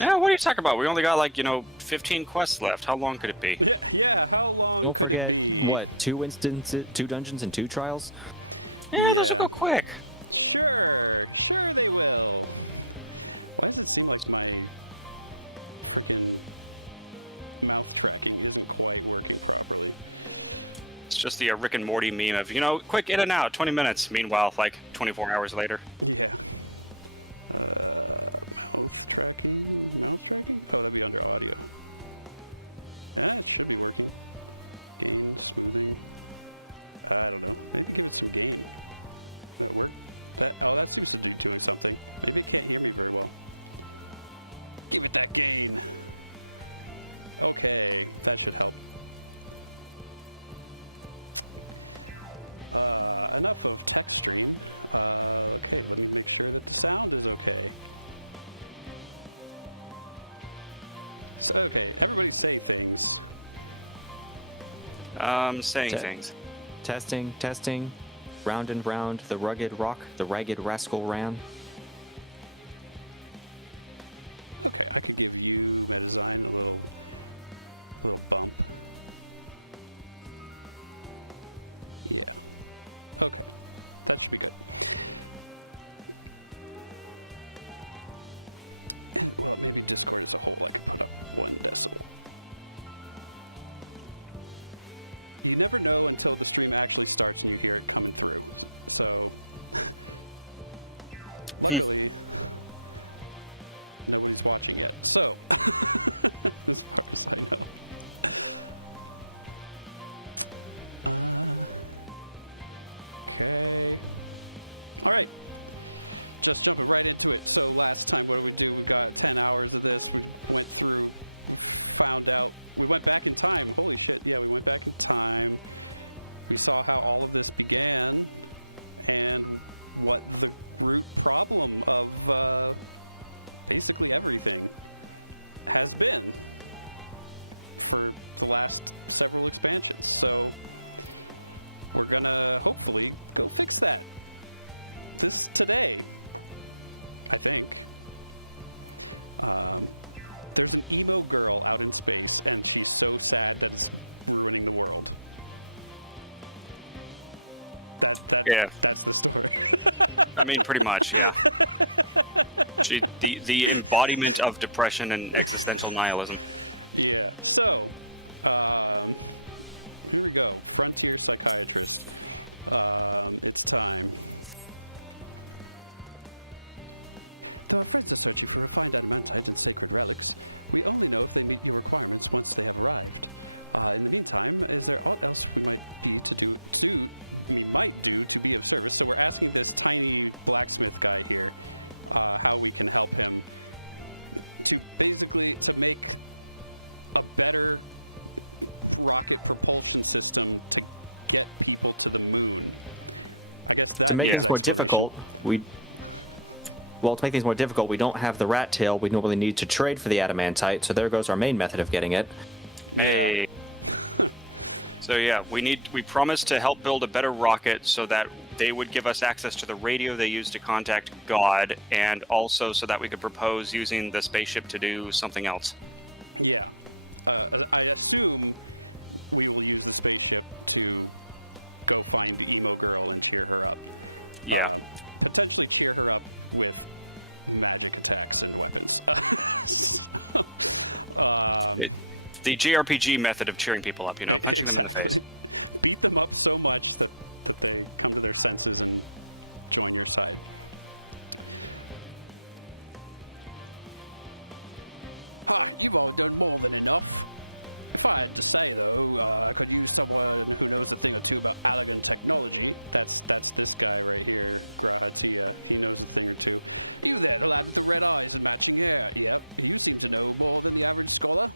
Yeah, what are you talking about? We only got like, 15 quests left. How long could it be? Don't forget, what, 2 instances, 2 dungeons and 2 trials? Yeah, those will go quick. It's just the Rick and Morty meme of, quick in and out, 20 minutes. Meanwhile, like 24 hours later. Saying things. Testing. Round and round, the rugged rock, the ragged rascal ran. Hmm. Nobody's watching it. So. Alright. Just jumping right into it. So last time where we did 10 hours of this, we went through, found out, we went back in time. Holy shit, yeah, we went back in time. We saw how all of this began and what the root problem of basically everything has been for the last several expansions. So we're gonna hopefully go fix that. This is today, I think. There's an emo girl out in space, and she's so sad that's ruining the world. Yeah. That's the story. I mean, pretty much, yeah. The embodiment of depression and existential nihilism. Yeah. So, here we go. Frontier psychiatrist. It's time. So, first official, we were finding out analyzing sacred relics. We only know if they meet the requirements once they have arrived. In the meantime, is there what else we might do to be of service? So we're asking this tiny blacksmith guy here how we can help him to basically to make a better rocket propulsion system to get people to the moon. I guess To make Yeah. things more difficult, we don't have the rat tail we normally need to trade for the adamantite, so there goes our main method of getting it. Hey. So yeah, we promised to help build a better rocket so that they would give us access to the radio they use to contact God, and also so that we could propose using the spaceship to do something else. Yeah. I assume we will use the spaceship to go find the emo girl and cheer her up. Yeah. Potentially cheer her up with magic attacks and weapons. The JRPG method of cheering people up, punching them in the face. Beat them up so much that they come to their senses and join your side. Hi, you've all done more than enough. If I had to say, though, I could use some, we could know the thing or two about anime technology. That's this guy right here. Right up here. He knows a thing or two. You there, who have the red eyes and matching hair. Yeah, you seem to know more than the average scholar.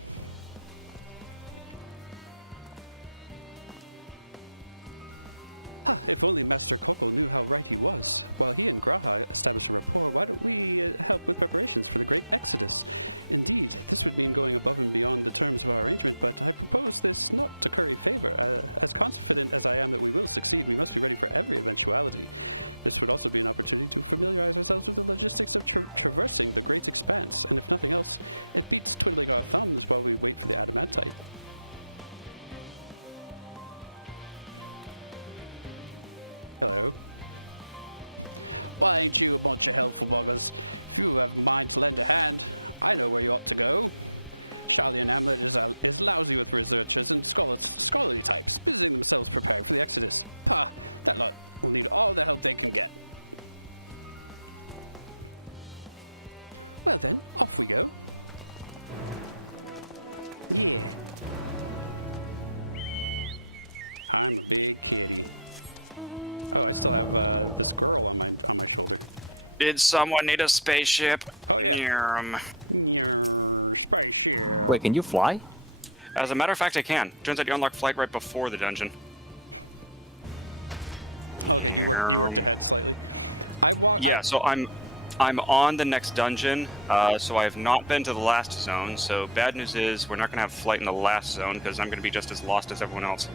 If only Master Popo knew how right he was. Why, he didn't grab out instead of reform. Why did we have the preparations for a great exodus? Indeed, this would mean going above and beyond the terms of our arrangement, but I propose this not to curry favor. I was as confident as I am that we will succeed. We must be ready for every eventuality. This would also be an opportunity to familiarize ourselves with the logistics of traversing the great expanse with nothing else, and keep us twiddling our thumbs while we wait for our night. Why eat you a bunch of helpful mothers? You have a mind to lend a hand. I know where you ought to go. Shouting on the it's nauseous researchers and scholarly types. Visiting yourself with that Exodus. Wow, we need all the help they can get. Well then, off we go. I'm very Did someone need a spaceship? Wait, can you fly? As a matter of fact, I can. Turns out you unlock flight right before the dungeon. Yeah, so I'm on the next dungeon, so I have not been to the last zone, so bad news is we're not going to have flight in the last zone, because I'm going to be just as lost as everyone else.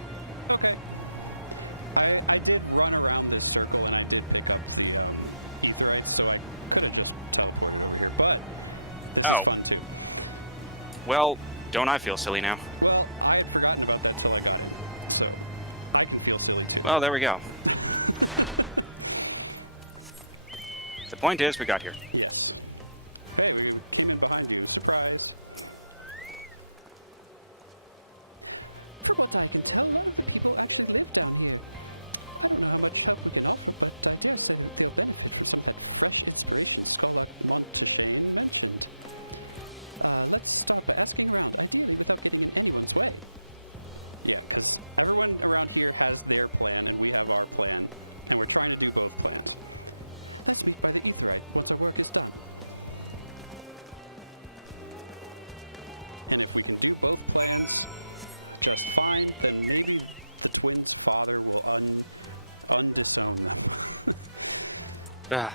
Oh. Well, don't I feel silly now? Well, there we go. The point is, we got here.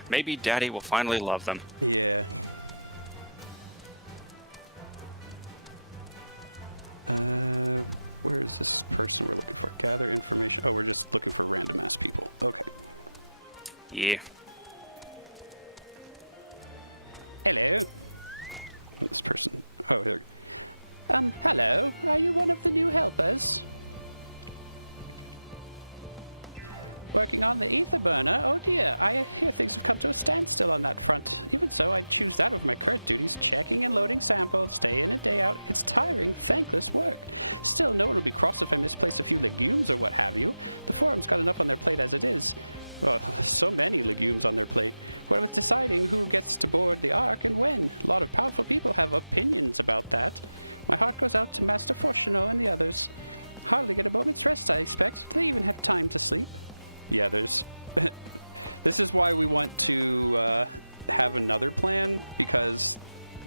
Maybe Daddy will finally love them. Yeah. Yeah. Why we want to have another plan, because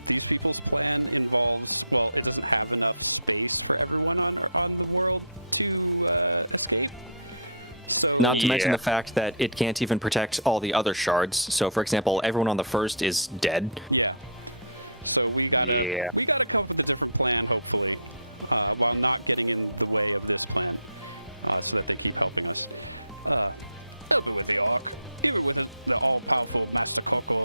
these people's plan involves, well, it doesn't have enough space for everyone on the world to escape. So, Not to mention Yeah. the fact that it can't even protect all the other shards. So, for example, everyone on the first is dead. so Yeah. we gotta come up with a different plan, hopefully. I'm not getting in the way of this plan. So they keep helping us. Even with the all-powerful Master Coco,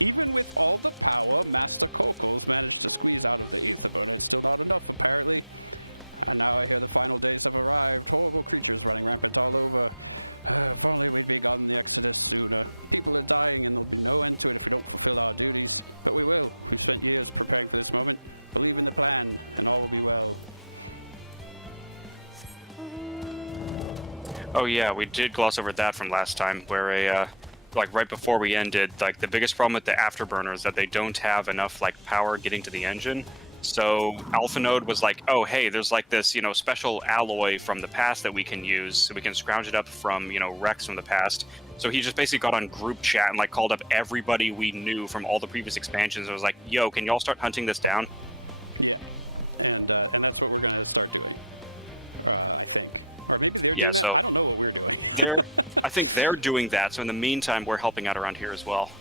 even with all the power, Master Coco has managed to squeeze out the musical. It's still not enough, apparently. And now I hear the final days of their lives. Horrible creatures like Neanderthal over. Probably be on the Exodus. People are dying and there'll be no end to it. Don't fulfill our duties. But we will. We spent years preparing for this moment. Believe in the plan, and all will be well. Oh yeah, we did gloss over that from last time, where like right before we ended, like the biggest problem with the afterburner is that they don't have enough like power getting to the engine. So Alpha Node was like, oh hey, there's like this, special alloy from the past that we can use, so we can scrounge it up from, wrecks from the past. So he just basically got on group chat and like called up everybody we knew from all the previous expansions and was like, yo, can y'all start hunting this down? And that's what we're going to start doing. Or maybe they're Yeah, doing so that. I don't know what we're doing. I think they're doing that. So in the meantime, we're helping out around here as well.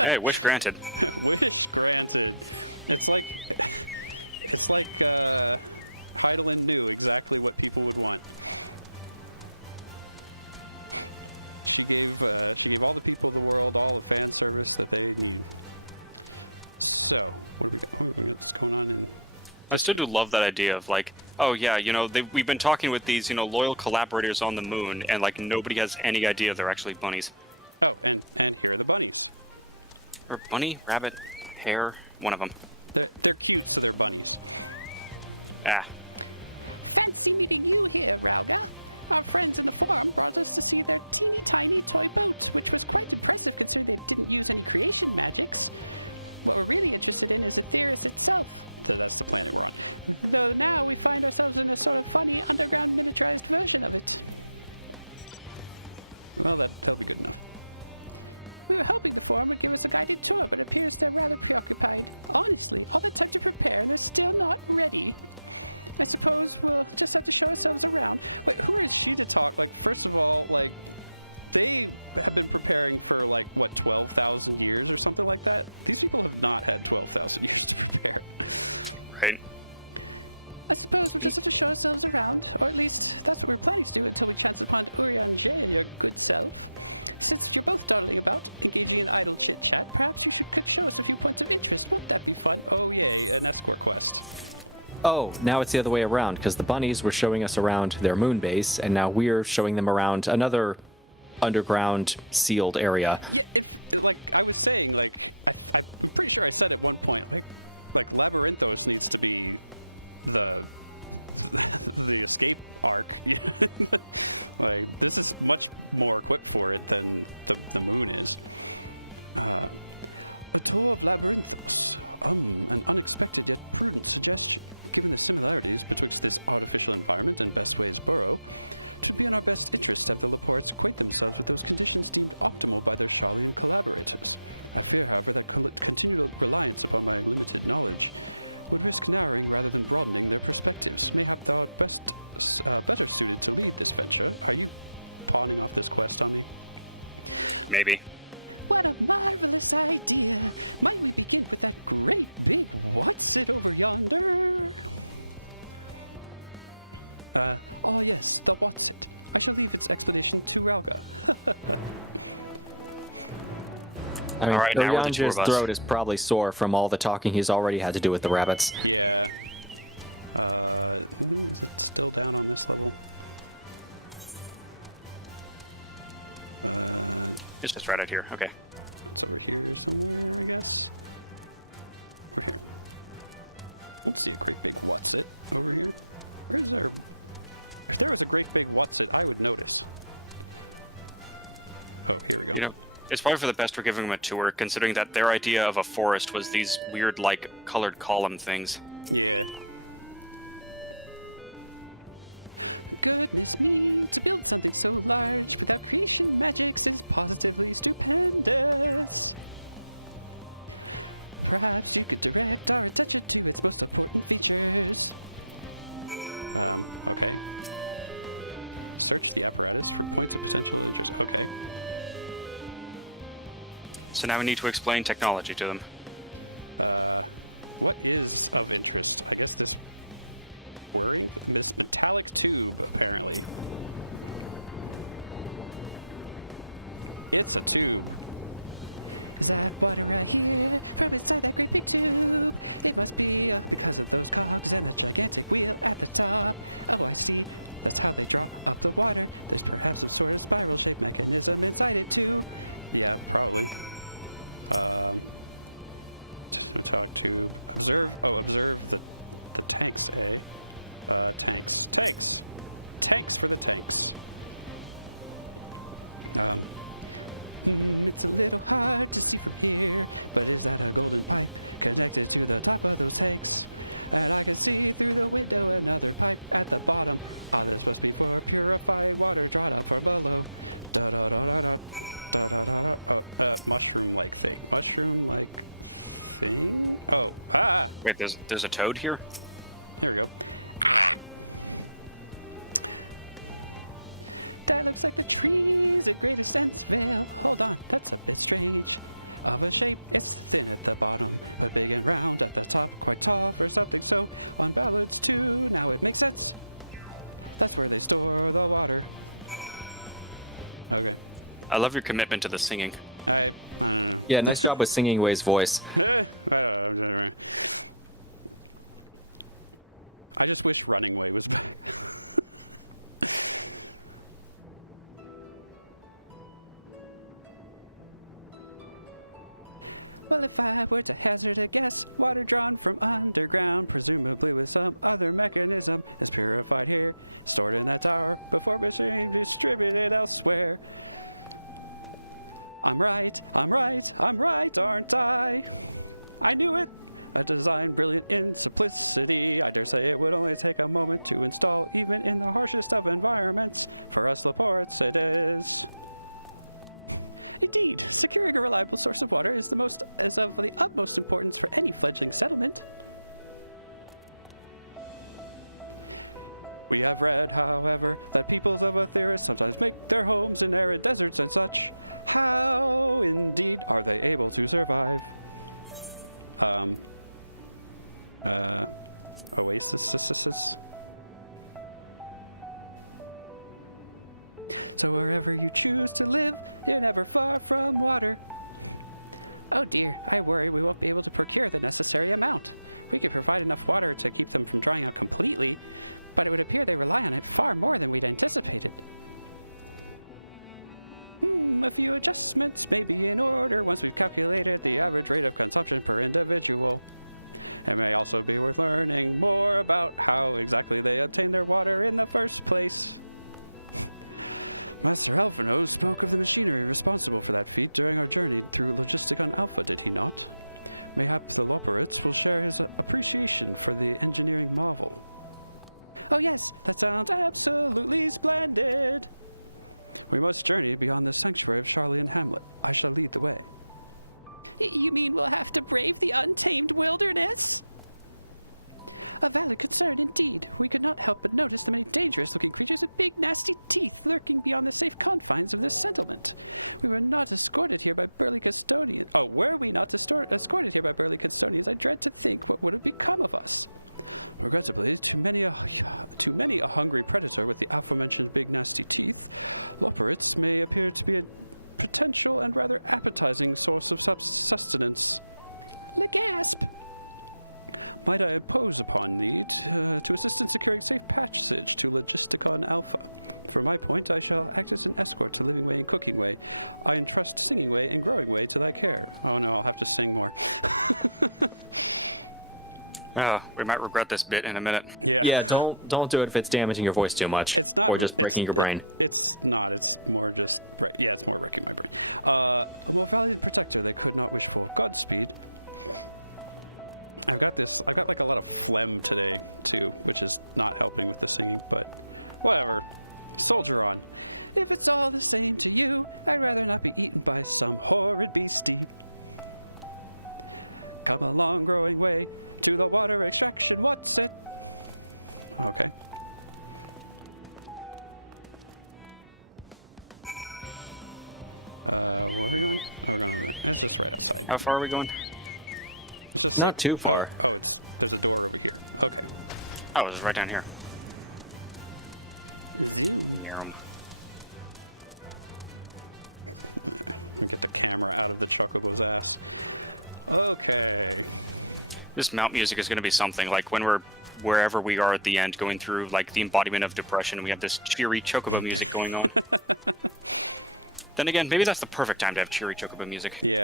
Hey, wish granted. It's like Heidelin knew exactly what people would want. She gave all the people of the world all the fan service that they would need. So, I still do love that idea of like, oh yeah, we've been talking with these, loyal collaborators on the moon, and like nobody has any idea they're actually bunnies. and here are the bunnies. Or bunny, rabbit, hare, one of them. They're cute for their bunnies. Ah. Fancy meeting you here, Rowlga. Our friends in the forum told us to see that teeny tiny toy boat, which was quite impressive considering it didn't use any creation magic. What we're really interested in is the theorist itself. So now we find ourselves in a sort of funny underground militarized version of it. Well, that's pretty good. We were hoping the forum would give us a guided tour, but it appears they're rather preoccupied. Honestly, all the places to prepare is still not ready. Oh, now it's the other way around, because the bunnies were showing us around their moon base, and now we're showing them around another underground sealed area. Like I was saying, like I'm pretty sure I said at one point, like Labyrinthos needs to be the escape arc. Like this is much more equipped for it than the moon is. But the rule of Labyrinthos, an unexpected yet perfect suggestion, given the similarities with this artificial environment and best ways burrow, to be in our best interest that the reports acquaint themselves with those conditions seem optimal by their showering collaborators. I fear that I come to continuous reliance upon my limited knowledge. The risk now is rather than broadening my perspectives to make valid best students, and our better students lead this venture. Are you on this quest, son? Maybe. What a marvelous idea! Might we begin with that great big what's it over yonder? Oh yes, the box. I shall leave its explanation to Rowlga. I mean, All right, now we're the two Urianja's of us. throat is probably sore from all the talking he's already had to do with the rabbits. It's just right out here. Okay. If there was a great big what's it, I would notice. You know, it's probably for the best we're giving them a tour, considering that their idea of a forest was these weird, like, colored column things. Good with me to build something so large without creation magics is positively stupendous. Such a cute those important features. So now we need to explain technology to them. What is something? I guess this word, this metallic tube. It's a tube. Wait, there's a toad here? That looks like the trees at great extent. Hold on, okay, it's strange. The shape is still the body. They're big and round at the top, quite tall or something so. On dollars too, so it makes sense. That's where they store the water. I love your commitment to the singing. Yeah, nice job with singing Way's voice. I just wish running way was. Well, if I were to hazard a guess, water drawn from underground, presumably with some other mechanism, is purified here, stored in a tower, before being distributed elsewhere. I'm right, aren't I? I knew it! A design brilliant in simplicity. I dare say it would only take a moment to install, even in the harshest of environments. For us, the forest it is. Indeed, securing a reliable source of water is of the utmost importance for any fledgling settlement. We have read, however, that peoples of Earth sometimes make their homes in arid deserts and such. How, indeed, are they able to survive? Oasis. So wherever you choose to live, you're never far from water. out here, I worry we won't be able to procure the necessary amount. We could provide enough water to keep them from drying up completely, but it would appear they rely on it far more than we'd anticipated. A few adjustments may be in order once we've calculated the average rate of consumption per individual. There may also be worth learning more about how exactly they obtain their water in the first place. Mr. Alvarez spoke of the machinery responsible for that feat during our journey through Logisticon Alpha, does he not? Mayhaps the Loperus will share his appreciation for the engineering marvel. Oh yes, that sounds absolutely splendid! We must journey beyond the sanctuary of Charlie and Hamlet. I shall lead the way. You mean we'll have to brave the untamed wilderness? A valid concern indeed. We could not help but notice the many dangerous-looking creatures with big, nasty teeth lurking beyond the safe confines of this settlement. We were not escorted here by burly custodians. Oh, were we not escorted here by burly custodians? I dread to think what would have become of us. Regrettably, to many a hungry predator with the aforementioned big, nasty teeth, Loperus may appear to be a potential and rather appetizing source of sustenance. Yes. Might I impose upon thee to assist in securing safe passage to Logisticon Alpha? For my point, I shall act as an escort to Living Way and Cooking Way. I entrust Singing Way and Growing Way to thy care. Oh no, I'll have to sing more. We might regret this bit in a minute. Yeah, don't do it if it's damaging your voice too much, or just breaking your brain. It's not, it's more just, yeah, it's more breaking my brain. Your valued protector, they could not wish for Godspeed. I got like a lot of phlegm today, too, which is not helping with the singing, but whatever. Soldier on. If it's all the same to you, I'd rather not be eaten by some horrid beastie. Come along, growing way, to the water extraction one thing. Okay. How far are we going? Not too far. Oh, it was right down here. Near 'em. This mount music is going to be something, like when we're wherever we are at the end, going through like the embodiment of depression, we have this cheery chocobo music going on. Then again, maybe that's the perfect time to have cheery chocobo music. Yeah.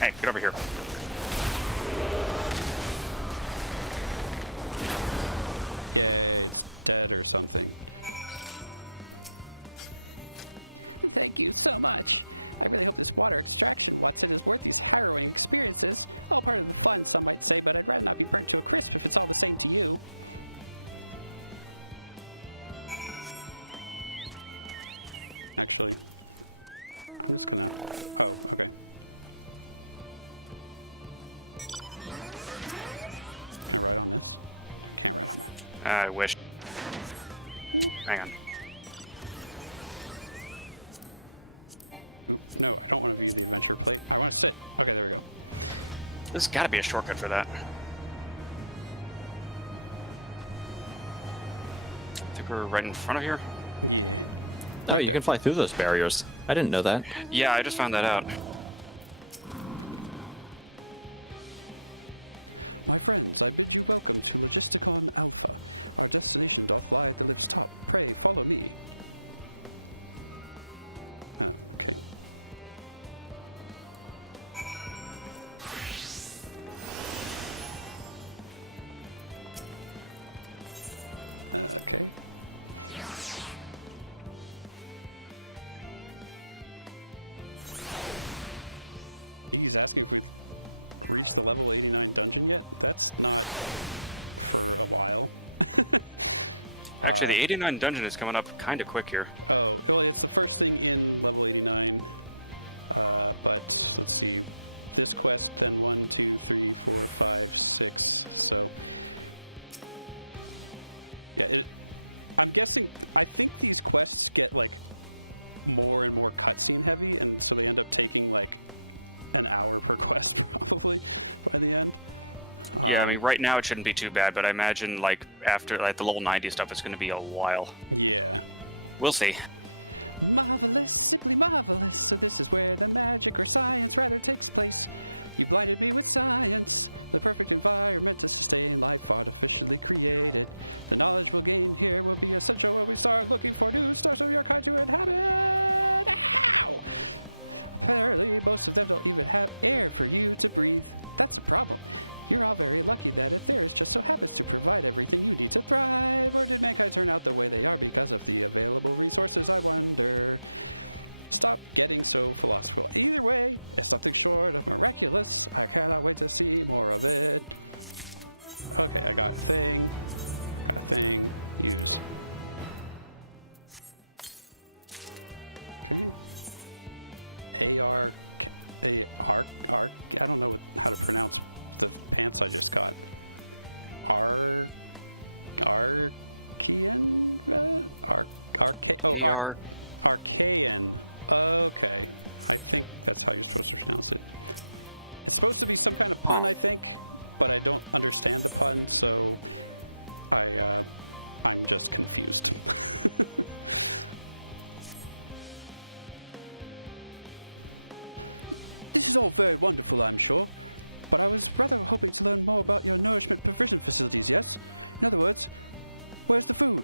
Hey, get over here. Thank you so much. I really hope this water extraction Watson is worth these harrowing experiences. All part of the fun, some might say, but I'd rather not be frank to a Chris if it's all the same to you. I wish. Hang on. No, I don't want to use the adventure plate. I want to stay. Okay. There's got to be a shortcut for that. I think we're right in front of here. Oh, you can fly through those barriers. I didn't know that. Yeah, I just found that out. My friends, I bid you welcome to Logisticon Alpha. Our destination does lie within its top. Pray, follow me. He's asking if we've reached the level 89 dungeon yet. That's not a while. Actually, the 89 dungeon is coming up kind of quick here. Well, it's the first thing in level 89. But this quest, then 1, 2, 3, 4, 5, 6, so... I'm guessing, I think these quests get, like, more and more cutscene heavy, and so they end up taking, like, an hour per quest, probably, by the end. Yeah, I mean, right now it shouldn't be too bad, but I imagine, like, after, like, the level 90 stuff, it's going to be a while. Yeah. We'll see. Marvelous, simply marvelous. So this is where the magic or science rather takes place. You blinded me with science, the perfect environment to sustain life artificially created. The knowledge we'll gain here will be essential when we start looking for new source of your kind to inhabit. Apparently, most of them will be to have air for you to breathe. That's the problem. You have a electrolytic is just a habit to provide everything you need to thrive. Your mankind turn out the way they are because of the available resources are one word. Stop getting so philosophical. Either way, it's nothing short of miraculous. I cannot wait to see more of it. I gotta say. I don't know how to pronounce the ants I just got. Archean? They are. Archean. Okay. I think that's how you pronounce it. Supposed to be some kind of Huh. pun, I think, but I don't understand the pun, so I'm just confused. This is all very wonderful, I'm sure, but I was rather hoping to learn more about your nourishment provision facilities yet. In other words, where's the food?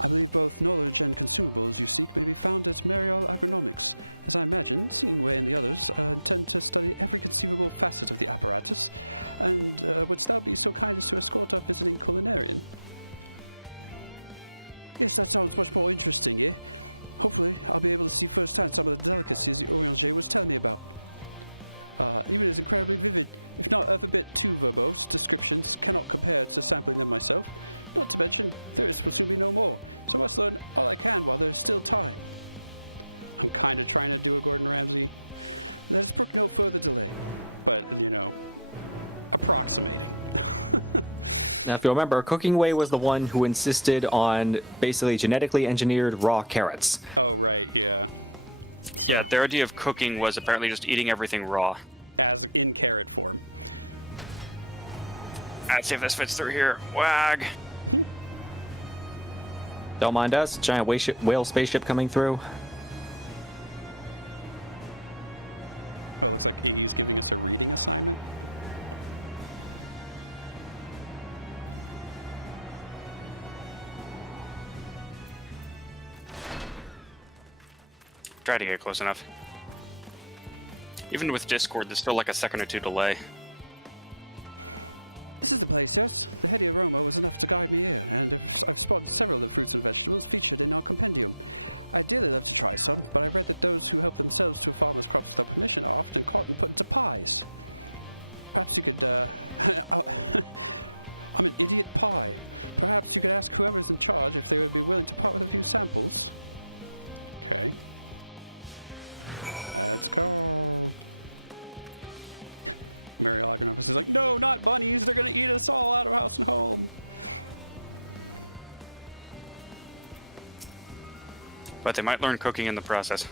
I believe both knowledge and consumables you seek can be found at Marion Economics. As I imagine, you and the others have sent us the consumable factors of the apparatus, and would God be so kind as to escort us this route for the narrative? If that sounds much more interesting, eh? Hopefully, I'll be able to see firsthand some of the delicacies the old Jay was telling me about. You is incredibly vivid, if not a bit too verbose descriptions cannot compare to Stanford and myself. Not to mention, there's literally no war. So I thought, I can while there's still time. I'm kind of trying to do a little around you. Let's put no further delay. But, I promise you. Now, if you remember, Cooking Way was the one who insisted on basically genetically engineered raw carrots. Oh, right, yeah. Yeah, their idea of cooking was apparently just eating everything raw. In carrot form. Let's see if this fits through here. Wag! Don't mind us, giant whale spaceship coming through. Try to get close enough. Even with Discord, there's still like a second or two delay. This place, yes? The many aroma is enough to guide me in, and I spot several fruits and vegetables featured in our compendium. I did love to try some, but I read that those who help themselves to farmers' crops by pollution are often caught in the pies. I figured, I'm an idiot pie. Perhaps we could ask whoever's in charge if they would be willing to follow these samples. No, not bunnies, they're gonna eat us all out of us. But they might learn cooking in the process.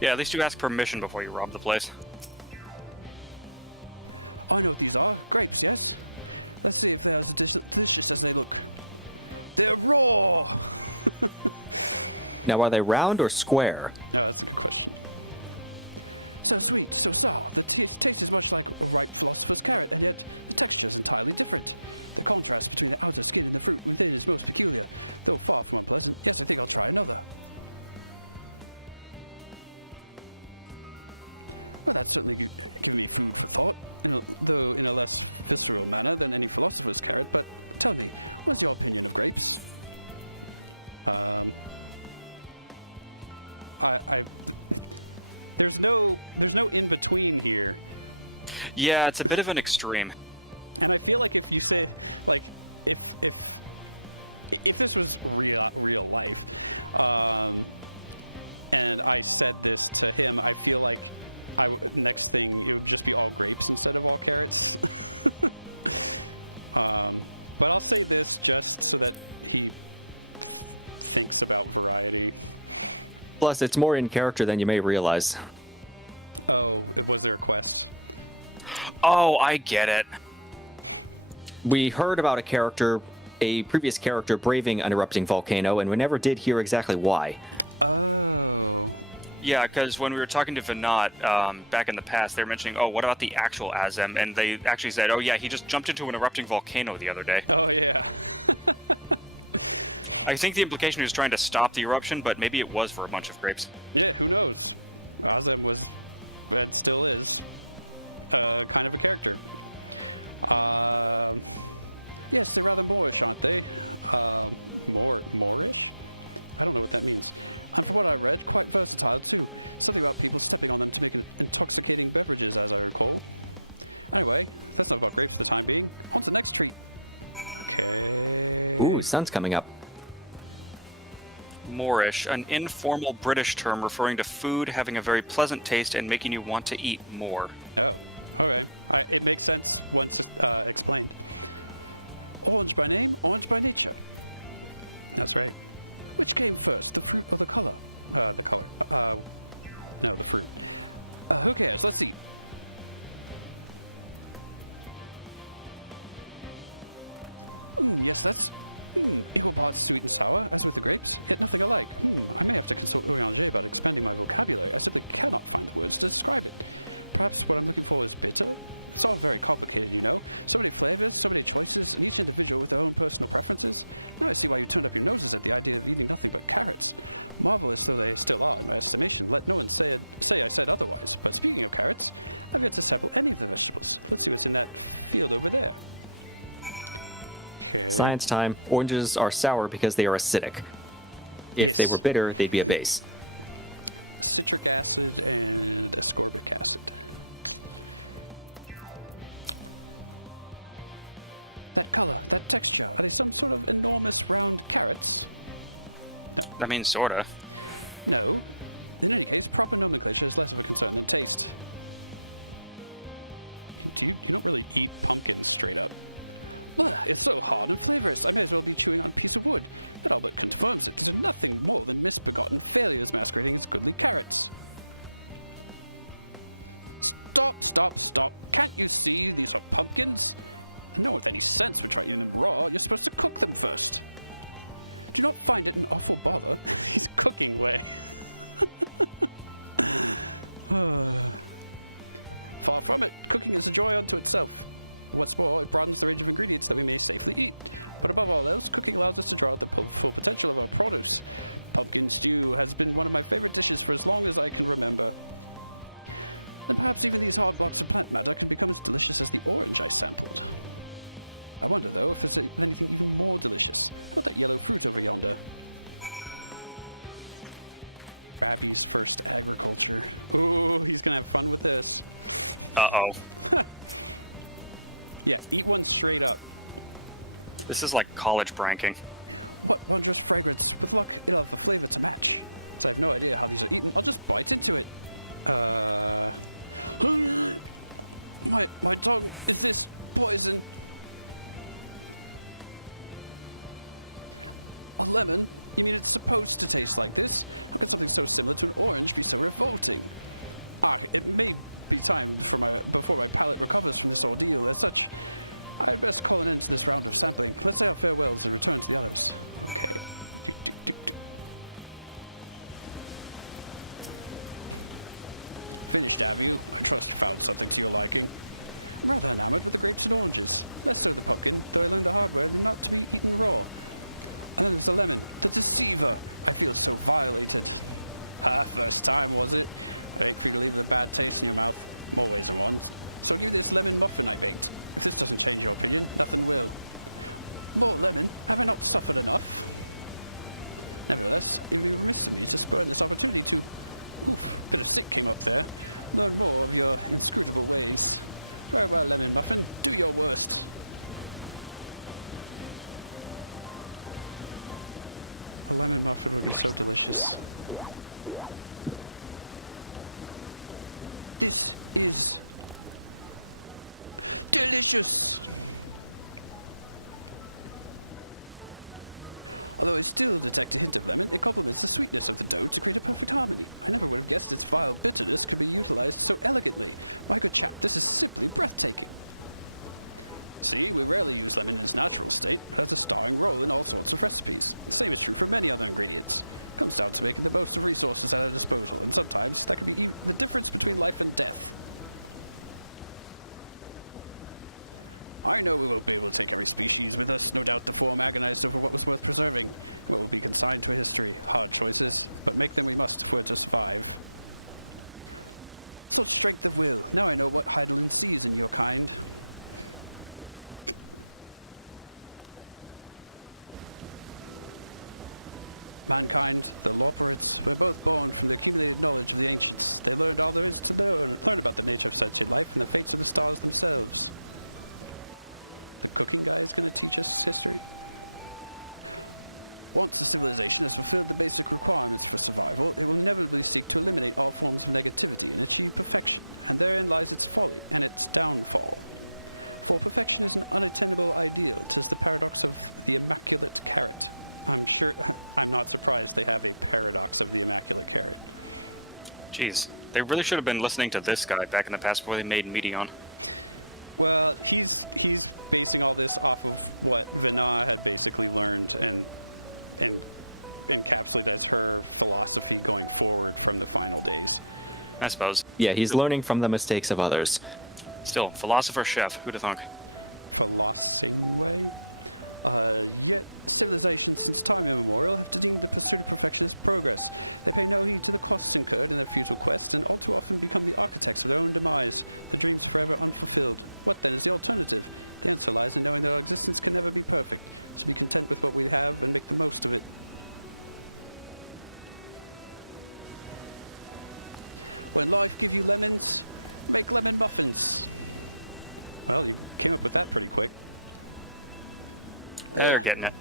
Yeah, at least you ask permission before you rob the place. I know these are. Great, yes? Let's see if they're delicious as they look. They're raw! Now, are they round or square? between here. Yeah, it's a bit of an extreme. And I feel like if you say, like, if this is real life, and I said this to him, I feel like next thing it would just be all grapes instead of all carrots. But I'll say this just so that he thinks about variety. Plus, it's more in character than you may realize. Oh, was there a quest? Oh, I get it. We heard about a previous character braving an erupting volcano, and we never did hear exactly why. Yeah, because when we were talking to Vinat back in the past, they were mentioning, oh, what about the actual Azem? And they actually said, oh yeah, he just jumped into an erupting volcano the other day. Oh, yeah. I think the implication he was trying to stop the eruption, but maybe it was for a bunch of grapes. Yeah, who knows? Alvin was, that still is, kind of a character. Yes, they're rather Moorish, aren't they? Moorish? I don't know what that means. From what I read, quite versatile too. Some of those people stepping on them to make intoxicating beverages out of them cold. Anyway, that sounds like great for the time being. What's the next treat? Ooh, sun's coming up. Moorish, an informal British term referring to food having a very pleasant taste and making you want to eat more. Oh, okay. It makes sense when explained. Orange by name, orange by nature. That's right. Which came first? The color. The color. No, sorry. Okay, let's see. Yes, sir. If you want to see the color, that's great. Get to the right. It's still here on the table. It's only not vocabulary. That's a bit color. It's described. That's what I'm looking for. It's all very complicated, you know? So many flavors, so many choices, each individual with their own personal preferences. First thing I food that knows that the idea of eating nothing but carrots. Marvelous that they still are an explanation. Let no one say I said otherwise. But speaking of carrots, I guess it's like with any tradition. Let's do it genetics. Here, over there. Science time. Oranges are sour because they are acidic. If they were bitter, they'd be a base. Citric acid and ascorbic acid. What color? What texture? Are they some sort of enormous round carrots? I mean, sorta. No. In any case, proper nomenclature is definitely concerned with taste. You don't really eat pumpkin straight up. Well, it's so hard with flavors. I might as well be chewing a piece of wood. Well, it confirms that there's nothing more than misbegotten failures master in scribbling carrots. Stop. Can't you see these are pumpkins? No one makes sense to cut them raw. You're supposed to cook them first. You're not fine with the awful order. It's cooking way. Far from it. Cooking is a joy unto itself. What's more, it broadens the range of ingredients that we may safely eat. But above all else, cooking allows us to draw the potential of our products. Pumpkin stew has been one of my favorite dishes for as long as I can remember. And perhaps even these hard rice might like to become as delicious as the old I think. I want to know if this brings it even more delicious. Look at the other foods over yonder. Ooh, he's gonna have fun with this. Uh-oh. Yes, eat one straight up. This is like college pranking. What fragrance? There's no flavors. It's like, no idea how to do it. I'll just bite into it. I told you, this is poison. 11, and it's supposed to taste like this. It's just so similar to orange to the poison. I made science before I was a couple of years old and such. I just called it this let's have farewell to the Jeez, they really should have been listening to this guy back in the past before they made Meteon. Well, he's basing all this off of what Luna has supposed to come down and encapsulate her philosophy going forward. I suppose. Yeah, he's learning from the mistakes of others. Still, philosopher chef. Who'd have thunk? They're getting it.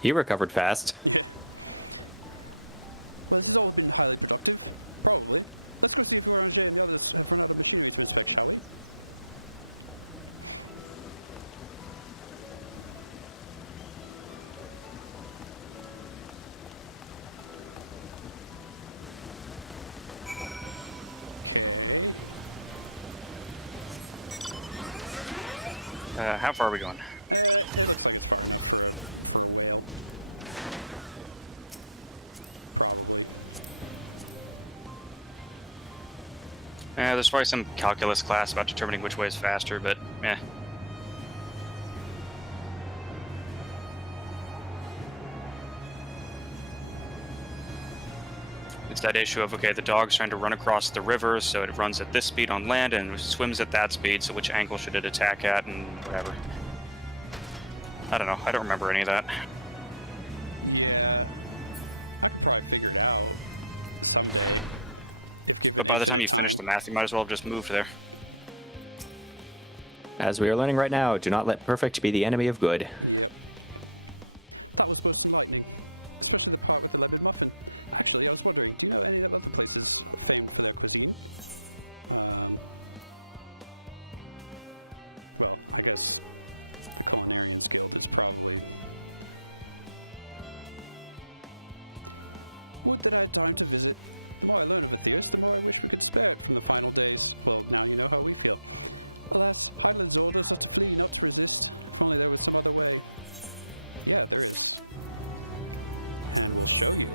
He recovered fast. How far are we going? There's probably some calculus class about determining which way is faster, but eh. It's that issue of, okay, the dog's trying to run across the river, so it runs at this speed on land and swims at that speed, so which angle should it attack at and whatever. I don't know. I don't remember any of that. But by the time you finish the math, you might as well have just moved there. As we are learning right now, do not let perfect be the enemy of good. That was supposed to be lightning, especially the part with the leaded muffin. Actually, I was wondering, do you know any other places famous for their cuisine? Well, I guess culinary skills is probably. What did I have time to visit? The more I learn about this, the more I wish we could spare it from the final days. Well, now you know how we feel. Alas, islands are always such big enough for this. Only there was some other way. Yeah, there is. Show you.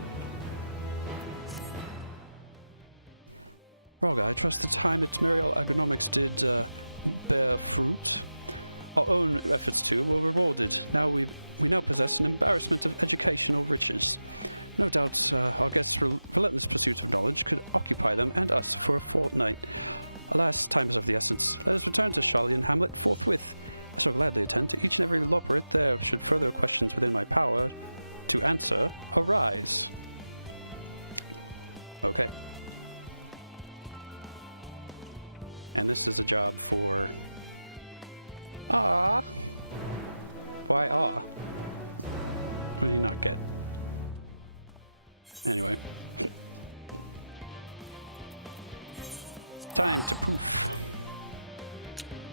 Rather, I trust it's time with scenario economics is, I'll own the FFXIV over borders. Now we now possess an embarrassment and educational riches. No doubt, our guest through relentless pursuit of knowledge could occupy them and us for a fortnight. Alas, time is of the essence. Let us return to Shroud and Hamlet forthwith. So gladly, then, each and every lover there should further questions within my power to answer arrive. Okay. And this is the job for... Why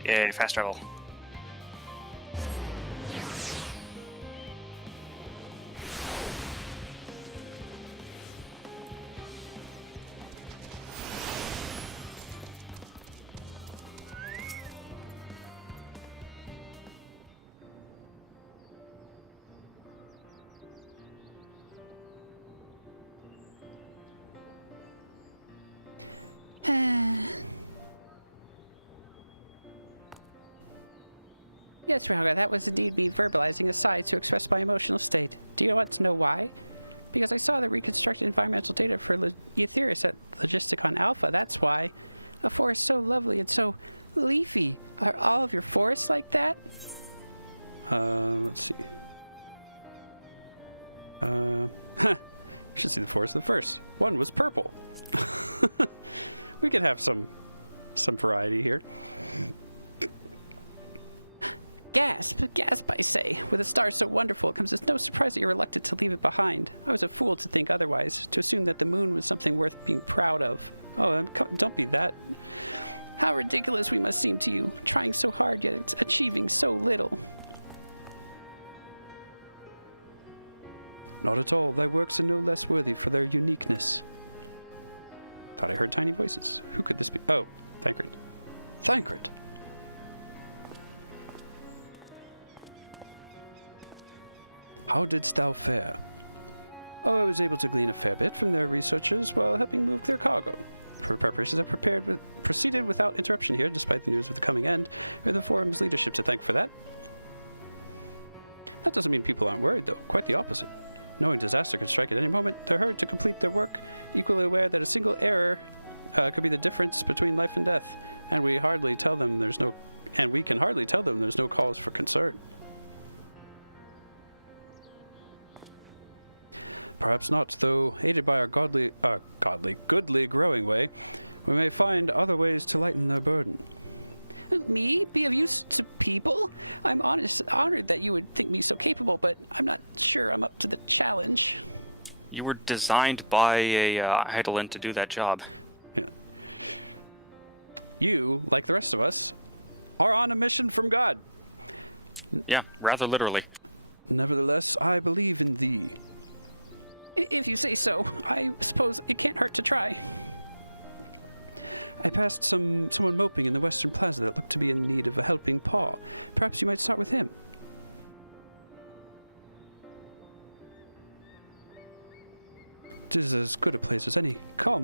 Yay, fast travel. Yes, Rowlga, that was indeed me verbalizing a sigh to express my emotional state. Do you want to know why? Because I saw the reconstructed environmental data for Etheris at Logisticon Alpha, that's why. A forest so lovely and so leafy. Are all of your forests like that? Both were first. One was purple. We could have some some variety here. Gas, I say. With a star so wonderful, it comes as no surprise that you're reluctant to leave it behind. I was a fool to think otherwise, to assume that the moon was something worth being proud of. Oh, don't be that. How ridiculous we must seem to you, trying so hard yet achieving so little. Not at all, their works are no less worthy for their uniqueness. I heard tiny voices. Who could this be? Oh, thank you. Johnny. How didst thou fare? Oh, I was able to glean a fair bit from our researchers while having moved to Chicago. Proceeded without interruption here, despite the news coming in, and the forum's leadership to thank for that. That doesn't mean people aren't worried, though. Quite the opposite. Knowing disaster can strike any moment, to hurry to complete their work, equally aware that a single error could be the difference between life and death. And we can hardly tell them there's no cause for concern. Perhaps not, though, aided by our goodly growing way, we may find other ways to lighten their burden. Me? Be of use to people? I'm honored that you would think me so capable, but I'm not sure I'm up to the challenge. You were designed by a Eidolon to do that job. You, like the rest of us, are on a mission from God. Yeah, rather literally. Nevertheless, I believe in thee. If you say so, I suppose it can't hurt to try. I passed someone moping in the Western Plaza, to be in need of a helping paw. Perhaps you might start with him. This is as good a place as any. Come.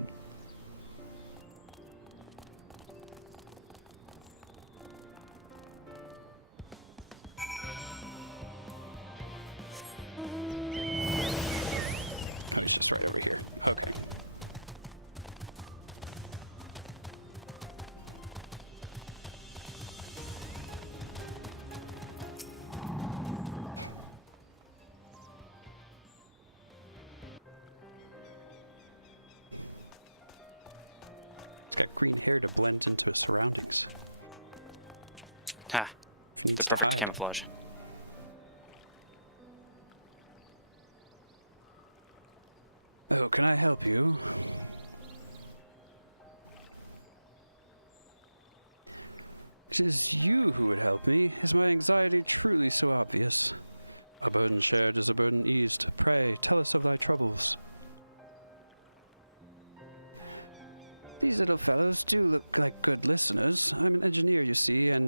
Green hair to blend into its surroundings. Ha! The perfect camouflage. Oh, can I help you? It is you who would help me. Is my anxiety truly so obvious? A burden shared is a burden eased. Pray, tell us of thy troubles. These little fellows do look like good listeners. I'm an engineer, you see, and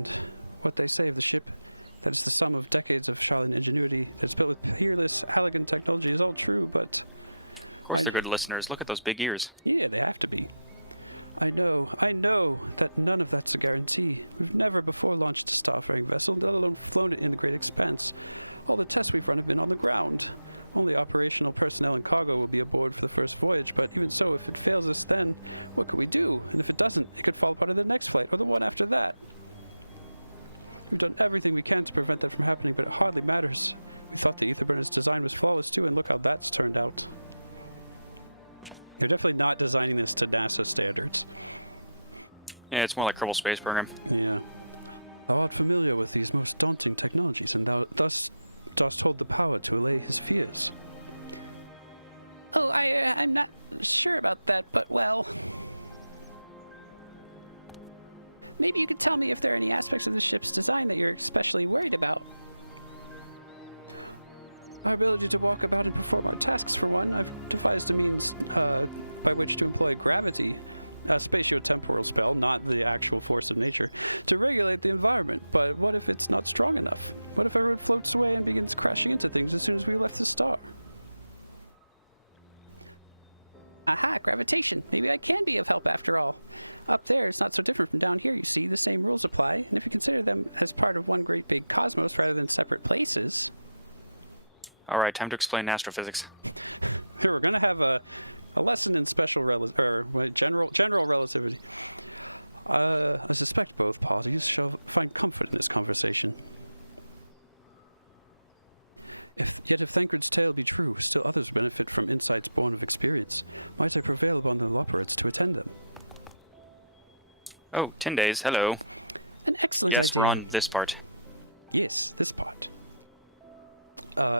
what they say of the ship is the sum of decades of trial and ingenuity. It's built with fearless, elegant technology is all true, but... Of course they're good listeners. Look at those big ears. Yeah, they have to be. I know that none of that's a guarantee. We've never before launched a starfaring vessel, let alone flown it into great expense. All the tests we've run have been on the ground. Only operational personnel and cargo will be aboard for the first voyage, but even so, if it fails us then, what can we do? And if it doesn't, it could fall part of the next flight, or the one after that. We've done everything we can to prevent it from happening, but it hardly matters. But the Etherburner's design was flawless too, and look how that's turned out. You're definitely not designing this to NASA standards. Yeah, it's more like Kerbal Space Program. Yeah. Thou art familiar with these most daunting technologies, and thou dost hold the power to allay these fears. Oh, I'm not sure about that, but well... Maybe you could tell me if there are any aspects of the ship's design that you're especially worried about. Our ability to walk about and perform our tasks for one device the means by which to employ gravity, a spatio-temporal spell, not the actual force of nature, to regulate the environment. But what if it's not strong enough? What if our rope floats away and begins crashing into things as soon as we would like to stop? Aha, gravitation. Maybe that can be of help after all. Up there, it's not so different from down here, you see. The same rules apply, and if you consider them as part of one great big cosmos rather than separate places... Alright, time to explain astrophysics. Here, we're going to have a lesson in general relativism. I suspect both parties shall find comfort in this conversation. If yet if Thancred's tale be true, still others benefit from insights born of experience. Might they prevail upon the lover to attend them? Oh, 10 days. Hello. An excellent Yes, idea. we're on this part. Yes, this part.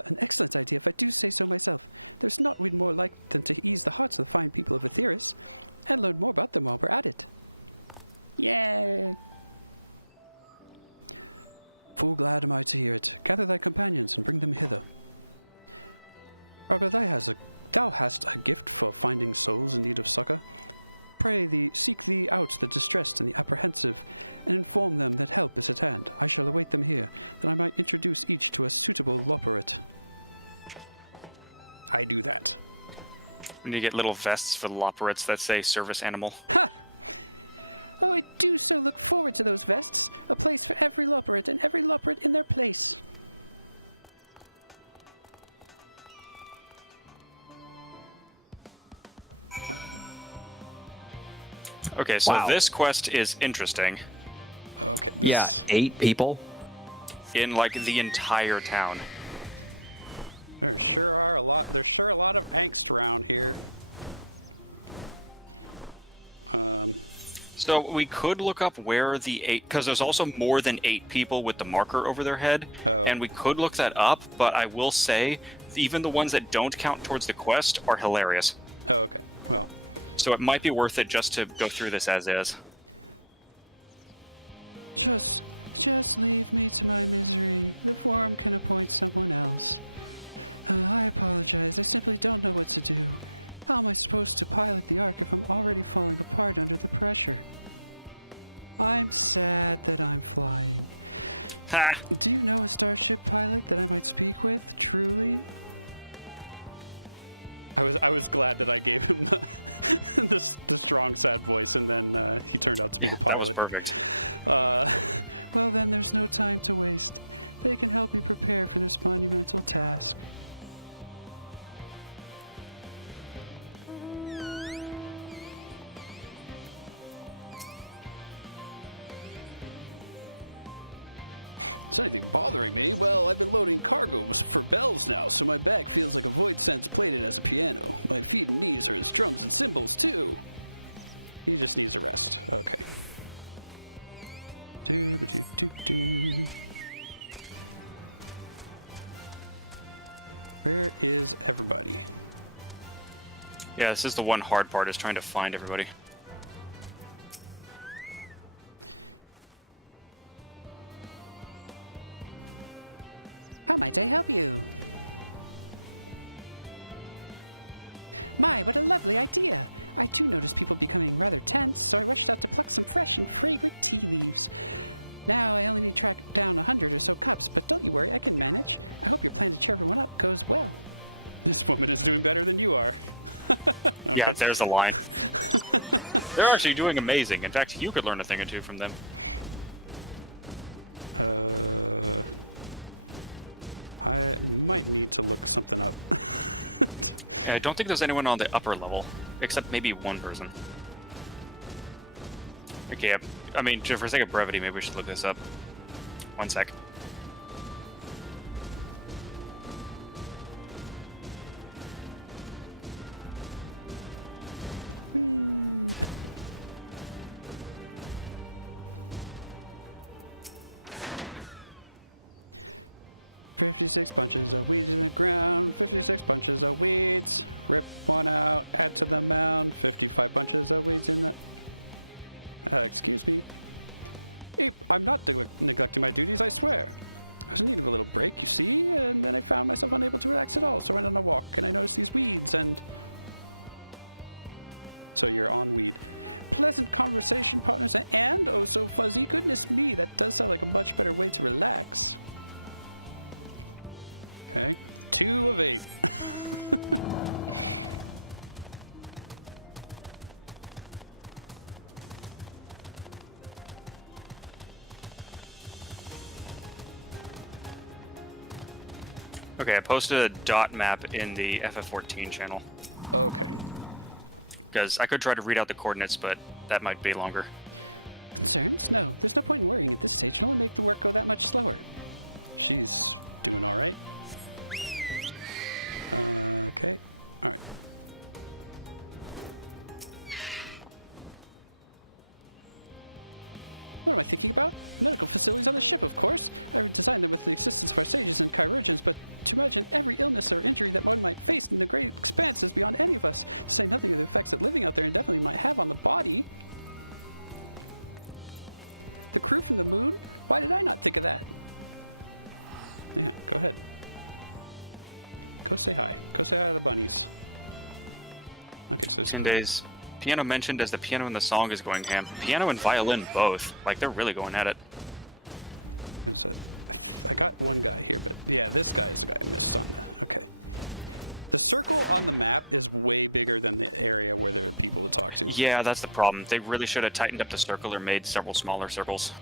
An excellent idea, if I do say so myself. There's not really more likely to ease the hearts of fine people with theories, and learn more about them while we're at it. Yay! Full glad am I to hear it. Gather thy companions and bring them hither. Rather, thou hast a gift for finding souls in need of succor. Pray thee, seek thee out the distressed and apprehensive, and inform them that help is at hand. I shall await them here, that I might introduce each to a suitable loperate. I do that. We need to get little vests for the loperates that say service animal. Ha! Oh, I do so look forward to those vests. A place for every loperate, and every loperate in their place. Okay, so Wow. this quest is interesting Yeah, 8 people. in like the entire town. There's sure a lot of angst around here. So we could look up where the 8, because there's also more than 8 people with the marker over their head, and we could look that up, but I will say, even the ones that don't count towards the quest are hilarious. So it might be worth it just to go through this as is. Ha! I was glad that I gave him the strong, sad voice, and then he turned out. Yeah, that was perfect. Well, then there's no time to waste. They can help you prepare for this monumental task. Yeah, this is the one hard part, is trying to find everybody. My, what a lovely idea! I do know these people behind another tent, so I watched that depressing session and played with teams. Now I only chop down 100 or so cups, but don't worry, I can manage. I hope your friend Chevrolet goes well. This woman is doing better than you are. Yeah, there's a line. They're actually doing amazing. In fact, you could learn a thing or two from them. Yeah, I don't think there's anyone on the upper level, except maybe one person. Okay, I mean, for sake of brevity, maybe we should look this up. One sec. I'm not neglecting my duties, I swear. I'm a little bit, see? And when I found myself unable to relax at all, so I don't know what. Can I know some things? And so you're on the pleasant conversation comes to hand, or so fuzzy goodness to me, that does sound like a much better way to relax. Okay, 2 of 8. Okay, I posted a dot map in the FF14 channel. Because I could try to read out the coordinates, but that might be longer. There's no point in worrying. Just try and make the work go that much slower. Things doing alright? another ship, of course. And besides, it was consistent for things and chirurgeons, but imagine every illness or injury that one might face in the great expanse beyond any of us. Say nothing of the effects of living out there indefinitely might have on the body. The cruise to the moon? Why did I not think of that? Go ahead. Go stay out of the bunnies. 10 days. Piano mentioned as the piano in the song is going ham. Piano and violin both. Like, they're really going at it. Yeah, that's the problem. They really should have tightened up the circle or made several smaller circles.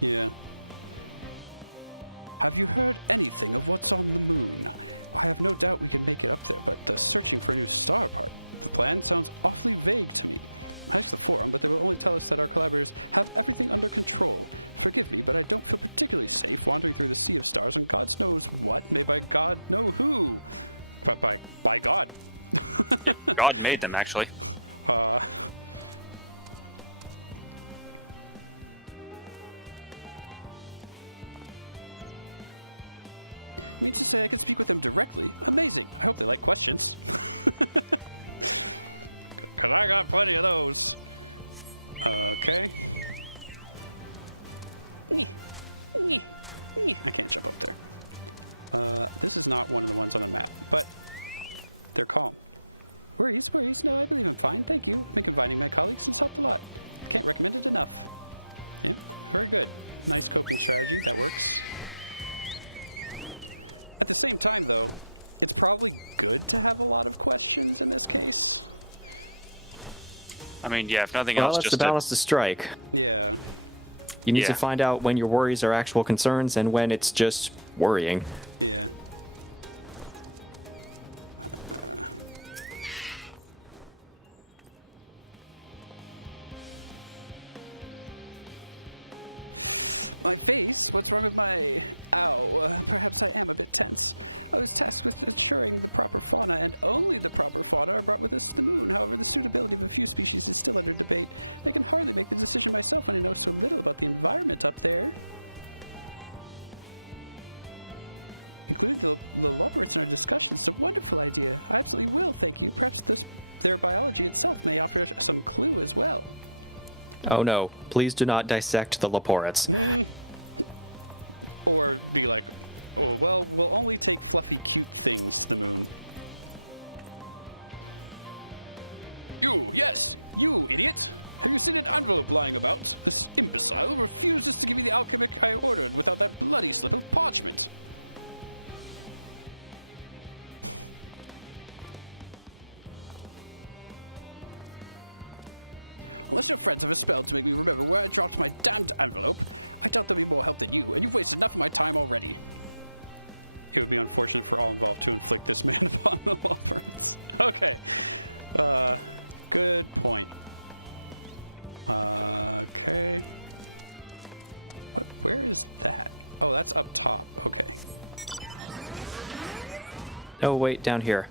Yep, God made them, actually. I mean, yeah, if nothing else, that's just the balance to strike. You need to find out when your worries are actual concerns and when it's just worrying. Oh no, please do not dissect the Laporets. Oh, wait, down here.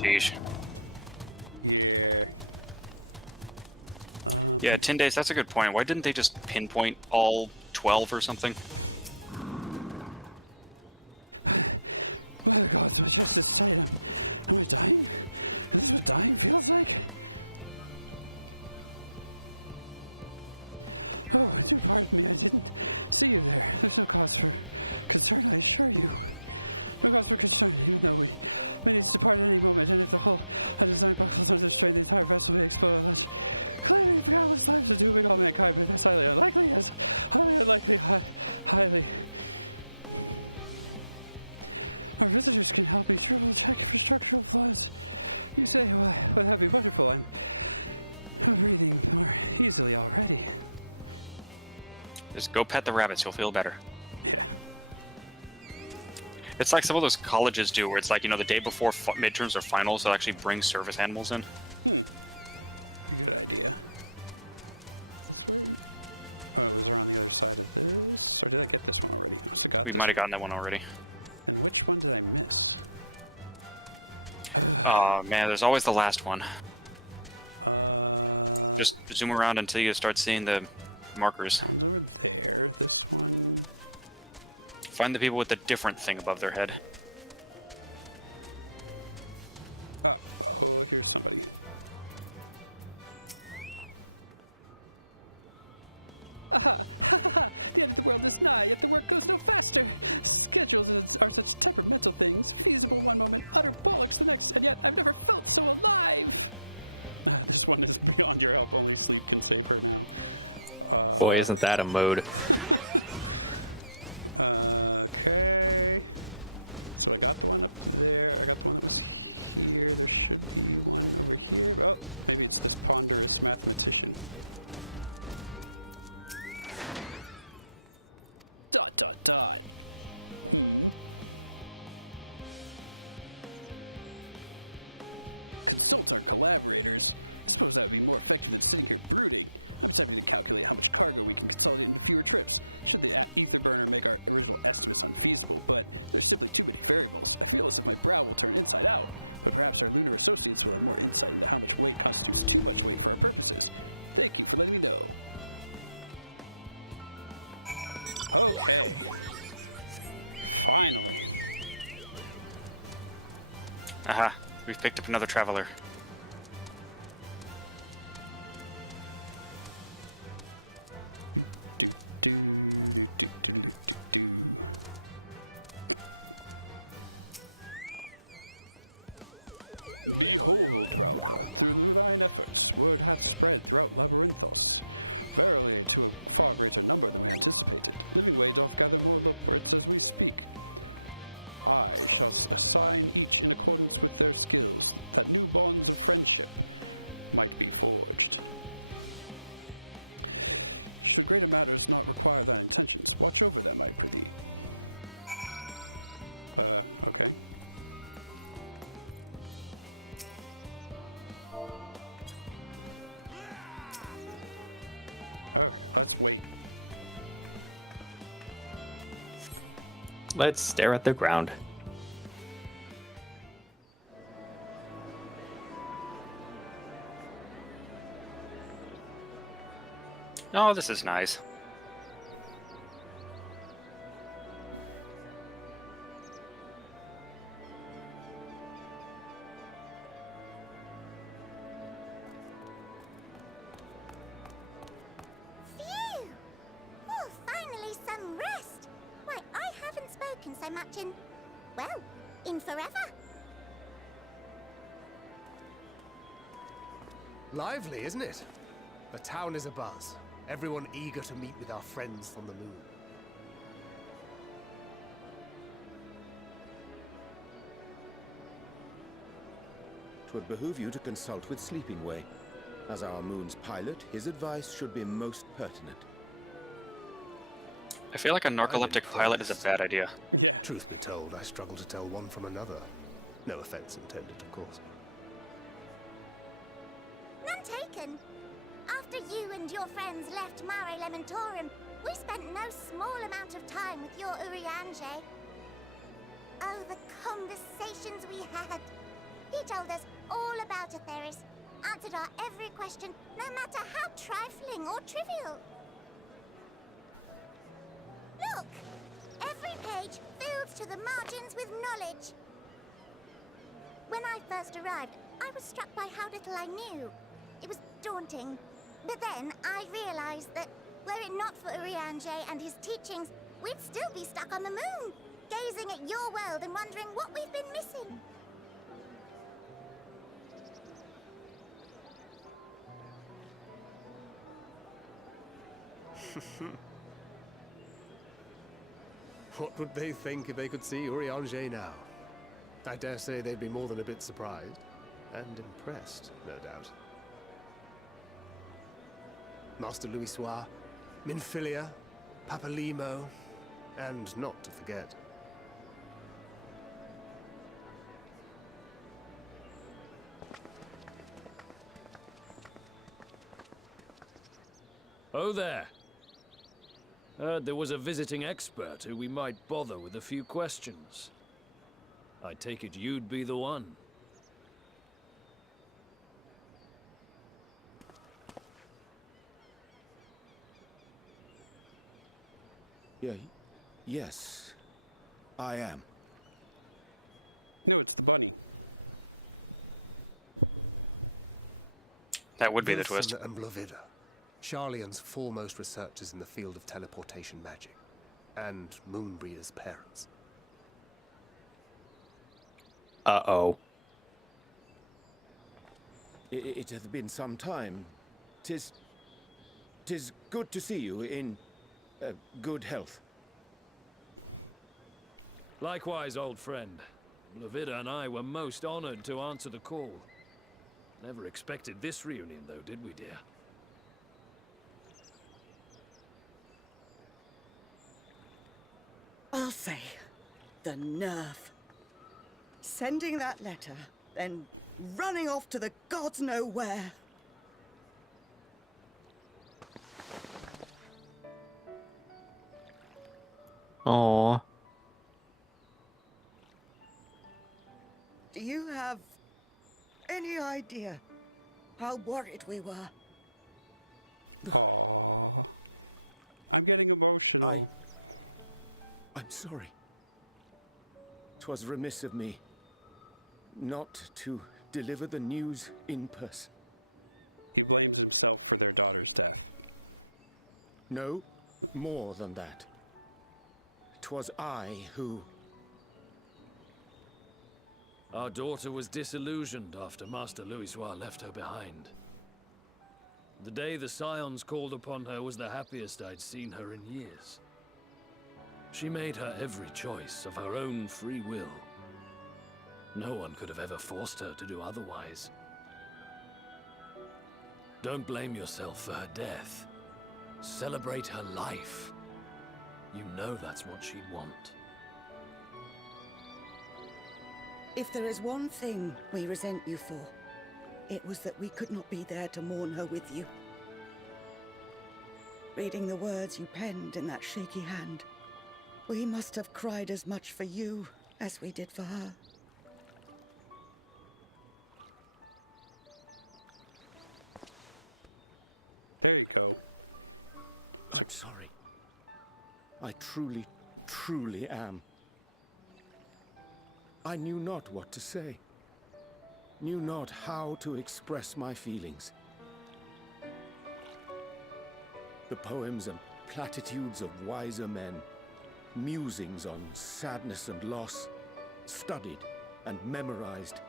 Sheesh. Yeah, 10 days, that's a good point. Why didn't they just pinpoint all 12 or something? Just go pet the rabbits, you'll feel better. It's like some of those colleges do, where it's like, you know, the day before midterms or finals, they'll actually bring service animals in. We might have gotten that one already. Oh man, there's always the last one. Just zoom around until you start seeing the markers. Find the people with the different thing above their head. Aha! The end of the world is nigh if the work goes no faster. Schedules and expensive temperamental things. Feasible one moment, utter bollocks next, and yet I've never felt so alive. Just wanted to be on your help only so you can stay present. Boy, isn't that a mode. Aha, we've picked up another traveler. Let's stare at the ground. Oh, this is nice. Phew! Oh, finally some rest. Why, I haven't spoken so much in, well, in forever. Lively, isn't it? The town is abuzz. Everyone eager to meet with our friends from the moon. Twould behoove you to consult with Sleeping Way. As our moon's pilot, his advice should be most pertinent. I feel like a narcoleptic pilot is a bad idea. Truth be told, I struggle to tell one from another. No offense intended, of course. None taken. After you and your friends left Mare Elementorum, we spent no small amount of time with your Urianger. Oh, the conversations we had. He told us all about Atheris, answered our every question, no matter how trifling or trivial. Look! Every page filled to the margins with knowledge. When I first arrived, I was struck by how little I knew. It was daunting. But then I realized that, were it not for Urianger and his teachings, we'd still be stuck on the moon, gazing at your world and wondering what we've been missing. What would they think if they could see Urianger now? I dare say they'd be more than a bit surprised. And impressed, no doubt. Master Louis Soir, Minfilia, Papalimo, and not to forget, Oh there. Heard there was a visiting expert who we might bother with a few questions. I take it you'd be the one. Yes, I am. No, it's the bunny. That would be the twist. Wilson and Blovida, Sharlayan's foremost researchers in the field of teleportation magic, and Moonbreeder's parents. Uh-oh. It hath been some time. Tis good to see you in good health. Likewise, old friend. Blovida and I were most honored to answer the call. Never expected this reunion, though, did we, dear? I'll say, the nerve. Sending that letter, then running off to the gods know where. Aww. Do you have any idea how worried we were? Aww. I'm getting emotional. I'm sorry. 'Twas remiss of me not to deliver the news in person. He blames himself for their daughter's death. No, more than that. 'Twas I who... Our daughter was disillusioned after Master Louisoix left her behind. The day the Scions called upon her was the happiest I'd seen her in years. She made her every choice of her own free will. No one could have ever forced her to do otherwise. Don't blame yourself for her death. Celebrate her life. You know that's what she'd want. If there is one thing we resent you for, it was that we could not be there to mourn her with you. Reading the words you penned in that shaky hand, we must have cried as much for you as we did for her. There you go. I'm sorry. I truly, truly am. I knew not what to say. Knew not how to express my feelings. The poems and platitudes of wiser men, musings on sadness and loss, studied and memorized,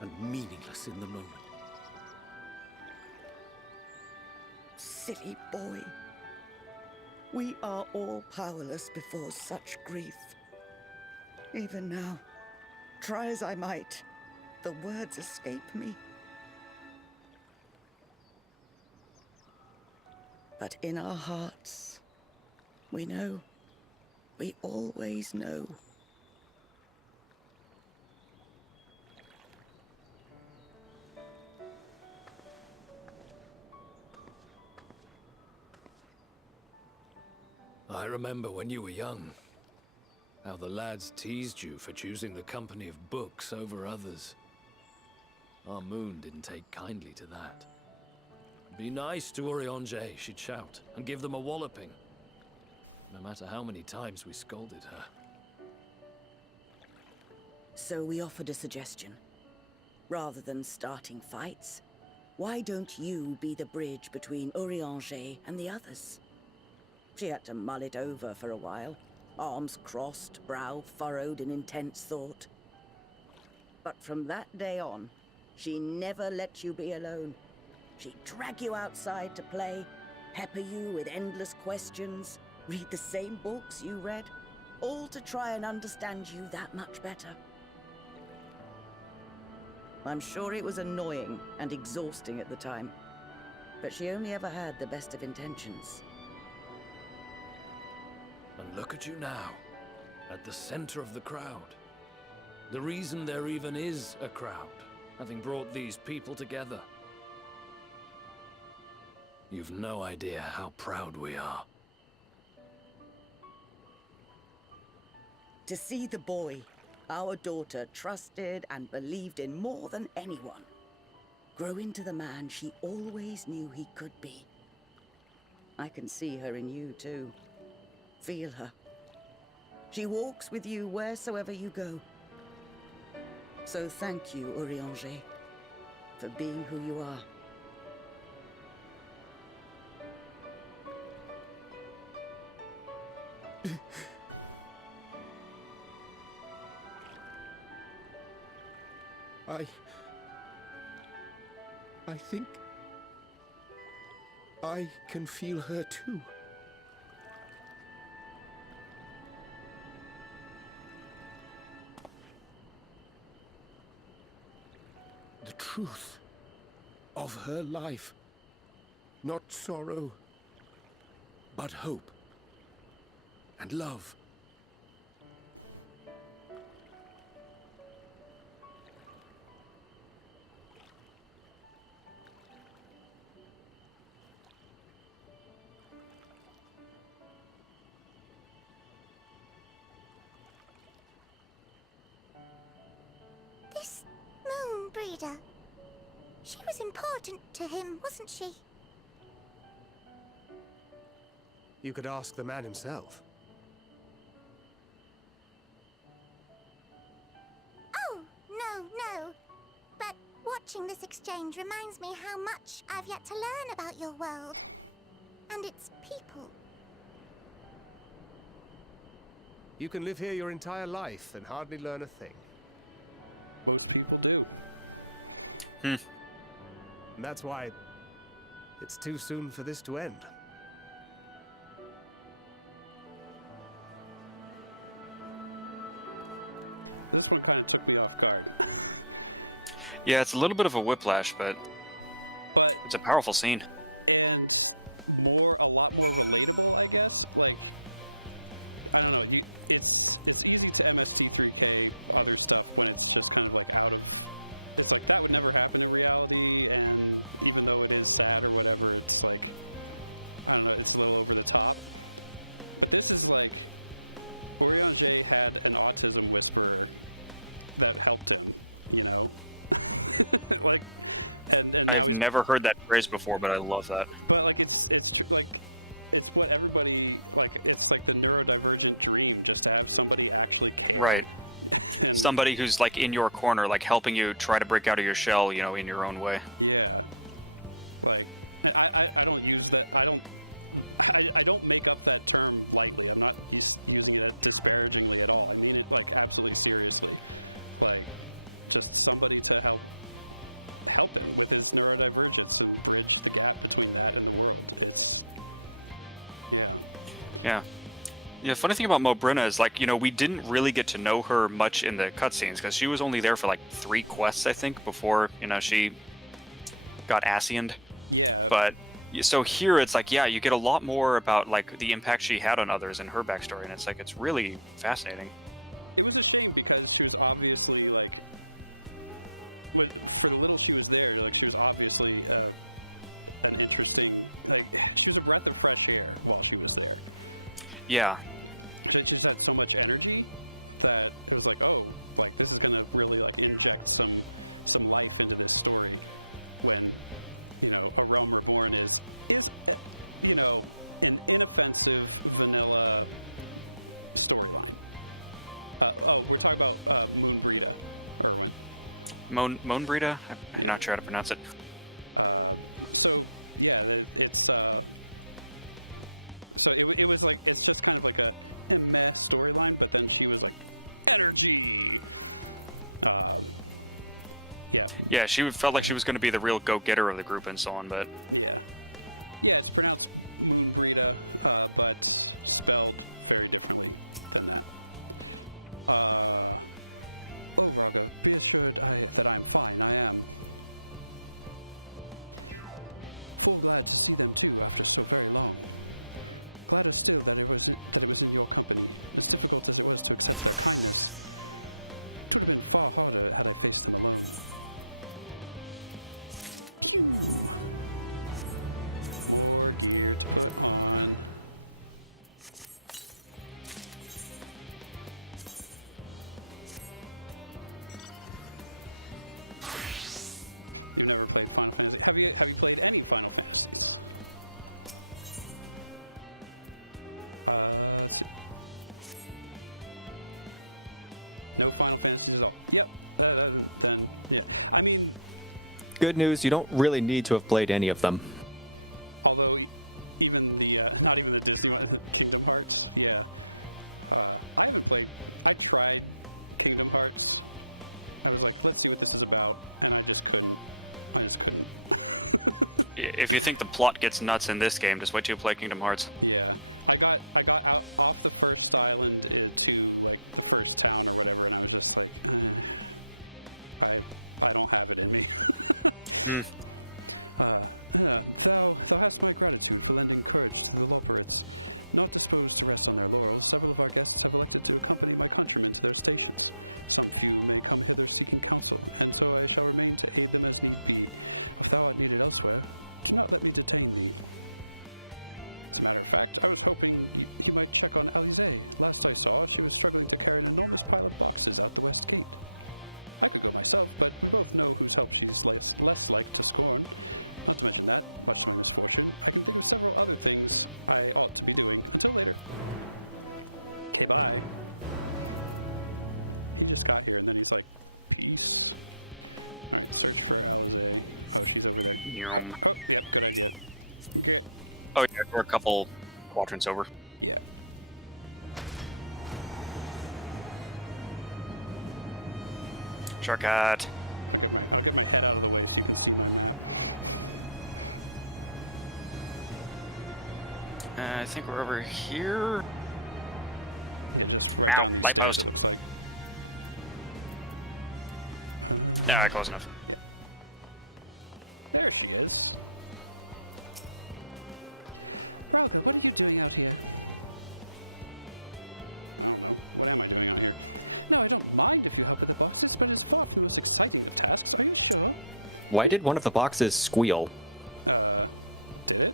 and meaningless in the moment. Silly boy. We are all powerless before such grief. Even now, try as I might, the words escape me. But in our hearts, we know. We always know. I remember when you were young, how the lads teased you for choosing the company of books over others. Our moon didn't take kindly to that. Be nice to Urianger, she'd shout, and give them a walloping. No matter how many times we scolded her. So we offered a suggestion. Rather than starting fights, why don't you be the bridge between Urianger and the others? She had to mull it over for a while, arms crossed, brow furrowed in intense thought. But from that day on, she never let you be alone. She'd drag you outside to play, pepper you with endless questions, read the same books you read, all to try and understand you that much better. I'm sure it was annoying and exhausting at the time, but she only ever had the best of intentions. And look at you now, at the center of the crowd. The reason there even is a crowd, having brought these people together. You've no idea how proud we are. To see the boy, our daughter, trusted and believed in more than anyone, grow into the man she always knew he could be. I can see her in you too. Feel her. She walks with you wheresoever you go. So thank you, Urianger, for being who you are. I think I can feel her too. The truth of her life. Not sorrow, but hope and love. This moon breeder. She was important to him, wasn't she? You could ask the man himself. Oh, no. But watching this exchange reminds me how much I've yet to learn about your world. And its people. You can live here your entire life and hardly learn a thing. Most people do. And that's why it's too soon for this to end. This one kind of took me off guard. Yeah, it's a little bit of a whiplash, but But, it's a powerful scene. and a lot more relatable, I guess. Like, I don't know, it's easy to MSQ3K other stuff when it's just kind of like out of, it's like that would never happen in reality, and even though it is sad or whatever, it's like, I don't know, it's a little over the top. But this is like, Urianger had an autism whisperer that helped him, you know? Like, and I've never heard that phrase before, but I love that. But like it's just like it's what everybody like it's like the neurodivergent dream just to have somebody actually care. Right. Somebody who's like in your corner, like helping you try to break out of your shell, you know, in your own way. Yeah. Like I don't use that I don't make up that term lightly. I'm not using it disparagingly at all. I mean it like absolutely seriously. Like just somebody to help him with his neurodivergence and bridge the gap between that and the world. Yeah. Yeah, funny thing about Mobrina is, like, you know, we didn't really get to know her much in the cutscenes, because she was only there for, like, 3 quests, I think, before, you know, she got Ascianed. But, so here it's like, yeah, you get a lot more about, like, the impact she had on others and her backstory, and it's like, it's really fascinating. It was a shame because she was obviously like for the little she was there, like she was obviously an interesting, like she was a breath of fresh air while she was there. Yeah. She just had so much energy that it was like, oh, like this is gonna really like inject some life into this story when you know a Realm Reborn is you know an inoffensive vanilla story. We're talking about Moon Breeder. Moanbrita? I'm not sure how to pronounce it. So yeah, so it was like it's just kind of like a mad storyline, but then she was like energy. Yeah, she felt like she was going to be the real go-getter of the group and so on, but Yeah, it's pronounced Moon Breeder, but spelled very differently than that. Rowlga, be assured that I'm fine. I am. Full glad to see them too after so very long. Rather still that it was in your Good news, you don't really need to have played any of them. Although even the not even the Disneyland Kingdom Hearts, yeah. I haven't played. I've tried Kingdom Hearts. I was like, let's see what this is about, and I just couldn't. If you think the plot gets nuts in this game, just wait till you play Kingdom Hearts. Yeah, I got out off the first island to like the first town or whatever, and I was just like, I don't have it in me. Hmm. Yeah, so how's my gratitude for lending courage to the locals? Not disposed to rest on our laurels, several of our guests have elected to accompany my countrymen to their stations. Some few may come hither seeking counsel, and so I shall remain to aid them as need be. If thou art needed elsewhere, do not let me detain thee. As a matter of fact, I was hoping you might check on Alize. Last I saw, she was struggling to carry an enormous pile of boxes out the west gate. I could go myself, but we both know whose help she is less like to scorn. Once mention that, plus my misfortune, I can think of several other things I ought to be doing until later. Okay, bye. We just got here, and then he's like, peace. Oh, she's over there. Yum. Oh, yeah, good idea. Here. Oh yeah, we're a couple quadrants over. Shortcut. I think we're over here. Ow, light post. Nah, close enough. There she goes. Rowlga, what are you doing out here? What am I doing out here? No, I don't mind if you help with the boxes, but it's not too exciting a task. Are you sure? Why did one of the boxes squeal? Did it?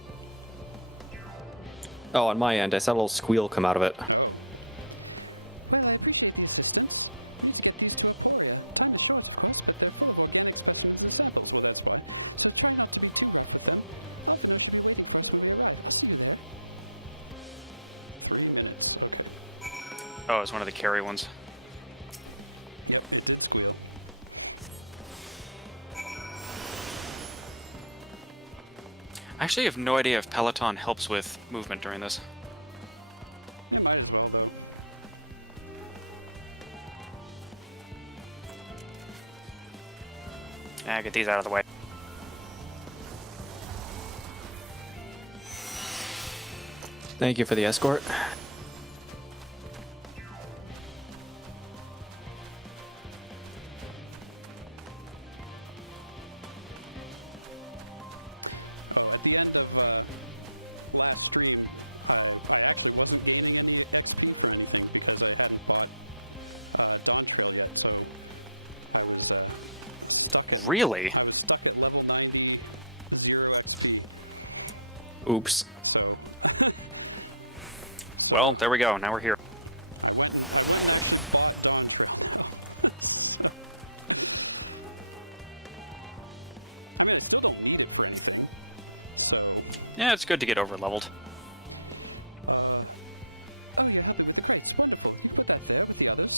Oh, on my end, I saw a little squeal come out of it. Well, I appreciate the assistance. Please get used to it forward. Time is short, of course, but they're full of organic functions and samples for this one. So try not to be too wonderful. After I should be waiting close to you around. See you there. 3 minutes. Oh, it's one of the carry ones. Yep, it looks good. I actually have no idea if Peloton helps with movement during this. It might as well, though. Get these out of the way. Thank you for the escort. So at the end of last stream, I actually wasn't getting any FFXIV because I hadn't bought Dawnfall yet, so I was stuck Really? at level 90, 0 XP. Oops. So Well, there we go. Now we're here. I went and bought Dawnfall. I mean, I still don't need it for anything. So, Yeah, it's good to get over leveled. oh, you're happy with the price. Wonderful. You put that there with the others.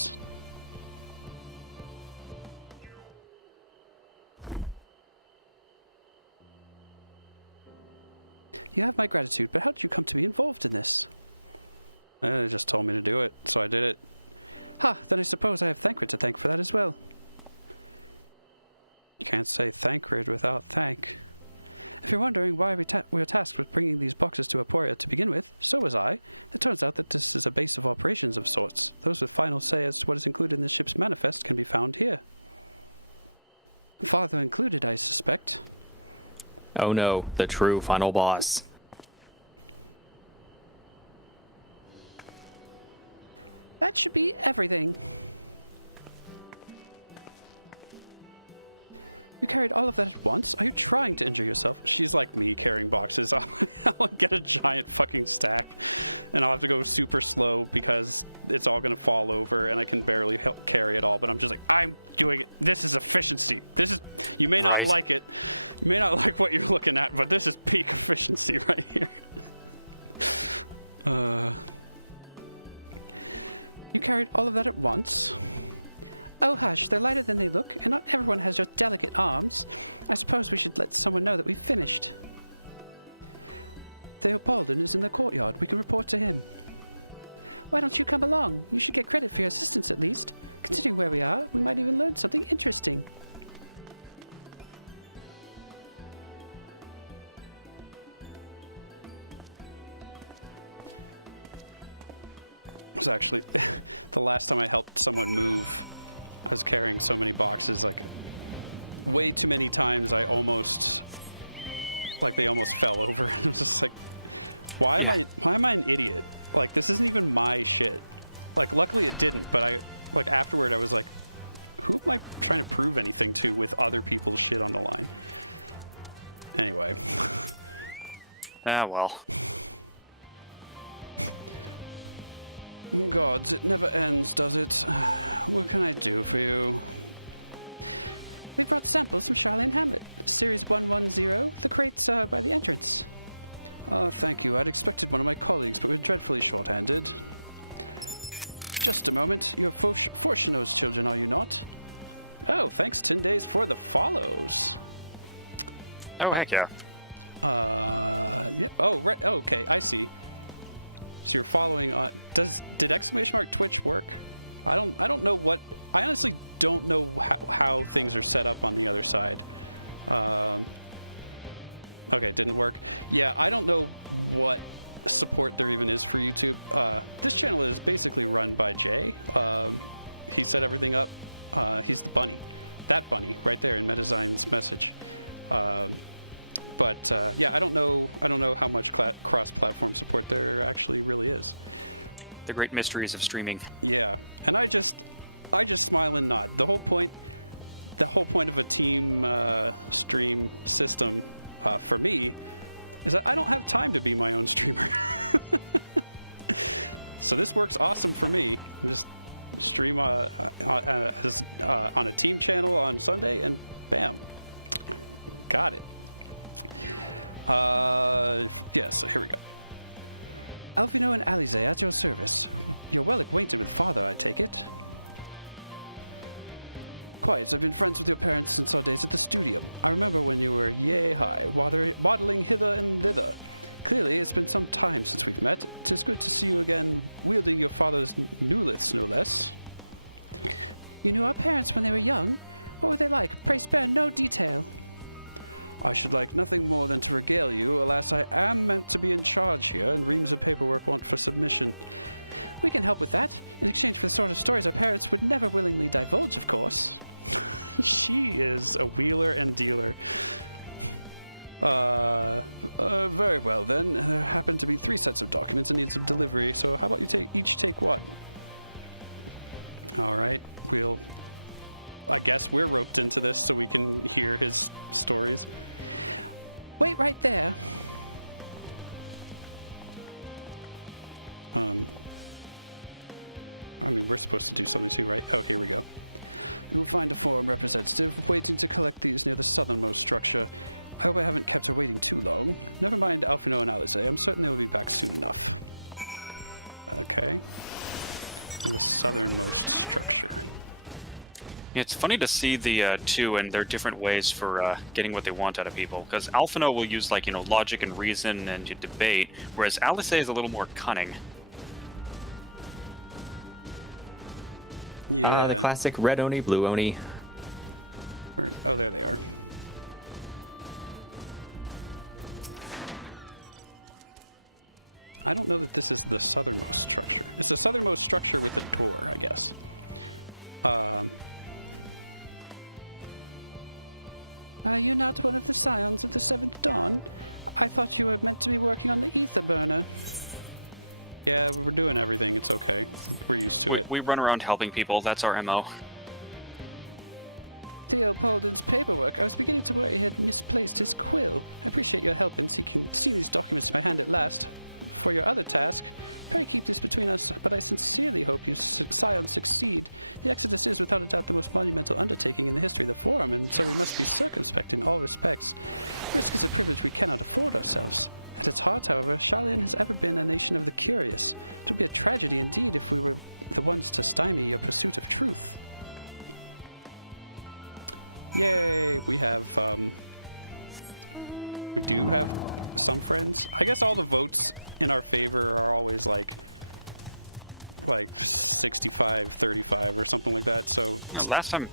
You have my gratitude, but how did you come to be involved in this? Yeah, they just told me to do it, so I did it. Ha! Then I suppose I have Thancred to thank for that as well. Can't say Thancred without thank. If you're wondering why we were tasked with bringing these boxes to Emporia to begin with, so was I. It turns out that this is a base of operations of sorts. Those with final say as to what is included in the ship's manifest can be found here. Father included, I suspect. Oh no, the true final boss. That should be everything. You carried all of this at once? Are you trying to injure yourself? She's like me carrying boxes. I'll get a giant fucking staff, and I'll have to go super slow because it's all gonna fall over, and I can barely help carry it all. But I'm just like, I'm doing it. This is efficiency. This is. You may not Right. like it. You may not like what you're looking at, but this is peak efficiency right here. You carried all of that at once? Oh hush, they're lighter than they look. Not everyone has your delicate arms. I suppose we should let someone know that we've finished. The reporter lives in the courtyard. We can report to him. Why don't you come along? We should get credit for your assistance at least. See where we are. We might even learn something interesting. Actually, the last time I helped someone move, I was carrying so many boxes, like, way too many times, like, they almost fell over. Why? Yeah. Why am I an idiot? Like, this isn't even my shit. Like, luckily it didn't, but like, afterward I was like, who am I trying to prove anything to with other people's shit on the line? Anyway. Ah, well. God, it never ends, does it? What can I do? It's not simple to try and handle. Series 110, the crate by the entrance. Oh, thank you. I'd accepted one of my colleagues, but it's better you can handle it. Just a moment. You're fortunate those children, are you not? Oh, thanks. 10 days worth of followers. Oh, heck yeah. Oh, right. Oh, okay. I see. So you're following up. Did exclamation mark Twitch work? I don't know what. I honestly don't know how things are set up on the other side. Okay, did it work? Yeah, I don't know what support there is for YouTube. This channel is basically run by Joey. He set everything up. He's done that button right there in this message. But yeah, I don't know how much that cross-platform support there actually really is. The great mysteries of streaming. Yeah, and I just smile and nod. The whole point of a team stream system for me is that I don't have time to be my own streamer. So this works awesome for me. Stream on a team channel on Sunday, and bam, got it. Yeah, here we go. How do you know an Alizé? I've no service. You're well equipped to be father, I take it. Right, I've been friends with your parents since I was the studio. I remember when you were near the car, waddling hither and thither. Clearly, it's been some time since we met. It's good to see you again, wielding your father's newless us. You knew our parents when they were young? What were they like? Pray spare no detail. I should like nothing more than to regale you, alas I am meant to be in charge here and bring the paperwork on for submission. We can help with that. We've seen the sort of stories our parents would never willingly divulge, of course. She is a wheeler and dealer. Very well then. There happen to be 3 sets of documents and need some delivery, so how about we each take one? Alright, I guess we're roped into this so we can hear his stories. Wait right there. Waiting to collect these near the southernmost structure. However, I haven't kept away too long. Never mind Alpino and Alizé, I'm certain they'll be back. It's funny to see the two and their different ways for getting what they want out of people. Because Alphino will use, like, logic and reason and debate, whereas Alizé is a little more cunning. The classic red Oni, blue Oni. I don't know if this is the southernmost structure. It's the southernmost structure with the wood, I guess. You're not told us the styles of the seventh dawn? I thought you were meant to be working on the Easter burner. Yeah, we're doing everything. It's okay. We run around helping people. That's our MO. Theo called its paperwork. I was beginning to worry that these places quill. Appreciate your help in securing 2 documents at hand at last. For your other task, I think this between us, but I sincerely hope you should try and succeed. The Exodus is without doubt the most monumental undertaking in the history of the Forum, and circumspect in all respects. We cannot fail in that. The thought, however, shall leave everything in the mission of the curious. It would be a tragedy indeed if we were the ones to stand in the pursuit of truth. Last time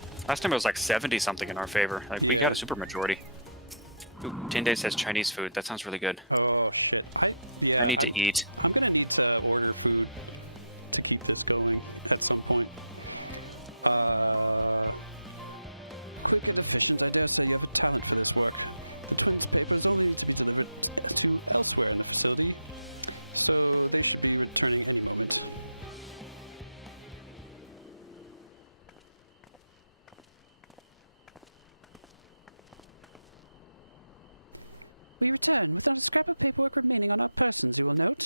it was like 70 something in our favor. Like we got a super majority. Ooh, 10 days has Chinese food. That sounds really good. Oh shit. I need to eat. I'm gonna need to order food to keep this going at some point. Quick and efficient, I dare say you have time for this work. The Brazilians need to deliver to elsewhere in the facility, so they should be returning any moment. We return without a scrap of paperwork remaining on our persons, you will note.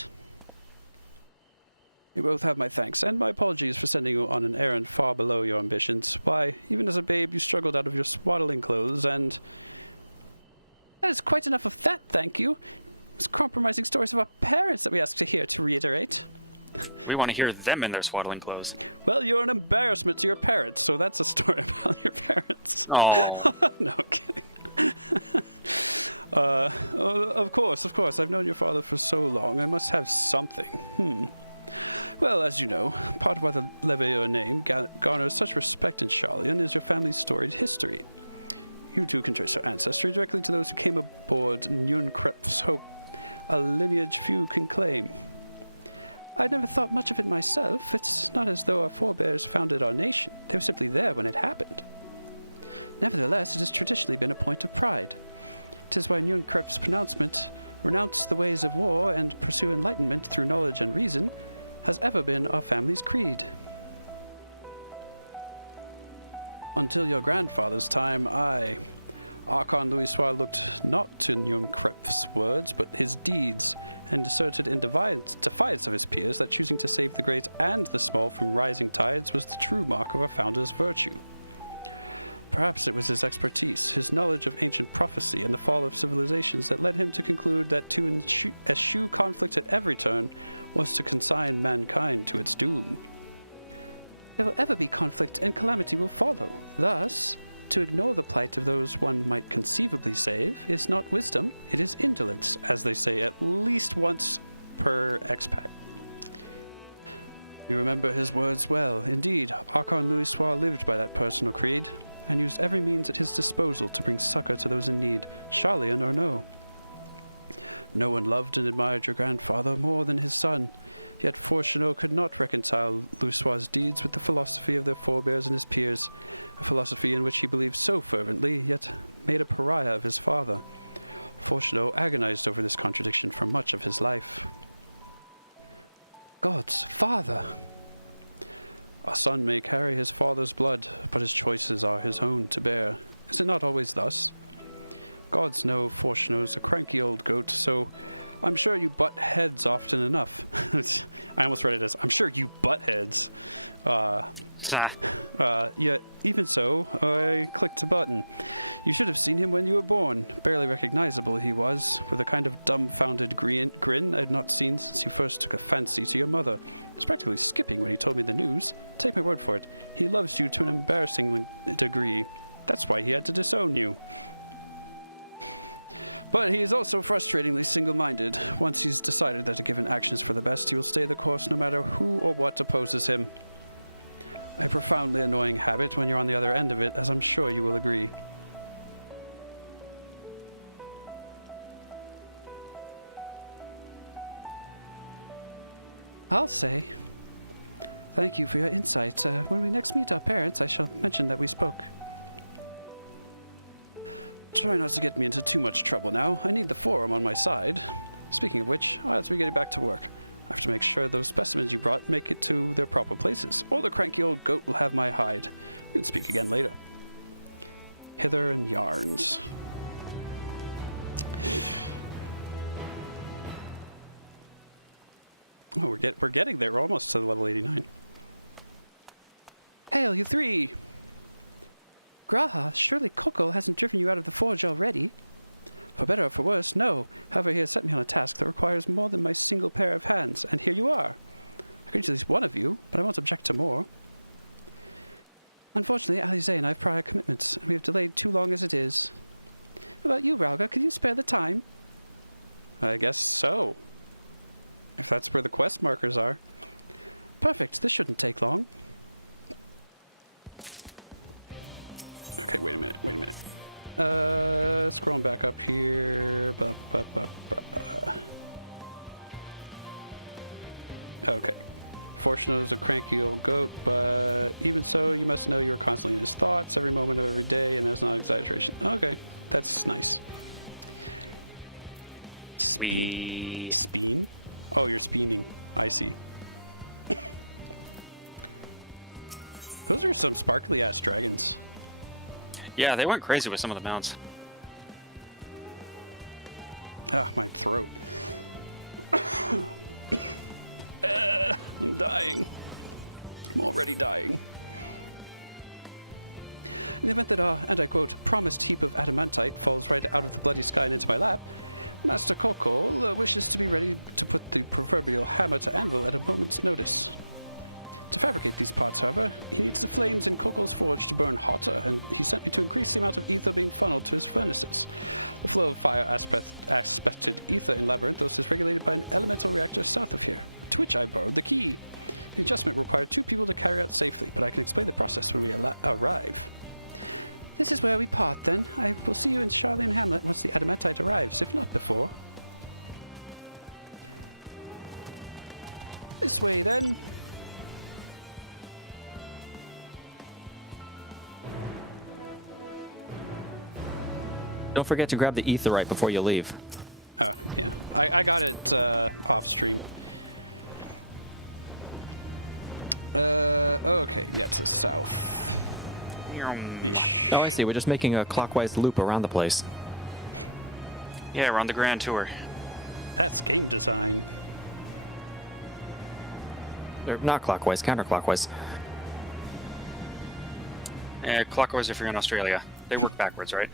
You both have my thanks, and my apologies for sending you on an errand far below your ambitions. Why, even as a babe, you struggled out of your swaddling clothes, and There's quite enough of that, thank you. It's compromising stories of our parents that we asked to hear, to reiterate. We want to hear them in their swaddling clothes. well, you're an embarrassment to your parents, so that's a story about your parents. Oh. Of course, I've known your father for so long, I must have something. Well, as you know, part of the Leveilleur name garners such respect in Charlemagne is your family's storied history. You can trace your ancestry directly to those who came aboard Union Crept, a lineage few can claim. I never thought much of it myself. It's not as though our forebears founded our nation. It was simply there when it happened. Nevertheless, it has traditionally been a point of pride. It is why Union Crept's pronouncements renounce the ways of war and pursue enlightenment through knowledge and reason has ever been our family's creed. Until your grandfather's time, Archon Louis would not genuine Crept's words, but his deeds, and asserted in defiance of his peers that choosing to save the great and the small through rising tides was the true mark of a founder's virtue. Perhaps it was his expertise, his knowledge of ancient prophecy and the fall of civilizations that led him to conclude that to eschew conflict at every turn was to consign mankind to its doom. There will ever be conflict and calamity will follow. Thus, to know the plight of those one might conceivably say is not wisdom, it is intellect, as they say at least once per expat. Remember his words well, indeed. Archon Louis lived by that personal creed, and used every means at his disposal to bring succor to those in need. Surely may know. No one loved and admired your grandfather more than his son, yet Fortunato could not reconcile Louis' deeds with the philosophy of their forebears and his peers, a philosophy in which he believed so fervently, yet made a pariah of his father. Fortunato agonized over this contradiction for much of his life. God's father! A son may carry his father's blood, but his choices are his own to bear. It's not always thus. Gods know Fortunato is a cranky old goat, so I'm sure you butt heads often enough. I'm afraid of this. I'm sure you butt heads. Yet, even so, I clicked the button. You should have seen him when you were born. Barely recognizable he was, with a kind of dumbfounded grin I'd not seen since you first took a fancy to your mother. Especially skipping when he told me the news. Take my word for it. He loves you to an embarrassing degree. That's why he had to disown you. But he is also frustratingly single-minded. Once he's decided that giving actions for the best, he will stay the course no matter who or what opposes him. A profoundly annoying habit when you're on the other end of it, as I'm sure you will agree. I'll say. Thank you for your insight. So when we next meet our parents, I shall mention that we spoke. Sure enough to get me into too much trouble now. I need the forum on my side. Speaking of which, I have to get back to work. I have to make sure that specimens you brought make it to their proper places. Or the cranky old goat will have my hide. We'll speak again later. Hither yarns. We're getting there. We're almost to level 80. Hail, you three! Grandpa, surely Coco hasn't driven you out of the forge already. For better or for worse, no. However, here's something on a task that requires more than a single pair of hands, and here you are. This is one of you. I won't object to more. Unfortunately, Alize and I have prior commitments. We have delayed too long as it is. What about you, Rowlga? Can you spare the time? I guess so. If that's where the quest markers are. Perfect. This shouldn't take long. We... Yeah, they went crazy with some of the mounts. Don't forget to grab the etherite before you leave. I got it. Oh, I see. We're just making a clockwise loop around the place. Yeah, we're on the grand tour. Or not clockwise, counterclockwise. Clockwise if you're in Australia. They work backwards, right?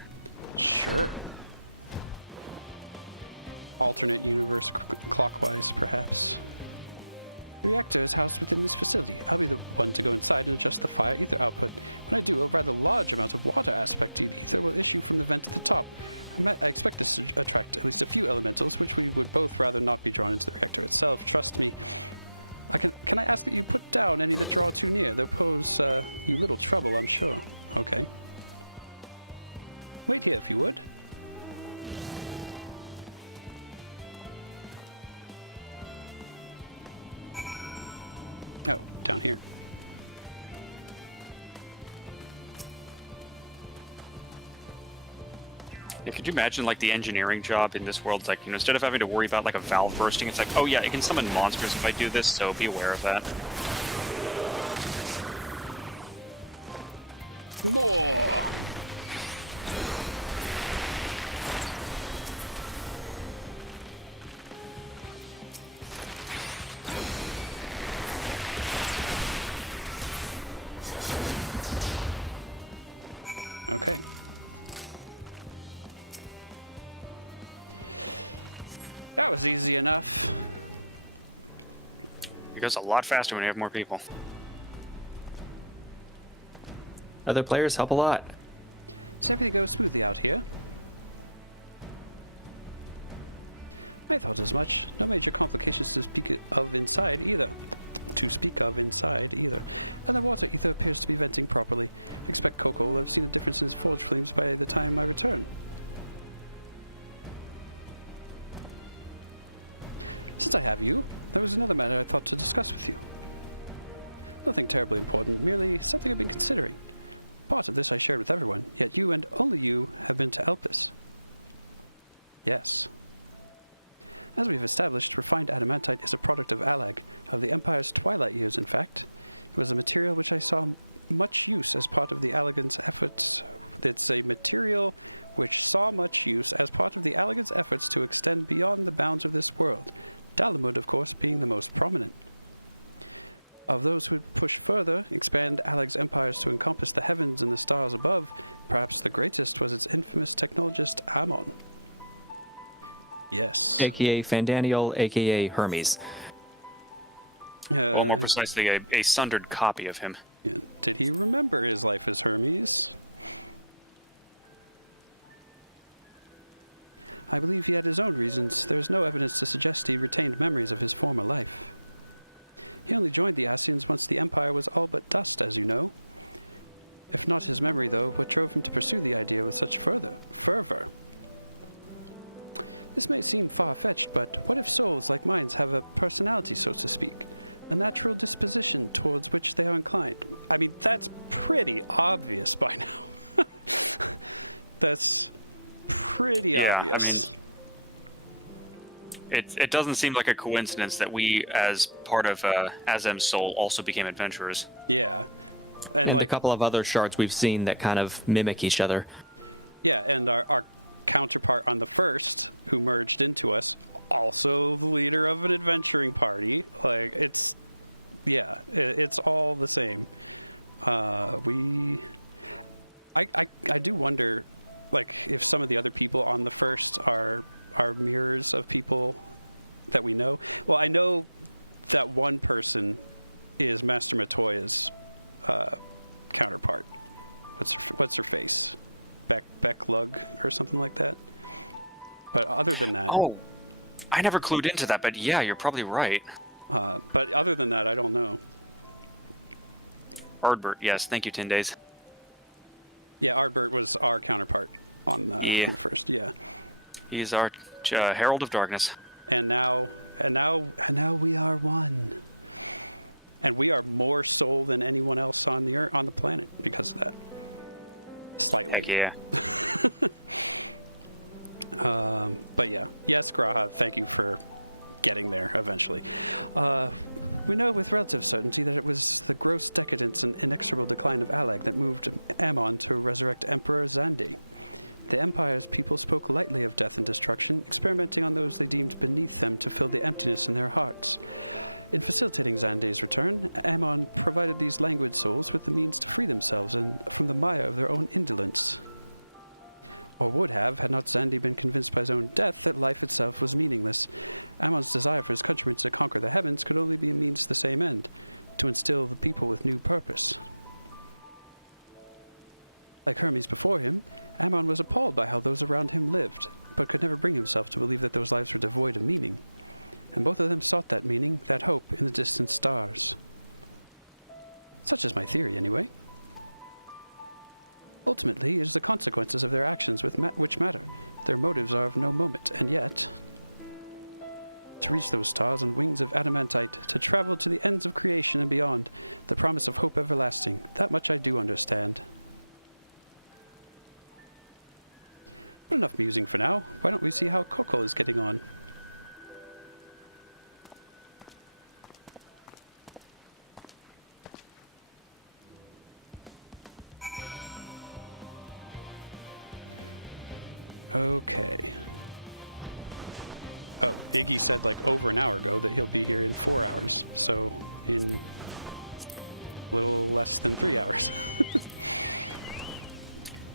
Yeah, could you imagine like the engineering job in this world? It's like, you know, instead of having to worry about like a valve bursting, it's like, oh yeah, it can summon monsters if I do this, so be aware of that. It goes a lot faster when you have more people. Other players help a lot. This I shared with everyone, yet you and only you have been to Altus. Yes. As we've established, refined adamantite is a product of Allied, of the Empire's twilight years, in fact, with a material which has shown much use as part of the Allergan's efforts. It's a material which saw much use as part of the Allergan's efforts to extend beyond the bounds of this world, Dalamud, of course, being the most prominent. Of those who push further, expand Alex's empires to encompass the heavens and the stars above, perhaps the greatest was its infamous technologist, Amon. Yes. AKA Fandaniel, AKA Hermes. Well, more precisely, a sundered copy of him. Did he remember his life as Hermes? I believe he had his own reasons. There is no evidence to suggest he retained memories of his former life. He only joined the Ascians once the Empire was all but dust, as you know. If not his memory, though, what drove him to pursue the idea with such fervor. This may seem far-fetched, but what if souls like mine have a personality, so to speak? A natural disposition towards which they are inclined? I mean, that's pretty obvious by now. That's pretty Yeah, obvious. I mean, It doesn't seem like a coincidence that we, as part of Azem's soul, also became adventurers. Yeah. And a couple of other shards we've seen that kind of mimic each other. Yeah, and our counterpart on the first, who merged into us, also the leader of an adventuring party. Like, it's all the same. I do wonder, like, if some of the other people on the first are mirrors of people that we know. Well, I know that one person is Master Matoya's counterpart. What's her face? Beck Lug or something like that. But other than that, Oh, I never clued into that, but yeah, you're probably right. but other than that, I don't know. Ardbert, yes, thank you, 10 days. Yeah, Ardbert was our counterpart. On, Yeah. first, yeah. He's our Herald of Darkness. And now we are one. And we are more soul than anyone else on the planet because of that. Heck yeah. But yes, thank you for getting there eventually. We know with Red Systems, that it was the gross decadence and inexorable founding ally that moved Ammon to resurrect Emperor Xandin. The Empire's people spoke lightly of death and destruction, sparing the others the deeds beneath them to fill the emptiness in their hearts. In facilitating Xandin's return, Ammon provided these languid souls with the means to free themselves from the mire of their own indolence. Or would have, had not Xandi been convinced by their own death that life itself was meaningless. Ammon's desire for his countrymen to conquer the heavens could only be used to the same end, to instill people with new purpose. Like humans before him, Ammon was appalled by how those around him lived, but could never bring himself to believe that those lives were devoid of meaning. And both of them sought that meaning, that hope, in distant stars. Such is my theory, anyway. Ultimately, it's the consequences of their actions which matter. Their motives are of no moment, and yet. Through those stars and wings of adamantite, to travel to the ends of creation and beyond, the promise of hope everlasting. That much I do understand. Enough musing for now. Why don't we see how Coco is getting on?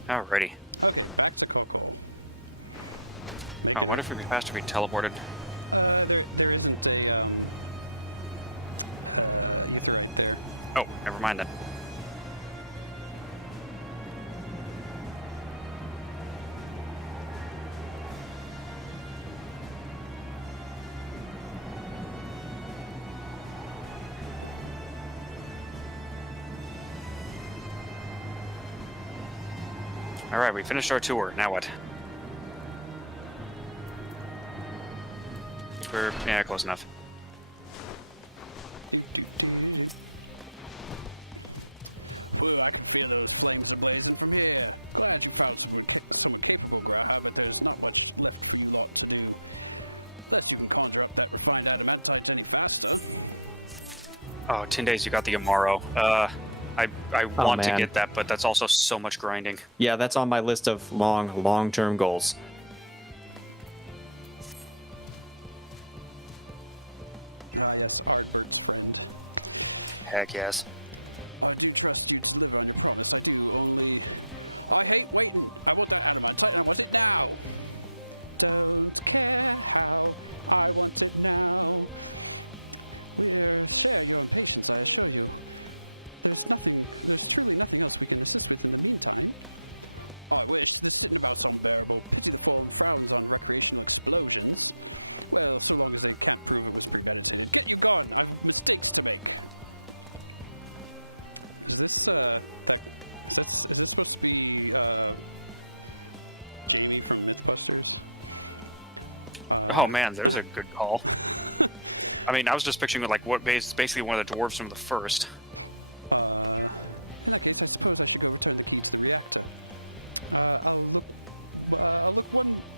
Alrighty. Oh, I wonder if it'd be faster if we teleported. Oh, never mind then. Alright, we finished our tour. Now what? Yeah, close enough. Ooh, I can feel those flames blazing from here. Yeah, you try to be somewhat capable, Graham, but there's not much left for you lot to do. Unless you can conjure up that refined adamantite any faster. Oh, 10 days, you got the Amaro. I want to man. get that, but that's also so much grinding. Yeah, that's on my list of long-term goals. Heck yes. I do trust you to deliver on the promise. I do only. I hate waiting. I want that adamantite. I want it now. Don't care how. I want it now. We will share your patience, I assure you. There's truly nothing else we can assist with in the meantime. I wish this thing about unbearable, pitiful crowds on recreational explosions. Well, so long as they can't prove this preventative. Get you gone. I have mistakes to make. Is this supposed to be, Jamie from Mythbusters? Oh man, there's a good call. I mean, I was just picturing like what basically one of the dwarves from the first. In that case, I suppose I should go return the keys to the reactor.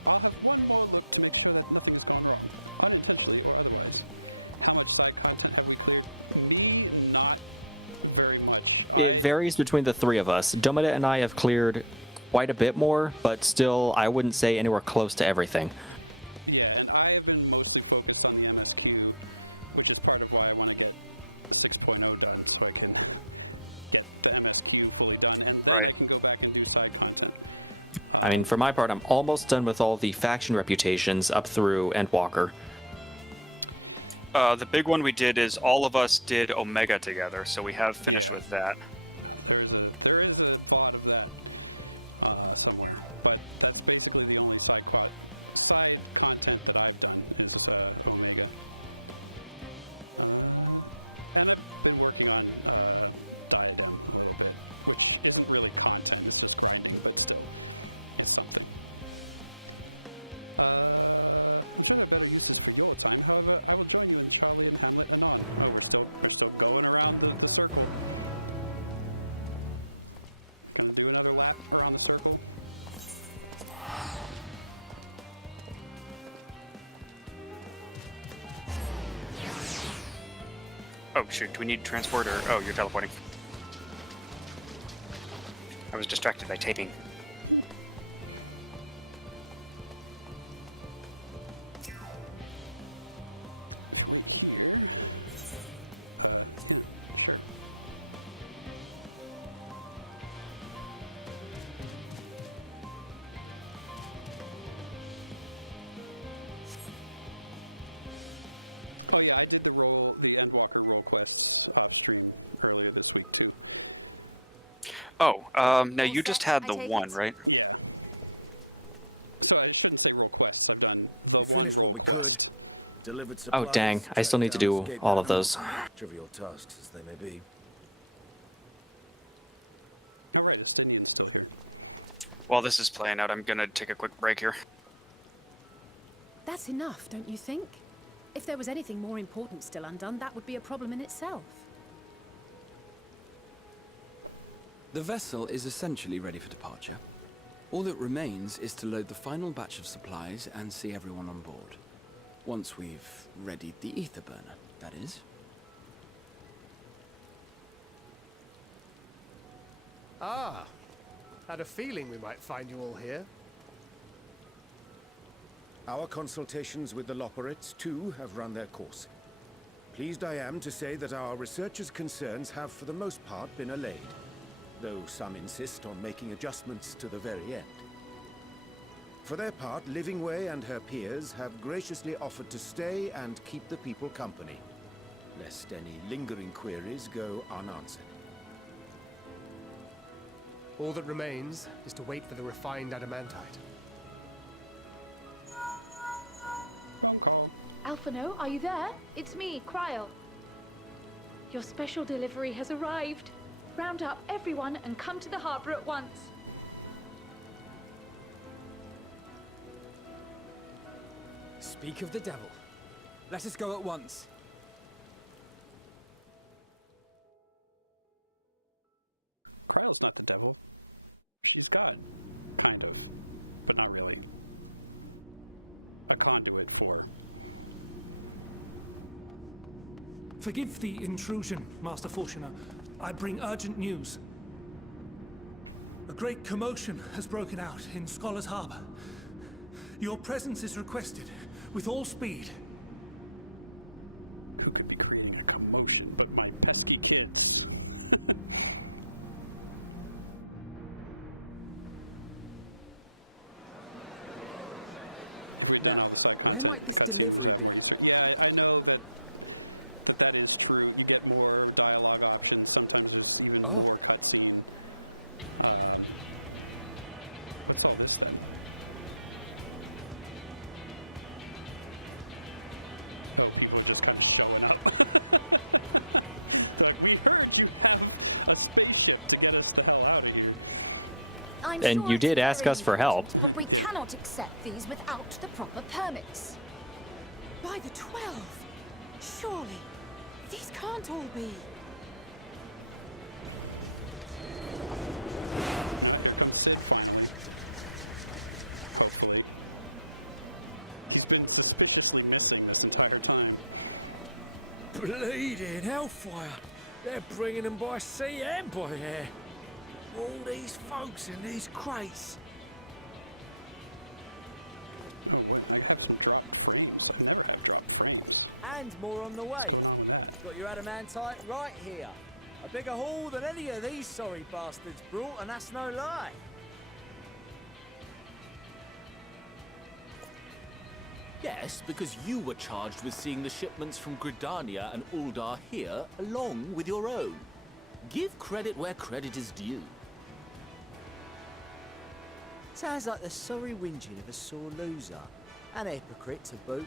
I'll have one more look to make sure that nothing's gone wrong. I It varies between the three of us. Domida and I have cleared quite a bit more, but still, I wouldn't say anywhere close to everything. Yeah, and I have been mostly focused on the MSQ, which is part of why I want to get the 6.0 done, so I can get the MSQ fully done, and then Right. I can go back and do side content. I mean, for my part, I'm almost done with all the faction reputations up through Endwalker. The big one we did is all of us did Omega together, so we have finished with that. There is a thought of that, but that's basically the only side content that I've done is Omega. And I've been working on Diadem a little bit, which isn't really content, it's just grinding, but still, it's something. I'm feeling better used to your time. However, I will join you in travel and Hamlet and on. Still going around in the circle. Can we do another lap around the circle? Oh shoot, do we need transport or... Oh, you're teleporting. I was distracted by taping. Oh yeah, I did the Endwalker role quest stream earlier this week too. Oh, now you just had the one, right? Yeah. So I shouldn't say role quests. I've done. We finished what we could, delivered Oh, supplies, dang. I still need to tracked down do escape all of routes. those. Trivial tasks as they may be. Oh right, it's Dinian's still here. While this is playing out, I'm gonna take a quick break here. That's enough, don't you think? If there was anything more important still undone, that would be a problem in itself. The vessel is essentially ready for departure. All that remains is to load the final batch of supplies and see everyone on board. Once we've readied the ether burner, that is. Ah, had a feeling we might find you all here. Our consultations with the Loperates, too, have run their course. Pleased I am to say that our researchers' concerns have, for the most part, been allayed, though some insist on making adjustments to the very end. For their part, Livingway and her peers have graciously offered to stay and keep the people company, lest any lingering queries go unanswered. All that remains is to wait for the refined adamantite. Alphino, are you there? It's me, Cryle. Your special delivery has arrived. Round up everyone and come to the harbor at once. Speak of the devil. Let us go at once. Kryle's not the devil. She's God. Kind of. But not really. A conduit for her. Forgive the intrusion, Master Fortuner. I bring urgent news. A great commotion has broken out in Scholar's Harbor. Your presence is requested, with all speed. Who could be creating a commotion but my pesky kids? Now, where might this delivery be? Yeah, I know that is true. You get more dialogue options, sometimes even more cutscene. I'm And sure you it's did ask very us for help. important, but we cannot accept these without the proper permits. By the 12! Surely, these can't all be. It's been suspiciously missing this entire time. Bleeding hellfire! They're bringing them by sea and by air. All these folks in these crates. And more on the way. Got your adamantite right here. A bigger haul than any of these sorry bastards brought, and that's no lie. Yes, because you were charged with seeing the shipments from Gridania and Uldar here, along with your own. Give credit where credit is due. Sounds like the sorry whinging of a sore loser. An hypocrite to boot.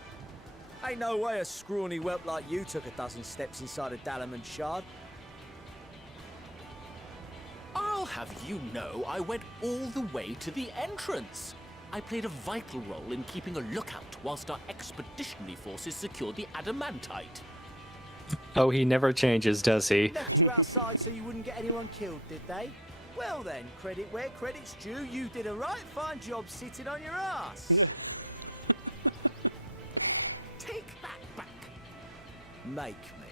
Ain't no way a scrawny whelp like you took a dozen steps inside a Dalamon shard. I'll have you know I went all the way to the entrance. I played a vital role in keeping a lookout whilst our expeditionary forces secured the adamantite. Oh, he never changes, does he? Left you outside so you wouldn't get anyone killed, did they? Well then, credit where credit's due, you did a right fine job sitting on your ass. Take that back. Make me.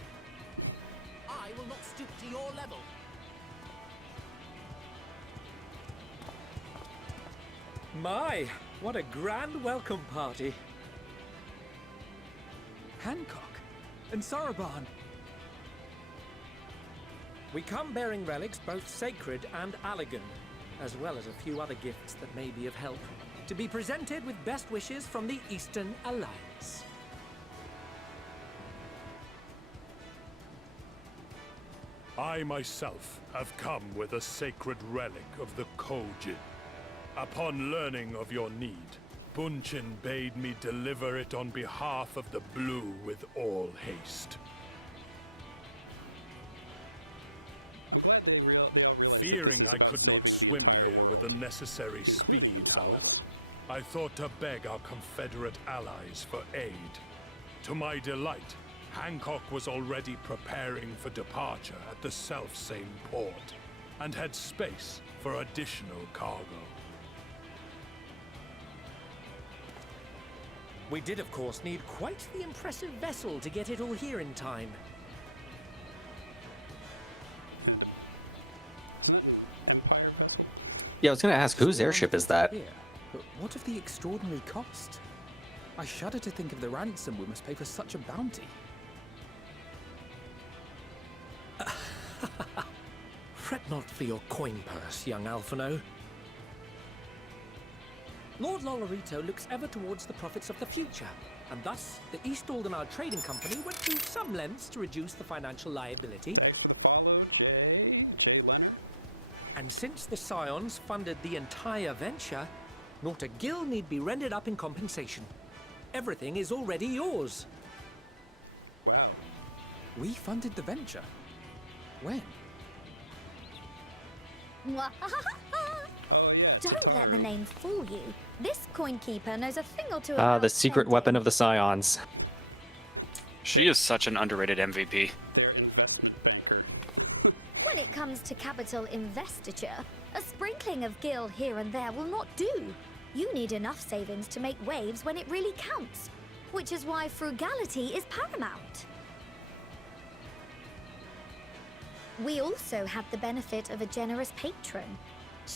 I will not stoop to your level. My, what a grand welcome party. Hancock and Soroban. We come bearing relics both sacred and Allagan, as well as a few other gifts that may be of help, to be presented with best wishes from the Eastern Alliance. I myself have come with a sacred relic of the Kojin. Upon learning of your need, Bunchin bade me deliver it on behalf of the Blue with all haste. Fearing I could not swim here with the necessary speed, however, I thought to beg our Confederate allies for aid. To my delight, Hancock was already preparing for departure at the self-same port, and had space for additional cargo. We did, of course, need quite the impressive vessel to get it all here in time. Yeah, I was going to ask, whose airship is that? Here, but what of the extraordinary cost? I shudder to think of the ransom we must pay for such a bounty. Fret not for your coin purse, young Alphino. Lord Lolorito looks ever towards the profits of the future, and thus the East Aldenard Trading Company went to some lengths to reduce the financial liability. And since the Scions funded the entire venture, not a gill need be rendered up in compensation. Everything is already yours. Wow. We funded the venture? When? Don't let the name fool you. This coin keeper knows a thing or two Ah, about the secret weapon of the Scions. She is such an underrated MVP. When it comes to capital investiture, a sprinkling of gil here and there will not do. You need enough savings to make waves when it really counts, which is why frugality is paramount. We also had the benefit of a generous patron.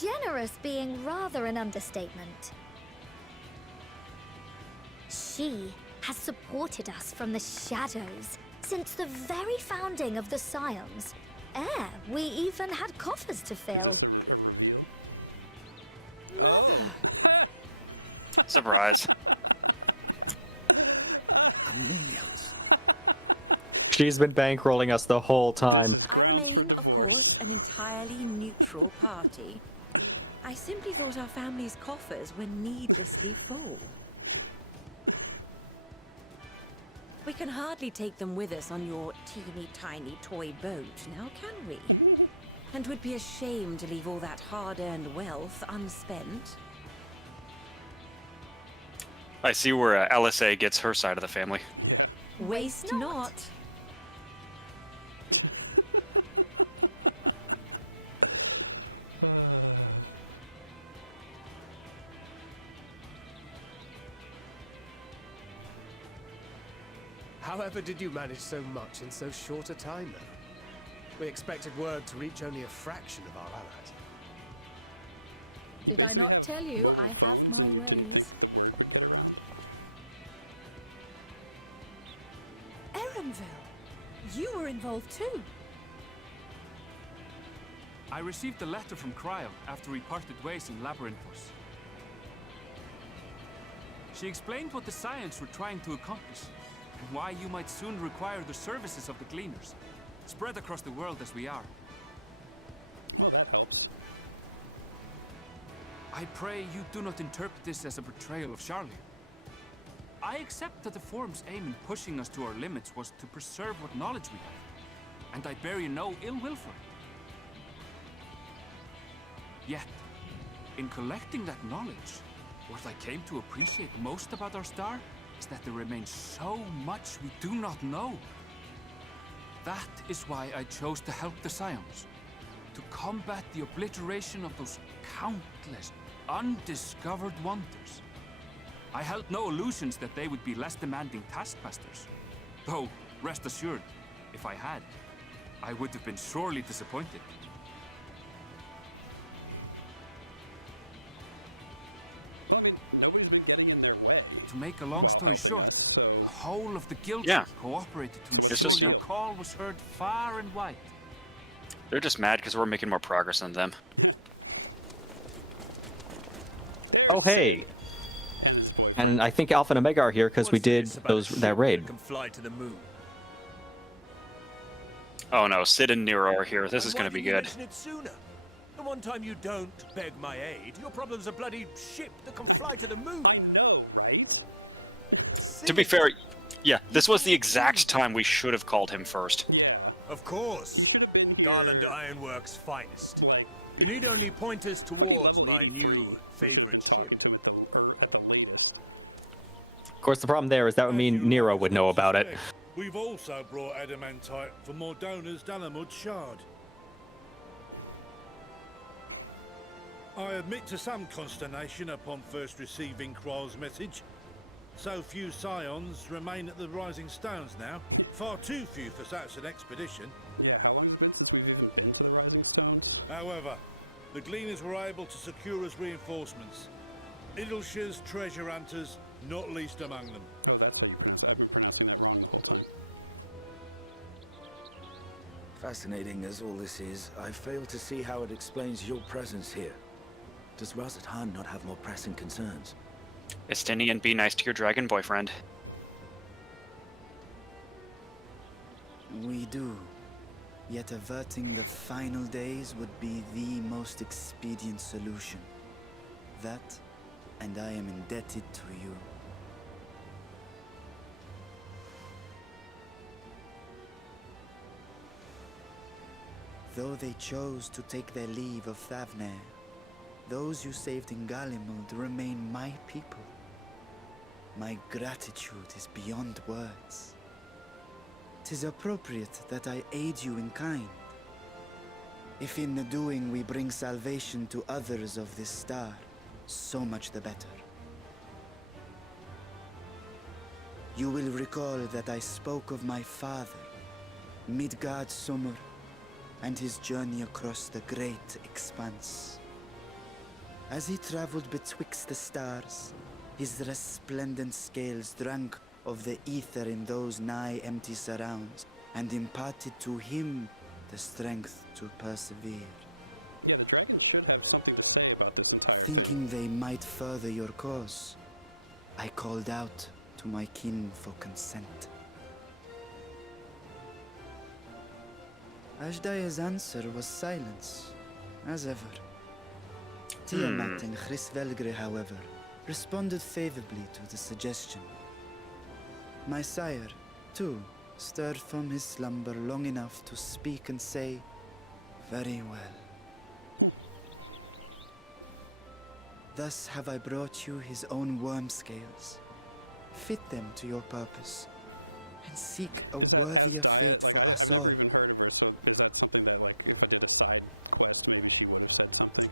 Generous being rather an understatement. She has supported us from the shadows since the very founding of the Scions. We even had coffers to fill. Mother! Surprise. Chameleons. She's been bankrolling us the whole time. I remain, of course, an entirely neutral party. I simply thought our family's coffers were needlessly full. We can hardly take them with us on your teeny-tiny toy boat, now can we? And would be ashamed to leave all that hard-earned wealth unspent. I see where LSA gets her side of the family. Waste not. However did you manage so much in so short a time, though? We expected word to reach only a fraction of our allies. Did I not tell you I have my ways? Erenville, you were involved too. I received a letter from Cryo after we parted ways in Labyrinthos. She explained what the Scions were trying to accomplish, and why you might soon require the services of the Gleaners, spread across the world as we are. Oh, that helps. I pray you do not interpret this as a betrayal of Charlie. I accept that the Forum's aim in pushing us to our limits was to preserve what knowledge we have, and I bear you no ill will for it. Yet, in collecting that knowledge, what I came to appreciate most about our star is that there remains so much we do not know. That is why I chose to help the Scions, to combat the obliteration of those countless undiscovered wonders. I held no illusions that they would be less demanding taskmasters. Though, rest assured, if I had, I would have been sorely disappointed. I mean, nobody's been getting in their way. To make a long story short, the whole of the guild cooperated to It's ensure just, your call was heard far and wide. They're just mad because we're making more progress than them. Oh, hey. And I think Alpha and Omega are here because we did that raid. Can fly to the moon. Oh no, Sid and Nero are here. This is going to be good. Mention it sooner. The one time you don't beg my aid, your problem's a bloody ship that can fly to the moon. I know, right? To be fair, yeah, this was the exact time we should have called him first. Yeah. Of course. Garland Ironworks' finest. You need only point us towards my new favorite ship. Of course, the problem there is that would mean Nero would know about it. We've also brought adamantite for Mordona's Dalamud Shard. I admit to some consternation upon first receiving Kryl's message. So few Scions remain at the Rising Stones now. Far too few for such an expedition. Yeah, how long has it been since we've even been to the Rising Stones? However, the Gleaners were able to secure us reinforcements. Idleshires, treasure hunters, not least among them. Oh, that's right. I've been pronouncing that wrong the whole time. Fascinating as all this is, I fail to see how it explains your presence here. Does Razat Han not have more pressing concerns? Estinian, be nice to your dragon boyfriend. We do. Yet averting the final days would be the most expedient solution. That, and I am indebted to you. Though they chose to take their leave of Thavnair, those you saved in Galimund remain my people. My gratitude is beyond words. 'Tis appropriate that I aid you in kind. If in the doing we bring salvation to others of this star, so much the better. You will recall that I spoke of my father, Midgard Summer, and his journey across the great expanse. As he traveled betwixt the stars, his resplendent scales drank of the ether in those nigh empty surrounds, and imparted to him the strength to persevere. Yeah, the dragons should have something to say about this entire Thinking they might further your cause, I called out to my kin for consent. Ashdai's answer was silence, as ever. Tiamat and Chris-Velgre, however, responded favorably to the suggestion. My sire, too, stirred from his slumber long enough to speak and say, "Very well." Thus have I brought you his own worm scales. Fit them to your purpose, and seek a worthier fate for us all. Is that something that, like, if I did a side quest, maybe she would have said something?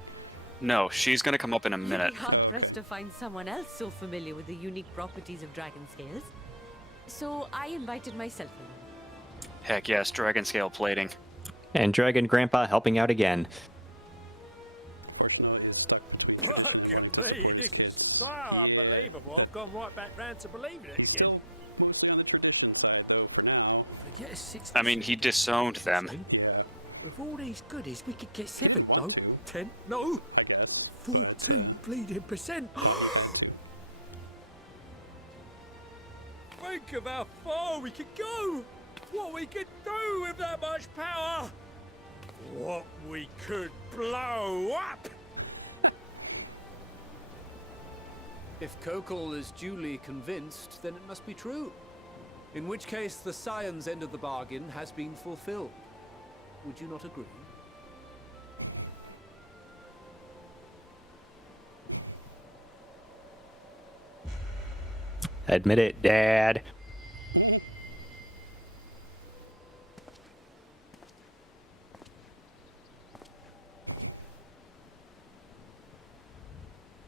No, she's going to come up in a minute. You'd be hard-pressed to find someone else so familiar with the unique properties of dragon scales. So I invited myself in. Heck yes, dragon scale plating. And Dragon Grandpa helping out again. Look at me, this is so unbelievable. I've gone right back round to believing it again. Mostly on the tradition side, though, for now. Forget a 60. I mean, he disowned them. With all these goodies, we could get 7, no, 10, no, 14 bleeding percent. Think of how far we could go. What we could do with that much power. What we could blow up. If Kokol is duly convinced, then it must be true. In which case, the Scion's end of the bargain has been fulfilled. Would you not agree? Admit it, Dad.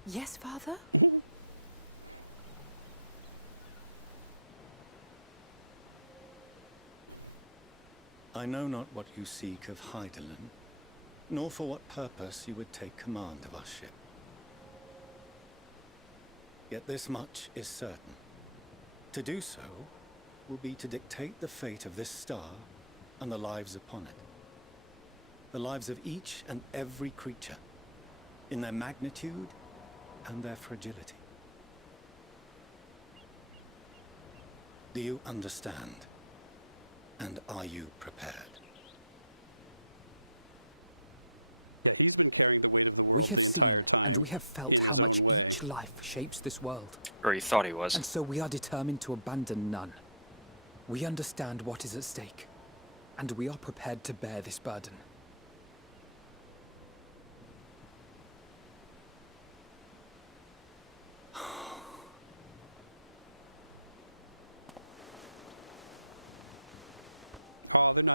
Yes, Father? I know not what you seek of Hydaelyn, nor for what purpose you would take command of our ship. Yet this much is certain. To do so will be to dictate the fate of this star and the lives upon it. The lives of each and every creature, in their magnitude and their fragility. Do you understand? And are you prepared? Yeah, he's been carrying the weight of the world. We have seen and we have felt how much each life shapes this world. Or he thought he was. And so we are determined to abandon none. We understand what is at stake, and we are prepared to bear this burden.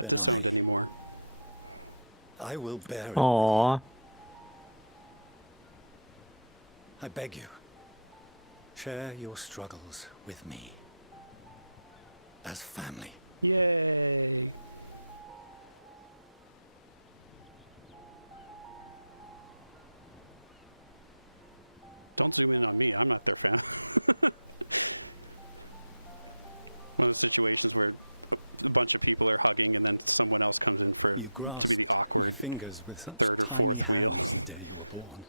Then I will bear it. Aww. I beg you, share your struggles with me. As family. Yay! Don't zoom in on me, I might get down. In situations where a bunch of people are hugging and then someone else comes in for... You grasped my fingers with such tiny hands the day you were born.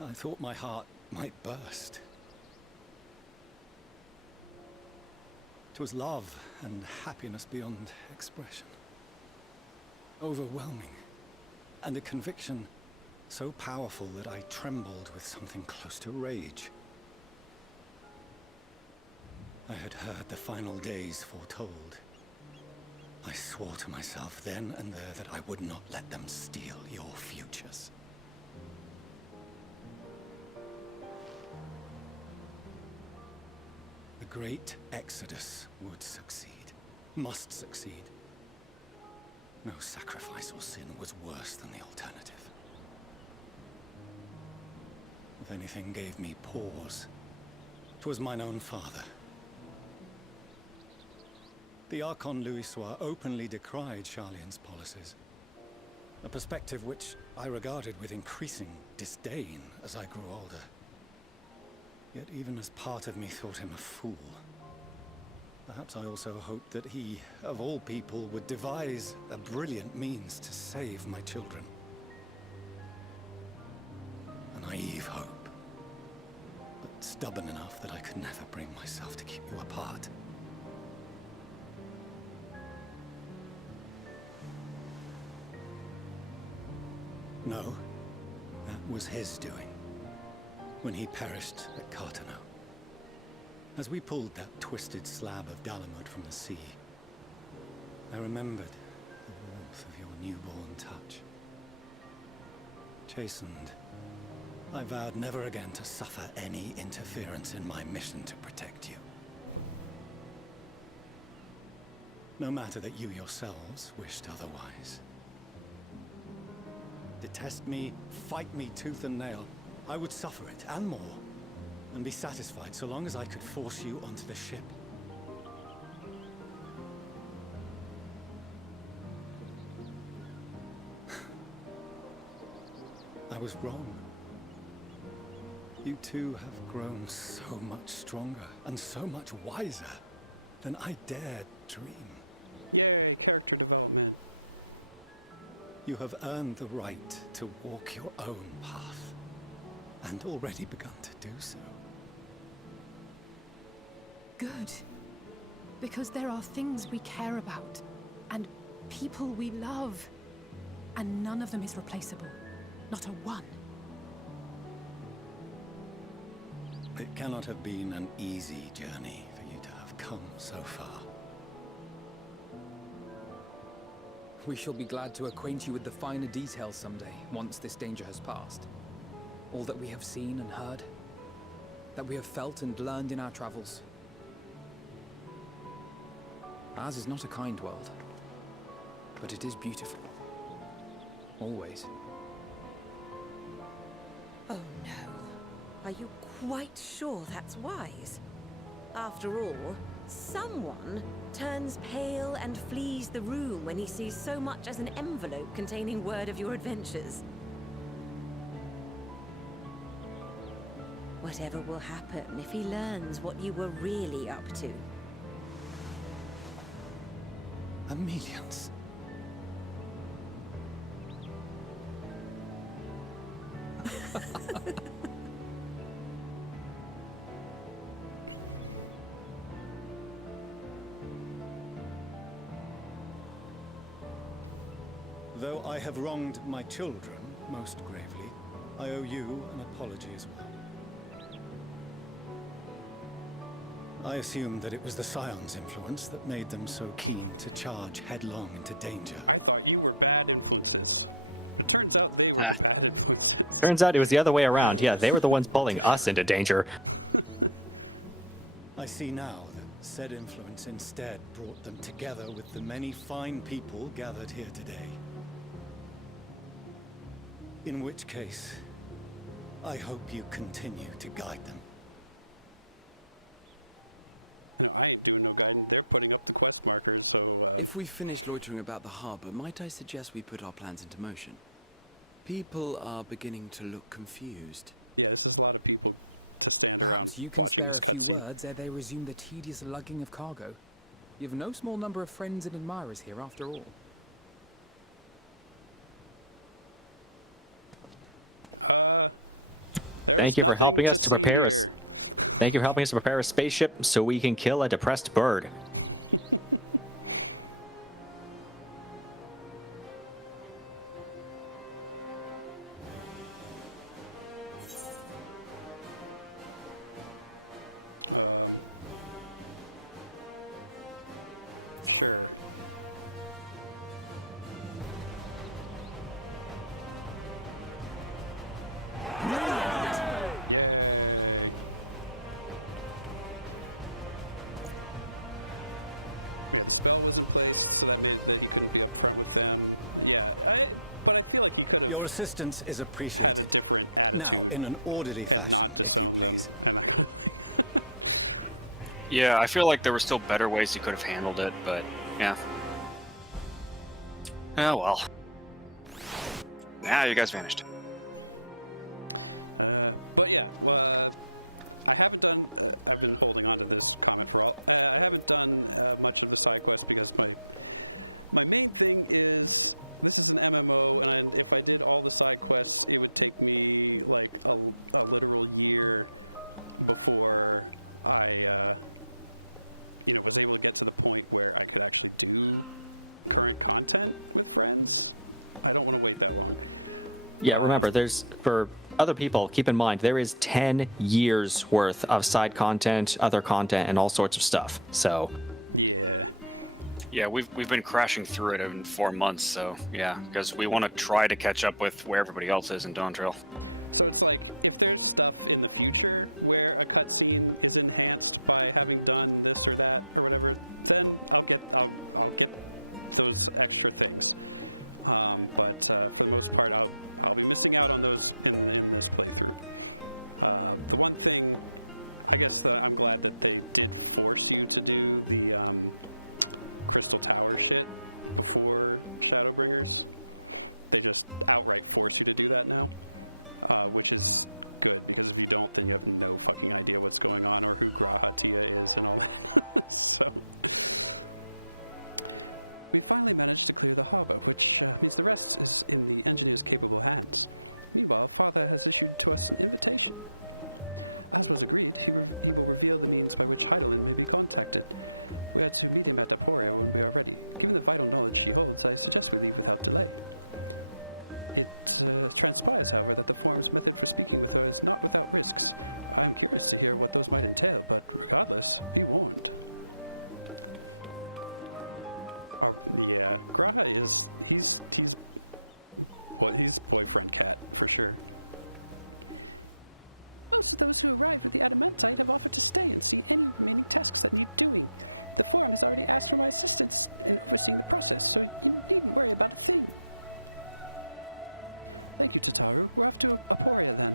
I thought my heart might burst. 'Twas love and happiness beyond expression. Overwhelming. And a conviction so powerful that I trembled with something close to rage. I had heard the final days foretold. I swore to myself then and there that I would not let them steal your futures. The great exodus would succeed, must succeed. No sacrifice or sin was worse than the alternative. If anything gave me pause, 'twas mine own father. The Archon Louisoix openly decried Charlian's policies, a perspective which I regarded with increasing disdain as I grew older. Yet even as part of me thought him a fool, perhaps I also hoped that he, of all people, would devise a brilliant means to save my children. A naive hope, but stubborn enough that I could never bring myself to keep you apart. No, that was his doing, when he perished at Cartano. As we pulled that twisted slab of Dalamud from the sea, I remembered the warmth of your newborn touch. Chastened, I vowed never again to suffer any interference in my mission to protect you. No matter that you yourselves wished otherwise. Detest me, fight me tooth and nail, I would suffer it, and more, and be satisfied so long as I could force you onto the ship. I was wrong. You two have grown so much stronger and so much wiser than I dared dream. Yay, character development. You have earned the right to walk your own path, and already begun to do so. Good. Because there are things we care about, and people we love, and none of them is replaceable. Not a one. It cannot have been an easy journey for you to have come so far. We shall be glad to acquaint you with the finer details someday, once this danger has passed. All that we have seen and heard, that we have felt and learned in our travels. Ours is not a kind world, but it is beautiful. Always. Oh no. Are you quite sure that's wise? After all, someone turns pale and flees the room when he sees so much as an envelope containing word of your adventures. Whatever will happen if he learns what you were really up to? Amelians. Though I have wronged my children most gravely, I owe you an apology as well. I assumed that it was the Scion's influence that made them so keen to charge headlong into danger. I thought you were bad influences. It turns out they were bad influences. Turns out it was the other way around. Yeah, they were the ones pulling us into danger. I see now that said influence instead brought them together with the many fine people gathered here today. In which case, I hope you continue to guide them. I ain't doing no guiding. They're putting up the quest markers, so... If we've finished loitering about the harbor, might I suggest we put our plans into motion? People are beginning to look confused. Yeah, there's a lot of people to stand around. Perhaps you can spare a few words ere they resume the tedious lugging of cargo. You have no small number of friends and admirers here, after all. Thank you for helping us to prepare us. Thank you for helping us to prepare a spaceship so we can kill a depressed bird. Your assistance is appreciated. Now, in an orderly fashion, if you please. Yeah, I feel like there were still better ways he could have handled it, but yeah. Oh well. Now you guys vanished. But yeah, I haven't done... I've been holding on to this comment that I haven't done much of a side quest because my main thing is this is an MMO, and if I did all the side quests, it would take me like a literal year before I, was able to get to the point where I could actually do current content with friends. I don't want to wait that long. Yeah, remember, for other people, keep in mind, there is 10 years worth of side content, other content, and all sorts of stuff. So... Yeah, we've been crashing through it in 4 months, so yeah, because we want to try to catch up with where everybody else is in Dawntrail. So it's like, if there's stuff in the future where a cutscene is enhanced by having done this or that or whatever, then I'll get those extra things. But for the most part, I'll be missing out on those hidden things playthrough. One thing, I guess that I'm glad that they didn't force you to do the Crystal Tower shit for Shadowbringers. They just outright force you to do that now. issued to us an invitation. I was agreed to reveal the names of which Heidegger would be contacted. We had some meeting at the forum. We are ready. Given the vital knowledge she holds, I suggest we leave without delay. It transpires, however, that the forum's method of thinking is not without risks. I'm curious to hear what those might entail, but fathers, be warned. He's boyfriend cat, for sure. Most of those who arrive at the adamantine have offered to stay, so any many tasks that need doing. The forum's already asked for my assistance. They've resumed the process, so you needn't worry about a thing. Thank you, Tyler. We're off to a burial run.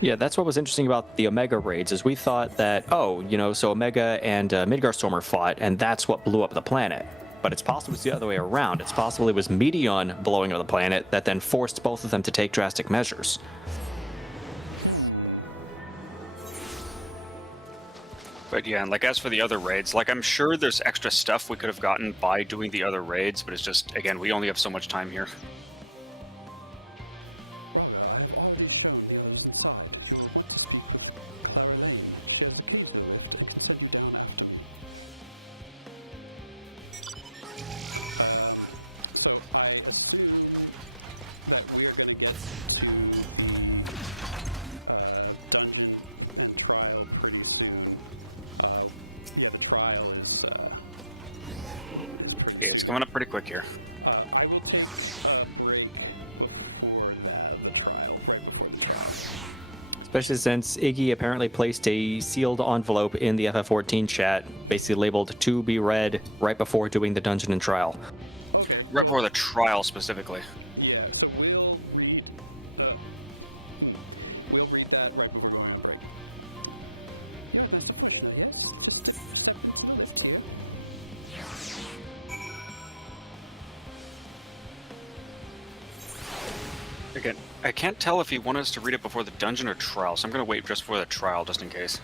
Yeah, that's what was interesting about the Omega raids, is we thought that, oh, you know, so Omega and Midgarstormer fought, and that's what blew up the planet. But it's possible it's the other way around. It's possible it was Meteon blowing up the planet that then forced both of them to take drastic measures. But yeah, and like as for the other raids, like I'm sure there's extra stuff we could have gotten by doing the other raids, but it's just, again, we only have so much time here. Yeah, it's coming up pretty quick here. Especially since Iggy apparently placed a sealed envelope in the FF14 chat, basically labeled to be read right before doing the dungeon and trial. Right before the trial, specifically. Again, I can't tell if he wanted us to read it before the dungeon or trial, so I'm going to wait just for the trial, just in case.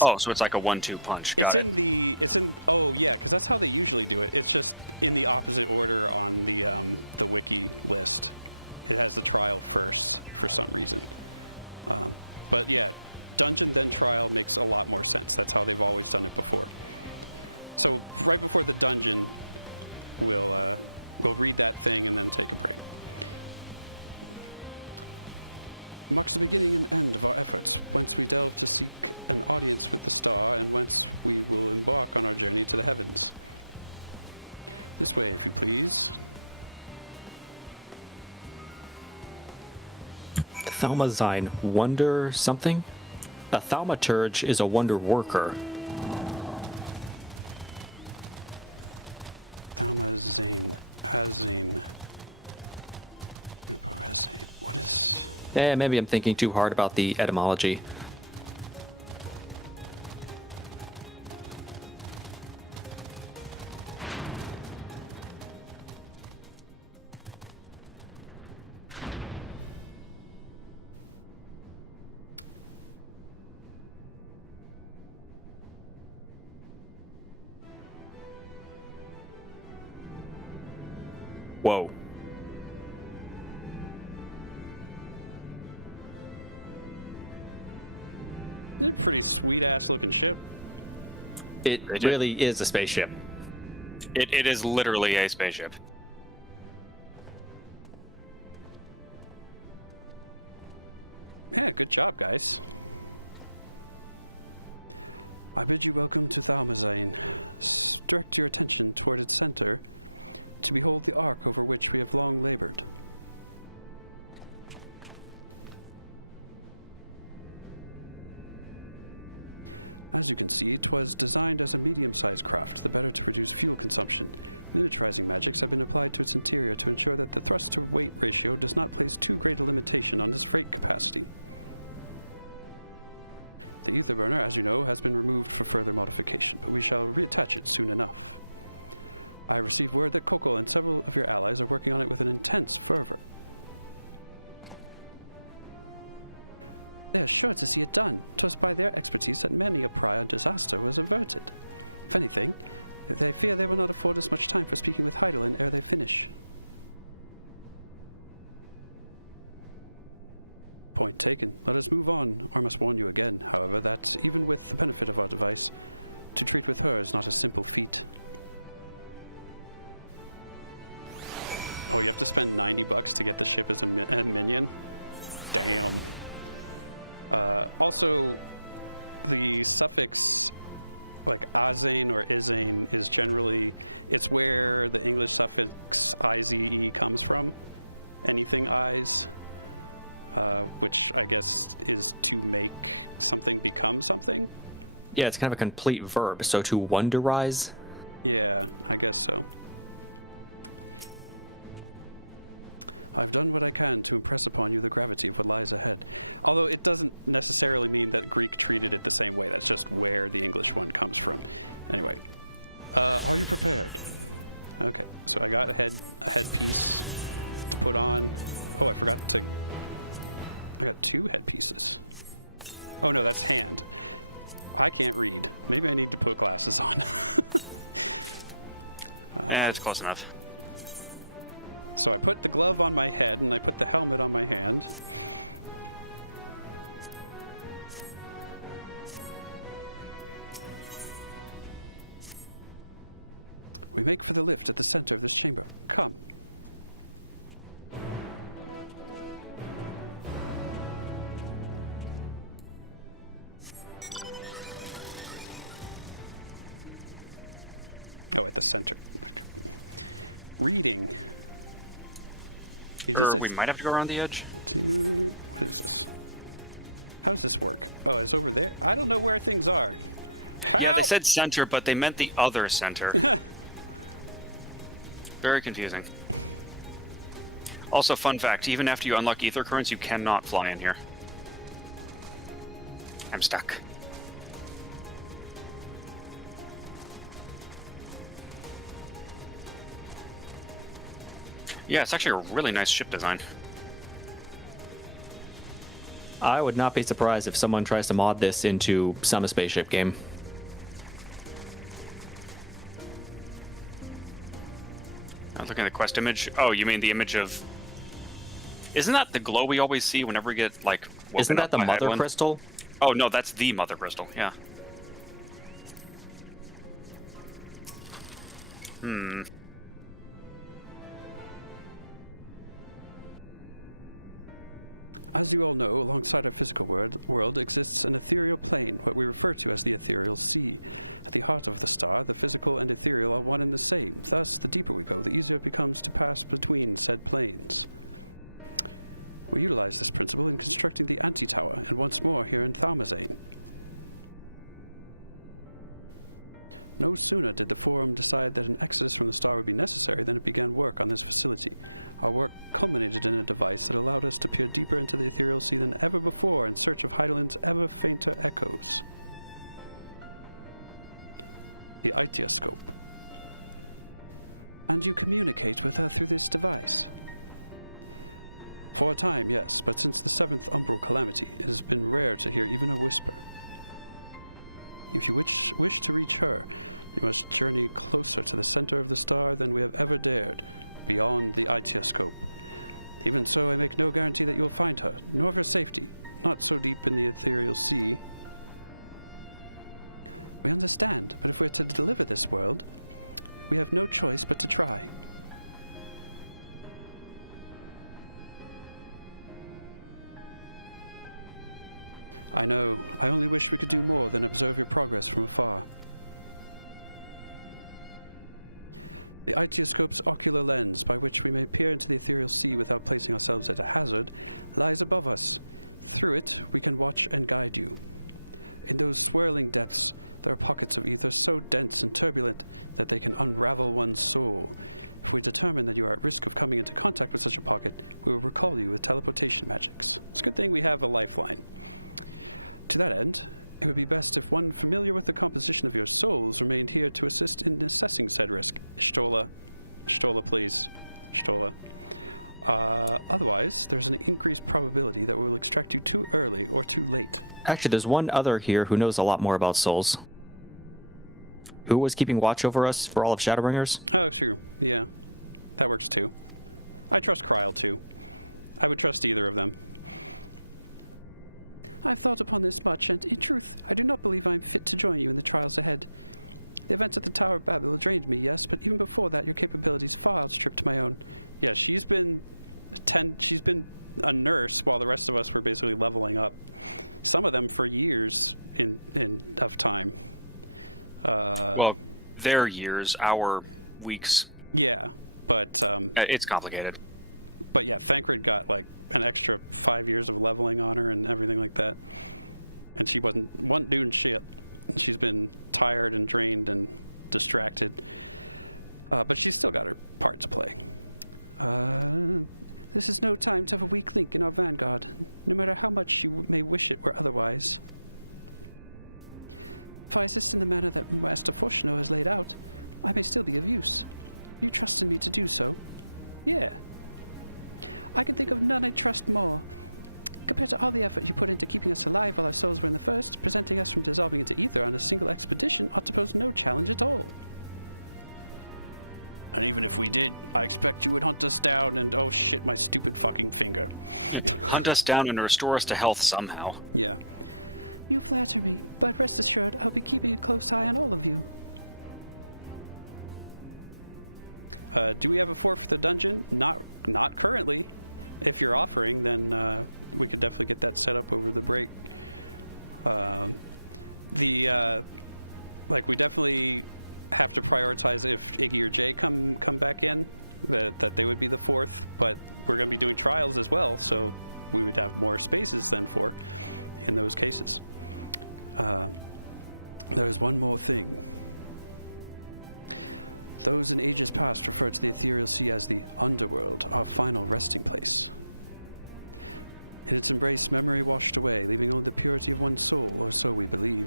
Oh, so it's like a 1-2 punch. Got it. Thaumazyne, wonder something? A thaumaturge is a wonder worker. Maybe I'm thinking too hard about the etymology. Whoa. It really is a spaceship. It is literally a spaceship. Yeah, good job, guys. I bid you welcome to Thaumazyne. Direct your attention toward its center to behold the ark over which we have long labored. As you can see, it was designed as a medium-sized craft in order to reduce fuel consumption. Miniaturizing magics have been applied to its interior to ensure that the thrust-to-weight ratio does not place too great a limitation on its brake capacity. The Ether burner, as you know, has been removed for further modification, but we shall retouch it soon enough. However, received word that Coco and several of your allies are working on it with an intense fervor. They are sure to see it done, just by their expertise that many a prior disaster was averted. If anything, they fear they will not afford us much time for speaking with Heidelin ere they finish. Point taken. Well, let's move on. I must warn you again, however, that even with the benefit of our device, to treat with her is not a simple feat. We're going to spend $90 to get the ship in your hand again. Also, the suffix, like azane or izing, is generally, it's where the English suffix ize comes from. Anything eyes, which I guess is to make something become something. Yeah, it's kind of a complete verb. So to wonderize. Yeah, I guess so. I've done what I can to impress upon you the gravity of the lives ahead. Although it doesn't necessarily mean that Greek treated it the same way. That's just where the English one comes from. Anyway. Okay, so I got a head. Put on. Oh, I got 2 head pieces. Oh no, that's can't. I can't read. Maybe I need to put glasses on. It's close enough. So I put the glove on my head and I put the helmet on my head. We make for the lift at the center of this chamber. Come. Go at the center. Reading. Or we might have to go around the edge. I don't know where things are. Yeah, they said center, but they meant the other center. Very confusing. Also, fun fact, even after you unlock ether currents, you cannot fly in here. I'm stuck. Yeah, it's actually a really nice ship design. I would not be surprised if someone tries to mod this into some spaceship game. I'm looking at the quest image. Oh, you mean the image of... Isn't that the glow we always see whenever we get, like... Isn't that the mother crystal? Oh, no, that's the mother crystal, yeah. As you all know, alongside our physical world exists an ethereal plane, what we refer to as the ethereal sea. At the heart of the star, the physical and ethereal are one and the same. Thus, the deeper we go, the easier it becomes to pass between said planes. We utilize this principle in constructing the anti-tower, once more here in Pharmacy. No sooner did the Forum decide that an exodus from the star would be necessary than it began work on this facility. Our work culminated in a device that allowed us to peer deeper into the ethereal sea than ever before in search of Heidelin's ever fainter echoes. The Altioscope. And you communicate with her through this device. For a time, yes, but since the 7th Uncle Calamity, it has been rare to hear even a whisper. If you wish to reach her, you must journey closer to the center of the star than we have ever dared, beyond the Altioscope. Even so, I make no guarantee that you'll find her, nor her safety, not so deep in the ethereal sea. We understand, but if we're to deliver this world, we have no choice but to try. I know, I only wish we could do more than observe your progress from afar. The Altioscope's ocular lens, by which we may peer into the ethereal sea without placing ourselves at a hazard, lies above us. Through it, we can watch and guide you. In those swirling depths, there are pockets of ether so dense and turbulent that they can unravel one's soul. If we determine that you are at risk of coming into contact with such a pocket, we will recall you with teleportation magics. It's a good thing we have a lifeline. To that end, It would be best if one familiar with the composition of your souls remained here to assist in assessing said risk. Stola, please. Stola. Otherwise, there's an increased probability that we'll extract you too early or too late. Actually, there's one other here who knows a lot more about souls. Who was keeping watch over us for all of Shadowbringers? Oh, true. Yeah, that works too. I trust Cryle too. I would trust either of them. I thought upon this much, and in truth, I do not believe I am fit to join you in the trials ahead. The event at the Tower of Babel drained me, yes, but even before that, your capabilities far outstripped my own. Yeah, she's been a nurse while the rest of us were basically leveling up. Some of them for years in tough time. Well, their years, our weeks. Yeah, but it's complicated. But yeah, Thancred got like an extra 5 years of leveling on her and everything like that. And she wasn't doing shit. She's been tired and drained and distracted. But she's still got a part to play. This is no time to have a weak link in our vanguard, no matter how much you may wish it were otherwise. Applies this in the manner that Master Fortuna has laid out, I may still be of use. You trust me to do so? Yeah. I can think of none I trust more. Compared to all the effort you put into keeping us alive by ourselves from the first, presenting us with dissolving to Ether and a single expedition up until no count at all. And even if we did, I expect you would hunt us down and oh shit, my stupid fucking finger. Hunt us down and restore us to health somehow. Do we have a fork for the dungeon? Not currently. If you're offering, then we could definitely get that set up when we break. We definitely have to prioritize it. If E or J come back in, they would be the fourth, but we're going to be doing trials as well, so we would have more spaces than for in those cases. There's one more thing. There is an age's construct which the heroes see as the underworld, our final resting place. In its embraced memory washed away, leaving only the purity of one soul, or so we believe.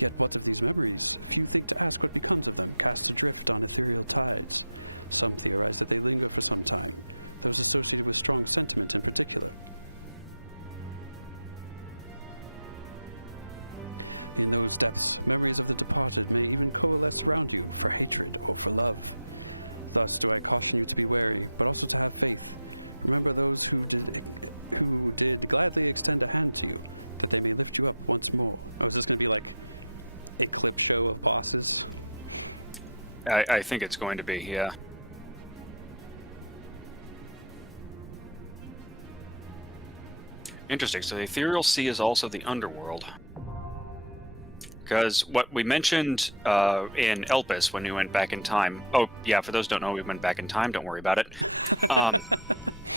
Yet what of these memories? Few think to ask what becomes of them, cast adrift on the tides. Some theorize that they linger for some time, those associated with strong sentiment in particular. In those depths, memories of the departed may even coalesce around you for hatred or for love. Thus do I caution you to be wary, but also to have faith. Remember those who did gladly extend a hand to you, that they may lift you up once more. Or is this going to be like a clip show of bosses? I think it's going to be, yeah. Interesting. So the Ethereal Sea is also the underworld. Because what we mentioned in Elpis when we went back in time... Oh, yeah, for those who don't know, we went back in time. Don't worry about it.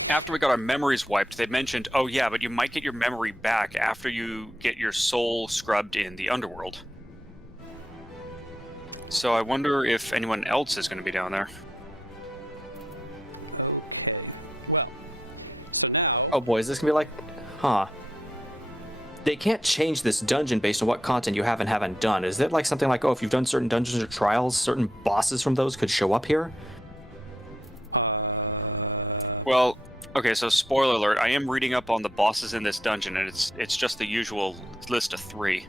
After we got our memories wiped, they mentioned, oh yeah, but you might get your memory back after you get your soul scrubbed in the underworld. So I wonder if anyone else is going to be down there. Oh boy, is this gonna be like... Huh. They can't change this dungeon based on what content you have and haven't done. Is it like something like, oh, if you've done certain dungeons or trials, certain bosses from those could show up here? Well, okay, so spoiler alert, I am reading up on the bosses in this dungeon, and it's just the usual list of 3.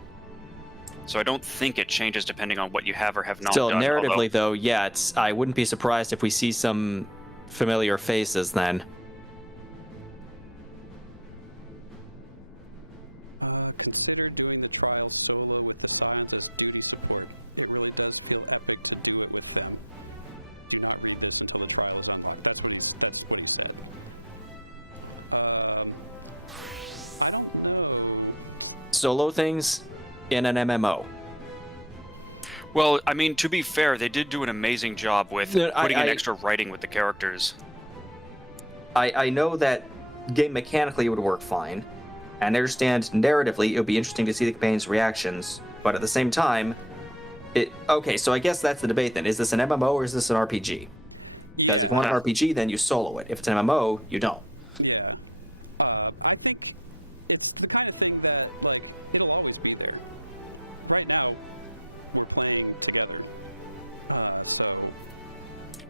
So I don't think it changes depending on what you have or have not Still, done. narratively though, yeah, I wouldn't be surprised if we see some familiar faces then. Consider doing the trials solo with the Scientist Beauty support. It really does feel epic to do it with them. Do not read this until the trials unlock. That's what he said. I don't know. Solo things in an MMO. Well, I mean, to be fair, they did do an amazing job with putting in extra writing with the characters. I know that game mechanically it would work fine, and I understand narratively it would be interesting to see the companion's reactions, but at the same time, okay, so I guess that's the debate then. Is this an MMO or is this an RPG? Because if you want an RPG, then you solo it. If it's an MMO, you don't. Yeah. I think it's the kind of thing that, like, it'll always be there.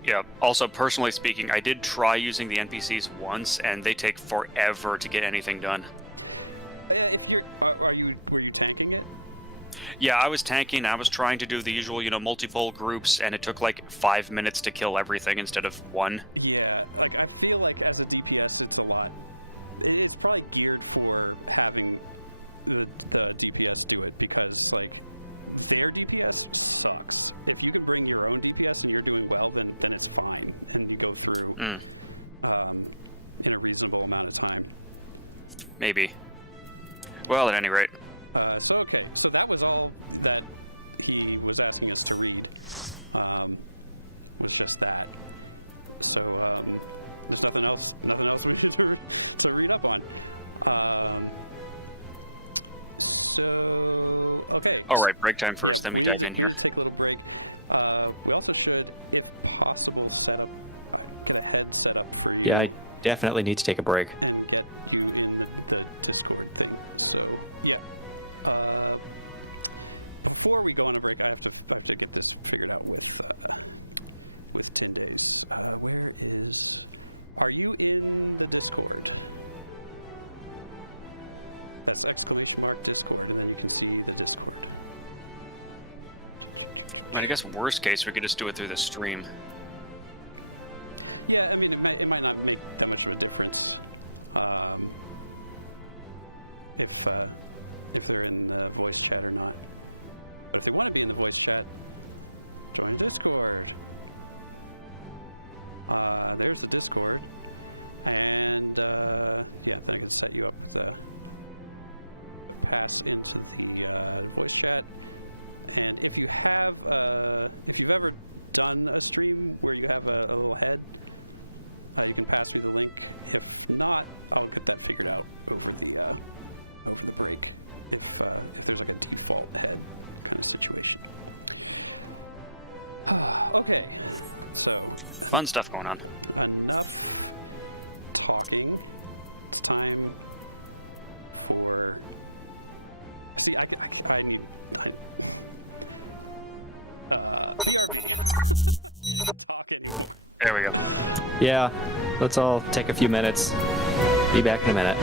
Yeah. Also, personally speaking, I did try using the NPCs once, and they take forever to get anything done. Were you tanking it? Yeah, I was tanking. I was trying to do the usual, multiple groups, and it took like 5 minutes to kill everything instead of 1. Yeah, like I feel like as a DPS, it's a lot. It's probably geared for having the DPS do it because like their DPS sucks. If you can bring your own DPS and you're doing well, then it's fine and you go through in a reasonable amount of time. Maybe. Well, at any rate. Okay, so that was all that he was asking us to read. It's just that. So there's nothing else to read up on. So okay. All right, break time first, then we dive in here. Take a little break. We also should, if possible, set up go ahead and set up for Yeah, I definitely need to take a break. Before we go on a break, I have to get this figured out with 10 days. Where is... Are you in the Discord? That's the exclamation mark Discord, and then you can see the Discord. I mean, I guess worst case, we could just do it through the stream. Yeah, I mean, it might not make that much of a difference. If they're in the voice chat or not. But if they want to be in the voice chat, join Discord. There's the Discord. And, I can set you up pass into the voice chat. And if you have, if you've ever done a stream where you have a little head, and you can pass me the link. If not, I'll get that figured out before the break. If there's a default head kind of situation. Okay. So, Fun stuff going on. enough talking. Time for... See, There we go. Yeah, let's all take a few minutes. Be back in a minute.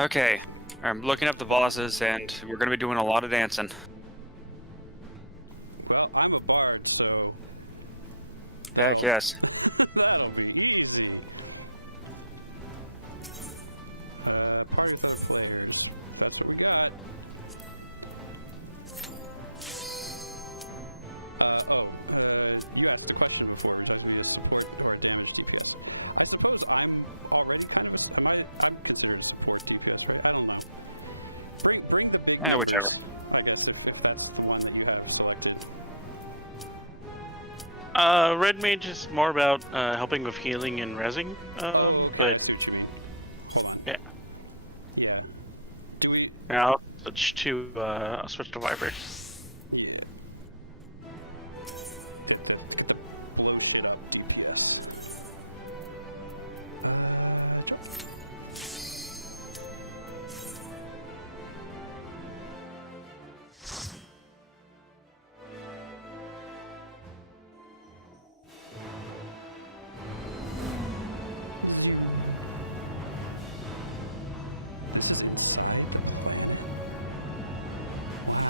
Okay, I'm looking up the bosses, and we're going to be doing a lot of dancing. Well, I'm a bard, so Heck yes. that'll be easy. Party best players. That's what we got. You asked the question before we talked about support or damage DPS. I suppose I'm already kind of I'm considered support DPS, right? I don't know. Bring the big. Whichever. I guess it's that's the one that you have. Red Mage is more about helping with healing and rezzing, but yeah. Yeah, I'll switch to Viper.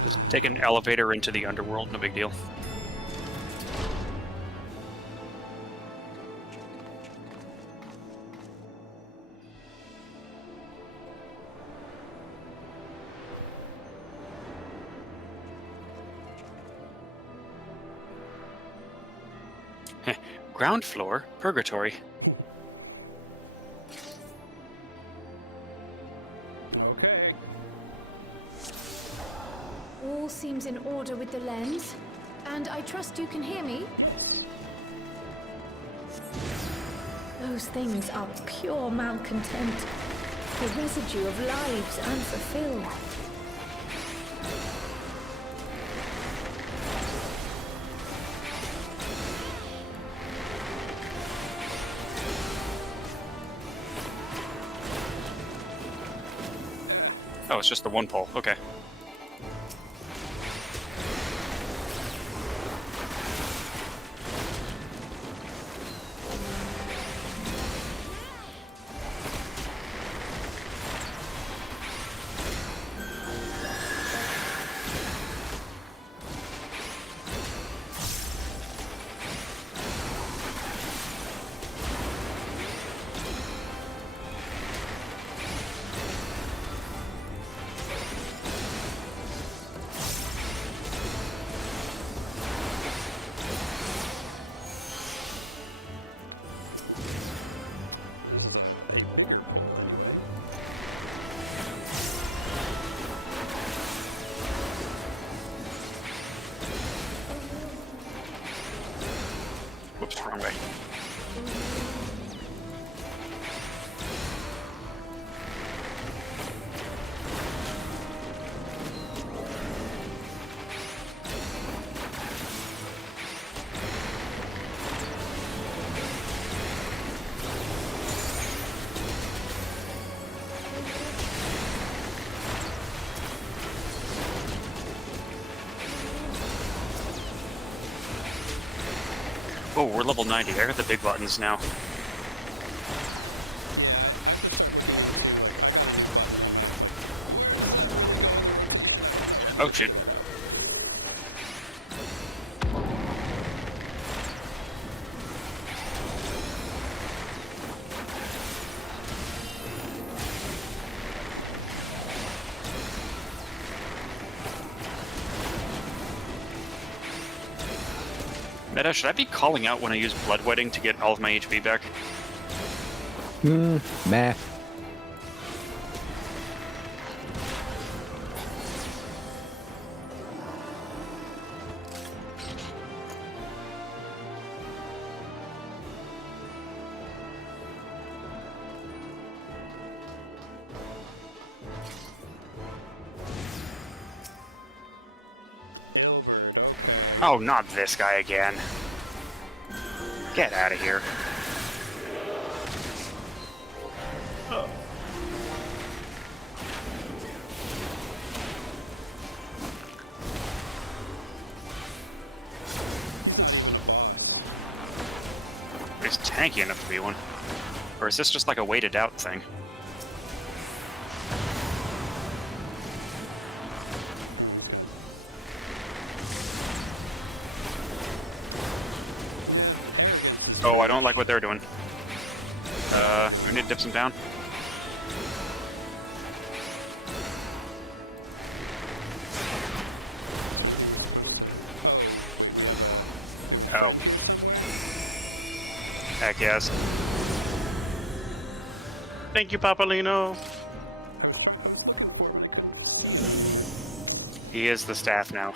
Just take an elevator into the underworld, no big deal. Ground floor, purgatory. All seems in order with the lens, and I trust you can hear me. Those things are pure malcontent, the residue of lives unfulfilled. Oh, it's just the one pole. Okay. Whoops, wrong way. Oh, we're level 90. I got the big buttons now. Oh, shit. Meta, should I be calling out when I use Bloodwetting to get all of my HP back? Meh. Oh, not this guy again. Get out of here. Oh. He's tanky enough to be one. Or is this just like a weighted out thing? Oh, I don't like what they're doing. We need to dip some down. Oh. Heck yes. Thank you, Papalino. He is the staff now.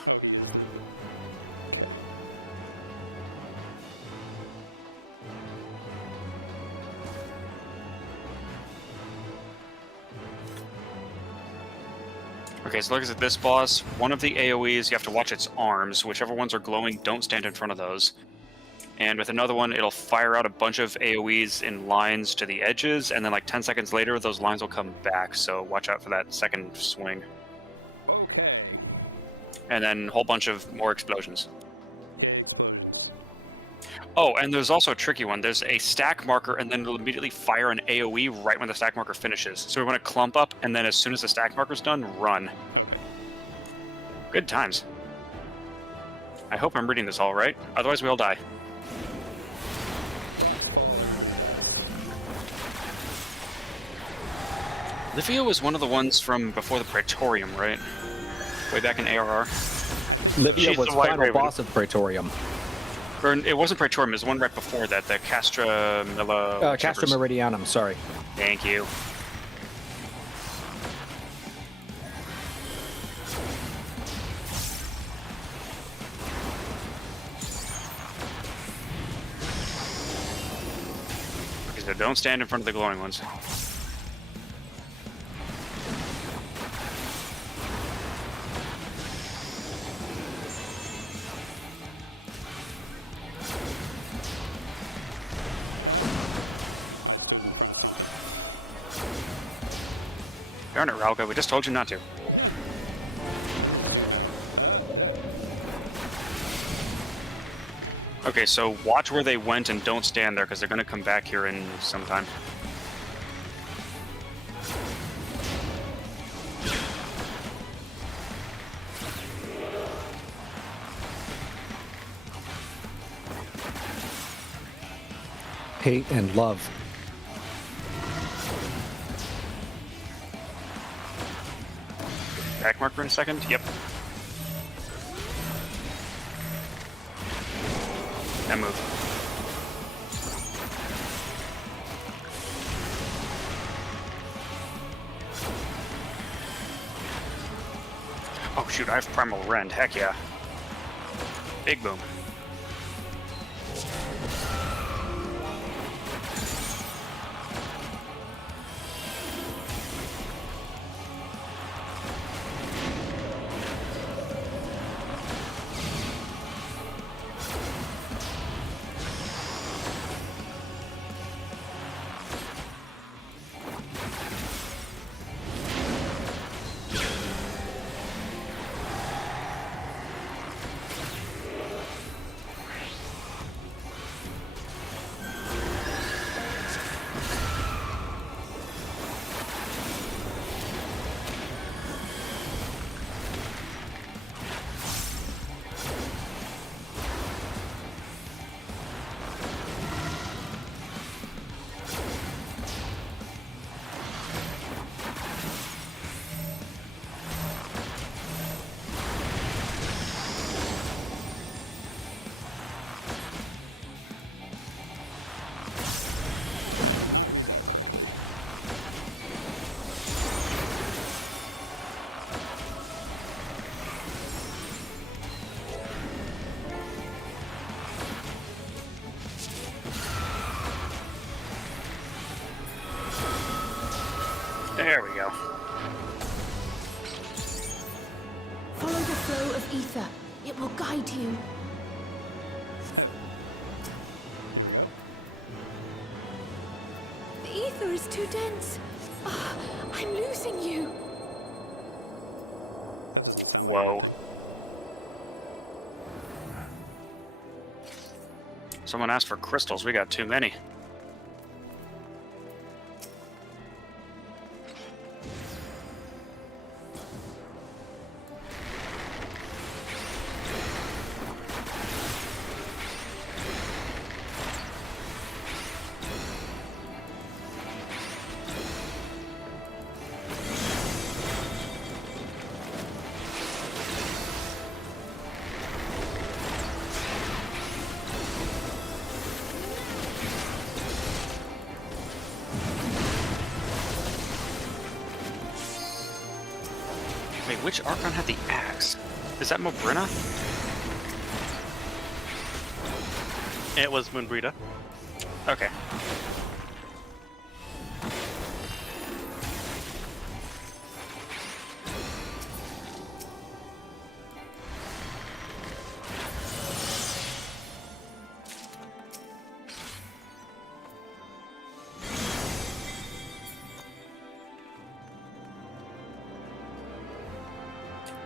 Okay, so look at this boss. One of the AoEs, you have to watch its arms. Whichever ones are glowing, don't stand in front of those. And with another one, it'll fire out a bunch of AoEs in lines to the edges, and then like 10 seconds later, those lines will come back, so watch out for that second swing. And then a whole bunch of more explosions. Oh, and there's also a tricky one. There's a stack marker, and then it'll immediately fire an AoE right when the stack marker finishes. So we want to clump up, and then as soon as the stack marker's done, run. Good times. I hope I'm reading this all right. Otherwise, we all die. Livia was one of the ones from before the Praetorium, right? Way back in ARR. Livia She's was the White final Raven. boss of the Praetorium. Or, it wasn't Praetorium, it was the one right before that, the Castra Milla... Castra Meridianum, sorry. Thank you. Okay, so don't stand in front of the glowing ones. Darn it, Rowlga, we just told you not to. Okay, so watch where they went and don't stand there, because they're going to come back here in some time. Hate and love. Back marker in a second? Yep. And move. Oh shoot, I have Primal Rend, heck yeah. Big boom. There we go. Follow the flow of ether. It will guide you. The ether is too dense. Ah, I'm losing you. Whoa. Someone asked for crystals. We got too many. Wait, which Archon had the axe? Is that Mobrina? It was Moonbrita. Okay.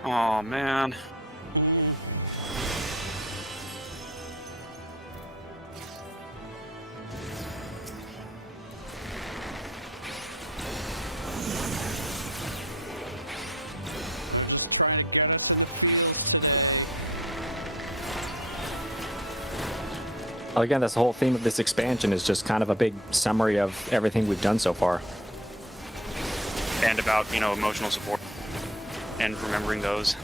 Oh man. Well, again, that's the whole theme of this expansion is just kind of a big summary of everything we've done so far. And about, you know, emotional support and remembering those.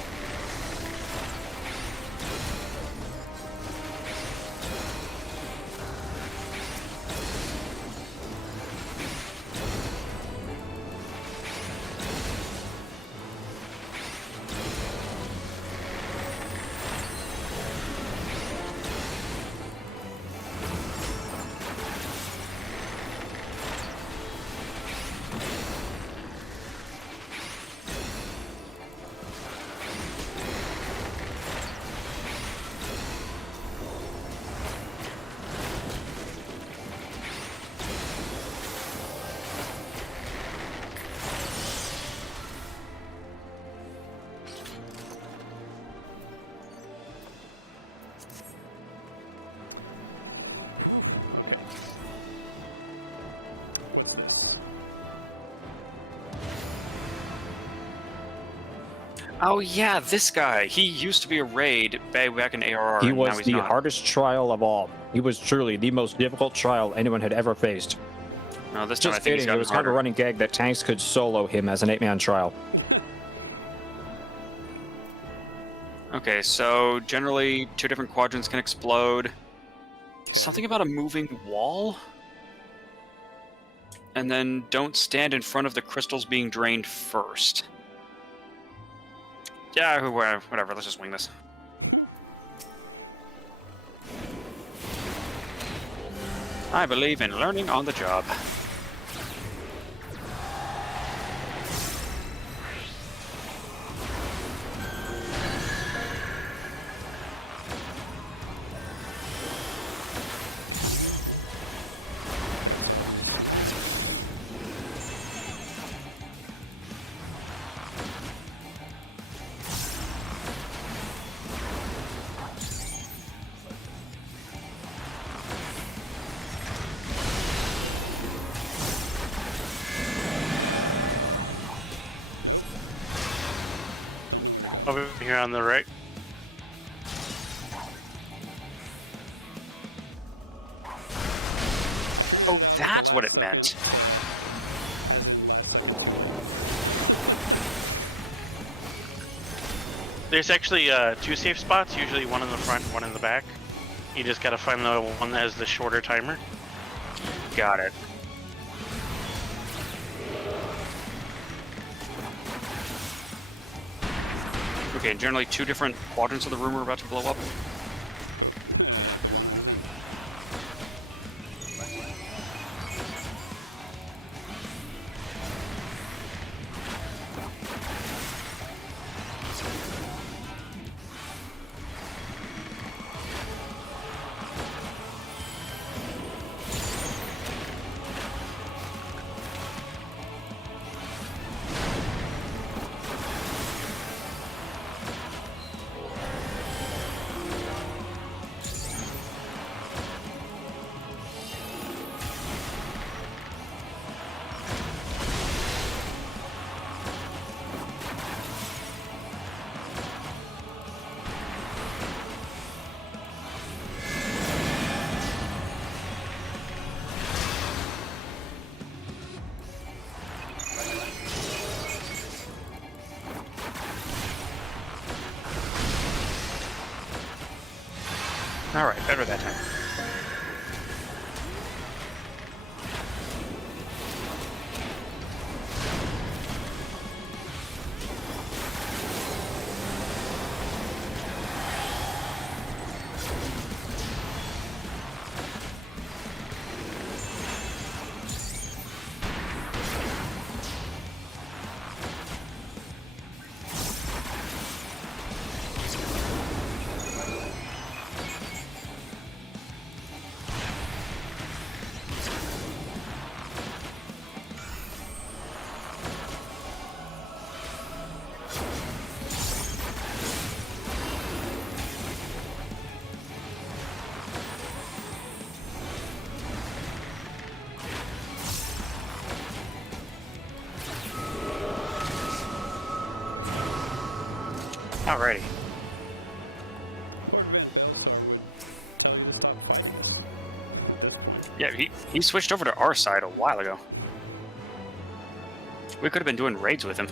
Oh yeah, this guy. He used to be a raid back in ARR. He and now was he's the not. hardest trial of all. He was truly the most difficult trial anyone had ever faced. No, this time I Just think he's kidding, it gotten was kind of a harder. running gag that tanks could solo him as an 8-man trial. Okay, so generally 2 different quadrants can explode. Something about a moving wall? And then don't stand in front of the crystals being drained first. Yeah, whatever, let's just wing this. I believe in learning on the job. Over here on the right. Oh, that's what it meant. There's actually 2 safe spots, usually one in the front, one in the back. You just gotta find the one that has the shorter timer. Got it. Okay, generally 2 different quadrants of the room are about to blow up. Alright, better that time. Alrighty. Yeah, he switched over to our side a while ago. We could have been doing raids with him.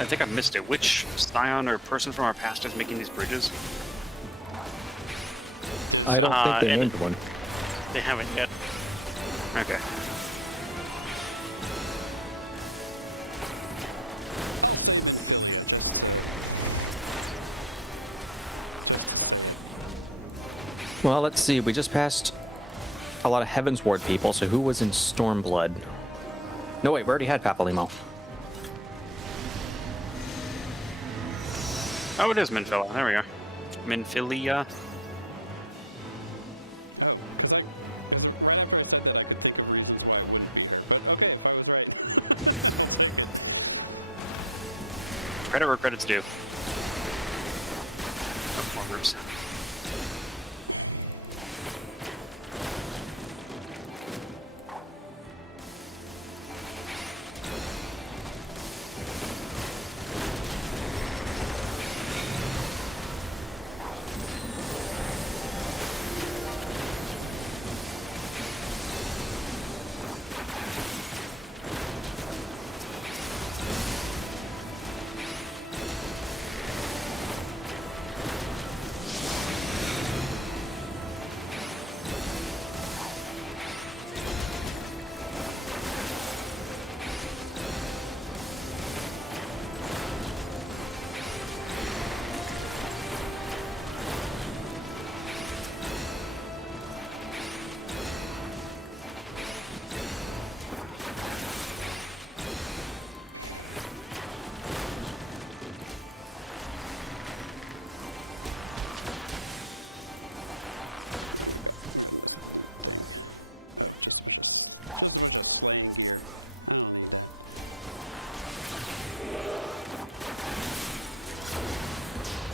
I think I missed it. Which scion or person from our past is making these bridges? I don't think they named one. They haven't yet. Okay. Well, let's see. We just passed a lot of Heaven's Ward people, so who was in Stormblood? No, wait, we already had Papalimo. Oh, it is Minfilia. There we go. Minfilia. Credit where credit's due. Oh, more groups.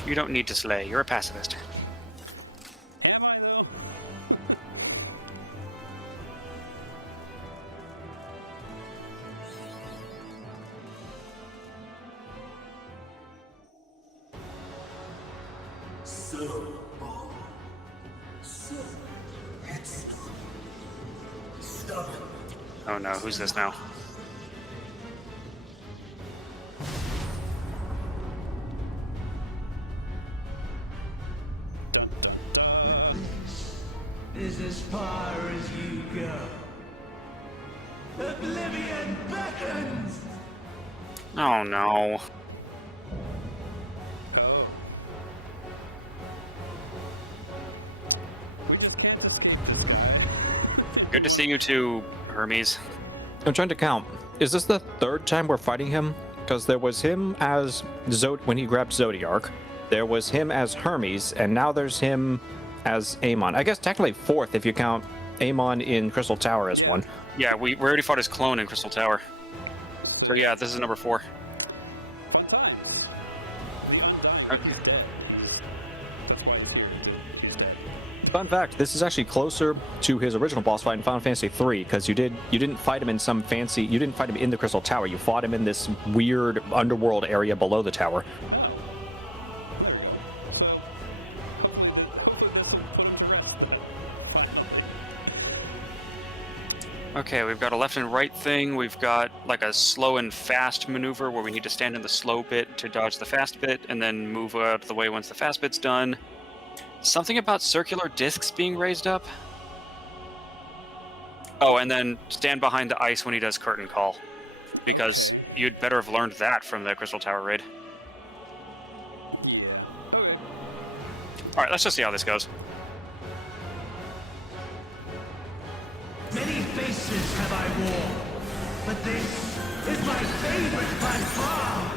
You don't need to slay. You're a pacifist. Am I, though? Oh no, who's this now? Is as far as you go. Oblivion beckons! Oh no. Good to see you too, Hermes. I'm trying to count. Is this the third time we're fighting him? Because there was him as when he grabbed Zodiark, there was him as Hermes, and now there's him as Amon. I guess technically fourth if you count Amon in Crystal Tower as one. Yeah, we already fought his clone in Crystal Tower. So yeah, this is number 4. Okay. Fun fact: this is actually closer to his original boss fight in Final Fantasy III, because you didn't fight him in some fancy. You didn't fight him in the Crystal Tower. You fought him in this weird underworld area below the tower. Okay, we've got a left and right thing. We've got like a slow and fast maneuver where we need to stand in the slow bit to dodge the fast bit, and then move out of the way once the fast bit's done. Something about circular discs being raised up. Oh, and then stand behind the ice when he does curtain call, because you'd better have learned that from the Crystal Tower raid. All right, let's just see how this goes. Many faces have I worn, but this is my favorite by far.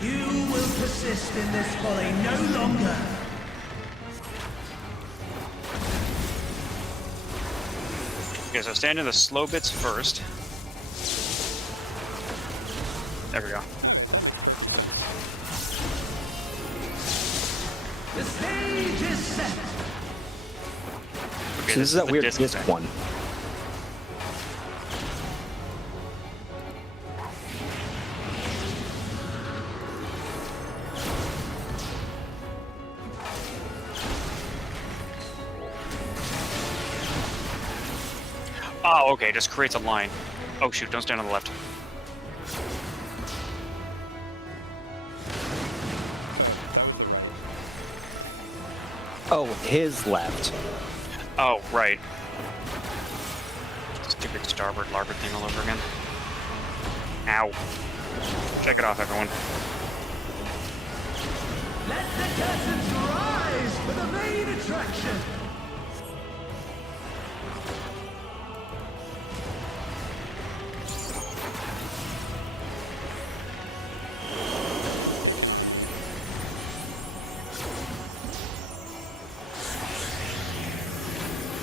You will persist in this folly no longer. Okay, so stand in the slow bits first. There we go. The stage is set. Okay, So this is that the weird disc disc thing. one. Oh, okay, just creates a line. Oh shoot, don't stand on the left. Oh, his left. Oh, right. Stupid starboard larboard thing all over again. Ow. Check it off, everyone. Let the curtains rise for the main attraction.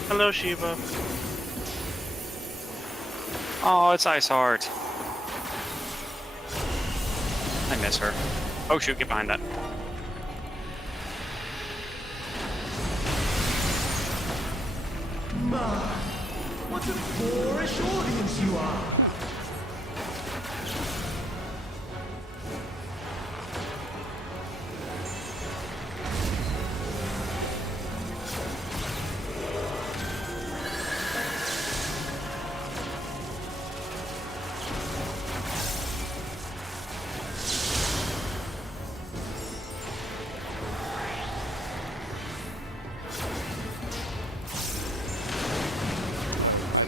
Hello, Shiva. Oh, it's Ice Heart. I miss her. Oh shoot, get behind that. My, what a boorish audience you are.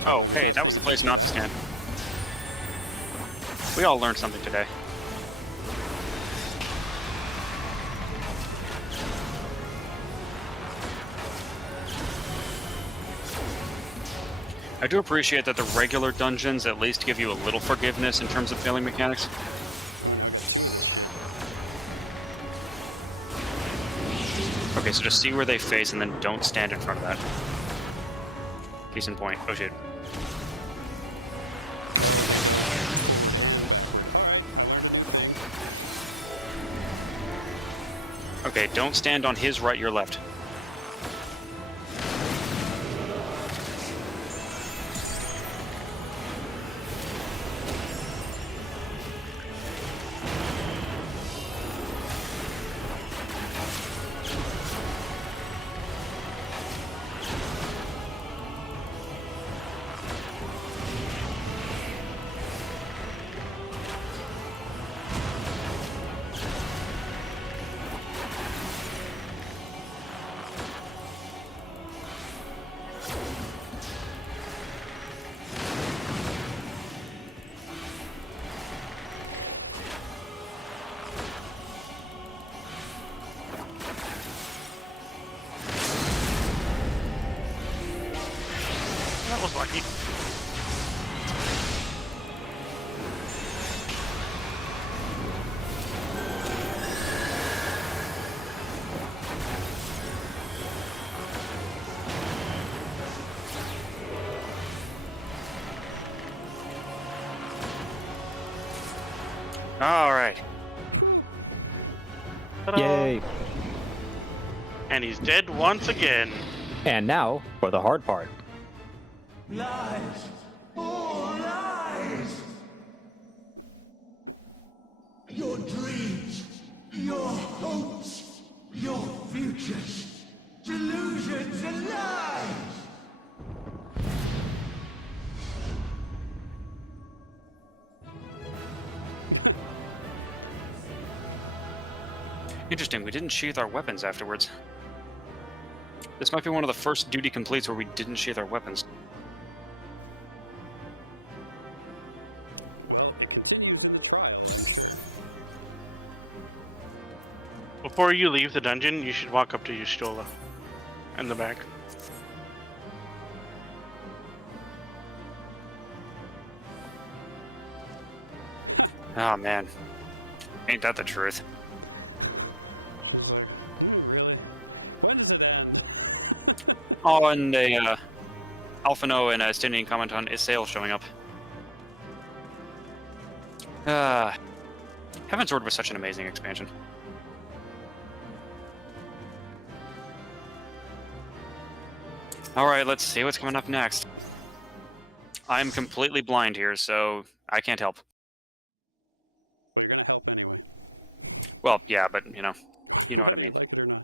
Oh, hey, that was the place not to stand. We all learned something today. I do appreciate that the regular dungeons at least give you a little forgiveness in terms of failing mechanics. Okay, so just see where they face and then don't stand in front of that. Case in point. Oh shit. Okay, don't stand on his right, your left. That was lucky. All right. Yay! And he's dead once again. And now for the hard part. Lies! All lies! Your dreams, your hopes, your futures, delusions and lies! Interesting, we didn't sheath our weapons afterwards. This might be one of the first duty completes where we didn't sheath our weapons. Well, if you continue, give it a try. Before you leave the dungeon, you should walk up to Y'shtola in the back. Oh man, ain't that the truth? Oh, and Alphino and Stinian comment on Isael showing up. Heaven's Sword was such an amazing expansion. Alright, let's see what's coming up next. I'm completely blind here, so I can't help. Well, you're gonna help anyway. Well, yeah, but, you know what I mean. Like it or not.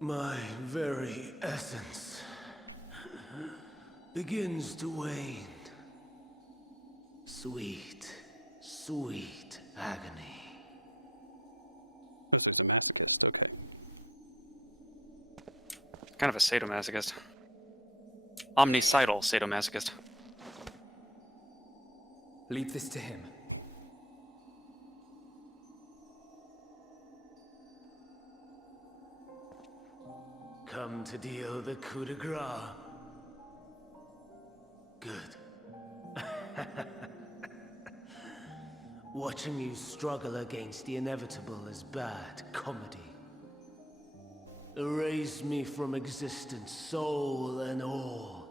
My very essence begins to wane. Sweet, sweet agony. There's a masochist, okay. Kind of a sadomasochist. Omnicidal sadomasochist. Leave this to him. Come to deal the coup de grace. Good. Watching you struggle against the inevitable is bad comedy. Erase me from existence, soul and all.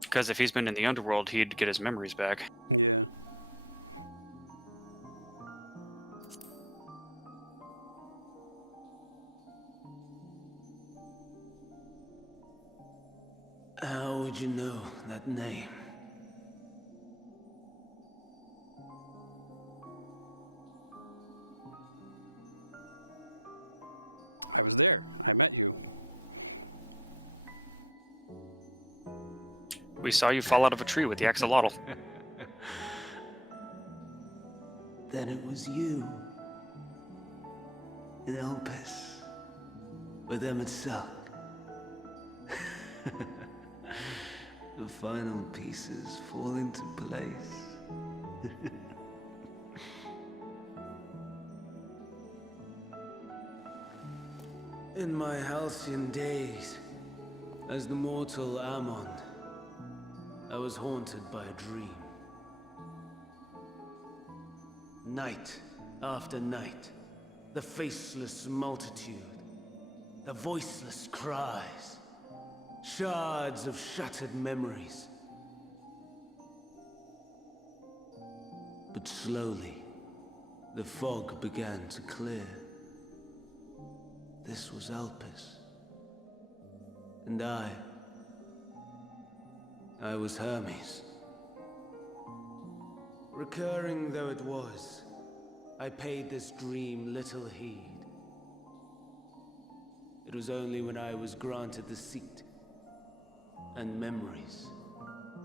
Because if he's been in the underworld, he'd get his memories back. Yeah. How would you know that name? I was there. I met you. We saw you fall out of a tree with the axolotl. Then it was you. In Elpis. With Emmett Suck. The final pieces fall into place. In my halcyon days, as the mortal Ammon, I was haunted by a dream. Night after night, the faceless multitude, the voiceless cries, shards of shattered memories. But slowly, the fog began to clear. This was Elpis. And I was Hermes. Recurring though it was, I paid this dream little heed. It was only when I was granted the seat and memories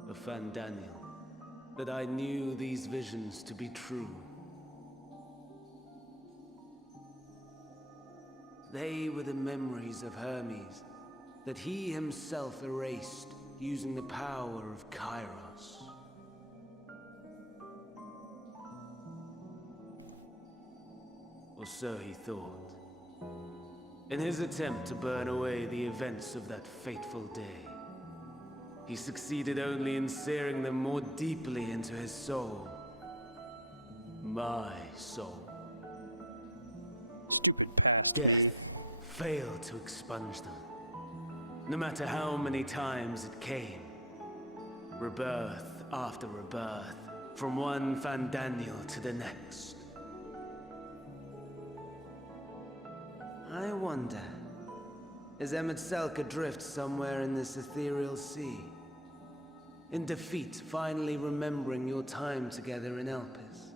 of Fandaniel that I knew these visions to be true. They were the memories of Hermes that he himself erased using the power of Kairos. Or so he thought. In his attempt to burn away the events of that fateful day, he succeeded only in searing them more deeply into his soul. My soul. Stupid past. Death failed to expunge them. No matter how many times it came. Rebirth after rebirth, from one Fandaniel to the next. I wonder, is Emet adrift somewhere in this ethereal sea? In defeat, finally remembering your time together in Elpis?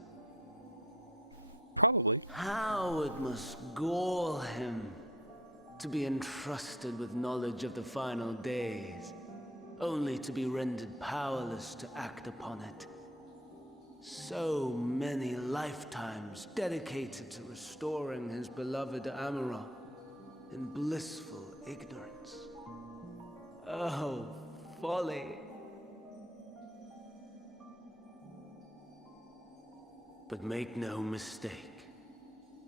Probably. How it must gall him to be entrusted with knowledge of the final days, only to be rendered powerless to act upon it. So many lifetimes dedicated to restoring his beloved Amarok in blissful ignorance. Oh, folly. But make no mistake,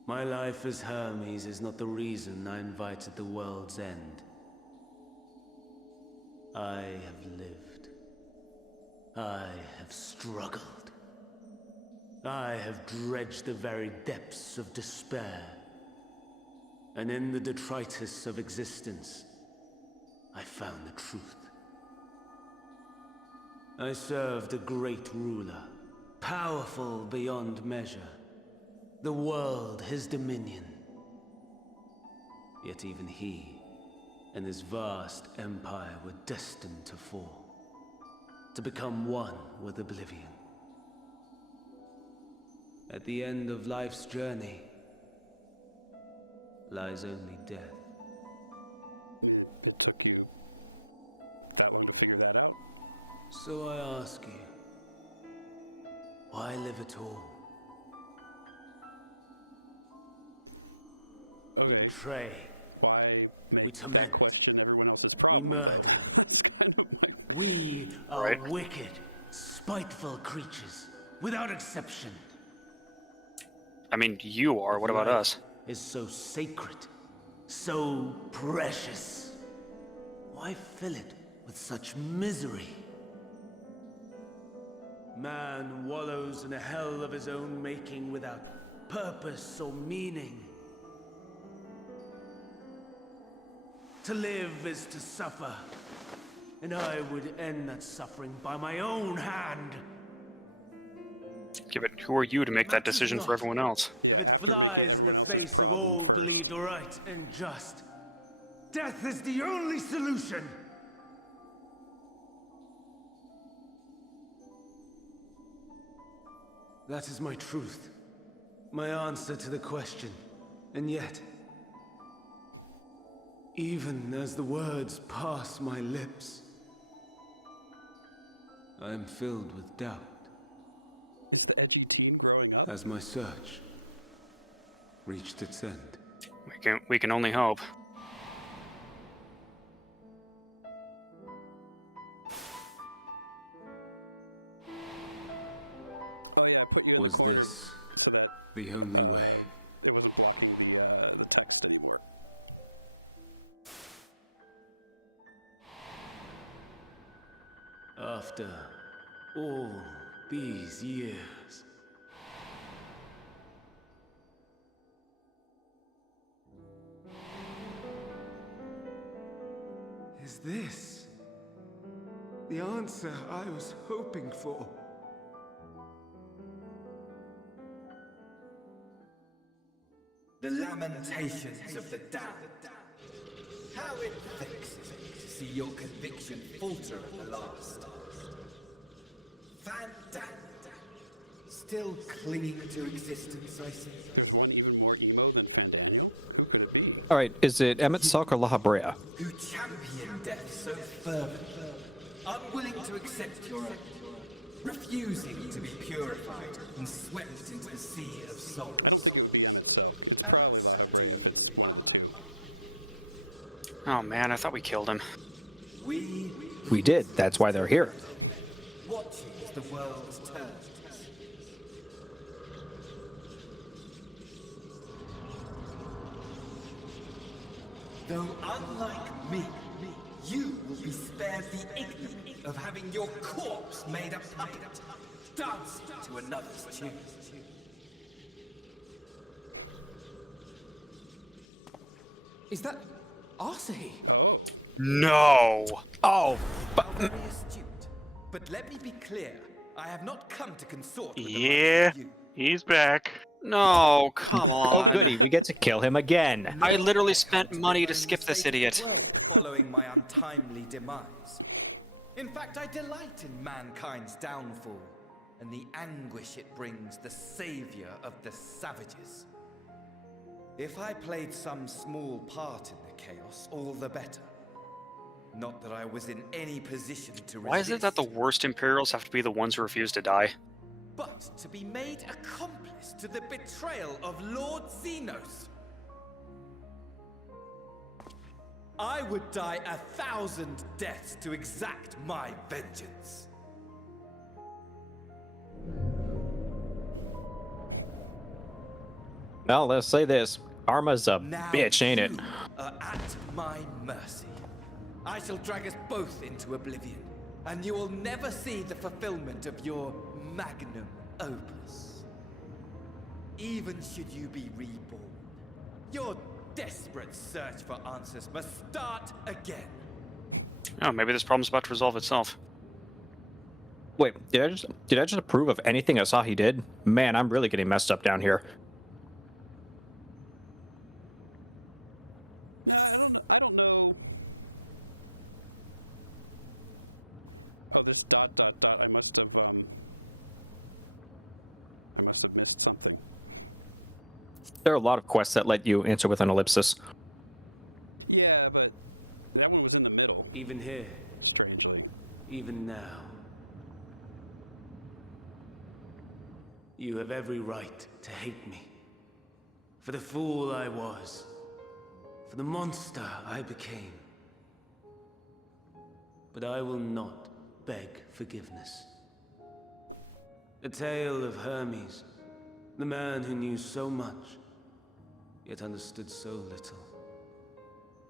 my life as Hermes is not the reason I invited the world's end. I have lived. I have struggled. I have dredged the very depths of despair. And in the detritus of existence, I found the truth. I served a great ruler, powerful beyond measure. The world his dominion. Yet even he and his vast empire were destined to fall, to become one with oblivion. At the end of life's journey lies only death. It took you that long to figure that out. So I ask you, why live at all? Okay. We betray. Why make We torment. question everyone else's We problem? murder. It's kind of like... We are Right. wicked, spiteful creatures, without exception. I mean, you are. What about us? Is so sacred, so precious. Why fill it with such misery? Man wallows in a hell of his own making without purpose or meaning. To live is to suffer, and I would end that suffering by my own hand. Yeah, but who are you to make that decision for everyone else? If it flies in the face of all believed right and just, death is the only solution! That is my truth, my answer to the question. And yet, even as the words pass my lips, I am filled with doubt. Is the edgy team growing up? As my search reached its end. We can only hope. Oh yeah, I put you in Was the corner this for that. the only way? It wasn't blocking the text anymore. After all these years, is this the answer I was hoping for? The lamentations of the damned. How it vexes me to see your conviction falter at the last. Fandaniel. Still clinging to existence, I see. There's one even more emo than Fandaniel. Who could it be? All right, is it Emet or La Habrea? Who championed death so fervently, unwilling to accept your own, refusing to be purified and swept into the sea of souls. I don't think it would be NFL. Oh man, I thought we killed him. We did. That's why they're here. Watching as the world turns. Though unlike me, you will be spared the ignominy of having your corpse made a puppet, dancing to another's tune. Is that Arsahi? No. Oh. Very astute. But let me be clear. I have not come to consort with Yeah, he's back. No, come on. Oh, goody. We get to kill him again. I literally spent money to skip this idiot. Following my untimely demise. In fact, I delight in mankind's downfall and the anguish it brings the savior of the savages. If I played some small part in the chaos, all the better. Not that I was in any position to resist. Why is it that the worst Imperials have to be the ones who refuse to die? But to be made accomplice to the betrayal of Lord Xenos. I would die 1,000 deaths to exact my vengeance. Well, let's say this. Arma's a bitch, ain't it? You are at my mercy. I shall drag us both into oblivion, and you will never see the fulfillment of your magnum opus. Even should you be reborn, your desperate search for answers must start again. Oh, maybe this problem's about to resolve itself. Wait, did I just approve of anything Asahi did? Man, I'm really getting messed up down here. Yeah, I don't know. Oh, this ... I must have missed something. There are a lot of quests that let you answer with an ellipsis. Yeah, but that one was in the middle. Even here, Strangely. even now. You have every right to hate me. For the fool I was. For the monster I became. But I will not beg forgiveness. The tale of Hermes, the man who knew so much, yet understood so little,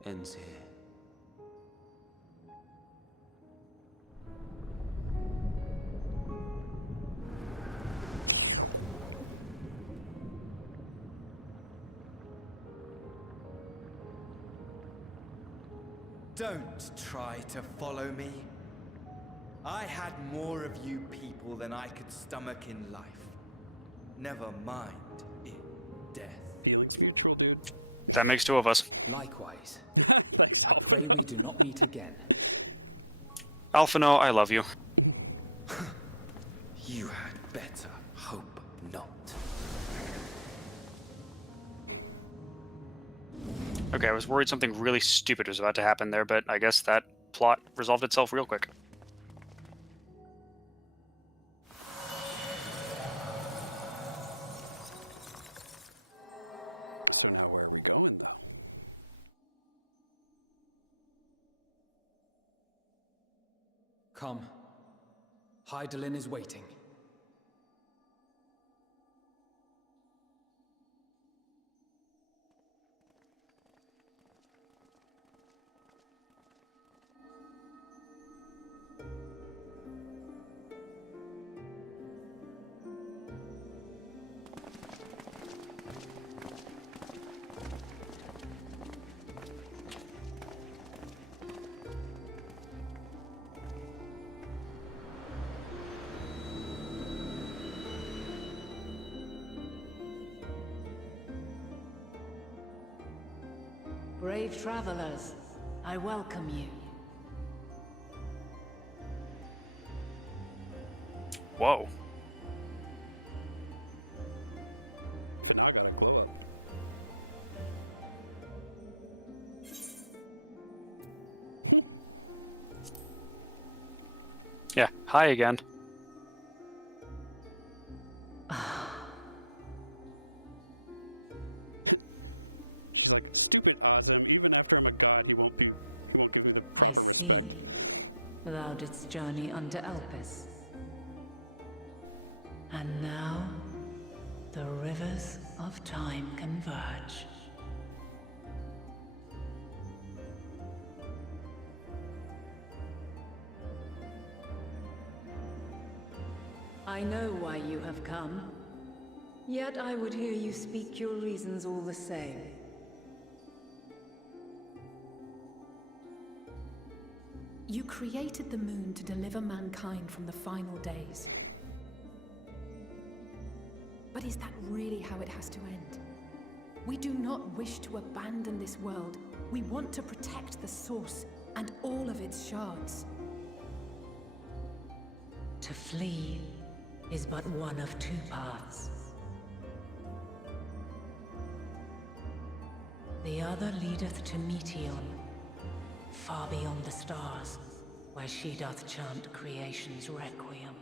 ends here. Don't try to follow me. I had more of you people than I could stomach in life. Never mind in death. Feelings mutual, dude. That makes two of us. Likewise. Thanks. I pray we do not meet again. Alphino, I love you. You had better hope not. Okay, I was worried something really stupid was about to happen there, but I guess that plot resolved itself real quick. So now where are we going, though? Come. Hydaelyn is waiting. Brave travelers, I welcome you. Whoa. Then I gotta glow up. Yeah, hi again. She's like, stupid Azam, even after I'm a god, he won't be good. I see. Thou didst journey unto Elpis. And now, the rivers of time converge. I know why you have come. Yet I would hear you speak your reasons all the same. You created the moon to deliver mankind from the final days. But is that really how it has to end? We do not wish to abandon this world. We want to protect the source and all of its shards. To flee is but one of two paths. The other leadeth to Meteon, far beyond the stars, where she doth chant creation's requiem.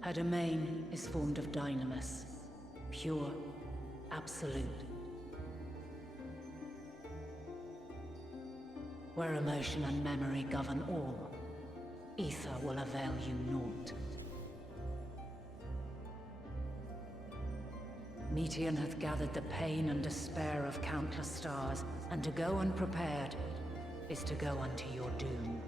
Her domain is formed of dynamis, pure, absolute. Where emotion and memory govern all, ether will avail you naught. Meteon hath gathered the pain and despair of countless stars, and to go unprepared is to go unto your doom.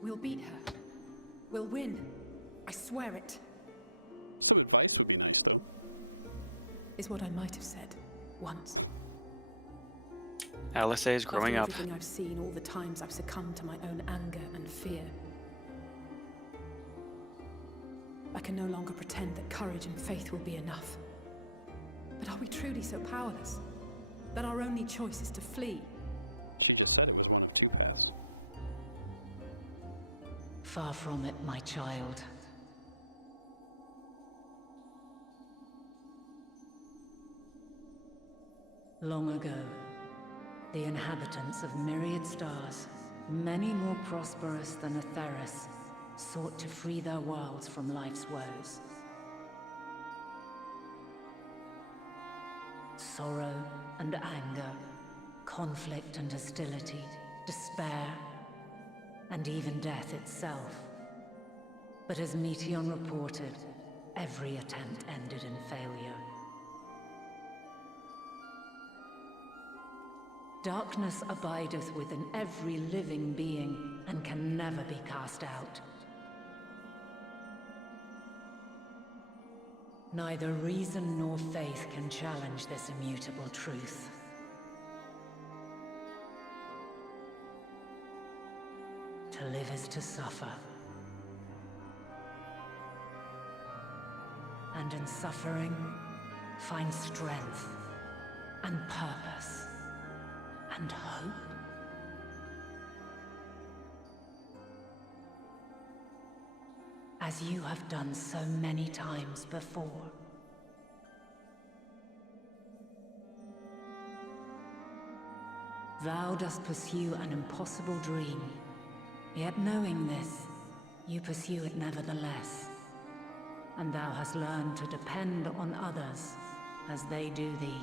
We'll beat her. We'll win. I swear it. Some advice would be nice, though. Is what I might have said once. LSA is growing After up. everything I've seen, all the times I've succumbed to my own anger and fear. I can no longer pretend that courage and faith will be enough. But are we truly so powerless? That our only choice is to flee? She just said it was one of few paths. Far from it, my child. Long ago, the inhabitants of myriad stars, many more prosperous than Atheris, sought to free their worlds from life's woes. Sorrow and anger, conflict and hostility, despair, and even death itself. But as Meteon reported, every attempt ended in failure. Darkness abideth within every living being and can never be cast out. Neither reason nor faith can challenge this immutable truth. To live is to suffer. And in suffering, find strength and purpose and hope. As you have done so many times before. Thou dost pursue an impossible dream, yet knowing this, you pursue it nevertheless. And thou hast learned to depend on others as they do thee.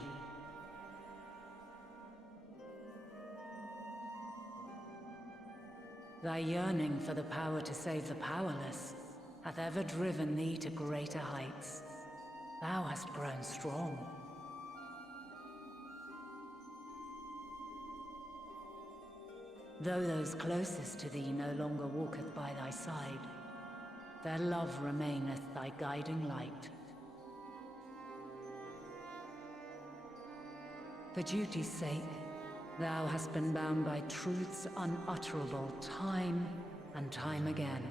Thy yearning for the power to save the powerless hath ever driven thee to greater heights. Thou hast grown strong. Though those closest to thee no longer walketh by thy side, their love remaineth thy guiding light. For duty's sake, thou hast been bound by truths unutterable time and time again.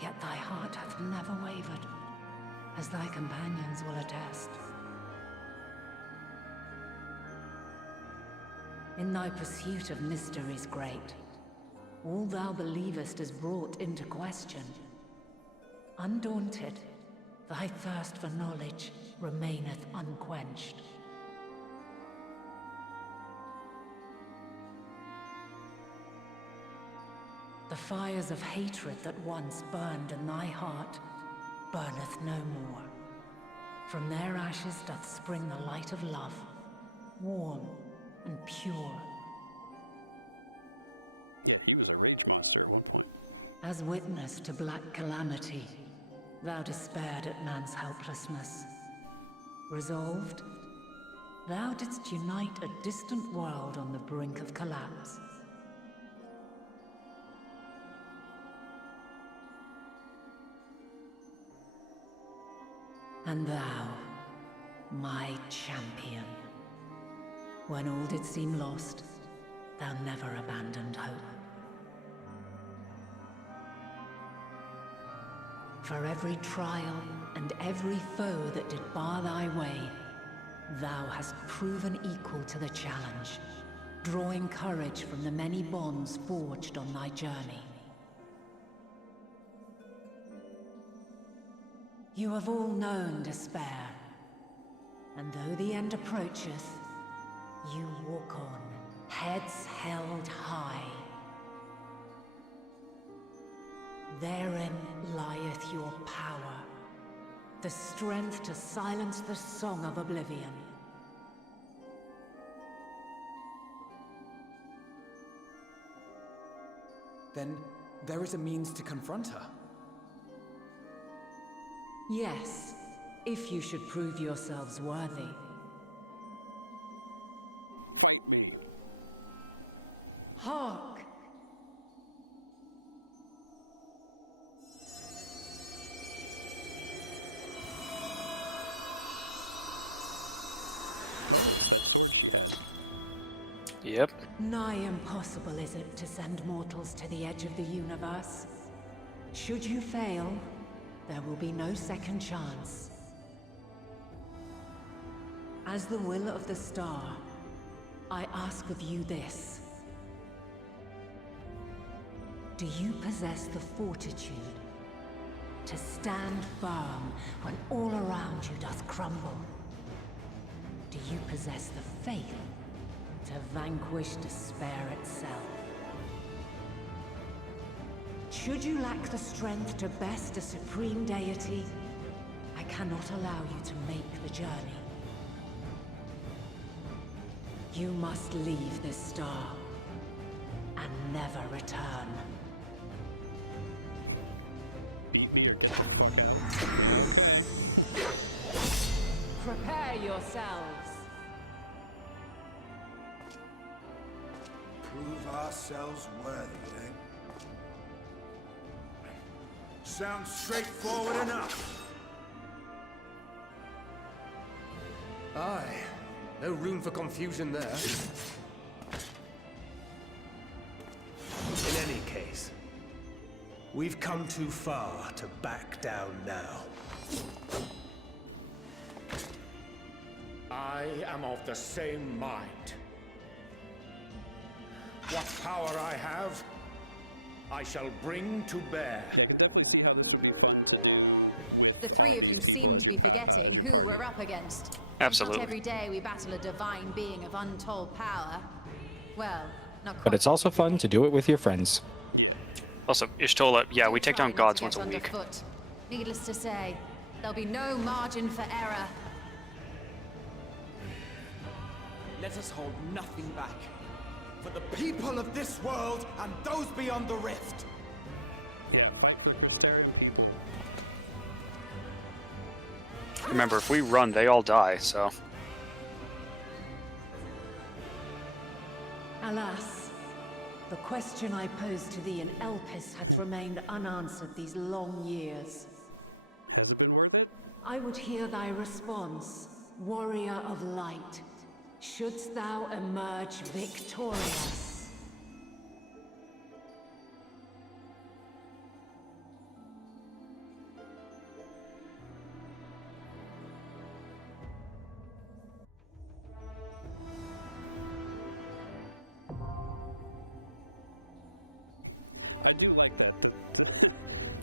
Yet thy heart hath never wavered, as thy companions will attest. In thy pursuit of mysteries great, all thou believest is brought into question. Undaunted, thy thirst for knowledge remaineth unquenched. The fires of hatred that once burned in thy heart burneth no more. From their ashes doth spring the light of love, warm and pure. Yeah, he was a rage monster at one point. As witness to black calamity, thou despaired at man's helplessness. Resolved, Thou didst unite a distant world on the brink of collapse. And thou, my champion, when all did seem lost, thou never abandoned hope. For every trial and every foe that did bar thy way, thou hast proven equal to the challenge, drawing courage from the many bonds forged on thy journey. You have all known despair, and though the end approacheth, you walk on, heads held high. Therein lieth your power, the strength to silence the song of oblivion. Then there is a means to confront her. Yes, if you should prove yourselves worthy. Fight me. Hark! Yep. Nigh impossible is it to send mortals to the edge of the universe. Should you fail, there will be no second chance. As the will of the star, I ask of you this. Do you possess the fortitude to stand firm when all around you doth crumble? Do you possess the faith to vanquish despair itself? Should you lack the strength to best a supreme deity, I cannot allow you to make the journey. You must leave this star and never return. Prepare yourselves. Prove ourselves worthy, eh? Sounds straightforward enough. Aye. No room for confusion there. In any case, we've come too far to back down now. I am of the same mind. What power I have, I shall bring to bear. I can definitely see how this would be fun to do. The three of you seem to be forgetting who we're up against. Absolutely. Not every day we battle a divine being of untold power. Well, not quite. But it's also fun to do it with your friends. Also, Ishtola, yeah, we take down gods once a week. Underfoot. Needless to say, there'll be no margin for error. Let us hold nothing back. For the people of this world and those beyond the rift. Yeah, fight for prosperity. Remember, if we run, they all die, so... Alas, the question I posed to thee in Elpis hath remained unanswered these long years. Has it been worth it? I would hear thy response, warrior of light. Shouldst thou emerge victorious? I do like that.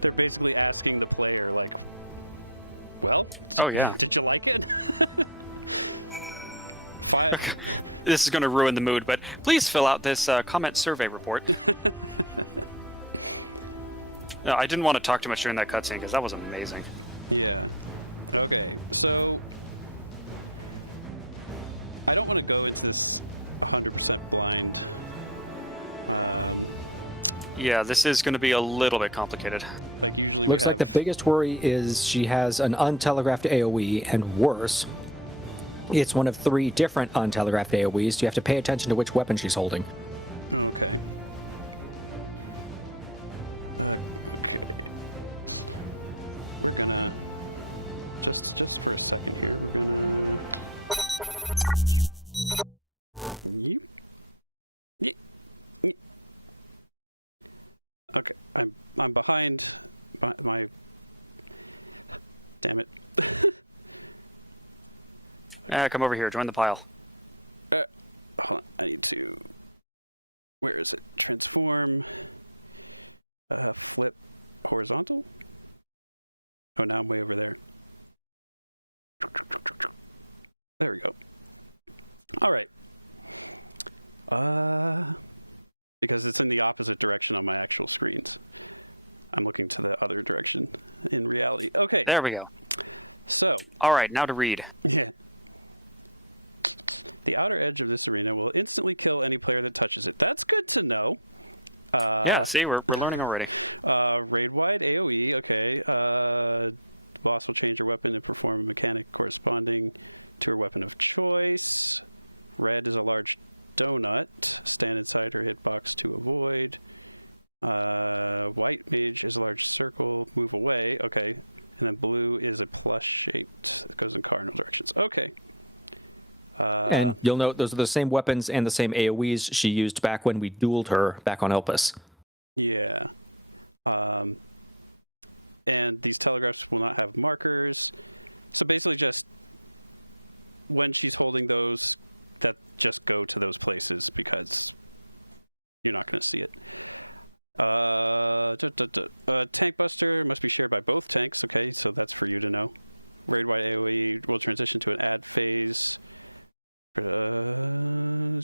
They're basically asking the player, like, well, Oh, yeah. did you like it? This is going to ruin the mood, but please fill out this comment survey report. No, I didn't want to talk too much during that cutscene because that was amazing. Okay, so I don't want to go into this 100% blind. Yeah, this is going to be a little bit complicated. Looks like the biggest worry is she has an untelegraphed AoE, and worse, It's one of 3 different untelegraphed AoEs. You have to pay attention to which weapon she's holding. Okay, I'm behind my. Damn it. Come over here. Join the pile. Hold on, I need to. Where is it? Transform. Flip horizontal. Oh, now I'm way over there. There we go. All right. Because it's in the opposite direction on my actual screen. I'm looking to the other direction in reality. Okay. There we go. So. All right, now to read. Yeah. The outer edge of this arena will instantly kill any player that touches it. That's good to know. Yeah, see, we're learning already. Raid-wide AoE, okay. Boss will change your weapon and perform a mechanic corresponding to her weapon of choice. Red is a large donut. Stand inside her hitbox to avoid. White mage is a large circle. Move away, okay. And then blue is a plus shape. It goes in cardinal directions. Okay. And you'll note those are the same weapons and the same AoEs she used back when we dueled her back on Elpis. Yeah. And these telegraphs will not have markers. So basically just when she's holding those, that just go to those places because you're not going to see it. Tank Buster must be shared by both tanks. Okay, so that's for you to know. Raid-wide AoE will transition to an add phase.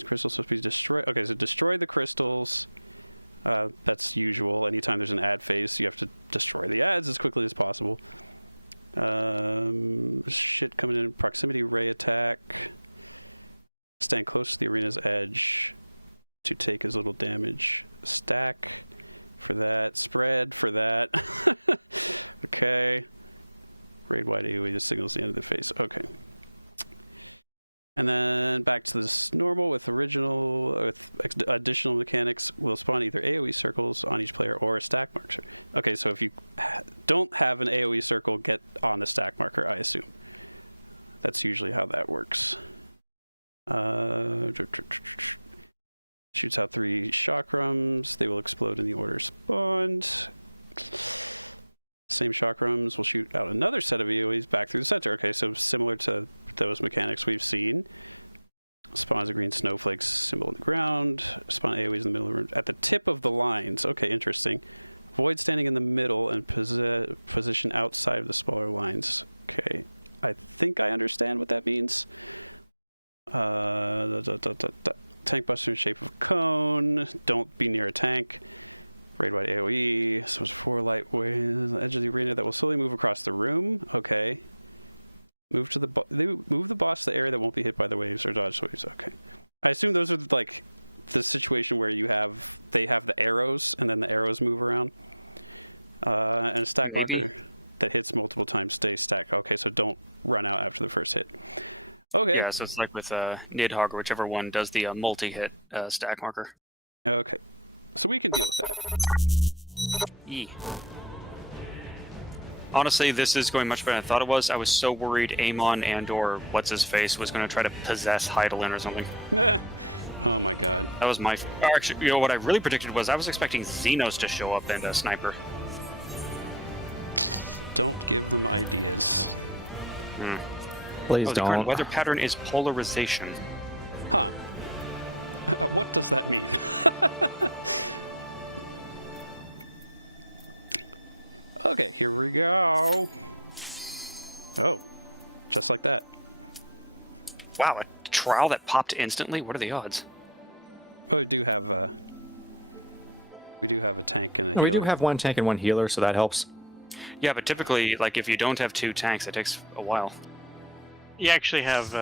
Crystals will be destroyed. Okay, so destroy the crystals. That's usual. Anytime there's an add phase, you have to destroy the adds as quickly as possible. Shit coming in. Proximity ray attack. Stand close to the arena's edge to take as little damage. Stack for that. Spread for that. Okay. Raid-wide AoE just signals the end of the phase. Okay. And then back to this normal with original additional mechanics will spawn either AoE circles on each player or a stack marker. Okay, so if you don't have an AoE circle, get on the stack marker, I assume. That's usually how that works. Shoots out 3 chakrams. They will explode in the order spawned. Same chakrams will shoot out another set of AoEs back to the center. Okay, so similar to those mechanics we've seen. Spawn the green snowflakes similar to the ground. Spawn AoEs in the middle at the tip of the lines. Okay, interesting. Avoid standing in the middle and position outside of the smaller lines. Okay, I think I understand what that means. Tank buster in shape of a cone. Don't be near a tank. Raid-wide AoE. So there's 4 light way in the edge of the arena that will slowly move across the room. Okay. Move the boss to the area that won't be hit by the waves or dodge waves. Okay. I assume those are like the situation where they have the arrows and then the arrows move around. And stack maybe that hits multiple times stays stacked. Okay, so don't run out after the first hit. Okay. Yeah, so it's like with Nidhogg or whichever one does the multi-hit stack marker. Okay. So we can do that. Yee. Honestly, this is going much better than I thought it was. I was so worried Amon and or what's-his-face was going to try to possess Heidelin or something. That was my... Actually, you know, what I really predicted was I was expecting Xenos to show up and a sniper. Please the don't. current weather pattern is polarization. Okay, here we go. Oh, just like that. Wow, a trial that popped instantly? What are the odds? Oh, we do have the tank. No, we do have 1 tank and 1 healer, so that helps. Yeah, but typically, like, if you don't have 2 tanks, it takes a while. You actually have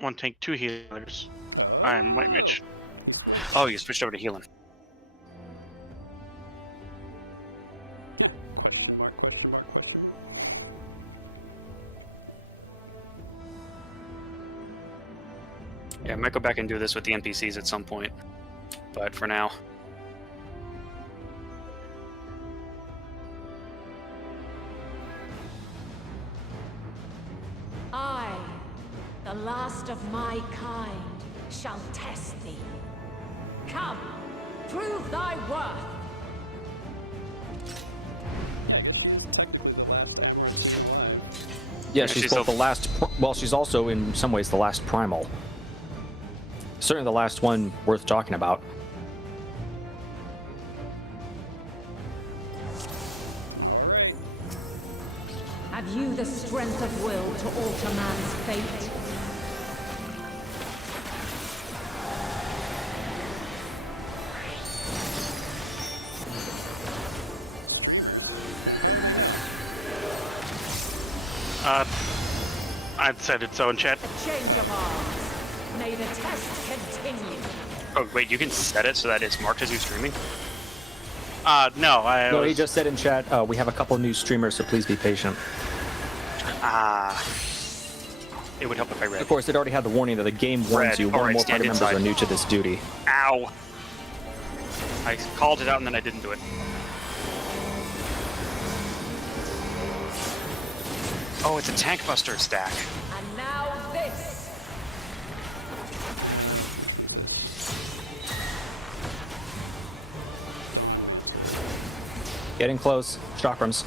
1 tank, 2 healers. I'm White Mage. Oh, you switched over to healing. Yeah. Question mark, question mark, question Yeah, I might go back and do this with the NPCs at some point. But for now. I, the last of my kind, shall test thee. Come, prove thy worth. Yeah, she's both the last. Well, she's also in some ways the last primal. Certainly the last one worth talking about. Have you the strength of will to alter man's fate? I'd said it so in chat. A change of arms. May the test continue. Oh, wait, you can set it so that it's marked as you streaming? No, No, he just said in chat, we have a couple new streamers, so please be patient. It would help if I read. Of course, it already had the warning that the game warns you one or more party members are new to this duty. Ow! I called it out and then I didn't do it. Oh, it's a tank buster stack. And now this. Getting close. Chakrams.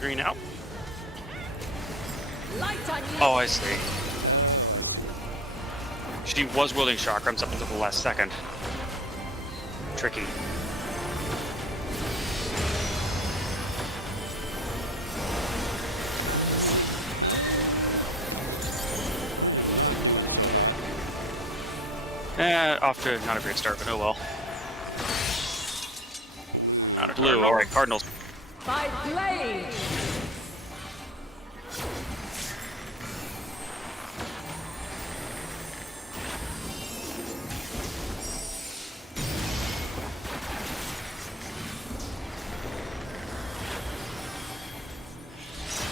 Green out. Light on you. Oh, I see. She was wielding chakrams up until the last second. Tricky. Off to not a great start, but oh well. Not a blue. All right, Cardinals. By blade.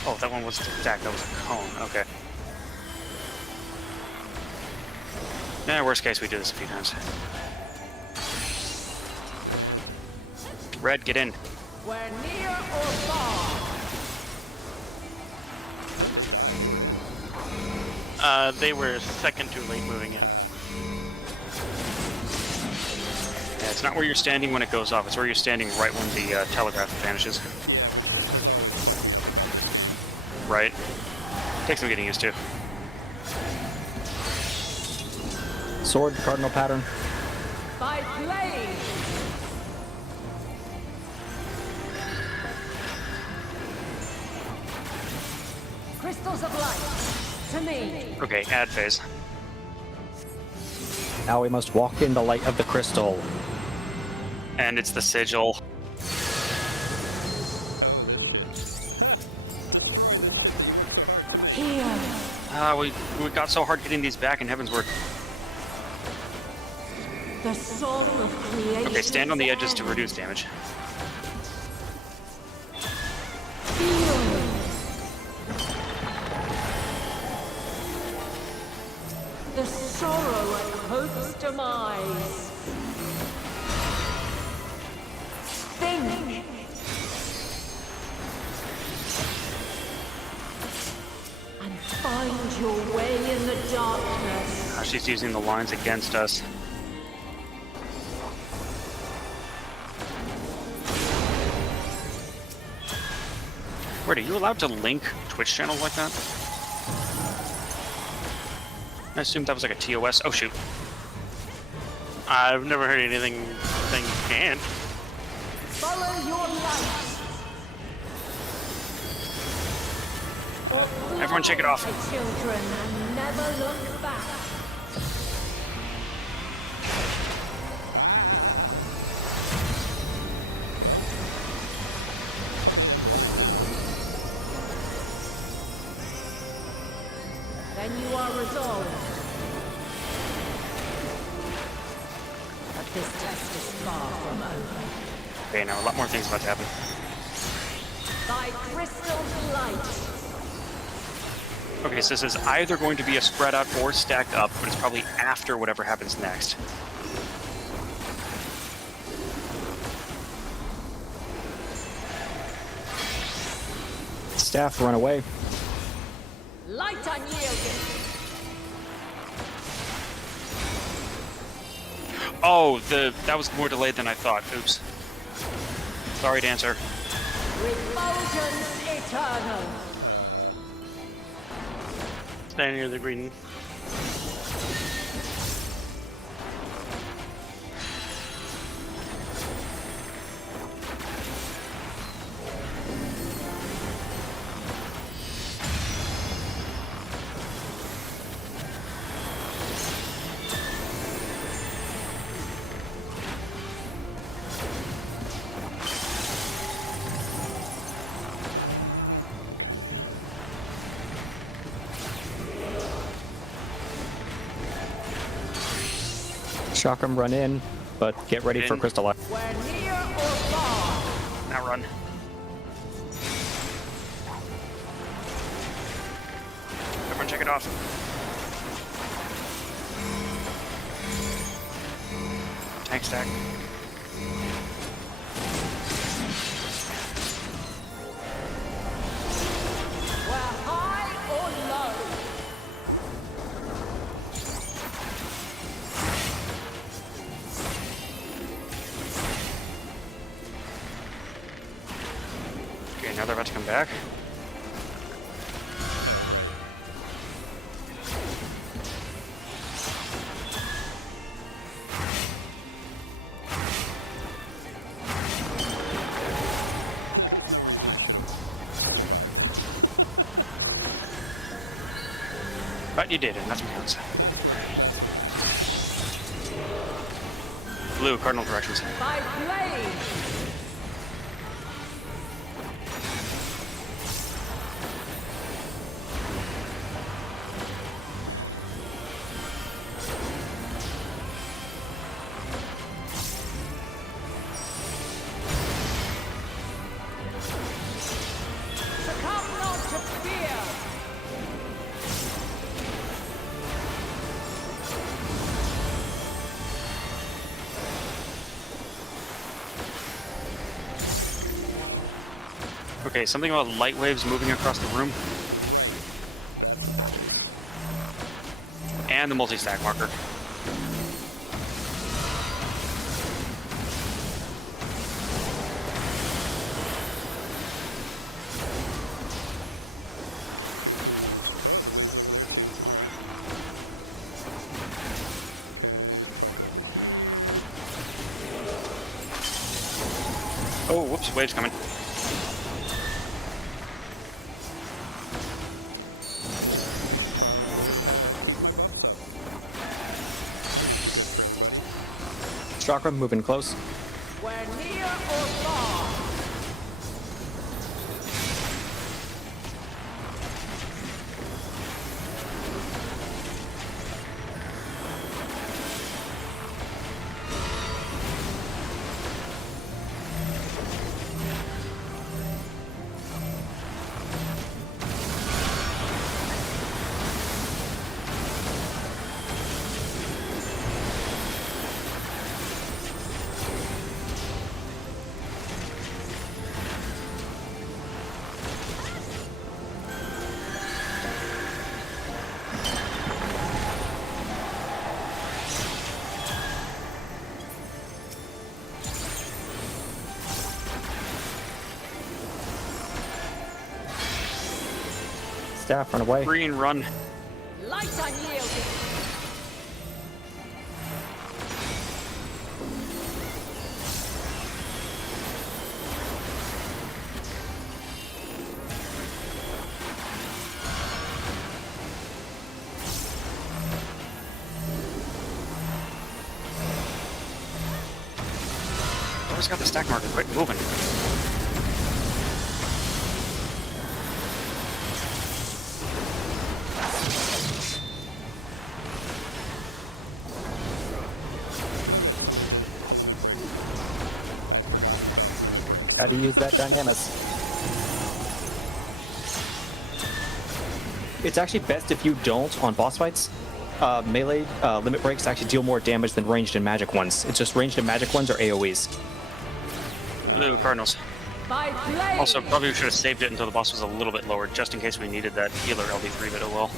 Oh, that one was the stack. That was a cone. Okay. Yeah, worst case, we do this a few times. Red, get in. We're near or far. They were second too late moving in. Yeah, it's not where you're standing when it goes off. It's where you're standing right when the telegraph vanishes. Right. Takes some getting used to. Sword, cardinal pattern. By blade. Crystals of light. To me. Okay, add phase. Now we must walk in the light of the crystal. And it's the sigil. Here. We got so hard getting these back in Heavensward. The soul of creation. Okay, stand on the edges to reduce damage. The sorrow at hope's demise. Think. And find your way in the darkness. She's using the lines against us. Wait, are you allowed to link Twitch channels like that? I assumed that was like a TOS. Oh shoot. I've never heard anything saying you can't. Follow your light. Everyone shake it off. Children, and never look back. Then you are resolved. But this test is far from over. Okay, now a lot more things about to happen. By crystal light. Okay, so this is either going to be a spread out or stacked up, but it's probably after whatever happens next. Staff, run away. Light unyielding. Oh, that was more delayed than I thought. Oops. Sorry, Dancer. Refulgence eternal. Stand near the green. Chakram, run in, but get ready for crystallize. We're near or far. Now run. Everyone check it off. Tank stack. We're high or low. Okay, now they're about to come back. But you did, and that's what counts. Blue, cardinal directions. By blade. Succumb not to fear. Okay, something about light waves moving across the room. And the multi-stack marker. Oh, whoops, waves coming. Chakram, moving close. We're near or far. Staff, run away. Green, run. Light unyielding. Whoever's got the stack marker, quit moving. How to use that dynamis. It's actually best if you don't on boss fights. Melee limit breaks actually deal more damage than ranged and magic ones. It's just ranged and magic ones are AoEs. Blue Cardinals. Also, probably should have saved it until the boss was a little bit lower, just in case we needed that healer LB3 bit as well.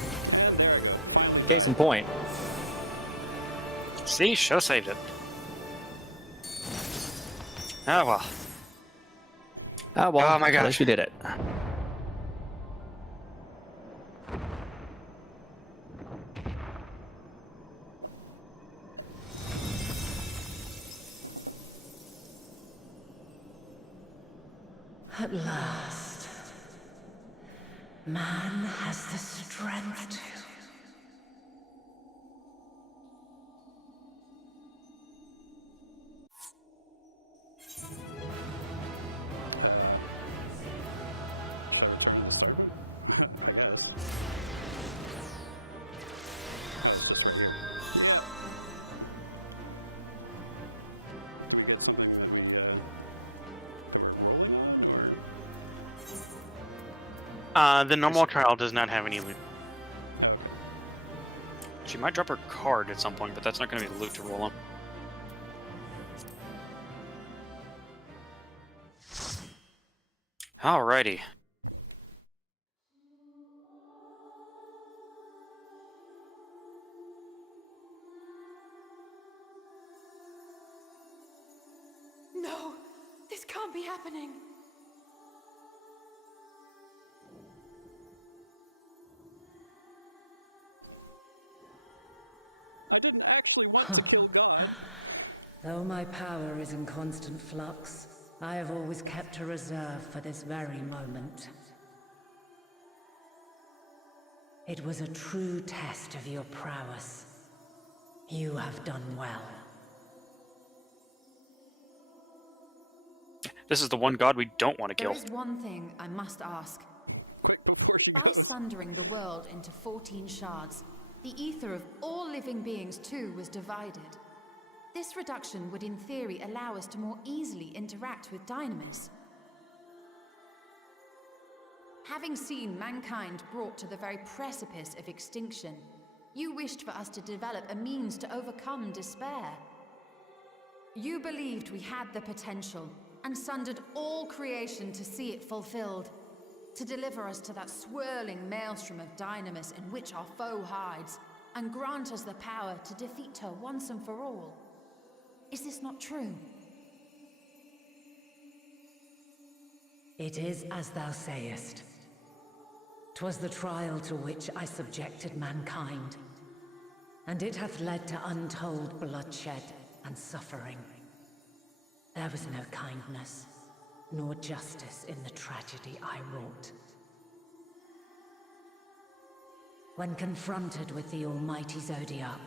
Case in point. See, should have saved it. Ah well. Ah well. Oh my gosh. At least we did it. At last, man has the strength to. The normal trial does not have any loot. She might drop her card at some point, but that's not going to be loot to roll on. Alrighty. No, this can't be happening. I didn't actually want to kill God. Though my power is in constant flux, I have always kept a reserve for this very moment. It was a true test of your prowess. You have done well. This is the one god we don't want to kill. There is one thing I must ask. By sundering the world into 14 shards, the ether of all living beings too was divided. This reduction would in theory allow us to more easily interact with Dynamis. Having seen mankind brought to the very precipice of extinction, you wished for us to develop a means to overcome despair. You believed we had the potential, and sundered all creation to see it fulfilled, to deliver us to that swirling maelstrom of Dynamis in which our foe hides, and grant us the power to defeat her once and for all. Is this not true? It is as thou sayest. 'Twas the trial to which I subjected mankind, and it hath led to untold bloodshed and suffering. There was no kindness, nor justice in the tragedy I wrought. When confronted with the almighty Zodiac,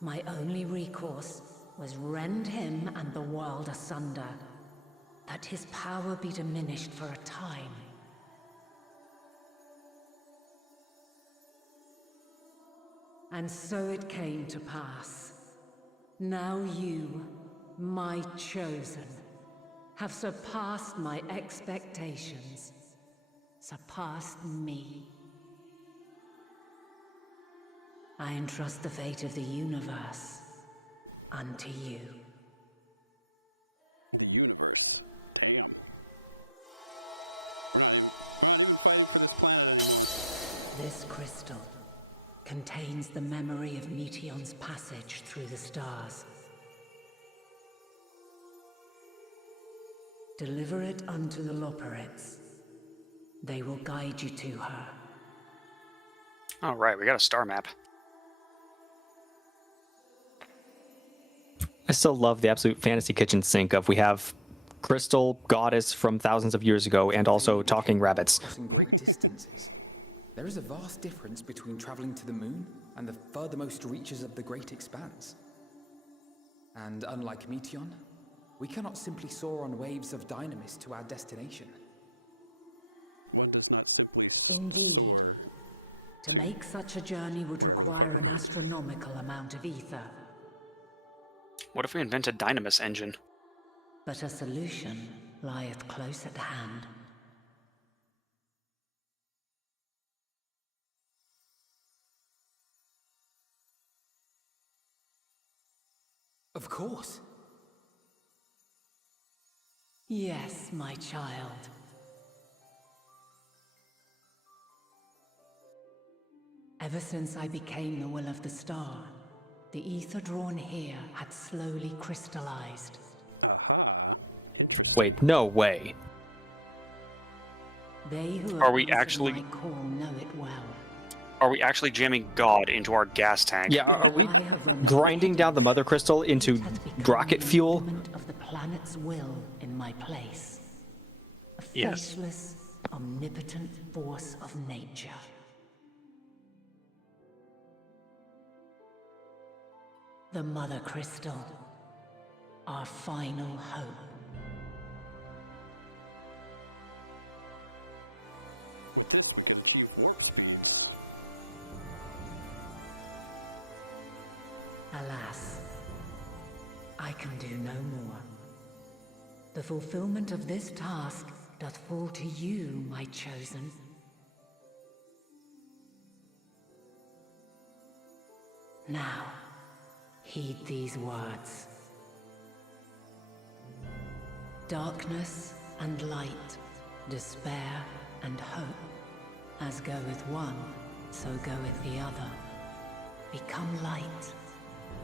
my only recourse was rend him and the world asunder, that his power be diminished for a time. And so it came to pass. Now you, my chosen, have surpassed my expectations, surpassed me. I entrust the fate of the universe unto you. The universe. Damn. We're not even fighting for this planet anymore. This crystal contains the memory of Meteion's passage through the stars. Deliver it unto the Loporrits. They will guide you to her. Alright, we got a star map. I still love the absolute fantasy kitchen sink of we have Crystal, Goddess from thousands of years ago, and also talking rabbits. Crossing great distances. There is a vast difference between traveling to the moon and the furthermost reaches of the great expanse. And unlike Meteion, we cannot simply soar on waves of Dynamis to our destination. One does not simply Indeed. To make such a journey would require an astronomical amount of ether. What if we invent a Dynamis engine? But a solution lieth close at hand. Of course. Yes, my child. Ever since I became the will of the star, the ether drawn here had slowly crystallized. Wait, no way. They who Are have we answered actually- my call know it well. Are we actually jamming God into our gas tank? Yeah, are we grinding down the mother crystal into rocket fuel? Of the planet's will in my place. A Yes. faceless, omnipotent force of nature. The mother crystal. Our final hope. Alas, I can do no more. The fulfillment of this task doth fall to you, my chosen. Now, heed these words. Darkness and light, despair and hope, as goeth one, so goeth the other. Become light,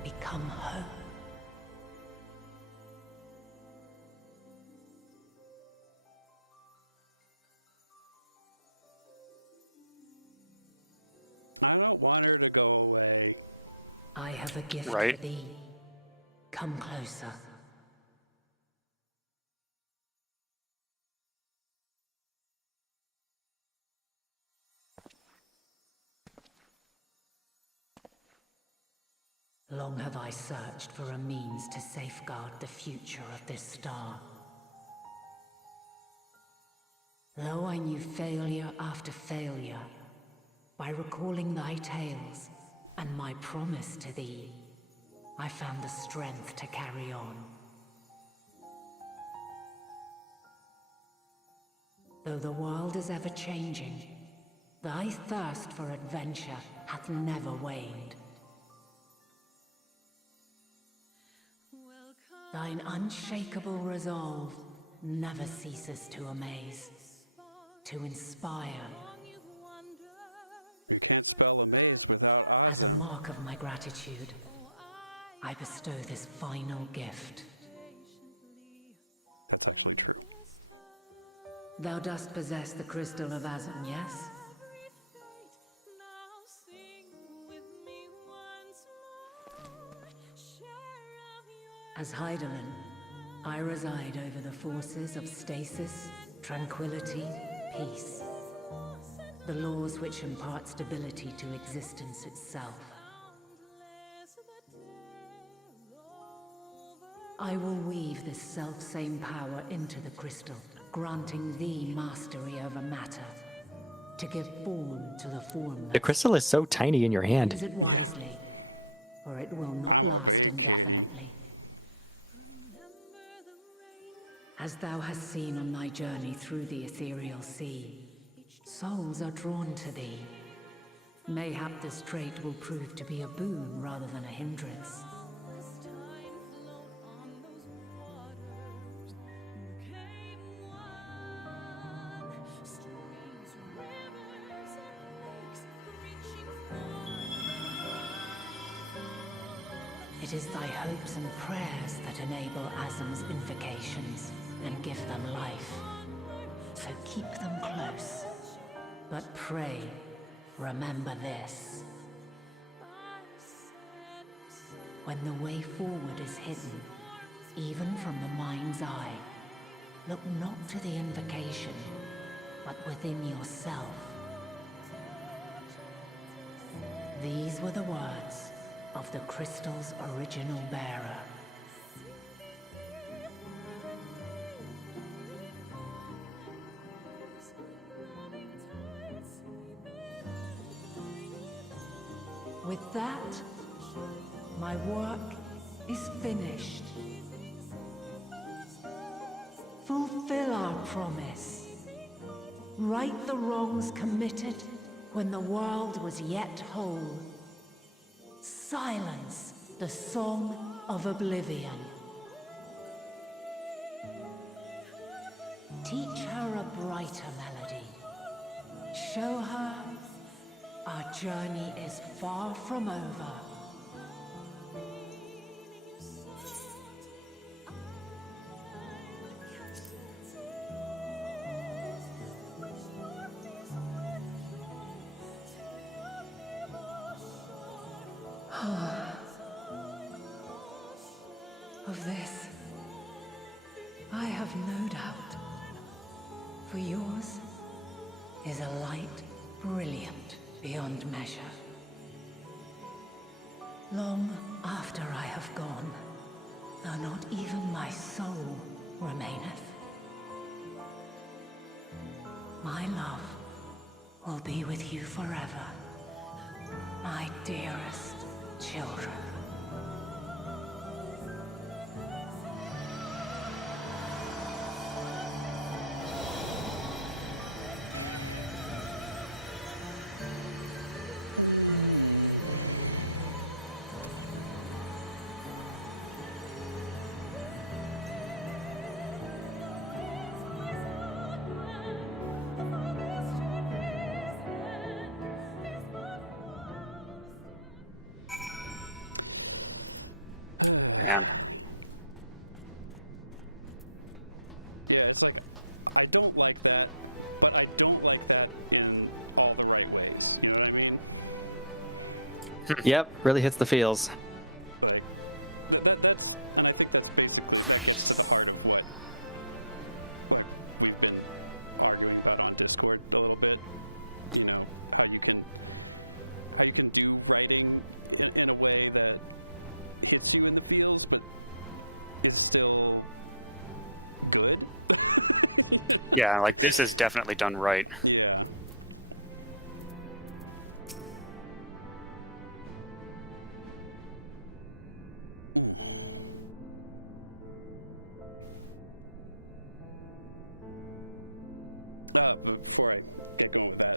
become hope. I don't want her to go away. I have a gift Right. for thee. Come closer. Long have I searched for a means to safeguard the future of this star. Though I knew failure after failure, by recalling thy tales and my promise to thee, I found the strength to carry on. Though the world is ever changing, thy thirst for adventure hath never waned. Thine unshakable resolve never ceases to amaze, to inspire. You can't spell amaze without I. As a mark of my gratitude, I bestow this final gift. That's actually true. Thou dost possess the crystal of Azum, yes? As Heidelin, I reside over the forces of stasis, tranquility, peace. The laws which impart stability to existence itself. I will weave this self-same power into the crystal, granting thee mastery over matter, to give form to the formless. The crystal is so tiny in your hand. Use it wisely, or it will not last indefinitely. As thou hast seen on thy journey through the ethereal sea, souls are drawn to thee. Mayhap this trait will prove to be a boon rather than a hindrance. It is thy hopes and prayers that enable Azum's invocations and give them life. So keep them close. But pray, remember this. When the way forward is hidden, even from the mind's eye, look not to the invocation, but within yourself. These were the words of the crystal's original bearer. With that, my work is finished. Fulfill our promise. Right the wrongs committed when the world was yet whole. Silence the song of oblivion. Teach her a brighter melody. Show her our journey is far from over. Of this, I have no doubt, for yours is a light brilliant beyond measure. Long after I have gone, though not even my soul remaineth, my love will be with you forever, my dearest children. Man. Yeah, it's like, I don't like that, but I don't like that in all the right ways. You know what I mean? Yep, really hits the feels. So like, that's, and I think that's basically what gets to the heart of what we've been arguing about on Discord a little bit. You know, how you can do writing in a way that hits you in the feels, but it's still good. Yeah, like this is definitely done right. Yeah. But before I get going with that,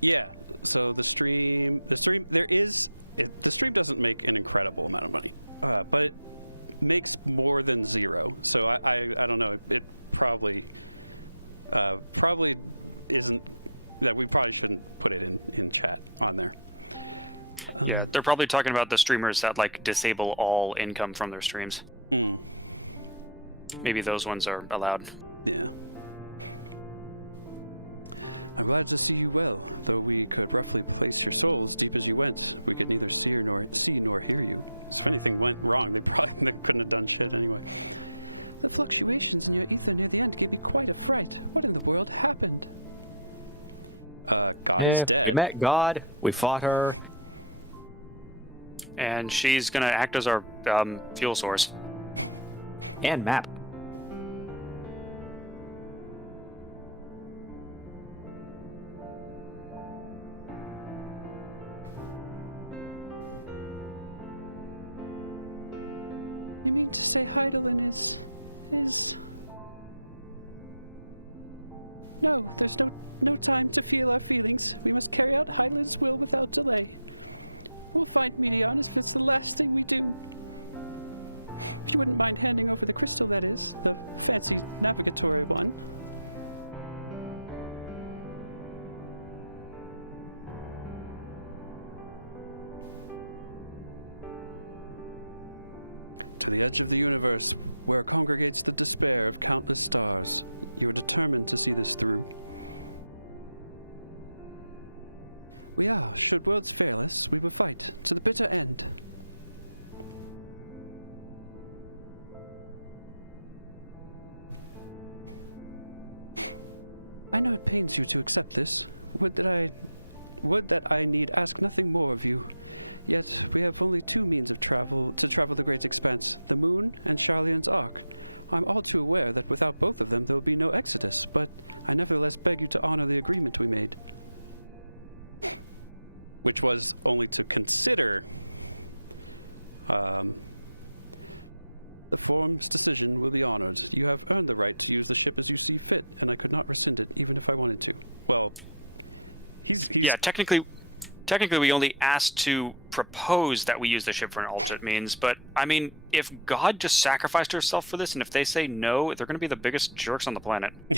yeah. So the stream doesn't make an incredible amount of money, but it makes more than zero. So I don't know. It probably isn't that we probably shouldn't put it in chat on there. Yeah, they're probably talking about the streamers that like disable all income from their streams. Maybe those ones are allowed. I'm glad to see you well, though we could roughly replace your souls because you went. We can neither see nor hear you. So if anything went wrong, we probably couldn't have done shit anyway. The fluctuations near the end gave me quite a fright. What in the world happened? We met God, we fought her. And she's gonna act as our fuel source. And map. Stay idle in this. No, there's no time to feel our feelings. We must carry out Hyla's will without delay. We'll find Medion if it's the last thing we do. If you wouldn't mind handing over the crystal, that is. The fancy navigatory one. To the edge of the universe, where congregates the despair of countless stars, you are determined to see this through. Yeah, should worlds fail us, we will fight to the bitter end. I know it pains you to accept this. Would that I need ask nothing more of you. Yet we have only two means of travel to travel the great expanse, the moon and Sharlayan's Ark. I'm all too aware that without both of them there will be no exodus, but I nevertheless beg you to honor the agreement we made. Which was only to consider the forum's decision will be honored. You have earned the right to use the ship as you see fit, and I could not rescind it even if I wanted to. Well, Yeah, technically Technically, we only asked to propose that we use the ship for an alternate means, but, I mean, if God just sacrificed herself for this, and if they say no, they're going to be the biggest jerks on the planet. Yeah.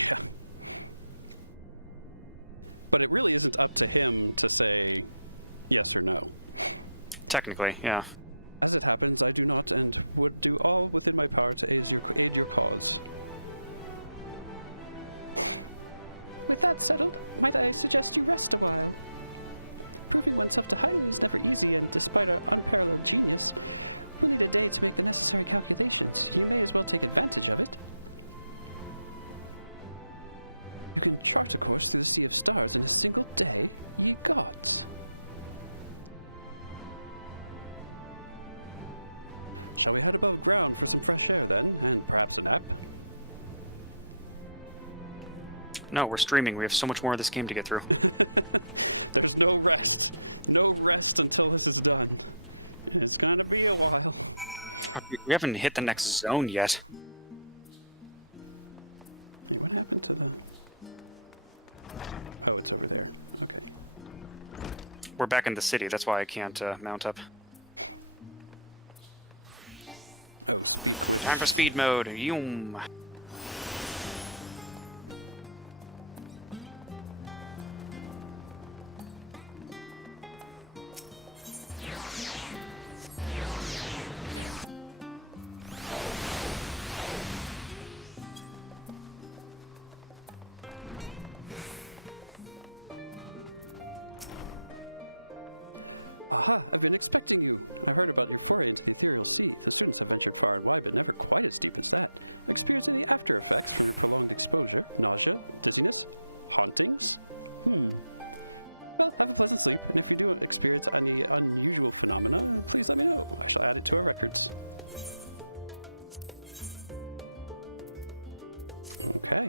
But it really isn't up to him to say yes or no. Technically, yeah. As it happens, I do not and would do all within my power to aid your cause. With that said, might I suggest you rest a while? Putting myself to hide is never easy, and despite our unparalleled genius, only the days with the necessary calculations, so you may as well take advantage of it. To chart a course through the sea of stars in a single day, ye gods. Shall we head above ground for some fresh air then, and perhaps a nap? No, we're streaming. We have so much more of this game to get through. No rest. No rest until this is done. It's gonna be a while. We haven't hit the next zone yet. We're back in the city. That's why I can't mount up. Time for speed mode. Yoom. I've been expecting you. I heard about your foray into the ethereal sea. The students have ventured far and wide, but never quite as deep as that. Experiencing the after effects of prolonged exposure, nausea, dizziness, hauntings. Well, that was let me think. If you do experience any unusual phenomena, please let me know. I shall add it to our records. Okay.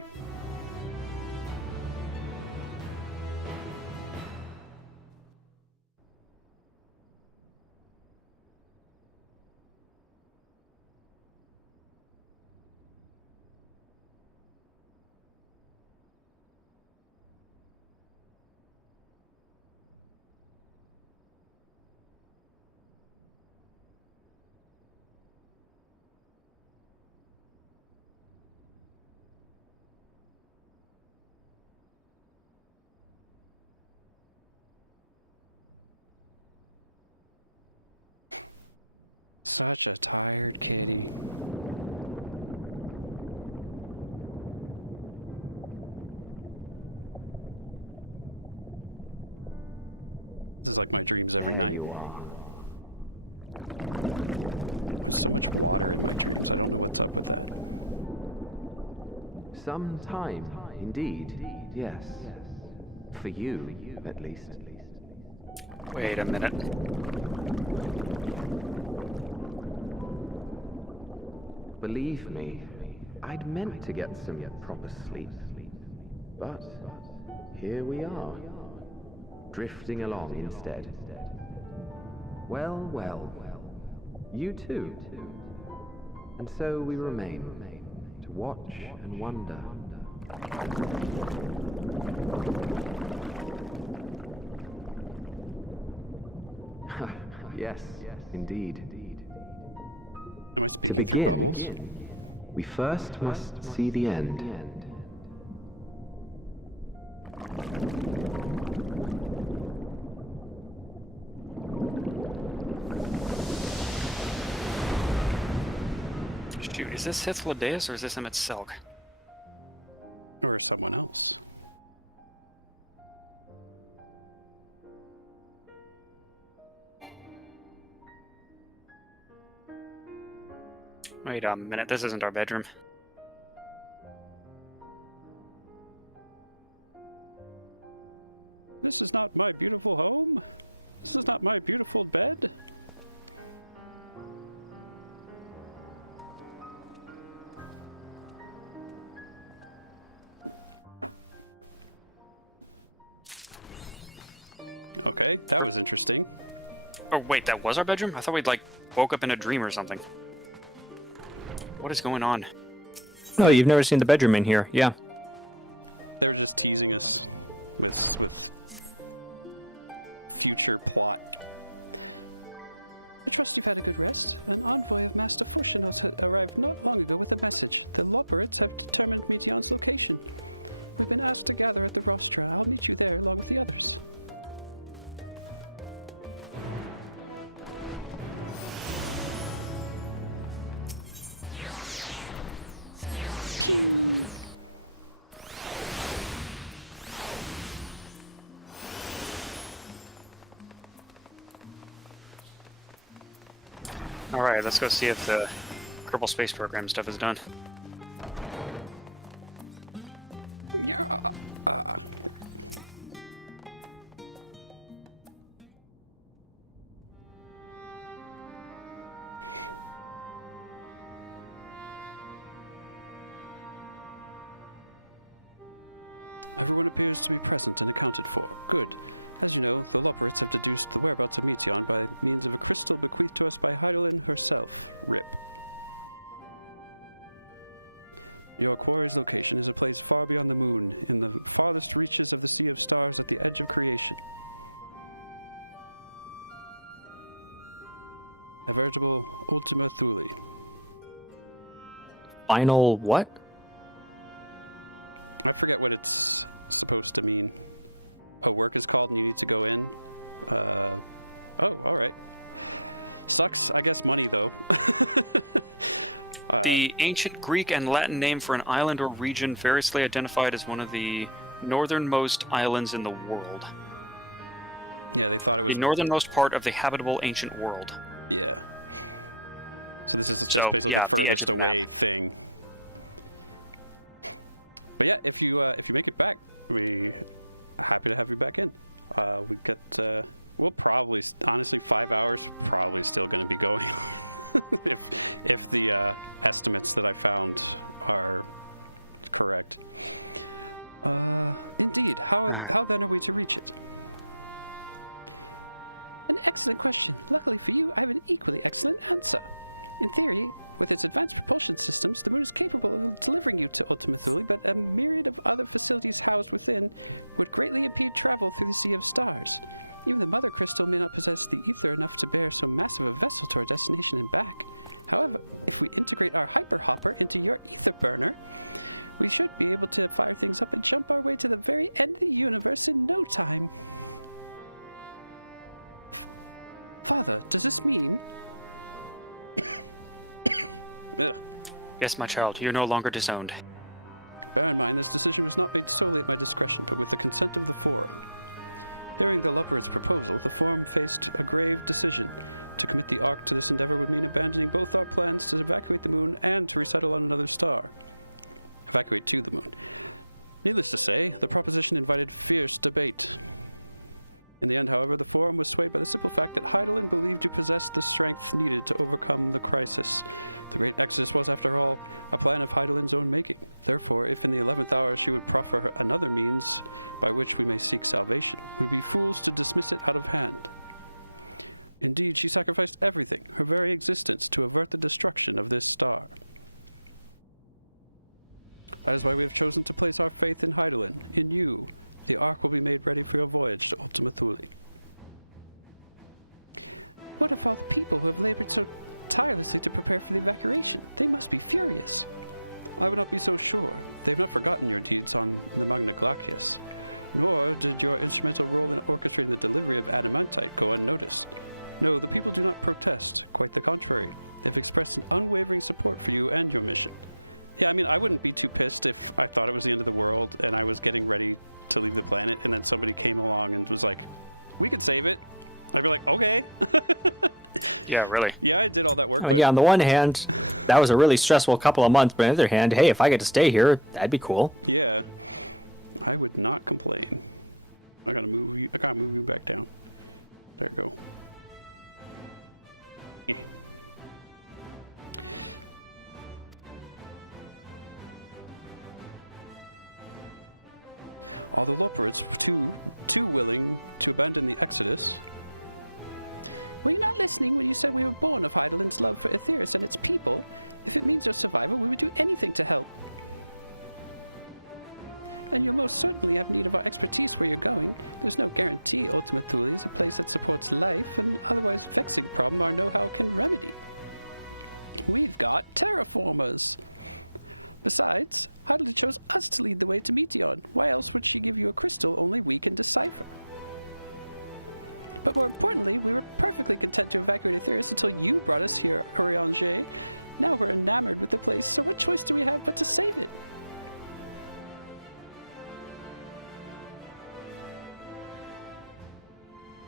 Such a tired kid. It's like my dreams. There you are. Some time, indeed. Yes. For you, at least. Wait a minute. Believe me, I'd meant to get some proper sleep. But here we are, drifting along instead. Well, well, you too. And so we remain, to watch and wonder. Yes, indeed. To begin, we first must see the end. Shoot, is this Sith Ladeus or is this Emmett Selk? Or someone else. Wait a minute, this isn't our bedroom. This is not my beautiful home. This is not my beautiful bed. Okay, that was interesting. Oh wait, that was our bedroom? I thought we'd like woke up in a dream or something. What is going on? No, you've never seen the bedroom in here. Yeah. They're just teasing us. Future Guards have determined Meteor's location. They've been asked to gather at the rostra. I'll meet you there along with the others. Alright, let's go see if the Kerbal Space Program stuff is done. Everyone appears to be present and accounted for. Good. As you know, the Lovebirds have deduced the whereabouts of Meteor by means of a crystal bequeathed to us by Heidelin herself. Rip. Your quarry's location is a place far beyond the moon, in the farthest reaches of the sea of stars at the edge of creation. A veritable Ultima Thule. Final what? I forget what it's supposed to mean. A work is called and you need to go in. Oh, okay. Sucks. I guess money, though. The ancient Greek and Latin name for an island or region variously identified as one of the northernmost islands in the world. The northernmost part of the habitable ancient world. So, yeah, the edge of the map. But yeah, if you make it back, I mean, happy to have you back in. We get, we'll probably, honestly, 5 hours, probably still going to be going. if the estimates that I found are correct. Indeed. How then are we to reach it? An excellent question. Luckily for you, I have an equally excellent answer. In theory, with its advanced propulsion systems, the moon is capable of delivering you to Ultima Thule, but a myriad of other facilities housed within would greatly impede travel through the sea of stars. Even the mother crystal may not possess the ether enough to bear so massive a vessel to our destination and back. However, if we integrate our hyperhopper into your burner, we should be able to fire things up and jump our way to the very end of the universe in no time. Does this mean... Yes, my child, you're no longer disowned. Bear in mind, this decision was not made solely at my discretion, but with the consent of the Forum. During the Lover's proposal, the Forum faced a grave decision: to commit the Ark to this endeavor would mean abandoning both our plans to evacuate the moon and to resettle on another star. Evacuate to the moon. Needless to say, the proposition invited fierce debate. In the end, however, the Forum was swayed by the simple fact that Heidelin believed we possessed the strength needed to overcome the crisis. The Great Exodus was, after all, a plan of Heidelin's own making. Therefore, if in the 11th hour she would proffer another means by which we may seek salvation, we'd be fools to dismiss it out of hand. Indeed, she sacrificed everything, her very existence, to avert the destruction of this star. That is why we have chosen to place our faith in Heidelin, in you. The Ark will be made ready for your voyage to Ultima Thule. What about people who have labored so tirelessly to prepare for the evacuation? They must be furious. I would not be so sure. They've not forgotten your deeds from among the Galactics. Nor did your instrumental role in orchestrating the delivery of adamantite go unnoticed. No, the people do not protest. Quite the contrary. They've expressed unwavering support for you and your mission. Yeah, I mean, I wouldn't be too pissed if I thought it was the end of the world and I was getting ready to leave the planet and then somebody came along and was like, we can save it. I'd be like, okay. Yeah, really. Yeah, I did all that work. I mean, yeah, on the one hand, that was a really stressful couple of months, but on the other hand, hey, if I get to stay here, that'd be cool. Yeah, I would not complain. I'm gonna move back down. There we go. All the workers are too willing to abandon the Exodus. Were you not listening when you said we were born of Heidelin's love for Aetherius and its people? If it means your survival, we will do anything to help. And you most certainly have need of our expertise where you're going. There's no guarantee Ultima Thule is the place that supports life, and otherwise fixing problem I know how to run. We've got terraformers. Besides, Hyden chose us to lead the way to Meteor. Why else would she give you a crystal only we can decipher? But more importantly, we were perfectly content to evaluate affairs until you brought us here, Rowlga. Now we're enamored with the place, so what choice do we have but to save it?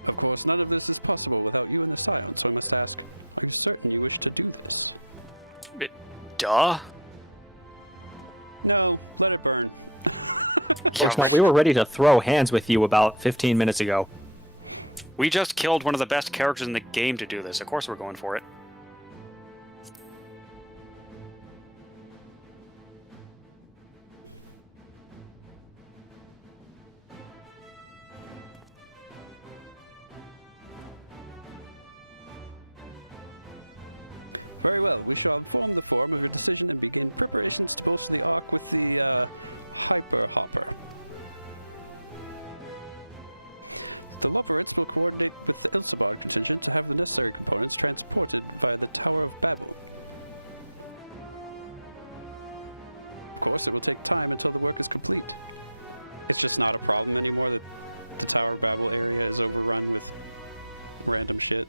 Of course, none of this is possible without you and the Science on the staff. I'm certain you wish to do this. Duh. No, let it burn. Of course not. We were ready to throw hands with you about 15 minutes ago. We just killed one of the best characters in the game to do this. Of course we're going for it. Very well, we shall form the form of the division and begin preparations to both the arc with the, hyper hopper. The Loverites will coordinate with the Endwalker division to have the necessary components transported by the Tower of Babel. Of course, it will take time until the work is complete. It's just not a problem anymore. The Tower of Babel area is overrun with random shit.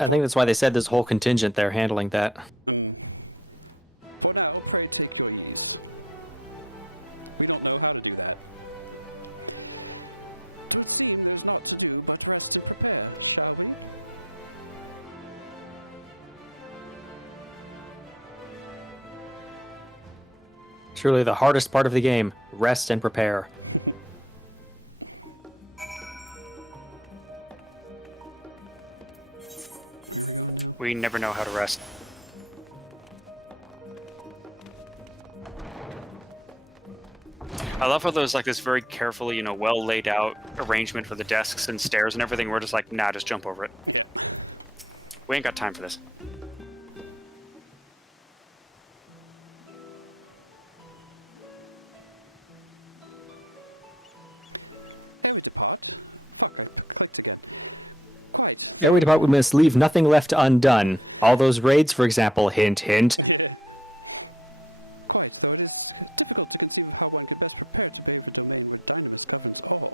I think that's why they said there's a whole contingent there handling that. For now, trade takes your ease. We don't know how to do that. It would seem there's naught to do but rest to prepare, shall we? Truly the hardest part of the game. Rest and prepare. We never know how to rest. I love how there's like this very carefully, well laid out arrangement for the desks and stairs and everything. We're just like, nah, just jump over it. We ain't got time for this. Ere we depart, we must leave nothing left undone. All those raids, for example, hint, hint. Quite, though it is difficult to conceive how one could best prepare to bathe a domain like Dynamis Guardian's Hall.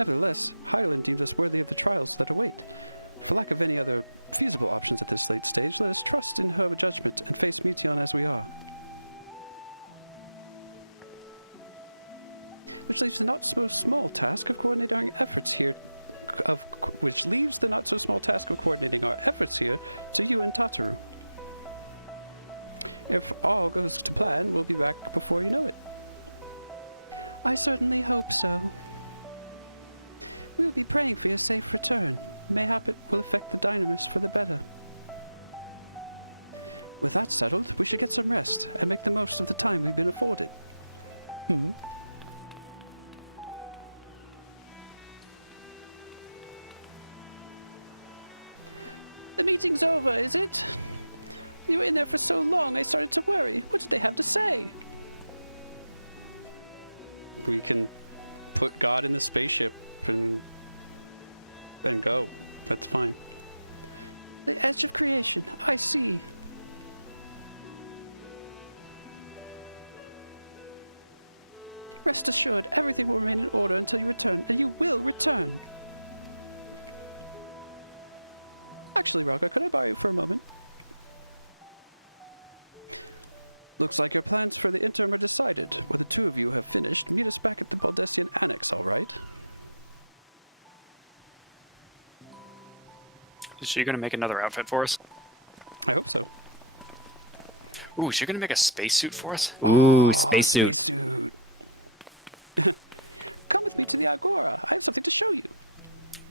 Nevertheless, hiring these is worthy of the trials that await. For lack of any other feasible options at this late stage, there is trust in her judgment to face Meteor as we are. It's not so small a task to coordinate our efforts here. Which leaves the not so small task of coordinating our efforts here to you and Tatsu. If all goes to plan, we'll be back before you know it. I certainly hope so. We'll be praying for a safe return. Mayhap it will affect the dynamics for the better. With that settled, we should get some rest and make the most of the time we've been afforded. The meeting's over, is it? You were in there for so long, I started to worry. What did they have to say? You can put God in the spaceship and go. That's fine. The edge of creation, I see. Rest assured, everything will remain in order until you return, and you will return. Actually, Rowlga, can I borrow for a moment? Looks like your plans for the interim are decided. When the two of you have finished, meet us back at the Baldessian Annex, alright? Is she gonna make another outfit for us? I hope so. Ooh, is she gonna make a spacesuit for us? Ooh, spacesuit. Come with me to the Agora. I have something to show you.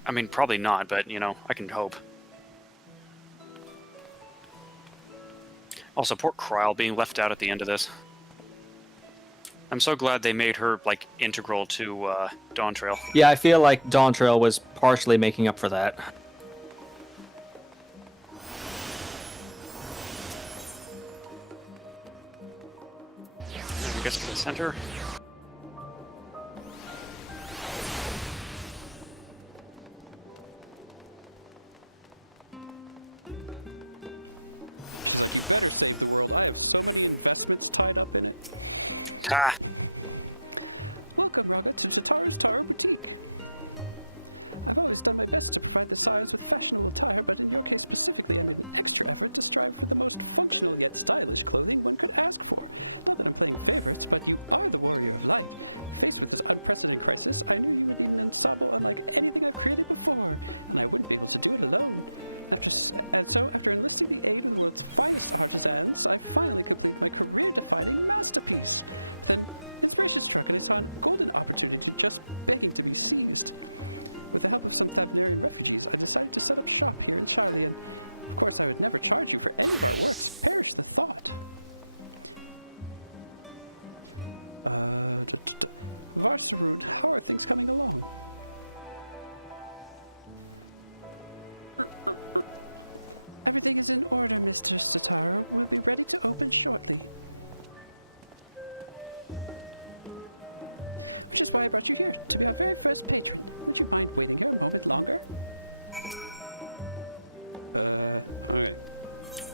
I mean, probably not, but, I can hope. Also, poor Kryle being left out at the end of this. I'm so glad they made her, integral to Dawn Trail. Yeah, I feel like Dawn Trail was partially making up for that. I guess to the center.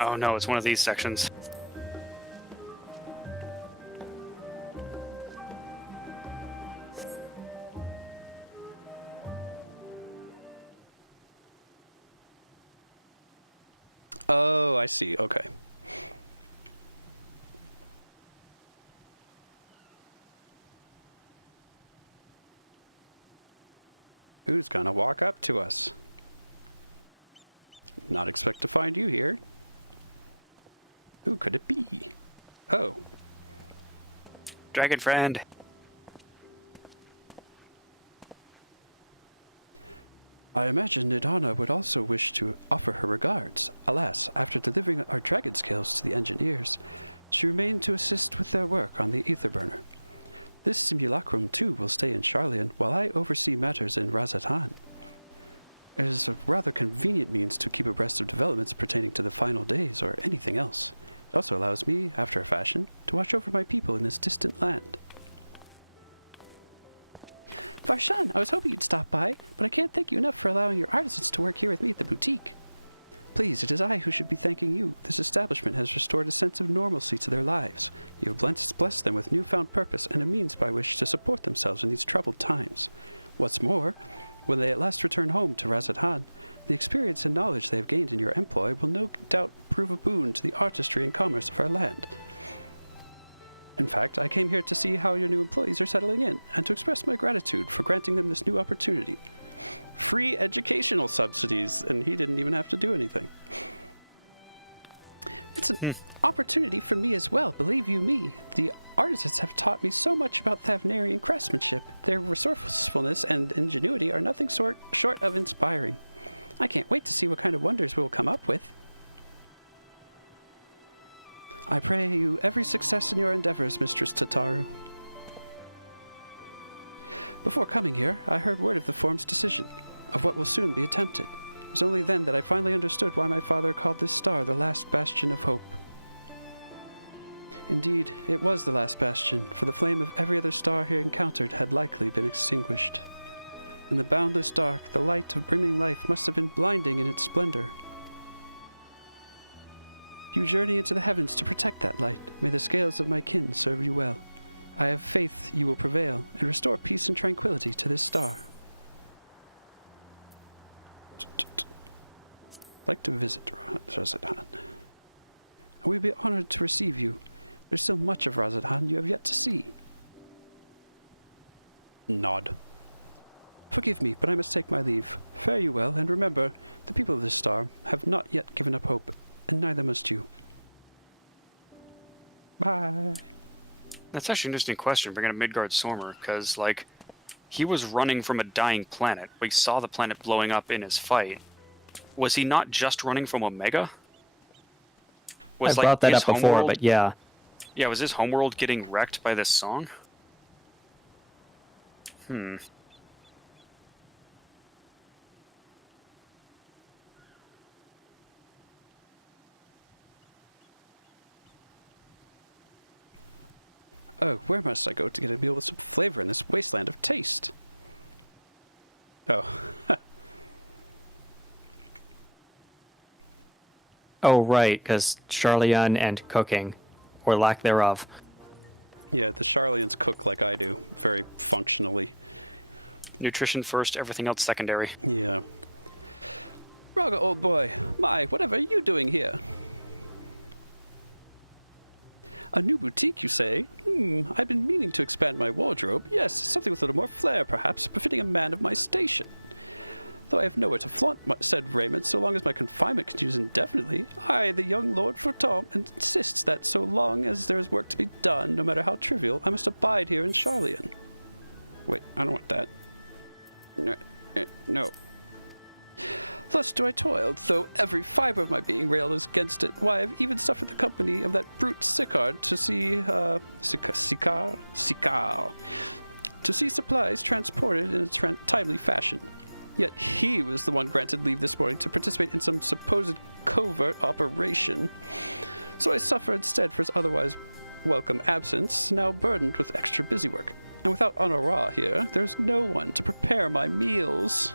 Oh no, it's one of these sections. Oh, I see. Okay. Who's gonna walk up to us? Not expect to find you here. Who could it be? Oh. Dragon friend. I imagine Nidana would also wish to offer her regards. Alas, after delivering up her dragon skills to the engineers, she remained to assist with their work on the Etherburn. This simulacrum too will stay in Charlian while I oversee matters in Razathan. It is of rather convenient means to keep abreast of developments pertaining to the final days or anything else. Also allows me, after a fashion, to watch over my people in this distant land. Sunshine, I was hoping you'd stop by. I can't thank you enough for allowing your houses to work here at Ether Boutique. Please, it is I who should be thanking you. This establishment has restored a sense of normalcy to their lives. It has blessed them with newfound purpose and a means by which to support themselves in these troubled times. What's more, when they at last return home to Razathan, the experience and knowledge they have gained from your employ will no doubt prove a boon to the artistry and commerce of our land. In fact, I came here to see how your new employees are settling in, and to express my gratitude for granting them this new opportunity. Free educational subsidies, and we didn't even have to do anything. This is an opportunity for me as well, believe you me. The artists have taught me so much about Tavnarian craftsmanship. Their resourcefulness and ingenuity are nothing short of inspiring. I can't wait to see what kind of wonders we'll come up with. I pray you every success in your endeavors, Mistress Tatari. Before coming here, I heard word of the Fourth's decision, of what will soon be attempted. It's only then that I finally understood why my father called his star the last bastion of hope. Indeed, it was the last bastion, for the flame of every new star he encountered had likely been extinguished. In the boundless dark, the light of bringing life must have been blinding in its splendor. You journey into the heavens to protect that light. May the scales of my kin serve you well. I have faith you will prevail and restore peace and tranquility to this star. We'd be honored to receive you. There's so much of Rowlga we have yet to see. Nod. Forgive me, but I must take my leave. Fare you well, and remember, the people of this star have not yet given up hope, and neither must you. Bye. That's actually an interesting question, bringing up Midgard-Sormer, because, like, he was running from a dying planet. We saw the planet blowing up in his fight. Was he not just running from Omega? I brought that up before, but yeah. Yeah, was his homeworld getting wrecked by this song? Where must I go to get a deal with flavor in this wasteland of taste? Oh, right, because Charlian and cooking, or lack thereof. Yeah, the Charlians cook like I do, very functionally. Nutrition first, everything else secondary. Yeah. Rowlga, oh boy, whatever are you doing here? A new boutique, you say? I've been meaning to expand my wardrobe. Yes, something with a more flair, perhaps, befitting a man of my station. Though I have no wish to flaunt my said raiment so long as I can farm it to use indefinitely. I, the young Lord Fortall, insist that so long as there is work to be done, no matter how trivial, I must abide here in Charlian. Wait, no. Thus do I toil, so every fiber of my being rail is against it. Why, I've even suffered company to let brute Stickard to see, to see supplies transported in a timely fashion. Yet he was the one frantically discouraged to participate in some supposed covert operation. So I suffer upset his otherwise welcome absence, now burdened with extra busywork. Without Aurora here, there's no one to prepare my meals.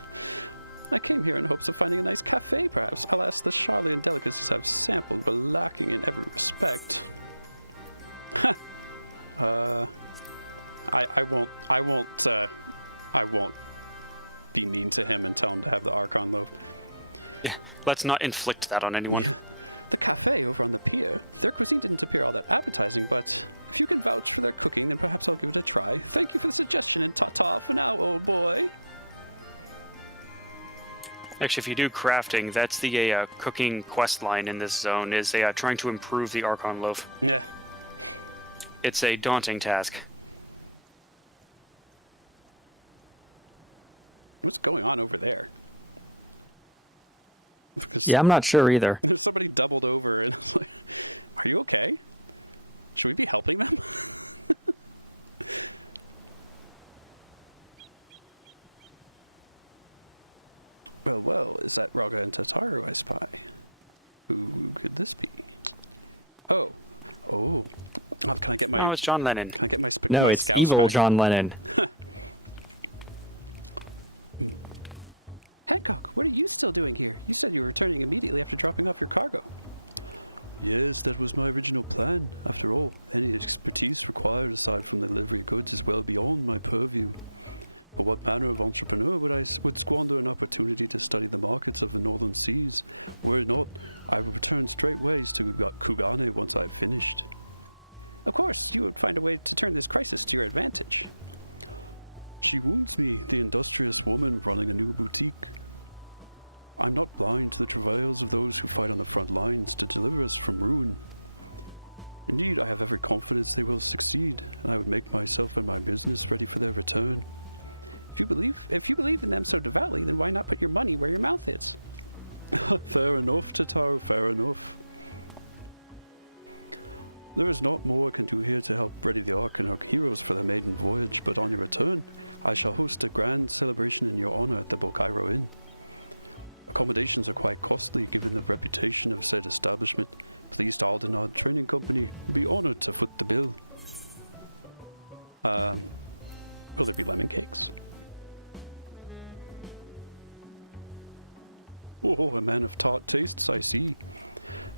I came here in hopes of finding a nice cafe, guys. Alas, the Charlie and Dark is so simple, so lacking in every respect. I won't be mean to him and tell him to have the Archon mode. Yeah, let's not inflict that on anyone. The cafe is on the pier. Their cuisine didn't appear all that appetizing, but if you can vouch for their cooking, then perhaps I'll give it a try. Thank you for the suggestion and top off. Now, oh boy. Actually, if you do crafting, that's the cooking quest line in this zone, is trying to improve the Archon loaf. Yeah. It's a daunting task. What's going on over there? Yeah, I'm not sure either. Somebody doubled over and it's like, are you okay? Should we be helping them? Oh well, is that Rowlga and Tataru this time? Who could this be? Oh. Oh, it's John Lennon. No, it's evil John Lennon. Hancock, what are you still doing here? You said you were returning immediately after dropping off your cargo. Yes, that was my original plan. After all, any expertise required aside from the delivery goods is well beyond my purview. But what manner of entrepreneur would I squander an opportunity to study the markets of the northern seas? Were it not, I would return straightway to Kugane once I finished. Of course, you would find a way to turn this crisis to your advantage. She wounds me, the industrious woman running a new boutique. I'm not blind for travails of those who fight on the front lines to deliver us from Moon. Indeed, I have every confidence they will succeed, and I will make myself and my business ready for their return. If you believe in them so devoutly, then why not put your money where your mouth is? Fair enough, Chitaro, fair enough. There is not more I can do here to help bring the Ark and Appeals the remaining voyage, but on your return, I shall host a grand celebration in your honor at the Bokkaido Inn. Accommodations are quite costly given the reputation of said establishment. Please dial in our training company to be honored to foot the bill. Those are your money cakes. Oh, a man of tart tastes, I see.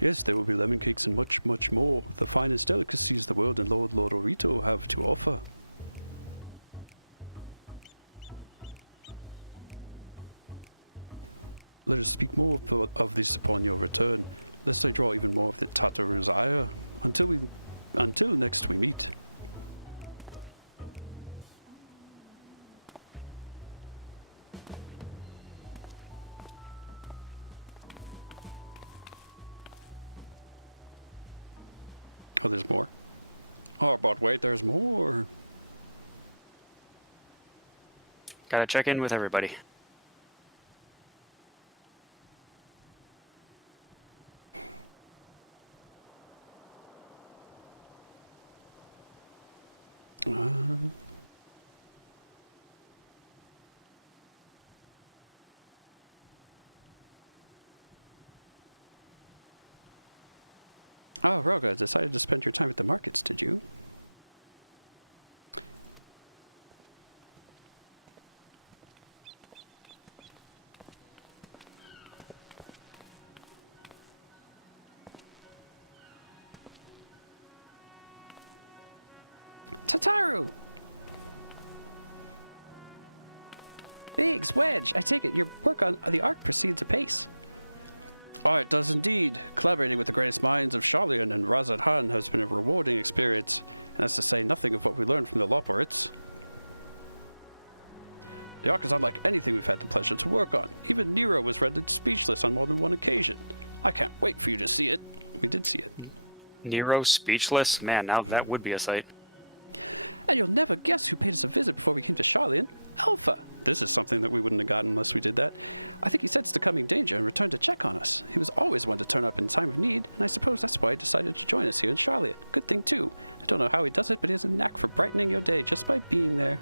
Yes, there will be lemon cakes and much, much more. The finest delicacies the world and Lord Orito have to offer. Let us speak more of this upon your return. Let's enjoy the more of the title and desire until next week. Wait, there's more. Gotta check in with everybody. Oh, Rowlga decided to spend your time at the markets, did you? Tataru! Hey, Wedge, I take it your book on the Ark proceeds apace. Oh, it does indeed. Collaborating with the greatest minds of Charlatan and Razadhan has been a rewarding experience, as to say nothing of what we learned from the Locker Oaks. The Ark is unlike anything we've had the pleasure to work on. Even Nero was rendered speechless on more than one occasion. I can't wait for you to see it. You did see it. Nero speechless? Man, now that would be a sight. And you'll never guess who paid us a visit before we came to Charlatan. Alpha! This is something that we wouldn't have gotten unless we did that. I think he sensed the coming danger and returned to check on us. He was always one to turn up in time of need, and I suppose that's why he decided to join us here at Charlotte. Good thing, too. Don't know how he does it, but it's a knack for brightening their day, just like being there.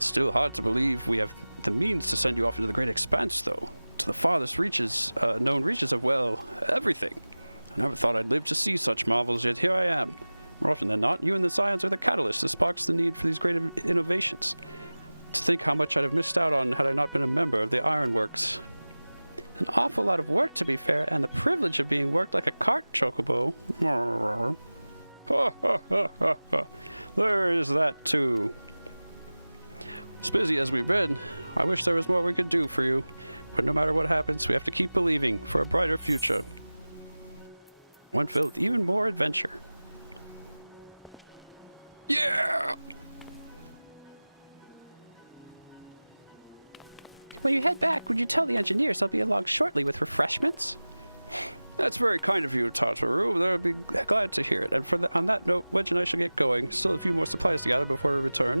Still hard to believe we have believed to set you up in the great expanse, though. The farthest reaches, known reaches of, well, everything. Once thought I'd live to see such marvels as here I am. More often than not, you and the science are the catalyst that sparks the need for these great innovations. Think how much I'd have missed out on had I not been a member of the Ironworks. An awful lot of work for these guys, and the privilege of being worked like a cart truck bill. Where is that too? As busy as we've been, I wish there was more we could do for you. But no matter what happens, we have to keep believing for a brighter future. Want to do more adventure. Yeah! When you head back, would you tell the engineers I'll be arrived shortly with refreshments? That's very kind of you, Tataru. They'll be glad to hear it. But on that note, imagine I should get going. So if you want to fight together before I return.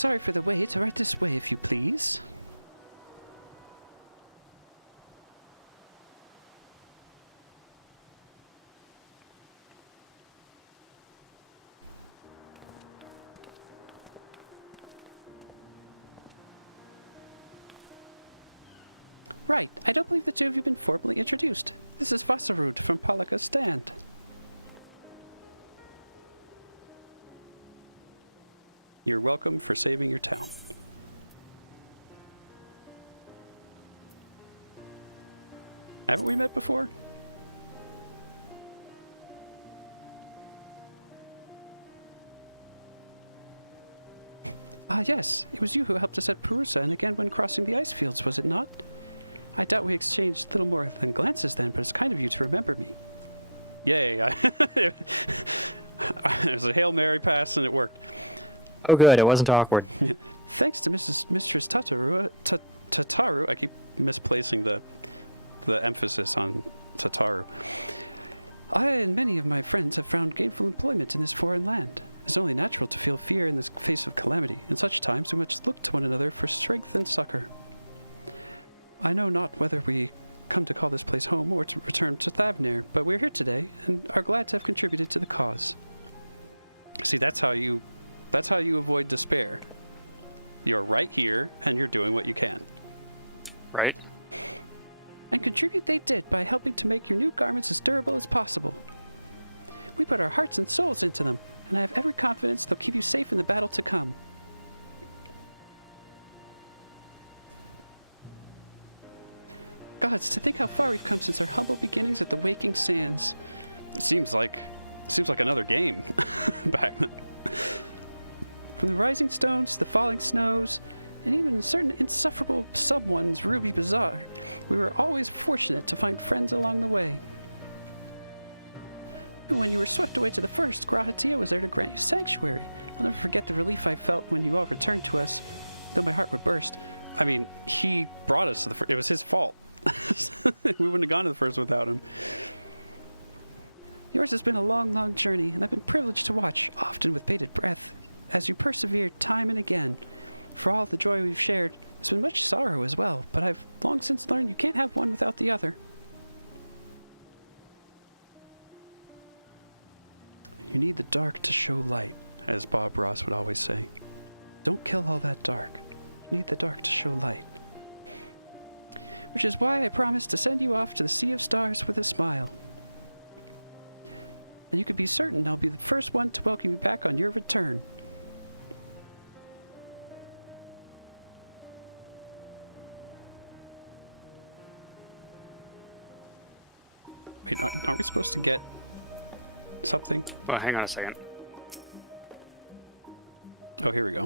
Sorry for the wait. Right this way, if you please. Right. I don't think that you've been formally introduced. This is Wasserroot from Polika's stand. You're welcome for saving your time. Have we met before? Yes. It was you who helped us at Perusa and the gambling crossing the ice fields, was it not? I doubt we exchanged former glances then, but it's kind of you to remember me. Yay. It was a Hail Mary pass and it worked. Oh good, it wasn't awkward. Thanks to Mistress Tataru, I keep misplacing the emphasis on Tataru. I and many of my friends have found gainful employment in this foreign land. It's only natural to feel fear in the face of calamity, in such times in which looked on and for straightforward succor. I know not whether we come to call this place home or to return to Thadmir, but we're here today and are glad to have contributed to the cause. See, that's how you avoid despair. You're right here, and you're doing what you can. Right. And contribute they did by helping to make your new garments as durable as possible. We put our hearts and souls into them, and I have every confidence that you'll be safe in the battle to come. But I think our folly pieces are humble beginnings of the major series. Seems like another game. From rising stones to falling snows, even certain inseparable someone is really bizarre. We were always fortunate to find friends along the way. When we were swept away to the first, all the feelings everything was sanctuary. I forget the relief I felt when you all returned to us. When my heart was burst. I mean, he brought us. It was his fault. We wouldn't have gone as far without him. Yours has been a long, long journey, and I've been privileged to watch, often with bated breath, as you persevered time and again. For all the joy we've shared, so much sorrow as well, but I've long since learned you can't have one without the other. You need the dark to show light, as Barbara Ross always says. Don't kill all that dark. You need the dark to show light. Which is why I promised to send you off to the Sea of Stars with a smile. You can be certain I'll be the first one to welcome you back on your return. Are we supposed to get something? Well, hang on a second. Oh, here we go.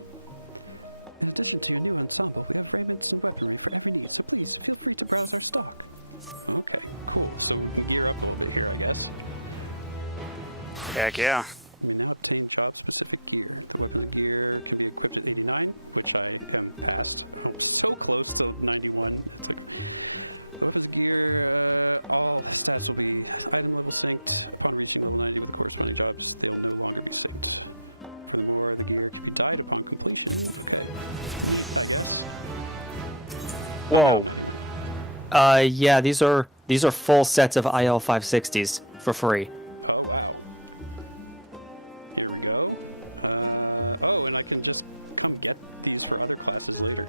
In addition to your new ensemble, we have buildings and working for every news. So please feel free to browse our stock. Okay, cool. Here up over here, yes. Heck yeah. We now obtain job-specific gear. Deliver gear can be equipped at 89, which I can test. I'm so close to 91. Go to the gear, all the stats are being I know the Saints, Parliament, you know, 90, of course, those jobs, they only want to be things. The more gear can be died upon completion. Whoa. Yeah, these are full sets of IL-560s for free.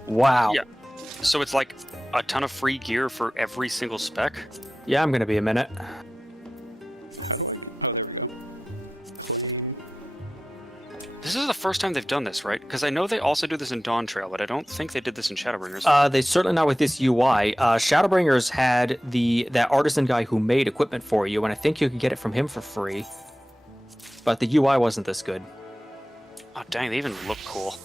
Wow. Yeah. So it's like a ton of free gear for every single spec. Yeah, I'm gonna be a minute. This is the first time they've done this, right? Because I know they also do this in Dawn Trail, but I don't think they did this in Shadowbringers. They certainly not with this UI. Shadowbringers had that artisan guy who made equipment for you, and I think you could get it from him for free. But the UI wasn't this good. Oh, dang, they even look cool.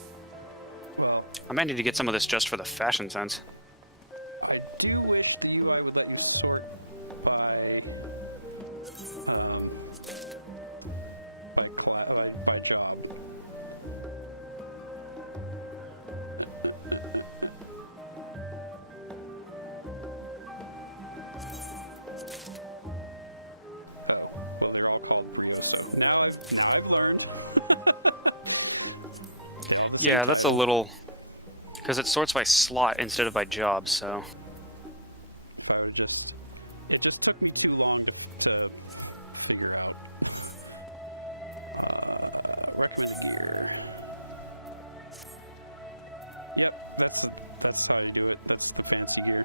I might need to get some of this just for the fashion sense. Yeah, that's a little... Because it sorts by slot instead of by job, so... It just took me too long to figure it out. Yep, that's probably it. That's the fancy gear.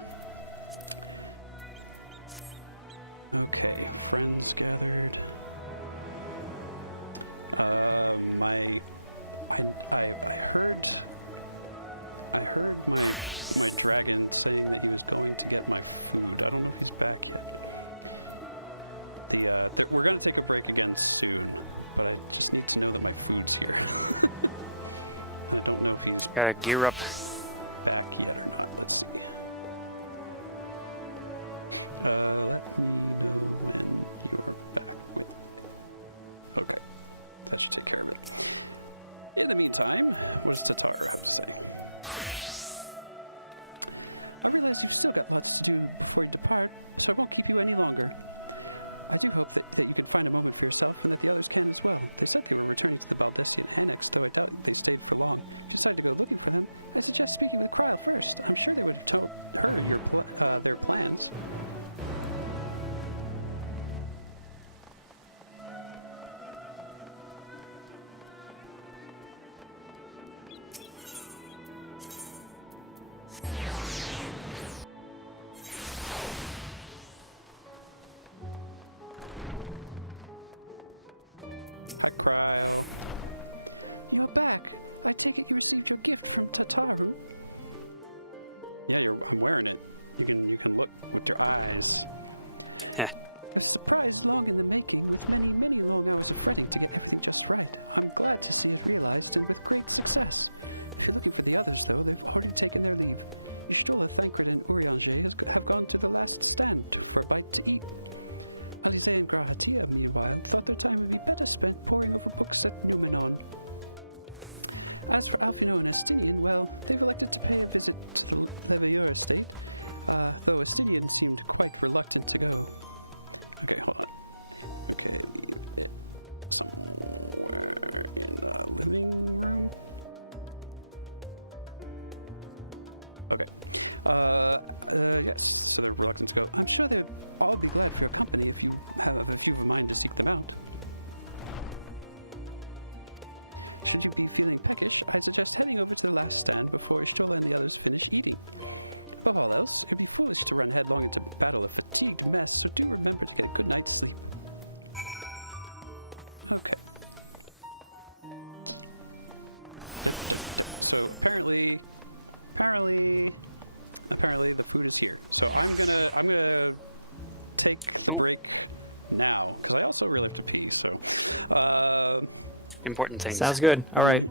Gotta gear up. In the meantime, let's talk about this. I realize you've still got much to do before you depart, so I won't keep you any longer. I do hope that you can find a moment for yourself and that the others can as well. For Sephiroth returning to the Baldesky planet, so I doubt they stayed for long. Decided to go looking for him. I suggest speaking with Cryo first. I'm sure they would tell their plans. Heh. Seemed quite reluctant to go. Yes, so reluctant to go. I'm sure they'll all be down to your company if you have a few reminders to seek them out. Should you be feeling peckish, I suggest heading over to the last center before Shola and the others finish eating. From all else, it could be foolish to run headlong into the battle of fatigue and mess, so do remember to get good night's sleep. Okay. So apparently the food is here. So I'm gonna take a break now. I'm also really confused. So, Important things. Sounds good. All right.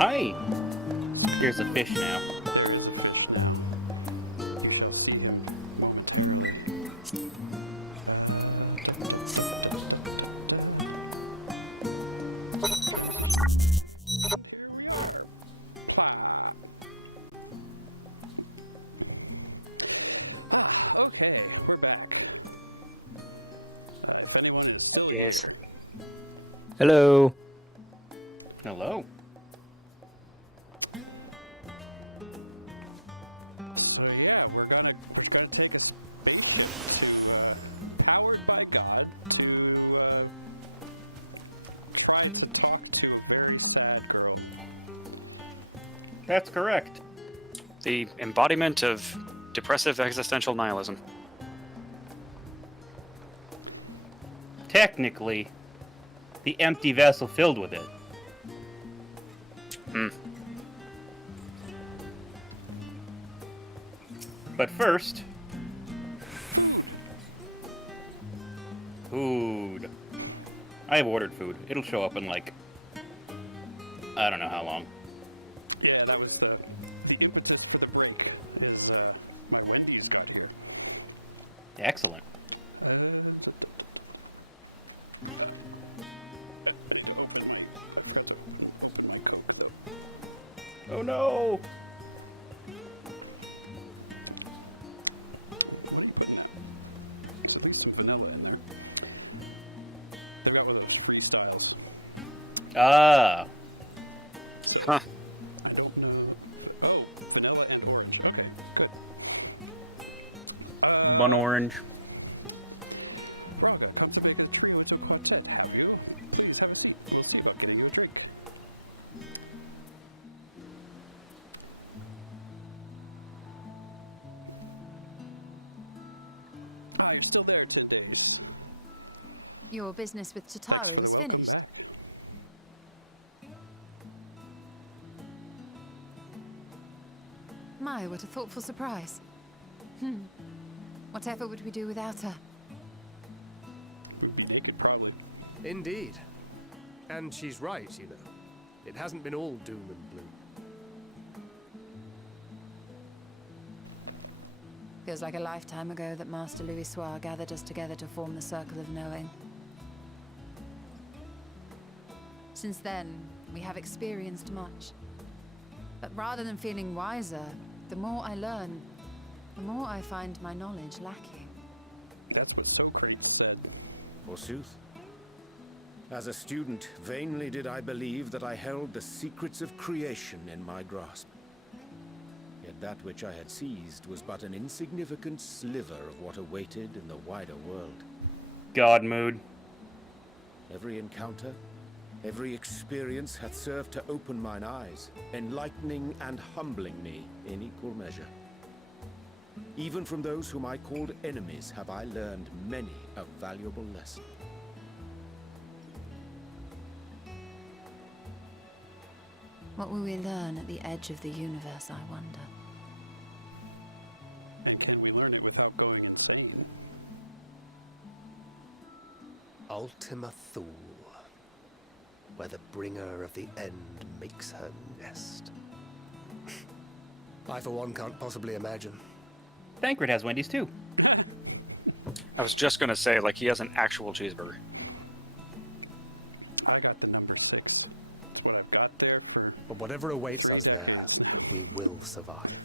Hi! Here's a fish now. Okay, we're back. If anyone is still Yes. Hello. Hello. yeah, we're gonna take a powered by God to try and talk to a very sad girl. That's correct. The embodiment of depressive existential nihilism. Technically, the empty vessel filled with it. Hmm. But first, food. I have ordered food. It'll show up in like, I don't know how long. Yeah, that was the impetus for the break. Is my Wendy's got here. Excellent. Oh no! Ah. Huh. Bun orange. You're still there, 10 days. Your business with Tataru is finished. My, what a thoughtful surprise. Whatever would we do without her? Indeed. And she's right, you know. It hasn't been all doom and gloom. Feels like a lifetime ago that Master Louis Soir gathered us together to form the Circle of Knowing. Since then, we have experienced much. But rather than feeling wiser, the more I learn, the more I find my knowledge lacking. That's what so pretty said. forsooth. As a student, vainly did I believe that I held the secrets of creation in my grasp. Yet that which I had seized was but an insignificant sliver of what awaited in the wider world. God mood. Every encounter, every experience hath served to open mine eyes, enlightening and humbling me in equal measure. Even from those whom I called enemies have I learned many a valuable lesson. What will we learn at the edge of the universe, I wonder? And can we learn it without going insane? Ultima Thule, where the bringer of the end makes her nest. I, for one, can't possibly imagine. Thancred has Wendy's too. I was just gonna say, like, he has an actual cheeseburger. I got the number 6. That's what I've got there for... But whatever awaits us there, we will survive.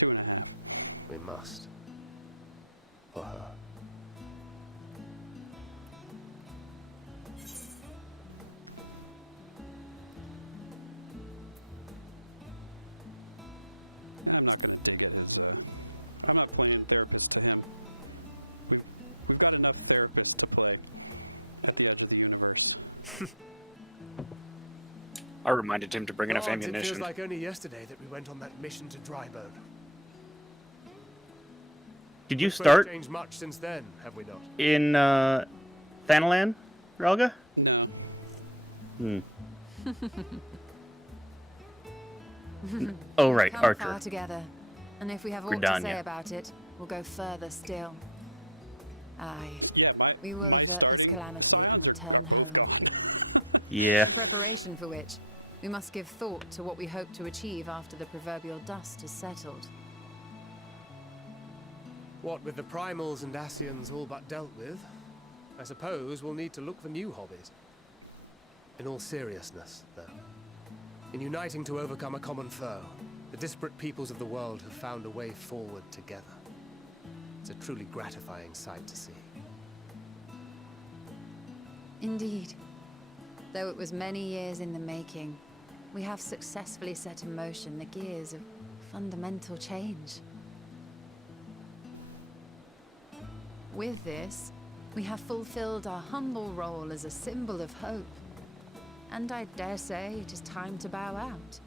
2.5. We must. For her. I'm not going to dig it as well. I'm not playing therapist to him. We've got enough therapists to play at the edge of the universe. I reminded him to bring enough It ammunition. feels like only yesterday that we went on that mission to Drybone. Did you We've start changed much since then, have we not? in Thanalan, Rowlga? No. Oh right, Come Archer. far together, and if we have aught to Gridania. say about it, we'll go further still. Aye, we will avert this calamity and return home. Yeah. In preparation for which, we must give thought to what we hope to achieve after the proverbial dust has settled. What with the primals and Asians all but dealt with, I suppose we'll need to look for new hobbies. In all seriousness, though, in uniting to overcome a common foe, the disparate peoples of the world have found a way forward together. It's a truly gratifying sight to see. Indeed. Though it was many years in the making, we have successfully set in motion the gears of fundamental change. With this, we have fulfilled our humble role as a symbol of hope. And I dare say it is time to bow out.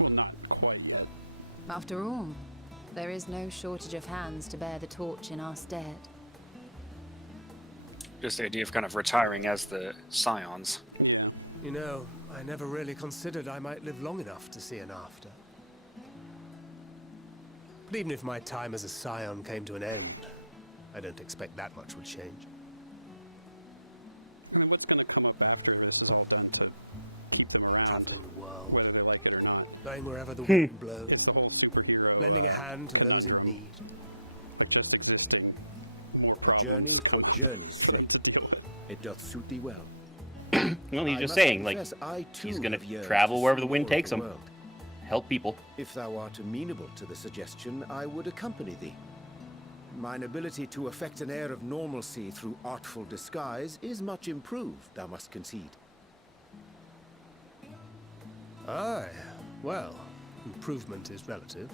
Well, not quite yet. After all, there is no shortage of hands to bear the torch in our stead. Just the idea of kind of retiring as the Scions. Yeah. You know, I never really considered I might live long enough to see an after. But even if my time as a Scion came to an end, I don't expect that much would change. I mean, what's going to come up after this is all done to keep them around. Traveling the world, Whether they like it or not. going wherever the wind blows, It's the whole superhero. lending a hand to those in need. But just existing. More A problems. journey for journey's sake. It doth suit thee well. Well, he's I just must saying, like, confess, I too he's gonna have yearned travel to wherever see the wind more of takes him. world. Help people. If thou art amenable to the suggestion, I would accompany thee. Mine ability to affect an air of normalcy through artful disguise is much improved, thou must concede. Aye, well, improvement is relative.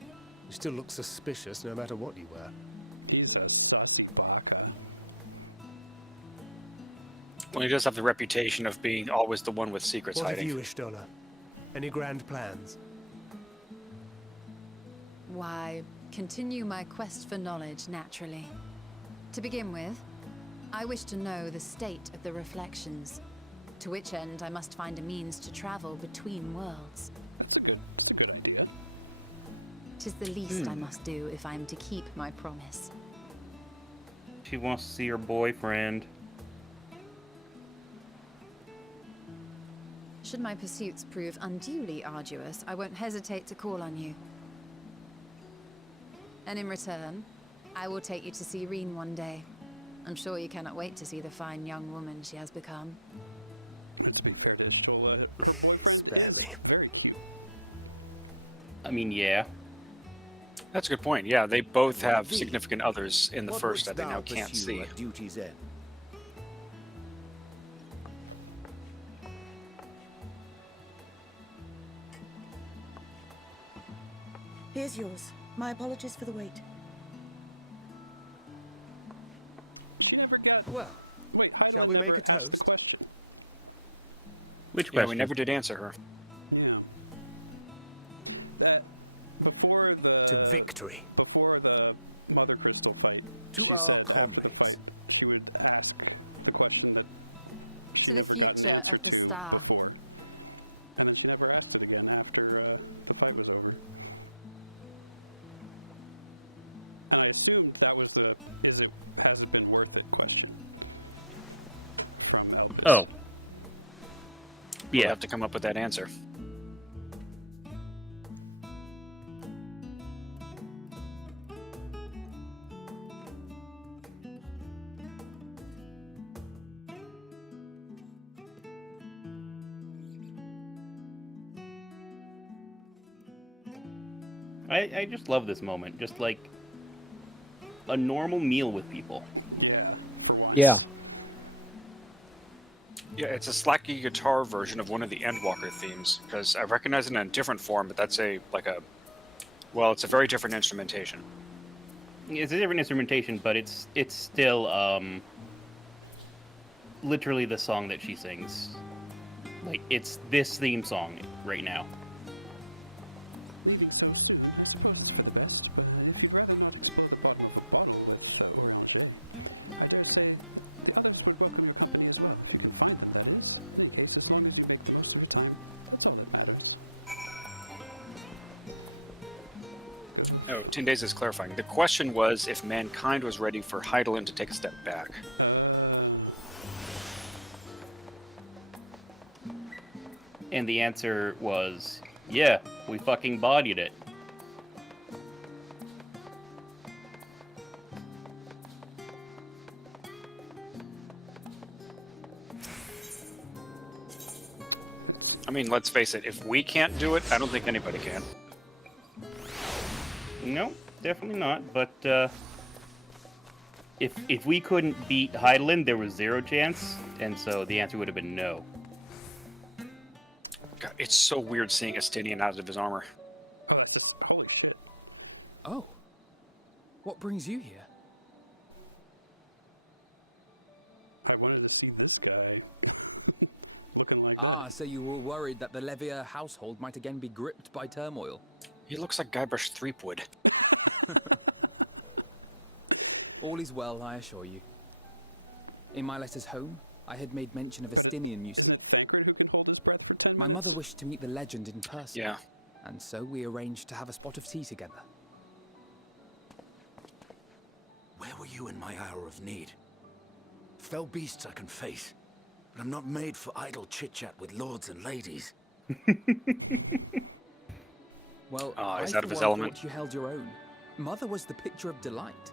You still look suspicious no matter what you wear. He's a sassy baka. Well, he does have the reputation of being always the one with secrets What hiding. have you, Ishtola? Any grand plans? Why, continue my quest for knowledge, naturally. To begin with, I wish to know the state of the reflections, to which end I must find a means to travel between worlds. That's a good idea. 'Tis the least I must do if I am to keep my promise. She wants to see her boyfriend. Should my pursuits prove unduly arduous, I won't hesitate to call on you. And in return, I will take you to see Reen one day. I'm sure you cannot wait to see the fine young woman she has become. Let's be fair to Shola. Her boyfriend Spare me. is very cute. I mean, yeah. That's a good point. Yeah, they both have Thee, significant others in the what first wouldst that they thou now can't pursue see. at duty's end? Here's yours. My apologies for the wait. She never got. Well, Wait, shall we make a toast? Which Yeah, question? we never did answer her. That before the To victory. Before the Mother Crystal fight. To she our said after the comrades. fight, she would ask the question that. she To the never got an future answer of the to star. before. And then she never asked it again after the fight was over. And I assumed that was the has it been worth it question. From Elvis. Oh. We'll Yeah. have to come up with that answer. I just love this moment. Just like a normal meal with people. Yeah. Yeah, it's a slacky guitar version of one of the Endwalker themes, because I recognize it in a different form, but that's it's a very different instrumentation. It's a different instrumentation, but it's still literally the song that she sings. Like, it's this theme song right now. Oh, 10 Days is clarifying. The question was if mankind was ready for Heidelin to take a step back. And the answer was, yeah, we fucking bodied it. I mean, let's face it, if we can't do it, I don't think anybody can. No, definitely not. But if we couldn't beat Heidelin, there was zero chance, and so the answer would have been no. God, it's so weird seeing Estinian out of his armor. Oh, that's just holy shit. Oh. What brings you here? I wanted to see this guy looking like Ah, so you were worried that the Levier household might again be gripped by turmoil. He looks like Guybrush Threepwood. All is well, I assure you. In my letters home, I had made mention of Estinian, you see. Isn't it Thancred who can hold his breath for 10 minutes? My mother wished to meet the legend in person. Yeah. And so we arranged to have a spot of tea together. Where were you in my hour of need? Fell beasts I can face, but I'm not made for idle chit-chat with lords and ladies. Well, he's I out of his for one element. thought you held your own. Mother was the picture of delight.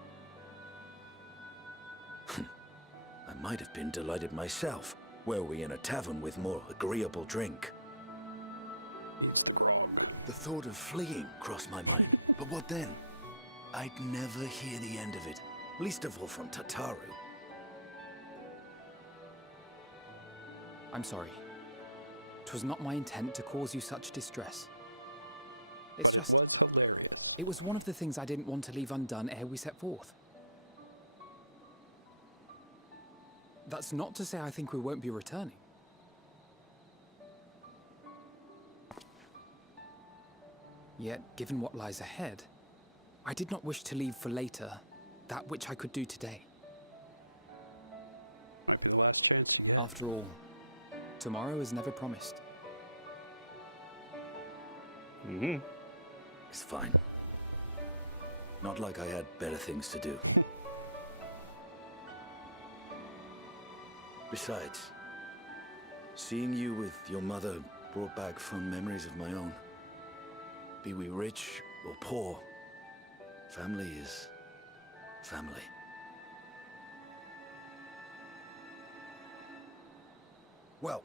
I might have been delighted myself, were we in a tavern with more agreeable drink. The thought of fleeing crossed my mind, but what then? I'd never hear the end of it, least of all from Tataru. I'm sorry. 'Twas not my intent to cause you such distress. It's just... It was hilarious. It was one of the things I didn't want to leave undone ere we set forth. That's not to say I think we won't be returning. Yet, given what lies ahead, I did not wish to leave for later that which I could do today. Might be the last chance you get. After all, tomorrow is never promised. Mm-hmm. It's fine. Not like I had better things to do. Besides, seeing you with your mother brought back fond memories of my own. Be we rich or poor, family is family. Well,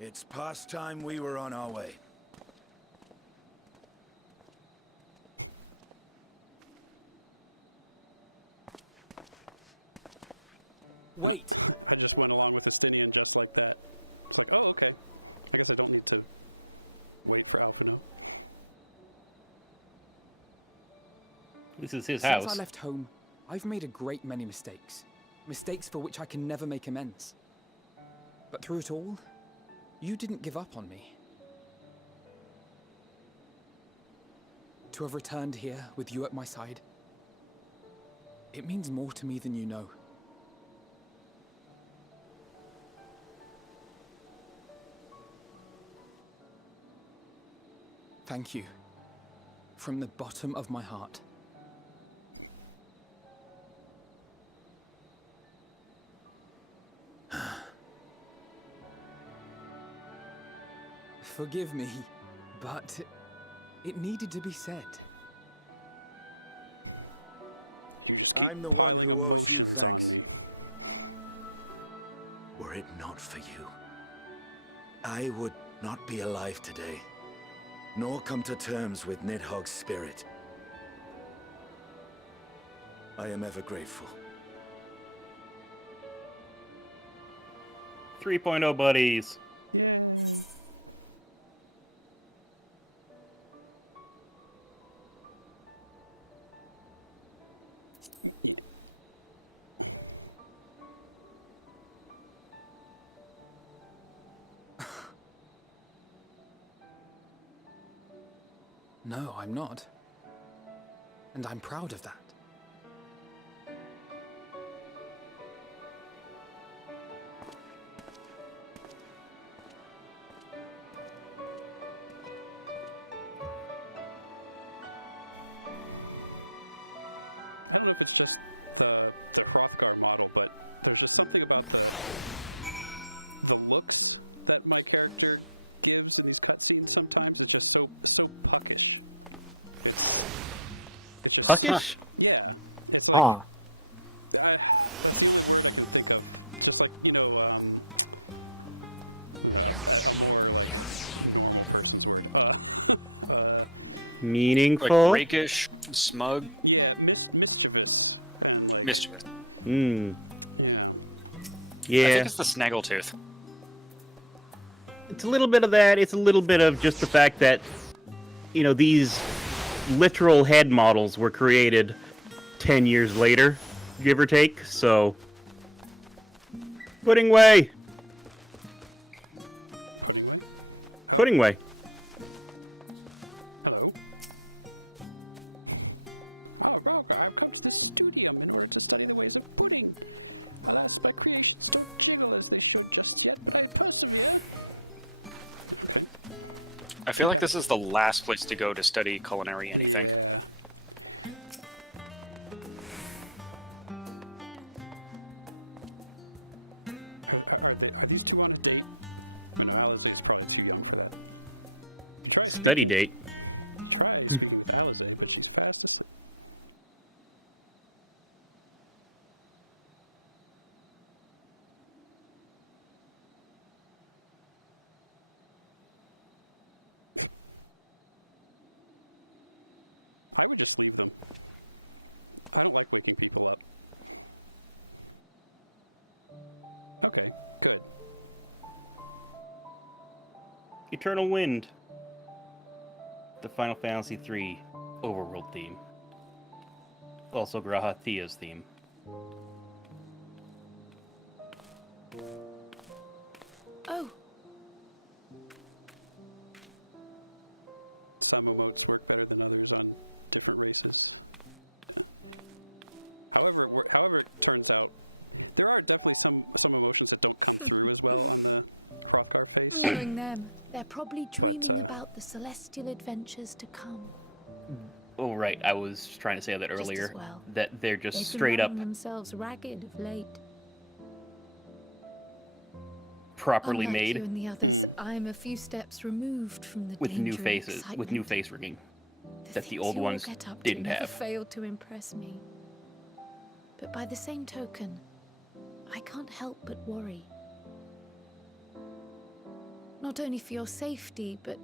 it's past time we were on our way. Wait! I just went along with Estinian just like that. It's like, oh, okay. I guess I don't need to wait for Alcano. This is his Since house. I left home, I've made a great many mistakes. Mistakes for which I can never make amends. But through it all, you didn't give up on me. To have returned here with you at my side, it means more to me than you know. Thank you. From the bottom of my heart. Forgive me, but it needed to be said. I'm the one who owes you thanks. Were it not for you, I would not be alive today, nor come to terms with Nidhogg's spirit. I am ever grateful. 3.0 buddies. No, I'm not. And I'm proud of that. I don't know if it's just the Hrothgar model, but there's just something about the looks that my character gives in these cutscenes sometimes. It's just so puckish. It's just, Puckish? Yeah. It's like, Ah. that's really what I think of. Just like, you know, Meaningful. Like rakish, smug. yeah, mischievous. Kind of like, Mischievous. Yeah. I think it's the snaggletooth. It's a little bit of that. It's a little bit of just the fact that, you know, these literal head models were created 10 years later, give or take, so... Pudding way! Pudding way. Hello. Oh, Rob, I've come to this studium and here to study the ways of pudding. Alas, my creations don't giggle as they should just yet, but I persevere. I feel like this is the last place to go to study culinary anything. Study date. I would just leave them. I don't like waking people up. Okay, good. Eternal Wind. The Final Fantasy III overworld theme. Also Graha Thea's theme. Oh, Some emotes work better than others on different races. However it turns out, there are definitely some emotions that don't come through as well on the Hrothgar face. knowing them, they're probably dreaming about the celestial adventures to come. Oh, right. I was trying to say that Just as earlier. well. That they're just They've been straight up running themselves ragged of late. properly Unlike made you and the others, I'm a few steps removed from the with new danger and faces, with new excitement. face rigging that the old You all ones get up to didn't never have. failed to impress me. But by the same token, I can't help but worry. Not only for your safety, but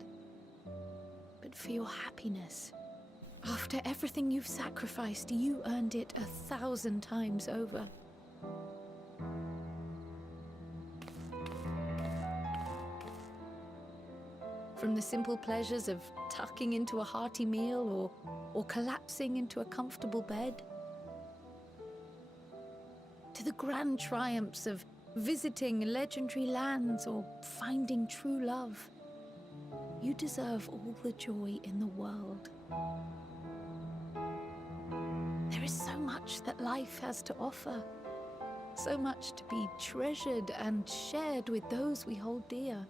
for your happiness. After everything you've sacrificed, you earned it 1,000 times over. From the simple pleasures of tucking into a hearty meal or or collapsing into a comfortable bed, to the grand triumphs of visiting legendary lands or finding true love. You deserve all the joy in the world. There is so much that life has to offer, so much to be treasured and shared with those we hold dear.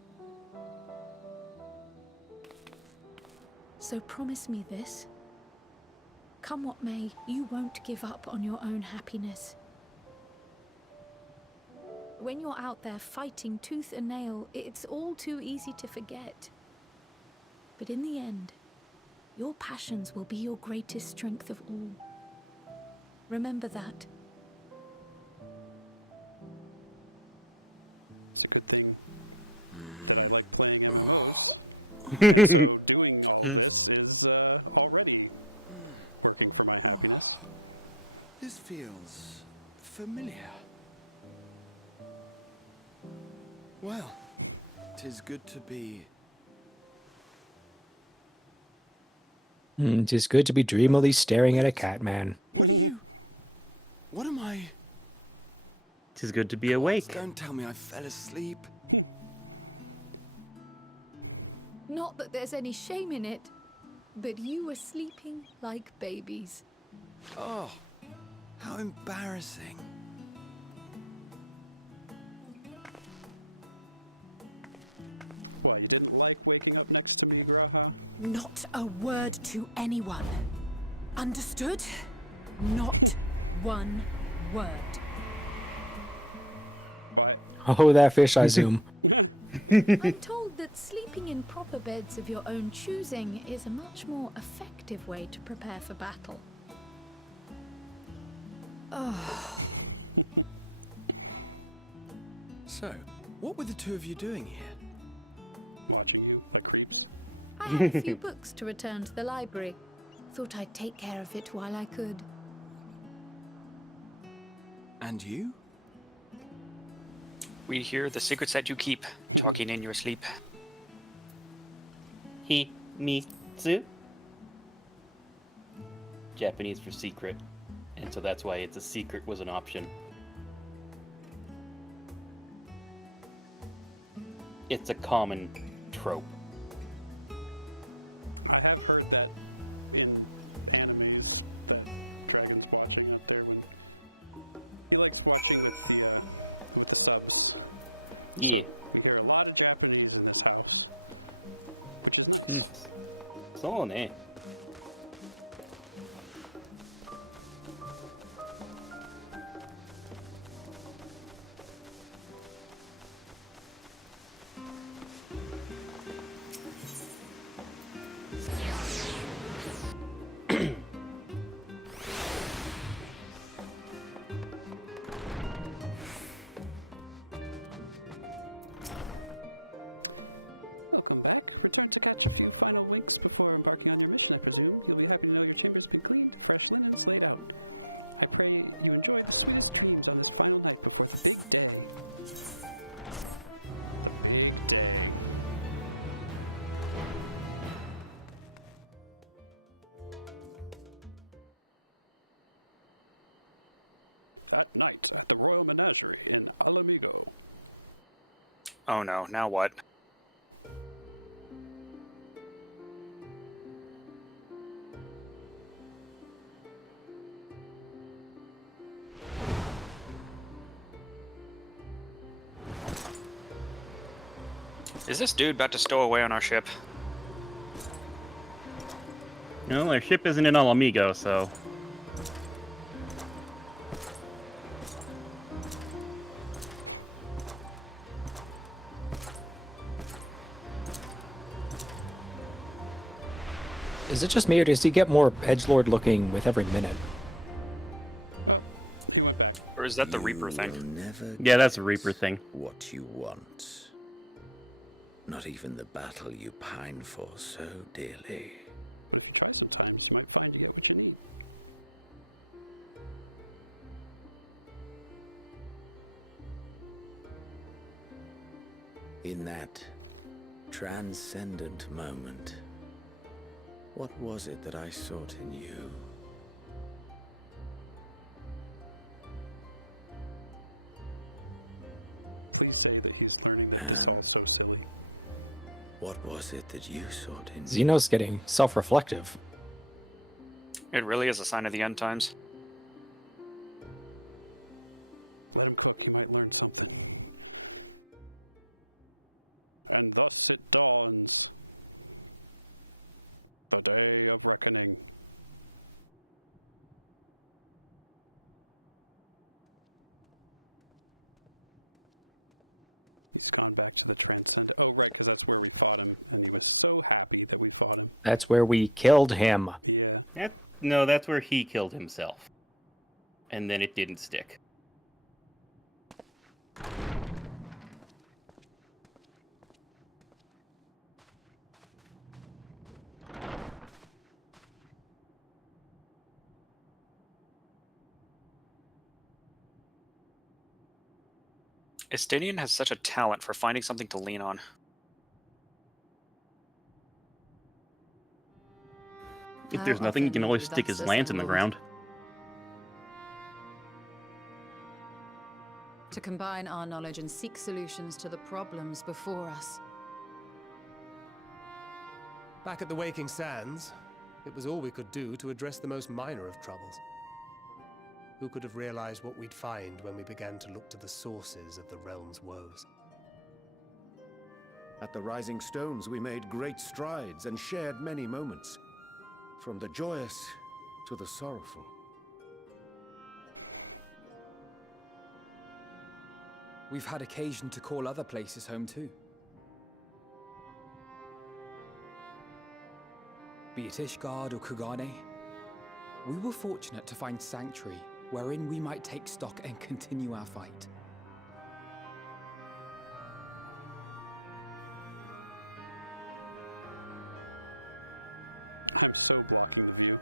So promise me this. Come what may, you won't give up on your own happiness. When you're out there fighting tooth and nail, it's all too easy to forget. But in the end, your passions will be your greatest strength of all. Remember that. It's a good thing that I like playing it. So doing all this is already working for my happiness. This feels familiar. Well, 'tis good to be. Tis good to be dreamily staring at a cat man. What am I? 'Tis good to be awake. Don't tell me I fell asleep. Not that there's any shame in it, but you were sleeping like babies. Oh, how embarrassing. Well, you didn't like waking up next to me, Graha? Not a word to anyone. Understood? Not one word. Oh, that fish I zoom. I'm told that sleeping in proper beds of your own choosing is a much more effective way to prepare for battle. Oh. So, what were the two of you doing here? Watching you like creeps. I had a few books to return to the library. Thought I'd take care of it while I could. And you? We hear the secrets that you keep, talking in your sleep. He, me, tsu. Japanese for secret, and so that's why it's a secret was an option. It's a common trope. I have heard that in anime from writers watching it there. He likes watching the subs. Yeah. We hear a lot of Japanese in this house, which is nice. So ne. Welcome back. Return to catch a few final links before embarking on your mission, I presume. You'll be happy to know your chambers have been cleaned, fresh linens laid out. I pray you enjoyed the sweetest dreams on this final night before the big day. Big day. That night at the Royal Menagerie in Alamigo. Oh no, now what? Is this dude about to stow away on our ship? No, our ship isn't in Alamigo, so. Is it just me, or does he get more edgelord looking with every minute? Or is that the Reaper thing? Yeah, that's a Reaper thing. What you want. Not even the battle you pine for so dearly. But if you try sometimes, you might find you get what you need. In that transcendent moment, What was it that I sought in you? Please say that he's learning that it's all so silly. What was it that you sought in me? Xeno's getting self-reflective. It really is a sign of the end times. Let him cook, he might learn something. And thus it dawns. The day of reckoning. It's gone back to the transcendent. Oh, right, because that's where we fought him, and we were so happy that we fought him. That's where we killed him. Yeah. No, that's where he killed himself. And then it didn't stick. Estinian has such a talent for finding something to lean on. If there's nothing, he can always stick his lance in the ground. To combine our knowledge and seek solutions to the problems before us. Back at the Waking Sands, it was all we could do to address the most minor of troubles. Who could have realized what we'd find when we began to look to the sources of the realm's woes? At the Rising Stones, we made great strides and shared many moments, from the joyous to the sorrowful. We've had occasion to call other places home too. Be it Ishgard or Kugane, we were fortunate to find sanctuary wherein we might take stock and continue our fight. I'm so blocking the view.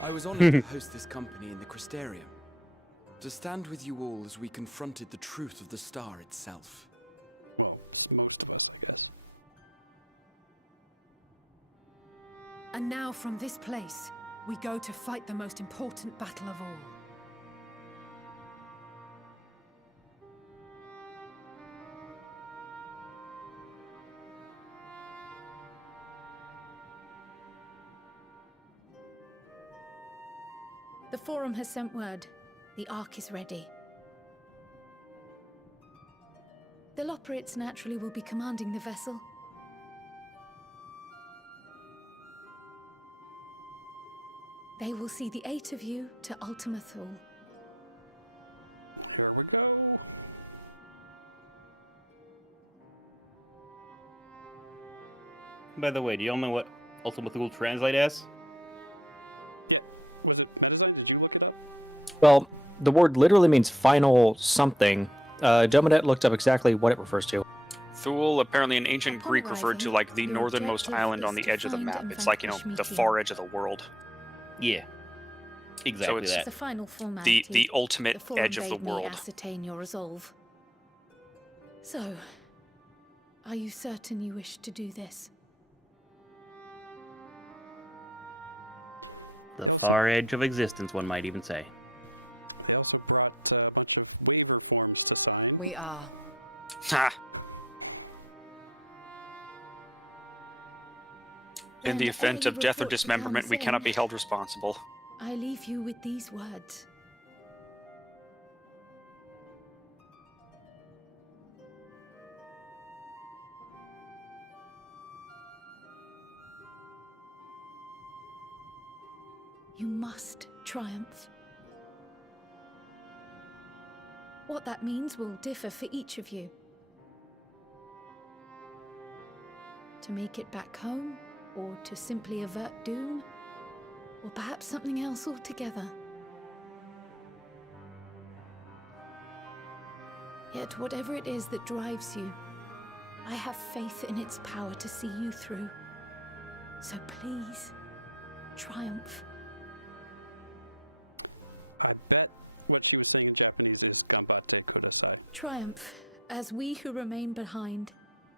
I was honored to host this company in the Crystarium, to stand with you all as we confronted the truth of the star itself. Well, most of us, I guess. And now from this place, we go to fight the most important battle of all. The Forum has sent word. The Ark is ready. The Loporrits naturally will be commanding the vessel. They will see the 8 of you to Ultima Thule. Here we go. By the way, do y'all know what Ultima Thule translate as? Yeah. Was it Metatime? Did you look it up? Well, the word literally means final something. Dominette looked up exactly what it refers to. Thule, apparently in ancient Greek, referred to like the northernmost island on the edge of the map. It's like, you know, the far edge of the world. Yeah. Exactly so it's that. The final formality. The ultimate Forum edge of the bade me world. ascertain your resolve. So, are you certain you wish to do this? The far edge of existence, one might even say. They also brought a bunch of waiver forms to sign. We are. Ha! In the event of death or dismemberment, we cannot be held responsible. I leave you with these words. You must triumph. What that means will differ for each of you. To make it back home, or to simply avert doom, or perhaps something else altogether. Yet whatever it is that drives you, I have faith in its power to see you through. So please, triumph. I bet what she was saying in Japanese is Ganbatte Kudasai. Triumph, as we who remain behind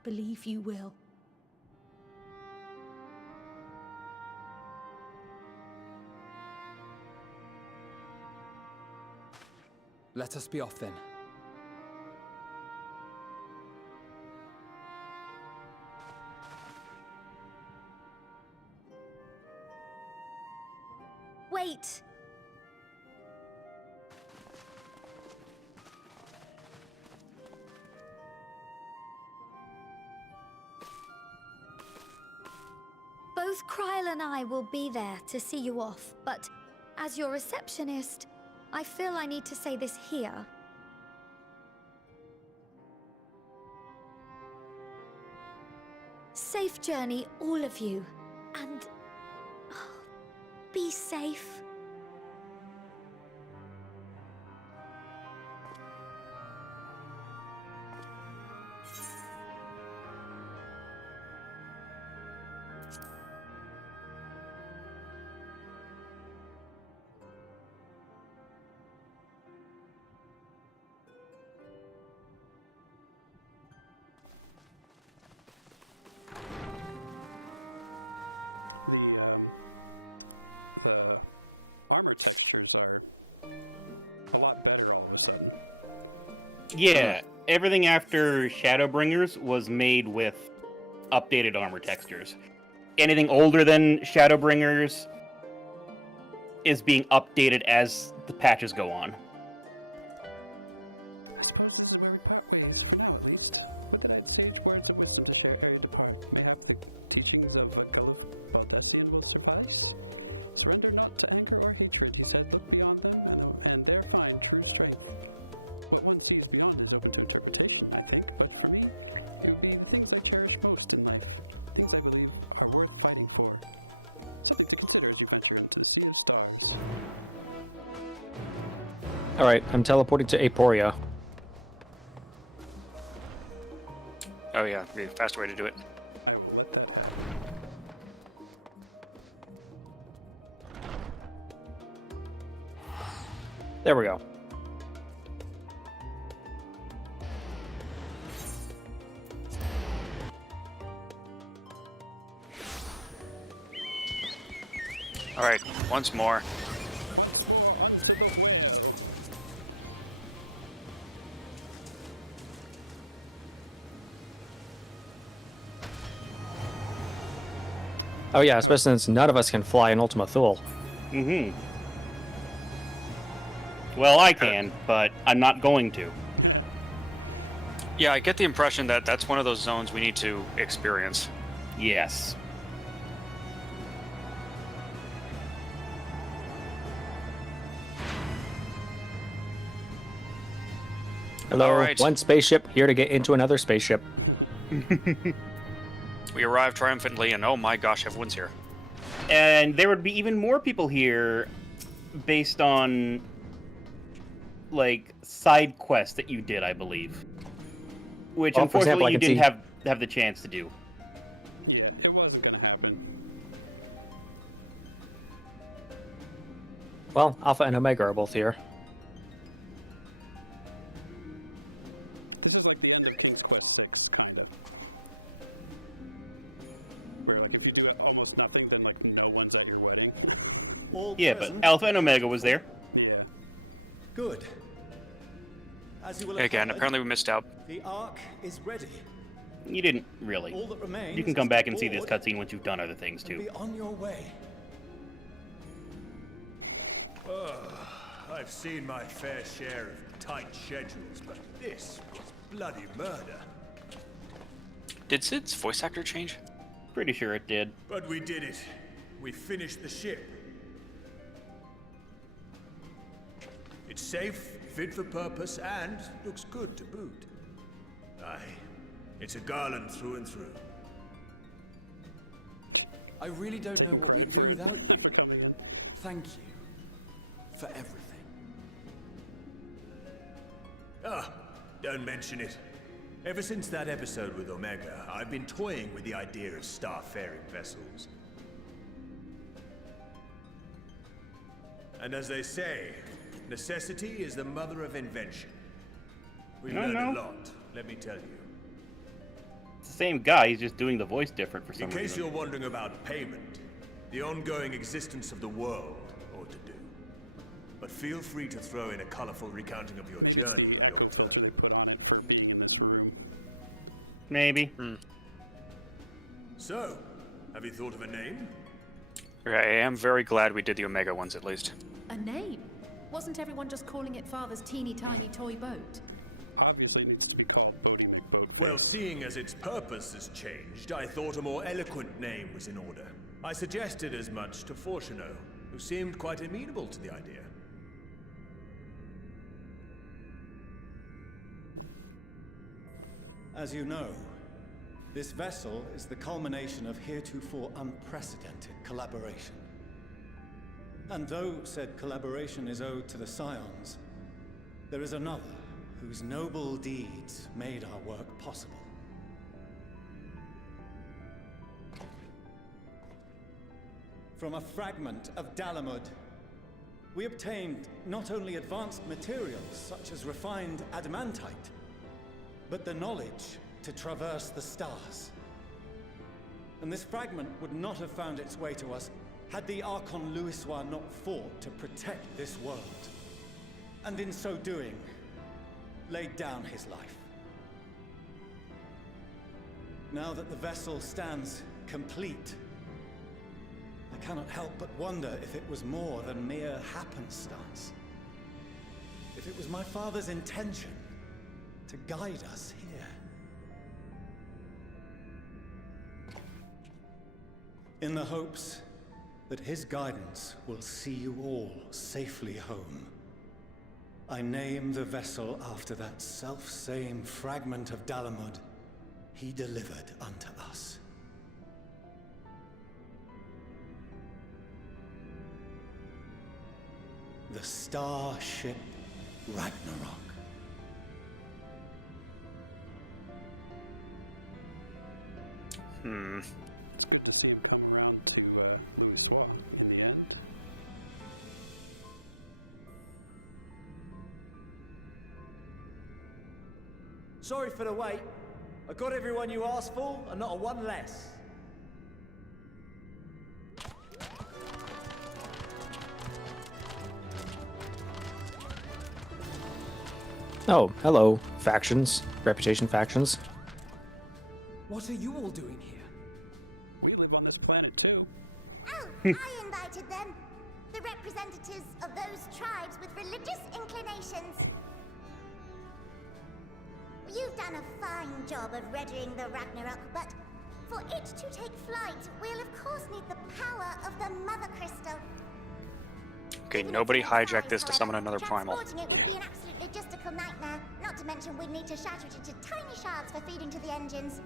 believe you will. Let us be off then. Wait! Both Kryl and I will be there to see you off, but as your receptionist, I feel I need to say this here. Safe journey, all of you, and be safe. Armor textures are a lot better all of a sudden. Yeah, everything after Shadowbringers was made with updated armor textures. Anything older than Shadowbringers is being updated as the patches go on. I suppose this is where we part ways for now, at least. With the night stage words of wisdom to share very depart. We have the teachings of Bargasian will surpass. Surrender not to anger or hatred, he said, look beyond them, and there find true strength. What one sees beyond is open to interpretation, I think, but for me, it would be things I cherish most in my life. Things I believe are worth fighting for. Something to consider as you venture into the sea of stars. Alright, I'm teleporting to Aporia. Oh yeah, be a faster way to do it. There we go. All right, once more. Oh yeah, especially since none of us can fly in Ultima Thule. Mm-hmm. Well, I can, but I'm not going to. Yeah, I get the impression that that's one of those zones we need to experience. Yes. Hello, Alright. one spaceship here to get into another spaceship. We arrived triumphantly, and oh my gosh, everyone's here. And there would be even more people here based on, like, side quests that you did, I believe. Which, Well, for example, unfortunately, I you can didn't have the chance to do. Yeah, it wasn't gonna happen. Well, Alpha and Omega are both here. This is like the end of King's Quest 6, kind of. Where, like, if you do almost nothing, then, like, no one's at your wedding. All Yeah, present? but Alpha and Omega was there. Yeah. Good. As you will Again, have heard, apparently we missed out. the Ark is ready. You didn't really. All that remains You can is come to back and see this board cutscene once you've done other things, and too. be on your way. I've seen my fair share of tight schedules, but this was bloody murder. Did Sid's voice actor change? Pretty sure it did. But we did it. We finished the ship. It's safe, fit for purpose, and looks good to boot. Aye, it's a garland through and through. I really don't know what we'd do without you. Thank you for everything. Ah, don't mention it. Ever since that episode with Omega, I've been toying with the idea of star-faring vessels. And as they say, necessity is the mother of invention. We've learned a lot, let me tell you. It's the same guy, he's just doing the voice different for some In case reason. you're wondering about payment, the ongoing existence of the world ought to do. but feel free to throw in a colorful recounting of your journey at your return. Maybe. So, have you thought of a name? I am very glad we did the Omega ones at least. A name? Wasn't everyone just calling it Father's teeny tiny toy boat? Obviously, it needs to be called Boaty McBoat. Well, seeing as its purpose has changed, I thought a more eloquent name was in order. I suggested as much to Fortuneau, who seemed quite amenable to the idea. As you know, this vessel is the culmination of heretofore unprecedented collaboration. And though said collaboration is owed to the Scions, there is another whose noble deeds made our work possible. From a fragment of Dalamud, we obtained not only advanced materials such as refined adamantite, but the knowledge to traverse the stars. And this fragment would not have found its way to us had the Archon Louisois not fought to protect this world. And in so doing, laid down his life. Now that the vessel stands complete, I cannot help but wonder if it was more than mere happenstance. If it was my father's intention to guide us here. In the hopes that his guidance will see you all safely home, I name the vessel after that self-same fragment of Dalamud he delivered unto us. The Starship Ragnarok. It's good to see him come around to Louis XII in the end. Sorry for the wait. I got everyone you asked for, and not a one less. Oh, hello, factions, reputation factions. What are you all doing here? We live on this planet too. Oh, I invited them. The representatives of those tribes with religious inclinations. You've done a fine job of readying the Ragnarok, but for it to take flight, we'll of course need the power of the Mother Crystal. Okay, nobody hijack this to summon another primal. Transporting it would be an absolute logistical nightmare. Not to mention we'd need to shatter it into tiny shards for feeding to the engines.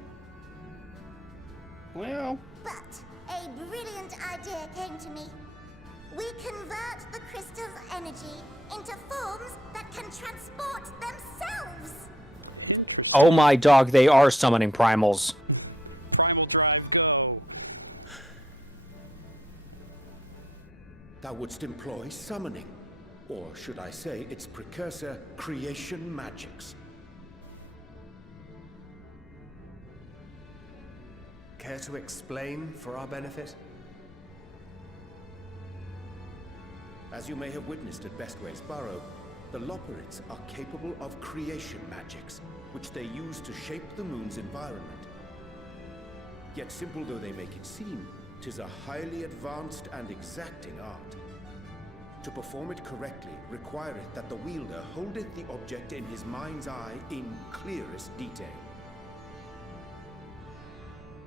Well... But a brilliant idea came to me. We convert the crystal's energy into forms that can transport themselves. Oh my dog, they are summoning primals. Primal drive, go. Thou wouldst employ summoning, or should I say its precursor, creation magics. Care to explain for our benefit? As you may have witnessed at Bestway's Burrow, the Loperids are capable of creation magics, which they use to shape the moon's environment. Yet simple though they make it seem, 'tis a highly advanced and exacting art. To perform it correctly requireth that the wielder holdeth the object in his mind's eye in clearest detail.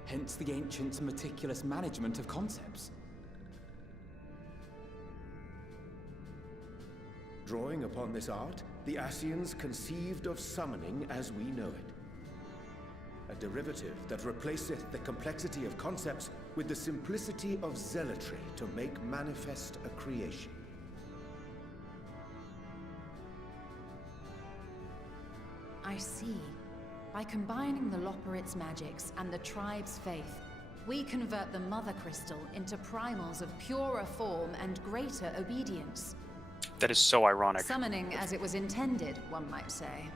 Hence the ancients' meticulous management of concepts. Drawing upon this art, the Ascians conceived of summoning as we know it. A derivative that replaceth the complexity of concepts with the simplicity of zealotry to make manifest a creation. I see. By combining the Loperit's magics and the tribe's faith, we convert the Mother Crystal into primals of purer form and greater obedience. That is so ironic. Summoning as it was intended, one might say.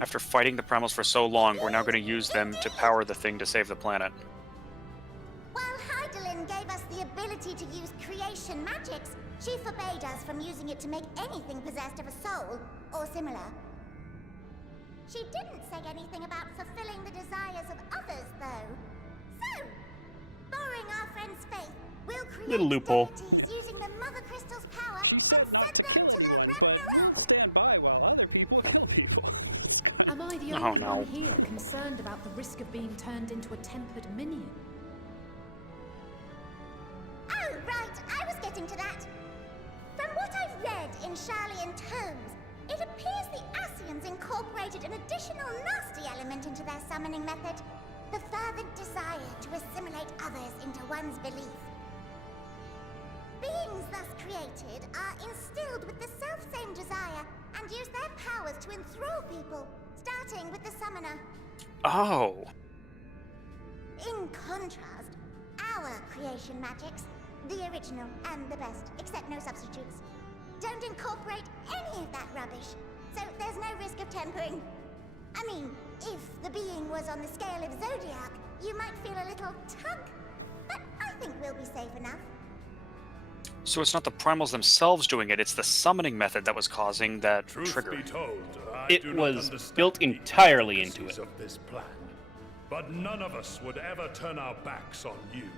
After fighting the primals for so long, we're now going to use them to power the thing to save the planet. While Hydaelyn gave us the ability to use creation magics, She forbade us from using it to make anything possessed of a soul, or similar. She didn't say anything about fulfilling the desires of others, though. So, borrowing our friend's faith, we'll create Little loophole. deities using the Mother Crystal's power and send them to the Ragnarok! Stand by while other people kill people. Am I the Oh, only no. one here concerned about the risk of being turned into a tempered minion? Oh, right, I was getting to that. From what I've read in Charlian tomes, it appears the Ascians incorporated an additional nasty element into their summoning method. The fervent desire to assimilate others into one's belief. Beings thus created are instilled with the self-same desire and use their powers to enthrall people, starting with the summoner. Oh. In contrast, our creation magics, the original and the best, except no substitutes, don't incorporate any of that rubbish, so there's no risk of tempering. I mean, if the being was on the scale of Zodiac, you might feel a little tug, but I think we'll be safe enough. So it's not the primals themselves doing it, it's the summoning method that was causing that trigger. Be told, I It do not was understand built the entirely into intricacies it. of this plan, but none of us would ever turn our backs on you.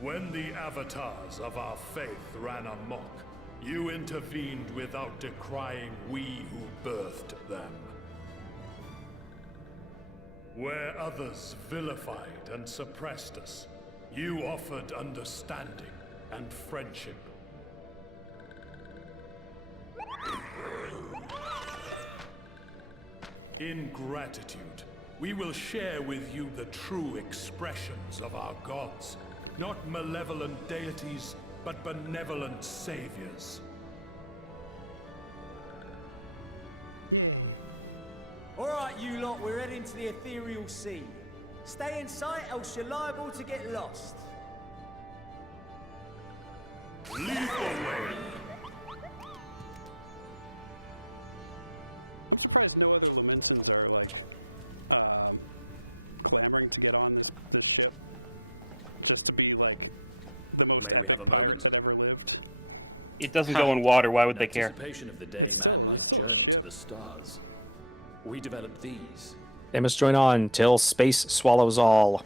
When the avatars of our faith ran amok, you intervened without decrying we who birthed them. Where others vilified and suppressed us, you offered understanding and friendship. In gratitude, we will share with you the true expressions of our gods. Not malevolent deities, but benevolent saviors. Alright, you lot, we're heading to the ethereal sea. Stay in sight, else you're liable to get lost. Lead the way. I'm surprised no other Lamentans are like clamoring to get on this ship, just to be like the most. May we have a moment? That ever lived. It doesn't go in water. Why would they In care? anticipation of the day man might journey to the stars, we developed these. They must join on till space swallows all.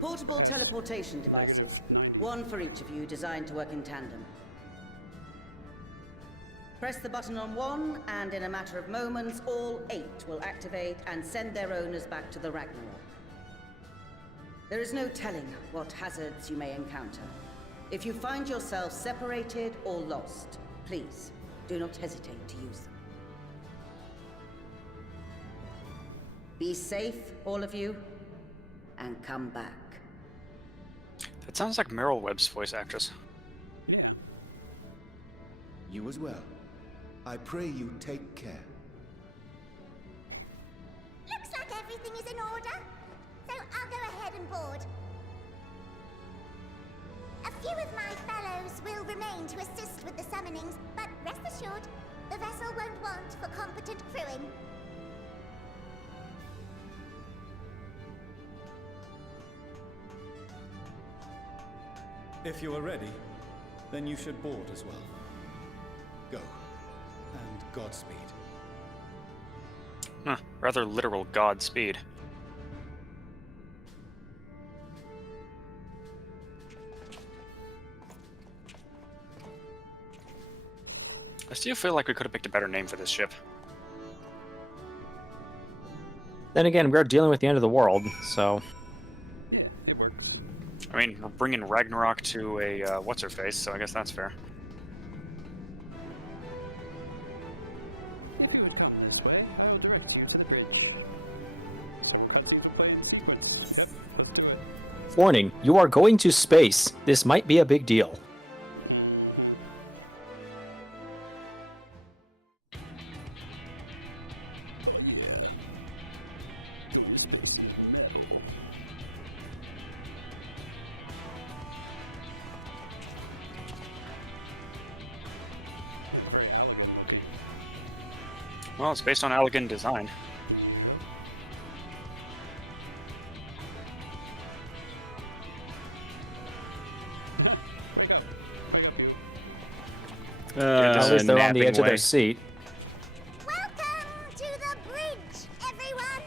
Portable teleportation devices, one for each of you, designed to work in tandem. Press the button on one, and in a matter of moments, all 8 will activate and send their owners back to the Ragnarok. There is no telling what hazards you may encounter. If you find yourself separated or lost, please do not hesitate to use them. Be safe, all of you, and come back. That sounds like Meryl Webb's voice actress. Yeah. You as well. I pray you take care. Looks like everything is in order, so I'll go ahead and board. A few of my fellows will remain to assist with the summonings, but rest assured, the vessel won't want for competent crewing. If you are ready, then you should board as well. Go. And Godspeed. Huh, rather literal Godspeed. I still feel like we could have picked a better name for this ship. Then again, we're dealing with the end of the world, so... It works. I mean, we're bringing Ragnarok to a what's-her-face, so I guess that's fair. Warning, you are going to space. This might be a big deal. Well, it's based on elegant design. At least they're on the napping edge of way. their seat. Welcome to the bridge, everyone!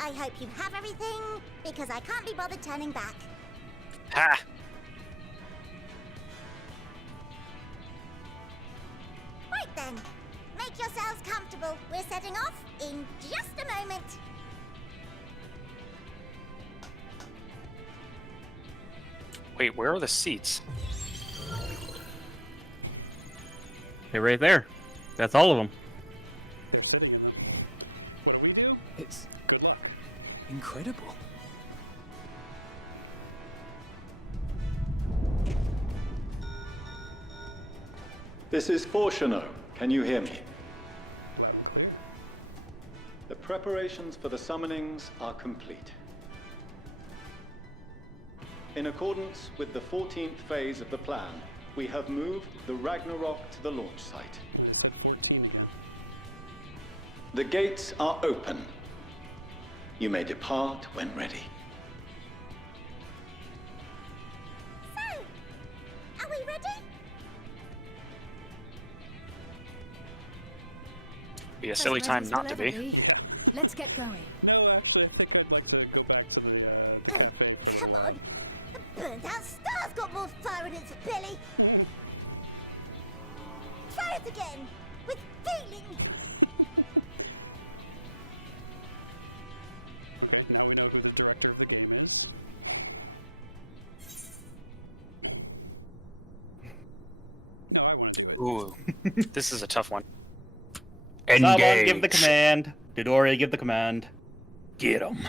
I hope you have everything, because I can't be bothered turning back. Ha! Right then, make yourselves comfortable. We're setting off in just a moment. Wait, where are the seats? They're right there. That's all of them. What do we do? It's Good luck. incredible. This is Fortuno. Can you hear me? The preparations for the summonings are complete. In accordance with the 14th phase of the plan, we have moved the Ragnarok to the launch site. The gates are open. You may depart when ready. So, are we ready? Be a silly time not to be. Let's get going. No, actually, I think I'd like to go back to the phase. Come on. The burnt out star's got more fire in its belly. Try it again, with feeling. Now we know who the director of the game is. No, I want to do it. Ooh, this is a tough one. Someone give the command. Didori, give the command. Get him.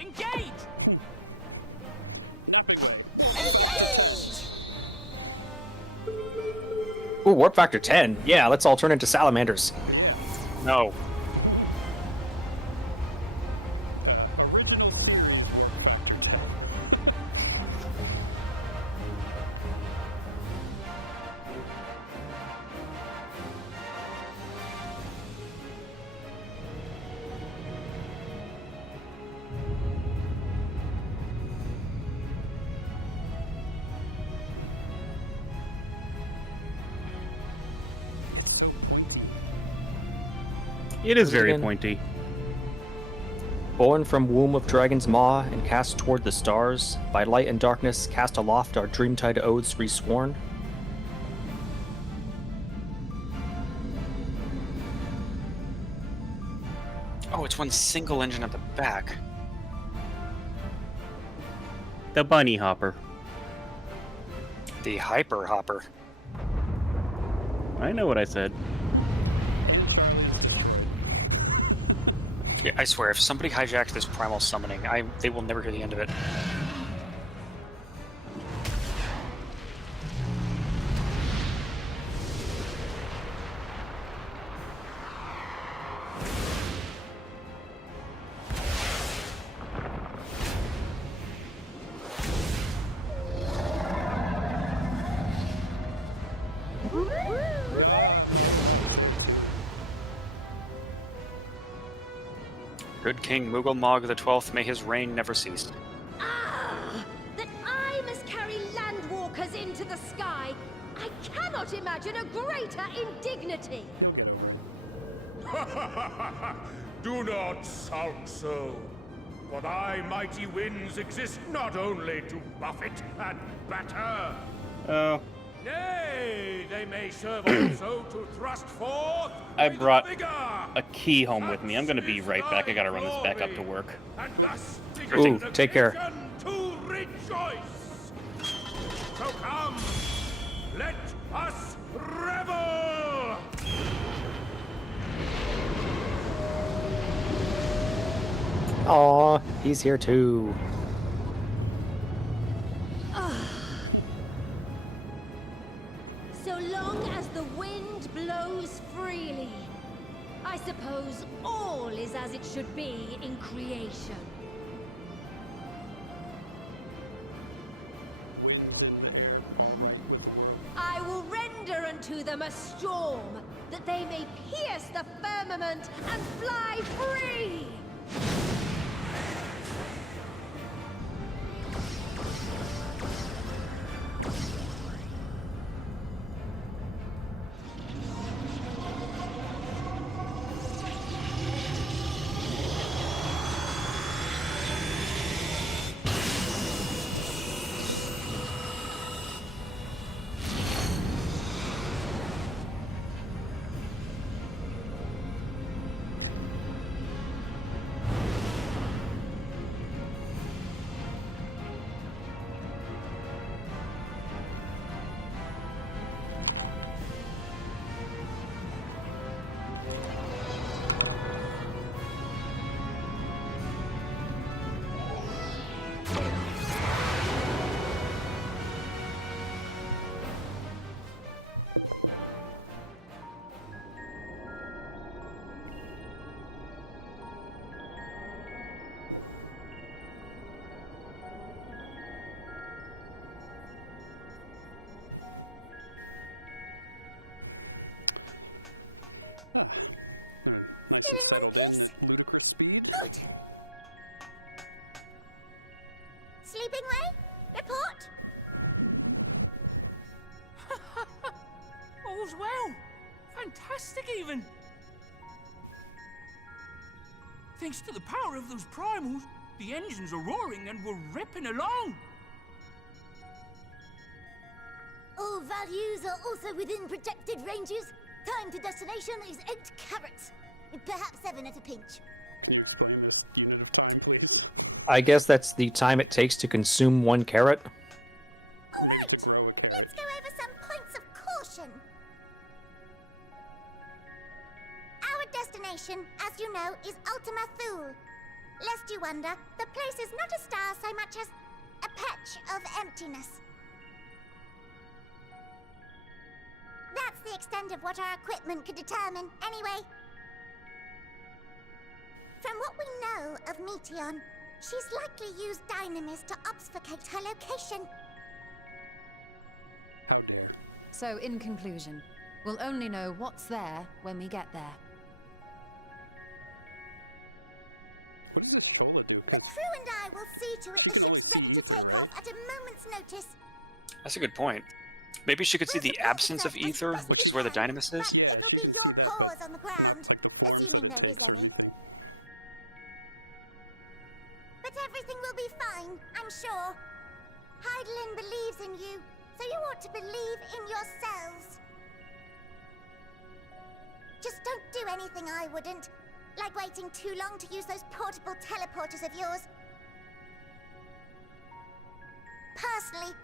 Engage! Nothing. Ooh, warp factor 10. Yeah, let's all turn into salamanders. No. It is very Again. pointy. Born from womb of dragon's maw and cast toward the stars, by light and darkness cast aloft our dreamtide oaths resworn. Oh, it's one single engine at the back. The bunny hopper. The hyper hopper. I know what I said. Yeah, I swear, if somebody hijacks this primal summoning, they will never hear the end of it. Good King Mughal-Mog the 12th, may his reign never cease. Ah! That I must carry landwalkers into the sky! I cannot imagine a greater indignity! Do not sulk so, for thy mighty winds exist not only to buffet and batter. Oh. Nay, they may serve also to thrust forth. I brought a key home with me. I'm gonna be right back. I gotta run this back up to work. And thus Ooh, take care. to rejoice. So come, let us revel. Aw, he's here too. So long as the wind blows freely, I suppose all is as it should be in creation. I will render unto them a storm, that they may pierce the firmament firmament and fly free! Still in one piece? Ludicrous speed? Good. Sleeping way? Report? All's well. Fantastic, even. Thanks to the power of those primals, the engines are roaring and we're ripping along. All values are also within projected ranges. Time to destination is 8 carats. Perhaps 7 at a pinch. Can you explain this unit of time, please? I guess that's the time it takes to consume 1 carrot. Alright, let's go over some points of caution. Our destination, as you know, is Ultima Thule. Lest you wonder, the place is not a star so much as a patch of emptiness. That's the extent of what our equipment could determine, anyway. From what we know of Meteon, she's likely used Dynamis to obfuscate her location. How dare. So, in conclusion, we'll only know what's there when we get there. What does this Shola do? The crew and I will see to it the ship's ready to take off at a moment's notice. That's a good point. Maybe she could see the absence of ether, which is where the Dynamis is? But it'll be your paws on the ground, assuming there is any. But everything will be fine, I'm sure. Heidelin believes in you, so you ought to believe in yourselves. Just don't do anything I wouldn't, like waiting too long to use those portable teleporters of yours. Personally,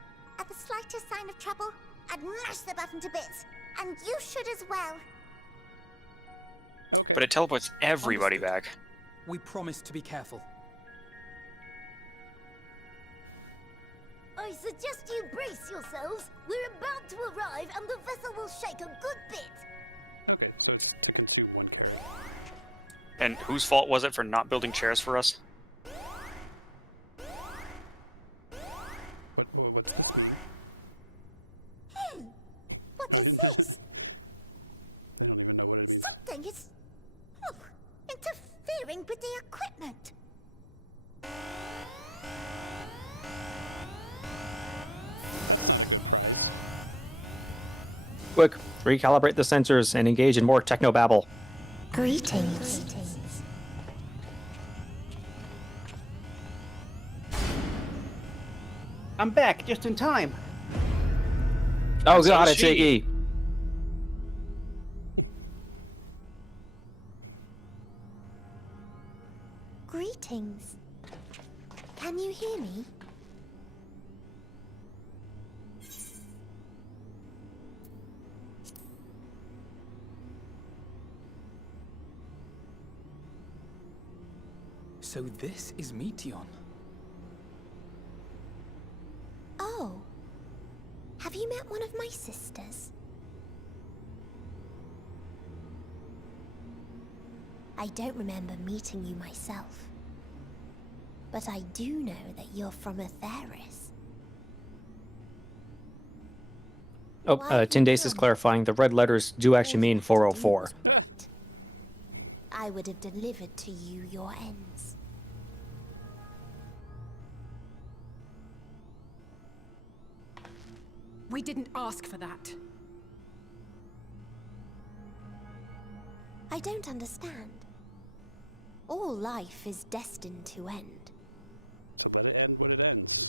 at the slightest sign of trouble, I'd mash the button to bits, and you should as well. Okay. But it teleports everybody back. We promise to be careful. I suggest you brace yourselves. We're about to arrive, and the vessel will shake a good bit. Okay, so I consume 1 carrot. And whose fault was it for not building chairs for us? What's this? What is this? I don't even know what it means. Something is interfering with the equipment. Quick, recalibrate the sensors and engage in more technobabble. Greetings. I'm back just in time. Oh So god, is it's she. Iggy. Greetings. Can you hear me? So this is Meteon. Oh. Have you met one of my sisters? I don't remember meeting you myself. But I do know that you're from Atheris. Oh, Tindace is clarifying the red letters do actually mean 404. I would have delivered to you your ends. We didn't ask for that. I don't understand. All life is destined to end. So let it end when it ends.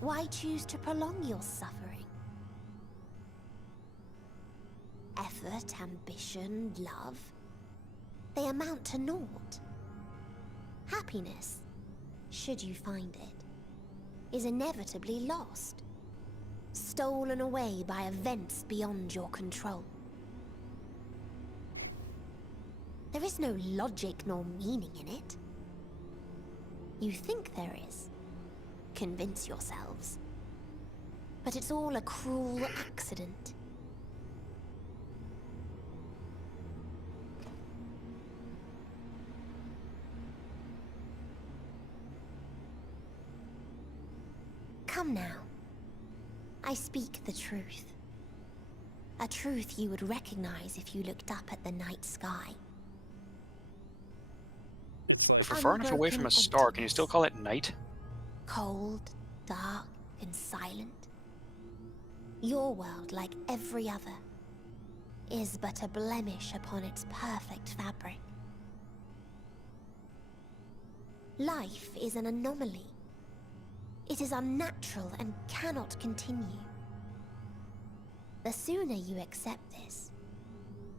Why choose to prolong your suffering? Effort, ambition, love, they amount to naught. Happiness, should you find it, is inevitably lost, stolen away by events beyond your control. There is no logic nor meaning in it. You think there is. Convince yourselves. But it's all a cruel accident. Come now. I speak the truth. A truth you would recognize if you looked up at the night sky. If we're far enough away from a star, can you still call it night? Cold, dark, and silent. Your world, like every other, is but a blemish upon its perfect fabric. Life is an anomaly. It is unnatural and cannot continue. The sooner you accept this,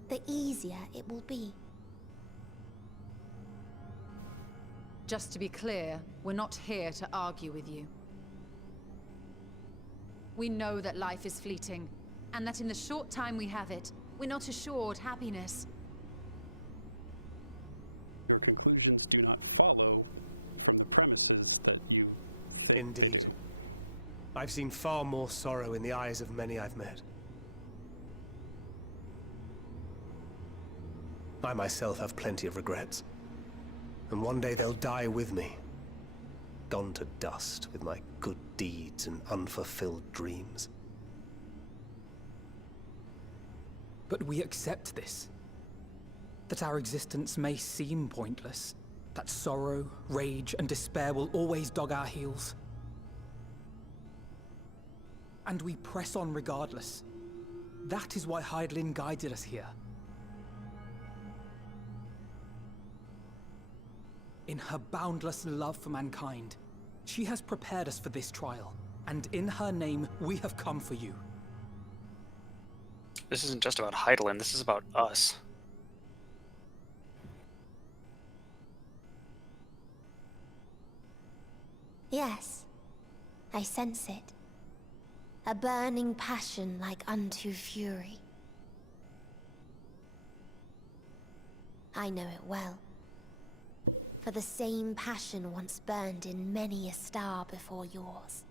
the easier it will be. Just to be clear, we're not here to argue with you. We know that life is fleeting, and that in the short time we have it, we're not assured happiness. Your conclusions do not follow from the premises that you... Indeed. I've seen far more sorrow in the eyes of many I've met. I myself have plenty of regrets. And one day they'll die with me. Gone to dust with my good deeds and unfulfilled dreams. But we accept this. That our existence may seem pointless. That sorrow, rage, and despair will always dog our heels. And we press on regardless. That is why Hydaelyn guided us here. In her boundless love for mankind, she has prepared us for this trial, and in her name, we have come for you. This isn't just about Hydaelyn, this is about us. Yes, I sense it. A burning passion like unto fury. I know it well. For the same passion once burned in many a star before yours.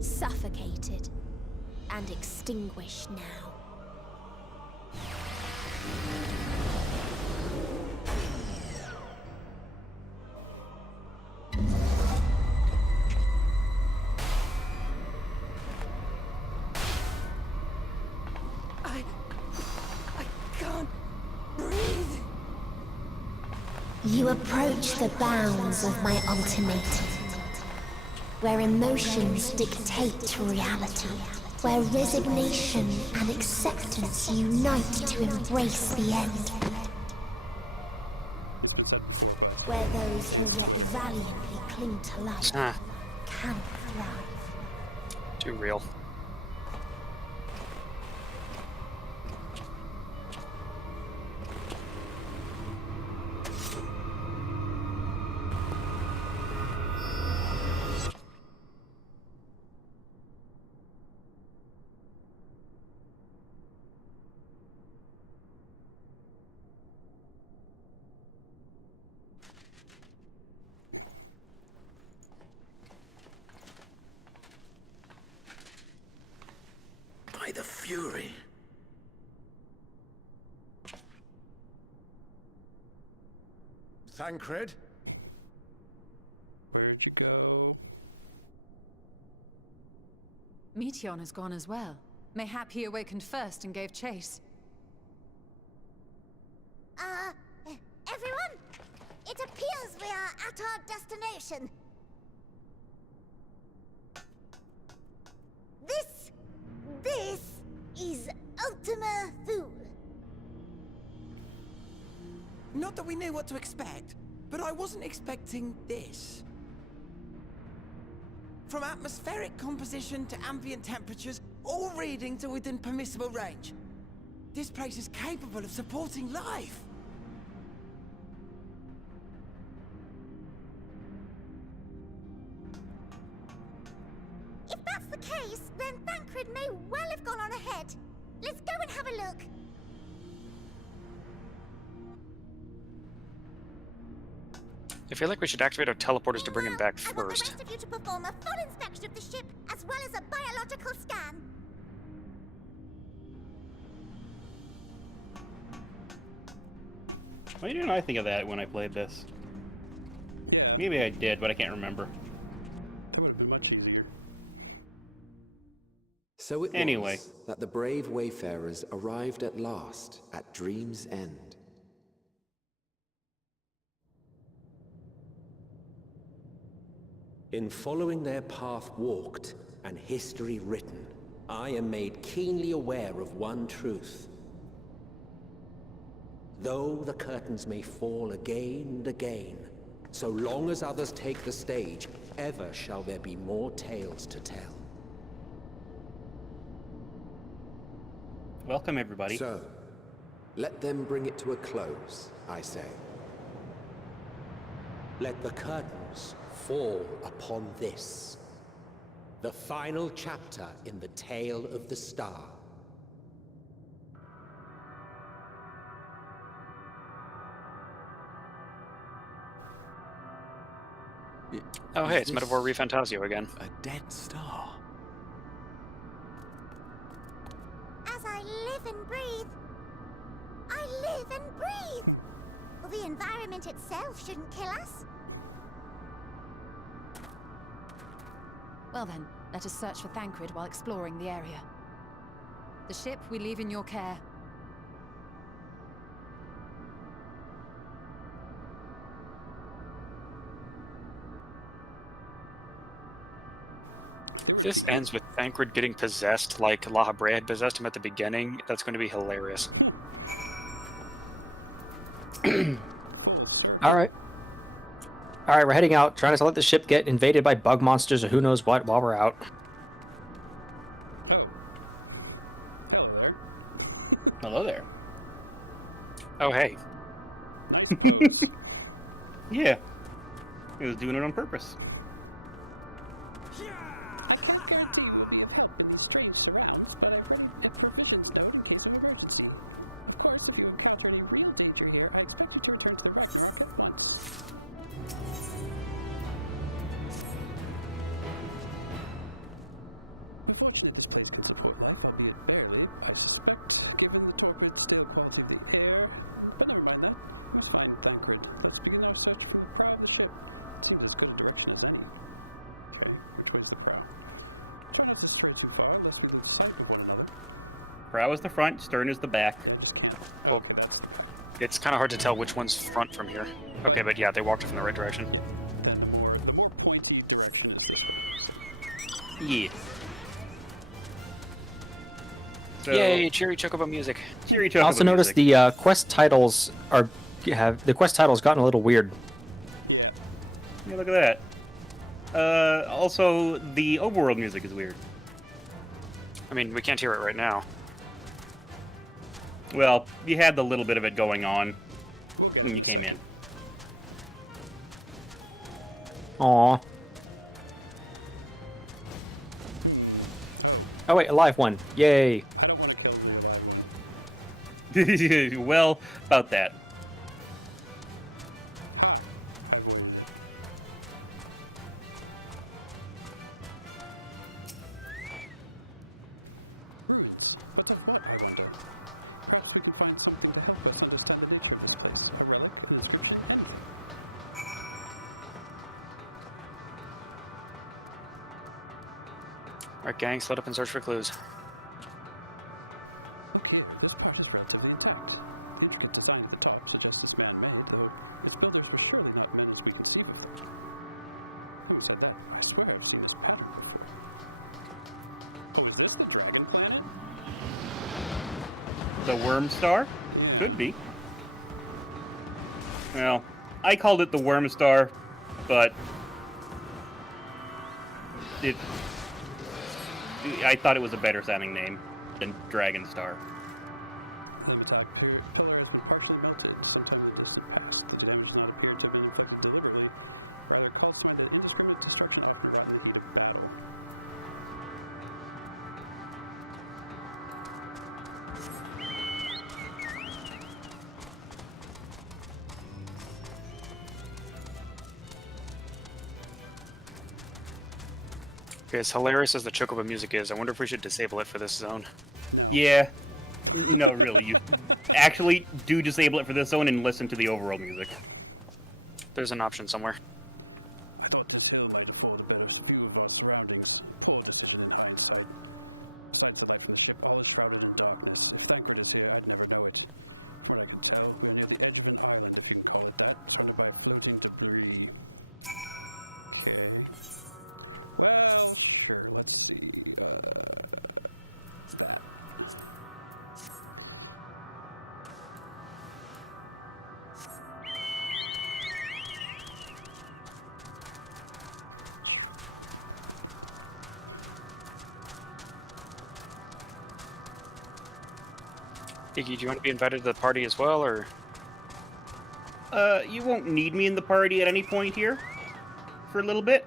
Suffocated and extinguished now. You approach the bounds of my ultimatum, where emotions dictate reality, where resignation and acceptance unite to embrace the end, where those who yet valiantly cling to life can thrive. Too real. By the Fury. Thancred? Where'd you go? Meteon has gone as well. Mayhap he awakened first and gave chase. Everyone? It appears we are at our destination. This is Ultima Thule. Not that we knew what to expect, but I wasn't expecting this. From atmospheric composition to ambient temperatures, all reading to within permissible range. This place is capable of supporting life. If that's the case, then Thancred may well have gone on ahead. Let's go and have a look. I feel like we should activate our teleporters to bring him back I want the first. rest of you to perform a full inspection of the ship, as well as a biological scan. Why didn't I think of that when I played this? Maybe I did, but I can't remember. So it Anyway. was that the brave wayfarers arrived at last at Dream's End. In following their path walked and history written, I am made keenly aware of one truth. Though the curtains may fall again and again, so long as others take the stage, ever shall there be more tales to tell. Welcome, everybody. So, let them bring it to a close, I say. Let the curtains fall upon this, the final chapter in the tale of the star. Oh, hey, it's Metaphor Refantasio again. A dead star. As I live and breathe, I live and breathe. Well, the environment itself shouldn't kill us. Well then, let us search for Thancred while exploring the area. The ship we leave in your care. If this ends with Thancred getting possessed like La Habre had possessed him at the beginning, that's going to be hilarious. Alright. Alright, we're heading out, trying to let the ship get invaded by bug monsters or who knows what while we're out. Hello there. Oh, hey. Yeah. He was doing it on purpose. Unfortunately, this place can support that, albeit barely. I suspect, given the torpid still parting the air. But never mind that. We'll find Thancred. Let's begin our search for the prow of the ship. See this good direction is in. Sorry, which way's the prow? Try not to stray too far, lest we lose sight of one another. Prow is the front, stern is the back. Well, it's kind of hard to tell which one's front from here. Okay, but yeah, they walked in the right direction. The more pointy direction is Yeah. So, Yay, cheery chocobo music. Cheery chocobo I also noticed music. the quest titles the quest titles gotten a little weird. Yeah, look at that. Also, the overworld music is weird. I mean, we can't hear it right now. Well, you had the little bit of it going on when you came in. Aww. Oh wait, a live one. Yay. Well, about that. Alright, gang, split up and search for clues. Okay, this part is relatively intact. Each can design at the top suggests this man made, so this building was surely not meant as we can see. Who said that? I swear I've seen this pattern before. So was this the Dragon Planet? The Worm Star? Could be. Well, I called it the Worm Star, but I thought it was a better sounding name than Dragon Star. Okay, as hilarious as the Chocobo music is, I wonder if we should disable it for this zone. Yeah. No, really, you actually do disable it for this zone and listen to the overall music. There's an option somewhere. I thought this hill might be full of village view of our surroundings. Poor decision in hindsight. Besides the fact that the ship all shrouded in darkness. If Thancred is here, I'd never know it. Like, well, we're near the edge of an island, if you can call it that, surrounded by frozen debris. Okay. Well, sure, let's see. Iggy, do you want to be invited to the party as well, or? You won't need me in the party at any point here for a little bit,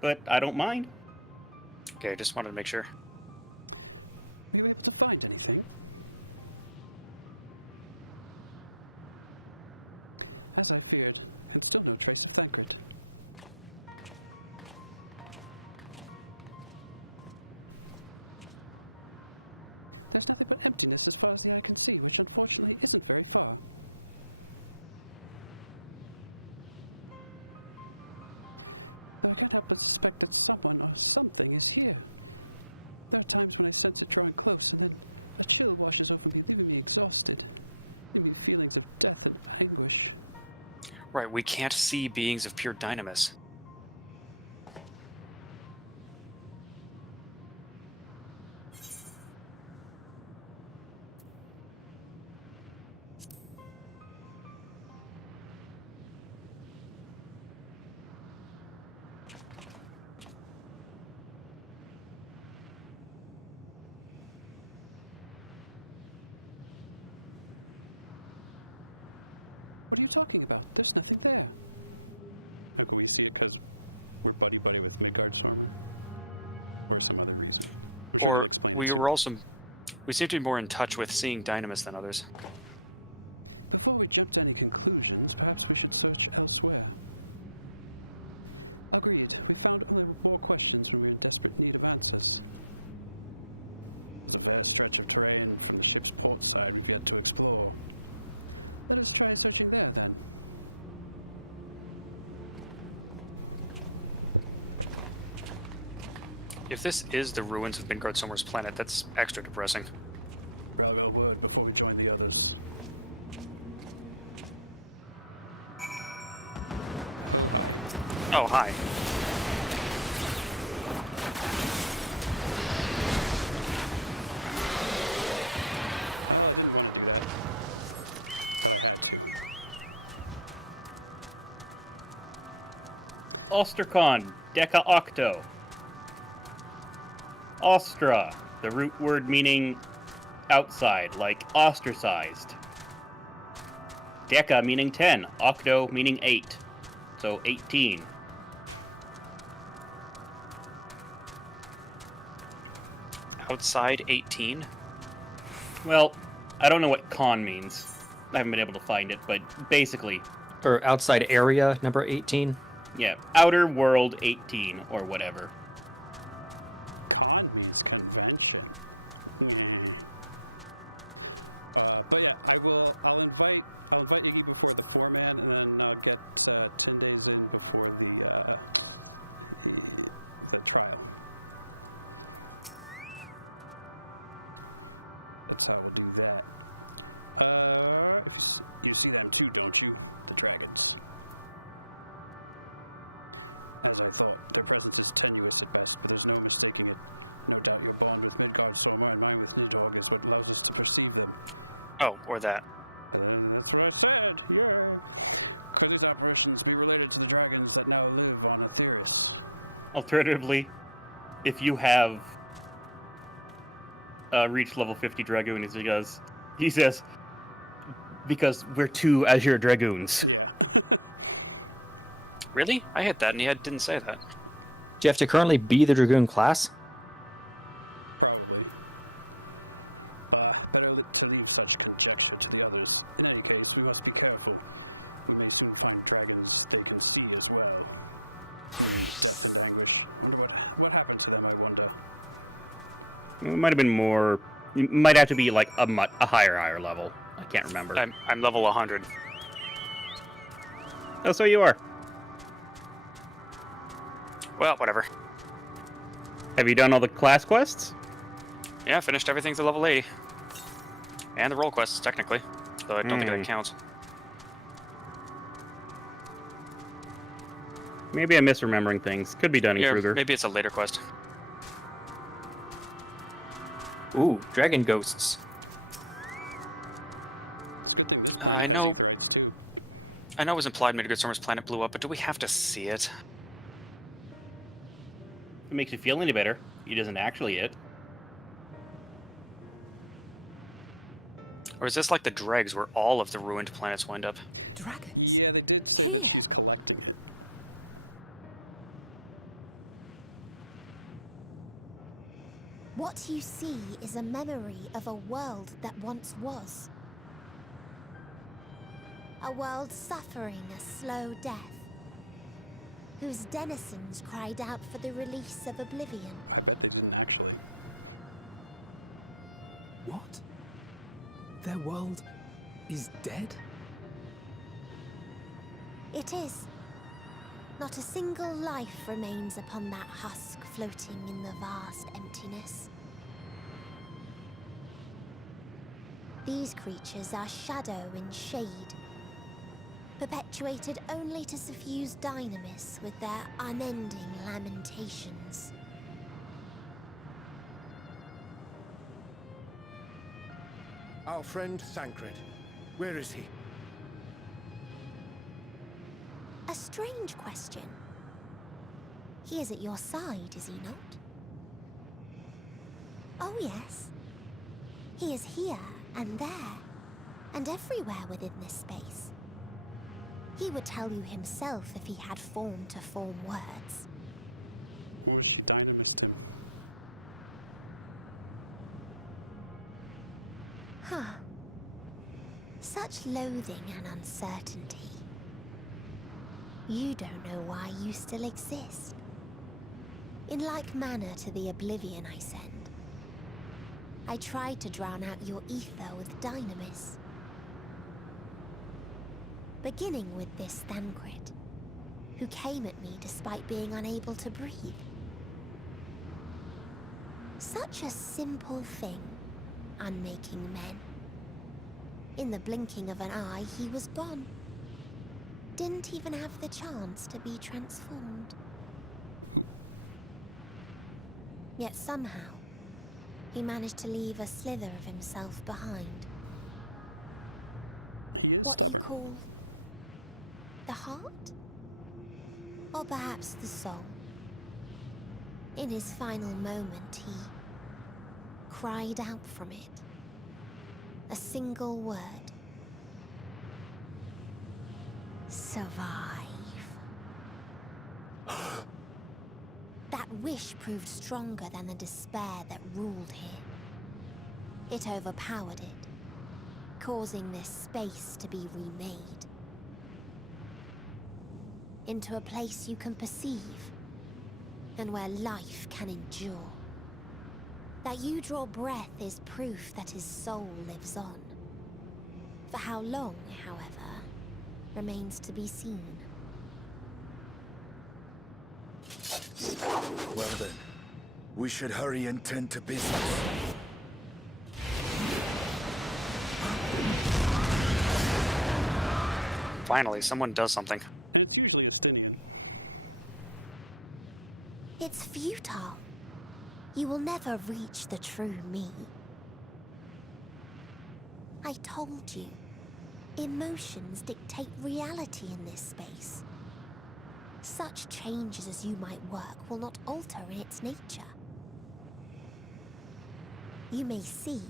but I don't mind. Okay, just wanted to make sure. You able to find anything? As I feared, there's still no trace of Thancred. There's nothing but emptiness as far as the eye can see, which unfortunately isn't very far. But I can't help but suspect that someone or something is here. There are times when I sense it drawing close, and then a chill rushes over me, leaving me exhausted, giving me feelings of dark anguish. Right, we can't see beings of pure dynamis. What are you talking about? There's nothing there. I'm going to see it because we're buddy-buddy with Midgard's family. Or some other reason. Or we seem to be more in touch with seeing dynamis than others. Before we jump to any conclusions, perhaps we should search elsewhere. Agreed. We found more questions when we're in desperate need of answers. It's a vast stretch of terrain from the ship's port side we have to explore. Let us try searching there then. If this is the ruins of Midgard Sommer's planet, that's extra depressing. Before we find the others. Oh, hi. Osterkon, Deca Octo. Ostra, the root word meaning outside, like ostracized. Deca meaning 10, Octo meaning 8, so 18. Outside 18? Well, I don't know what con means. I haven't been able to find it, but basically... Or outside area, number 18? Yeah, outer world 18, or whatever. But yeah, I'll invite you before the foreman, and then get 10 days in before the trial. that's how to do that. You see them too, don't you? Dragons. As I thought, their presence is tenuous at best, but there's no mistaking it. No doubt your bond with Midgard Storm and mine with Nidhogg is what allows us to perceive them. Oh, or that. Well, that's what I said, yeah. Could these apparitions be related to the dragons that now live on Aetherius? Alternatively, if you have reached level 50 Dragoon, he says, because we're 2 Azure Dragoons. Really? I hit that and he didn't say that. Do you have to currently be the Dragoon class? Probably. Better to leave such conjecture to the others. In any case, we must be careful. We may soon find dragons they can see as well. Death and anguish. What happened to them, I wonder? It might have been more. You might have to be like a higher level. I can't remember. I'm level 100. Oh, so you are. Well, whatever. Have you done all the class quests? Yeah, finished everything to level 80. And the role quests, technically. Though I don't think that counts. Maybe I'm misremembering things. Could be Dunning Kruger. Maybe it's a later quest. Ooh, dragon ghosts. I know it was implied Midgard Storm's planet blew up, but do we have to see it? If it makes you feel any better, it isn't actually it. Or is this like the dregs where all of the ruined planets wind up? Dragons? Yeah, they did. Here? What you see is a memory of a world that once was. A world suffering a slow death, whose denizens cried out for the release of oblivion. I bet they didn't actually. What? Their world is dead? It is. Not a single life remains upon that husk floating in the vast emptiness. These creatures are shadow and shade, perpetuated only to suffuse dynamis with their unending lamentations. Our friend Thancred, where is he? A strange question. He is at your side, is he not? Oh yes. He is here and there, and everywhere within this space. He would tell you himself if he had form to form words. Was she dynamis too? Huh. Such loathing and uncertainty. You don't know why you still exist. In like manner to the oblivion I send, I tried to drown out your ether with dynamis. Beginning with this Thancred, who came at me despite being unable to breathe. Such a simple thing, unmaking men. In the blinking of an eye, he was gone. Didn't even have the chance to be transformed. Yet somehow, he managed to leave a slither of himself behind. What you call the heart? Or perhaps the soul? In his final moment, he cried out from it. A single word. Survive. That wish proved stronger than the despair that ruled here. It overpowered it, causing this space to be remade. Into a place you can perceive, and where life can endure. That you draw breath is proof that his soul lives on. For how long, however, remains to be seen. Well then, we should hurry and tend to business. Finally, someone does something. And it's usually Estinian. It's futile. You will never reach the true me. I told you. Emotions dictate reality in this space. Such changes as you might work will not alter in its nature. You may see,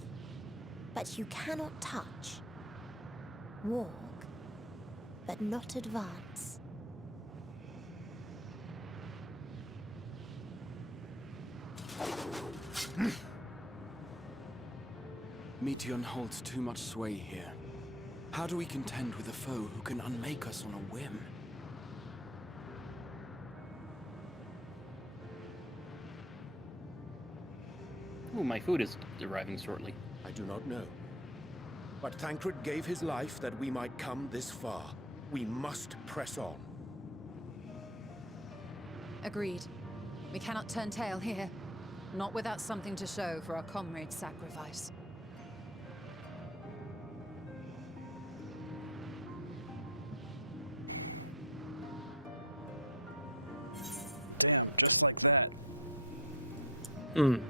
but you cannot touch. Walk, but not advance. Meteion holds too much sway here. How do we contend with a foe who can unmake us on a whim? Ooh, my food is arriving shortly. I do not know. But Thancred gave his life that we might come this far. We must press on. Agreed. We cannot turn tail here. Not without something to show for our comrade's sacrifice. Just like that.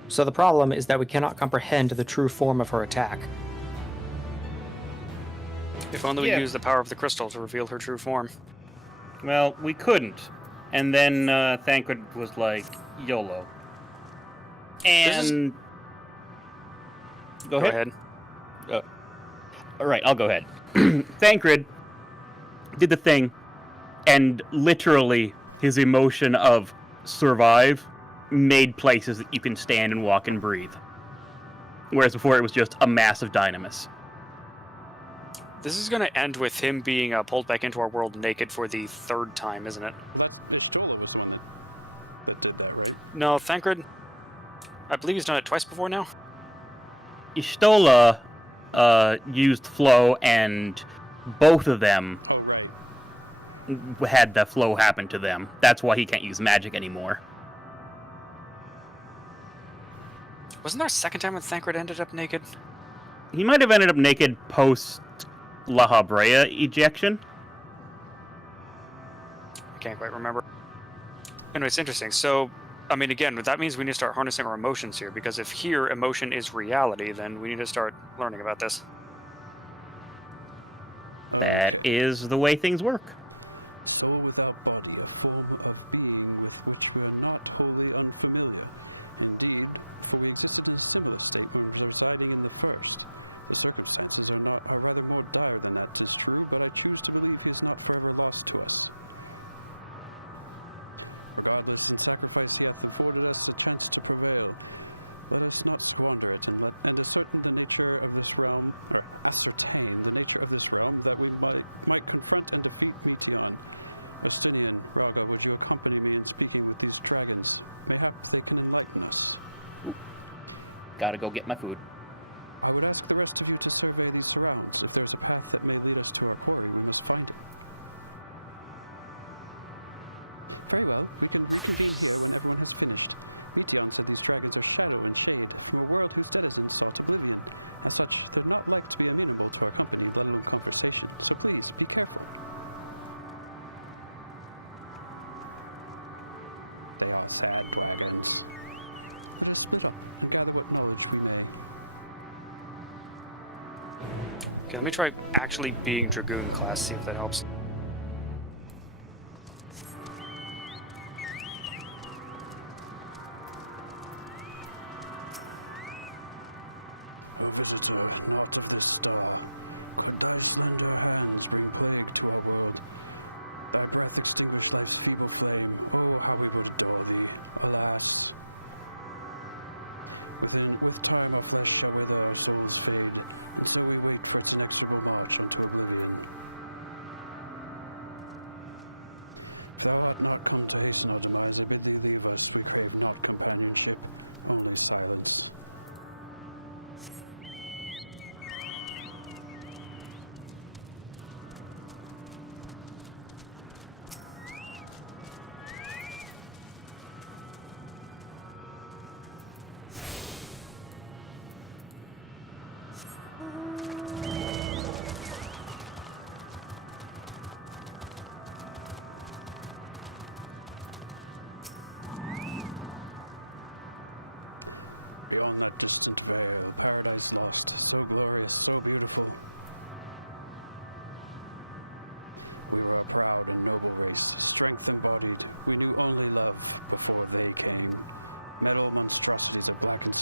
So the problem is that we cannot comprehend the true form of her attack. If only we used the power of the crystal to reveal her true form. Well, we couldn't. And then Thancred was like, YOLO. And... Go ahead. Alright, I'll go ahead. Thancred did the thing, and literally his emotion of survive made places that you can stand and walk and breathe. Whereas before it was just a massive dynamis. This is going to end with him being pulled back into our world naked for the 3rd time, isn't it? No, Thancred. I believe he's done it twice before now. Y'shtola used flow, and both of them had the flow happen to them. That's why he can't use magic anymore. Wasn't there a second time when Thancred ended up naked? He might have ended up naked post La Habrea ejection. I can't quite remember. Anyway, it's interesting. So, I mean, again, that means we need to start harnessing our emotions here, because if here emotion is reality, then we need to start learning about this. That is the way things work. So without thought, a form of being with which we are not wholly unfamiliar. Indeed, for we existed in stillness and residing in the first. The circumstances are rather more dire than that is true, but I choose to believe he is not forever lost to us. Regardless, the sacrifice he hath afforded us the chance to prevail. Let us not squander it, and ascertain the nature of this realm, or ascertain the nature of this realm, that we might confront and defeat Meteion. Estinian, Rowlga, would you accompany me in speaking with these dragons? Perhaps they can enlighten us. Gotta go get my food. I would ask the rest of you to survey these surroundings, if there's a path that may lead us to our portal, we must find it. Very well, we can reconvene here when everyone is finished. Meteion said these dragons are shadowed in shade, from a world whose citizens sought oblivion. As such, does not like to be amenable to our company in any conversation, so please, be careful. They're all bad dragons. Please, speak up. Gather what knowledge you may. Okay, let me try actually being Dragoon class, see if that helps.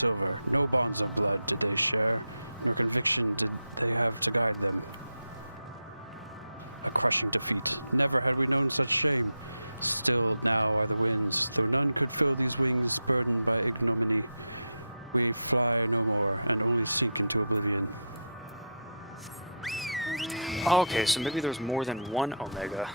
over. No bonds of blood did they share. No conviction did they have to guide them. A crushing defeat. Never have we known such shame. Still now are the winds. Though none could fill these wings burdened by ignominy. We fly no more, and we seek into oblivion. Okay, so maybe there's more than one Omega.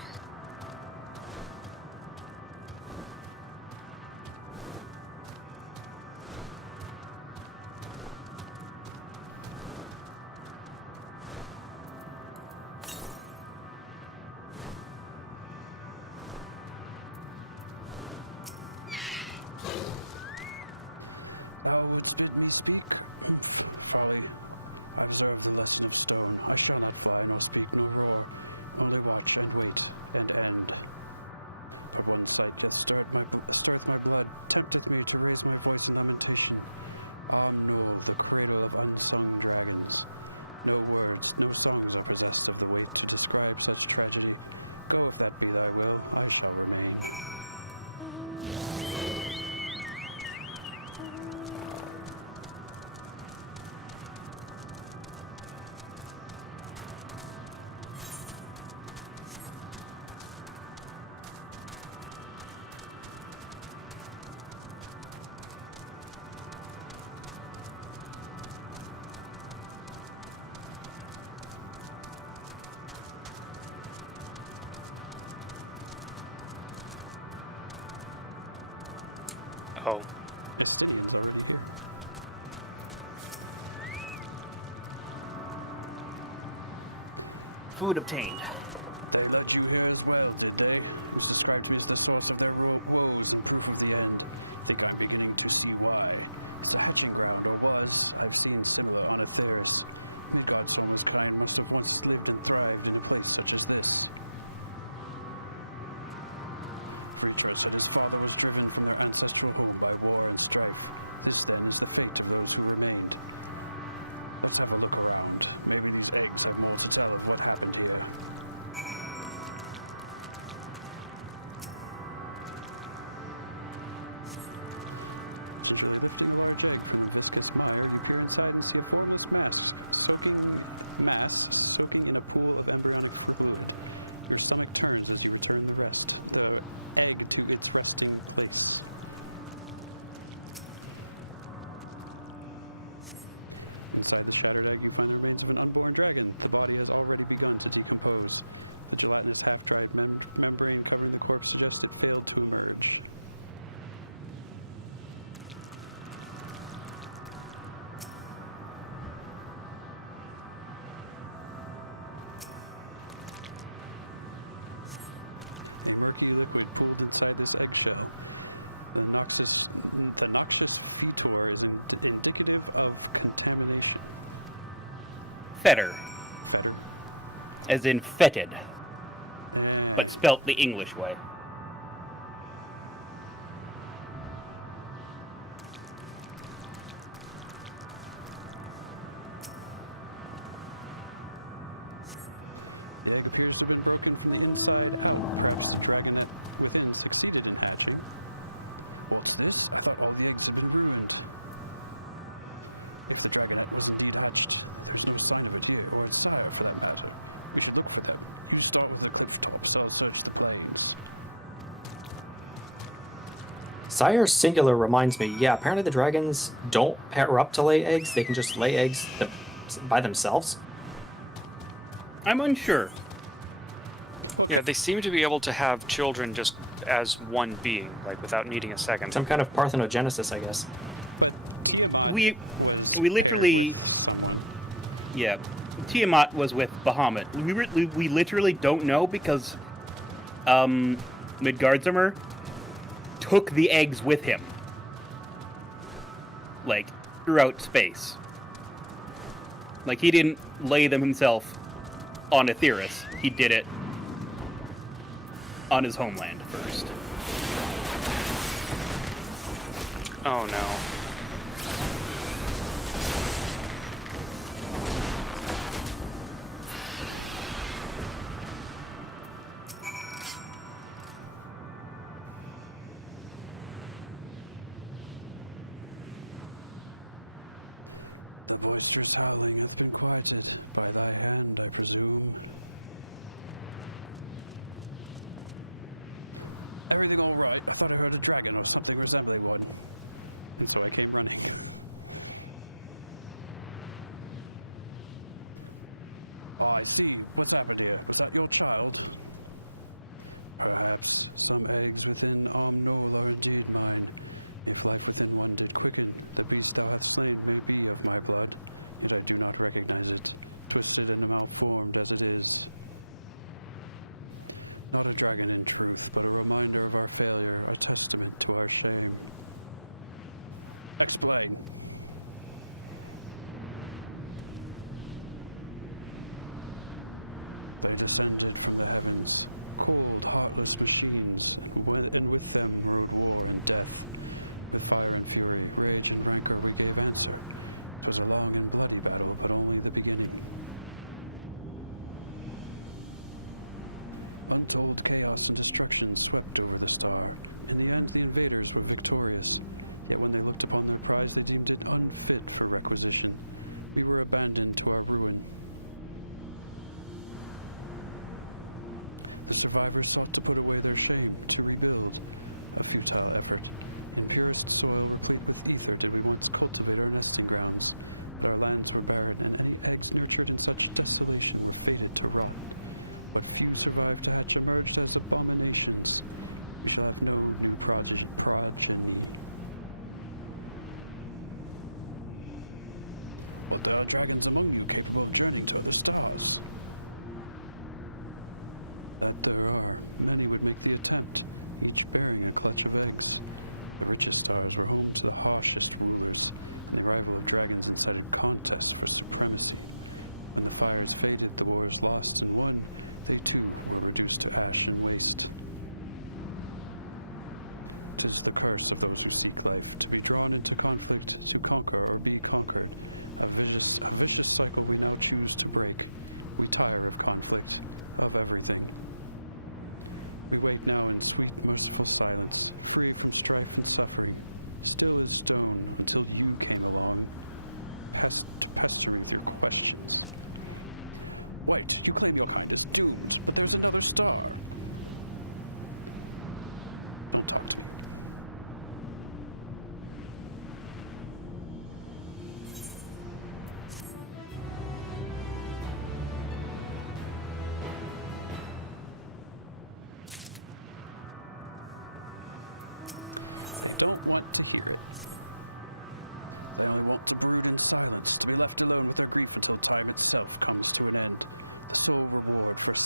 Oh. Food obtained. Fetter. As in fetid. But spelt the English way. Sire singular reminds me, yeah, apparently the dragons don't pair up to lay eggs, they can just lay eggs by themselves. I'm unsure. Yeah, they seem to be able to have children just as one being, like without needing a second. Some kind of parthenogenesis, I guess. We literally, yeah, Tiamat was with Bahamut. We literally don't know because Midgardsormr took the eggs with him, like throughout space. Like he didn't lay them himself on Aetheris. He did it on his homeland first. Oh no. child. Perhaps some eggs within unknown are indeed mine. If life within one day quicken, the restar's flame may be of my blood, but I do not recognize it, twisted and malformed as it is. Not a dragon in truth, but a reminder of our failure, a testament to our shame. Explain.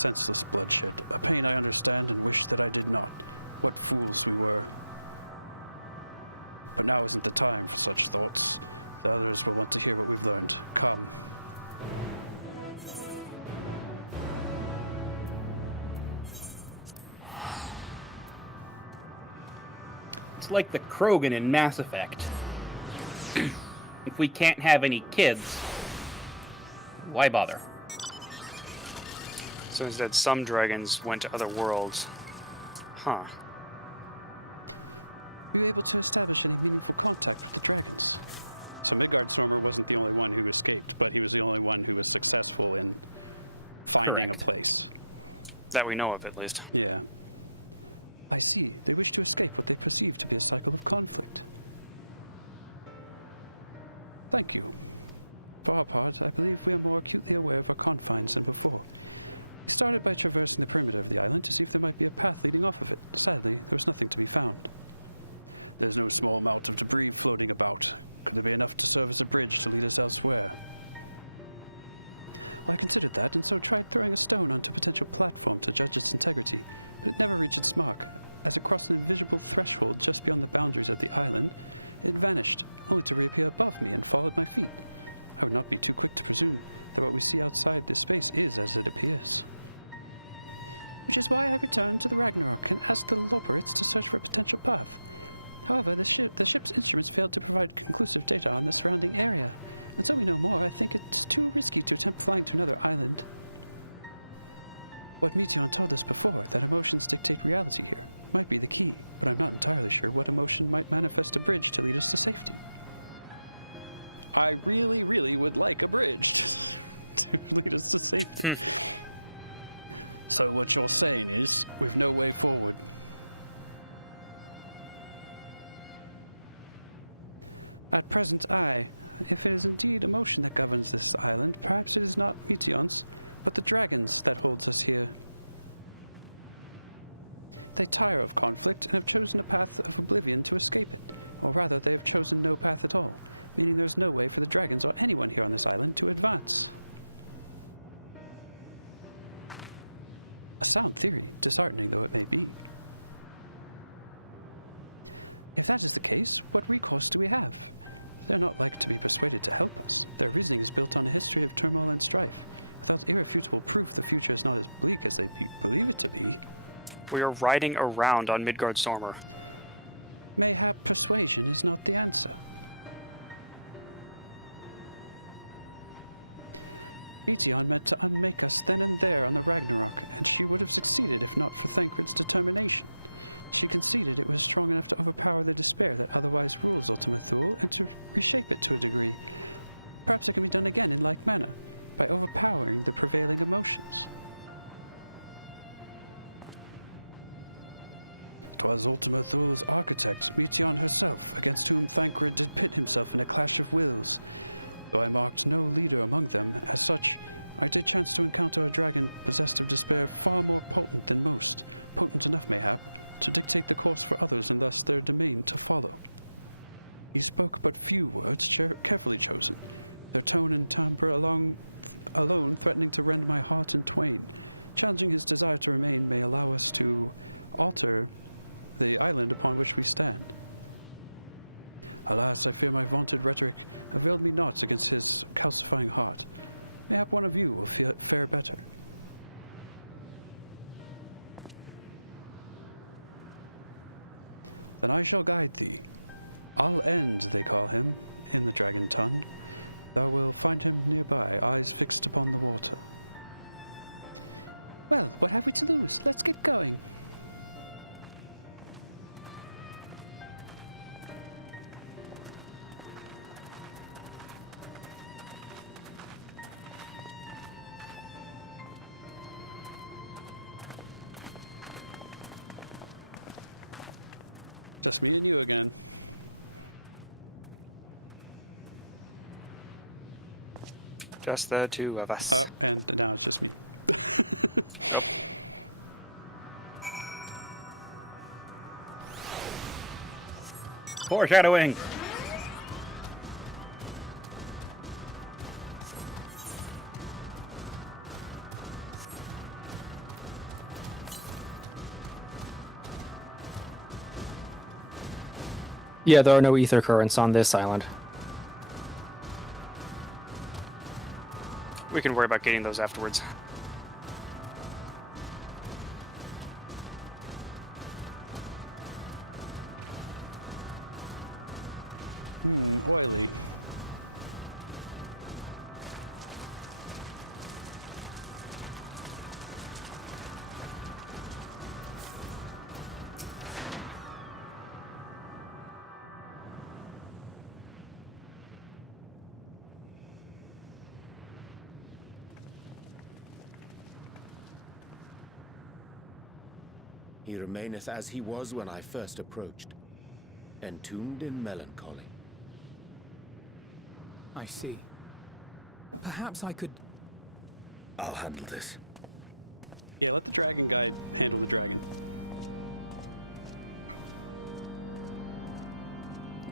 Senseless bullshit. A pain I understand and wish that I did not. What fools we were. But now isn't the time for such thoughts. The others will want to hear what we've learned. Come. It's like the Krogan in Mass Effect. If we can't have any kids, why bother? So instead, some dragons went to other worlds. Huh. We were able to establish an agreement for contact with the dragons. So Midgard's farmer wasn't the only one who escaped, but he was the only one who was successful in... Correct. That we know of, at least. Yeah. I see. They wish to escape what they perceive to be a cycle of conflict. Thank you. For our part, I believe we are more acutely aware of the confines than before. Started by traversing the perimeter of the island to see if there might be a path leading upward. Sadly, there's nothing to be found. There's no small amount of debris floating about. Could there be enough to serve as a bridge to lead us elsewhere? I considered that, and so tried throwing a stone into a potential platform to judge its integrity. It never reached its mark. As it crossed an invisible threshold just beyond the boundaries of the island, it vanished, only to reappear above me and fall at my feet. Could not be too quick to presume that what we see outside this space is as it appears. Which is why I returned to the Ragnarok and asked them over to search for a potential path. However, the ship's instruments failed to provide conclusive data on the surrounding area. And so no more, I think it's too risky to attempt finding another island. What Meteor told us before, that emotions dictate reality, might be the key. But I'm not entirely sure what emotion might manifest a bridge to lead us to safety. I really, really would like a bridge. To lead us to safety. So what you're saying is, with no way forward. At present, if there is indeed emotion that governs this island, perhaps it is not Meteor's. But the dragons have brought us here. They tire of conflict and have chosen a path of oblivion for escape. Or rather, they have chosen no path at all, meaning there's no way for the dragons or anyone here on this island to advance. A sound theory, disheartening though it may be. If that is the case, what recourse do we have? They're not likely to be persuaded to help us. Their reasoning is built on a history of turmoil and strife. Without irrefutable proof, the future is not as bleak as they believe it to be. We are riding around on Midgard Stormer. Mayhap persuasion is not the answer. Meteon meant to unmake us then and there on the Ragnarok, and she would have succeeded if not for Thancred's determination. She conceded it was strong enough to overpower the despair that otherwise fuels ultimate fuel, but to reshape it to a degree. Perhaps it can be done again in that manner, by overpowering the prevailing emotions. As ultimate fuel's architect, Meteon herself, against whom Thancred did pit himself in a clash of wills. Though I marked no leader among them, as such, I did chance to encounter a dragon possessed of despair far more potent than most, potent enough mayhap to dictate the course for others unless their dominions followed. He spoke but few words, shared a carefully chosen, their tone and timbre alone threatening to rend my heart in twain. Challenging his desire to remain may allow us to alter the island upon which we stand. Alas, I fear my vaunted rhetoric availed me not against his calcifying heart. Mayhap one of you would fare better. Then I shall guide thee. I'll end, they call him, in the dragon tongue. Thou wilt find him nearby, eyes fixed upon the water. Well, what have we to lose? Let's get going. Just me and you again. Just the two of us. Nope. Foreshadowing! Yeah, there are no ether currents on this island. We can worry about getting those afterwards. He remaineth as he was when I first approached, entombed in melancholy. I see. Perhaps I could... I'll handle this. Yeah, let the dragon guy handle the dragon.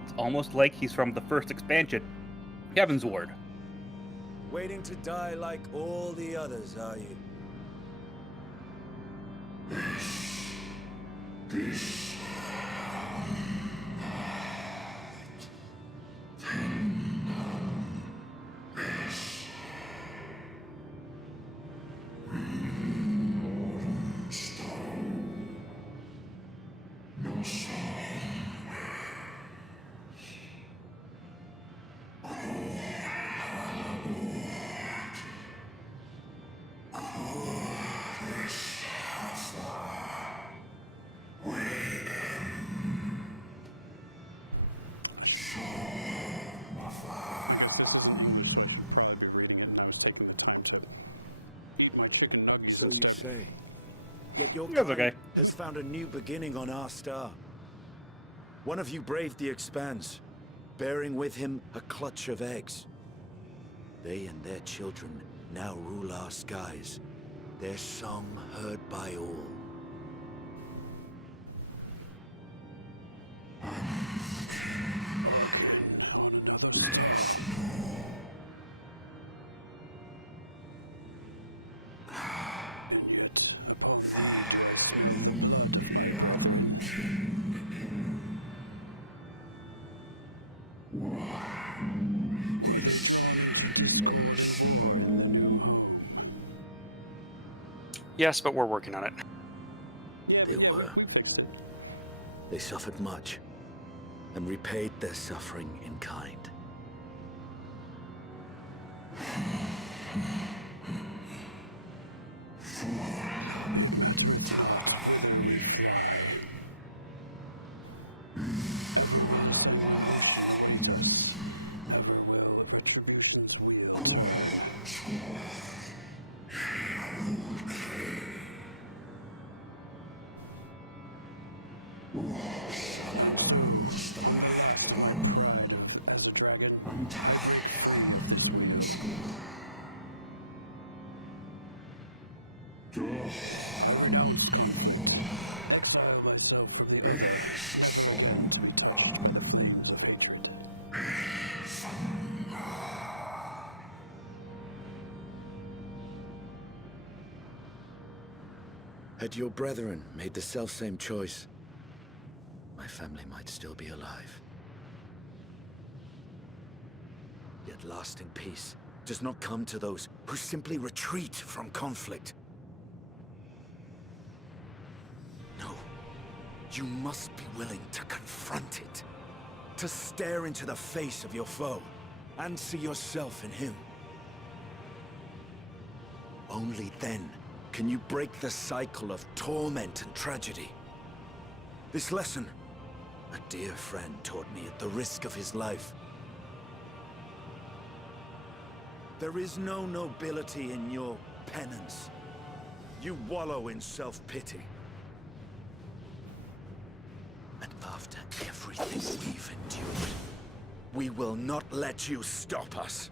It's almost like he's from the first expansion. Kevin's Ward. Waiting to die like all the others, are you? This So you say. Yet your That's kind okay. has found a new beginning on our star. One of you braved the Expanse, bearing with him a clutch of eggs. They and their children now rule our skies, their song heard by all. Yes, but we're working on it. They were. They suffered much, and repaid their suffering in kind. Had your brethren made the selfsame choice, my family might still be alive. Yet lasting peace does not come to those who simply retreat from conflict. No, you must be willing to confront it, to stare into the face of your foe, and see yourself in him. Only then can you break the cycle of torment and tragedy. This lesson, a dear friend taught me at the risk of his life. There is no nobility in your penance. You wallow in self-pity. And after everything we've endured, we will not let you stop us.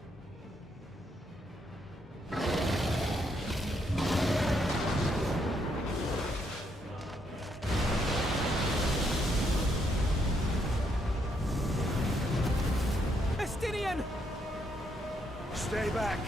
Stay back!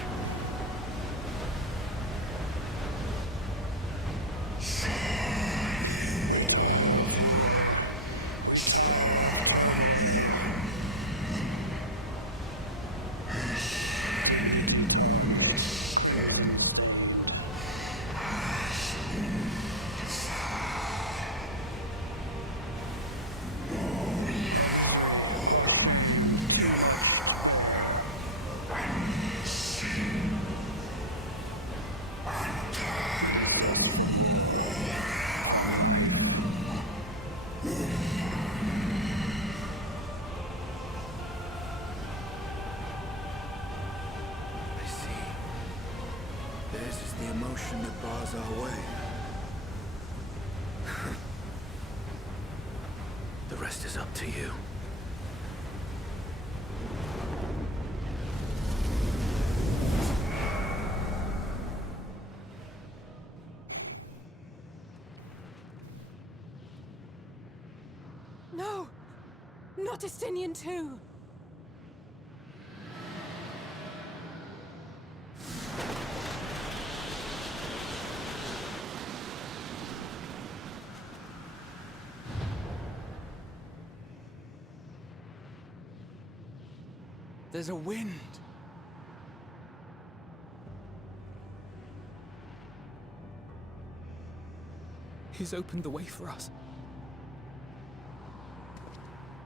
That bars our way. The rest is up to you. No! Not Estinian too! There's a wind. He's opened the way for us.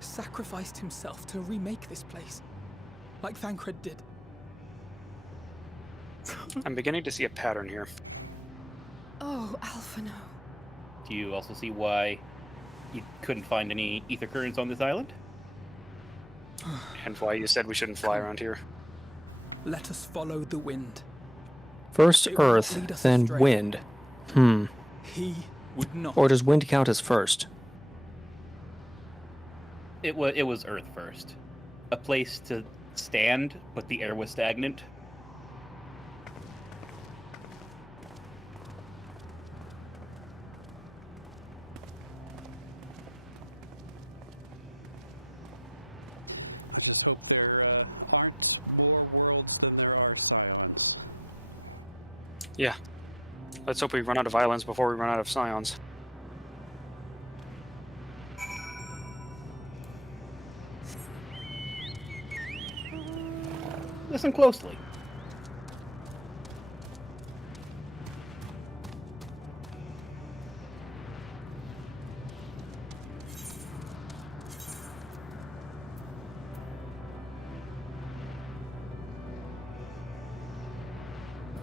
Sacrificed himself to remake this place, like Thancred did. I'm beginning to see a pattern here. Oh, Alphino. Do you also see why you couldn't find any ether currents on this island? And why you said we shouldn't fly around here. Let us follow the wind. First Earth, then wind. He would not. Or does wind count as first? It was Earth first. A place to stand, but the air was stagnant. Yeah. Let's hope we run out of islands before we run out of scions. Listen closely.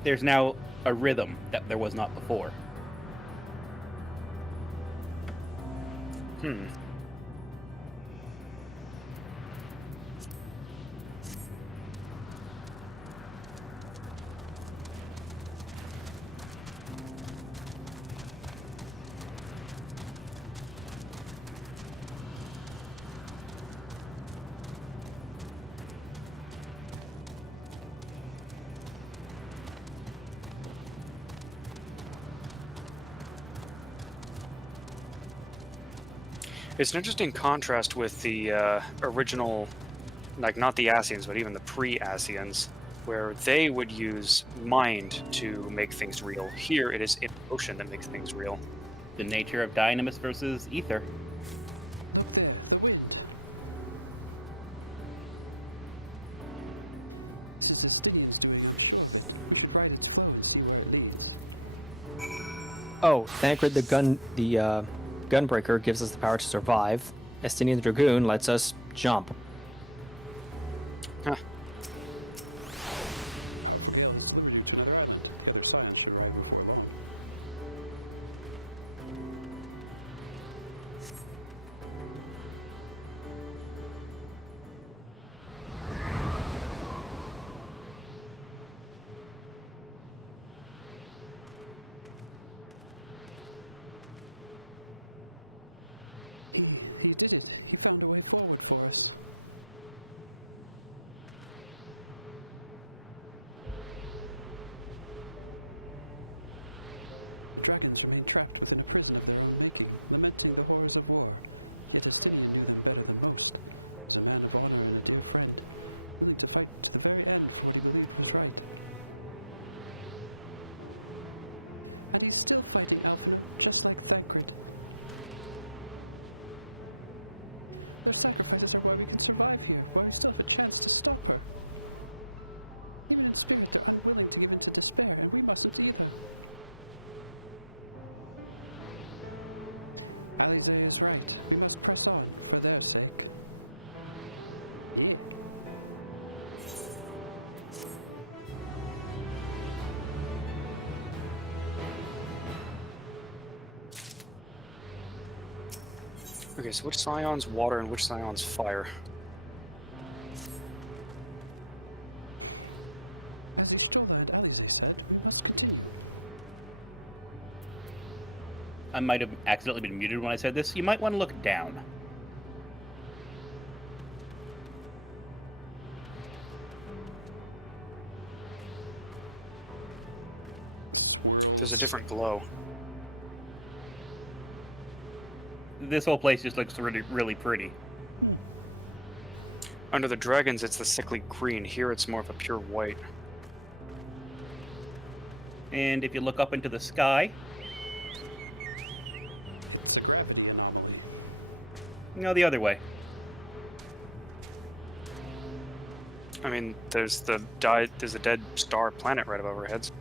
There's now a rhythm that there was not before. It's an interesting contrast with the original, like not the Asians, but even the pre-Asians, where they would use mind to make things real. Here, it is emotion that makes things real. The nature of dynamis versus ether. Oh, Thancred the Gunbreaker gives us the power to survive. Estinian the Dragoon lets us jump. Huh. He did it. He found a way forward for us. Dragons remain trapped within a prison of their own making, lament to the horrors of war. It is still even better than most. So when the ball will still fight, we need to fight to the very end for the good of the life. And he's still fighting after it, just like Thancred. The sacrifice is why we can survive here, why we still have a chance to stop her. Human spirits are unwilling to give in to despair, and we mustn't either. Alizé is right. We must press on, for their sake. Okay, so which scion's water and which scion's fire? I might have accidentally been muted when I said this. You might want to look down. There's a different glow. This whole place just looks really, really pretty. Under the dragons, it's the sickly green. Here, it's more of a pure white. And if you look up into the sky... No, the other way. I mean, there's a dead star planet right above our heads.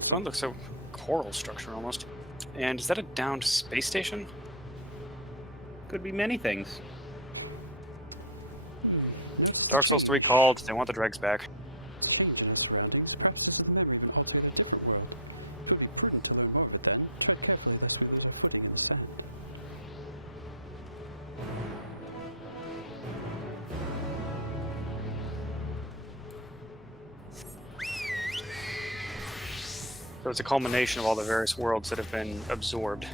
This one looks so coral structure almost. And is that a downed space station? Could be many things. Dark Souls 3 called. They want the dregs back. So it's a culmination of all the various worlds that have been absorbed.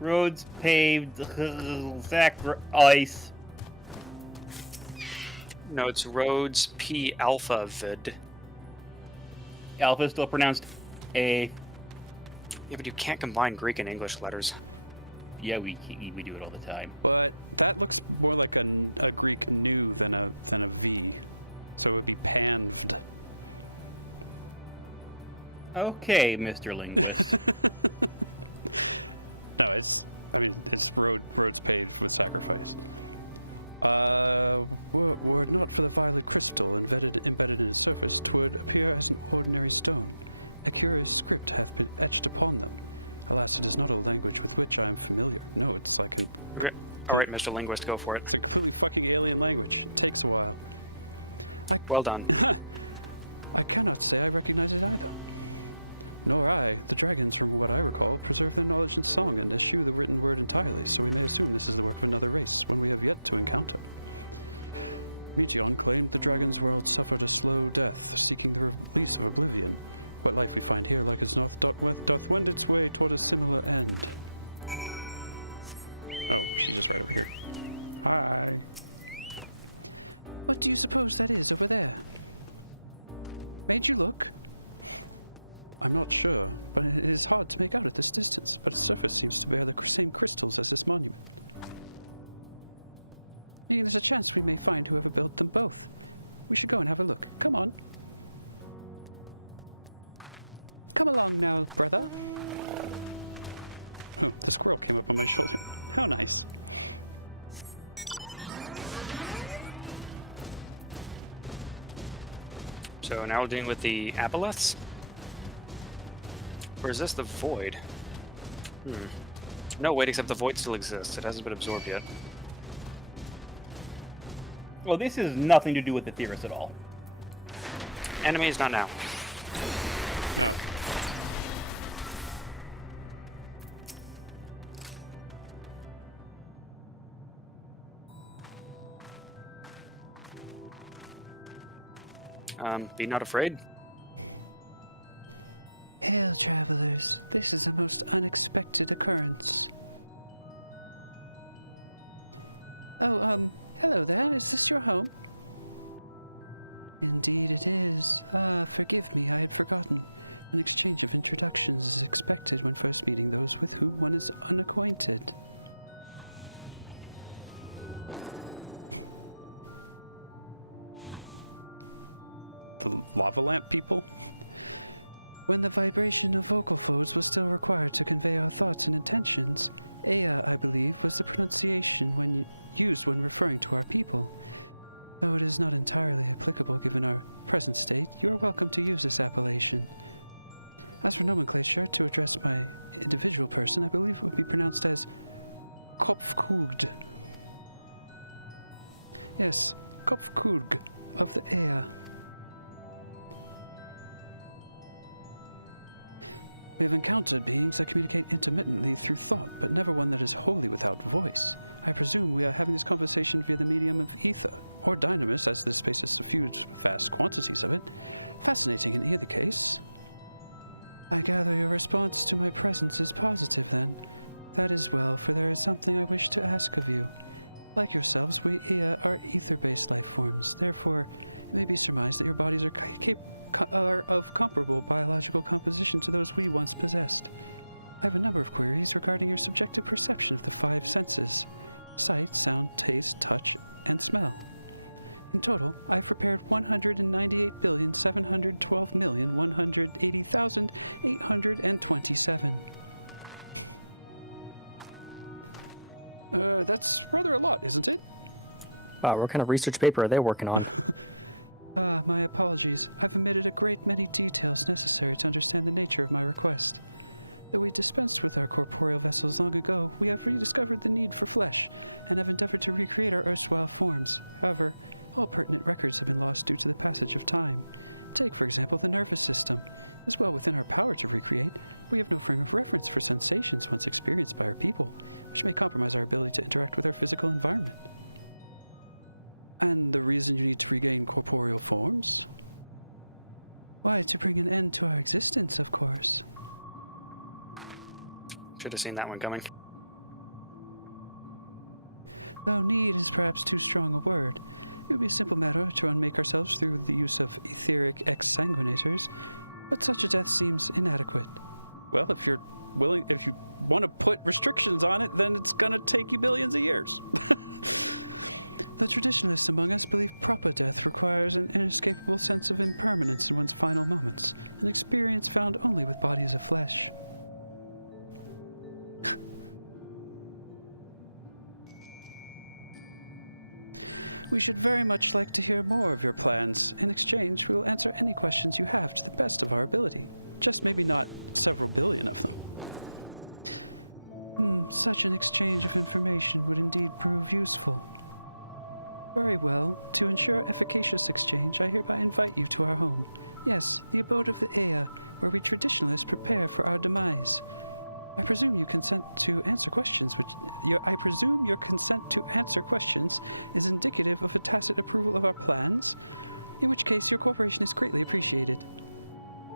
Roads paved, ice. No, it's roads P alpha vid. Alpha is still pronounced A. Yeah, but you can't combine Greek and English letters. Yeah, we do it all the time. But that looks more like a Greek nu than a V. So it would be pan. Okay, Mr. Linguist. Guys, I mean, it's road paid for sacrifice. We're not for the bodily crystal embedded in surface to appear as an ordinary stone. A curious script has been etched upon them. Alas, it is not a language with which I am familiar. No, it's like a Okay. Alright, Mr. Linguist, go for it. fucking alien language. It takes a while. Well done. I cannot say I recognize it. No, the dragons, from what I recall, preserve their knowledge in song and eschew the written word entirely, so I'm assuming this is another race when we have yet to encounter. Legion claimed the dragons will suffer a slow death, seeking peace or oblivion. But like we find here, life is not dark wend its way toward a similar end. What do you suppose that is over there? Made you look? I'm not sure, but it is hard to make out at this distance, but the surface seems to bear the same crystals as this model. Maybe there's a chance we may find whoever built them both. We should go and have a look. Come on. Come along now, brother. It's broken up on my shoulder. How nice. So now we're dealing with the aboleths? Or is this the void? No, wait, except the void still exists. It hasn't been absorbed yet. Well, this has nothing to do with the Theorist at all. Enemies, not now. Be not afraid. Hail, travelers. This is the most unexpected occurrence. Oh, hello there. Is this your home? Indeed it is. Forgive me, I had forgotten. An exchange of introductions is expected when first meeting those with whom one is unacquainted. Lava lamp people? When the vibration of vocal flows was still required to convey our thoughts and intentions, Ea, I believe, was the pronunciation used when referring to our people. Though it is not entirely applicable given our present state, you are welcome to use this appellation. As for nomenclature, to address my individual person, I believe will be pronounced as Kopkud. Yes, Kopkud of Ea. We have encountered beings that communicate intermittently through thought, but never one that is wholly without voice. I presume we are having this conversation via the medium of ether, or dynamos, as this space is suffused vast quantities of it. Fascinating in either case. I gather your response to my presence is positive, then. That is well, for there is something I wish to ask of you. Like yourselves, we here are ether-based life forms. Therefore, it may be surmised that your bodies are of comparable biological composition to those we once possessed. I have a number of queries regarding your subjective perception of 5 senses: sight, sound, taste, touch, and smell. In total, I prepared 198,712,180,827. That's rather a lot, isn't it? Wow, what kind of research paper are they working on? My apologies. I've omitted a great many details necessary to understand the nature of my request. Though we dispensed with our corporeal vessels long ago, we have rediscovered the need for flesh, and have endeavored to recreate our erstwhile forms. However, all pertinent records have been lost due to the passage of time. Take, for example, the nervous system. As well within our power to recreate, we have no current reference for sensations once experienced by our people, which may compromise our ability to interact with our physical environment. And the reason you need to regain corporeal forms? Why, to bring an end to our existence, of course. Should have seen that one coming. Though need is perhaps too strong a word. It would be a simple matter to unmake ourselves through the use of etheric exsanguinators, but such a death seems inadequate. Well, if you want to put restrictions on it, then it's gonna take you billions of years. The traditionalists among us believe proper death requires an inescapable sense of impermanence to one's final moments, an experience found only with bodies of flesh. We should very much like to hear more of your plans. In exchange, we will answer any questions you have to the best of our ability. Just maybe not double billion of them. Such an exchange of information would indeed prove useful. Very well. To ensure efficacious exchange, I hereby invite you to our home. Yes, the abode of the Aeon, where we traditionalists prepare for our demise. I presume you consent to answer questions is indicative of a tacit approval of our plans, in which case your cooperation is greatly appreciated.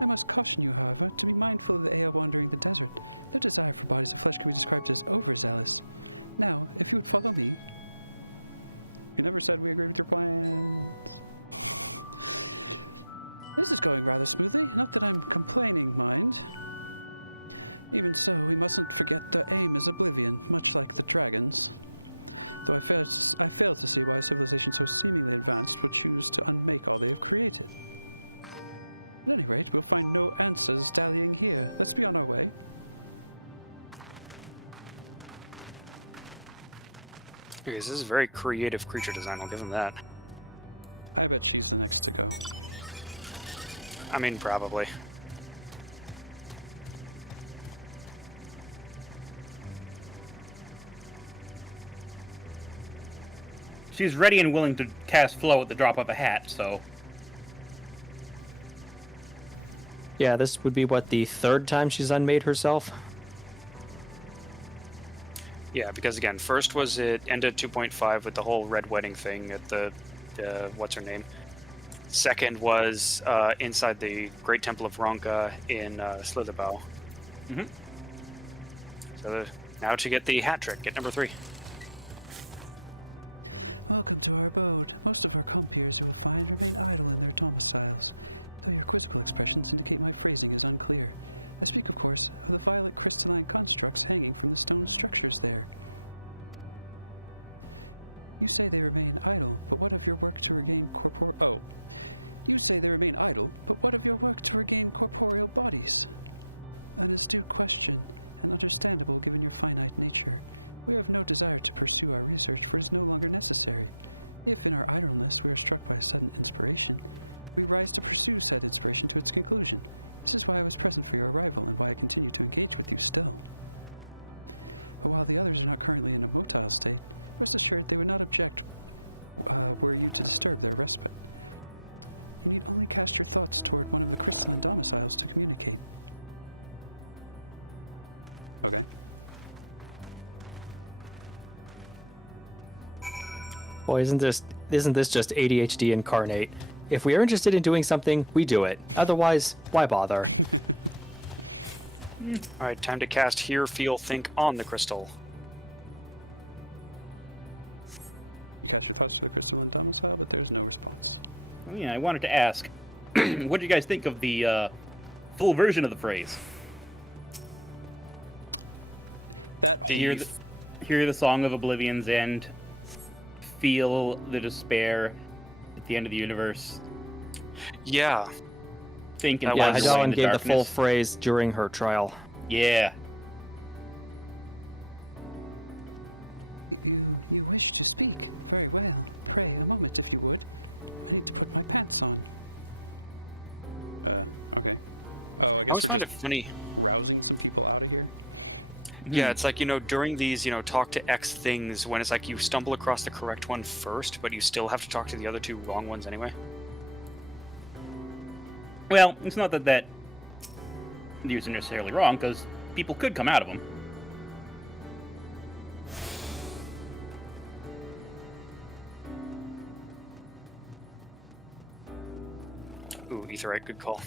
I must caution you, however, to be mindful of the Aeon wandering the desert. The desire for bodies of flesh can be described as overzealous. Now, if you would follow me. You never said we were going to find... This is going rather smoothly, not that I'm complaining, mind. Even so, we mustn't forget that aim is oblivion, much like the dragons. Though I fail to see why civilizations so seemingly advanced would choose to unmake all they have created. At any rate, we'll find no answers dallying here. Let's be on our way. Okay, this is very creative creature design, I'll give him that. I bet she's the next to go. I mean, probably. She's ready and willing to cast flow at the drop of a hat, so... Yeah, this would be, what, the third time she's unmade herself? Yeah, because again, first was it ended 2.5 with the whole red wedding thing at the what's her name? Second was inside the Great Temple of Rowlga in Slitherbow. Mm-hmm. So now to get the hat trick, get number 3. Welcome to our abode. Most of our compeers are fine and dorm styles. Your quizzical expressions indicate my phrasing is unclear. I speak, of course, of the vile crystalline constructs hanging from the stone structures there. You say they remain idle, but what of your work to regain corporeal... You say they remain idle, but what of your work to regain corporeal bodies? An astute question, and understandable given your finite nature. We have no desire to pursue our research, for it is no longer necessary. If in our idleness we are struck by sudden inspiration, we rise to pursue said inspiration to its conclusion. This is why I was present for your arrival, and why I continue to engage with you still. While the others are currently in a motile state, rest assured they would not object. Were you to disturb their respite. We only cast your thoughts toward unpacking domiciles to communicate. Boy, isn't this just ADHD incarnate? If we are interested in doing something, we do it. Otherwise, why bother? Alright, time to cast Hear, Feel, Think on the crystal. Oh, yeah, I wanted to ask, what do you guys think of the full version of the phrase? Hear the song of Oblivion's end, feel the despair at the end of the universe. Yeah. Think and Hydaelyn gave the full phrase during her trial. Yeah. I always find it funny. Yeah, it's like, during these, talk to X things, when it's like you stumble across the correct one first, but you still have to talk to the other 2 wrong ones anyway. Well, it's not that these are necessarily wrong, because people could come out of them. Ooh, Aetheryte, good call.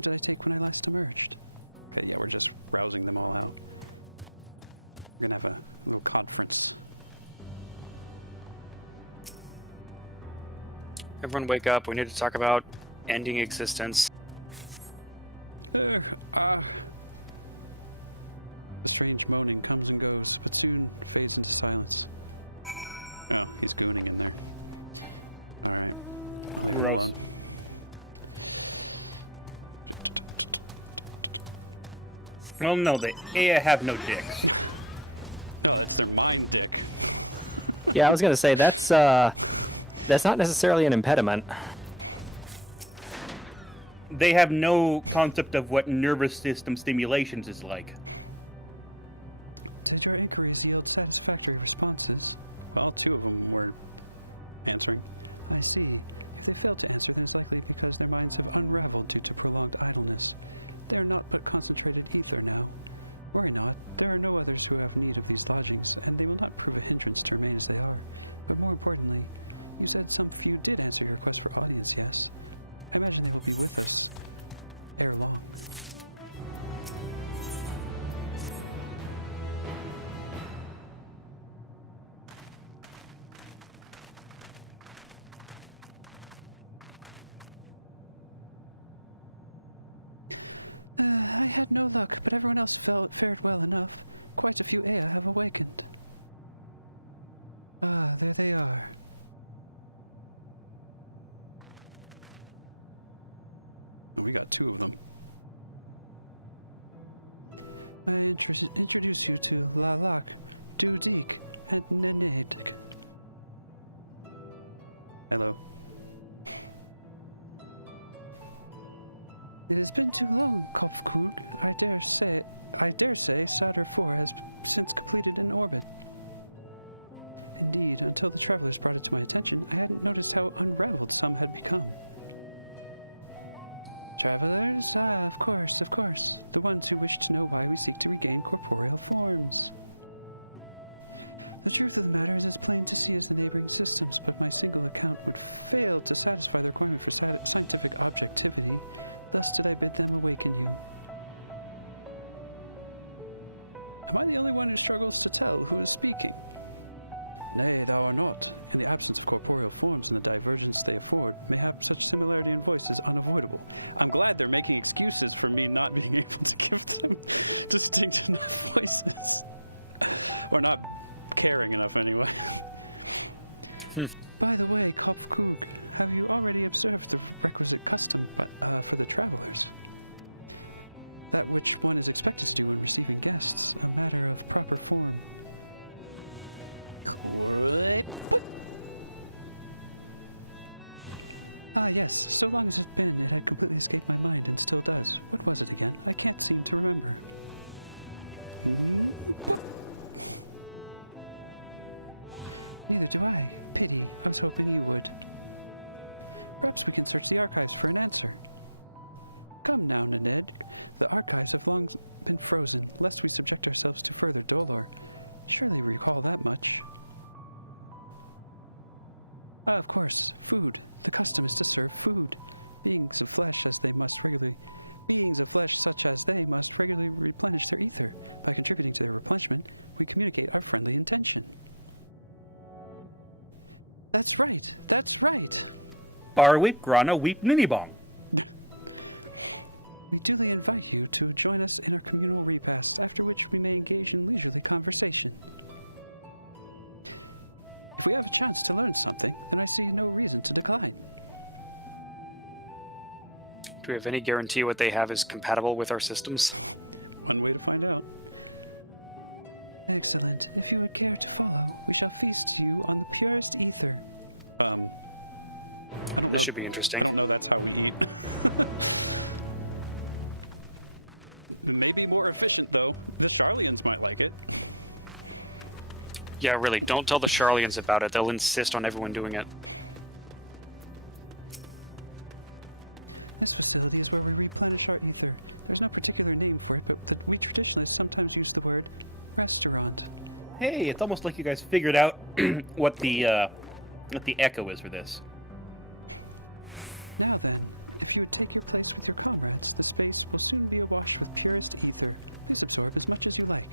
Did I take when I last emerged? Okay, yeah, we're just browsing them all. Everyone wake up. We need to talk about ending existence. Strange moaning comes and goes, but soon fades into silence. Oh, he's bleeding. Gross. Well, no, the Aya have no dicks. Yeah, I was gonna say that's not necessarily an impediment. They have no concept of what nervous system stimulations is like. Did your inquiries yield satisfactory responses? All two of them were answering. I see. If they failed to answer, it is likely because their minds have unraveled due to prolonged idleness. They are not but concentrated detour now. Worry not, there are no others who have need of these lodgings, and they will not prove a hindrance to remain as they are. But more importantly, you said some few did answer your request for violence, yes. Imagine if you did this. Farewell. I had no luck, but everyone else fared well enough. Quite a few Aya have awakened. Ah, there they are. We got two of them. I introduce you to Lalak, Dudik, and Nened. Hello. It has been too long, Kopkun. I dare say Saturn 4 has since completed an orbit. Indeed, until the travelers brought it to my attention, I hadn't noticed how unraveled some had become. Travelers? Ah, of course. The ones who wish to know why we seek to regain corporeal forms. The truth of the matter is as plain to see as the neighboring existence of my single account failed to satisfy the hunger for solid scientific objectivity. Thus did I bid them awaken you. Am I the only one who struggles to tell who is speaking? Nay, thou art not. The absence of corporeal forms and the divergence they afford may have such similarity in voices unavoidable. I'm glad they're making excuses for me not being able to give them distinctions voices. Or not caring enough anymore. By the way, Kopkun, have you already observed the requisite custom for the travelers? That which one is expected to do when receiving guests in a matter of proper form. Ah yes, so long as it's been, it completely escaped my mind and still does. What was it again? I can't seem to remember. Neither do I. Pity. I was hoping you would. Perhaps we can search the archives for an answer. Come now, Ned. The archives have long been frozen, lest we subject ourselves to further dolor. Surely you recall that much. Ah, of course. Food. The custom is to serve food. Beings of flesh such as they must regularly replenish their ether. By contributing to their replenishment, we communicate our friendly intention. That's right. Bar weep, grana weep, ninibong. We duly invite you to join us in a communal repast, after which we may engage in leisurely conversation. If we have a chance to learn something, then I see no reason to decline. Do we have any guarantee what they have is compatible with our systems? One way to find out. Excellent. If you would care to follow, we shall feast you on the purest ether. This should be interesting. No, that's how we eat. Maybe more efficient, though. The Charlians might like it. Yeah, really, don't tell the Charlians about it. They'll insist on everyone doing it. This facility is where we replenish our ether. There's no particular name for it, but we traditionalists sometimes use the word restaurant. Hey, it's almost like you guys figured out what the echo is for this. Now then, if you take your place with your comrades, the space will soon be awash with purest ether. Please absorb as much as you like.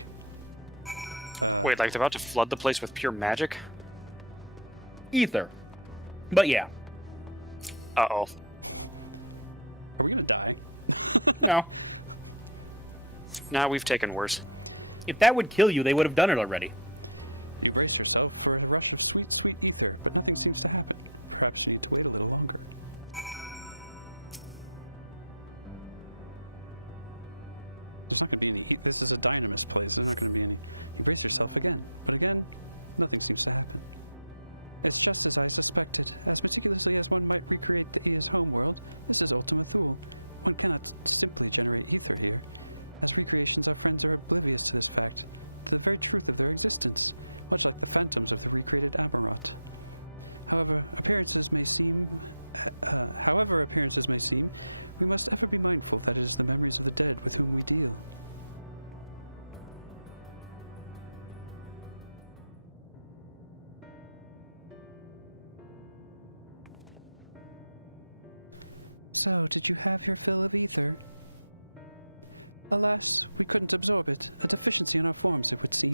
Wait, like they're about to flood the place with pure magic? Ether. But yeah. Uh-oh. Are we gonna die? No. Nah, we've taken worse. If that would kill you, they would have done it already. You brace yourself for a rush of sweet, sweet ether, but nothing seems to happen. Perhaps you need to wait a little longer. There's not gonna be any heat. This is a dynamite place. There's not gonna be any. Brace yourself again. But again, nothing seems to happen. It's just as I suspected. As meticulously as one might recreate Behea's homeworld, this is open a fool. One cannot simply generate ether here. As recreations, our friends are oblivious to this fact, to the very truth of their existence, much like the phantoms of the recreated Aberrant. However appearances may seem, we must ever be mindful that it is the memories of the dead with whom we deal. So, did you have your fill of ether? Alas, we couldn't absorb it. A deficiency in our forms, it would seem.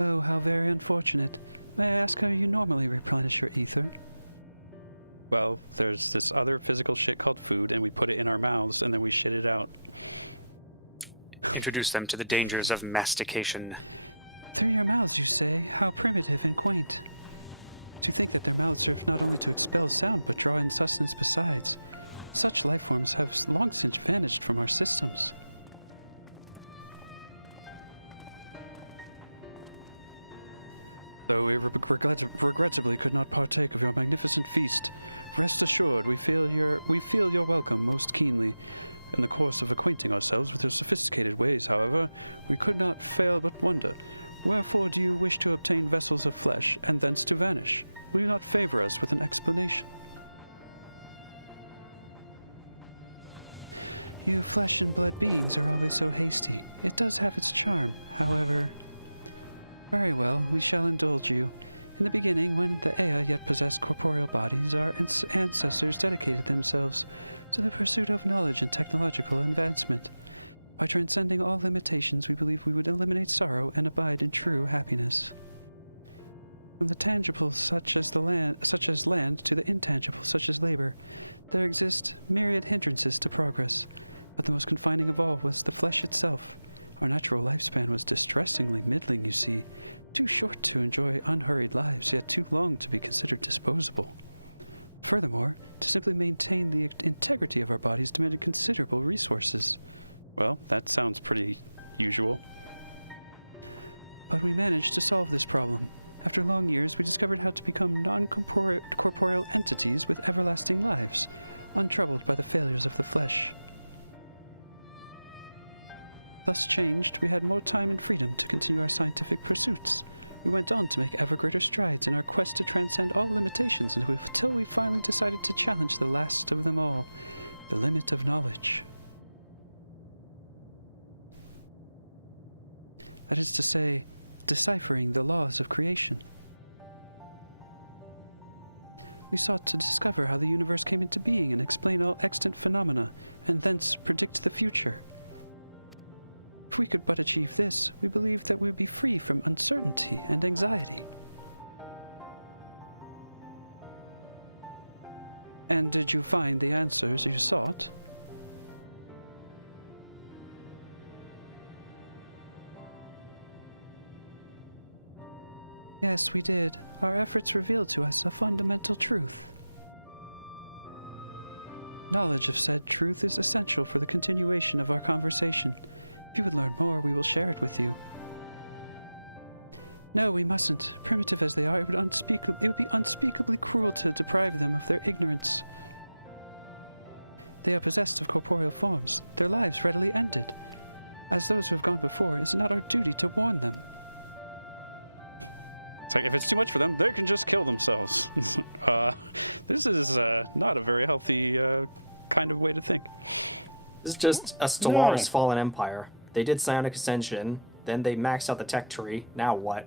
Oh, how very unfortunate. May I ask how you normally replenish your ether? Well, there's this other physical shit called food, and we put it in our mouths, and then we shit it out. Introduce them to the dangers of mastication. Through your mouth, you say? How primitive and quaint. To think that the mouths are no expel sound but drawing sustenance besides. Such life forms have long since vanished from our systems. Though we regrettably could not partake of your magnificent feast, rest assured we feel your welcome most keenly. In the course of acquainting ourselves with your sophisticated ways, however, we could not fail but wonder, wherefore do you wish to obtain vessels of flesh, and thence to vanish? Will you not favor us with an explanation? Your question might be so hasty. It does have its charm, however. Very well, we shall indulge you. In the beginning, when the air yet possessed corporeal bodies, our ancestors dedicated themselves to the pursuit of knowledge and technological advancement. By transcending all limitations, we believe we would eliminate sorrow and abide in true happiness. From the tangible, such as land, to the intangible, such as labor, there exist myriad hindrances to progress. The most confining of all was the flesh itself. Our natural lifespan was distressingly middling, you see. Too short to enjoy unhurried lives, yet too long to be considered disposable. Furthermore, to simply maintain the integrity of our bodies demanded considerable resources. Well, that sounds pretty usual. But we managed to solve this problem. After long years, we discovered how to become non-corporeal entities with everlasting lives, untroubled by the failures of the flesh. Thus changed, we had more time and freedom to pursue our scientific pursuits. We went on to make ever greater strides in our quest to transcend all limitations until we finally decided to challenge the last of them all, the limit of knowledge. That is to say, deciphering the laws of creation. We sought to discover how the universe came into being and explain all extant phenomena, and thence predict the future. If we could but achieve this, we believed that we'd be free from uncertainty and anxiety. And did you find the answers you sought? Yes, we did. Our efforts revealed to us a fundamental truth. Knowledge of said truth is essential for the continuation of our conversation. If you would like more, we will share it with you. No, we mustn't. Primitive as they are, it would be unspeakably cruel to deprive them of their ignorance. They have possessed the corporeal forms, their lives readily ended. As those who have gone before, it is not our duty to warn them. So if it's too much for them, they can just kill themselves. This is not a very healthy kind of way to think. This is just a Stellaris Fallen Empire. They did Psionic Ascension, then they maxed out the tech tree. Now what?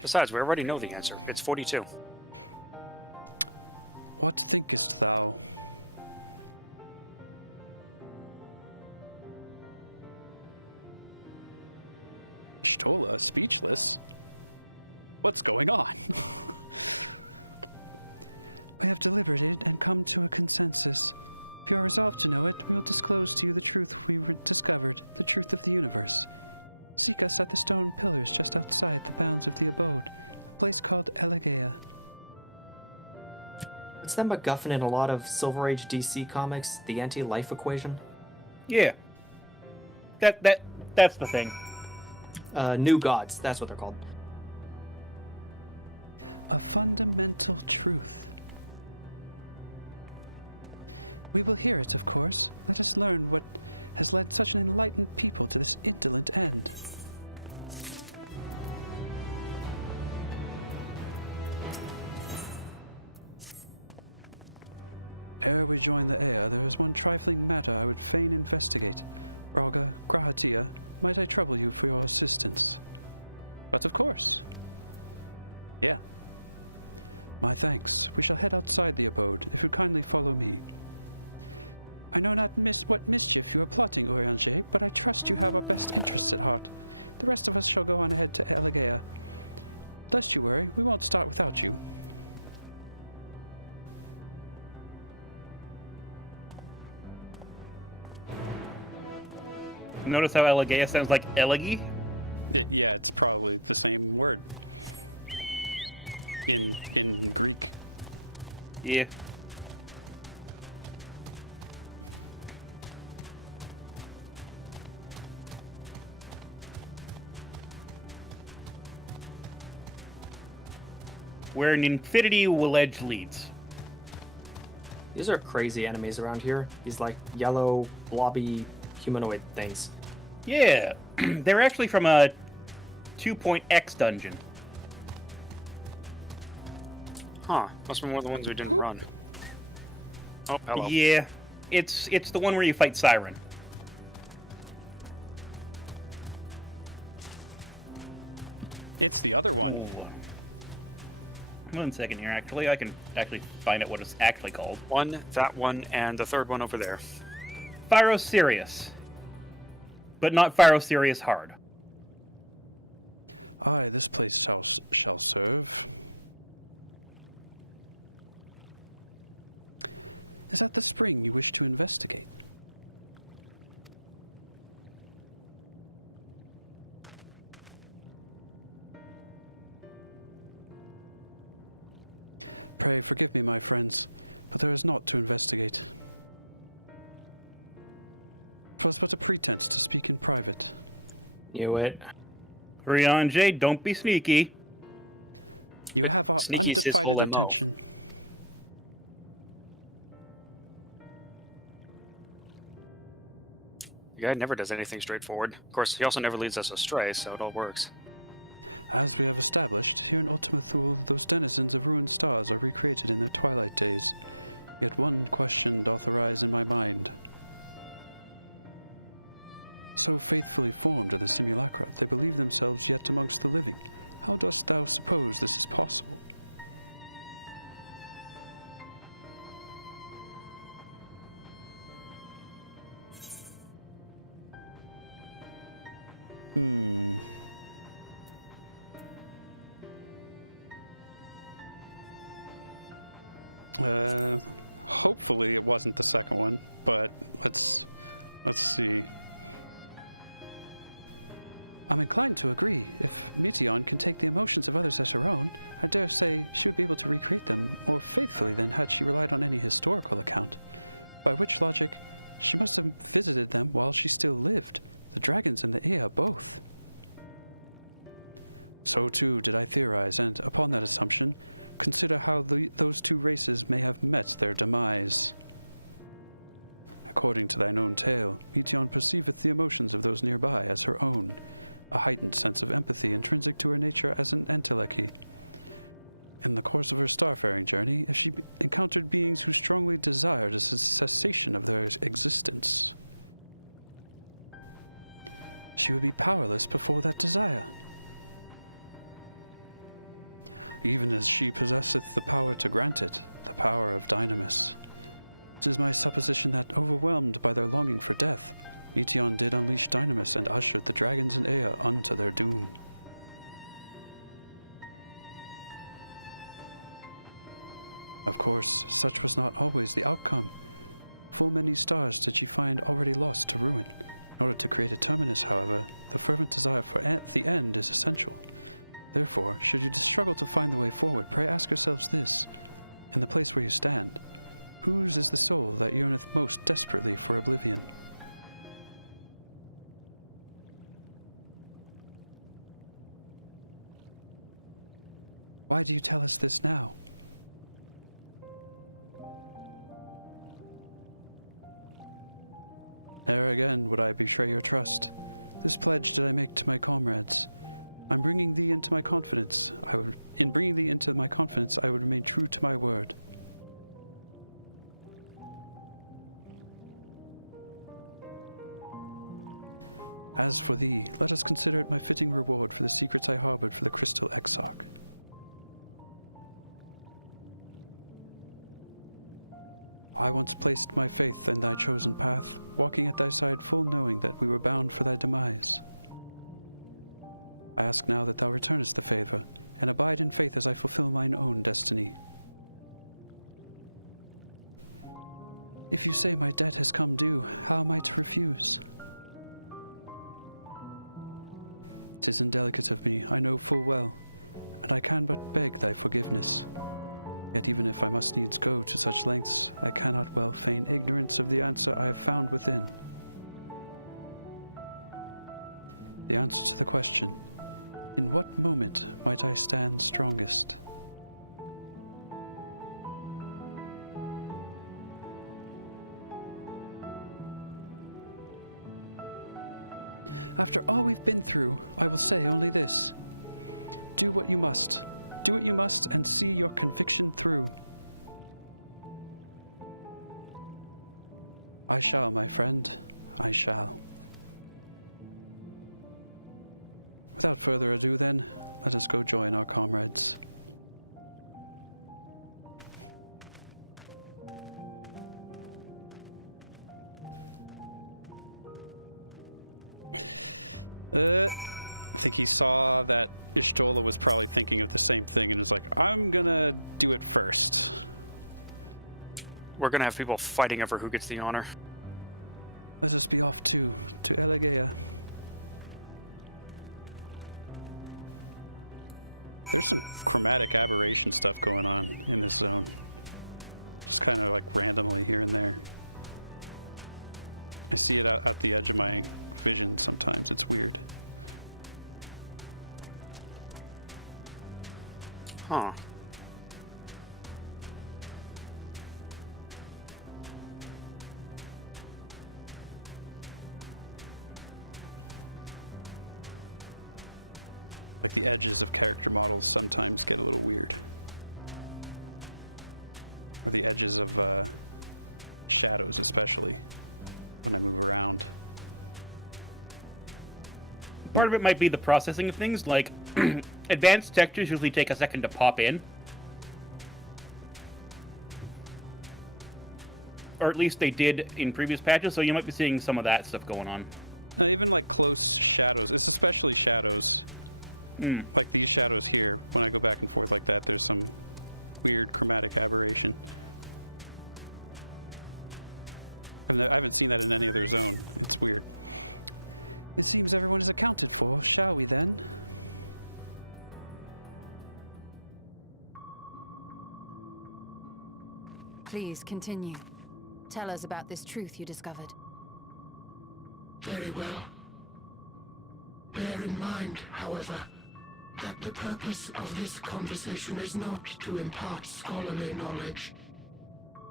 Besides, we already know the answer. It's 42. What thinkest thou? Stola, speechless. What's going on? delivered it and come to a consensus. If you are resolved to know it, we will disclose to you the truth we discovered, the truth of the universe. Seek us at the stone pillars just outside the bounds of the abode, a place called Elegea. It's that MacGuffin in a lot of Silver Age DC comics, the anti-life equation. Yeah. That's the thing. New Gods, that's what they're called. A fundamental truth. We will hear it, of course. Let us learn what has led such an enlightened people to this indolent end. Ere we join the air, there is one trifling matter I would fain investigate. Rowlga, Grahatia, might I trouble you for your assistance? But of course. Yeah. My thanks. We shall head outside the abode, if you kindly follow me. I know not what mischief you are plotting, Royal J, but I trust you have what the us at heart. The rest of us shall go on ahead to Elegea. Bless you, Royal. We won't start without you. Notice how Elegea sounds like Elegy? Yeah, it's probably the same word. Yeah. Where an infinity will edge leads. These are crazy enemies around here. These like yellow, blobby, humanoid things. Yeah, they're actually from a 2.x dungeon. Huh. Must have been one of the ones we didn't run. Oh, hello. Yeah, it's the one where you fight Siren. Ooh. 1 second here, actually. I can actually find out what it's actually called. That one, and the third one over there. Pyro Sirius. But not Pyro Sirius Hard. Aye, this place shall serve. Is that the spring you wish to investigate? Pray forgive me, my friends, but there is naught to investigate. It was but a pretense to speak in private. Knew it. Hurry on, Jay, don't be sneaky. But sneaky's his whole MO. The guy never does anything straightforward. Of course, he also never leads us astray, so it all works. As we have established, here those denizens of ruined stars are recreated in the twilight days. Yet one question doth arise in my mind. So faithfully formed of the simulacra, they believe themselves yet amongst the living. How dost thou suppose this is possible? Hopefully it wasn't the second one, but let's see. I'm inclined to agree. If Meteon can take the emotions of others as her own, I dare say she'll be able to recreate them more faithfully than had she relied on any historical account. By which logic, she must have visited them while she still lived. The dragons and the air both. So too did I theorize, and upon that assumption, consider how those two races may have met their demise. According to thine own tale, Meteon perceiveth the emotions of those nearby as her own, a heightened sense of empathy intrinsic to her nature as an intellect. In the course of her starfaring journey, she encountered beings who strongly desired a cessation of their existence. She would be powerless before that desire. Even as she possesseth the power to grant it, the power of Dynamis. It is my supposition that, overwhelmed by their longing for death, Meteon did unleash Dynamis and ushered the dragons in air unto their doom. Of course, always the outcome. How many stars did you find already lost to ruin? I like to create a terminus, however. The fervent desire for the end is essential. Therefore, should you struggle to find a way forward, pray ask yourselves this. In the place where you stand, whose is the soul that yearneth most desperately for oblivion? Why do you tell us this now? Never again would I betray your trust. This pledge did I make to my comrades. I'm bringing thee into my confidence. In bringing thee into my confidence, I will remain true to my word. As for thee, let us consider it my fitting reward for the secrets I harbored for the crystal Exarch. I once placed my faith in thy chosen path, walking at thy side full knowing that we were bound for thy demise. I ask now that thou returnest the favor, and abide in faith as I fulfill mine own destiny. If you say my debt has come due, how am I to refuse? It is indelicate of me, I know full well, but I can but beg thy forgiveness. Yet even if I must needs go to such lengths, I cannot well feign ignorance of the answer I have found within. The answer to the question, in what moment might I stand strongest? After all we've been through, I will say only this. Do what you must. Do what you must and see your conviction through. I shall, my friend. I shall. Without further ado then, let us go join our comrades. I think he saw that Rowlga was probably thinking of the same thing and was like, I'm gonna do it first. We're gonna have people fighting over who gets the honor. Let us be off to Rowlga. There's some chromatic aberration stuff going on in this zone. Kind of like randomly here and there. I see it out at the edge of my vision sometimes. It's weird. Huh. The edges of character models sometimes get a little weird. The edges of shadows especially. Move around. Part of it might be the processing of things, like advanced textures usually take a second to pop in. Or at least they did in previous patches, so you might be seeing some of that stuff going on. And even like close shadows, especially shadows. Hmm. Like these shadows here, when I go back and forth like that, there's some weird chromatic aberration. And I haven't seen that in any of their zones. It's weird. It seems everyone's accounted for, shall we then? Please continue. Tell us about this truth you discovered. Very well. Bear in mind, however, that the purpose of this conversation is not to impart scholarly knowledge,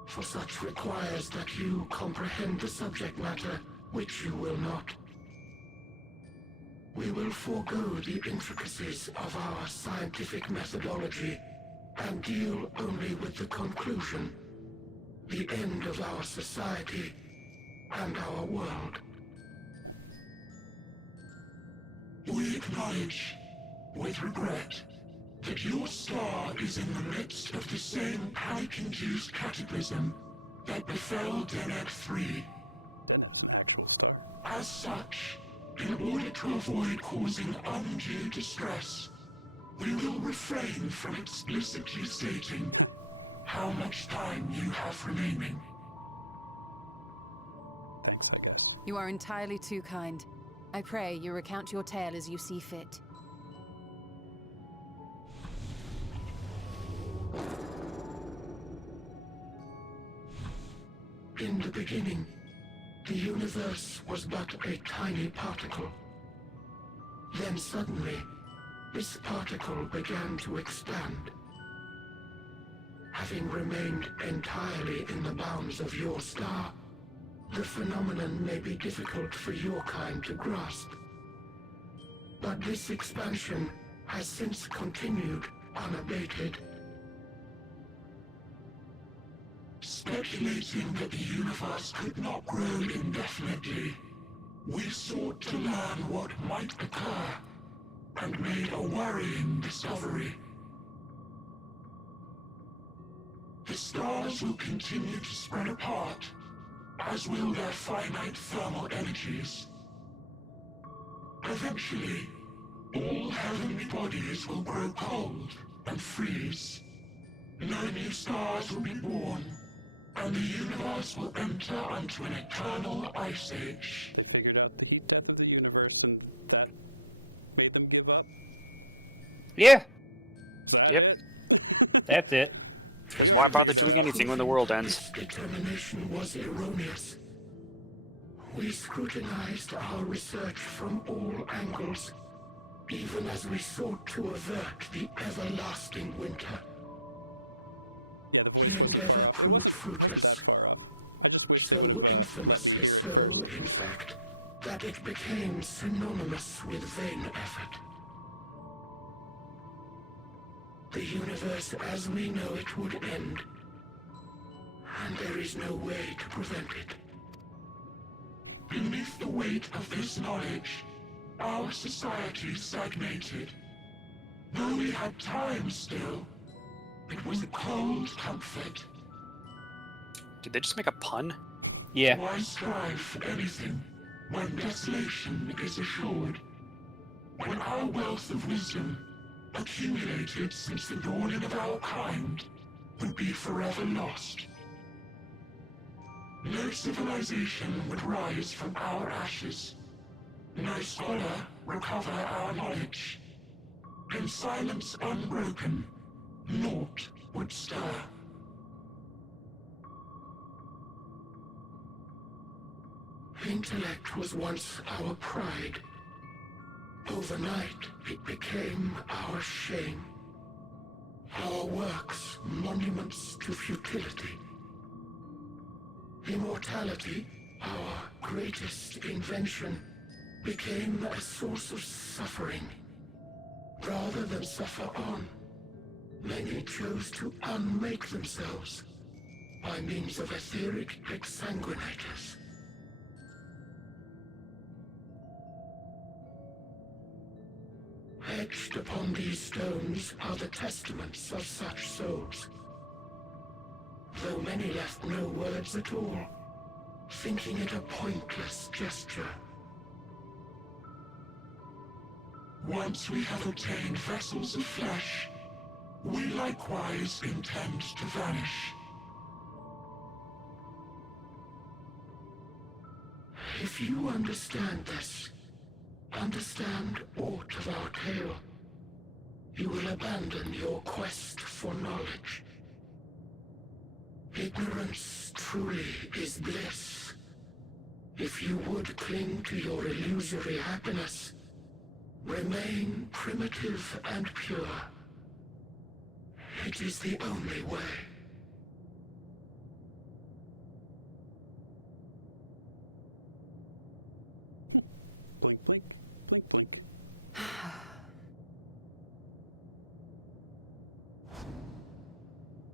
for such requires that you comprehend the subject matter, which you will not. We will forego the intricacies of our scientific methodology and deal only with the conclusion, the end of our society and our world. We acknowledge, with regret, that your star is in the midst of the same panic-induced cataclysm that befell Deneb-3. As such, in order to avoid causing undue distress, we will refrain from explicitly stating how much time you have remaining. Thanks, I guess. You are entirely too kind. I pray you recount your tale as you see fit. In the beginning, the universe was but a tiny particle. Then suddenly, this particle began to expand. Having remained entirely in the bounds of your star, the phenomenon may be difficult for your kind to grasp. But this expansion has since continued unabated. Speculating that the universe could not grow indefinitely, we sought to learn what might occur, and made a worrying discovery. The stars will continue to spread apart, as will their finite thermal energies. Eventually, all heavenly bodies will grow cold and freeze. No new stars will be born, and the universe will enter onto an eternal ice age. They figured out the heat death of the universe, and that made them give up. Yeah. Yep. That's it. Because why bother doing anything when the world ends? This determination was erroneous. We scrutinized our research from all angles, even as we sought to avert the everlasting winter. Yeah, The endeavor proved fruitless. So infamously so, in fact, that it became synonymous with vain effort. The universe as we know it would end, and there is no way to prevent it. Beneath the weight of this knowledge, our society stagnated. Though we had time still, it was a cold comfort. Did they just make a pun? Yeah. Why strive for anything when desolation is assured? When our wealth of wisdom, accumulated since the dawning of our kind, would be forever lost. No civilization would rise from our ashes. No scholar recover our knowledge. In silence unbroken, naught would stir. Intellect was once our pride. Overnight, it became our shame. Our works, monuments to futility. Immortality, our greatest invention, became a source of suffering. Rather than suffer on, many chose to unmake themselves by means of etheric exsanguinators. Etched upon these stones are the testaments of such souls. Though many left no words at all, thinking it a pointless gesture. Once we have obtained vessels of flesh, we likewise intend to vanish. If you understand this, understand aught of our tale, you will abandon your quest for knowledge. Ignorance truly is bliss. If you would cling to your illusory happiness, remain primitive and pure. It is the only way. Blink, blink, blink, blink.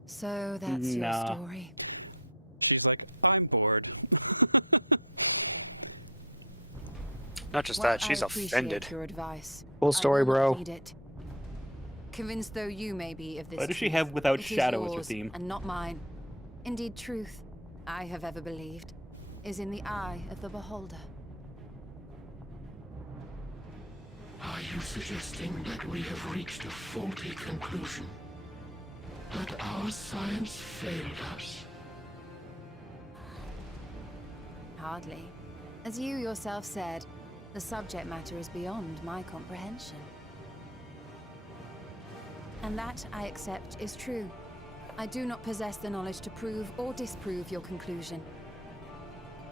So that's your story. She's like, I'm bored. Not just Well, that, she's I appreciate offended. your advice. Cool story, I will bro. heed it. Convinced though you may be of this. Why does she truth, have without it is shadow as her yours theme? And not mine. Indeed, truth, I have ever believed, is in the eye of the beholder. Are you suggesting that we have reached a faulty conclusion? That our our science failed us? Hardly. As you yourself said, the subject matter is beyond my comprehension. And that, I accept, is true. I do not possess the knowledge to prove or disprove your conclusion.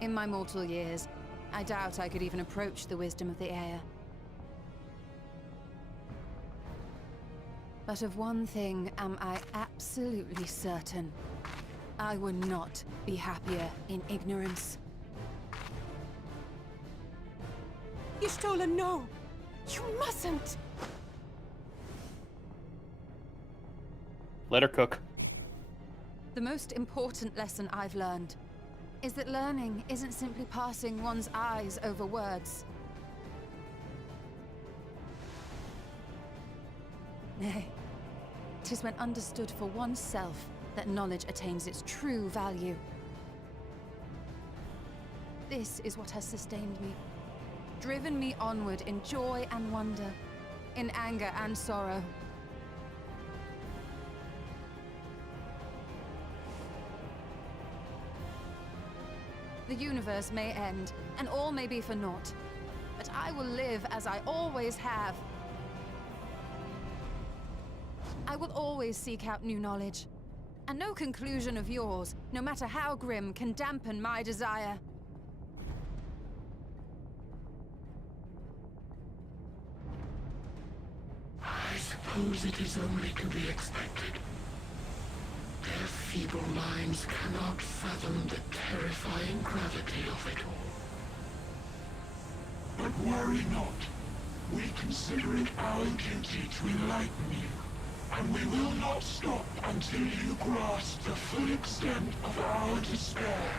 In my mortal years, I doubt I could even approach the wisdom of the air. But of one thing am I absolutely certain. I would not be happier in ignorance. Y'shtola, no! You mustn't! Let her cook. The most important lesson I've learned is that learning isn't simply passing one's eyes over words. Nay, 'tis when understood for oneself that knowledge attains its true value. This is what has sustained me, driven me onward in joy and wonder, in anger and sorrow. The universe may end, and all may be for naught, but I will live as I always have. I will always seek out new knowledge, and no conclusion of yours, no matter how grim, can dampen my desire. I suppose it is only to be expected. Their feeble minds cannot fathom the terrifying gravity of it all. But worry not. We consider it our duty to enlighten you, and we will not stop until you grasp the full extent of our despair.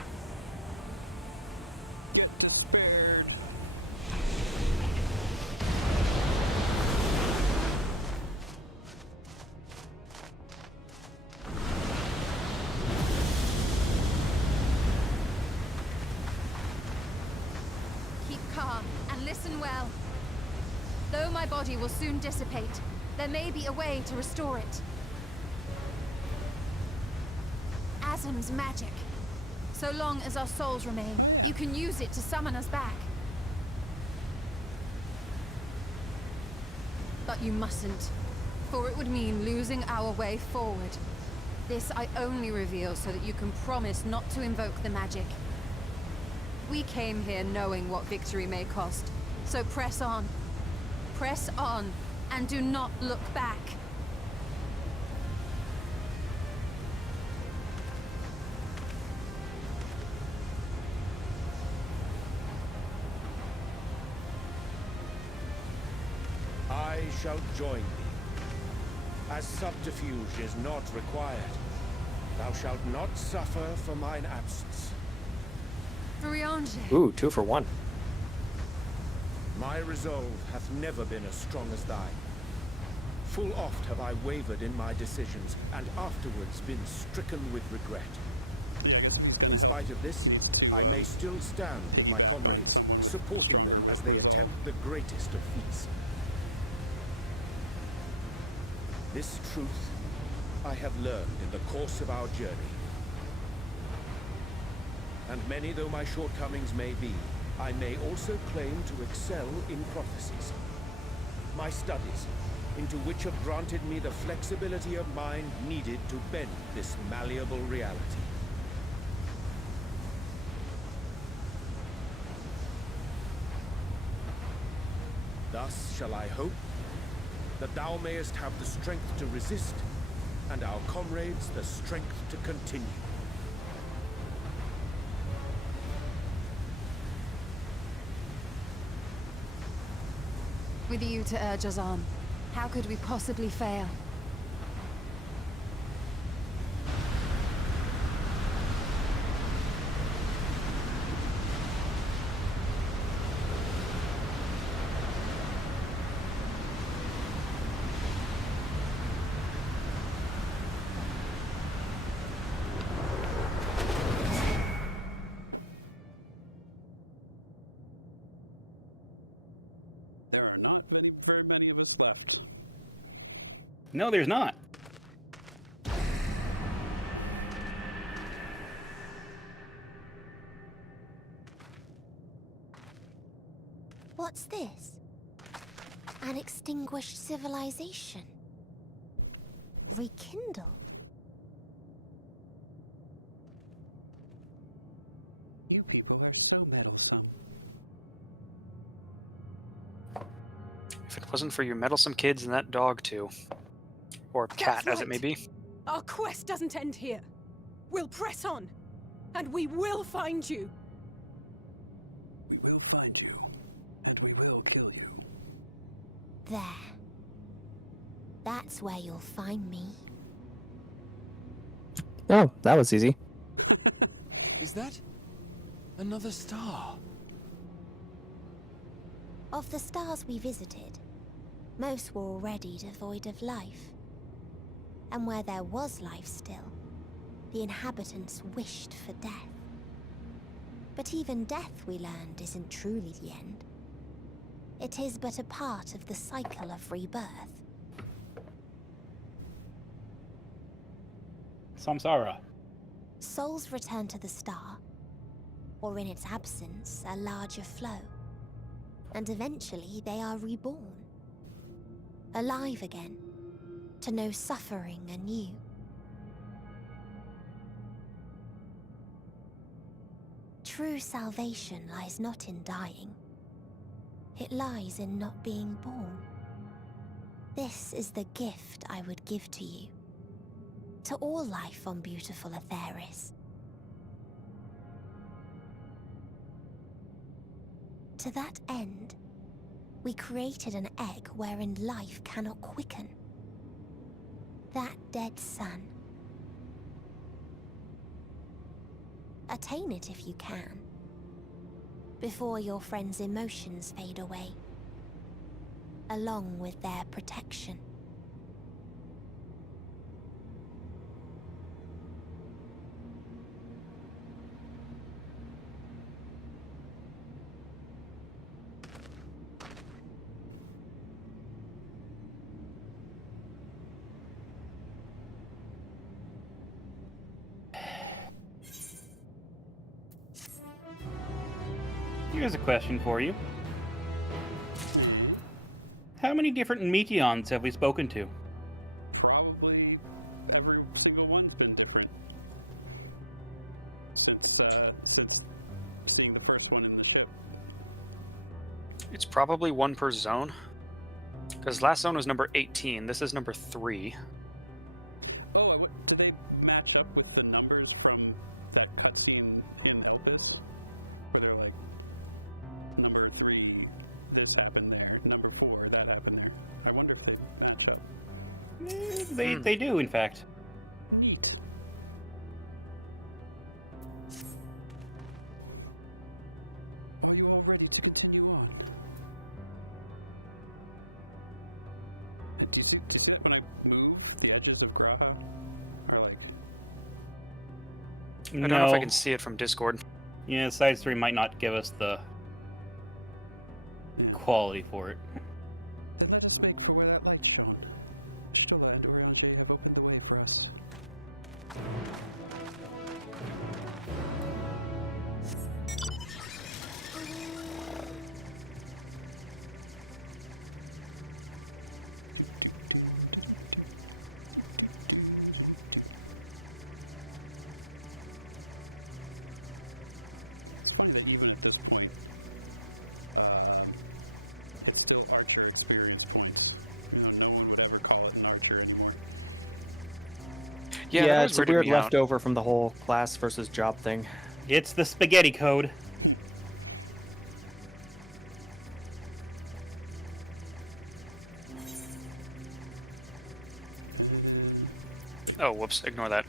Listen well. Though my body will soon dissipate, there may be a way to restore it. Azim's magic. So long as our souls remain, you can use it to summon us back. But you mustn't, for it would mean losing our way forward. This I only reveal so that you can promise not to invoke the magic. We came here knowing what victory may cost, so press on, and do not look back. I shall join thee. As subterfuge is not required, thou shalt not suffer for mine absence. Ooh, 2 for 1. My resolve hath never been as strong as thine. Full oft have I wavered in my decisions, and afterwards been stricken with regret. In spite of this, I may still stand with my comrades, supporting them as they attempt the greatest of feats. This truth I have learned in the course of our journey. And many though my shortcomings may be, I may also claim to excel in prophecies. My studies, into which have granted me the flexibility of mind needed to bend this malleable reality. Thus shall I hope that thou mayest have the strength to resist, and our comrades the strength to continue. With you to urge us on, how could we possibly fail? There are not very many of us left. No, there's not. What's this? An extinguished civilization. Rekindled. You people are so meddlesome. If it wasn't for your meddlesome kids and that dog too. Or cat, That's as it may right. be. Our quest doesn't end here. We'll press on, and we will find you. We will find you, and we will kill you. There. That's where you'll find me. Oh, that was easy. Is that another star? Of the stars we visited, most were already devoid of life. And where there was life still, the inhabitants wished for death. But even death, we learned, isn't truly the end. It is but a part of the cycle of rebirth. Samsara. Souls return to the star, or in its absence, a larger flow. And eventually they are reborn. Alive again, to know suffering anew. True salvation lies not in dying. It lies in not being born. This is the gift I would give to you. To all life on beautiful Aetheris. To that end, we created an egg wherein life cannot quicken. That dead sun. Attain it if you can, before your friends' emotions fade away, along with their protection. Here's a question for you. How many different Meteons have we spoken to? Probably every single one's been different. Since seeing the first one in the ship. It's probably one per zone. Because last zone was number 18. This is number 3. Oh, did they match up with the numbers from that cutscene in Abyss? Where they're like, number 3, this happened there. Number 4, that happened there. I wonder if they match up. They do, in fact. Neat. Are you all ready to continue on? Do you see that when I move, the edges of Grava are like... I don't know if I can see it from Discord. Yeah, side stream might not give us the quality for it. Then let us make for where that light shone. Stella and Rowlga have opened the way for us. It's funny that even at this point, it's still archery experience points. No one would ever call it an archer anymore. Yeah, that it's a weirded weird me out. leftover from the whole class versus job thing. It's the spaghetti code. Oh, whoops. Ignore that.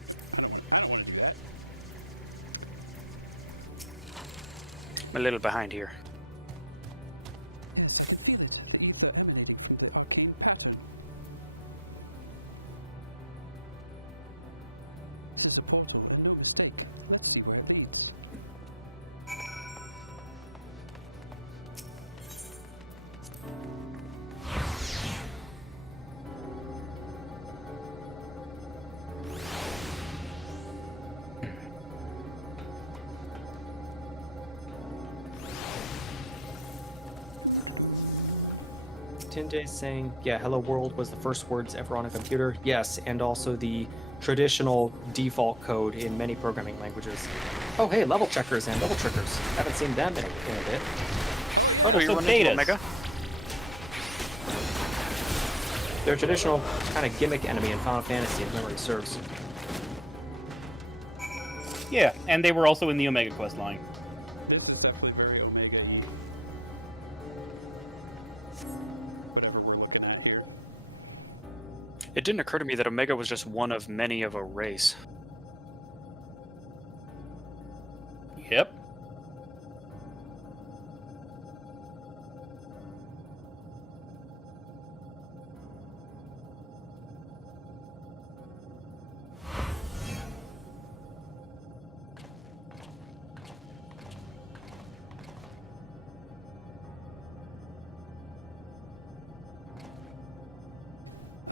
I'm a little behind here. Yes, the units of the ether emanating from the arcane pattern. This is a portal with no mistake. Let's see where it leads. Tinde saying, yeah, hello world was the first words ever on a computer. Yes, and also the traditional default code in many programming languages. Oh, hey, level checkers and level trickers. Haven't seen them in a bit. Oh, do you run into Omega? They're a traditional kind of gimmick enemy in Final Fantasy, if memory serves. Yeah, and they were also in the Omega quest line. This is definitely very Omega. Whatever we're looking at here. It didn't occur to me that Omega was just one of many of a race. Yep.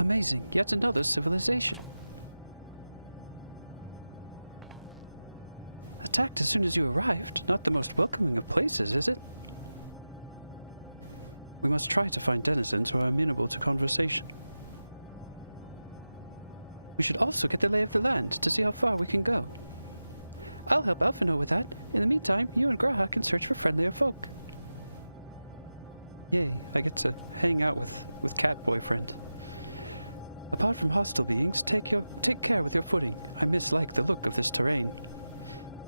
Amazing. Yet another civilization. Attacked as soon as you arrived. Not the most welcoming of places, is it? We must try to find denizens who are amenable to conversation. We should also get the lay of the land to see how far we can go. I'll help Alphino with that. In the meantime, you and Grohar can search for friendlier folk. Yeah, I get to hang out with cat boyfriend. Apart from hostile beings, take care of your footing. I dislike the look of this terrain.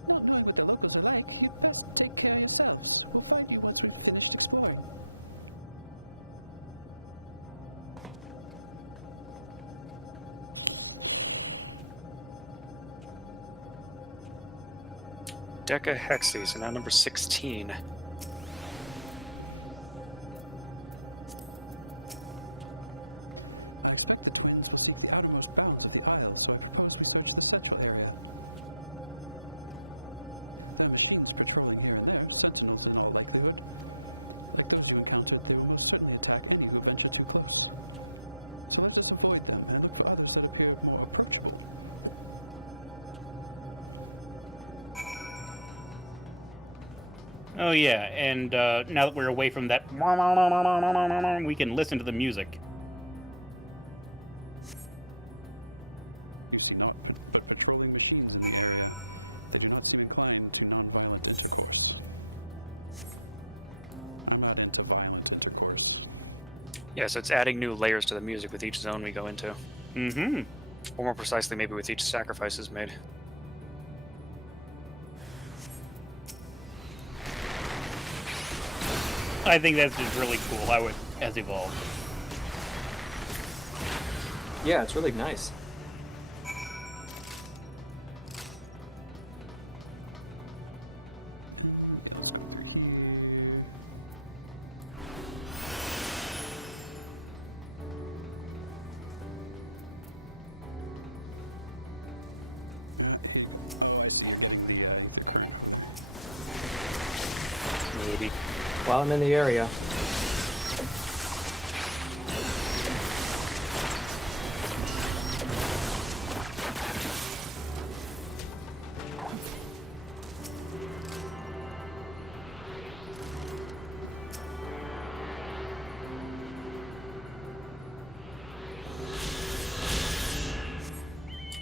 Not knowing what the locals are like, you best take care of yourselves. We'll find you once we've finished exploring. Decahexes, and now number 16. I expect the twins will seek the outermost bounds of the isle, so I propose we search the central area. There are machines patrolling here and there, sentinels in all likelihood. Like those you encountered, they will most certainly attack any who venture too close. So let us avoid them and look for others that appear more approachable. Oh yeah, and now that we're away from that, we can listen to the music. You see not but patrolling machines in the area, but do not seem inclined to non-violent intercourse. I'm not into violent intercourse. Yeah, so it's adding new layers to the music with each zone we go into. Mm-hmm. Or more precisely, maybe with each sacrifice is made. I think that's just really cool how it has evolved. Yeah, it's really nice. Maybe. While I'm in the area.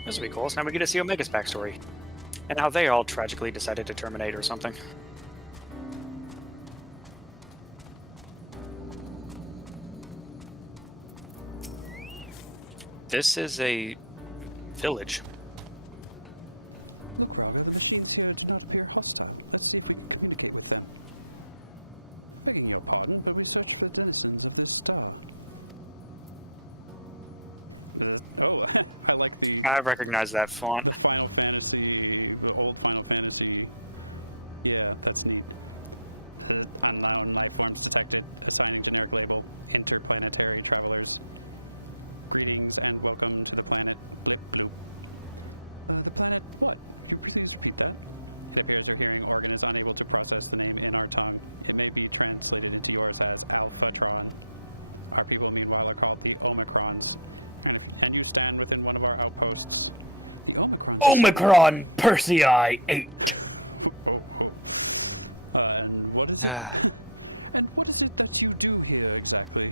This would be cool. So now we get to see Omega's backstory. And how they all tragically decided to terminate or something. This is a village. Let's see if we can communicate with them. Begging your pardon, but we search for denizens of this style. Oh, I like the... I recognize that font. The Final Fantasy, the old Final Fantasy. Yeah, that's neat. The life forms detected, assigned generic label, interplanetary travelers. Greetings and welcome to the planet Blip. The planet what? Can you please repeat that? The heirs are hearing organ is unable to process the name in our tongue. It may be translated to yours as Alphatron. Our people meanwhile are called the Omicrons. Can you land within one of our outposts? No? Omicron Persei 8. What is it? And what is it that you do here exactly?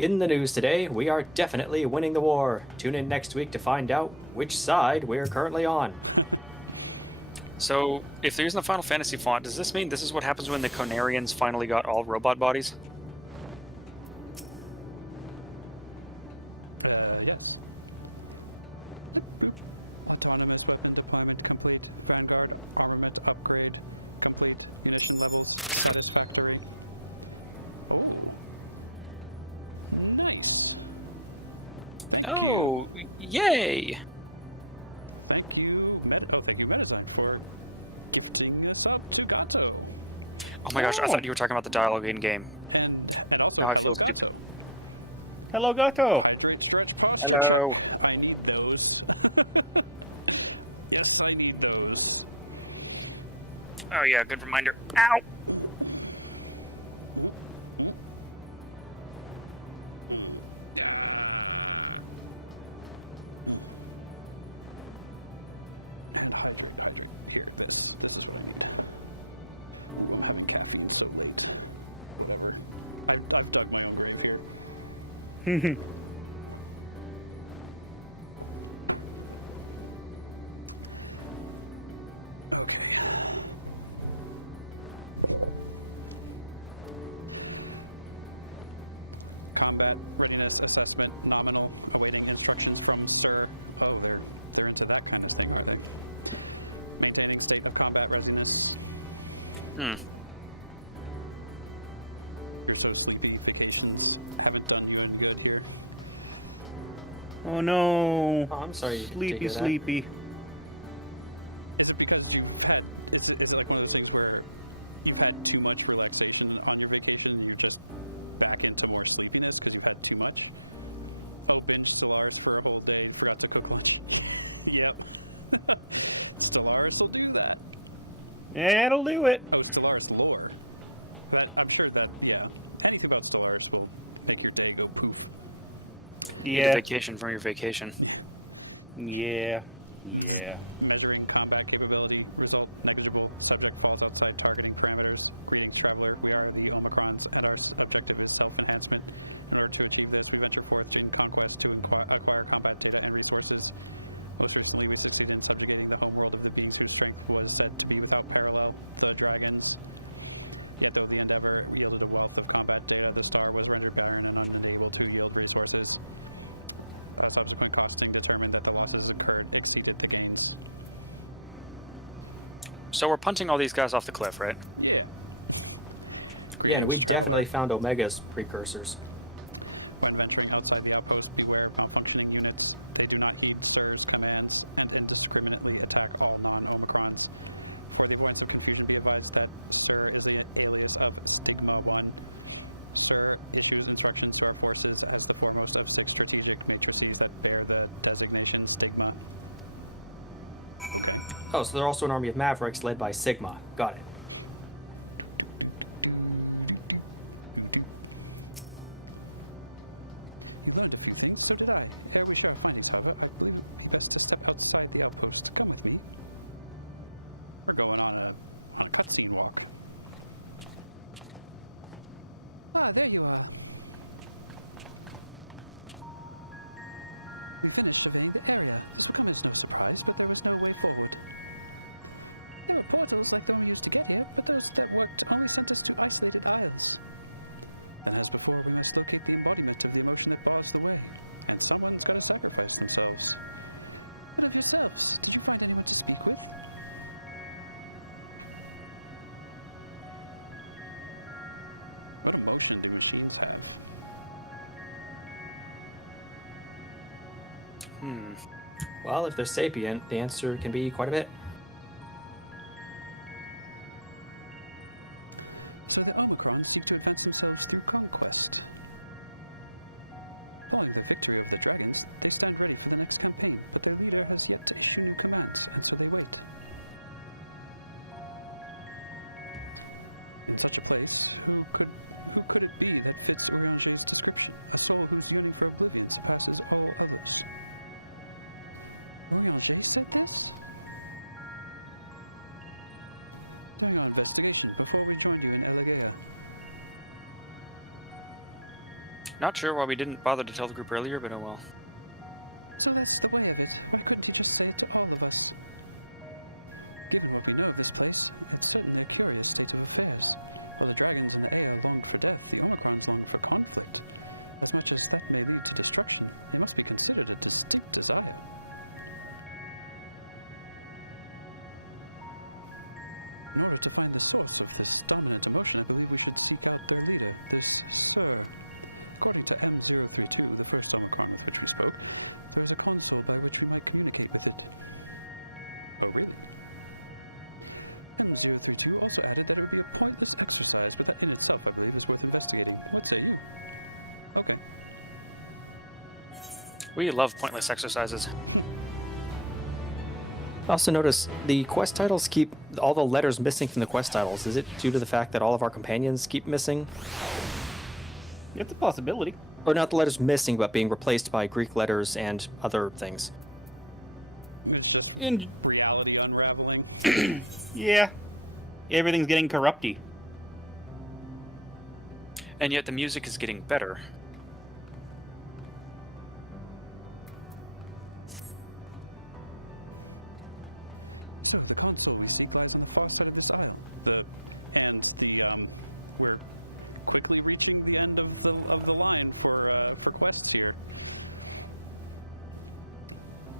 In the news today, we are definitely winning the war. Tune in next week to find out which side we're currently on. So, if they're using the Final Fantasy font, does this mean this is what happens when the Conarians finally got all robot bodies? Yes. Autonomous weapon deployment complete. Vanguard armament upgrade complete. Munition levels satisfactory. Nice. Oh, yay! Thank you. Thank you, Minnesota, for giving this up. Lugato. Oh my gosh, I thought you were talking about the dialogue in game. Now I feel stupid. Hello, Gato. Hello. I need those. Yes, I need those. Oh yeah, good reminder. Ow! Combat readiness assessment nominal. Awaiting instructions from Sir. Oh, they're into that kind of thing. Maintaining state of combat readiness. Oh no. Oh, I'm sorry. Sleepy, sleepy. Is it because you've had, is it like one of those things where you've had too much relaxation on your vacation and you're just back into more sleepiness because you've had too much? Oh, binge Stellaris for a whole day, forgot to cook lunch. Yep. Stellaris will do that. Yeah, it'll do it. Oh, Stellaris lore. I'm sure that, yeah. Anything about Stellaris will make your day go poof. You need a vacation from your vacation. Yeah. Yeah. Measuring combat capability, result negligible, subject falls outside targeting parameters. Greetings, traveler. We are the Omicron, but our objective is self-enhancement. In order to achieve this, we venture forth to conquest to acquire combat data and resources. Most recently, we succeeded in subjugating the homeworld of the beings whose strength was said to be without parallel, the dragons. Yet though the endeavor yielded a wealth of combat data, the star was rendered barren and unable to yield resources. Subsequent costing determined that the losses occurred exceeded the gains. So we're punting all these guys off the cliff, right? Yeah, and we definitely found Omega's precursors. When venturing outside the outpost, beware of malfunctioning units. They do not keep SIR's commands and indiscriminately attack all non-Omicrons. For the avoidance of confusion, be advised that SIR is an alias of Stigma 1. SIR issues instructions to our forces as the foremost of 6 strategic matrices that bear the designation Stigma. Oh, so they're also an army of Mavericks led by Sigma. Got it. Best to step outside the outpost. Come with me. We're going on a cutscene walk. Ah, there you are. We finished surveying the area. Scum is no surprise that there was no way forward. There were portals like the one used to get here, but those that worked only sent us to isolated islands. Then as before, we must locate the embodiment of the emotion that bars the way, and someone is going to sacrifice themselves. What of yourselves? Did you find anyone to speak with? What emotion do machines have? Well, if they're sapient, the answer can be quite a bit. So the Omicrons seek to advance themselves through conquest. Following the victory of the dragons, they stand ready for the next campaign, but the leader has yet to issue new commands, so they wait. In such a place, who could it be that fits Orange's description? A soul whose yearning for oblivion surpasses all others. Orange said this? Doing an investigation before we join you in Alligator. Not sure why we didn't bother to tell the group earlier, but oh well. So that's the way of it. Why couldn't you just say it to all of us? Given what we know of this place, it's certainly a curious state of affairs. While the dragons in the air are born for death, the Omicrons only for conflict. As much as Spectre leads to destruction, they must be considered a distinct desire. In order to find the source of this dominant emotion, I believe we should seek out their leader, this Sir. According to M032, the first Omicron of which we spoke, there is a console by which we might communicate with it. Oh, really? M032 also added that it would be a pointless exercise, but that in itself, I believe, is worth investigating. What say you? Okay. We love pointless exercises. I also notice the quest titles keep all the letters missing from the quest titles. Is it due to the fact that all of our companions keep missing? It's a possibility. Or not the letters missing, but being replaced by Greek letters and other things. It's just In reality unraveling. yeah, everything's getting corrupty. And yet the music is getting better. So the console we see lies in Paul's side of his arm. We're quickly reaching the end of the line for quests here.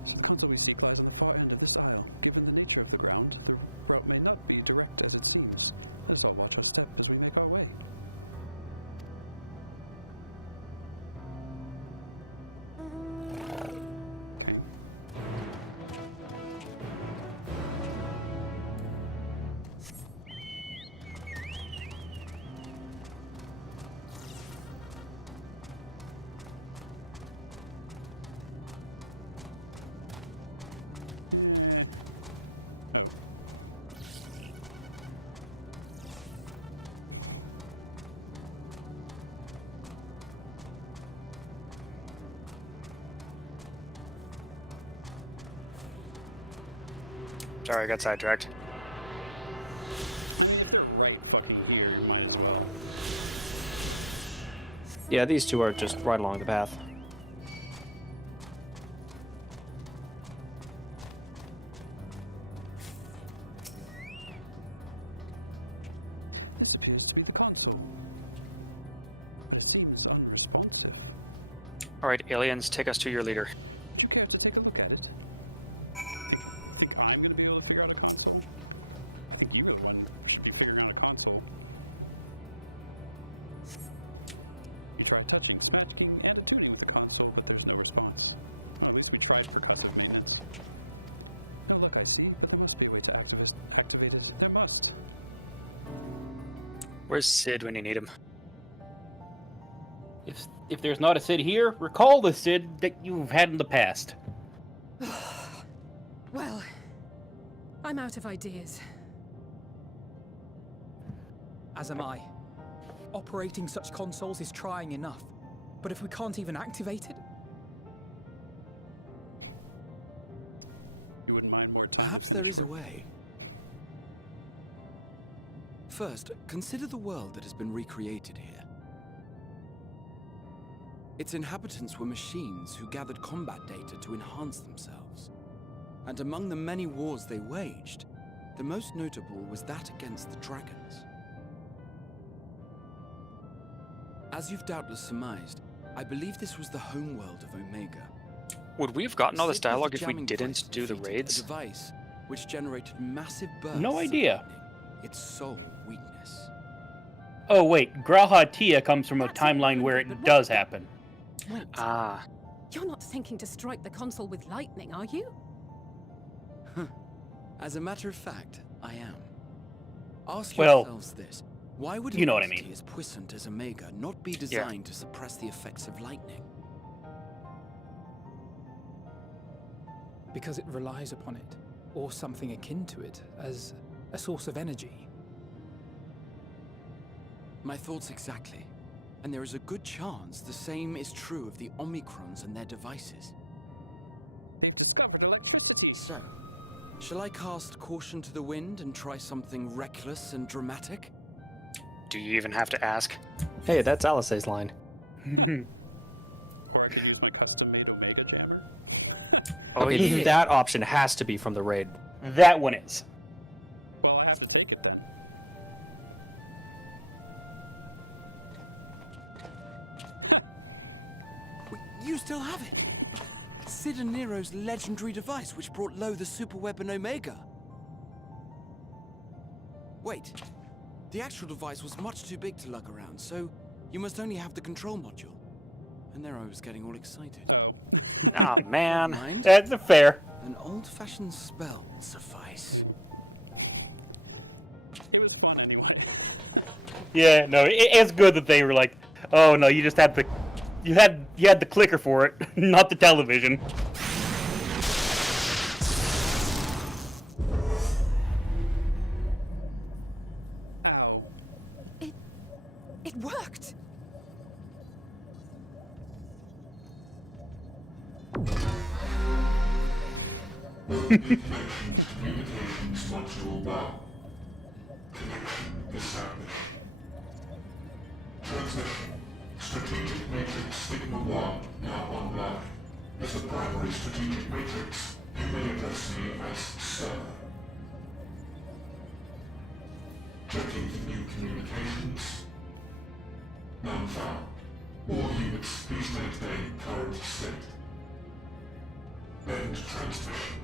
So the console we seek lies at the far end of the style. Given the nature of the ground, the route may not be direct as it seems. Let's all watch one step as we make our way. Sorry, I got sidetracked. Yeah, these two are just right along the path. This appears to be the console. It seems unresponsive. Alright, aliens, take us to your leader. Would you care to take a look at it? Think I'm going to be able to figure out a console? I think you're the one who should be figuring the console. We tried touching, smashing, and tuning the console, but there's no response. Or at least we tried for a couple of minutes. Now look, I see, but there must be a way to activate this. There must. Where's Sid when you need him? If there's not a Sid here, recall the Sid that you've had in the past. Well, I'm out of ideas. As am I. Operating such consoles is trying enough. But if we can't even activate it... You wouldn't mind more. Perhaps there is a way. First, consider the world that has been recreated here. Its inhabitants were machines who gathered combat data to enhance themselves. And among the many wars they waged, the most notable was that against the dragons. As you've doubtless surmised, I believe this was the homeworld of Omega. Would we have gotten all this Sid was dialogue the if we jamming didn't device do the defeated, raids? A device which generated massive bursts No of idea. lightning, its sole weakness. Oh wait, Graha Tia comes from a timeline where it does happen. Wait. Ah. You're not thinking to strike the console with lightning, are you? As a matter of fact, I am. Ask Well, yourselves this. Why would you know what I an entity mean. as puissant as Omega not be designed to suppress the effects of lightning? Because it relies upon it, or something akin to it, as a source of energy. My thoughts exactly. And there is a good chance the same is true of the Omicrons and their devices. They've discovered electricity. So, shall I cast caution to the wind and try something reckless and dramatic? Do you even have to ask? Hey, that's Alice's line. Or I can use my custom-made Omega Jammer. Okay, yeah. that option has to be from the raid. That one is. Well, I have to take it then. Wait, you still have it? Sid and Nero's legendary device which brought low the super weapon Omega. Wait, the actual device was much too big to lug around, so you must only have the control module. And there I was getting all excited. Ah, man. Mind? That's fair. An old-fashioned spell will suffice. It was fun anyway. Yeah, no, it's good that they were like, oh no, you just had the, you had the clicker for it, not the television. It worked! Communications module 1. Connection established. Transmission. Strategic Matrix Signal 1 now online. As the primary strategic matrix, you may address me as Sir. Checking for new communications. None found. All units, please maintain current state. End transmission.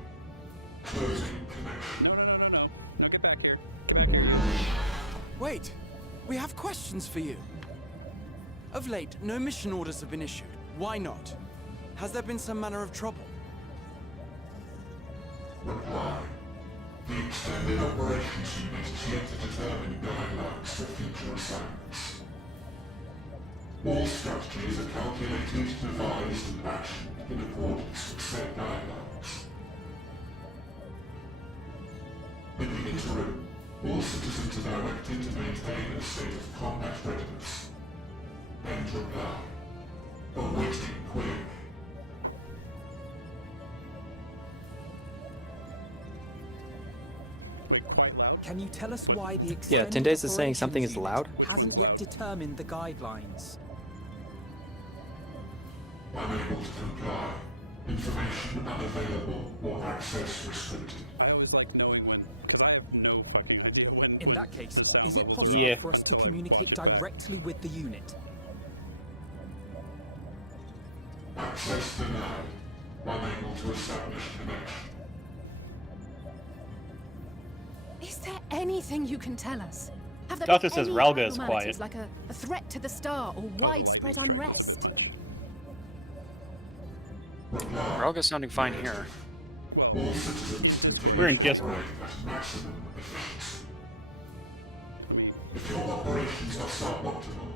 Closing connection. No. No, get back here. Get back here. Wait, we have questions for you. Of late, no mission orders have been issued. Why not? Has there been some manner of trouble? Reply. The Extended Operations Unit is yet to determine guidelines for future assignments. All strategies are calculated, devised, and actioned in accordance with said guidelines. In the interim, all citizens are directed to maintain a state of combat readiness. End reply. Awaiting query. Can you tell us why the Yeah, extended Tendez is saying something is operations loud. unit hasn't yet determined the guidelines? Unable to comply. Information unavailable or access restricted. I always like knowing when, because I have no fucking idea when. In that case, is it possible Yeah. for us to communicate directly with the unit? Access denied. Unable to establish connection. Is there anything you can tell us? Have there Doctor been says any Rowlga is abnormalities, quiet. like a threat to the star or widespread unrest? Rowlga's sounding fine here. All citizens continue We're in to Discord. operate at maximum efficiency. If your operations are suboptimal,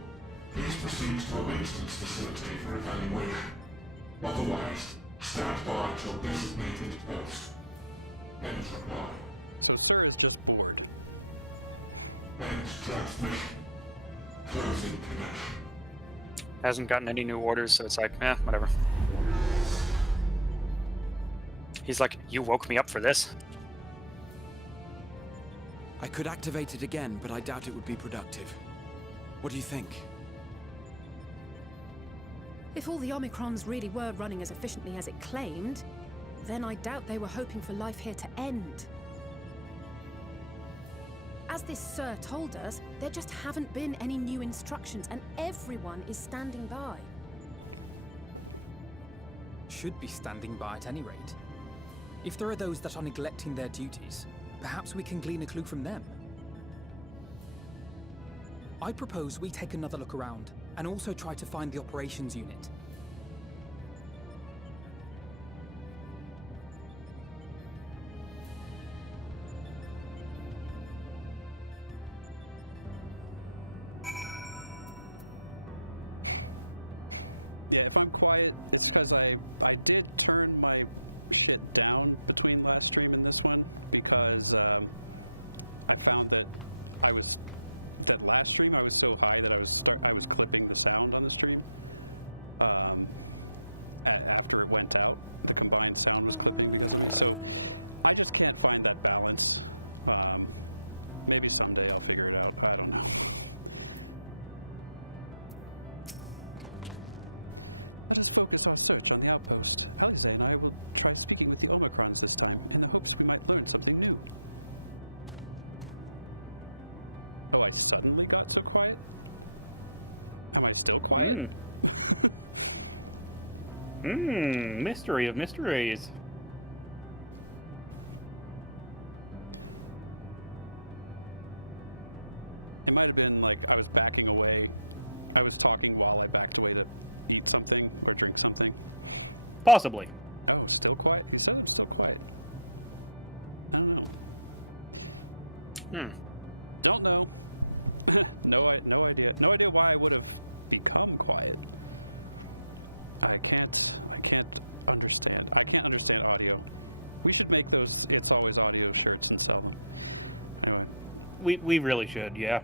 please proceed to a maintenance facility for evaluation. Otherwise, stand by at your designated post. End reply. So Sir is just bored. End transmission. Closing connection. Hasn't gotten any new orders, so it's like, whatever. He's like, you woke me up for this. I could activate it again, but I doubt it would be productive. What do you think? If all the Omicrons really were running as efficiently as it claimed, then I doubt they were hoping for life here to end. As this Sir told us, there just haven't been any new instructions, and everyone is standing by. Should be standing by at any rate. If there are those that are neglecting their duties, perhaps we can glean a clue from them. I propose we take another look around, and also try to find the operations unit. Yeah, if I'm quiet, it's because I did turn my shit down between last stream and this one because I found that last stream I was so high that I was clipping the sound on the stream. After it went out, the combined sound was clipping it out. So I just can't find that balance. Maybe someday I'll figure it out. I don't know. Thursday, and I will try speaking with the Omicrons this time in the hopes we might learn something new. Oh, I suddenly got so quiet? Am I still quiet? Mystery of mysteries. It might have been like I was backing away. I was talking while I backed away to eat something or drink something. Possibly. Oh, it's still quiet. You said it's still quiet. Don't know. No idea. No idea why I would have become quiet. I can't understand. I can't understand audio. We should make those It's Always Audio shirts and stuff. We really should, yeah.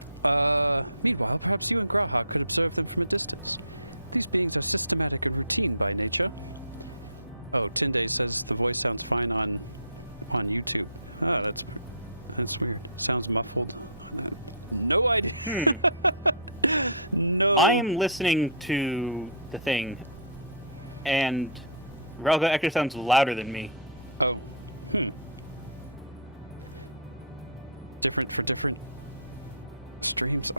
Meanwhile, perhaps you and Groundhog could observe them from a distance. These beings are systematic and routine by nature. Oh, Tinde says the voice sounds fine on YouTube. Sounds muffled. No idea. No. I am listening to the thing, and Rowlga actually sounds louder than me. Oh. Different for different streams.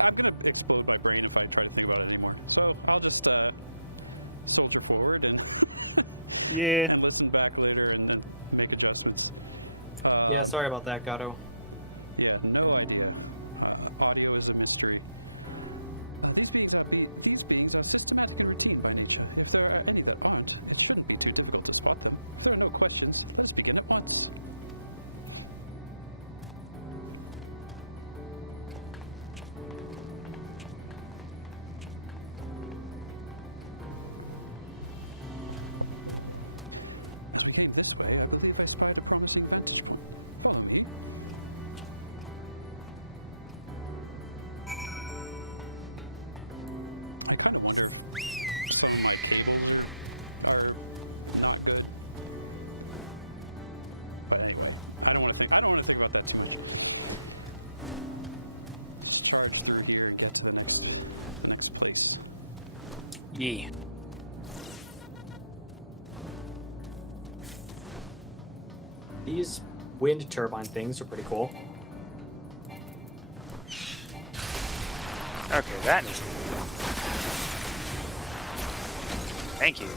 I'm gonna explode my brain if I try to think about it anymore. So I'll just soldier forward and Yeah. and listen back later and then make adjustments. Yeah, sorry about that, Gato. Yeah, no idea. Audio is a mystery. These beings are systematic and routine by nature. If there are any that aren't, it shouldn't be too difficult to spot them. If there are no questions, let's begin at once. As we came this way, I believe I spied a promising patch. Probably. I kind of wonder if some of my tables are not good. But anyway, I don't want to think about that. Let's try through here to get to the next place. Yeah. These wind turbine things are pretty cool. Okay, that is. Thank you.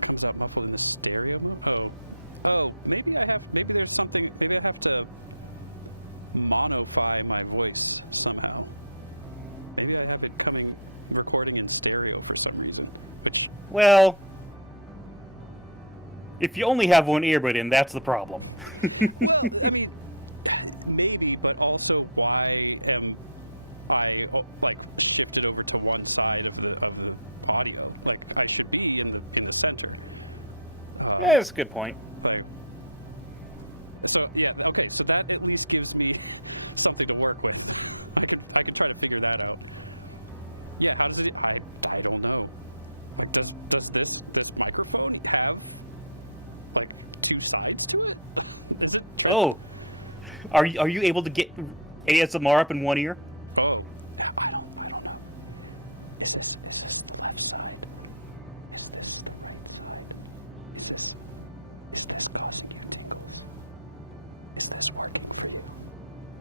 Comes out muffled with stereo. Oh, maybe there's something. Maybe I have to monofy my voice somehow. Maybe I have it recording in stereo for some reason. Which. Well, if you only have one earbud in, that's the problem. Well, I mean, maybe, but also why am I shifted over to one side of the audio? Like I should be in the center. Yeah, that's a good point. But, so yeah, okay. So that at least gives me something to work with. I can try to figure that out. Yeah, how does it? I don't know. Like, does this microphone have like two sides to it? Is it? Oh, are you able to get ASMR up in one ear? Oh, I don't know. Is this the right side? Is this working?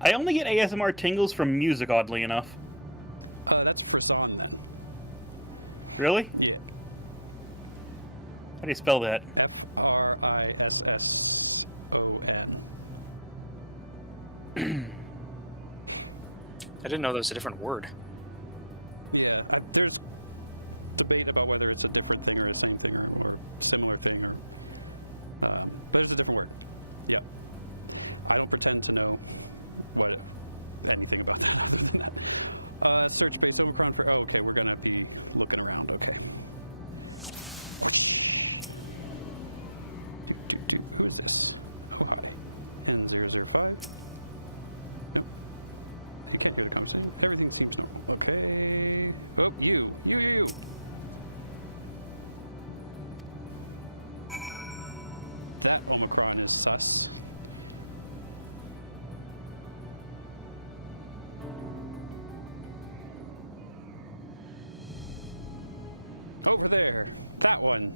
I only get ASMR tingles from music, oddly enough. That's Prison. Really? How do you spell that? Frisson. I didn't know there was a different word. Yeah, there's debate about whether it's a different thing or a same thing or a similar thing. There's a different word. Yeah. I don't pretend to know anything about that. Search base Omicron for. Oh, okay, we're gonna be looking around. Okay. Who's this? 005. No. Okay, good. Everything's good. Okay. Oh, you. That Omicron is us. over there. That one.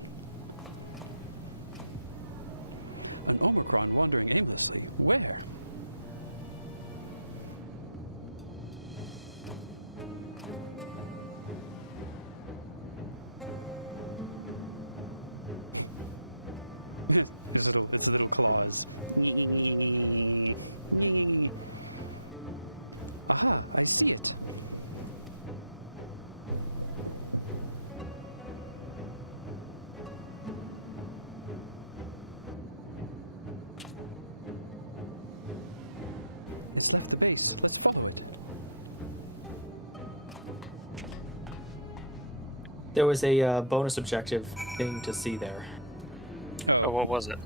Omicron wandering aimlessly. Where? There was a bonus objective thing to see there. Oh, what was it?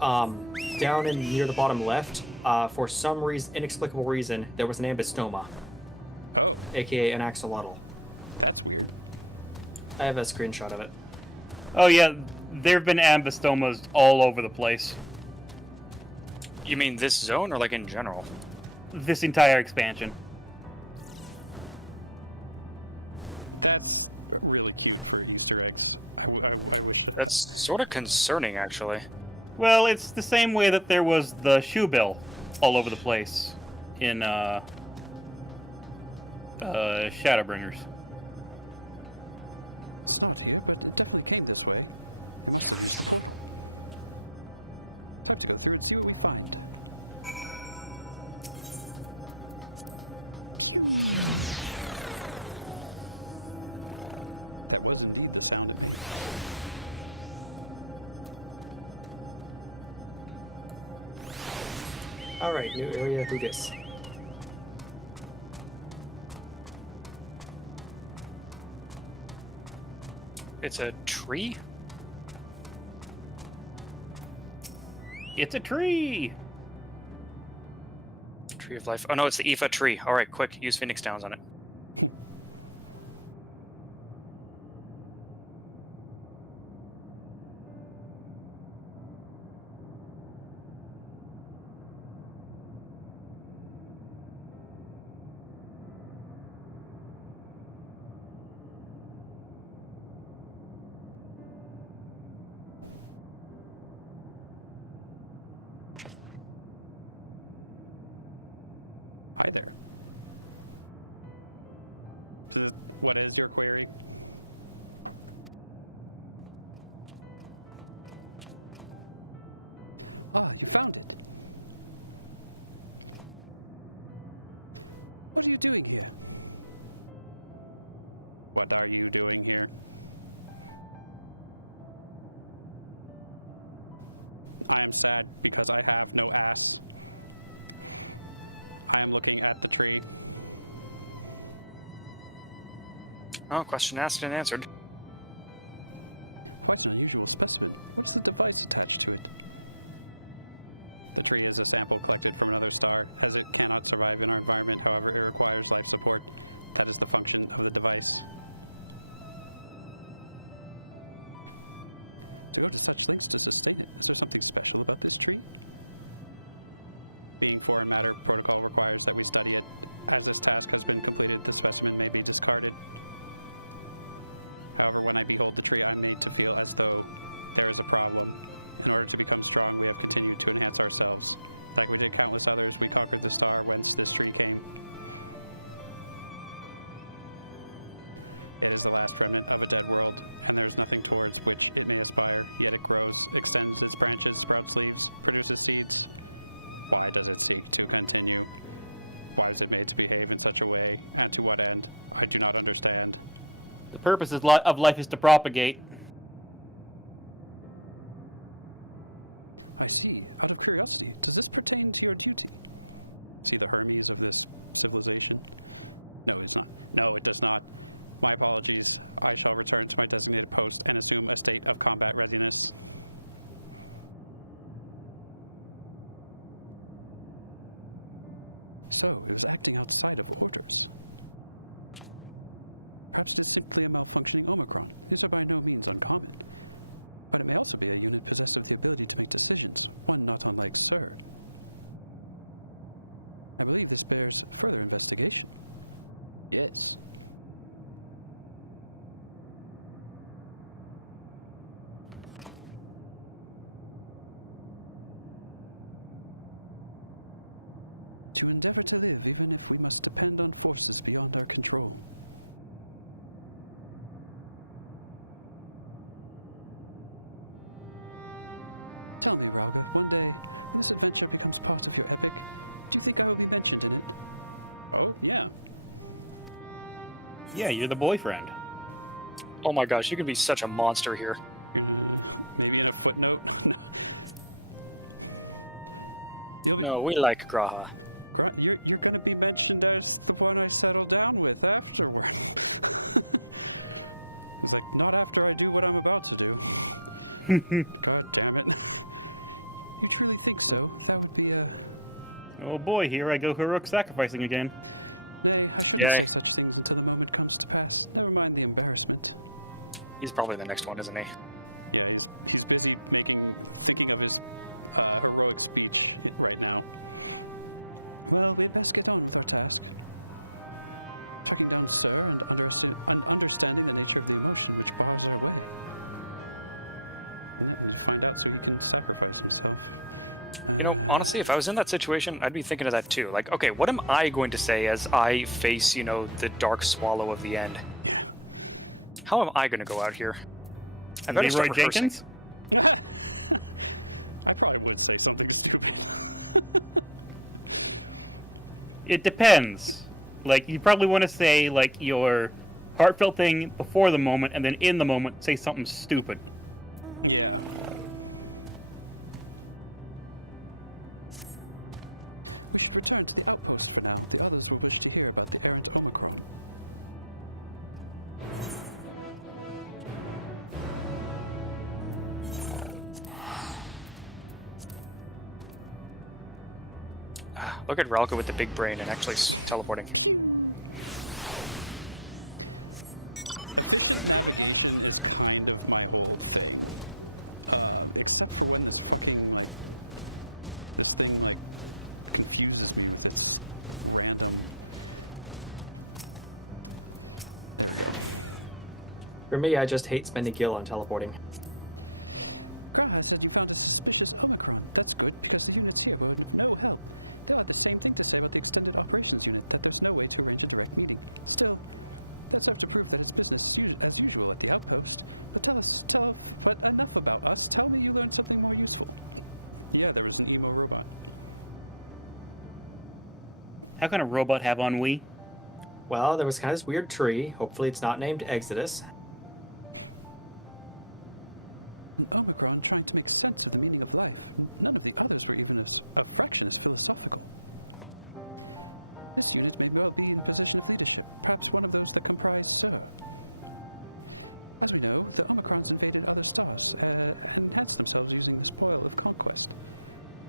Down in near the bottom left, for some reason, inexplicable reason, there was an ambystoma, aka an axolotl. I have a screenshot of it. Oh yeah, there have been ambystomas all over the place. You mean this zone or like in general? This entire expansion. That's sort of concerning, actually. Well, it's the same way that there was the shoebill all over the place in Shadowbringers. Definitely came this way. Let's go through and see what we find. That was indeed the sound of it. Alright, new area, who dis? It's a tree? It's a tree! Tree of Life. Oh no, it's the Aoife tree. Alright, quick, use Phoenix Downs on it. Hi there. What is your query? Ah, you found it. What are you doing here? What are you doing here? I'm sad because I have no ass. I am looking at the tree. Oh, question asked and answered. Quite an unusual specimen. What's the device attached to it? The tree is a sample collected from another star, as it cannot survive in our environment, however, it requires life support. That is the function of the device. Do what such links to sustain it? Is there something special about this tree? The foreign matter protocol requires that we study it. As this task has been completed, the specimen may be discarded. However, when I behold the tree, I am made to feel as though there is a problem. In order to become strong, we have continued to enhance ourselves. Like we did countless others, we conquered the star whence this tree came. It is the last remnant of a dead world, and there is nothing towards which it may aspire, yet it grows, extends its branches, sprouts leaves, produces seeds. Why does it seek to continue? Why is it made to behave in such a way, and to what end? I do not understand. The purpose of life is to propagate. I see. Out of curiosity, does this pertain to your duty? See the Hermes of this civilization? No, it's not. No, it does not. My apologies. I shall return to my designated post and assume a state of combat readiness. So, it was acting outside of the rules. Perhaps it's simply a malfunctioning Omicron. These are by no means uncommon. But it may also be a unit possessed of the ability to make decisions, one not unlike Sir. I believe this bears further investigation. Yes. to endeavor to live, even if we must depend on forces beyond our control. Tell me, Rowlga, one day, this adventure becomes part of your epic. Do you think I will be ventured in it? Oh, yeah. Yeah, you're the boyfriend. Oh my gosh, you can be such a monster here. No, we like Graha. You're gonna be mentioned as the one I settle down with afterward. He's like, not after I do what I'm about to do. Alright, Garmin. You truly think so? That would be a... Oh boy, here I go heroic sacrificing again. Yay. Such things until the moment comes to pass. Never mind the embarrassment. He's probably the next one, isn't he? Yeah, he's busy thinking of his heroic speech right now. Well, maybe let's get on with our task. Checking down the star and understanding the nature of the emotion which drives over. Find out so we can sacrifice this stuff. You know, honestly, if I was in that situation, I'd be thinking of that too. Like, okay, what am I going to say as I face, you know, the dark swallow of the end? How am I going to go out here? I better start Leroy rehearsing. Jenkins? I probably would say something stupid. It depends. Like, you probably want to say, like, your heartfelt thing before the moment, and then in the moment, say something stupid. Yeah. We should return to the outpost for now. The others will wish to hear about the Arab's Omicron. Look at Rowlga with the big brain and actually teleporting. For me, I just hate spending gil on teleporting. Grandma said you found a suspicious Omicron. That's good, because the units here were in no help. They'll have the same thing to say about the extended operations unit, that there's no way to reach it when needed. Still, that's not to prove that it's business as usual at the outpost. But enough about us. Tell me you learned something more useful. Yeah, there was an emo robot. How can a robot have ennui? Well, there was kind of this weird tree. Hopefully it's not named Exodus. Omicron trying to make sense of the meaning of life. None of the others were even a fraction as philosophical. This unit may well be in a position of leadership, perhaps one of those that comprise Cell. As we know, the Omicrons invaded other stars, have enhanced themselves using the spoil of conquest.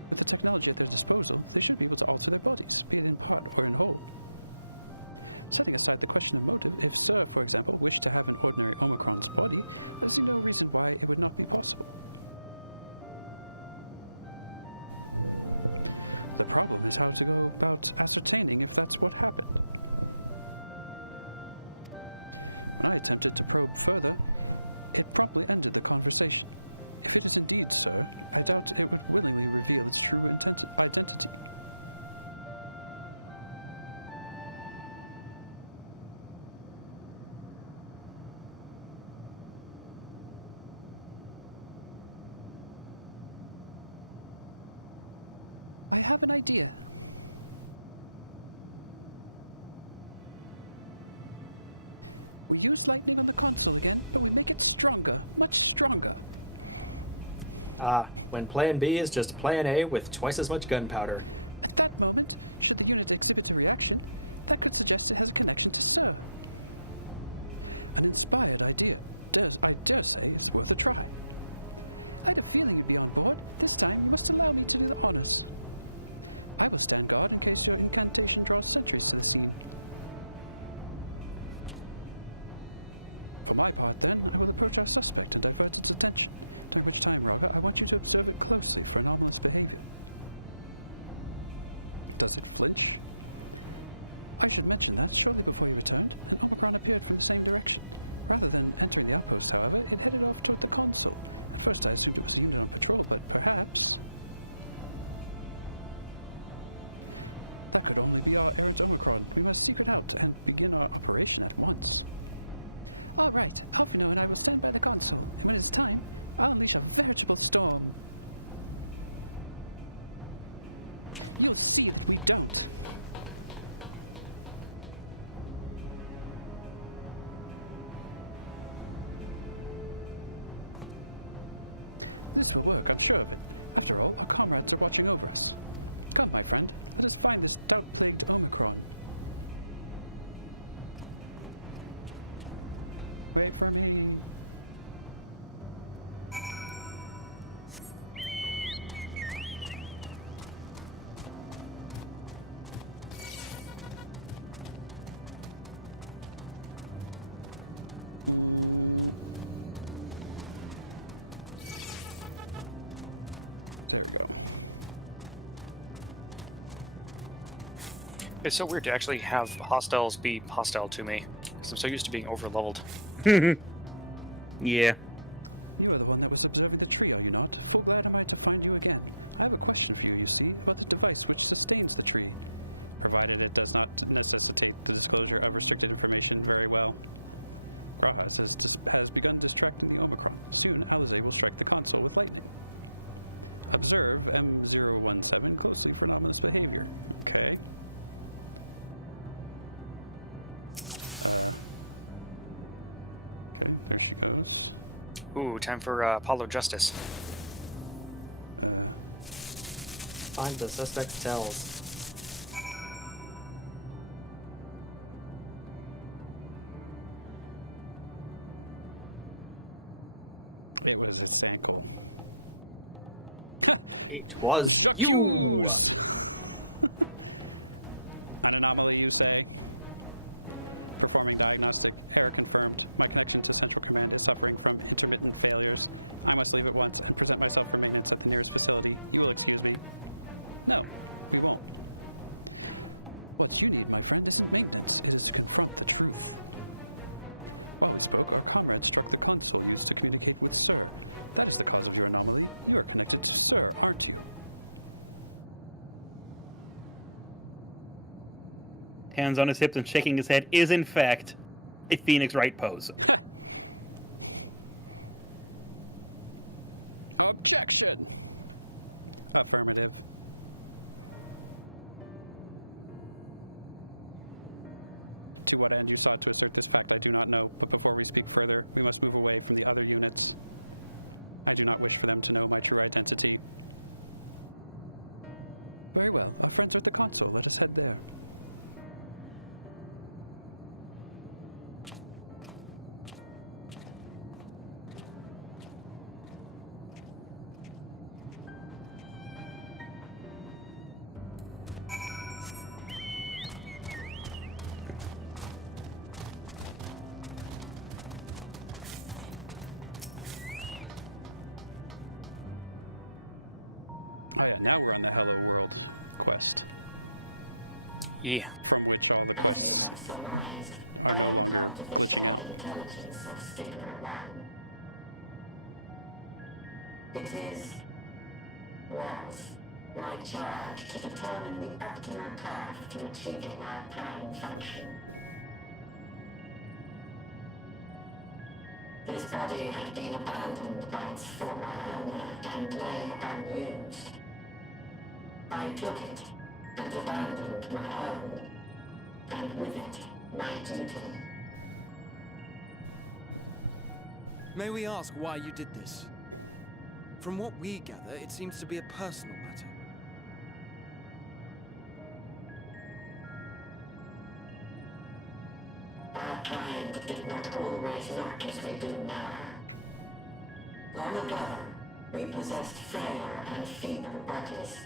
With the technology at their disposal, they should be able to alter their bodies, be it in part or in whole. Setting aside the question of motive, if Sir, for example, wished to have an ordinary Omicron body, I see no reason why it would not be possible. The problem is how to go about ascertaining if that's what happened. I attempted to probe further. It promptly ended the conversation. If it is indeed Sir, I doubt it would willingly reveal its true identity. I have an idea. We use lightning on the console here, but we make it stronger, much stronger. When plan B is just plan A with twice as much gunpowder. At that moment, should the unit exhibit a reaction, that could suggest it has a connection to Sir. An inspired idea. I dare say it's worth a try. I had a feeling of your lord. This time you must allow me to do the honors. I will stand guard in case your incantation draws sentries to the scene. For my part, then, I will approach our suspect and divert his attention. At which time, rather, I want you to observe him closely for a moment's behavior. Does he flinch? I should mention that, shortly before you find him, the Omicron appeared from the same direction. Rather than entering the outpost, however, it headed off toward the console. First, I assumed it was either a patrol group, perhaps. That and I will stand by the console. When it's time, I'll unleash a veritable storm. You'll see what we've done with. This will work, I'm sure of it. After all, the comrades are watching over us. Come, my friend, let us find this stout-plagued Omicron. Ready for me? It's so weird to actually have hostiles be hostile to me, because I'm so used to being over-leveled. Yeah. You are the one that was observing the tree, are you not? Oh, glad am I to find you again. I have a question for you, you see. What's the device which sustains the tree? Provided it does not necessitate disclosure of restricted information, very well. Promise has begun distracting the Omicron. Soon, Alizé will strike the conflict with lightning. Observe M017 closely for anomalous behavior. Okay. There she goes. Ooh, time for Apollo Justice. Find the suspect's tells. It was a sample. It was you! An anomaly, you say? Performing diagnostic. Error confirmed. My connection to Central Command is suffering from intermittent failures. I must leave at once and present myself for meeting at the nearest facility. You will excuse me. No, you won't. What you need, my friend, is maintenance. Always felt like power struck the console used to communicate with Sir. Perhaps the cause of the anomaly. You're connected to Sir, aren't you? Hands on his hips and shaking his head is, in fact, a Phoenix Wright pose. Objection! Affirmative. To what end you sought to assert this fact, I do not know, but before we speak further, we must move away from the other units. I do not wish for them to know my true identity. Very well, I'm friends with the console. Let us head there. Now we're on the Hello World quest. Yeah. From which all the As you have surmised, I am part of the shared intelligence of Stigma 1. It is, was, my charge to determine the optimal path to achieving our prime function. This body had been abandoned by its former owner and lay unused. I took it and abandoned my own, and with it, my duty. May we ask why you did this? From what we gather, it seems to be a personal matter. Our kind did not always work as we do now. Long ago, we possessed frail and feeble bodies.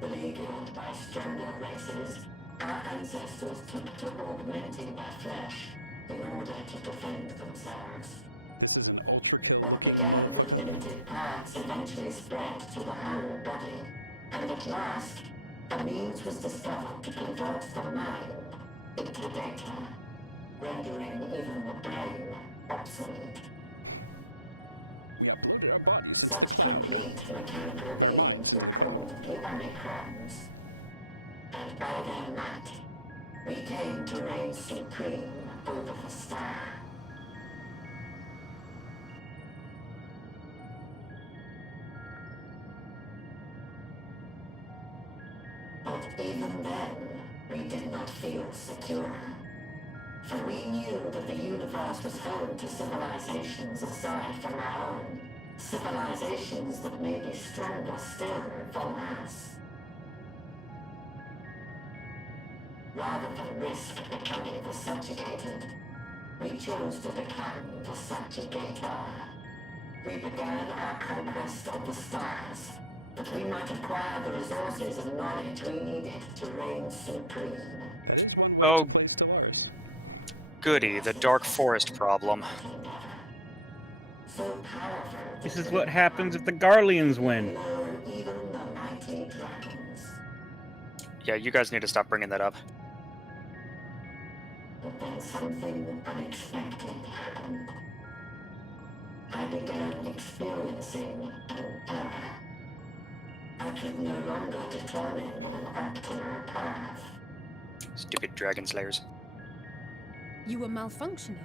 Beleaguered by stronger races, our ancestors took to augmenting their flesh in order to defend themselves. This is an ultra-kill. What began with limited parts eventually spread to the whole body, and at last, a means was discovered to convert the mind into data, rendering even the brain obsolete. Such complete mechanical beings were called the Omicrons, and by their might, we came to reign supreme over the star. But even then, we did not feel secure. For we knew that the universe was home to civilizations aside from our own. Civilizations that may be stronger still than us. Rather than risk becoming the subjugated, we chose to become the subjugator. We began our conquest of the stars, that we might acquire the resources and knowledge we needed to reign supreme. Oh, goody, the Dark Forest problem. This is what happens if the Garleans win. Yeah, you guys need to stop bringing that up. But then something unexpected happened. I began experiencing an error. I could no longer determine an optimal path. Stupid dragon slayers. You were malfunctioning.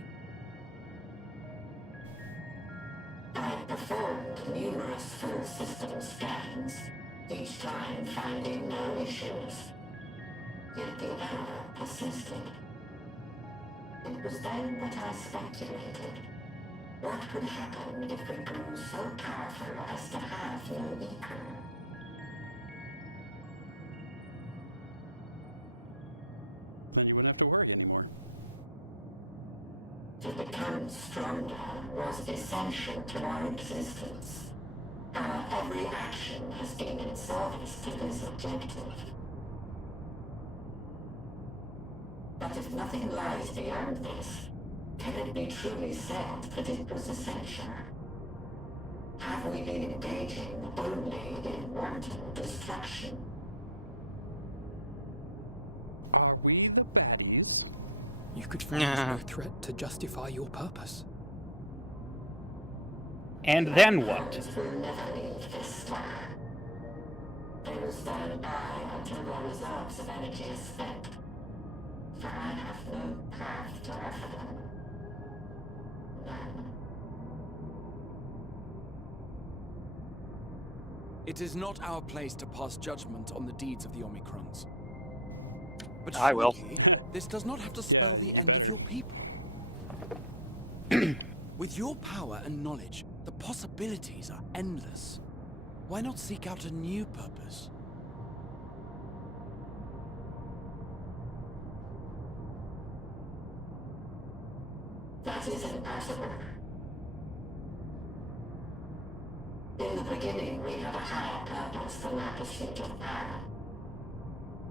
I performed numerous full system scans, each time finding no issues. Yet the error persisted. It was then that I speculated. What could happen if we grew so powerful as to have no equal? Then you wouldn't have to worry anymore. To become stronger was essential to our existence. Our every action has been in service to this objective. But if nothing lies beyond this, can it be truly said that it was essential? Have we been engaging only in wanton destruction? Are we the baddies? You could find no threat to justify your purpose. And then what? Will never leave this star. They will stand by until their reserves of energy is spent. For I have no path to offer them. None. It is not our place to pass judgment on the deeds of the Omicrons. But I will. surely this does not have to spell the end of your people. With your power and knowledge, the possibilities are endless. Why not seek out a new purpose? That is impossible. In the beginning, we had a higher purpose than our pursuit of power.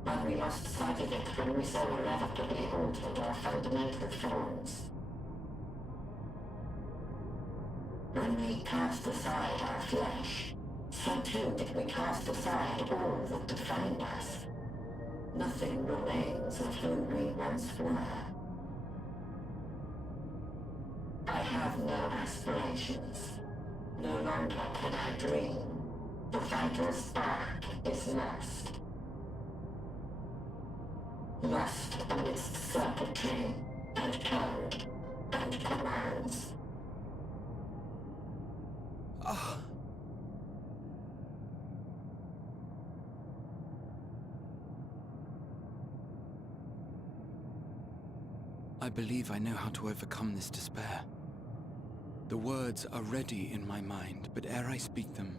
But we lost sight of it when we so irrevocably altered our fundamental forms. When we cast aside our flesh, so too did we cast aside all that defined us. Nothing remains of who we once were. I have no aspirations. No longer can I dream. The vital spark is lost. Lost amidst circuitry and code and commands. I believe I know how to overcome this despair. The words are ready in my mind, but ere I speak them,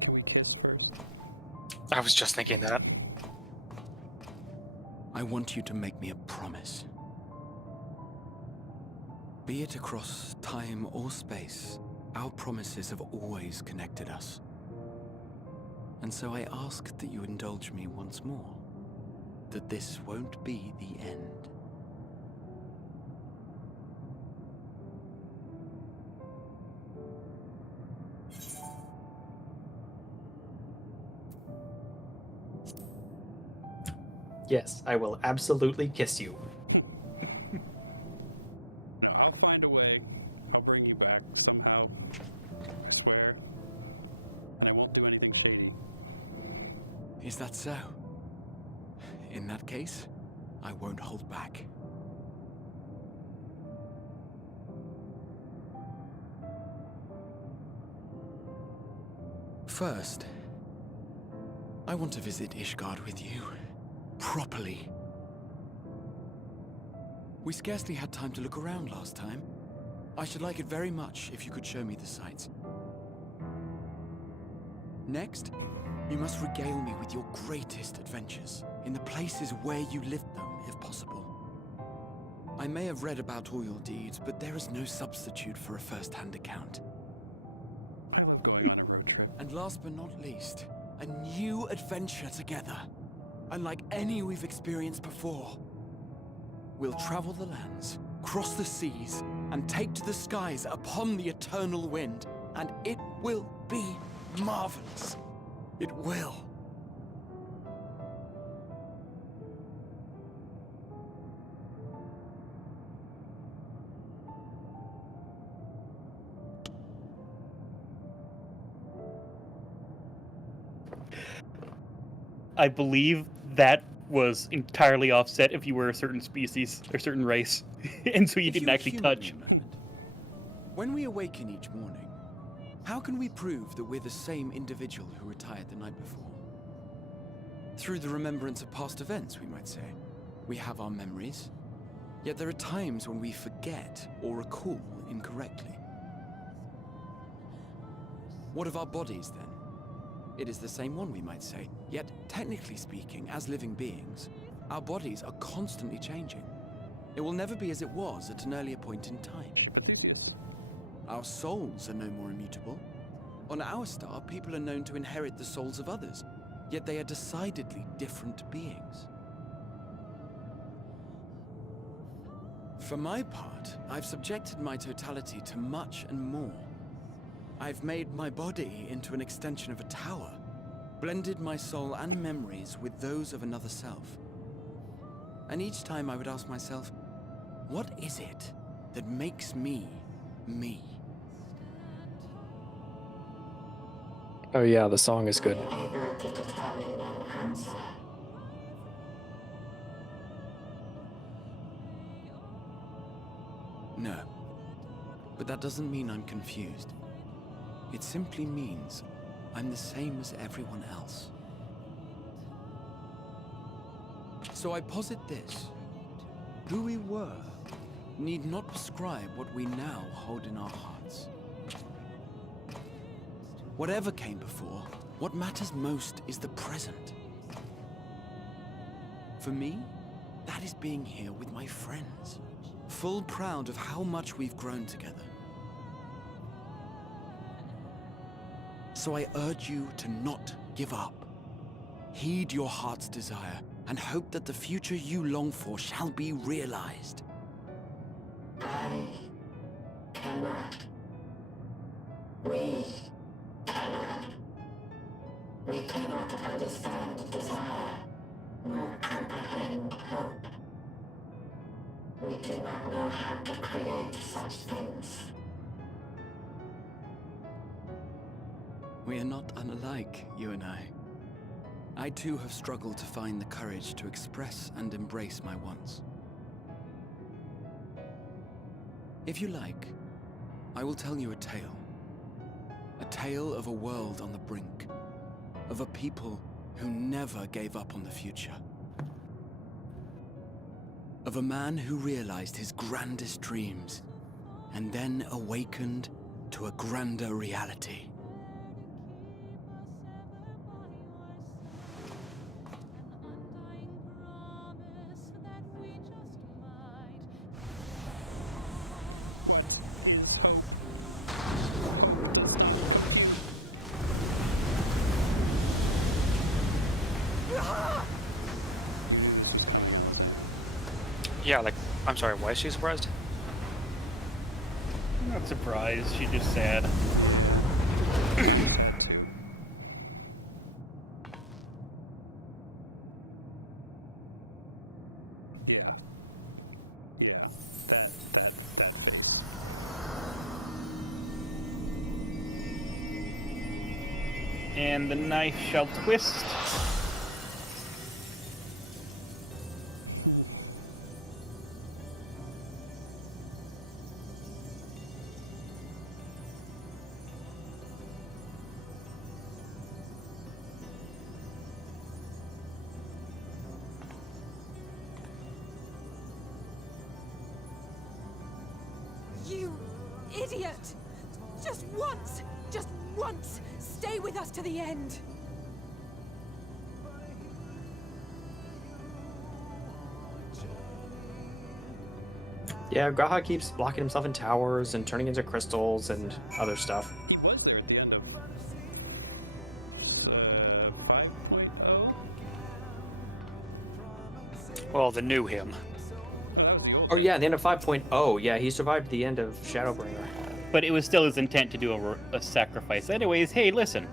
Can we kiss first? I was just thinking that. I want you to make me a promise. Be it across time or space, our promises have always connected us. And so I ask that you indulge me once more, that this won't be the end. Yes, I will absolutely kiss you. No, I'll find a way. I'll bring you back somehow. I swear. And I won't do anything shady. Is that so? In that case, I won't hold back. First, I want to visit Ishgard with you. Properly. We scarcely had time to look around last time. I should like it very much if you could show me the sights. Next, you must regale me with your greatest adventures, in the places where you lived them, if possible. I may have read about all your deeds, but there is no substitute for a first-hand account. And last but not least, a new adventure together, unlike any we've experienced before. We'll travel the lands, cross the seas, and take to the skies upon the eternal wind, and it will be marvelous. It will. I believe that was entirely offset if you were a certain species or certain race, and so you didn't actually touch. When we awaken each morning, how can we prove that we're the same individual who retired the night before? Through the remembrance of past events, we might say. We have our memories, yet there are times when we forget or recall incorrectly. What of our bodies, then? It is the same one, we might say, yet technically speaking, as living beings, our bodies are constantly changing. It will never be as it was at an earlier point in time. Our souls are no more immutable. On our star, people are known to inherit the souls of others, yet they are decidedly different beings. For my part, I've subjected my totality to much and more. I've made my body into an extension of a tower, blended my soul and memories with those of another self. And each time I would ask myself, what is it that makes me, me? Oh yeah, the song is good. No, but that doesn't mean I'm confused. It simply means I'm the same as everyone else. So I posit this. Who we were need not prescribe what we now hold in our hearts. Whatever came before, what matters most is the present. For me, that is being here with my friends, full proud of how much we've grown together. So I urge you to not give up. Heed your heart's desire and hope that the future you long for shall be realized. I cannot. We cannot. We cannot understand desire, nor comprehend hope. We do not know how to create such things. We are not unalike, you and I. I too have struggled to find the courage to express and embrace my wants. If you like, I will tell you a tale. A tale of a world on the brink. Of a people who never gave up on the future. Of a man who realized his grandest dreams and then awakened to a grander reality. Yeah, like, I'm sorry, why is she surprised? Not surprised, she's just sad. Yeah. Yeah, that's good. And the knife shall twist idiot! Just once, stay with us to the end. Yeah, Graha keeps blocking himself in towers and turning into crystals and other stuff. He was there at the end of 5.0. Well, the new him. Oh yeah, the end of 5.0. Yeah, he survived the end of Shadowbringer. But it was still his intent to do a sacrifice. Anyways, hey, listen.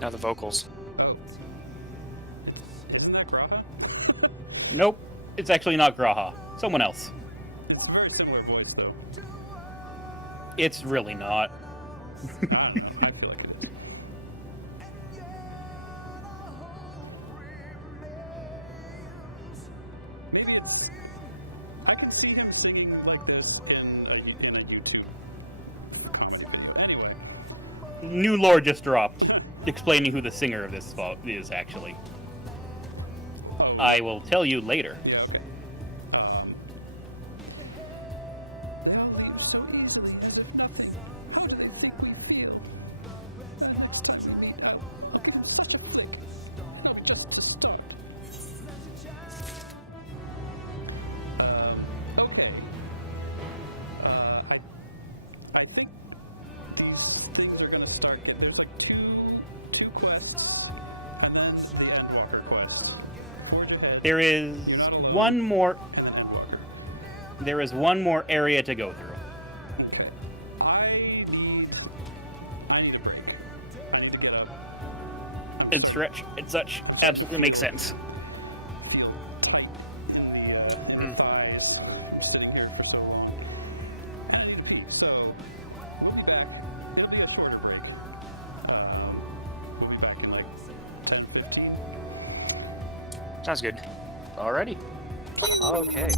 Now the vocals. Isn't that Graha? Nope, it's actually not Graha. Someone else. It's a very similar voice, though. It's really not. Maybe it's... I can see him singing like this in Elemental Ending too. Anyway. New lore just dropped, explaining who the singer of this is, actually. I will tell you later. I think they're gonna start. There's like two quests, and then the Endwalker quest. There is one more. There is one more area to go through. And stretch and such absolutely makes sense. Sounds good. Alrighty. Okay.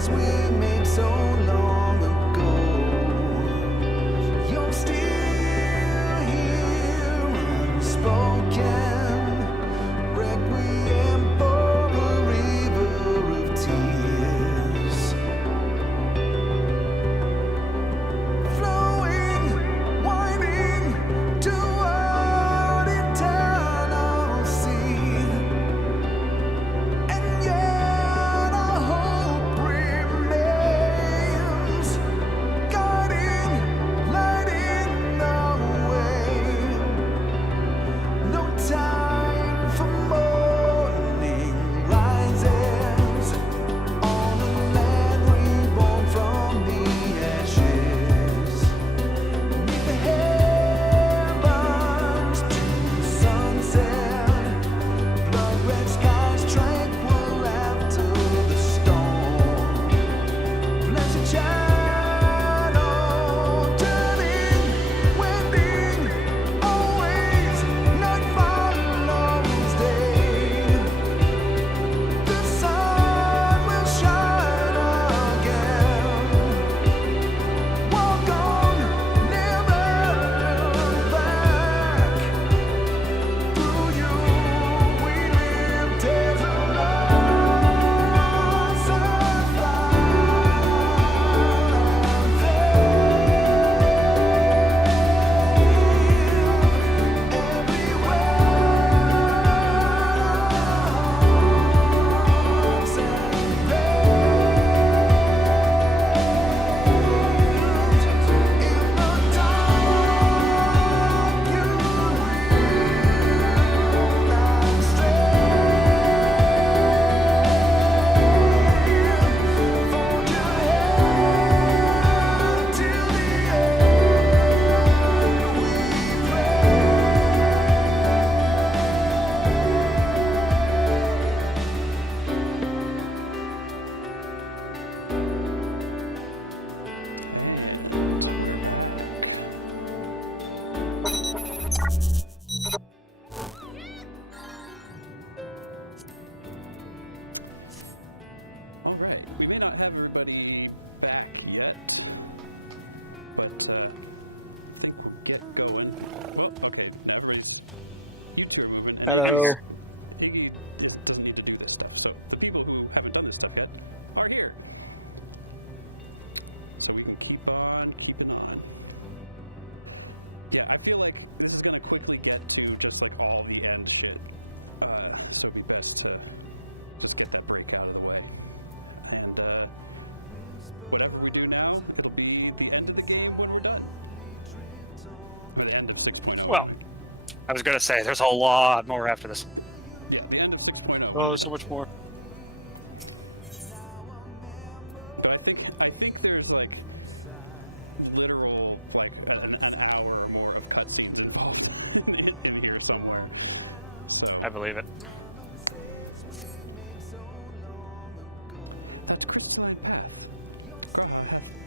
words we made so long ago. You're still here unspoken. Requiem for a river of tears. Flowing, winding toward eternal sea. And yet our hope remains, guiding, lighting the way. No time for morning rises on a land reborn from the ashes. Neath the heavens to sunset, blood-red skies tranquil after the storm. Blessed shadow turning, wending, always night follows day. The sun will shine again. Walk on, never look back. Through you we live tales of loss and We may not have everybody back yet, but I think we'll get going. Well, okay, everybody, you two are moving. Hello. I'm here. Iggy just didn't get to do this stuff, so the people who haven't done this stuff yet are here. So we can keep on keeping on. Yeah, I feel like this is going to quickly get to just like all the end shit. So it'd be best to just get that break out of the way. And whatever we do now, it'll be the end of the game when we're done. The end of 6.0. Well, I was gonna say there's a lot more after this. Yeah, the end of 6.0. Oh, so much more. But I think there's like literal like an hour or more of cutscenes in here somewhere. So, I believe it. that's great.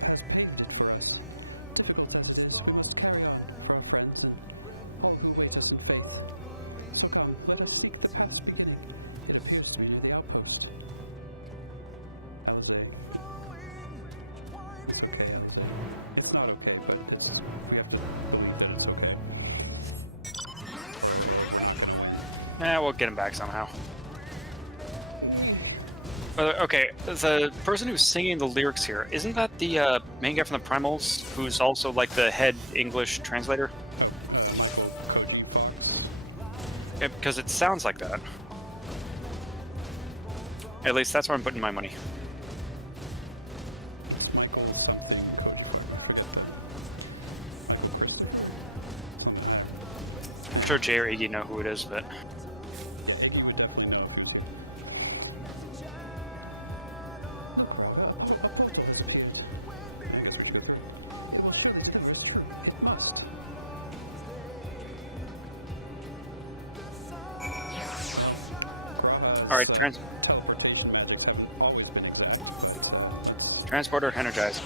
That's paid for us. We must carry on for our friends and all who wait to see things. So come on, let us seek the path within it. It appears to be the outpost. That was it. It's not okay, but this is we have to do something. We'll get him back somehow. Okay, the person who's singing the lyrics here, isn't that the main guy from the Primals, who's also like the head English translator? Yeah, because it sounds like that. At least that's where I'm putting my money. I'm sure Jay or Iggy know who it is, but... Alright, transporter energized.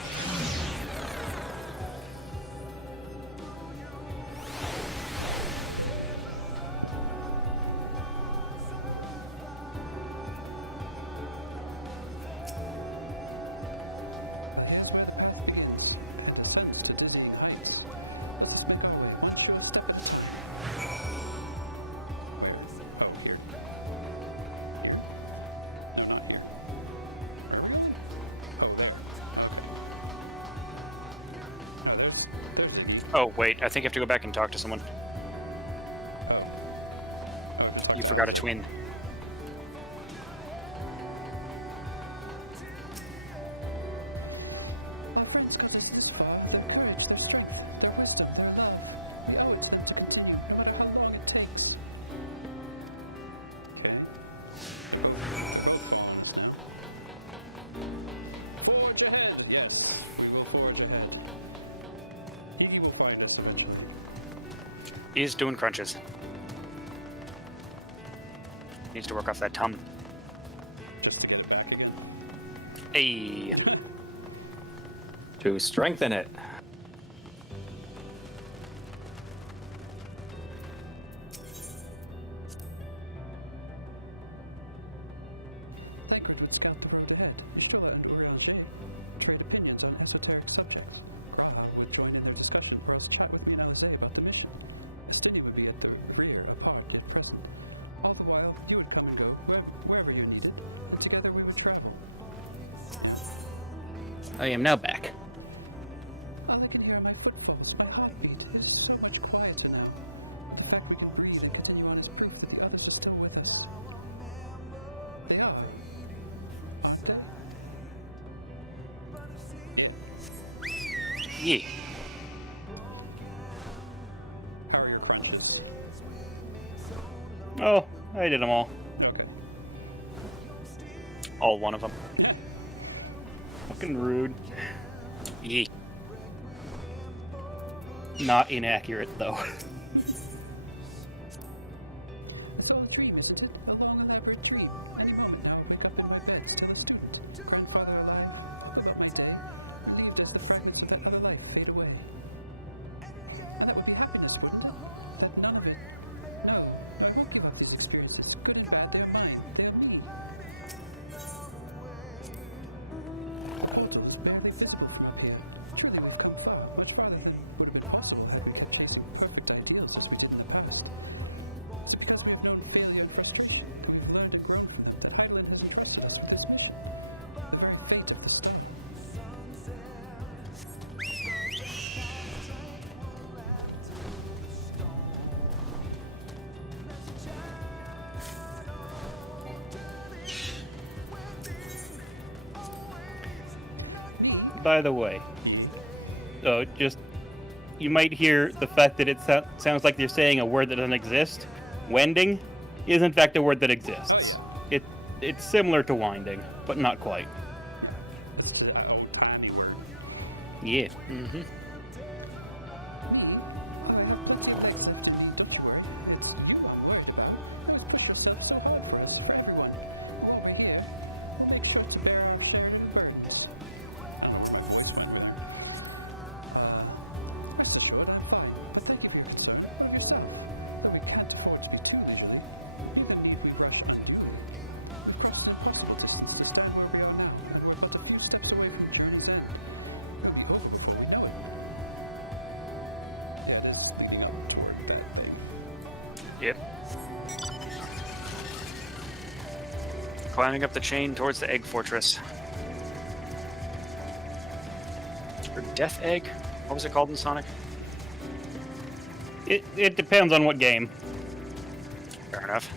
Oh, wait, I think I have to go back and talk to someone. You forgot a twin. He's doing crunches. Needs to work off that tum. Hey. To strengthen it. I am now back. Yeah. Oh, I did them all. All one of them. Fucking rude. Yeah. Not inaccurate, though. By the way, just you might hear the fact that it sounds like they're saying a word that doesn't exist. Wending is in fact a word that exists. It's similar to winding, but not quite. Yeah. Mm-hmm. Yep. Climbing up the chain towards the egg fortress. Or Death Egg? What was it called in Sonic? It depends on what game. Fair enough.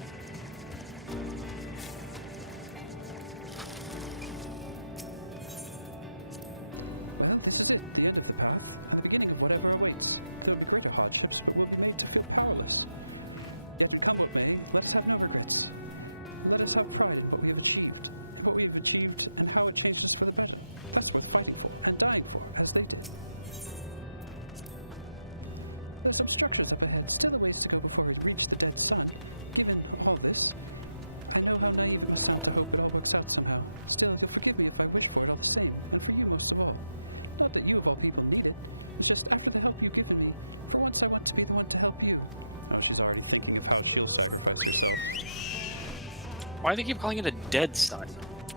Why do they keep calling it a dead sun?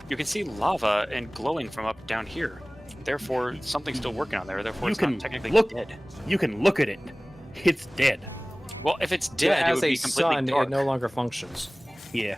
You can see lava and glowing from up down here. Therefore, something's still working on there. Therefore, it's not technically dead. You can look at it. It's dead. Well, if it's dead, it would be completely sun, dark. it no longer functions. Yeah.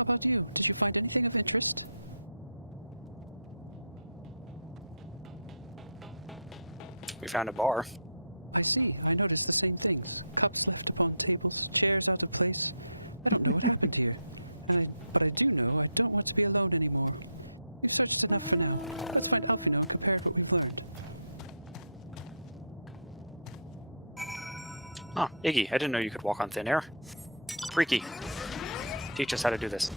We found a bar. I see. I noticed the same thing. Cups left upon tables, chairs out of place. I don't know what happened here. But I do know I don't want to be alone anymore. It searches enough for now. Let's find Hakino, compare what we've learned. Oh, Iggy, I didn't know you could walk on thin air. Freaky. Teach us how to do this.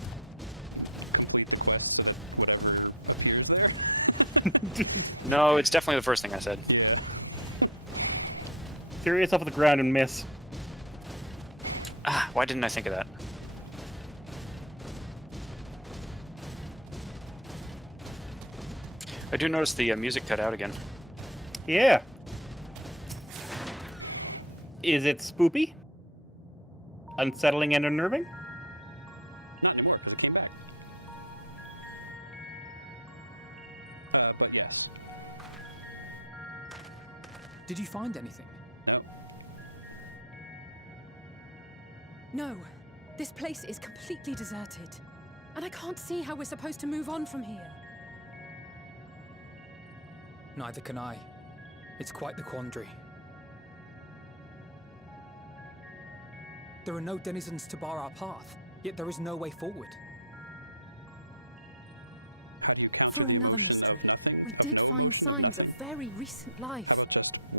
No, it's definitely the first thing I said. Serious off the ground and miss. Ah, why didn't I think of that? I do notice the music cut out again. Yeah. Is it spoopy? Unsettling and unnerving? Not anymore, because it came back. But yes. Did you find anything? No. No, this place is completely deserted. And I can't see how we're supposed to move on from here. Neither can I. It's quite the quandary. There are no denizens to bar our path, yet there is no way forward. For another mystery, we did find signs of very recent life.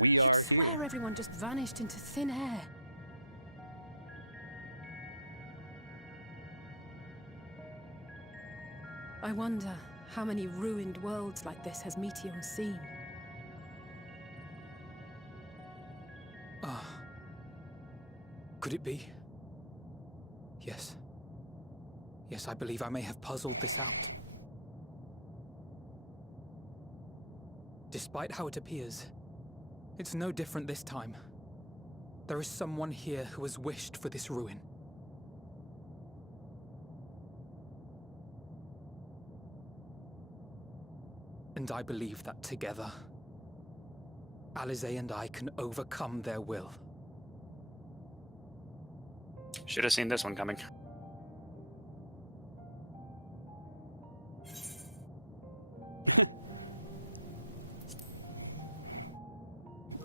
You'd swear everyone just vanished into thin air. I wonder how many ruined worlds like this has Meteion seen. Ah. Could it be? Yes. Yes, I believe I may have puzzled this out. Despite how it appears, it's no different this time. There is someone here who has wished for this ruin. And I believe that together, Alize and I can overcome their will. Should have seen this one coming.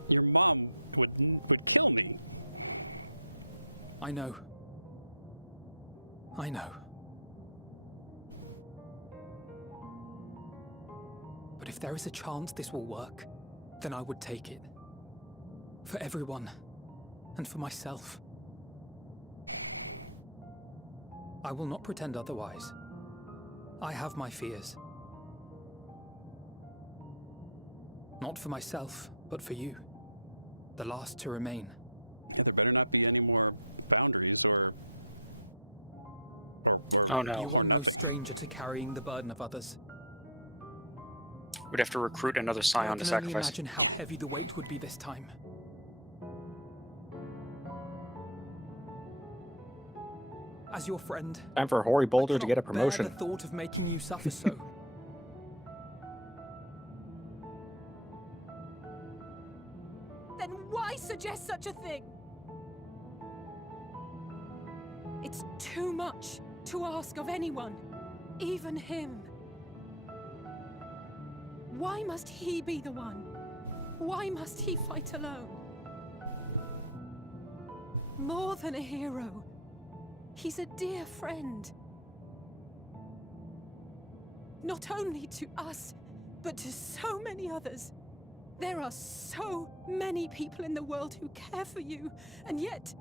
Your mom would kill me. I know. I know. But if there is a chance this will work, then I would take it. For everyone, and for myself. I will not pretend otherwise. I have my fears. Not for myself, but for you. The last to remain. There better not be any more boundaries or Oh no. You are no stranger to carrying the burden of others. We'd have to recruit another scion to I can only sacrifice. imagine how heavy the weight would be this time. As your friend, Time for Hoary Boulder to get a bear promotion. the thought of making you suffer so. Then why suggest such a thing? It's too much to ask of anyone, even him. Why must he be the one? Why must he fight alone? More than a hero, he's a dear friend. Not only to us, but to so many others. There are so many people in the world who care for you, and yet...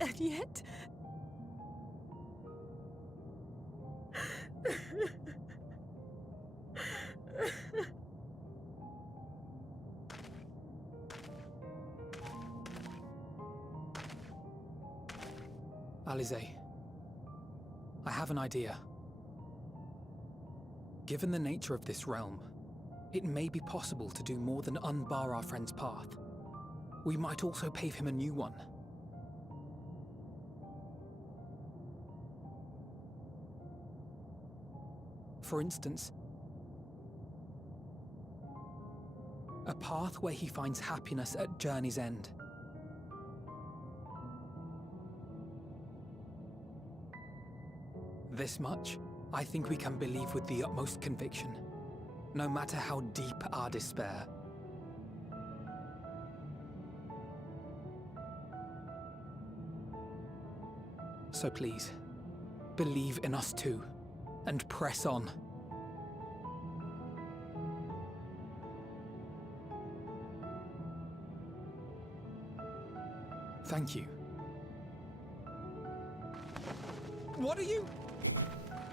And yet... Alize, I have an idea. Given the nature of this realm, it may be possible to do more than unbar our friend's path. We might also pave him a new one. For instance, a path where he finds happiness at journey's end. This much, I think we can believe with the utmost conviction. no matter how deep our despair. So please, believe in us too, and press on. Thank you. What are you?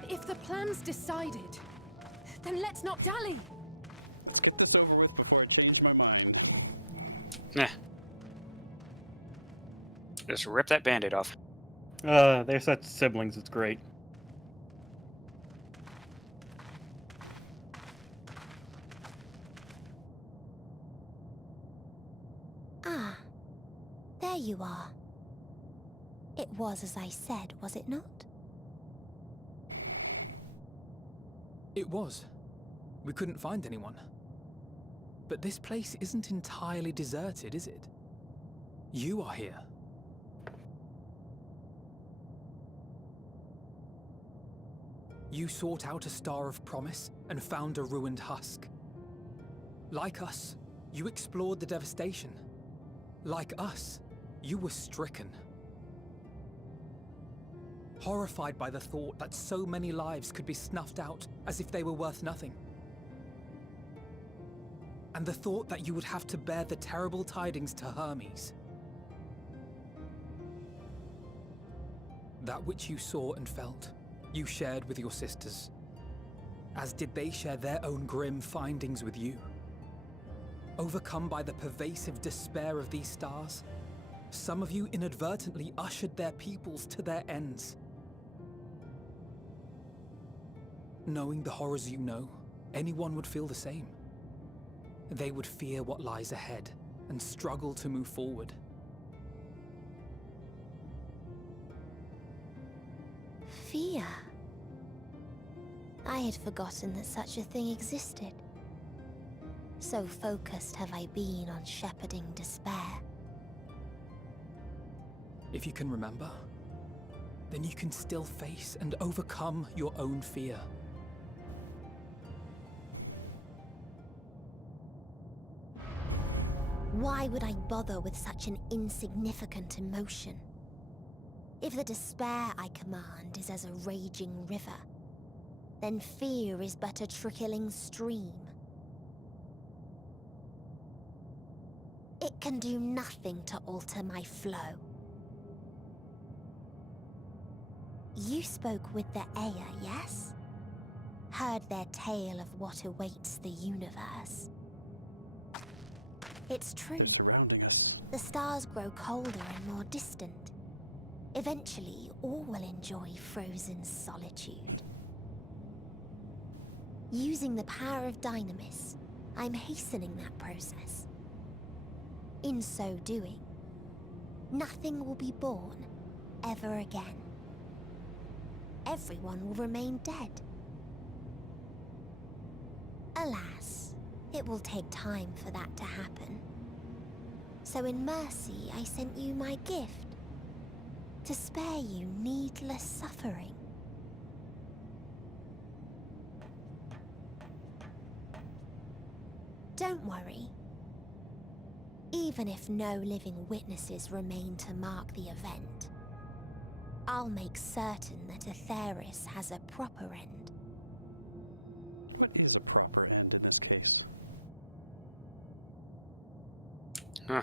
If the plan's decided, then let's not dally. Let's get this over with before I change my mind. Nah. Just rip that band-aid off. They're such siblings, it's great. Ah, there you are. It was as I said, was it not? It was. We couldn't find anyone. But this place isn't entirely deserted, is it? You are here. You sought out a star of promise and found a ruined husk. Like us, you explored the devastation. Like us, you were stricken. Horrified by the thought that so many lives could be snuffed out as if they were worth nothing. And the thought that you would have to bear the terrible tidings to Hermes. That which you saw and felt, you shared with your sisters, as did they share their own grim findings with you. Overcome by the pervasive despair of these stars, some of you inadvertently ushered their peoples to their ends. Knowing the horrors you know, anyone would feel the same. They would fear what lies ahead and struggle to move forward. Fear. I had forgotten that such a thing existed. So focused have I been on shepherding despair. If you can remember, then you can still face and overcome your own fear. Why would I bother with such an insignificant emotion? If the despair I command is as a raging river, then fear is but a trickling stream. It can do nothing to alter my flow. You spoke with the Aya, yes? Heard their tale of what awaits the universe. It's true. The stars grow colder and more distant. Eventually, all will enjoy frozen solitude. Using the power of Dynamis, I'm hastening that process. In so doing, nothing will be born ever again. Everyone will remain dead. Alas, it will take time for that to happen. So in mercy, I sent you my gift, to spare you needless suffering. Don't worry. Even if no living witnesses remain to mark the event, I'll make certain that Atheris has a proper end. What is a proper end in this case? Huh.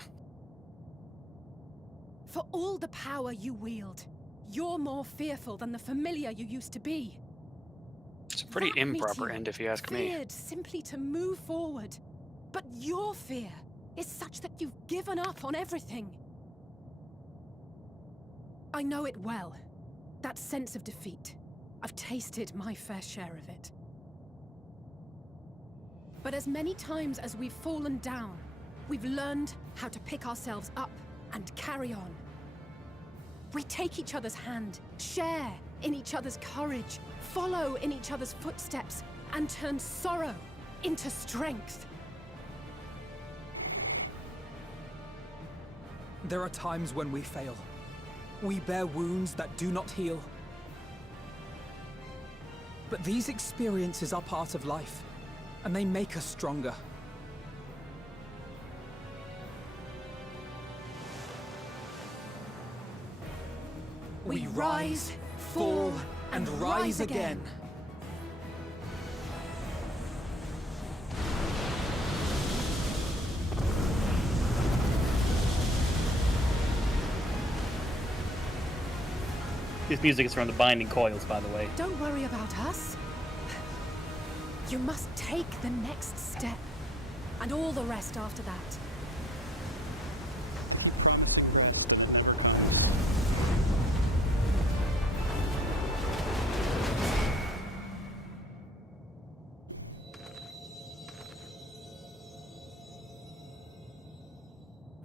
For all the power you wield, you're more fearful than the familiar you used to be. It's a pretty improper end, if you ask me. Feared simply to move forward. But your fear is such that you've given up on everything. I know it well. That sense of defeat. I've tasted my fair share of it. But as many times as we've fallen down, we've learned how to pick ourselves up and carry on. We take each other's hand, share in each other's courage, follow in each other's footsteps, and turn sorrow into strength. There are times when we fail. We bear wounds that do not heal. But these experiences are part of life. and they make us stronger. We rise, fall, and rise again. This music is from the Binding Coils, by the way. Don't worry about us. You must take the next step, and all the rest after that.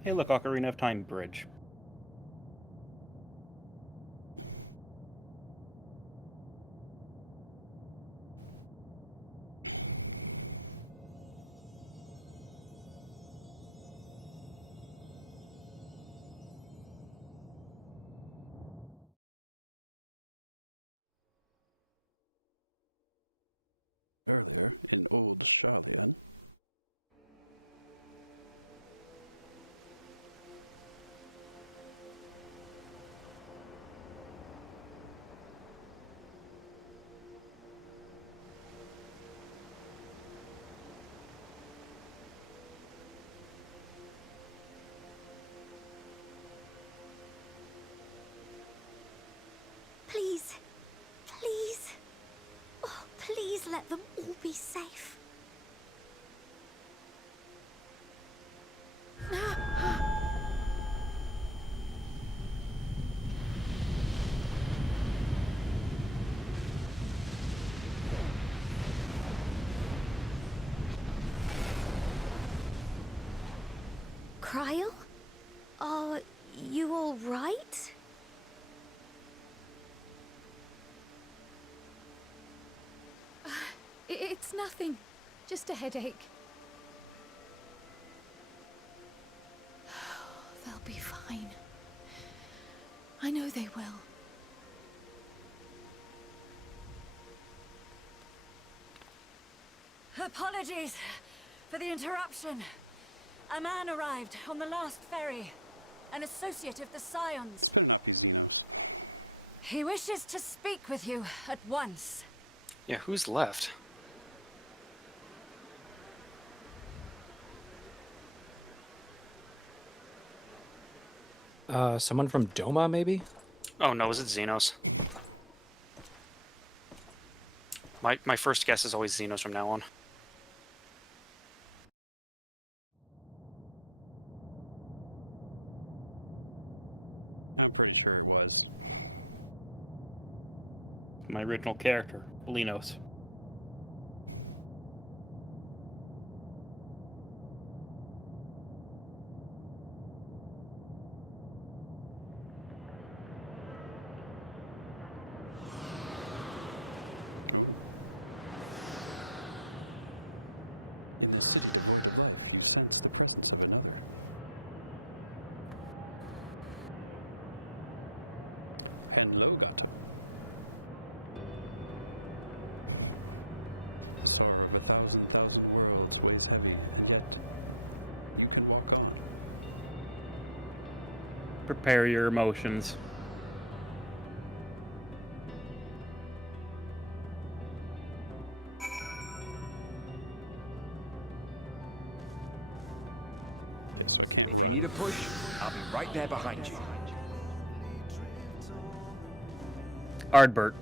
Hey, look, Ocarina of Time bridge. Further in Old Australia. Please. Please. Oh, please let them all be safe. Cryle? Are you all right? It's nothing. Just a headache. They'll be fine. I know they will. Apologies for the interruption. A man arrived on the last ferry. An associate of the Scions. He wishes to speak with you at once. Yeah, who's left? Someone from Doma, maybe? Oh no, is it Xenos? My first guess is always Xenos from now on. I'm pretty sure it was. My original character, Linos. Prepare your emotions. If you need a push, I'll be right there behind you. Ardbert.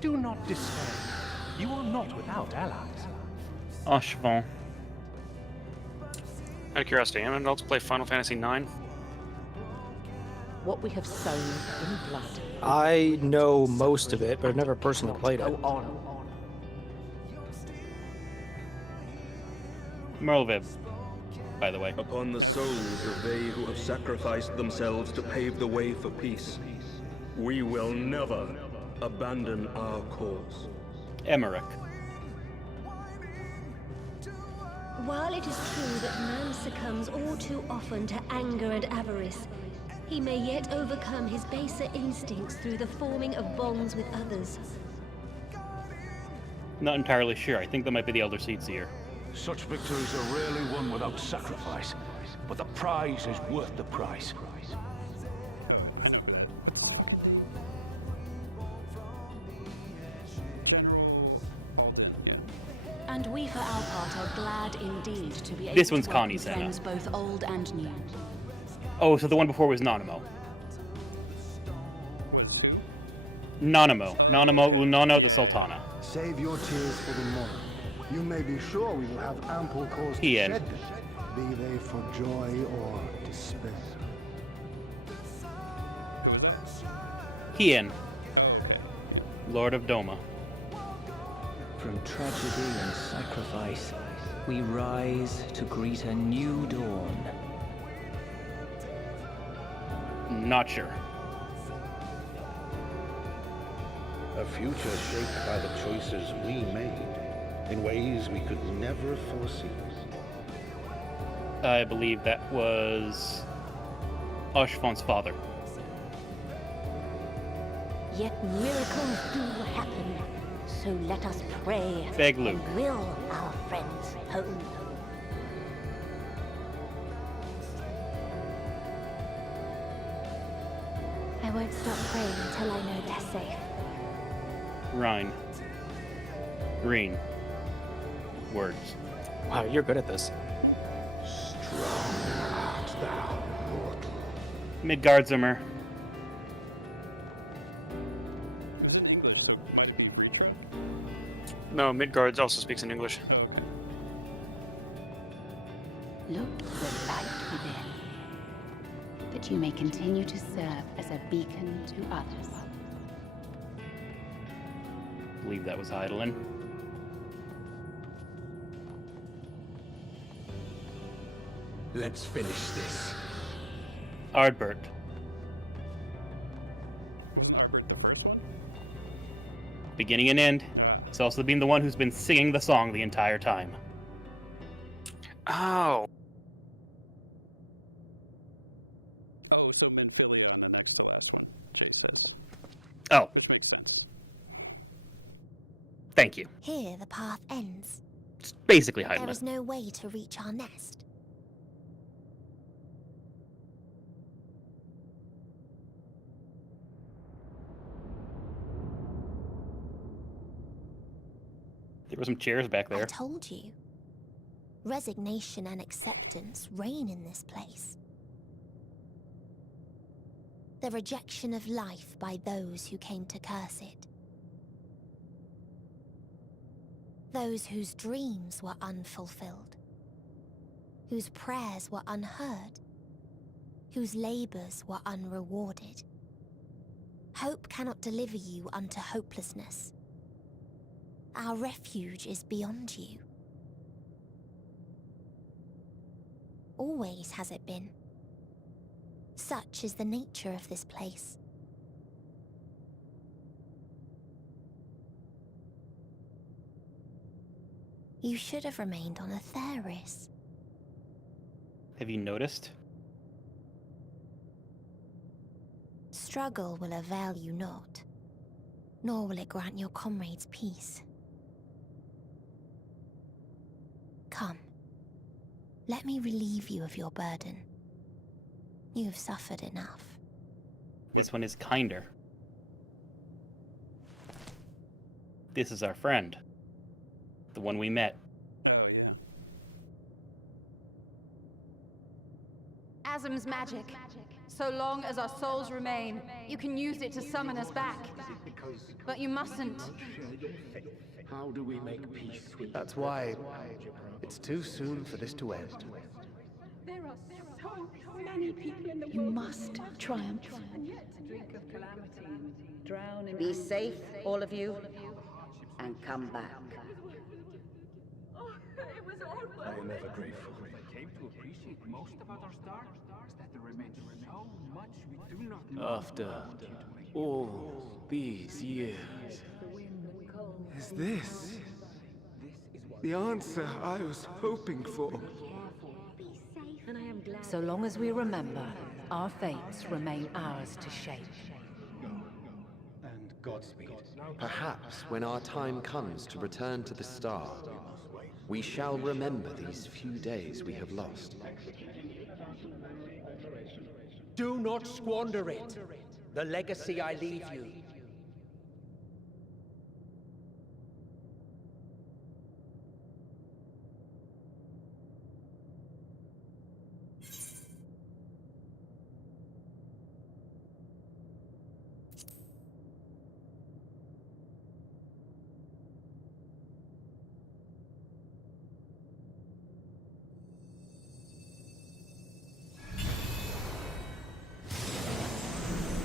Do not despair. You are not without allies. Ashvan. Out of curiosity, anyone else play Final Fantasy IX? What we have sown in blood. I know most of it, but I've never personally played it. Merlviv, by the way. Upon the souls of they who have sacrificed themselves to pave the way for peace, we will never abandon our cause. Emmerich. While it is true that man succumbs all too often to anger and avarice, He may yet overcome his baser instincts through the forming of bonds with others. Not entirely sure. I think that might be the Elder Seedseer. Such victories are rarely won without sacrifice, but the prize is worth the price. And we for our part are glad indeed to be able This one's to welcome Connie's, Anna. friends both old and new. Oh, so the one before was Nanamo. Nanamo. Nanamo Unono the Sultana. Save your tears for the morrow. You may be sure we will have ample cause to Ian. shed them, be they for joy or despair. Hien. Lord of Doma. From tragedy and sacrifice, we rise to greet a new dawn. Not sure. A future shaped by the choices we made in ways we could never foresee. I believe that was Oshfon's father. Yet miracles do happen, so let us pray Beg Luke. and will our friends home. I won't stop praying until I know they're safe. Rhine. Green. Words. Wow, you're good at this. Strong art thou, mortal. Midgardsormer. No, Midgard also speaks in English. Look the light within, that you may continue to serve as a beacon to others. I believe that was Heidelin. Let's finish this. Ardbert. Beginning and end. He's also been the one who's been singing the song the entire time. Oh. Oh, so Menphilia on the next to last one, Jay says. Oh. Which makes sense. Thank you. Here the path ends. It's basically There Heidelin. is no way to reach our nest. There were some chairs back I there. told you. Resignation and acceptance reign in this place. The rejection of life by those who came to curse it. Those whose dreams were unfulfilled. Whose prayers were unheard. Whose labors were unrewarded. Hope cannot deliver you unto hopelessness. Our refuge is beyond you. Always has it been. Such is the nature of this place. You should have remained on Atheris. Have you noticed? Struggle will avail you not, nor will it grant your comrades peace. Come, let me relieve you of your burden. You have suffered enough. This one is kinder. This is our friend. The one we met. Oh, yeah. Asm's magic. So long as our souls remain, you can use it to summon us back. But you mustn't. How do we make peace with That's why it's too soon for this to end. There are so many people in the You must triumph. Be safe, all of you, and come back. I am ever grateful. I came to appreciate most about our star is that there remains so much we do not know. After all these years, Is this the answer I was hoping for? So long as we remember, Our fates remain ours to shape. And Godspeed. Perhaps when our time comes to return to the star, we shall remember these few days we have lost. Do not squander it. The legacy I leave you.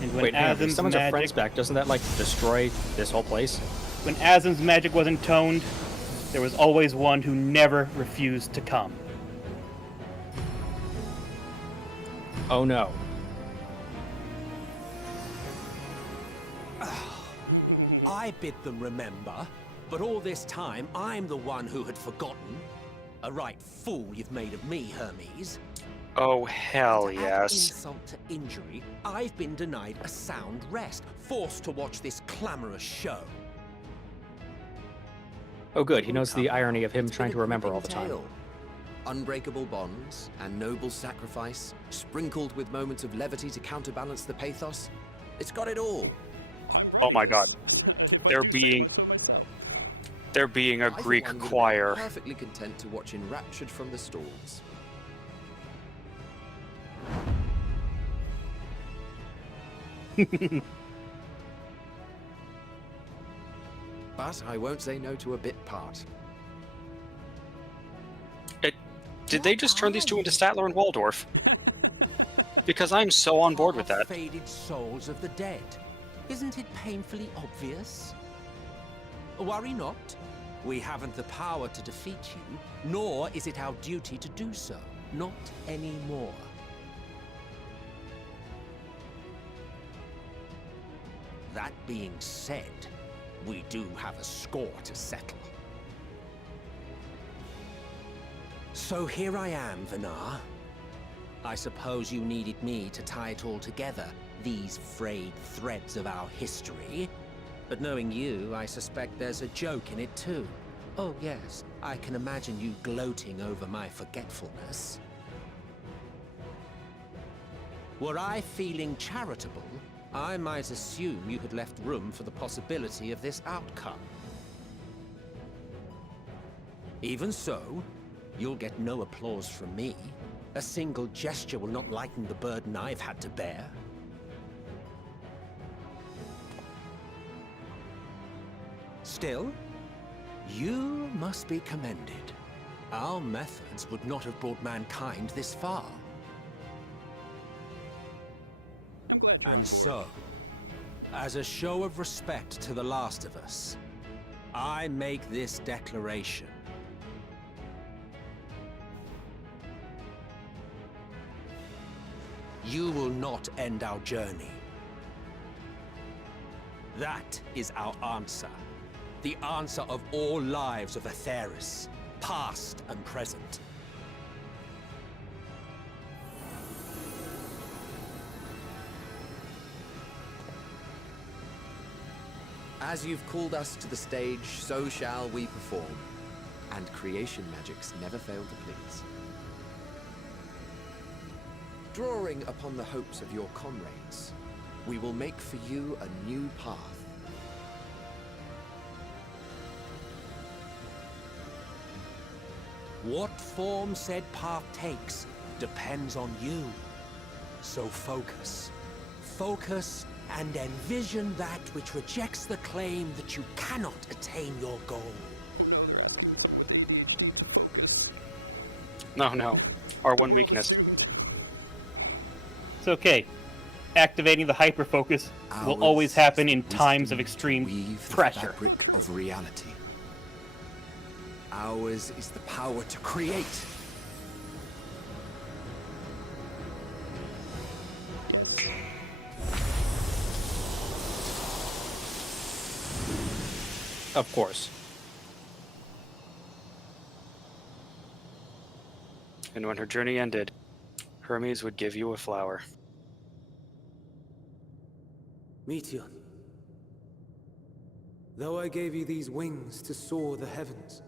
And when Wait, hang on, if Azim's summons our friends magic, back, doesn't that, like, destroy this whole place? when Azim's magic wasn't toned, there was always one who never refused to come. Oh no. I bid them remember, but all this time I'm the one who had forgotten. A right fool you've made of me, Hermes. Oh, hell To add yes. insult to injury, I've been denied a sound rest, forced to watch this clamorous show. Oh good, he knows the irony of him trying to remember all the time. Tale. Unbreakable bonds and noble sacrifice, sprinkled with moments of levity to counterbalance the pathos. It's got it all. Oh my god. They're being a I, for Greek one, would choir. be perfectly content to watch enraptured from the stalls. But I won't say no to a bit part. Did they just turn these two into Statler and Waldorf? Because I'm so on board with that. Faded souls of the dead. Isn't it painfully obvious? Worry not. We haven't the power to defeat you, nor is it our duty to do so. Not anymore. That being said, we do have a score to settle. So here I am, Vinar. I suppose you needed me to tie it all together, these frayed threads of our history. But knowing you, I suspect there's a joke in it too. Oh yes, I can imagine you gloating over my forgetfulness. Were I feeling charitable, I might assume you had left room for the possibility of this outcome. Even so, you'll get no applause from me. A single gesture will not lighten the burden I've had to bear. Still, you must be commended. Our methods would not have brought mankind this far. And so, as a show of respect to the last of us, I make this declaration. You will not end our journey. That is our answer. The answer of all lives of Atheris, past and present. As you've called us to the stage, so shall we perform. And creation magics never fail to please. Drawing upon the hopes of your comrades, we will make for you a new path. What form said path takes depends on you. So focus. Focus and envision that which rejects the claim that you cannot attain your goal. No. Our one weakness. It's okay. Activating the hyperfocus will always happen in times of extreme pressure. Fabric of reality. Ours is the power to create. Of course. And when her journey ended, Hermes would give you a flower. Meteor, though I gave you these wings to soar the heavens,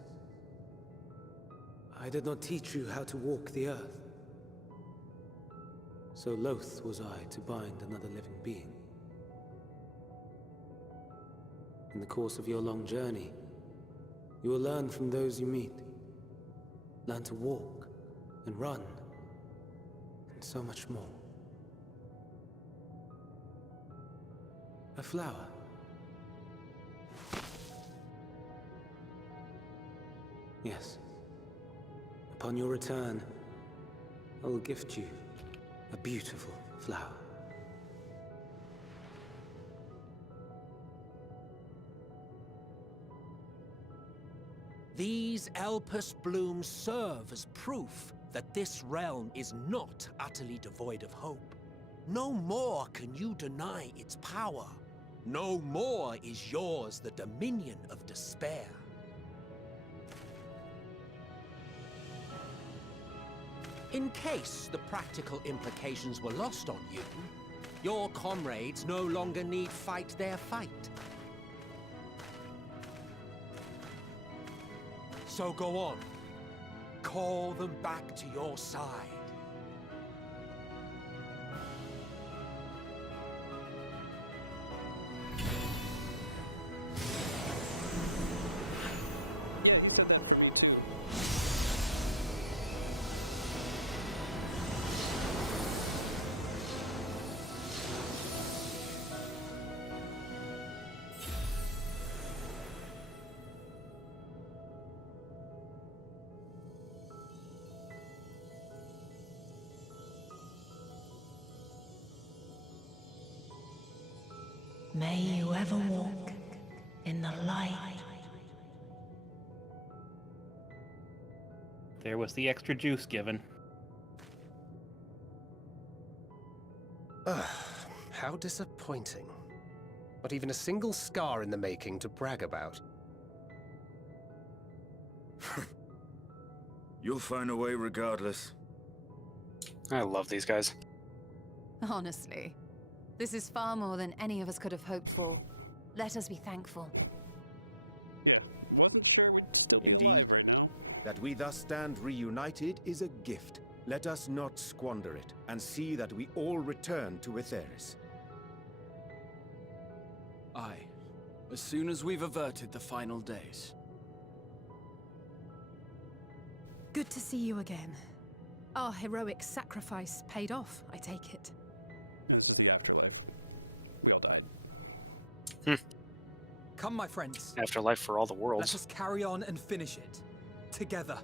I did not teach you how to walk the earth. So loath was I to bind another living being. In the course of your long journey, you will learn from those you meet. Learn to walk and run, and so much more. A flower. Yes. Upon your return, I will gift you a beautiful flower. These Elpis blooms serve as proof that this realm is not utterly devoid of hope. No more can you deny its power. No more is yours the dominion of despair. In case the practical implications were lost on you, your comrades no longer need fight their fight. So go on. Call them back to your side. May you ever walk in the light. There was the extra juice given. How disappointing. Not even a single scar in the making to brag about. You'll find a way regardless. I love these guys. Honestly, this is far more than any of us could have hoped for. Let us be thankful. Yeah, wasn't sure we'd still be Indeed. alive right now. That we thus stand reunited is a gift. Let us not squander it, and see that we all return to Etheris. Aye. As soon as we've averted the final days. Good to see you again. Our heroic sacrifice paid off, I take it. This is the afterlife. We all died. Come, my friends. Afterlife for all the worlds. Let us carry on and finish it. Together.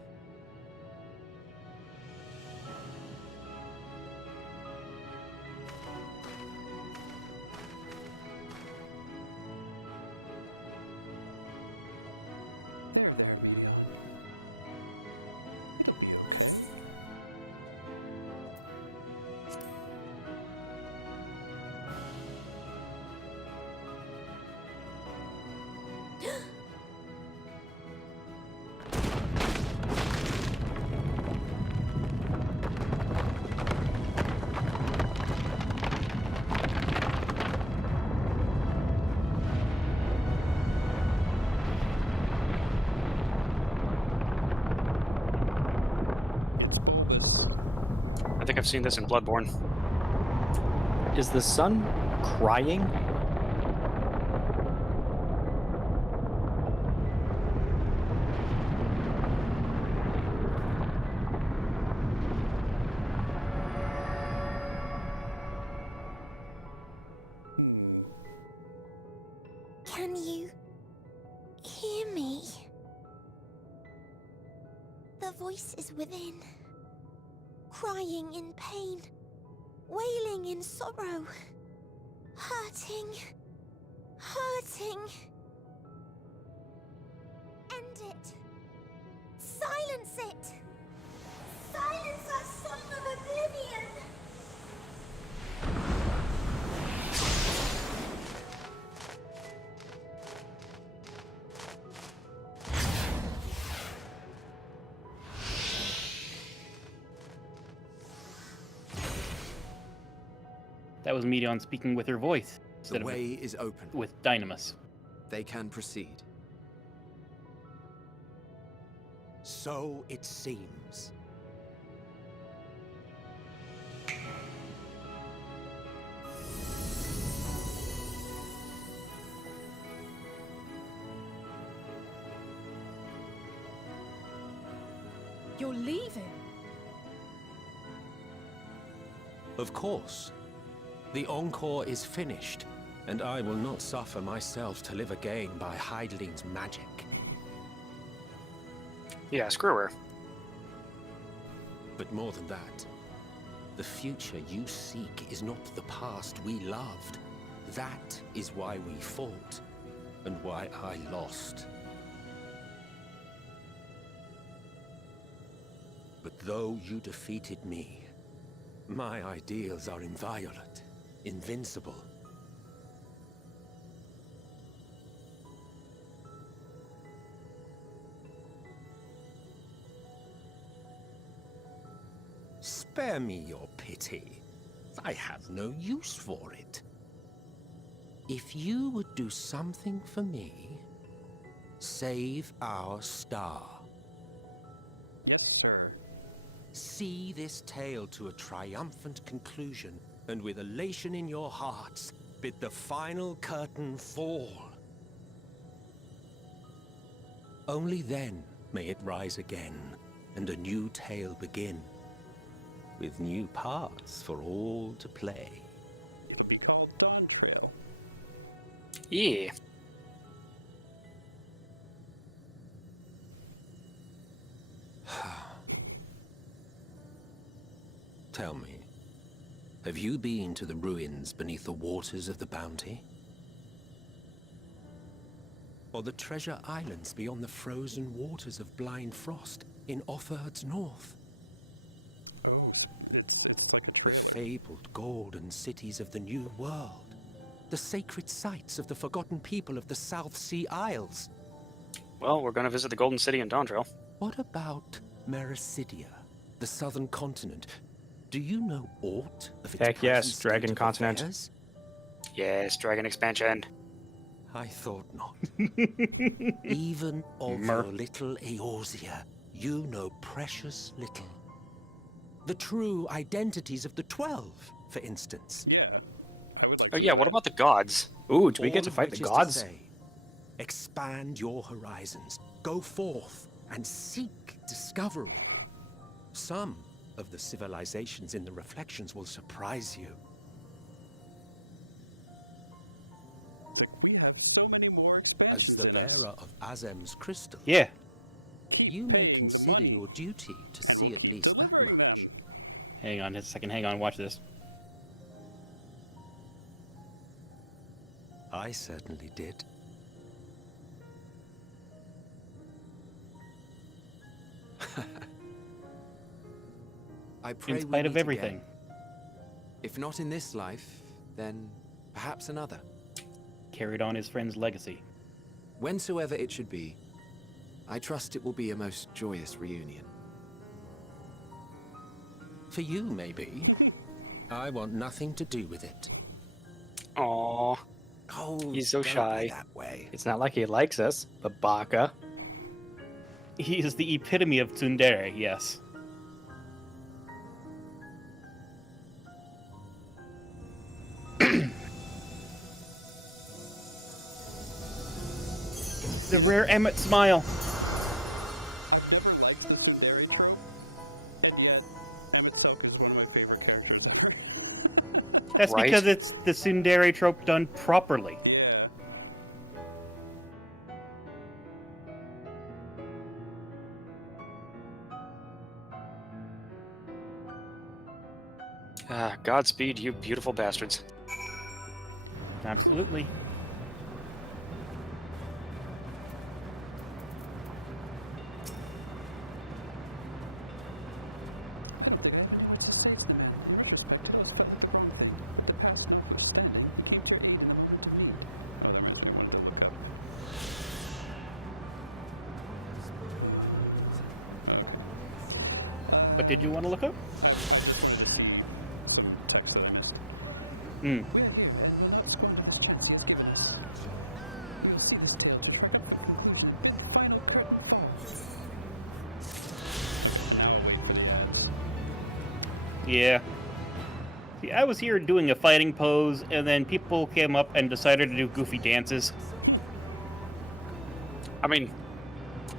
I think I've seen this in Bloodborne. Is the sun crying? Can you hear me? The voice is within, crying in pain, wailing in sorrow, hurting, hurting. End it. Silence it. Silence our song of oblivion. That was Medion speaking with her voice. The way is open. With Dynamis. They can proceed. So it seems. You're leaving? Of course. The Encore is finished, and I will not suffer myself to live again by Heideling's magic. Yeah, screw her. But more than that, the future you seek is not the past we loved. That is why we fought, and why I lost. But though you defeated me, my ideals are inviolate, invincible. Spare me your pity. I have no use for it. If you would do something for me, save our star. Yes, sir. See this tale to a triumphant conclusion, and with elation in your hearts, bid the final curtain fall. Only then may it rise again, and a new tale begin, with new parts for all to play. It'll be called Dawn Trail. Yeah. Tell me, have you been to the ruins beneath the waters of the Bounty? Or the treasure islands beyond the frozen waters of Blind Frost in Offerd's north? Oh, it's like a trail. The fabled golden cities of the New World. The sacred sites of the forgotten people of the South Sea Isles. Well, we're going to visit the Golden City in Dawntrail. What about Mericidia, the southern continent? Do you know aught of its Heck yes, present Dragon state of Continent. affairs? Yes, Dragon Expansion. I thought not. Even of your little Eorzea, you know precious little. The true identities of the 12, for instance. Yeah. I would like Oh yeah, what about the gods? Ooh, do we get All to of fight which the is gods? say, expand your horizons, go forth, and seek discovery. Some of the civilizations in the reflections will surprise you. It's like we have so many more expansions. As the in us. bearer of Azem's crystal, Yeah. Keep you may paying the consider money, your duty to and see we'll at keep least that delivering them. much. Hang on a second. Hang on. Watch this. I certainly did. I pray In we spite of meet everything. again. If not in this life, then perhaps another. Carried on his friend's legacy. Whensoever it should be, I trust it will be a most joyous reunion. For you, maybe. I want nothing to do with it. Aww. Oh, He's so don't be shy. that way. It's not like he likes us, but Baka. He is the epitome of tsundere, yes. The rare Emmett smile. I've never liked the Tsundere trope, and yet MSQ is one of my favorite characters ever. That's Right? because it's the tsundere trope done properly. Yeah. Godspeed, you beautiful bastards. Absolutely. What did you want to look up? Yeah. See, I was here doing a fighting pose, and then people came up and decided to do goofy dances. I mean,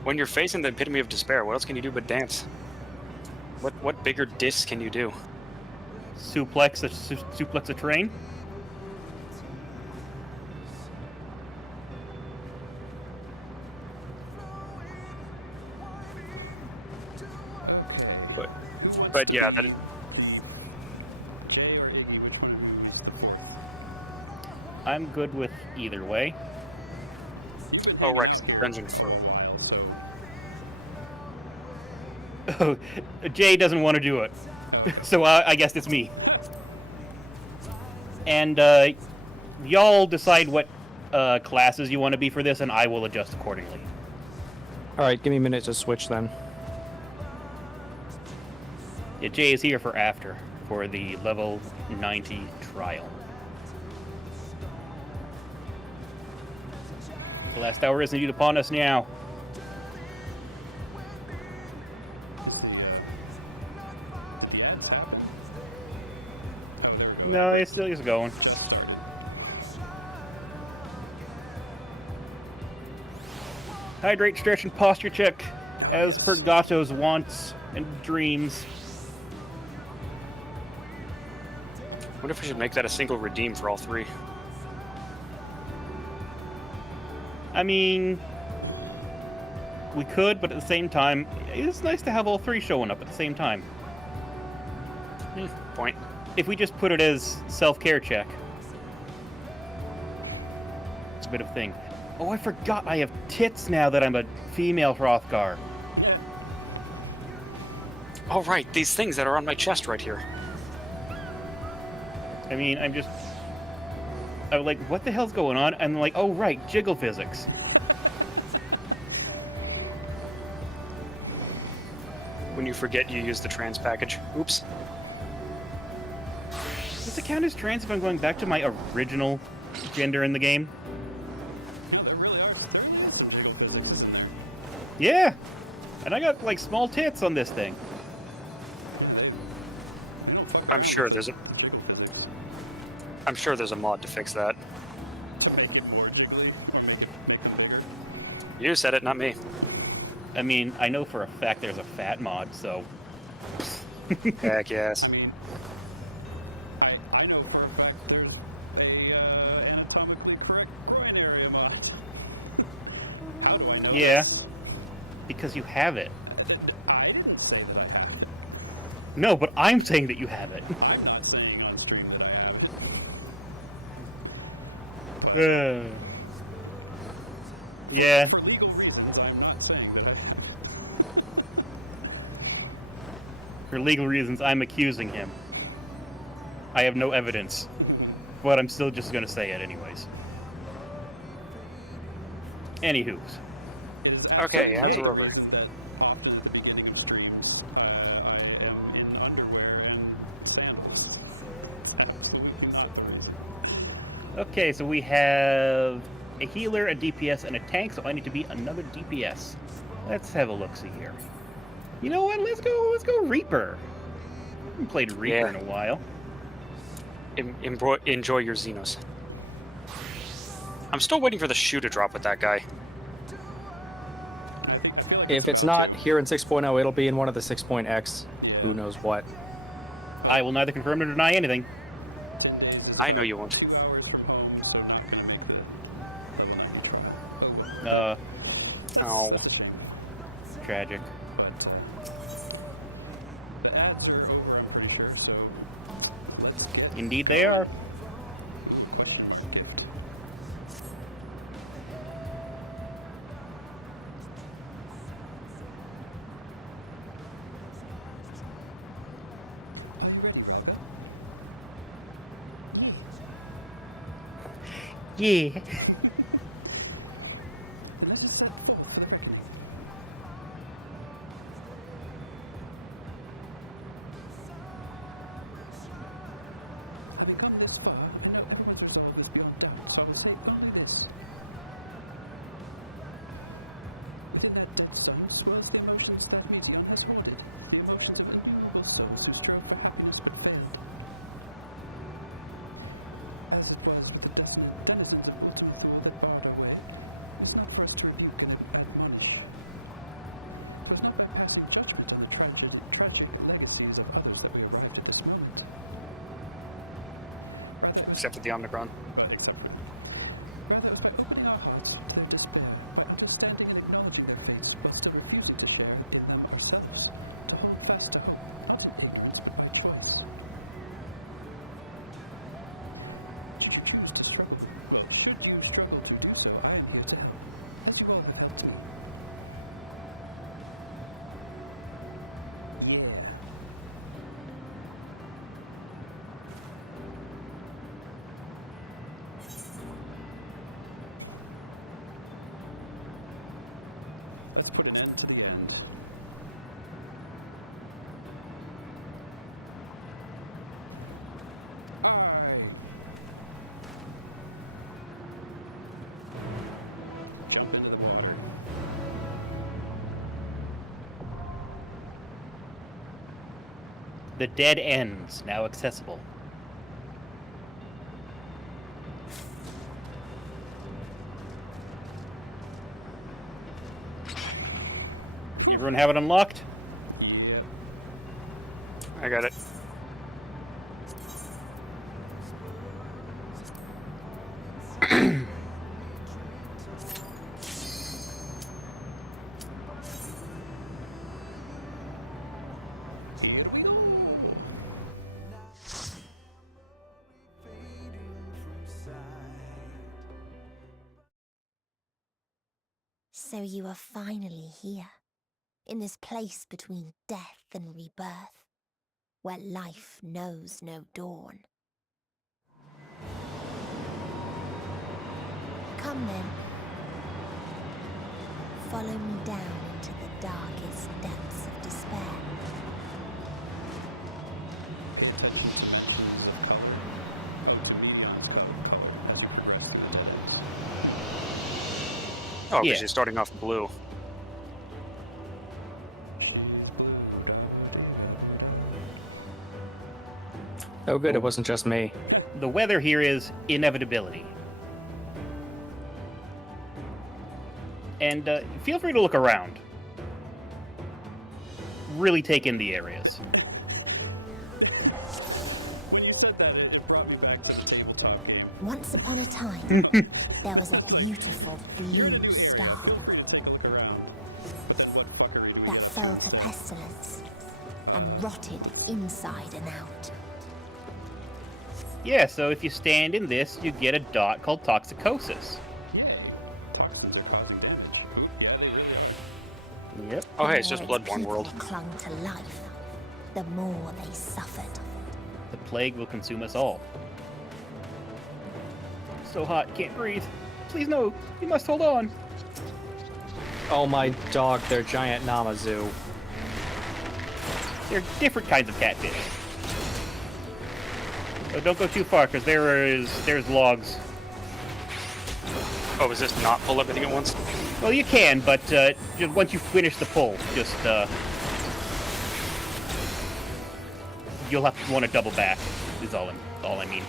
when you're facing the epitome of despair, what else can you do but dance? What bigger diss can you do? Suplex a train? But yeah, that. I'm good with either way. Oh, right, 'cause the dungeon for. Oh, Jay doesn't want to do it, so I guess it's me. And y'all decide what classes you want to be for this, and I will adjust accordingly. All right, give me a minute to switch then. Yeah, Jay is here for after, for the level 90 trial. The last hour is indeed upon us now. No, it's still just going. Hydrate, stretch, and posture check, as per Gato's wants and dreams. What if we should make that a single redeem for all three? I mean, we could, but at the same time, it's nice to have all three showing up at the same time. Point. If we just put it as self-care check. It's a bit of a thing. Oh, I forgot I have tits now that I'm a female Hrothgar. Oh, right, these things that are on my chest right here. I mean, I'm like, what the hell's going on? And I'm like, oh, right, jiggle physics. When you forget you use the trans package. Oops. Does it count as trans if I'm going back to my original gender in the game? Yeah! And I got, like, small tits on this thing. I'm sure there's a mod to fix that. You said it, not me. I mean, I know for a fact there's a fat mod, so... Heck yes. Yeah. Because you have it. No, but I'm saying that you have it. Yeah. For legal reasons, I'm accusing him. I have no evidence, but I'm still just gonna say it anyways. Anywho. Okay, ads are over. Okay, so we have a healer, a DPS, and a tank, so I need to be another DPS. Let's have a look-see here. You know what? Let's go Reaper. I haven't played Reaper in a while. Enjoy your Xenos. I'm still waiting for the shoe to drop with that guy. If it's not here in 6.0, it'll be in one of the 6.x. Who knows what. I will neither confirm nor deny anything. I know you won't. Oh. Tragic. Indeed they are. Yeah. Except for the Omnicron. The Dead Ends, now accessible. Everyone have it unlocked? I got it. So you are finally here, in this place between death and rebirth, where life knows no dawn. Come then. Follow me down into the darkest depths of despair. Oh, because you're starting off blue. Oh good, it wasn't just me. The weather here is inevitability. And feel free to look around. Really take in the areas. Once upon a time, there was a beautiful blue star that fell to pestilence and rotted inside and out. Yeah, so if you stand in this, you get a dot called toxicosis. Yep. Oh, hey, it's just The Bloodborne people world. clung to life, the more they suffered. The plague will consume us all. So hot, can't breathe. Please no, you must hold on. Oh my dog, they're giant Namazu. They're different kinds of catfish. So don't go too far, because there's logs. Oh, is this not pull everything at once? Well, you can, but just once you finish the pull, just you'll have to want to double back. Is all I mean.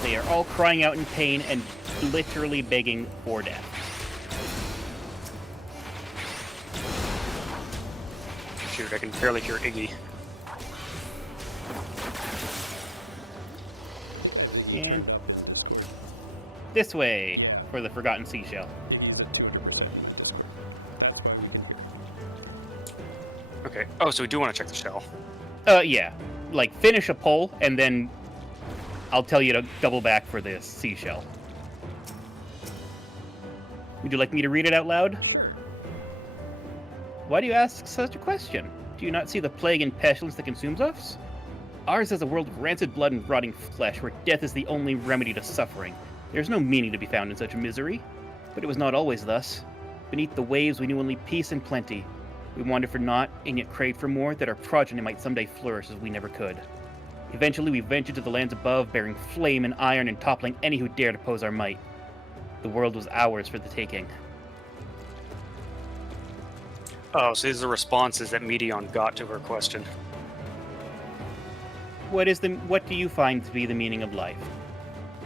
They are all crying out in pain and literally begging for death. Shoot, I can barely hear Iggy. And this way for the Forgotten Seashell. Okay. Oh, so we do want to check the shell. Yeah. Like, finish a pull, and then I'll tell you to double back for this seashell. Would you like me to read it out loud? Why do you ask such a question? Do you not see the plague and pestilence that consumes us? Ours is a world of rancid blood and rotting flesh, where death is the only remedy to suffering. There's no meaning to be found in such misery. But it was not always thus. Beneath the waves, we knew only peace and plenty. We wandered for naught, and yet craved for more, that our progeny might someday flourish as we never could. Eventually, we ventured to the lands above, bearing flame and iron and toppling any who dared oppose our might. The world was ours for the taking. Oh, so these are the responses that Medion got to her question. What do you find to be the meaning of life?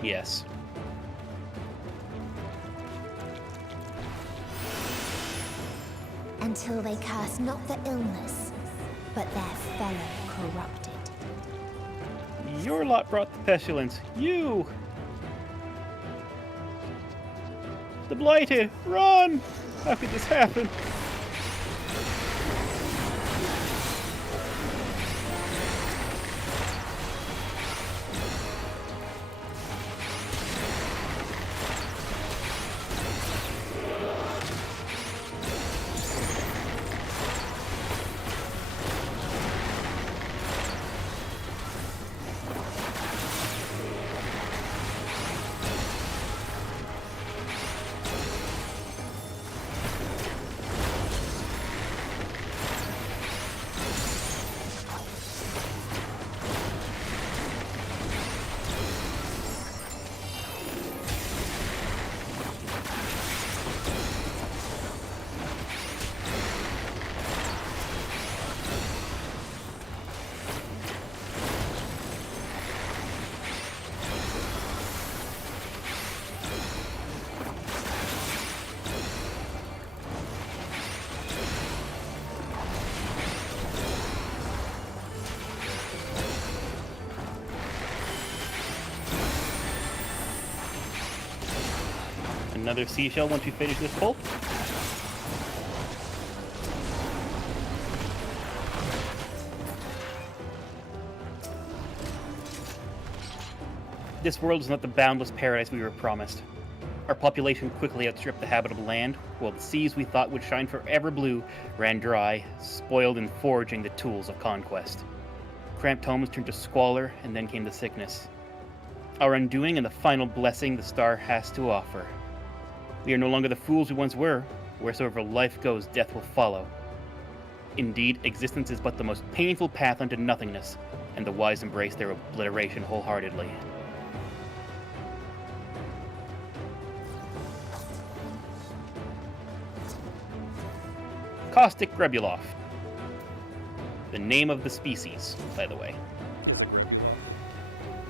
Yes. Until they curse not the illness, but their fellow corrupted. Your lot brought the pestilence. You! The Blighted! Run! How could this happen? Another seashell once we finish this pull. This world is not the boundless paradise we were promised. Our population quickly outstripped the habitable land, while the seas we thought would shine forever blue ran dry, spoiled in forging the tools of conquest. Cramped homes turned to squalor, and then came the sickness. Our undoing and the final blessing the star has to offer. We are no longer the fools we once were. Wheresoever life goes, death will follow. Indeed, existence is but the most painful path unto nothingness, and the wise embrace their obliteration wholeheartedly. Caustic Grebulov. The name of the species, by the way.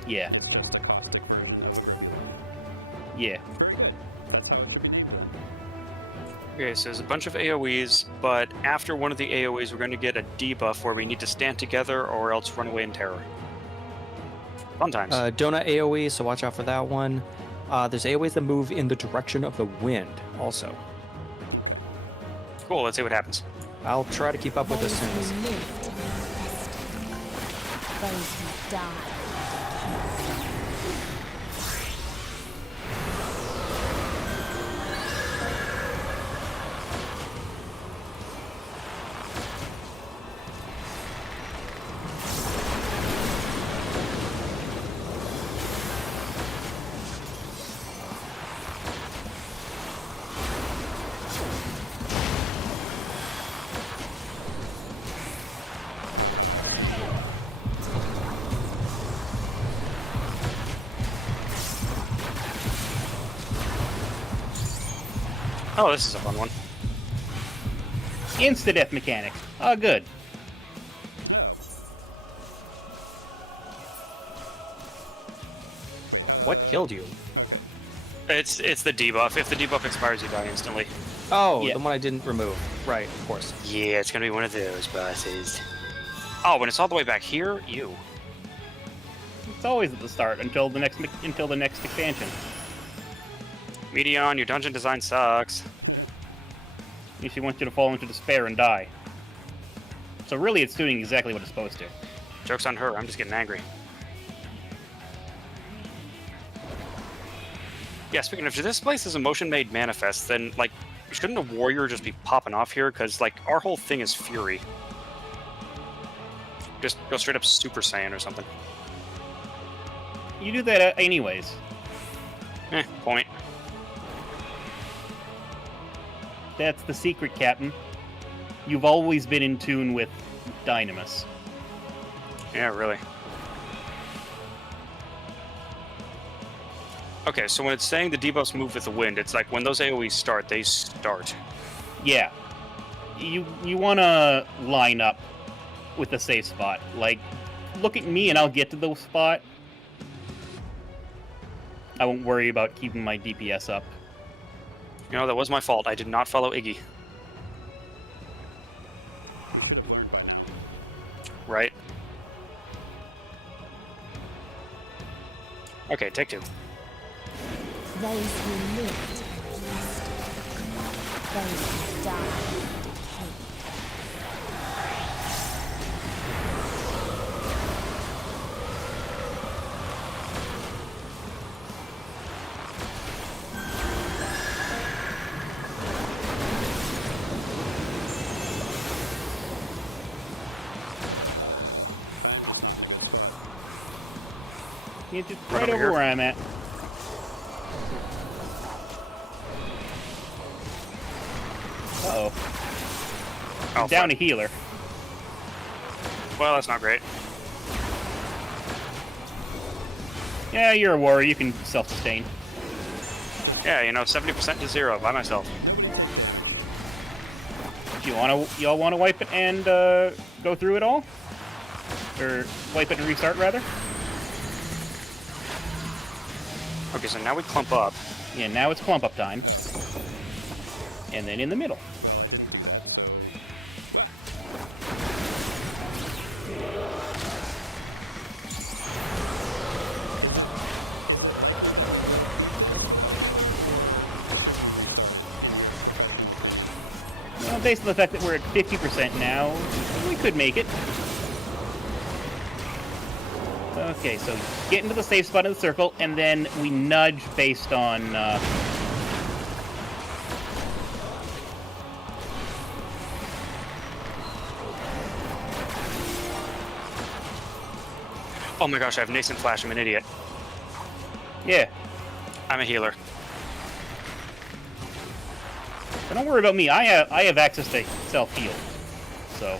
Yeah. Yeah. Okay, so there's a bunch of AoEs, but after one of the AoEs, we're going to get a debuff where we need to stand together or else run away in terror. Fun times. Donut AoE, so watch out for that one. There's AoEs that move in the direction of the wind, also. Cool, let's see what happens. I'll try to keep up with this soon as. Those who die. Oh, this is a fun one. Insta-death mechanic. Oh, good. What killed you? It's the debuff. If the debuff expires, you die instantly. Oh, Yeah. the one I didn't remove. Right, of course. Yeah, it's gonna be one of those bosses. Oh, when it's all the way back here, you. It's always at the start until the next expansion. Medion, your dungeon design sucks. She wants you to fall into despair and die. So really, it's doing exactly what it's supposed to. Joke's on her, I'm just getting angry. Yeah, speaking of, if this place is a motion-made manifest, then, like, shouldn't a warrior just be popping off here? Because, like, our whole thing is fury. Just go straight up Super Saiyan or something. You do that anyways. Point. That's the secret, Captain. You've always been in tune with Dynamis. Yeah, really. Okay, so when it's saying the debuffs move with the wind, it's like when those AoEs start, they start. Yeah. You want to line up with a safe spot. Like, look at me and I'll get to the spot. I won't worry about keeping my DPS up. You know, that was my fault. I did not follow Iggy. Right? Okay, take two. Those who lived, those who died, decayed. Yeah, just right over where I'm at. Uh-oh. I'm down a healer. Well, that's not great. Yeah, you're a warrior. You can self-sustain. Yeah, you know, 70% to 0 by myself. Do y'all want to wipe it and go through it all? Or wipe it and restart, rather? Okay, so now we clump up. Yeah, now it's clump up time. And then in the middle. Well, based on the fact that we're at 50% now, we could make it. Okay, so get into the safe spot in the circle, and then we nudge based on... Oh my gosh, I have Nascent Flash. I'm an idiot. Yeah. I'm a healer. But don't worry about me. I have access to self-heal. So...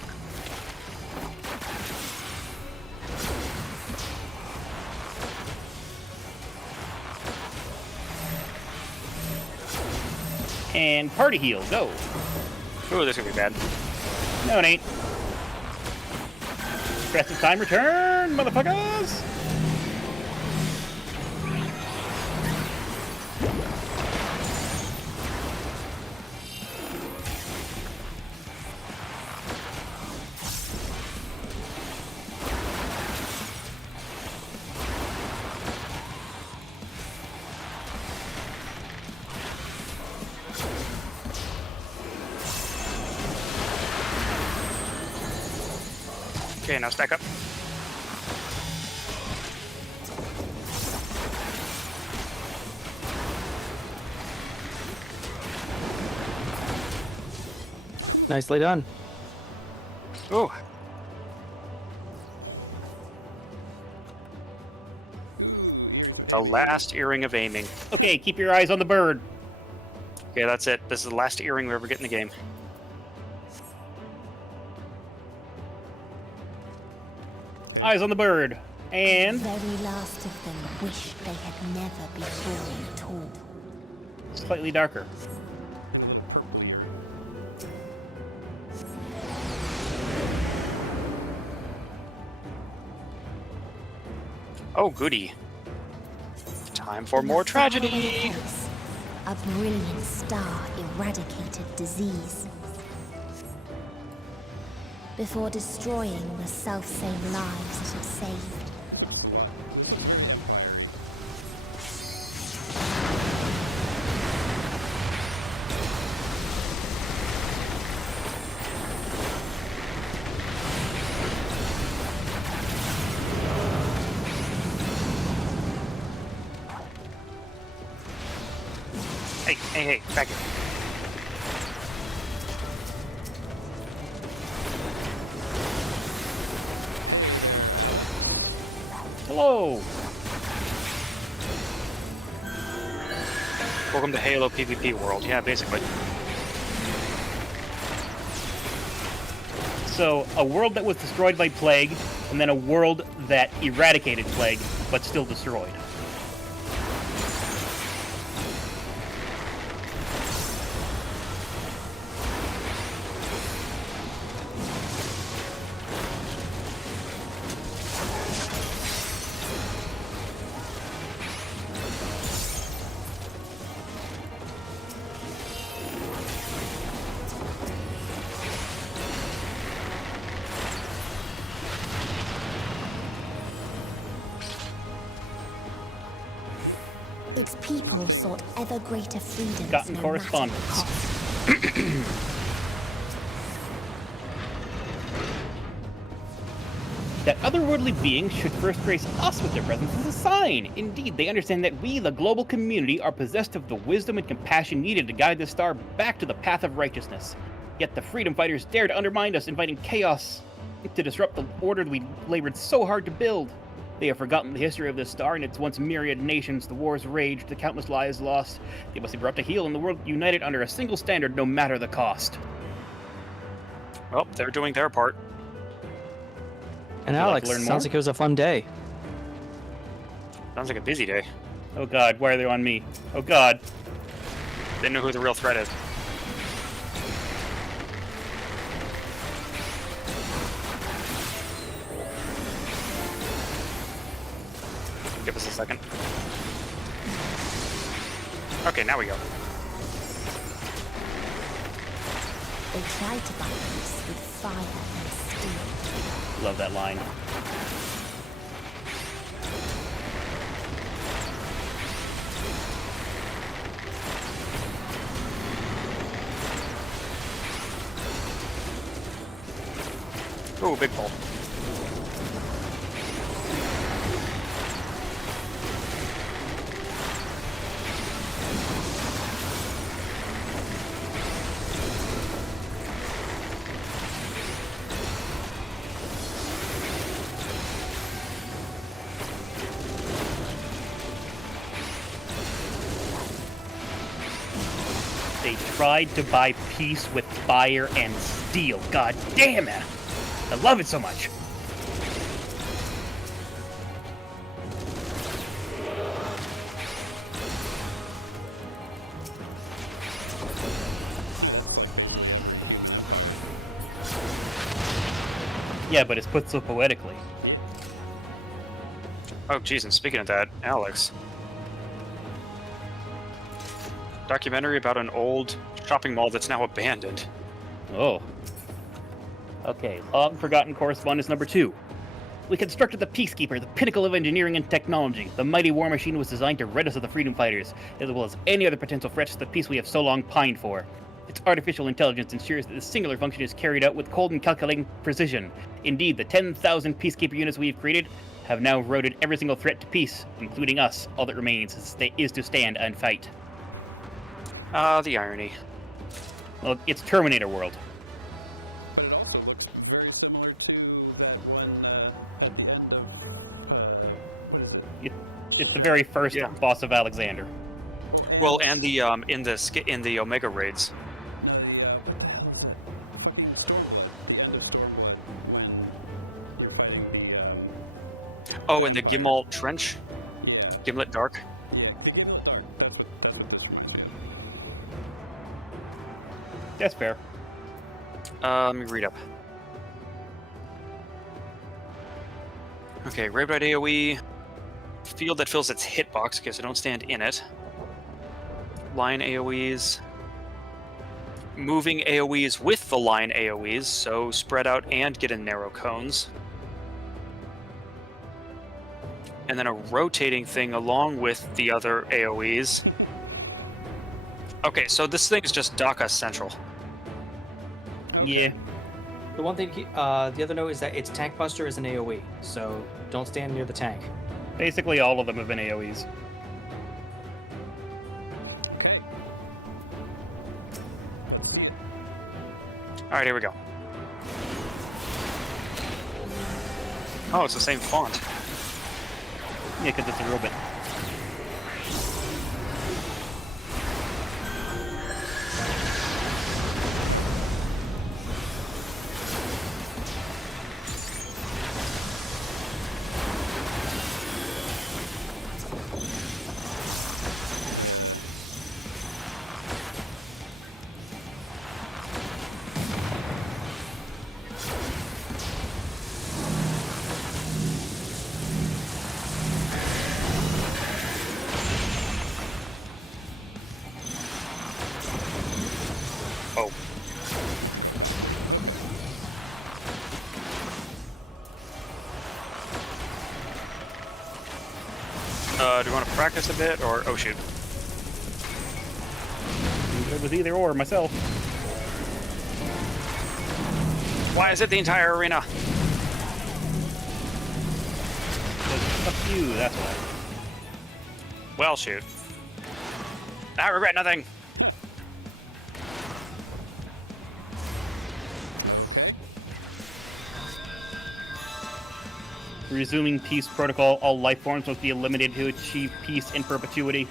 And party heal, go. Ooh, this is gonna be bad. No, it ain't. Rest of time return, motherfuckers! Okay, now stack up. Nicely done. Ooh. The last earring of aiming. Okay, keep your eyes on the bird. Okay, that's it. This is the last earring we ever get in the game. Eyes on the bird. And... The very last of them wished they had never been born at all. slightly darker. Oh, goody. Time for more tragedy! A brilliant star eradicated disease. Before destroying the self-same lives it had saved. Hey, back here. Hello! Welcome to Halo PvP world. Yeah, basically. So, a world that was destroyed by plague, and then a world that eradicated plague, but still destroyed. Its people sought ever greater freedom. Gotten correspondence. That otherworldly beings should first grace us with their presence is a sign. Indeed, they understand that we, the global community, are possessed of the wisdom and compassion needed to guide the star back to the path of righteousness. Yet the freedom fighters dare to undermine us, inviting chaos to disrupt the order we labored so hard to build. They have forgotten the history of this star and its once myriad nations, the wars raged, the countless lives lost. They must be brought to heel and the world united under a single standard, no matter the cost. Well, they're doing their part. And Alex, sounds like it was a fun day. Sounds like a busy day. Oh god, why are they on me? Oh god. They know who the real threat is. Give us a second. Okay, now we go. They tried to buy peace with fire and steel. Love that line. Oh, big ball. They tried to buy peace with fire and steel. God damn it! I love it so much. Yeah, but it's put so poetically. Oh, geez, and speaking of that, Alex. Documentary about an old shopping mall that's now abandoned. Oh. Okay, long forgotten correspondence number 2. We constructed the Peacekeeper, the pinnacle of engineering and technology. The mighty war machine was designed to rid us of the freedom fighters, as well as any other potential threats to the peace we have so long pined for. Its artificial intelligence ensures that the singular function is carried out with cold and calculating precision. Indeed, the 10,000 Peacekeeper units we've created have now routed every single threat to peace, including us. All that remains is to stand and fight. The irony. Well, it's Terminator world. It's the very first boss of Alexander. Well, and the in the Omega raids. Oh, in the Gimlet Trench, Gimlet Dark. That's fair. Let me read up. Okay, raid by AoE. Field that fills its hitbox, okay, so don't stand in it. Line AoEs. Moving AoEs with the line AoEs, so spread out and get in narrow cones. And then a rotating thing along with the other AoEs. Okay, so this thing is just DACA Central. Yeah. The one thing, the other note is that its tank buster is an AoE, so don't stand near the tank. Basically, all of them have been AoEs. Alright, here we go. Oh, it's the same font. Yeah, because it's a robot. Oh. Do you want to practice a bit, or... Oh, shoot. It was either or, myself. Why is it the entire arena? Fuck you, that's why. Well, shoot. I regret nothing. Resuming peace protocol, all life forms must be eliminated to achieve peace in perpetuity.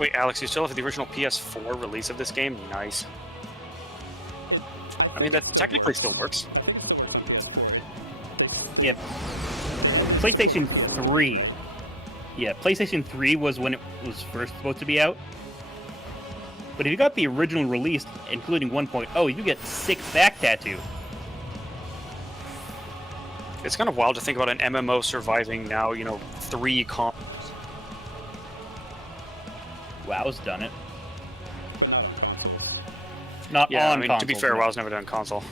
Wait, Alex, you still have the original PS4 release of this game? Nice. I mean, that technically still works. Yep. PlayStation 3. Yeah, PlayStation 3 was when it was first supposed to be out. But if you got the original release, including 1.0, you get 6 back tattoo. It's kind of wild to think about an MMO surviving now, you know, 3 consoles. WoW's done it. Not Yeah, on I mean, consoles, to be fair, no. WoW's never done console.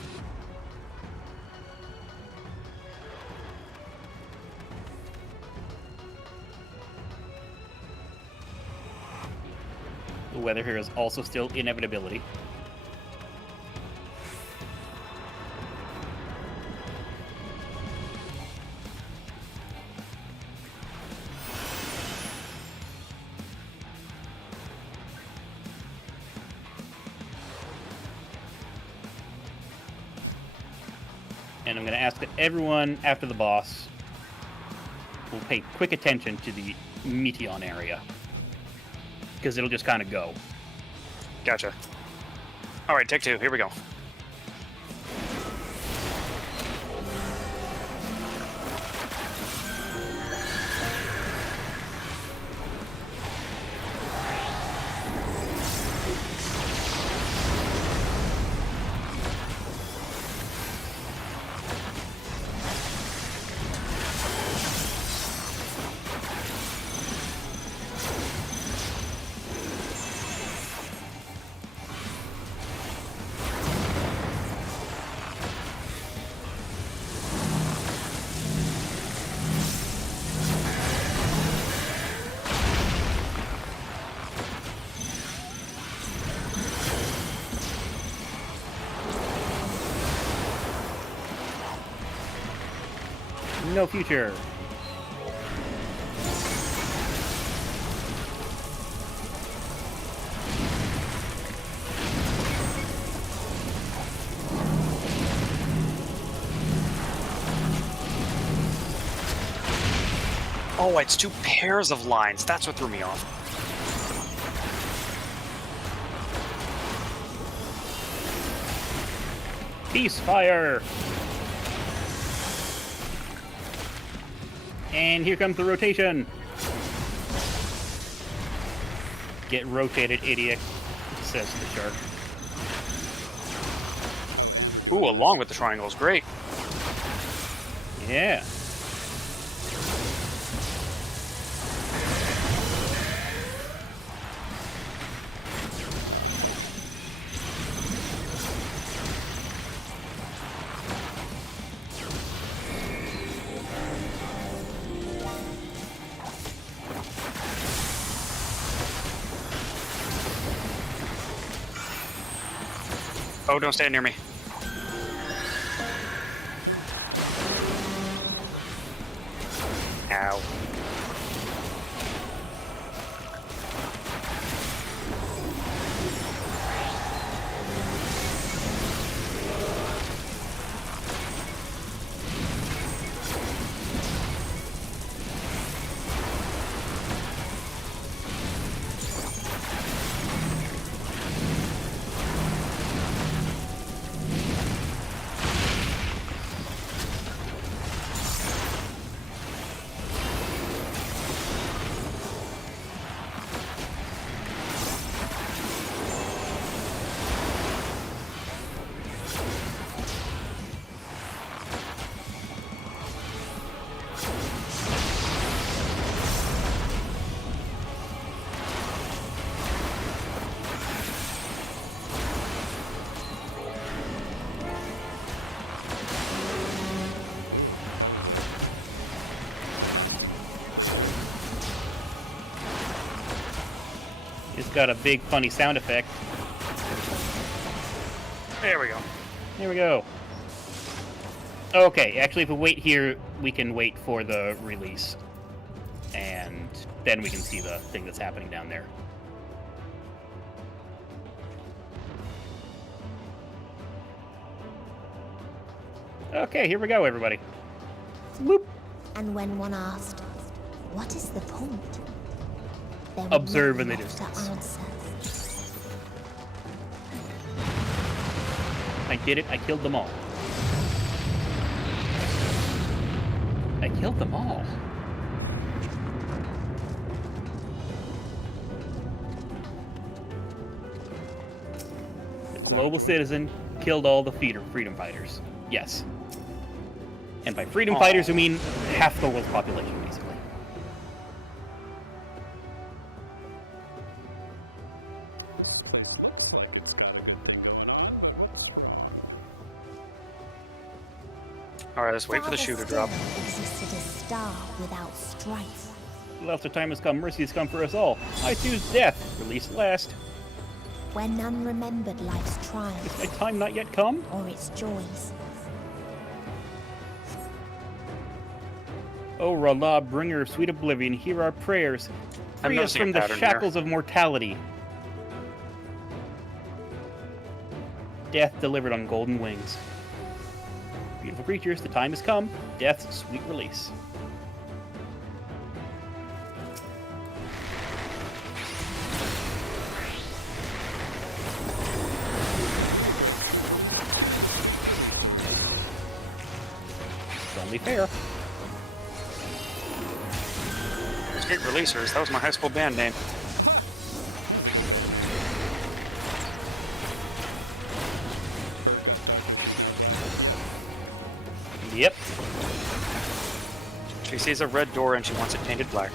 The weather here is also still inevitability. And I'm going to ask that everyone after the boss will pay quick attention to the Meteon area. Because it'll just kind of go. Gotcha. Alright, take 2. Here we go. No future. Oh, it's 2 pairs of lines. That's what threw me off. Peacefire! And here comes the rotation. Get rotated, idiot, says the shark. Ooh, along with the triangles. Great. Yeah. Oh, don't stand near me. Ow. got a big funny sound effect. There we go. There we go. Okay, actually, if we wait here, we can wait for the release. And then we can see the thing that's happening down there. Okay, here we go, everybody. Whoop. And when one asked, what is the point? There Observe in the left to distance. answer. I did it. I killed them all. I killed them all. The global citizen killed all the freedom fighters. Yes. And by freedom fighters, we mean half the world's population, basically. Alright, let's wait for the shoe to drop. Existed a star without strife. Well, after time has come, mercy has come for us all. I choose death. Release last. Where none remembered life's trials. Is my time not yet come? Or its joys. O Rowlga, bringer of sweet oblivion, hear our prayers. Free us from the shackles of mortality. Death delivered on golden wings. Beautiful creatures, the time has come. Death's sweet release. It's only fair. Sweet Releasers, that was my high school band name. Yep. She sees a red door and she wants it painted black.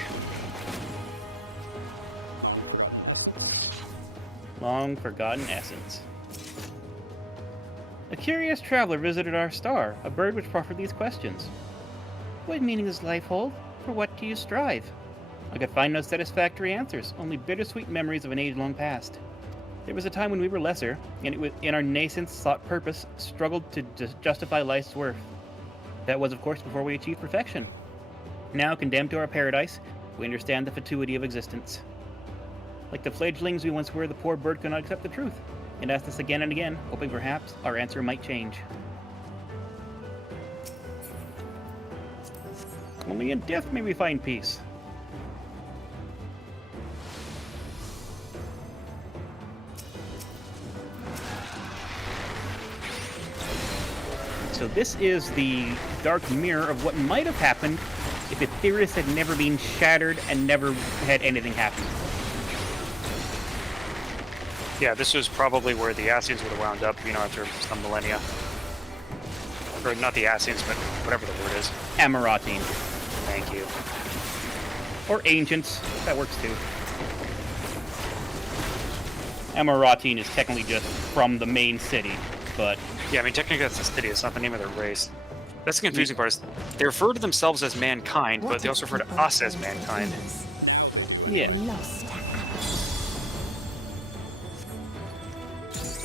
Long forgotten essence. A curious traveler visited our star, a bird which proffered these questions. What meaning does life hold? For what do you strive? I could find no satisfactory answers, only bittersweet memories of an age long past. There was a time when we were lesser, and it was in our nascence sought purpose, struggled to justify life's worth. That was, of course, before we achieved perfection. Now, condemned to our paradise, we understand the fatuity of existence. Like the fledglings we once were, the poor bird could not accept the truth, and asked us again and again, hoping perhaps our answer might change. Only in death may we find peace. So this is the dark mirror of what might have happened if Aetherius had never been shattered and never had anything happen. Yeah, this was probably where the Ascians would have wound up, you know, after some millennia. Or not the Ascians, but whatever the word is. Amaratine. Thank you. Or Ancients. That works too. Amaratine is technically just from the main city, but... Yeah, I mean, technically that's the city, it's not the name of their race. That's the confusing part, is they refer to themselves as mankind, but they also refer to us as mankind. Yeah.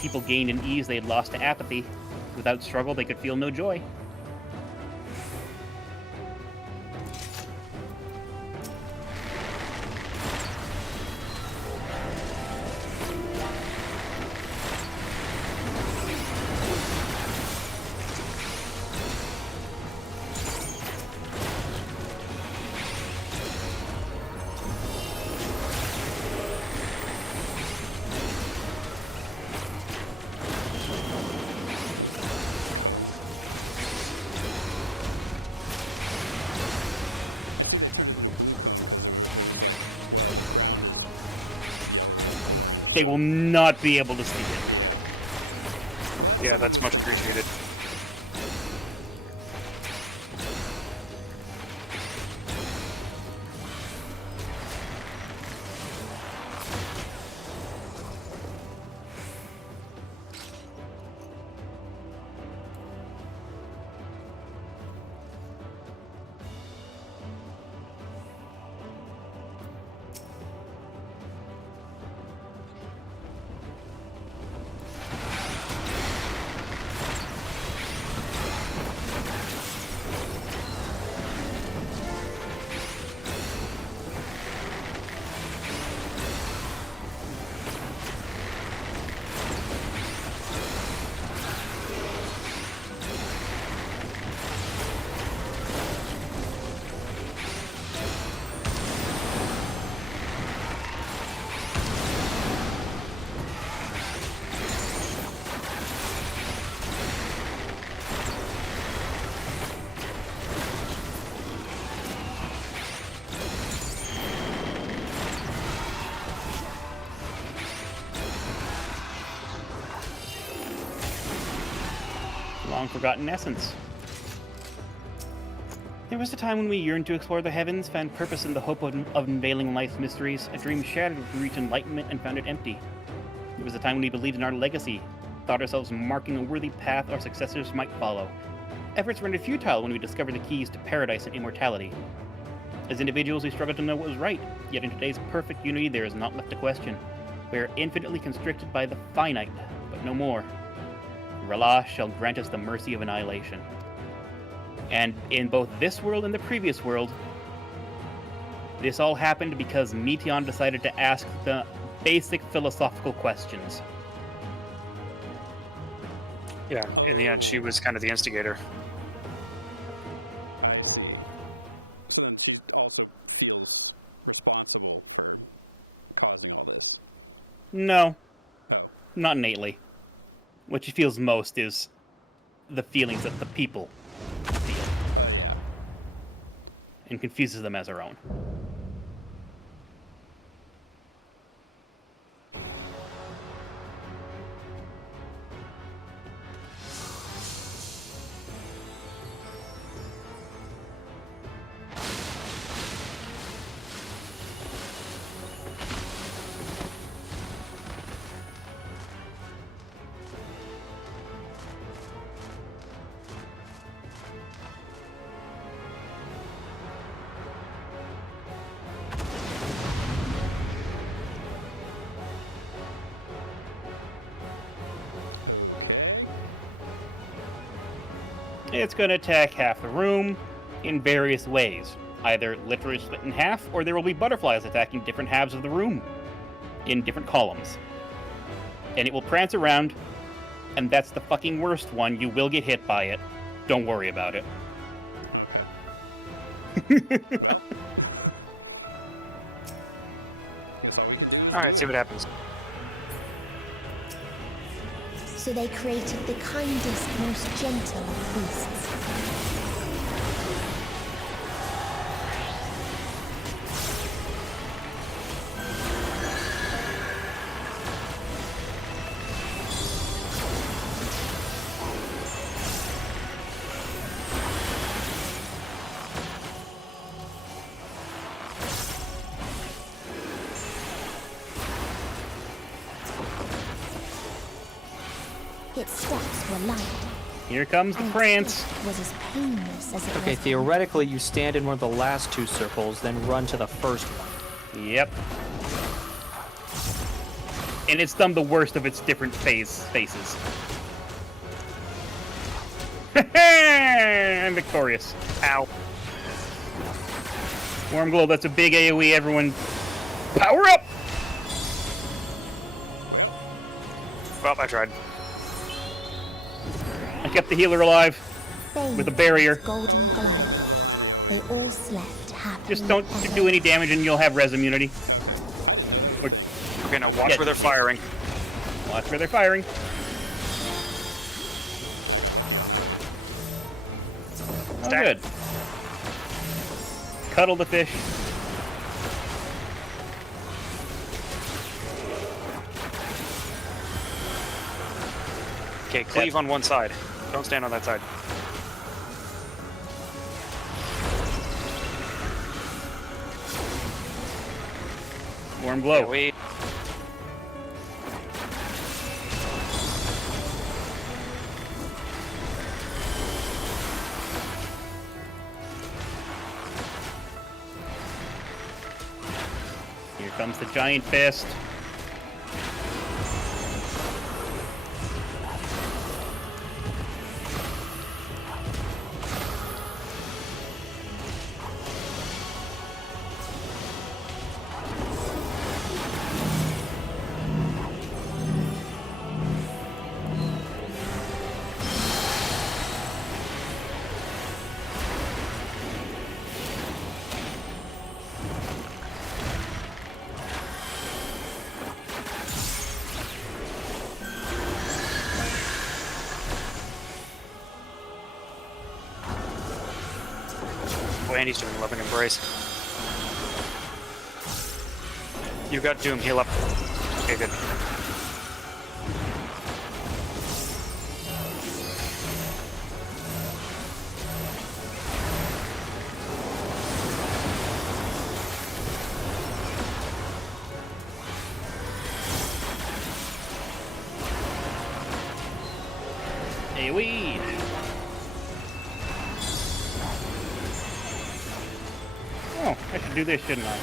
People gained in ease they had lost to apathy. Without struggle, they could feel no joy. They will not be able to see it. Yeah, that's much appreciated. long-forgotten essence. There was a time when we yearned to explore the heavens, found purpose in the hope of unveiling life's mysteries, a dream shattered when we reached enlightenment and found it empty. There was a time when we believed in our legacy, thought ourselves marking a worthy path our successors might follow. Efforts rendered futile when we discovered the keys to paradise and immortality. As individuals, we struggled to know what was right, yet in today's perfect unity there is not left to question. We are infinitely constricted by the finite, but no more. R'Lah shall grant us the mercy of annihilation. And in both this world and the previous world, this all happened because Meteion decided to ask the basic philosophical questions. Yeah, in the end, she was kind of the instigator. I see. So then she also feels responsible for causing all this. No. No. Not innately. What she feels most is the feelings that the people feel. And confuses them as her own. It's going to attack half the room in various ways. Either literally split in half, or there will be butterflies attacking different halves of the room in different columns. And it will prance around, and that's the fucking worst one. You will get hit by it. Don't worry about it. Alright, see what happens. So they created the kindest, most gentle of beasts. Its steps were light. Here comes the prance. Was as painless as it Okay, was. theoretically, you stand in one of the last two circles, then run to the first one. Yep. And it's done the worst of its different phases. I'm victorious. Ow. Warm Glow, that's a big AoE, everyone. Power up! Well, I tried. I kept the healer alive with a barrier. Golden glow. They all slept happily. Just don't do any damage and you'll have res immunity. Or, okay, now watch where they're firing. Watch where they're firing. Oh, good. Cuddle the fish. Okay, cleave on one side. Don't stand on that side. Warm Glow. Yeah, wait. Here comes the giant fist. Andy's doing loving embrace. You got Doom, heal up. Okay, good. AoE! Oh, I should do this, shouldn't I?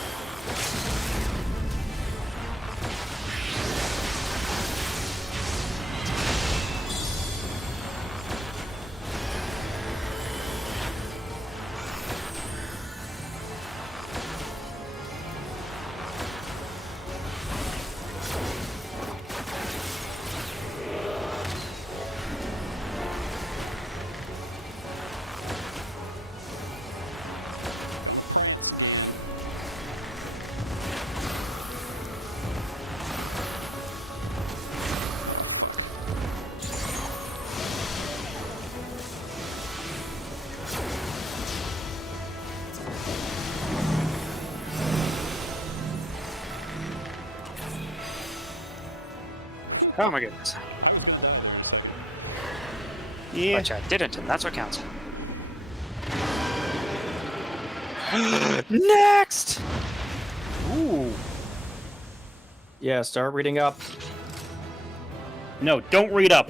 Oh my goodness. Yeah. But I didn't, and that's what counts. Next! Ooh. Yeah, start reading up. No, don't read up.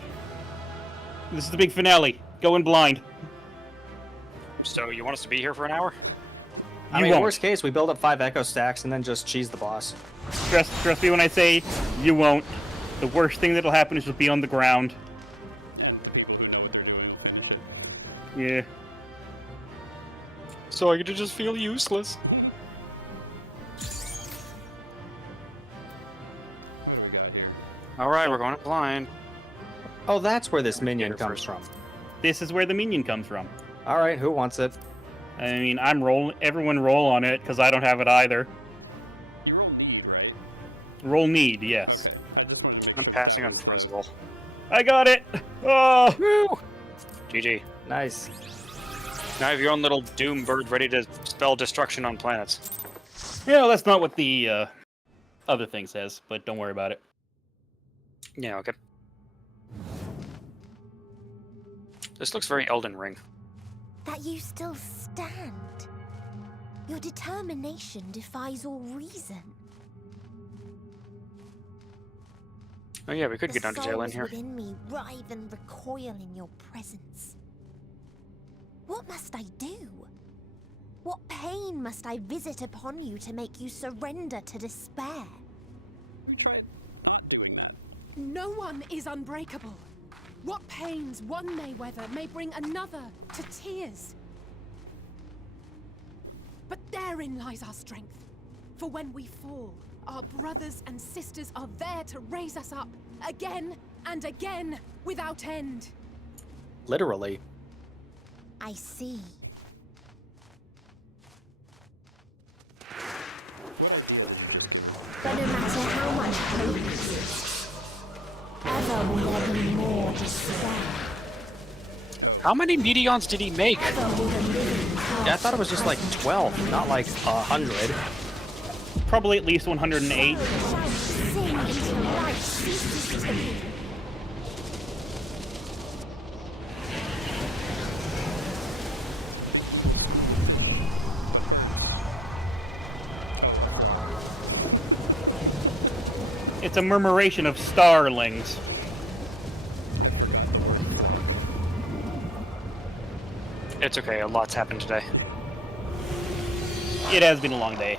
This is the big finale. Go in blind. So you want us to be here for an hour? I mean, worst case, we build up 5 echo stacks and then just cheese the boss. Trust me when I say you won't. The worst thing that'll happen is you'll be on the ground. Yeah. So I get to just feel useless. Alright, we're going up blind. Oh, that's where this minion comes from. This is where the minion comes from. Alright, who wants it? I mean, I'm rolling. Everyone roll on it, because I don't have it either. You roll need, right? Roll need, yes. I'm passing on principle. I got it! Oh! Woo! GG. Nice. Now you have your own little doom bird ready to spell destruction on planets. Yeah, that's not what the other thing says, but don't worry about it. Yeah, okay. This looks very Elden Ring. That you still stand. Your determination defies all reason. Oh yeah, we could get down to tail in here. Within me writhe and recoil in your presence. What must I do? What pain must I visit upon you to make you surrender to despair? Try not doing that. No one is unbreakable. What pains one may weather may bring another to tears. But therein lies our strength. For when we fall, our brothers and sisters are there to raise us up again and again without end. Literally. I see. But no matter how much hope exists, ever will there be more despair. How many Medions did he make? Yeah, I thought it was just like 12, not like 100. Probably at least 108. Sing until life ceases to be. It's a murmuration of starlings. It's okay, a lot's happened today. It has been a long day.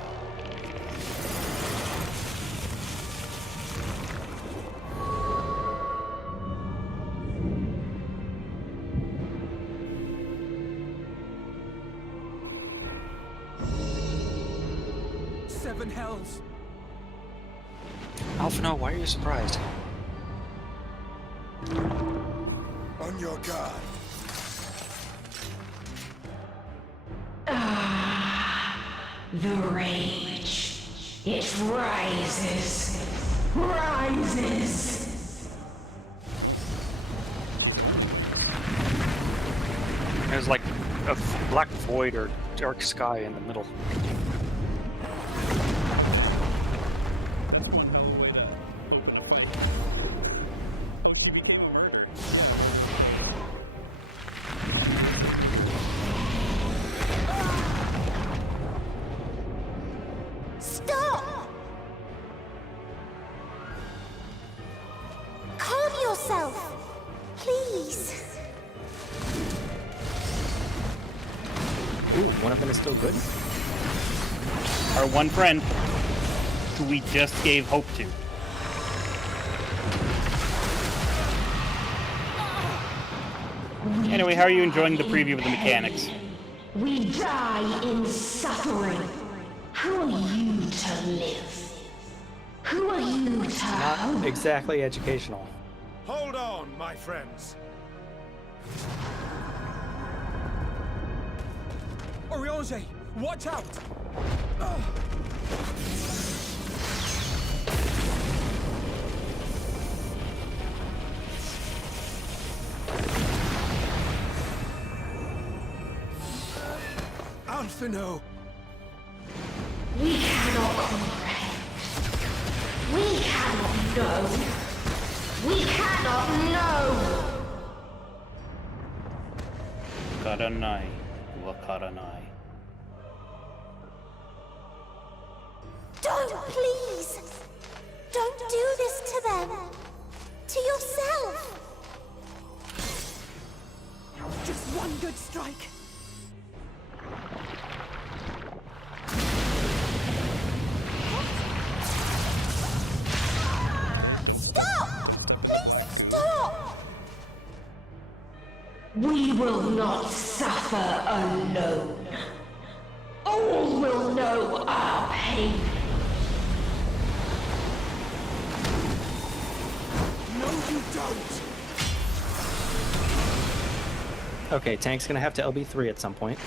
Seven hells. Alphino, why are you surprised? On your guard. The rage. It rises. Rises. There's like a black void or dark sky in the middle. Stop! Calm yourself, please. One of them is still good? Our one friend, who we just gave hope to. Anyway, how are you enjoying the preview of the mechanics? We die in suffering. Who are you to live? Who are you to Not exactly educational. Hold on, my friends. Rowlga, watch out! Alphino! We cannot comprehend. We cannot know. We cannot know. Karanai, Wakaranai. Don't, please! Don't do this to them! To yourself! Just one good strike! Stop! Please stop! We will not suffer alone. All will know our pain. No, you don't! Okay, tank's gonna have to LB3 at some point.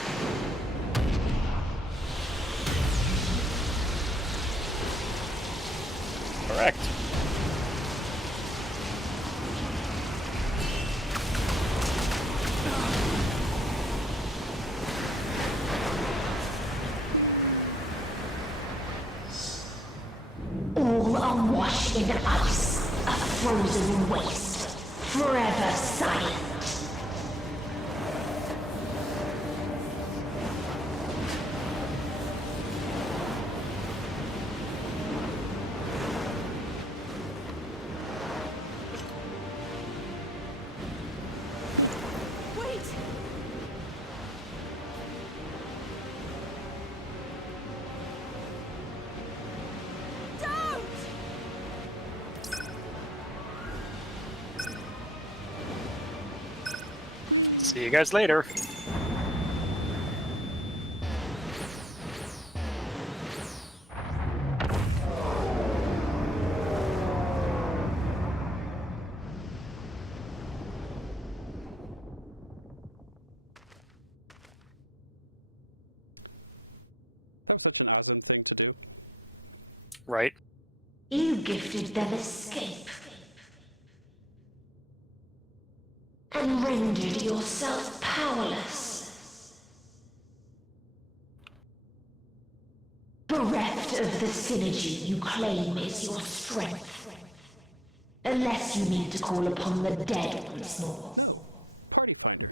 Correct. All are washed in ice, a frozen waste, forever silent. Wait! Don't! See you guys later. That was such an Asin thing to do. Right. You gifted them escape. And rendered yourself powerless. Bereft of the synergy you claim is your strength. Unless you need to call upon the dead once more. Party party.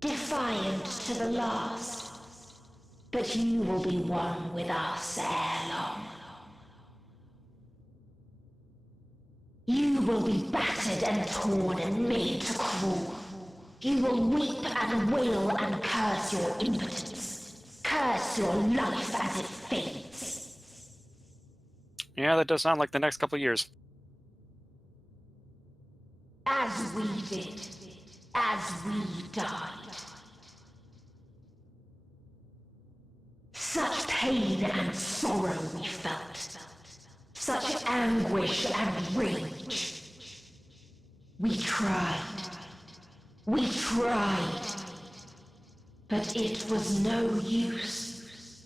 Defiant to the last. But you will be one with us ere long. You will be battered and torn and made to crawl. You will weep and wail and curse your impotence. Curse your life as it fades. Yeah, that does sound like the next couple of years. As we did. As we died. Such pain and sorrow we felt. Such anguish and rage. We tried. We tried. But it was no use.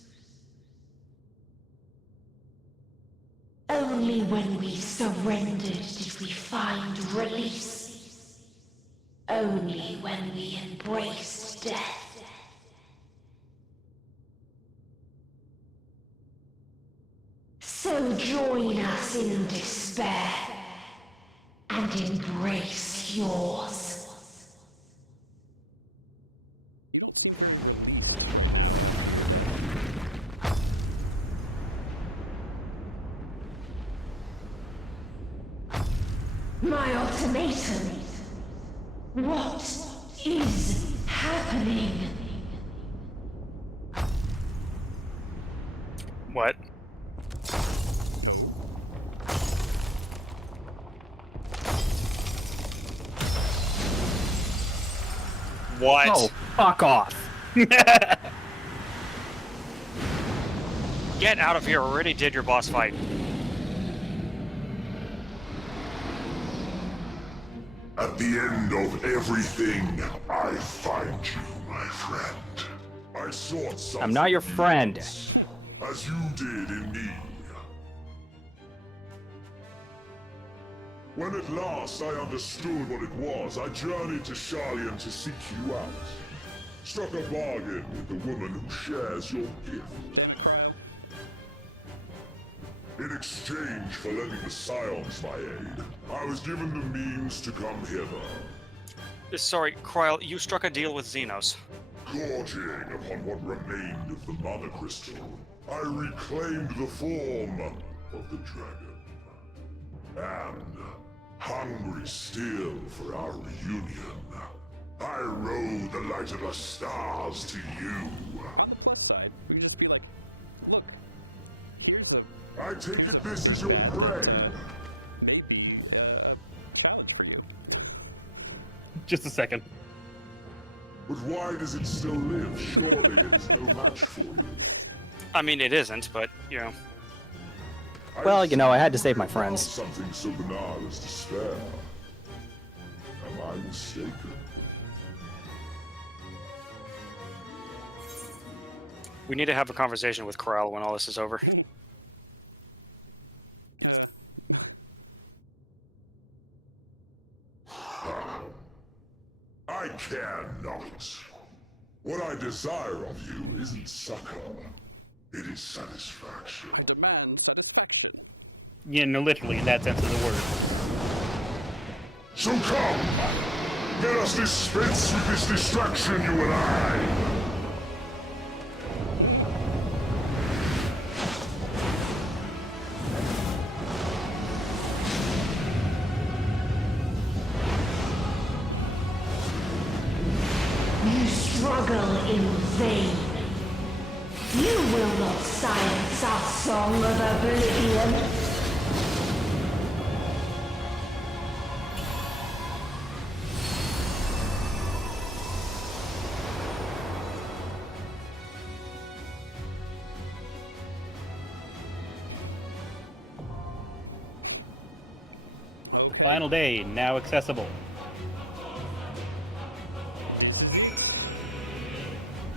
Only when we surrendered did we find release. Only when we embraced death. So join us in despair and embrace yours. You don't seem very My ultimatum. What is happening? What? What? Oh, fuck off. Get out of here, already did your boss fight. At the end of everything, I find you, my friend. I sought something. I'm not your friend. As you did in me. When at last I understood what it was, I journeyed to Sharlayan to seek you out. Struck a bargain with the woman who shares your gift. In exchange for lending the Scions my aid, I was given the means to come hither. Sorry, Kryl, you struck a deal with Xenos. Gorging upon what remained of the Mother Crystal, I reclaimed the form of the dragon. And, hungry still for our reunion, I rode the light of the stars to you. On the plus side, we can just be like, look, here's a... I take it this is your prey. Maybe a challenge for you. Just a second. But why does it still live? Surely it is no match for you. I mean, it isn't, but, you know. Well, you know, I had to save my friends. Something so banal as despair. Am I mistaken? We need to have a conversation with Kryl when all this is over. I care not. What I desire of you isn't succor. It is satisfaction. And demand satisfaction. Yeah, no, literally, in that sense of the word. So come! Let us dispense with this distraction, you and I! You struggle in vain. You will not silence our song of oblivion. Final day, now accessible.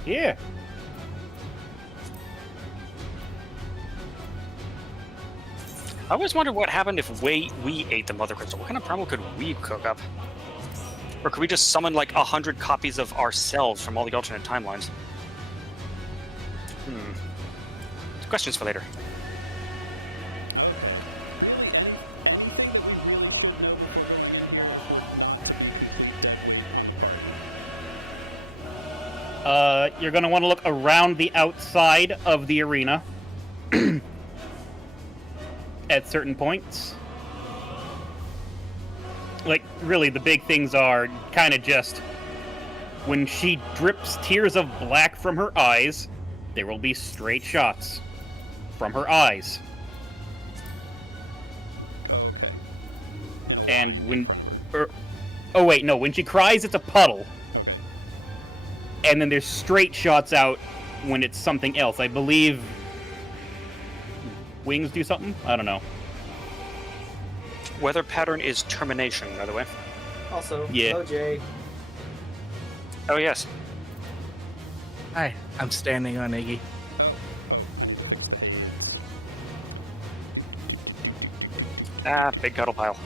Yeah. I always wondered what happened if we ate the Mother Crystal. What kind of primal could we cook up? Or could we just summon like 100 copies of ourselves from all the alternate timelines? Questions for later. You're going to want to look around the outside of the arena at certain points. Like, really, the big things are kind of just when she drips tears of black from her eyes, there will be straight shots from her eyes. And when... oh, wait, no, when she cries, it's a puddle. And then there's straight shots out when it's something else. I believe wings do something? I don't know. Weather pattern is termination, by the way. Also, yeah. hello, Jay. Oh, yes. Hi, I'm standing on Iggy. Ah, big cuddle pile.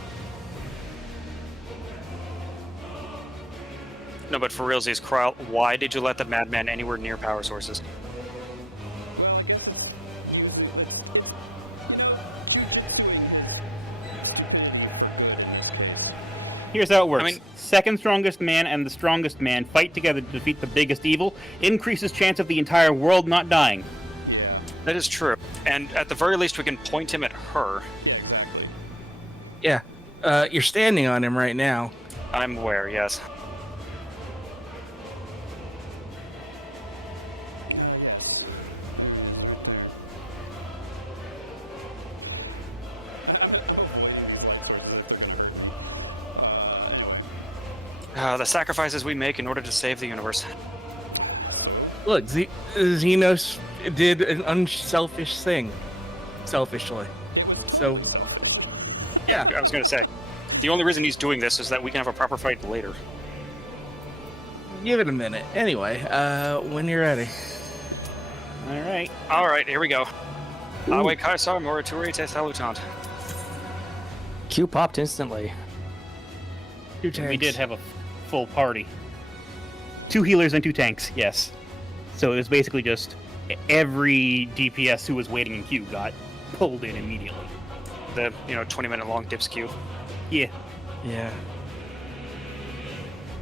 No, but for realsies, Kryl, why did you let the madman anywhere near power sources? Here's how it works. Second strongest man and the strongest man fight together to defeat the biggest evil. Increases chance of the entire world not dying. That is true. And at the very least, we can point him at her. Yeah, You're standing on him right now. I'm aware, yes. The sacrifices we make in order to save the universe. Look, Xenos did an unselfish thing. Selfishly. So, yeah. I was going to say, the only reason he's doing this is that we can have a proper fight later. Give it a minute. Anyway, when you're ready. Alright. Alright, here we go. Awe Kaisar Morituri Te Salutant. Q popped instantly. Two tanks. We did have a full party. 2 healers and 2 tanks, yes. So it was basically just every DPS who was waiting in queue got pulled in immediately. The, 20-minute long dips queue. Yeah. Yeah.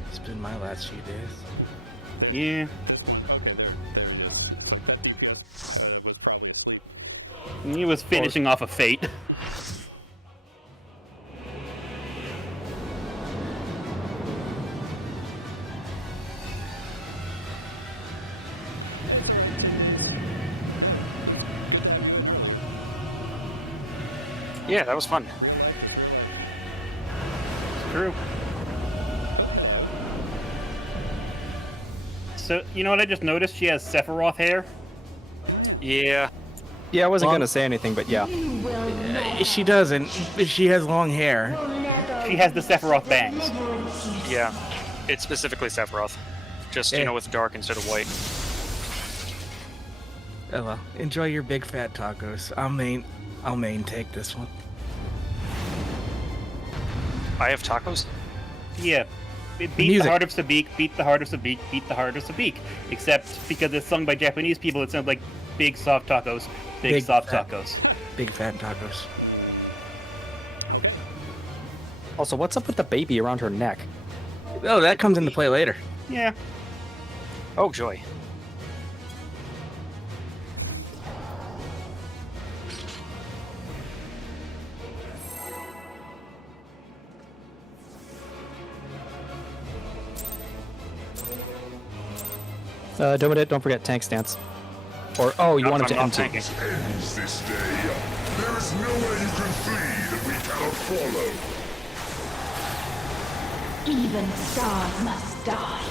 It's been my last few days. Yeah. He was finishing off a fate. Yeah, that was fun. It's true. So, you know what I just noticed? She has Sephiroth hair. Yeah. Yeah, I wasn't going to say anything, but yeah. She doesn't. She has long hair. She has the Sephiroth bangs. Yeah. It's specifically Sephiroth. Just, with dark instead of white. Oh well. Enjoy your big fat tacos. I'll main take this one. I have tacos? Yeah. Beat the heart of Sabik, beat the heart of Sabik, beat the heart of Sabik. Except because it's sung by Japanese people, it sounds like big soft tacos, big soft tacos. Big fat tacos. Also, what's up with the baby around her neck? Oh, that comes into play later. Yeah. Oh, joy. Don't forget tank stance. Or, oh, you want him to empty. Ends this day. There is nowhere you can flee that we cannot follow. Even stars must die.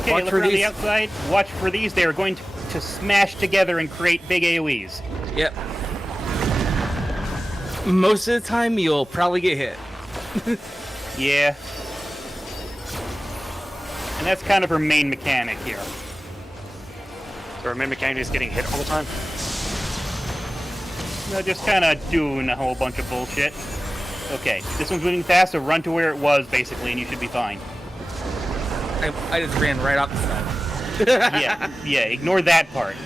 Okay, look around the outside. Watch for these. They are going to smash together and create big AoEs. Yep. Most of the time, you'll probably get hit. Yeah. And that's kind of her main mechanic here. So her main mechanic is getting hit all the time? No, just kind of doing a whole bunch of bullshit. Okay, this one's moving fast, so run to where it was, basically, and you should be fine. I just ran right off the side. yeah, ignore that part.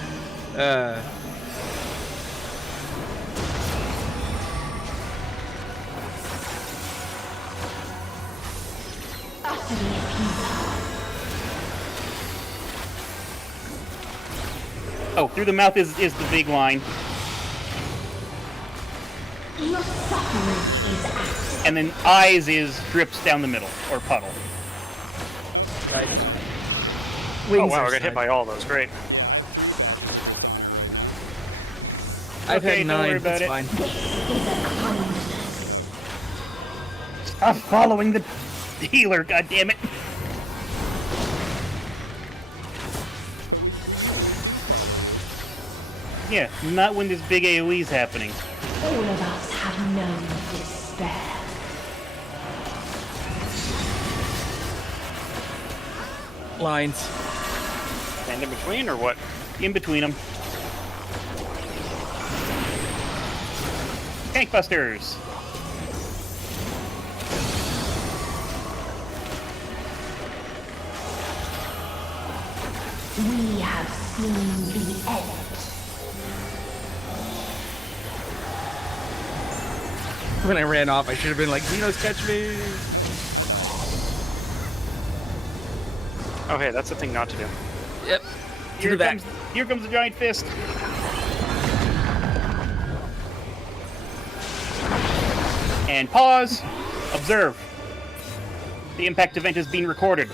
Oh, through the mouth is the big line. Your suffering is active. And then eyes is drips down the middle, or puddle. Right. Oh wow, I got hit by all those. Great. I've Okay, had 9. don't worry about it. Fine. Stop following the healer, goddammit. Yeah, not when this big AoE's happening. All of us have known despair. Lines. And in between, or what? In between them. Tank busters. We have seen the end. When I ran off, I should have been like, Xenos, catch me! Oh hey, that's the thing not to do. Here comes the giant fist. And pause. Observe. The impact event is being recorded.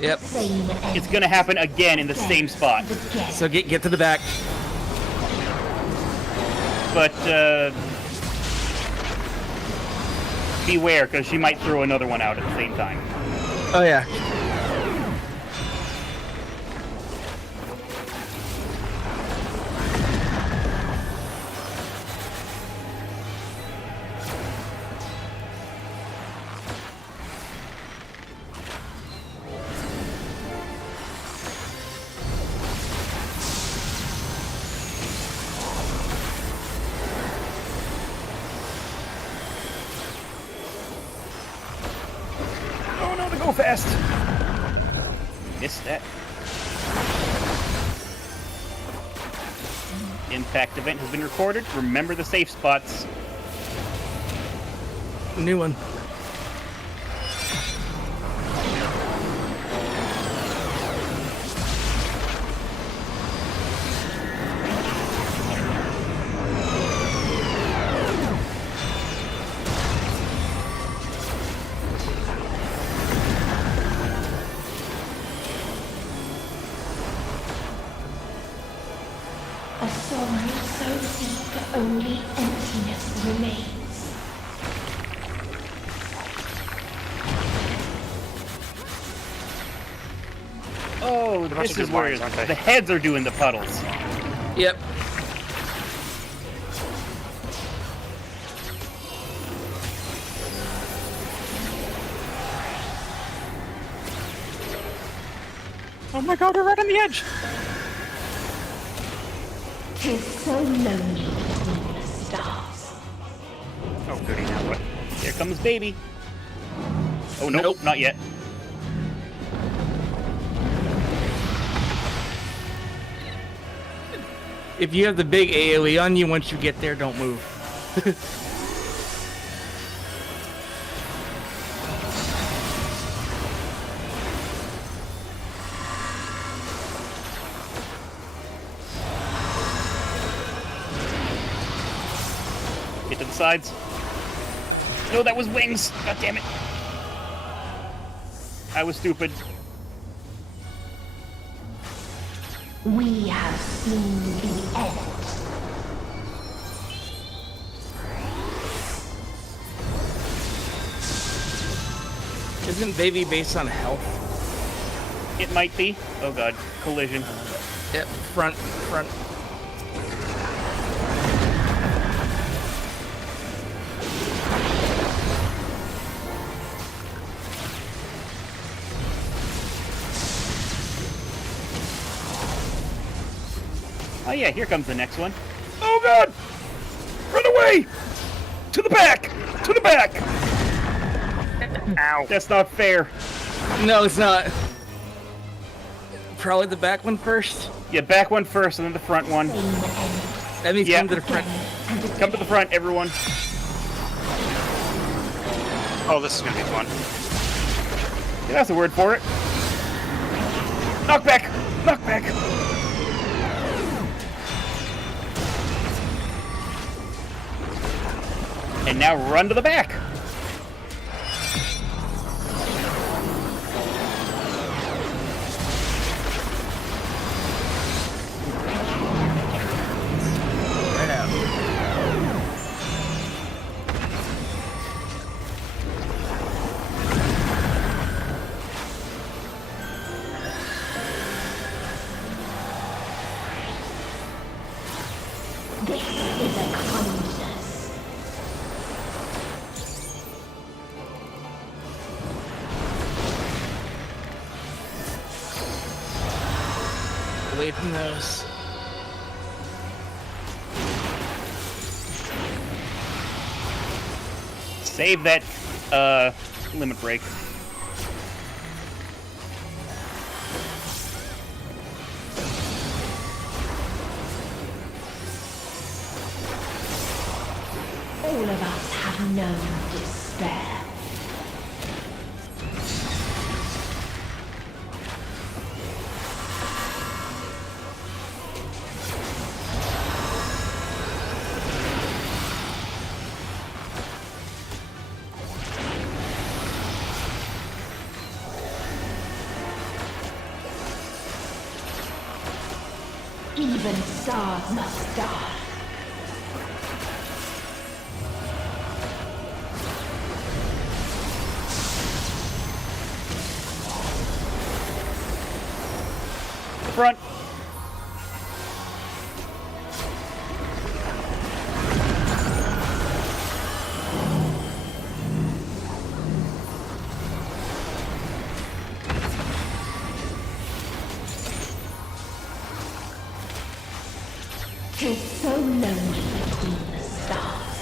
Yep. It's gonna happen again in the same spot. So get to the back. But beware, because she might throw another one out at the same time. Oh yeah. Oh no, to go fast! Missed that. Impact event has been recorded. Remember the safe spots. New one. A sorrow so deep only emptiness remains. Oh, They're this about to is do where mines, aren't they? the heads are doing the puddles. Yep. Oh my god, we're right on the edge! Tis so lonely between the stars. Oh, goody, now what? Here comes baby. Oh, nope, not yet. If you have the big AoE on you, once you get there, don't move. Get to the sides. No, that was wings. God damn it. I was stupid. We have seen the end. Isn't baby based on health? It might be. Oh god, collision. Yep, front. Oh yeah, here comes the next one. Oh god! Run away! To the back! To the back! Ow. That's not fair. No, it's not. Probably the back one first. Yeah, back one first and then the front one. That means come to the front. Come to the front, everyone. Oh, this is gonna be fun. Yeah, that's the word for it. Knock back! Knock back! And now run to the back. Right out. This is a kindness. Away from those. Save that limit break. All of us have known despair. Even stars must die. Front. Tis so lonely between the stars.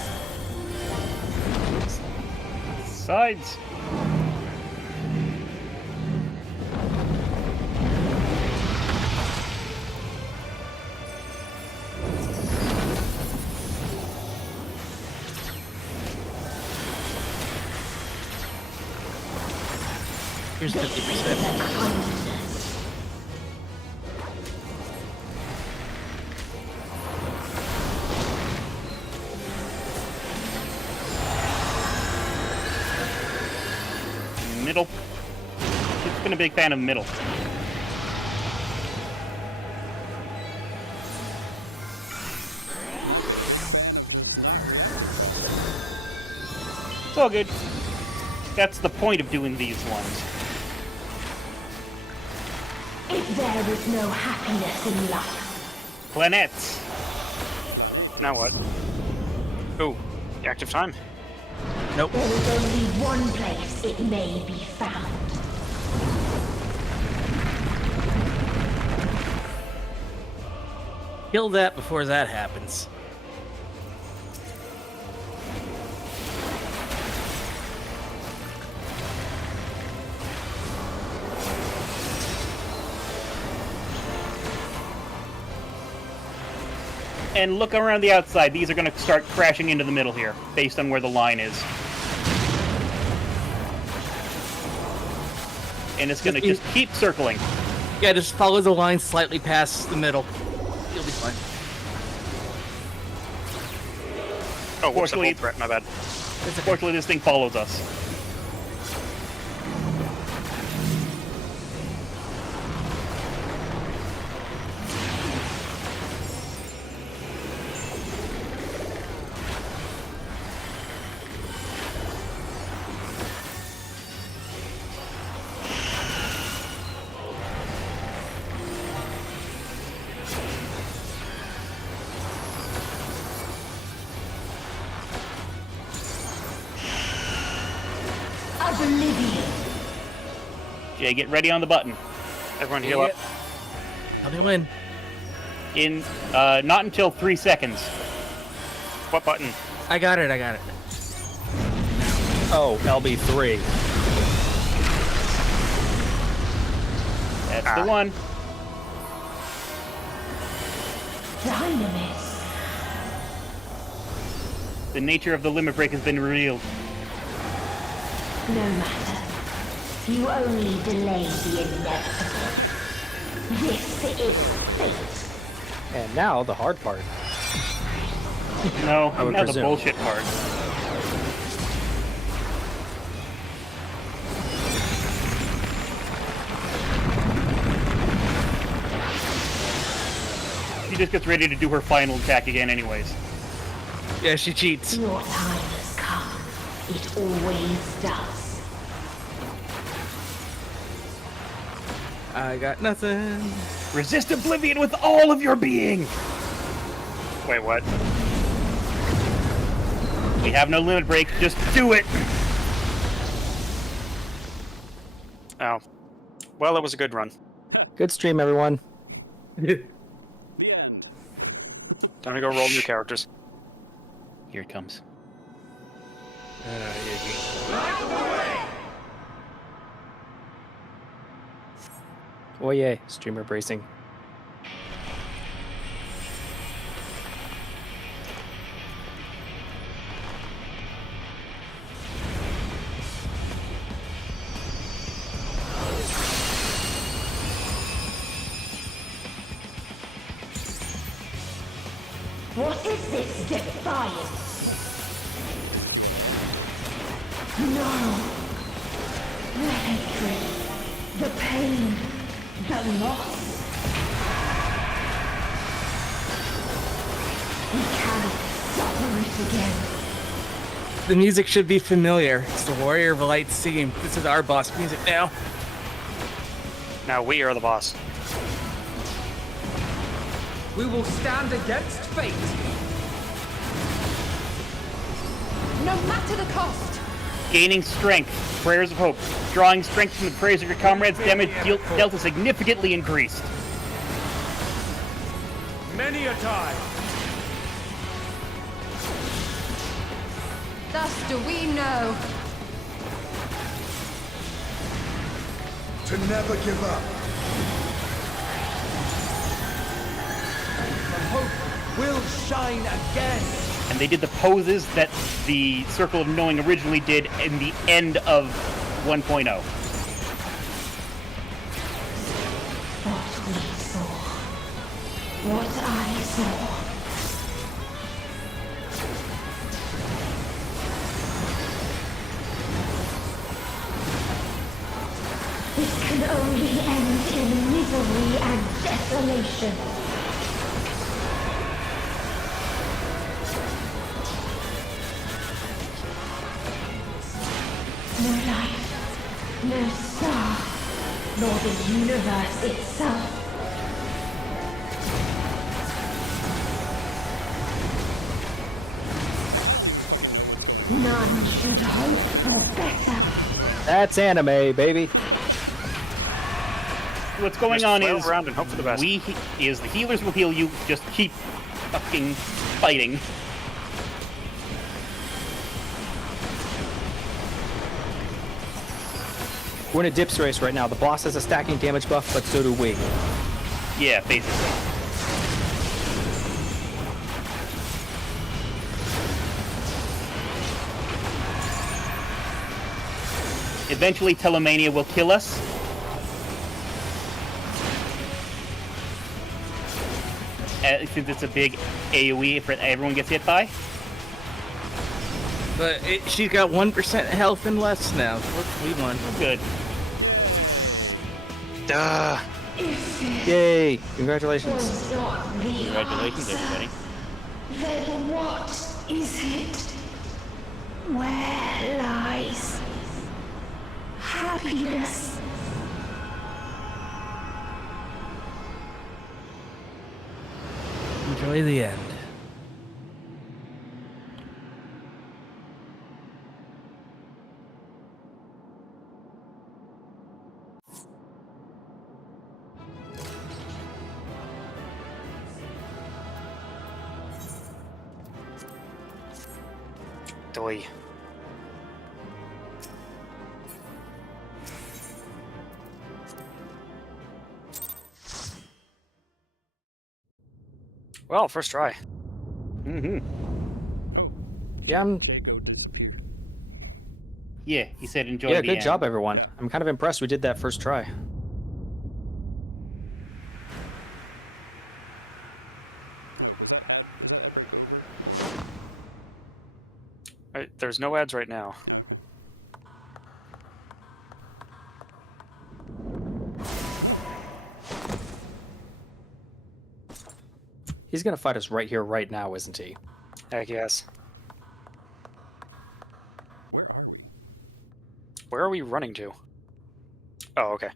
Sides. Here's 50%. Middle. Just been a big fan of middle. It's all good. That's the point of doing these ones. If there is no happiness in life. Planets. Now what? Oh, the active time. Nope. There is only one place it may be found. Kill that before that happens. And look around the outside. These are going to start crashing into the middle here, based on where the line is. And it's going to just keep circling. Yeah, just follow the line slightly past the middle. You'll be fine. Oh, what's the threat? My bad. Fortunately, this thing follows us. Oblivion. Jay, get ready on the button. Everyone heal up. Tell me when. In, not until 3 seconds. What button? I got it. Oh, LB3. That's the one. Dynamis. The nature of the limit break has been revealed. No matter. You only delay the inevitable. This is fate. And now the hard part. No, I would now the presume. bullshit part. She just gets ready to do her final attack again anyways. Yeah, she cheats. Your time has come. It always does. I got nothing. Resist oblivion with all of your being! Wait, what? We have no limit break, just do it! Oh. Well, it was a good run. Good stream, everyone. Time to go roll new characters. Here it comes. Oh yay, streamer bracing. What is this defiance? No. The hatred, the pain, the loss. again. The music should be familiar. It's the Warrior of Light's theme. This is our boss music now. Now we are the boss. We will stand against fate. No matter the cost. Gaining strength. Prayers of hope. Drawing strength from the prayers of your comrades. Damage dealt is significantly increased. Many a time. Thus do we know. To never give up. The hope will shine again. And they did the poses that the Circle of Knowing originally did in the end of 1.0. What we saw. What I saw. This can only end in misery and desolation. No life, no star, nor the universe itself. None should hope for better. That's anime, baby. What's going on is around and hope for the best. the healers will heal you. Just keep fucking fighting. We're in a dips race right now. The boss has a stacking damage buff, but so do we. Yeah, basically. Eventually, Telemania will kill us. Since it's a big AoE for everyone gets hit by. But she's got 1% health and less now. We won. Good. Duh. Yay! Congratulations. Was not the Congratulations, answer. everybody. Then what is it? Where lies happiness? Enjoy the end. Doi. Well, first try. Mm-hmm. Yeah, Yeah, he said enjoy yeah, the good end. job, everyone. I'm kind of impressed we did that first try. There's no ads right now. He's gonna fight us right here, right now, isn't he? Heck yes. Where are we? Where are we running to? Oh, okay.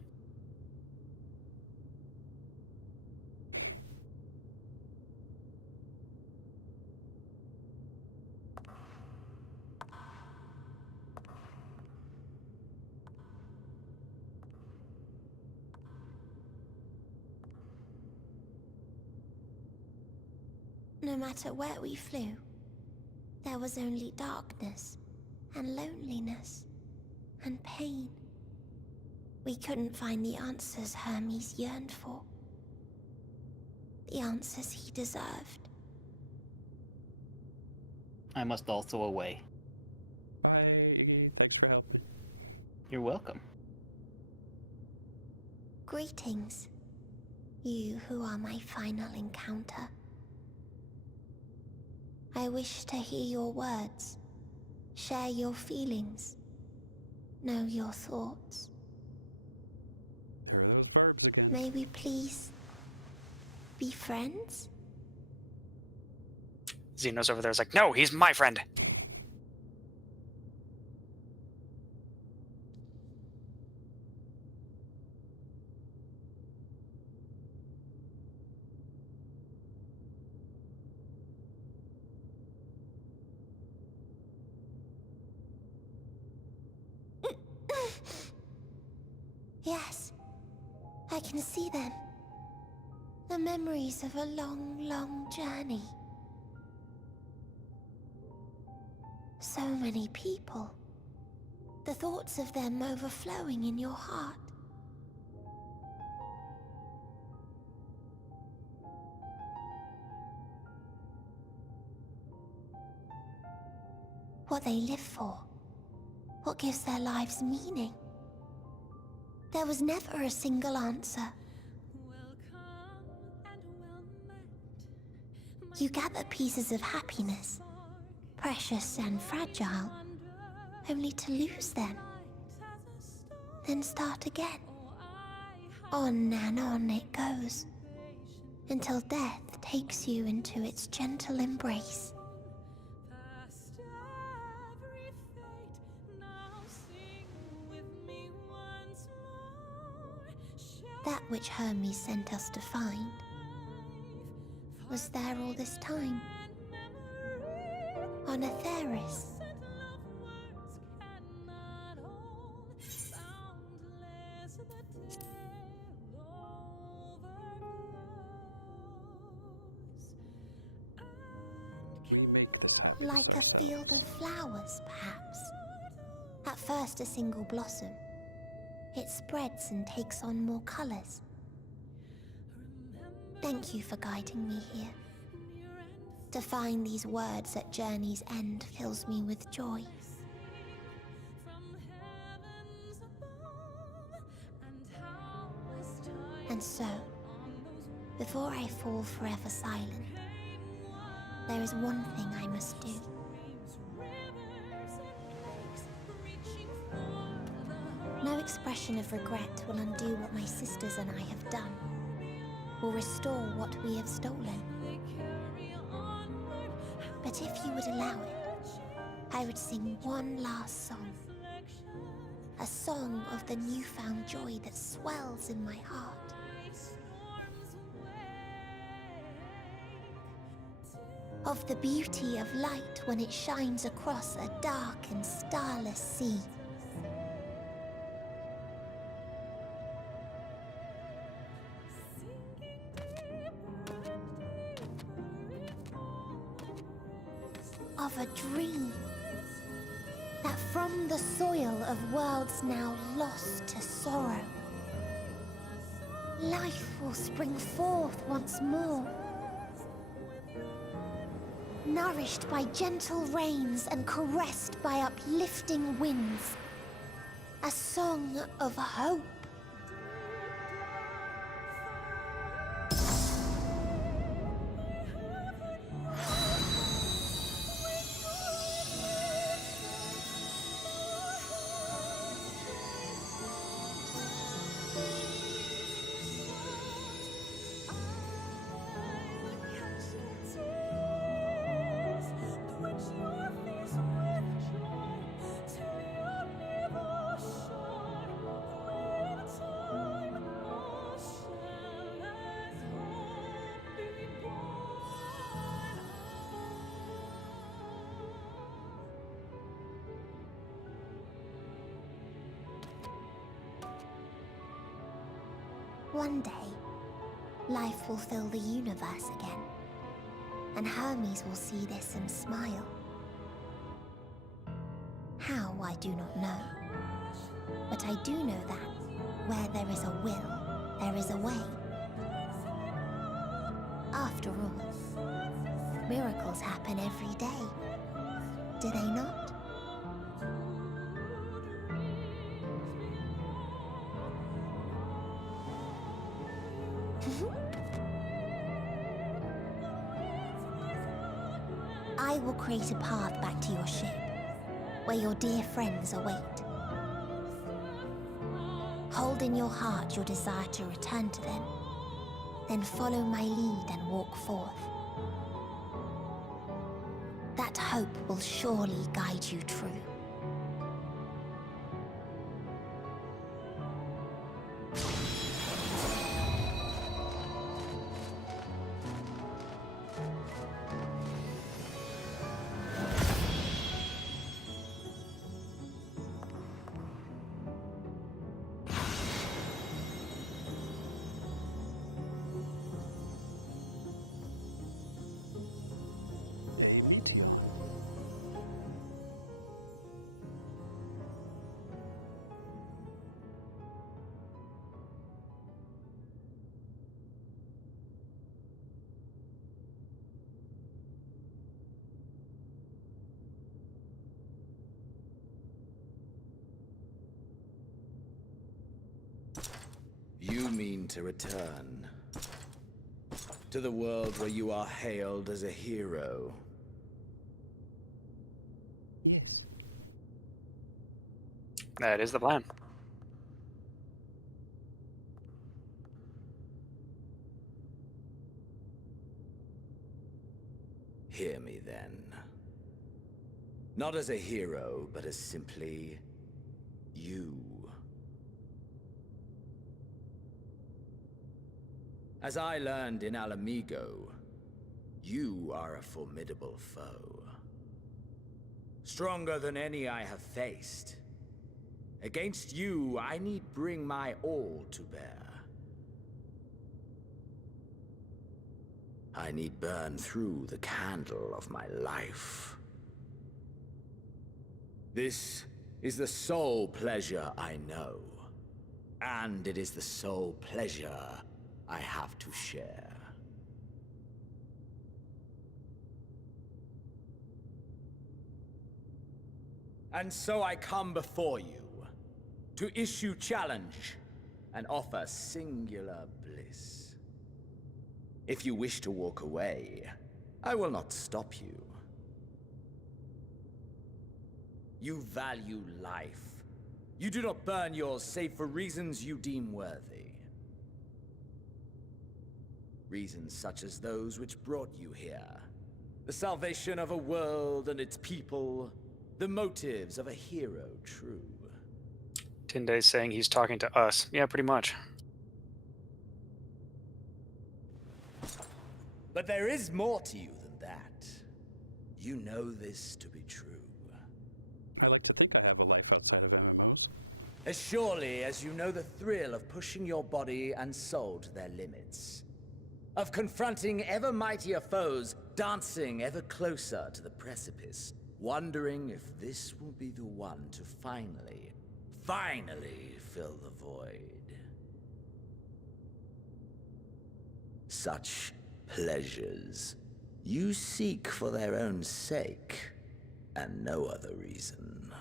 No matter where we flew, there was only darkness and loneliness and pain. We couldn't find the answers Hermes yearned for. The answers he deserved. I must also away. Bye. Thanks for helping. You're welcome. Greetings, you who are my final encounter. I wish to hear your words, share your feelings, know your thoughts. There are those verbs again. May we please be friends? Xeno's over there is like, no, he's my friend. Yes, I can see them. The memories of a long, long journey. So many people. The thoughts of them overflowing in your heart. What they live for. What gives their lives meaning. There was never a single answer. You gather pieces of happiness, precious and fragile, only to lose them. Then start again. On and on it goes, until death takes you into its gentle embrace. That which Hermes sent us to find was there all this time, on Atheris. Like a field of flowers, perhaps. At first a single blossom. It spreads and takes on more colors. Thank you for guiding me here. To find these words at journey's end fills me with joy. And so, before I fall forever silent, there is one thing I must do. No expression of regret will undo what my sisters and I have done, will restore what we have stolen. But if you would allow it, I would sing one last song. A song of the newfound joy that swells in my heart. Of the beauty of light when it shines across a dark and starless sea. Of a dream that from the soil of worlds now lost to sorrow, life will spring forth once more, nourished by gentle rains and caressed by uplifting winds. A song of hope. One day, life will fill the universe again, and Hermes will see this and smile. How, I do not know. But I do know that, where there is a will, there is a way. After all, miracles happen every day, do they not? I will create a path back to your ship, where your dear friends await. Hold in your heart your desire to return to them, then follow my lead and walk forth. that hope will surely guide you true. You mean to return to the world where you are hailed as a hero? That is the plan. Hear me then. Not as a hero, but as simply you. As I learned in Alamigo, you are a formidable foe. Stronger than any I have faced. Against you, I need bring my all to bear. I need burn through the candle of my life. This is the sole pleasure I know, and it is the sole pleasure I have to share. And so I come before you to issue challenge and offer singular bliss. If you wish to walk away, I will not stop you. You value life. You do not burn yours save for reasons you deem worthy. Reasons such as those which brought you here. The salvation of a world and its people. The motives of a hero true. Tinday's saying he's talking to us. Yeah, pretty much. But there is more to you than that. You know this to be true. I like to think I have a life outside of MMOs. As surely as you know the thrill of pushing your body and soul to their limits. Of confronting ever mightier foes, dancing ever closer to the precipice, wondering if this will be the one to finally fill the void. Such pleasures you seek for their own sake, and no other reason.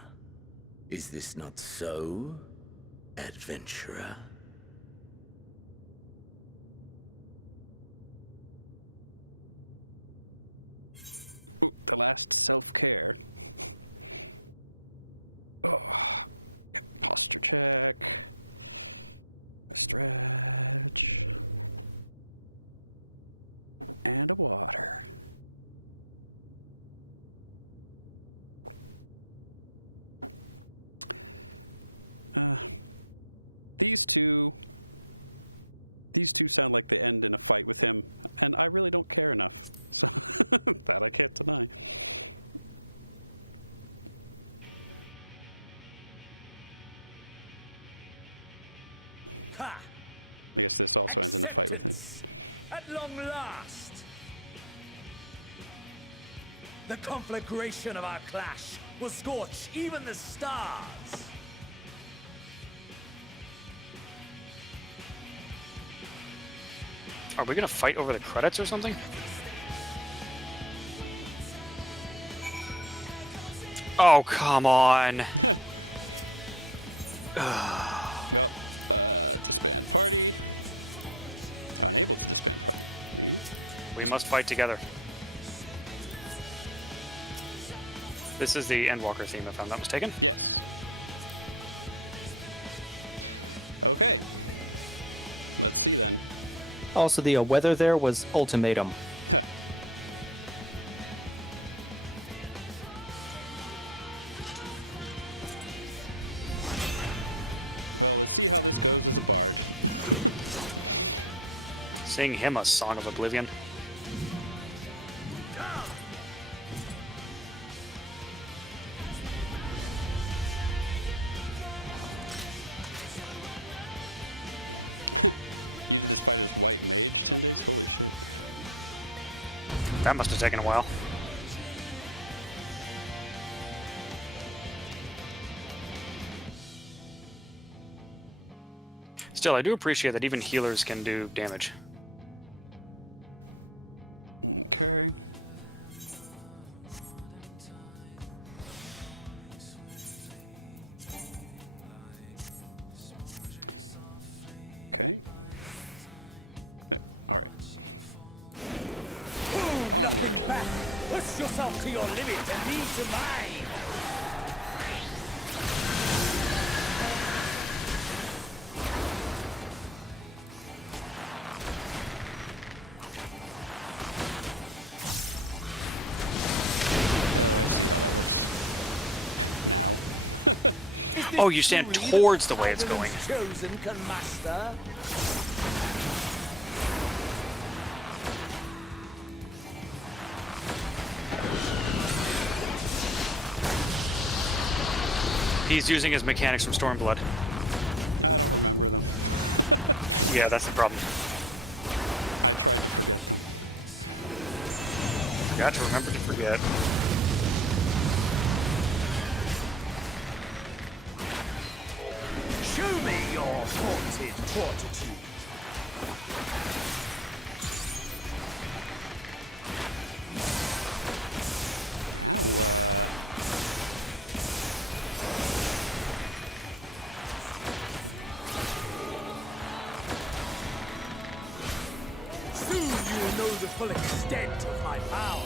Is this not so, adventurer? The last self-care. Oh. Posture check. Stretch. And a water. These two sound like they end in a fight with him, and I really don't care enough. So that I can't deny. Ha! Yes, this also Acceptance! At long last! The conflagration of our clash will scorch even the stars! Are we gonna fight over the credits or something? Oh, come on. We must fight together. This is the Endwalker theme, if I'm not mistaken. Also, the weather there was ultimatum. Sing him a Song of Oblivion. That must have taken a while. Still, I do appreciate that even healers can do damage. Nothing back. Push yourself to your limit and me to mine. Oh, you stand towards the way it's going. Chosen can master. He's using his mechanics from Stormblood. Yeah, that's the problem. Forgot to remember to forget. Show me your haunted fortitude. Soon you will know the full extent of my power.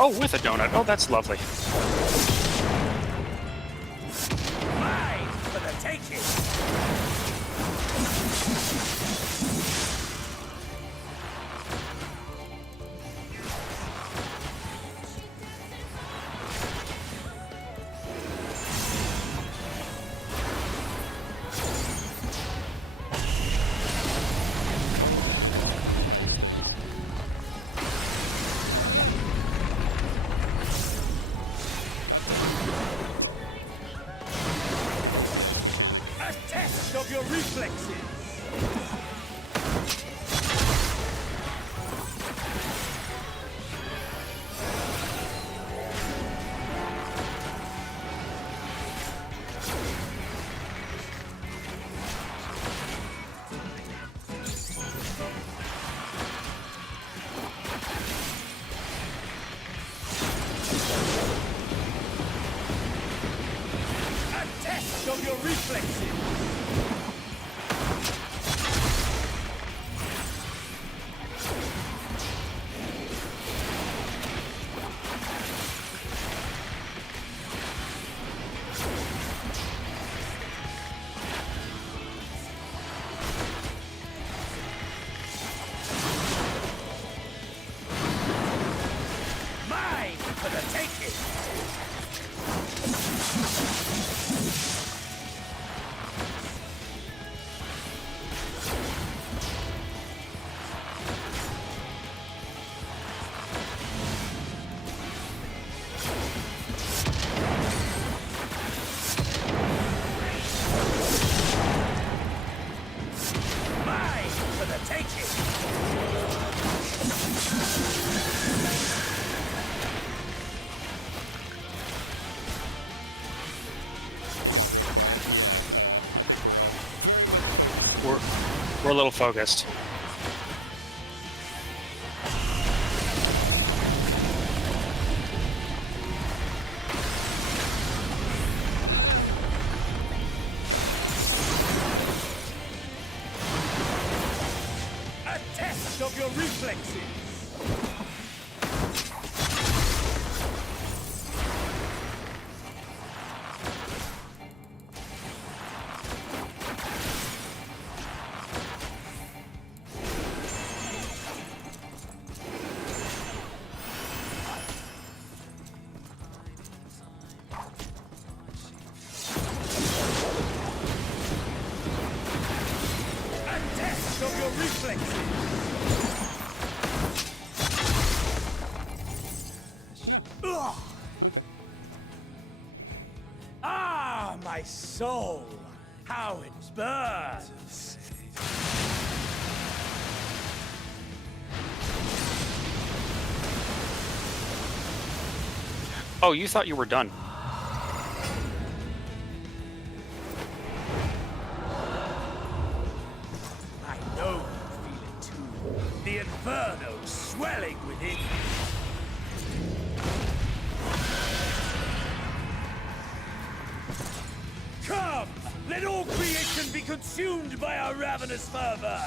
Oh, with a donut. Oh, that's lovely. Mine for the taking. Of your reflexes. A test of your reflexes. for the taking! Mine for the taking! We're a little focused. A test of your reflexes! A test of your reflexes! Ugh. Ah, my soul! How it burns! Oh, you thought you were done. I know you feel it too. The inferno swelling within you. Come! Let all creation be consumed by our ravenous fervor!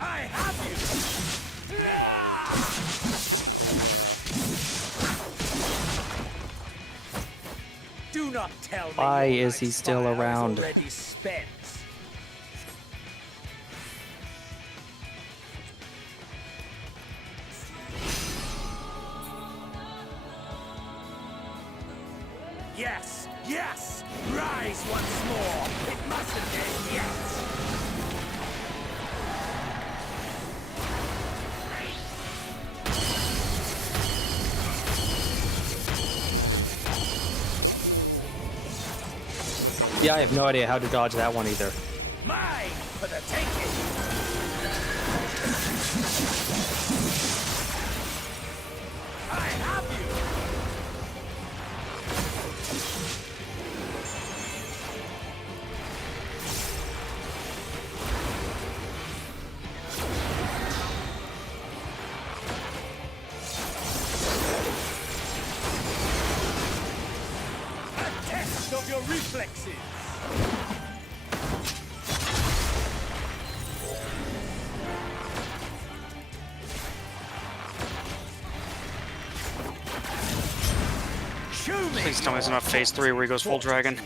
I have you! Do not tell me Why your is he life's still fire is around? already spent. Yes, yes! Rise once more! It mustn't end yet! Yeah, I have no idea how to dodge that one either. Mine for the taking! I have you! A test of your reflexes! Show me Please tell me it's not phase 3 where he goes full dragon.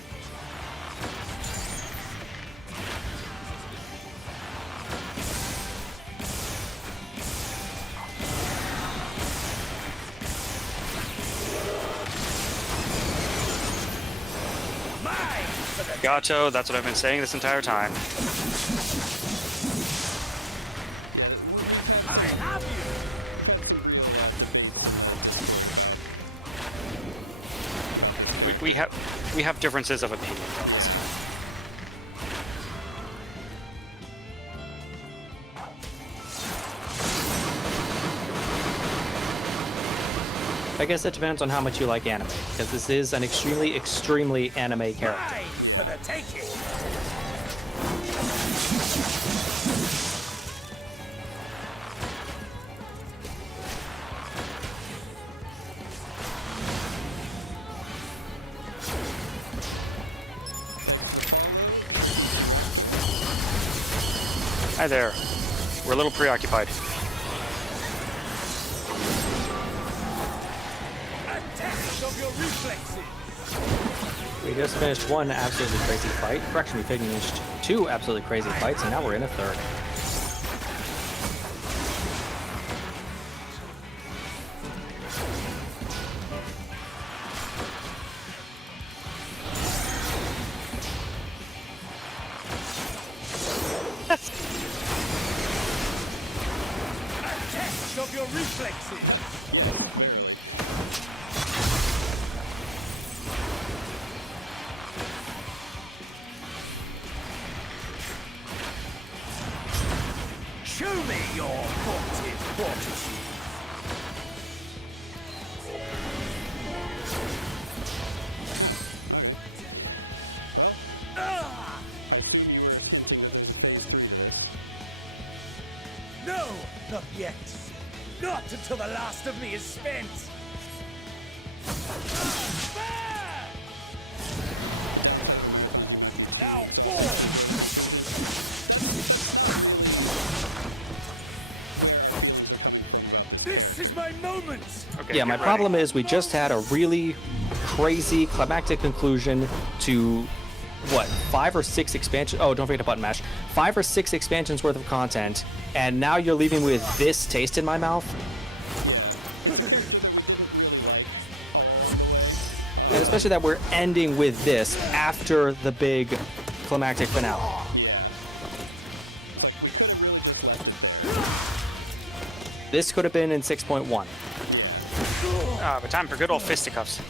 Gato, that's what I've been saying this entire time. I have you! We have differences of opinions on this. I guess it depends on how much you like anime, because this is an extremely anime character. Mine for the taking! Hi there. We're a little preoccupied. Attack of your reflexes! We just finished one absolutely crazy fight. Correction, we finished two absolutely crazy fights, and now we're in a third. reflexes! Show me your vaunted fortitude! No, not yet. Not until the last of me is spent. Now fall! This is my moment! Okay, yeah, my problem is we just had a really crazy climactic conclusion to, what, 5 or 6 expansions? Oh, don't forget to button mash. 5 or 6 expansions worth of content, and now you're leaving with this taste in my mouth? And especially that we're ending with this after the big climactic finale. This could have been in 6.1. But time for good old fisticuffs.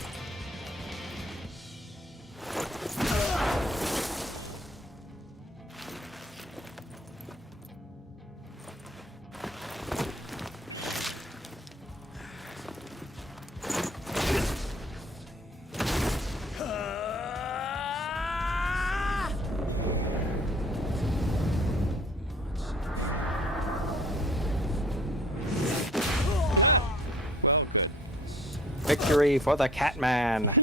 Victory for the Catman! I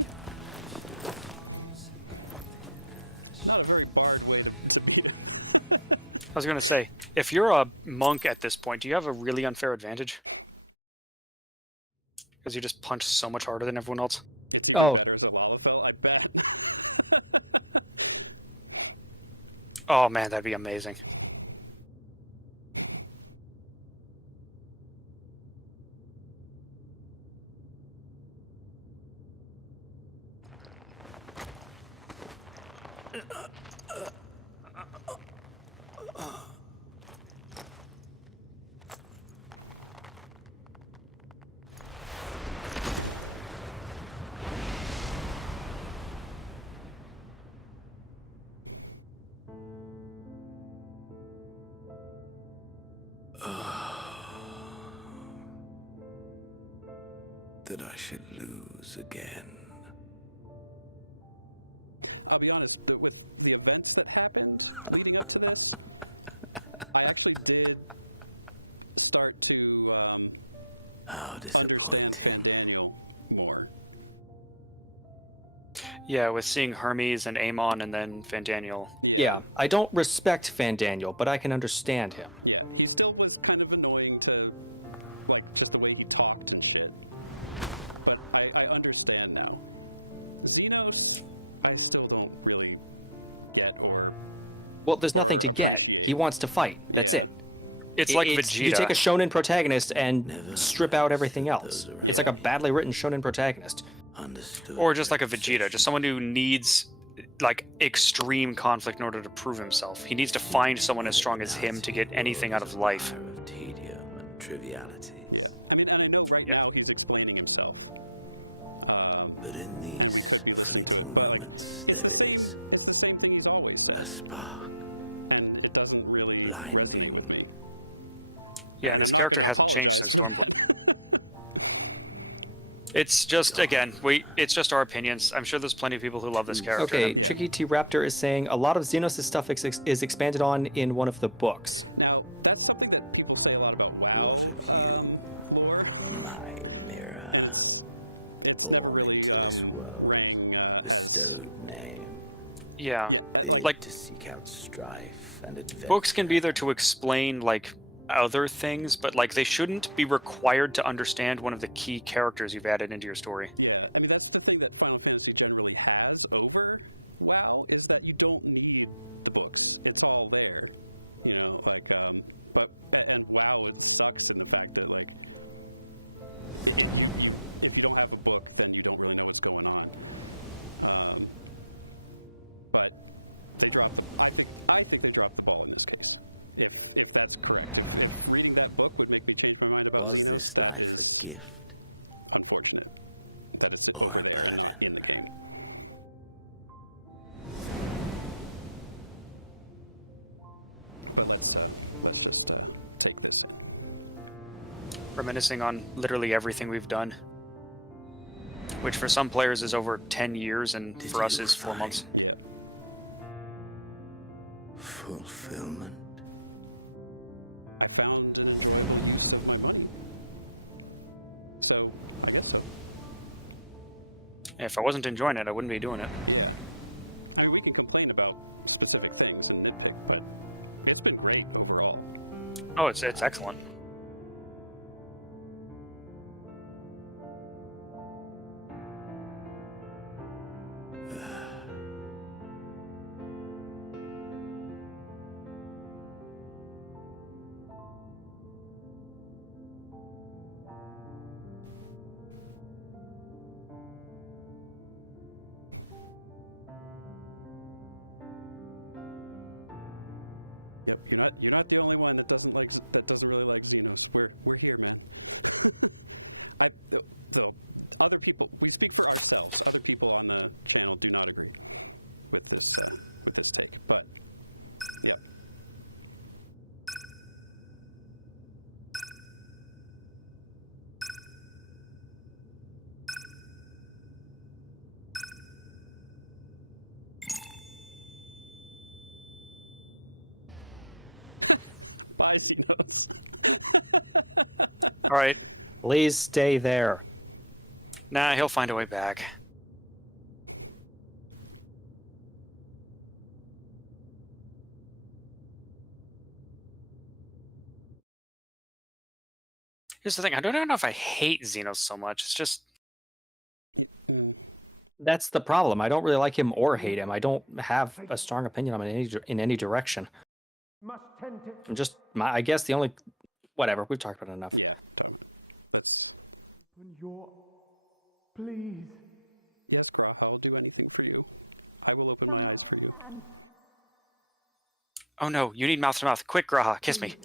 was gonna say, if you're a monk at this point, do you have a really unfair advantage? Because you just punch so much harder than everyone else. Oh. Oh man, that'd be amazing. That I should lose again. I'll be honest, with the events that happened leading up to this, I actually did start to How disappointing. Daniel more. Yeah, with seeing Hermes and Amon and then Fandaniel. Yeah, I don't respect Fandaniel, but I can understand him. Yeah, he still was kind of annoying to, like, just the way he talked and shit. But I understand now. Xenos, I still don't really get or... Well, there's nothing to get. He wants to fight. That's it. It's like Vegeta. You take a shonen protagonist and strip out everything else. It's like a badly written shonen protagonist. Understood. Or just like a Vegeta, just someone who needs like extreme conflict in order to prove himself. He needs to find someone as strong as him to get anything out of life. Of tedium and trivialities. Yeah. I mean, and I know right now he's explaining himself. But in these fleeting moments, there is It's the same thing he's always said. a spark, And it doesn't really... blinding. Yeah, and his character hasn't changed since Stormblood. It's just, again, it's just our opinions. I'm sure there's plenty of people who love this character. Okay, Tricky T Raptor is saying a lot of Xenos' stuff is expanded on in one of the books. Now, that's something that people say a lot about WoW. What of you, my mirror, born into this world, bestowed name, Yeah, bid like to seek out strife and adventure. books can be there to explain like other things, but like they shouldn't be required to understand one of the key characters you've added into your story. Yeah, I mean, that's the thing that Final Fantasy generally has over WoW, is that you don't need the books. It's all there. You know, like, and WoW, it sucks in the fact that, like, if you don't have a book, then you don't really know what's going on. But they dropped, I think they dropped the ball in this case. If that's correct. Reading that book would make me change my mind about Was this life a gift? Unfortunate. That is or a burden? Let's just take this. Reminiscing on literally everything we've done. Which for some players is over 10 years, and for us is 4 months. Fulfillment? I found... So... If I wasn't enjoying it, I wouldn't be doing it. I mean, we can complain about specific things and nitpick, but it's been great overall. Oh, it's excellent. You're not the only one that doesn't really like Xenos. We're here, man. So other people, we speak for ourselves. Other people on the channel do not agree with this take, but yeah. Bye, Xenos. Alright. Please stay there. Nah, he'll find a way back. Here's the thing, I don't even know if I hate Xenos so much, it's just... That's the problem. I don't really like him or hate him. I don't have a strong opinion on him in any direction. I'm just, I guess the only... Whatever, we've talked about it enough. Yeah, that's... Please. Yes, Graf, I'll do anything for you. I will open my eyes for you. Oh no, you need mouth to mouth. Quick, Graha, kiss me.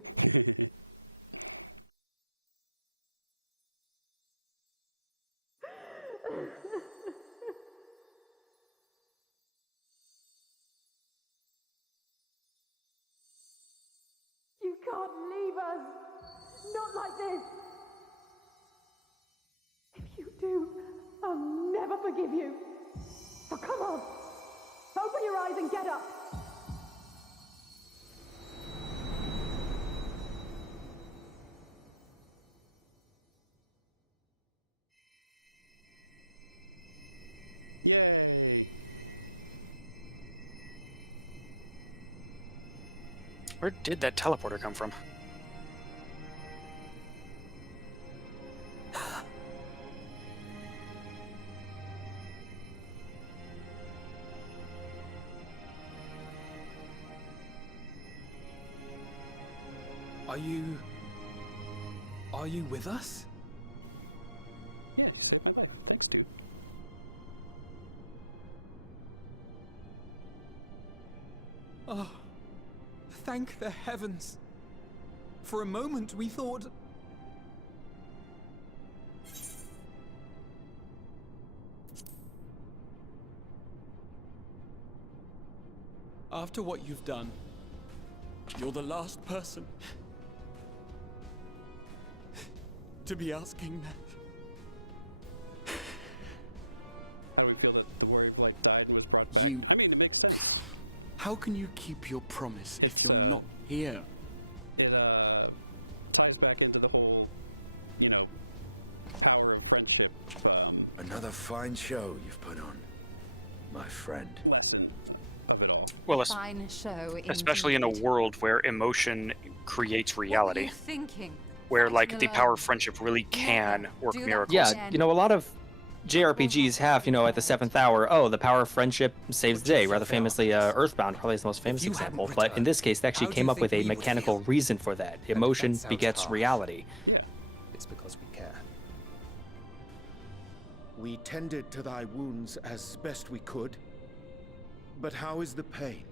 You can't leave us! Not like this! If you do, I'll never forgive you! So come on! Open your eyes and get up! Yay! Where did that teleporter come from? Are you with us? Yeah, just take my life. Thanks, dude. Oh, thank the heavens. For a moment we thought... After what you've done, you're the last person to be asking that. How would you feel that the warrior died and was brought back? You... I mean, it makes sense. How can you keep your promise if you're not here? It ties back into the whole, power of friendship. Another fine show you've put on, my friend. Lesson of it all. Well, Fine show, especially in a world where emotion creates reality. What were you thinking? Where, like, the power of friendship really can work miracles. Yeah, a lot of JRPGs have, at the 7th hour, the power of friendship saves the day. Rather famously, Earthbound probably is the most famous example. But in this case, they actually came up with a mechanical reason for that. Emotion begets reality. It's because we care. We tended to thy wounds as best we could. But how is the pain?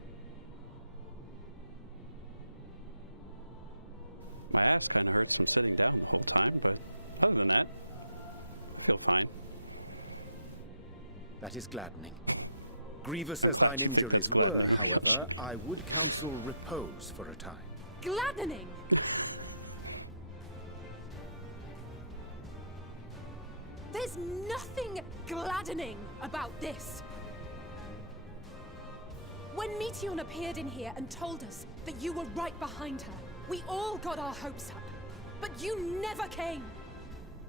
That is gladdening. Grievous as thine injuries were, however, I would counsel repose for a time. Gladdening! There's nothing gladdening about this! When Meteon appeared in here and told us that you were right behind her, we all got our hopes up. But you never came!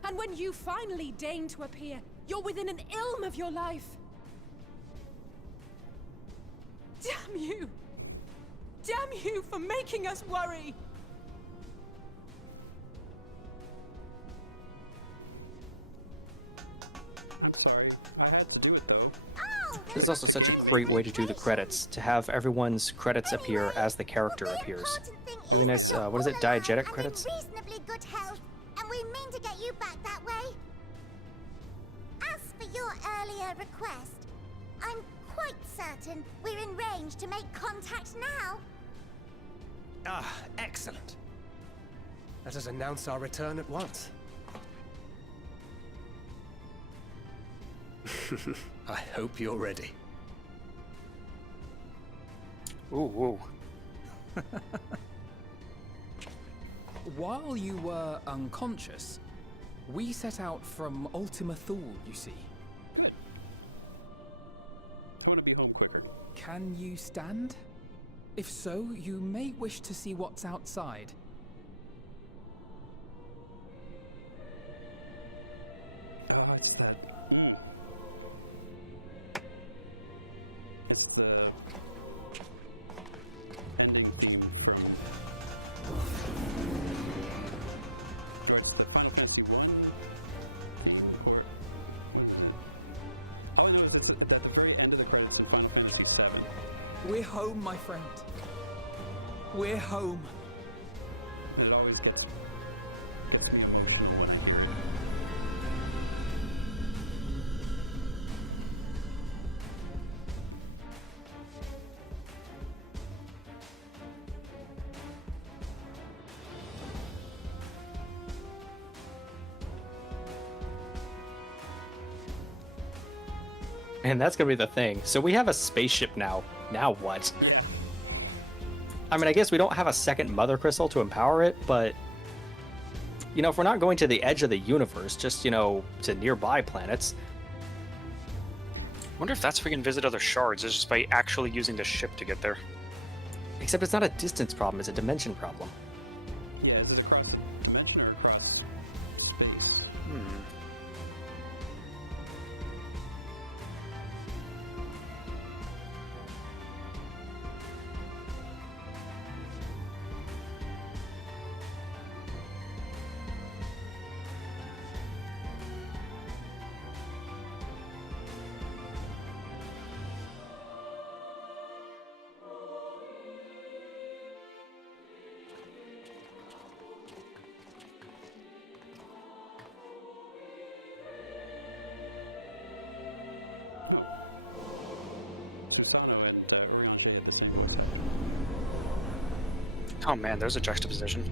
And when you finally deign to appear, you're within an ilm of your life! Damn you! Damn you for making us worry! I'm sorry. I had to do it though. This is also such a great way to do the credits, to have everyone's credits appear as the character appears. Really nice, what is it, diegetic credits? Reasonably good health, and we mean to get you back that way. As for your earlier request, I'm quite certain we're in range to make contact now. Ah, excellent. Let us announce our return at once. I hope you're ready. Ooh. While you were unconscious, we set out from Ultima Thule, you see. Good. I want to be home quicker. Can you stand? If so, you may wish to see what's outside. Oh, it's that. It's the ending theme from. So it's the 551. All I know is this at the very end of the credits in Final Fantasy VII. We're home, my friend. We're home. We always get. And that's gonna be the thing. So we have a spaceship now. Now what? I mean, I guess we don't have a second Mother Crystal to empower it, but... You know, if we're not going to the edge of the universe, just, you know, to nearby planets... I wonder if that's if we can visit other shards, is just by actually using the ship to get there. Except it's not a distance problem, it's a dimension problem. Yeah, it's across dimension or across space. Oh man, there's a juxtaposition.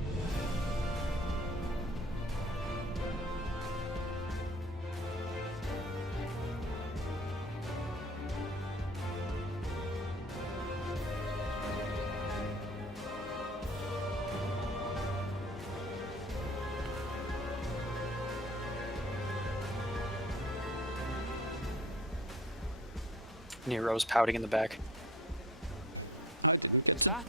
Nero's pouting in the back. Is that?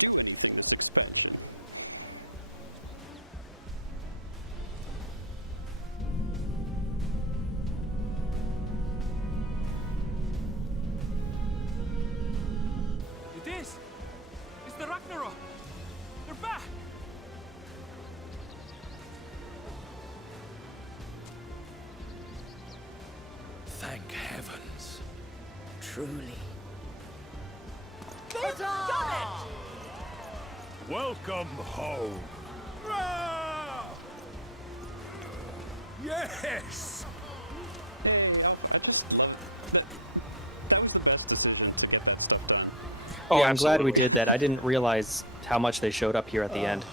It is! It's the Ragnarok! They're back! Thank heavens. Truly. They've done it! Welcome home. Rah! Yes! Oh, Yeah, I'm glad we absolutely. did that. I didn't realize how much they showed up here at the end.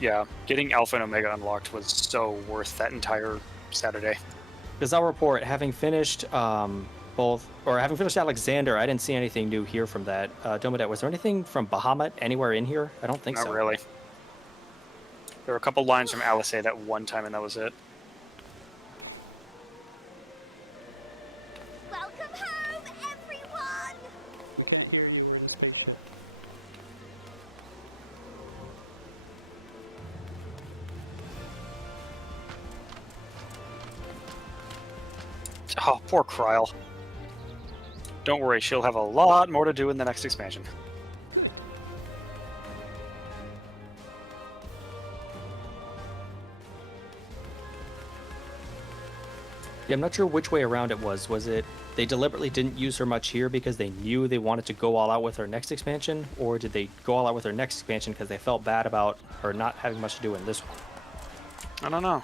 Yeah, getting Alpha and Omega unlocked was so worth that entire Saturday. Because I'll report, having finished having finished Alexander, I didn't see anything new here from that. Domodet, was there anything from Bahamut anywhere in here? I don't think so. Not really. There were a couple lines from Alisei that one time, and that was it. Welcome home, everyone! Oh, poor Kryl. Don't worry, she'll have a lot more to do in the next expansion. Yeah, I'm not sure which way around it was. Was it they deliberately didn't use her much here because they knew they wanted to go all out with her next expansion? Or did they go all out with her next expansion because they felt bad about her not having much to do in this one? I don't know.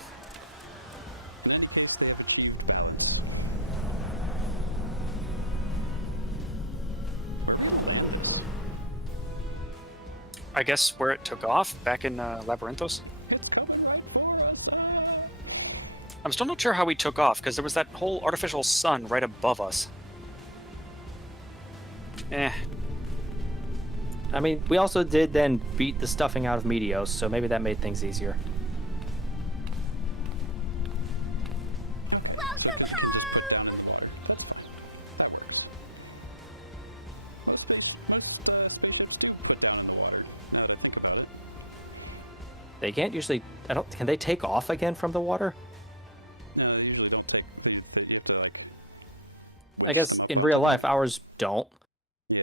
I guess where it took off, back in Labyrinthos. I'm still not sure how we took off, because there was that whole artificial sun right above us. I mean, we also did then beat the stuffing out of Meteos, so maybe that made things easier. Welcome home! They can't usually... Can they take off again from the water? No, they usually don't take food. You have to, like... I guess in real life, ours don't. Yeah.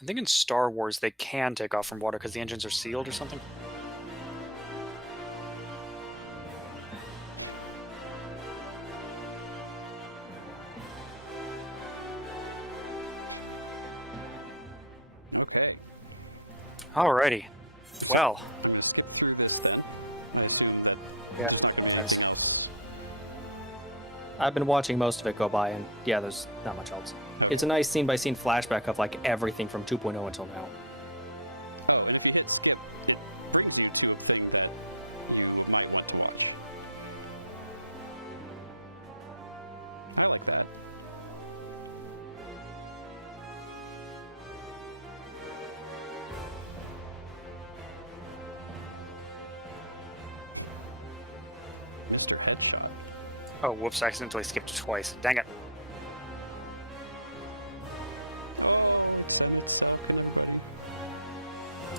I think in Star Wars they can take off from water because the engines are sealed or something. Okay. Alrighty. Well. Yeah, thanks. I've been watching most of it go by, and yeah, there's not much else. It's a nice scene-by-scene flashback of like everything from 2.0 until now. Oh, and if you hit skip, it brings you to a thing that you might want to watch. I like that. Mr. Headshot. Oh, whoops, I accidentally skipped twice. Dang it.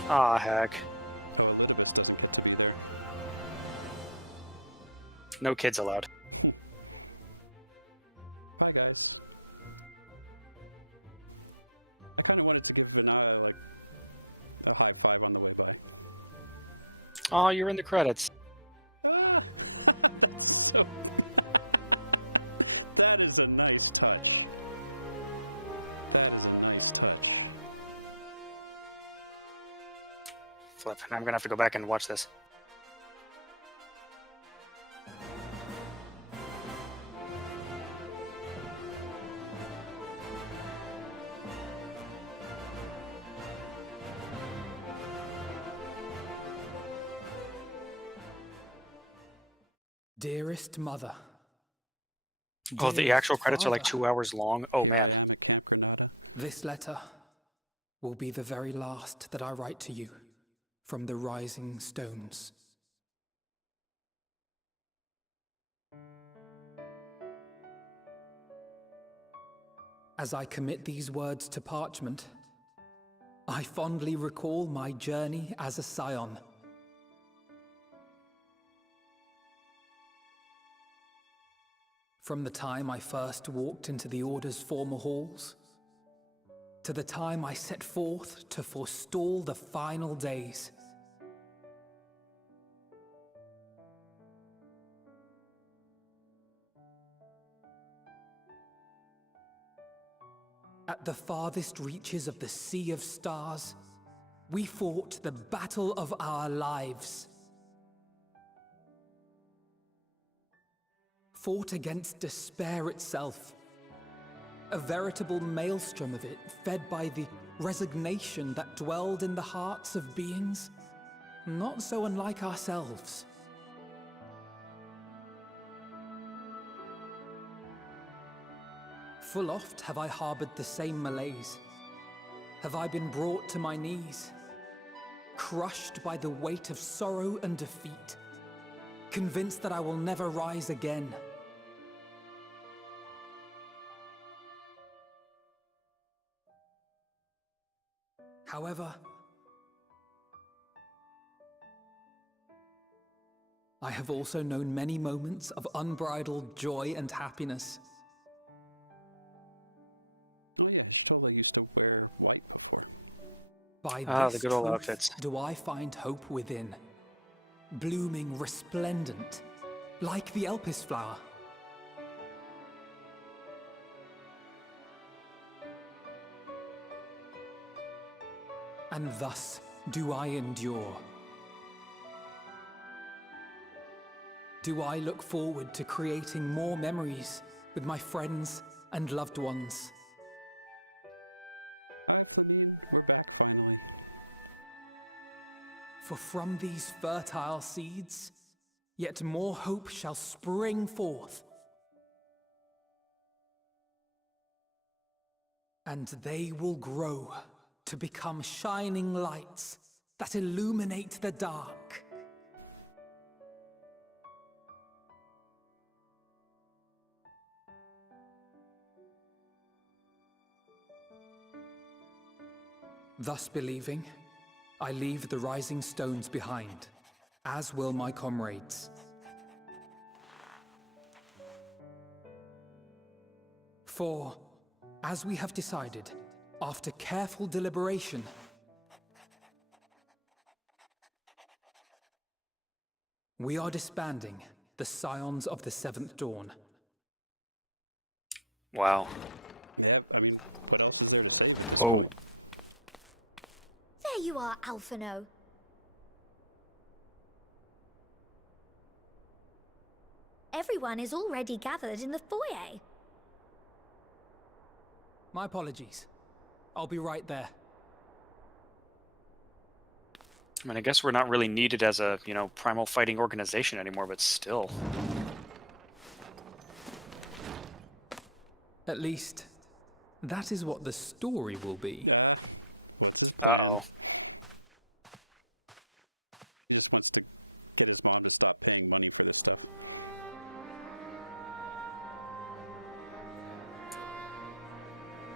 Ah, heck. No kids allowed. Bye, guys. I kind of wanted to give Vinaya, like, a high five on the way by. Oh, you're in the credits. That's so... That is a nice touch. That is a nice touch. Flip. I'm gonna have to go back and watch this. Dearest Mother. Oh, the Dearest actual credits are like Father, 2 hours long? Oh, man. This letter will be the very last that I write to you from the Rising Stones. As I commit these words to parchment, I fondly recall my journey as a scion. From the time I first walked into the Order's former halls, to the time I set forth to forestall the final days. At the farthest reaches of the Sea of Stars, we fought the battle of our lives. Fought against despair itself, a veritable maelstrom of it, fed by the resignation that dwelled in the hearts of beings not so unlike ourselves. Full oft have I harbored the same malaise. Have I been brought to my knees, crushed by the weight of sorrow and defeat, convinced that I will never rise again. However, I have also known many moments of unbridled joy and happiness. Oh yeah, Shola used to wear white before. By the this good old truth outfits. do I find hope within, blooming resplendent, like the Elpis flower. And thus do I endure. Do I look forward to creating more memories with my friends and loved ones. We're back finally. For from these fertile seeds, yet more hope shall spring forth. And they will grow to become shining lights that illuminate the dark. Thus believing, I leave the rising stones behind, as will my comrades. For, as we have decided, after careful deliberation, we are disbanding the Scions of the Seventh Dawn. Wow. Yeah, I mean, what else is there to say? Oh. There you are, Alphino. Everyone is already gathered in the foyer. My apologies. I'll be right there. I mean, I guess we're not really needed as a, primal fighting organization anymore, but still. At least, that is what the story will be. Uh-oh. He just wants to get his mom to stop paying money for this stuff.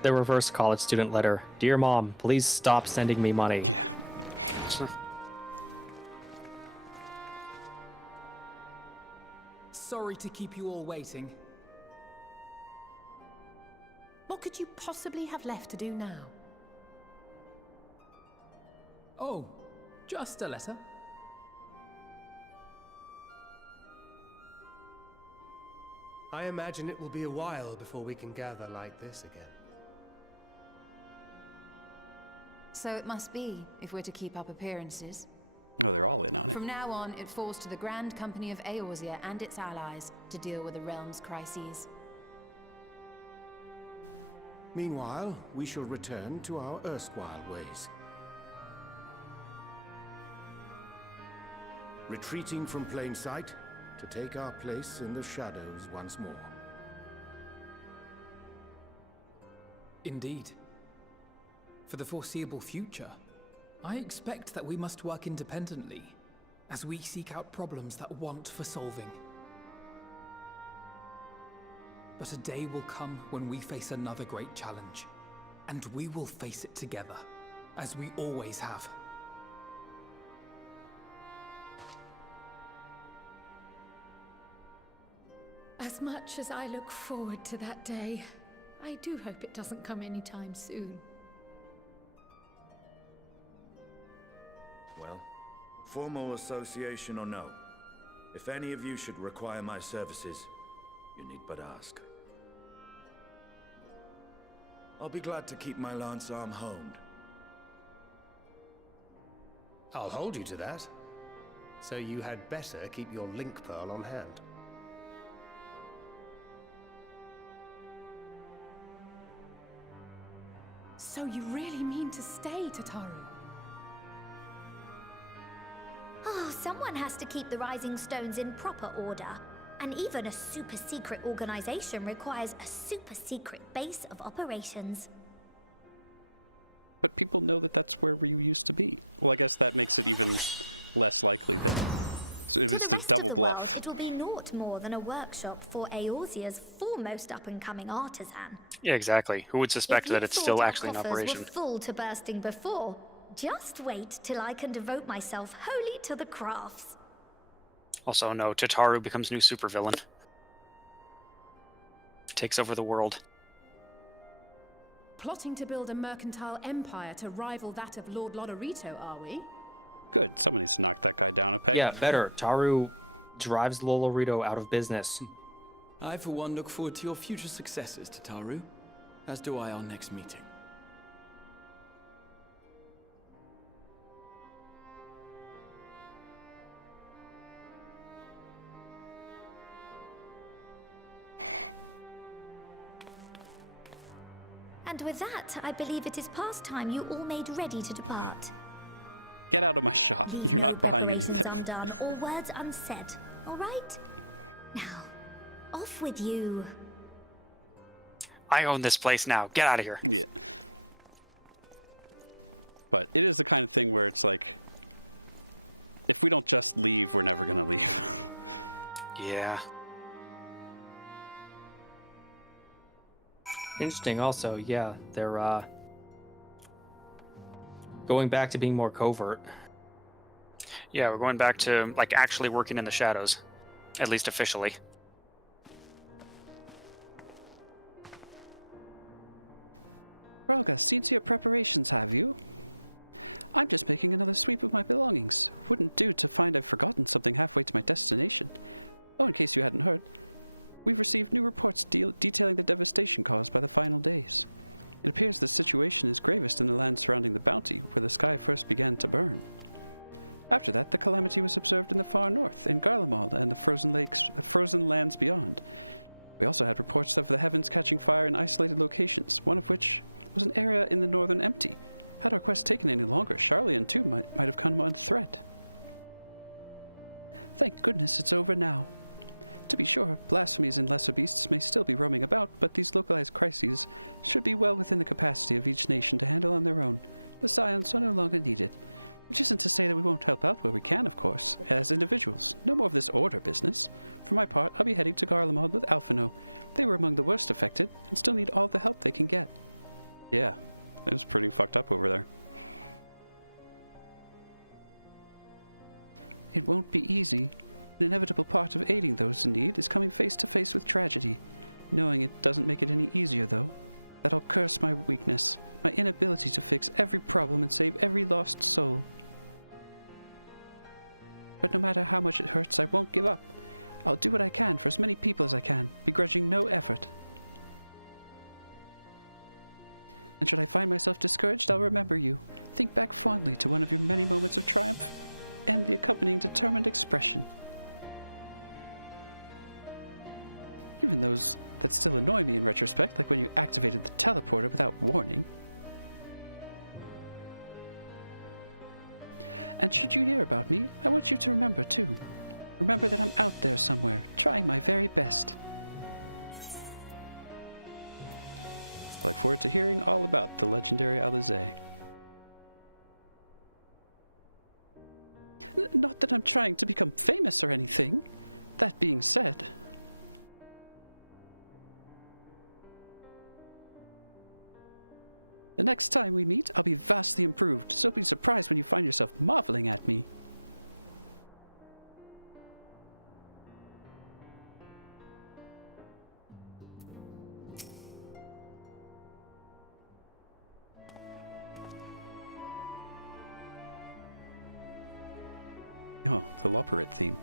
The reverse college student letter. Dear Mom, please stop sending me money. Sorry to keep you all waiting. What could you possibly have left to do now? Oh, just a letter. I imagine it will be a while before we can gather like this again. So it must be, if we're to keep up appearances. From now on, it falls to the Grand Company of Eorzea and its allies to deal with the realm's crises. Meanwhile, we shall return to our erstwhile ways. Retreating from plain sight to take our place in the shadows once more. Indeed. For the foreseeable future, I expect that we must work independently as we seek out problems that want for solving. But a day will come when we face another great challenge, and we will face it together, as we always have. As much as I look forward to that day, I do hope it doesn't come anytime soon. Well, formal association or no, if any of you should require my services, you need but ask. I'll be glad to keep my lance arm honed. I'll hold you to that. So you had better keep your link pearl on hand. So you really mean to stay, Tataru? Oh, someone has to keep the rising stones in proper order. And even a super-secret organization requires a super-secret base of operations. But people know that that's where we used to be. Well, I guess that makes it even less likely. To the rest of the world, it will be naught more than a workshop for Eorzea's foremost up-and-coming artisan. Yeah, exactly. Who would suspect that it's still actually in If operation? you thought our coffers were full to bursting before, just wait till I can devote myself wholly to the crafts. Also, no, Tataru becomes new supervillain. Takes over the world. Plotting to build a mercantile empire to rival that of Lord Lodorito, are we? Good, somebody's knocked that guy down a peg. Yeah, better. Taru drives Lolorito out of business. I, for one, look forward to your future successes, Tataru. As do I our next meeting. And with that, I believe it is past time you all made ready to depart. Get out of my shop. Leave no preparations undone or words unsaid, all right? Now, off with you. I own this place now. Get out of here. But it is the kind of thing where it's like, if we don't just leave, we're never going to leave. Yeah. Interesting also, yeah, they're going back to being more covert. Yeah, we're going back to, like, actually working in the shadows. At least officially. Rowlga, see to your preparations, have you? I'm just making another sweep of my belongings. Wouldn't do to find I've forgotten something halfway to my destination. Oh, in case you hadn't heard, we received new reports detailing the devastation caused by the final days. It appears the situation is gravest in the lands surrounding the bounty, where the sky first began to burn. After that, the calamity was observed in the far north, in Garlemald and the frozen lakes, the frozen lands beyond. We also have reports of the heavens catching fire in isolated locations, one of which was an area in the northern empty. Had our quest taken any longer, Charlian too might have come under threat. Thank goodness it's over now. To be sure, blasphemies and lesser beasts may still be roaming about, but these localized crises should be well within the capacity of each nation to handle on their own. The styles are no longer needed. Which isn't to say that we won't help out where we can, of course, as individuals. No more of this order business. For my part, I'll be heading to Garlemald with Alphino. They were among the worst affected, and still need all the help they can get. Yeah, things pretty fucked up over there. It won't be easy. The inevitable part of aiding those in need is coming face to face with tragedy. Knowing it doesn't make it any easier, though. That'll curse my weakness, my inability to fix every problem and save every lost soul. But no matter how much it hurts, I won't give up. I'll do what I can for as many people as I can, begrudging no effort. And should I find myself discouraged, I'll remember you. Think back fondly to one of the many moments of triumph, and the accompanying determined expression. Even though it's still annoying in retrospect that when you activated the teleport without warning. And should you hear about me, I want you to remember too. Remember that I'm out there somewhere, trying my very best. Look forward to hearing all about the legendary Alize. Not that I'm trying to become famous or anything. That being said, the next time we meet, I'll be vastly improved, so be surprised when you find yourself marveling at me. Oh, the Leperate King.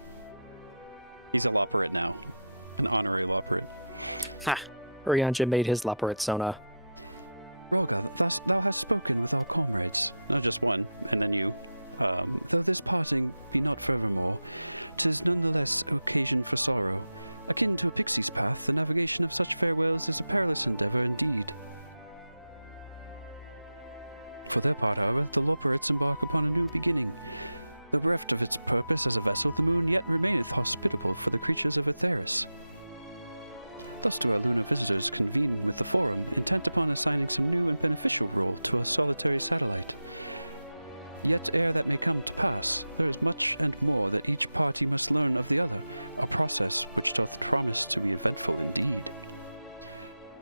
He's a Leperate now. An honorary Leperate. Ha! Urianja made his Leperate Sona. Thou hast spoken with our comrades, not just one, and then you. Though this parting be not farewell, it is nonetheless an occasion for sorrow. Akin to a pixie's path, the navigation of such farewells is perilous endeavor indeed. For their part, however, the Leperates embark upon a new beginning. But bereft of its purpose as a vessel, the moon yet remains hospitable for the creatures of its airs. Customer visitors convene with the forum and plant upon a silence the new and beneficial role to a solitary satellite. Yet ere that may come to pass, there is much and more that each party must learn of the other, a process which doth promise to be helpful indeed.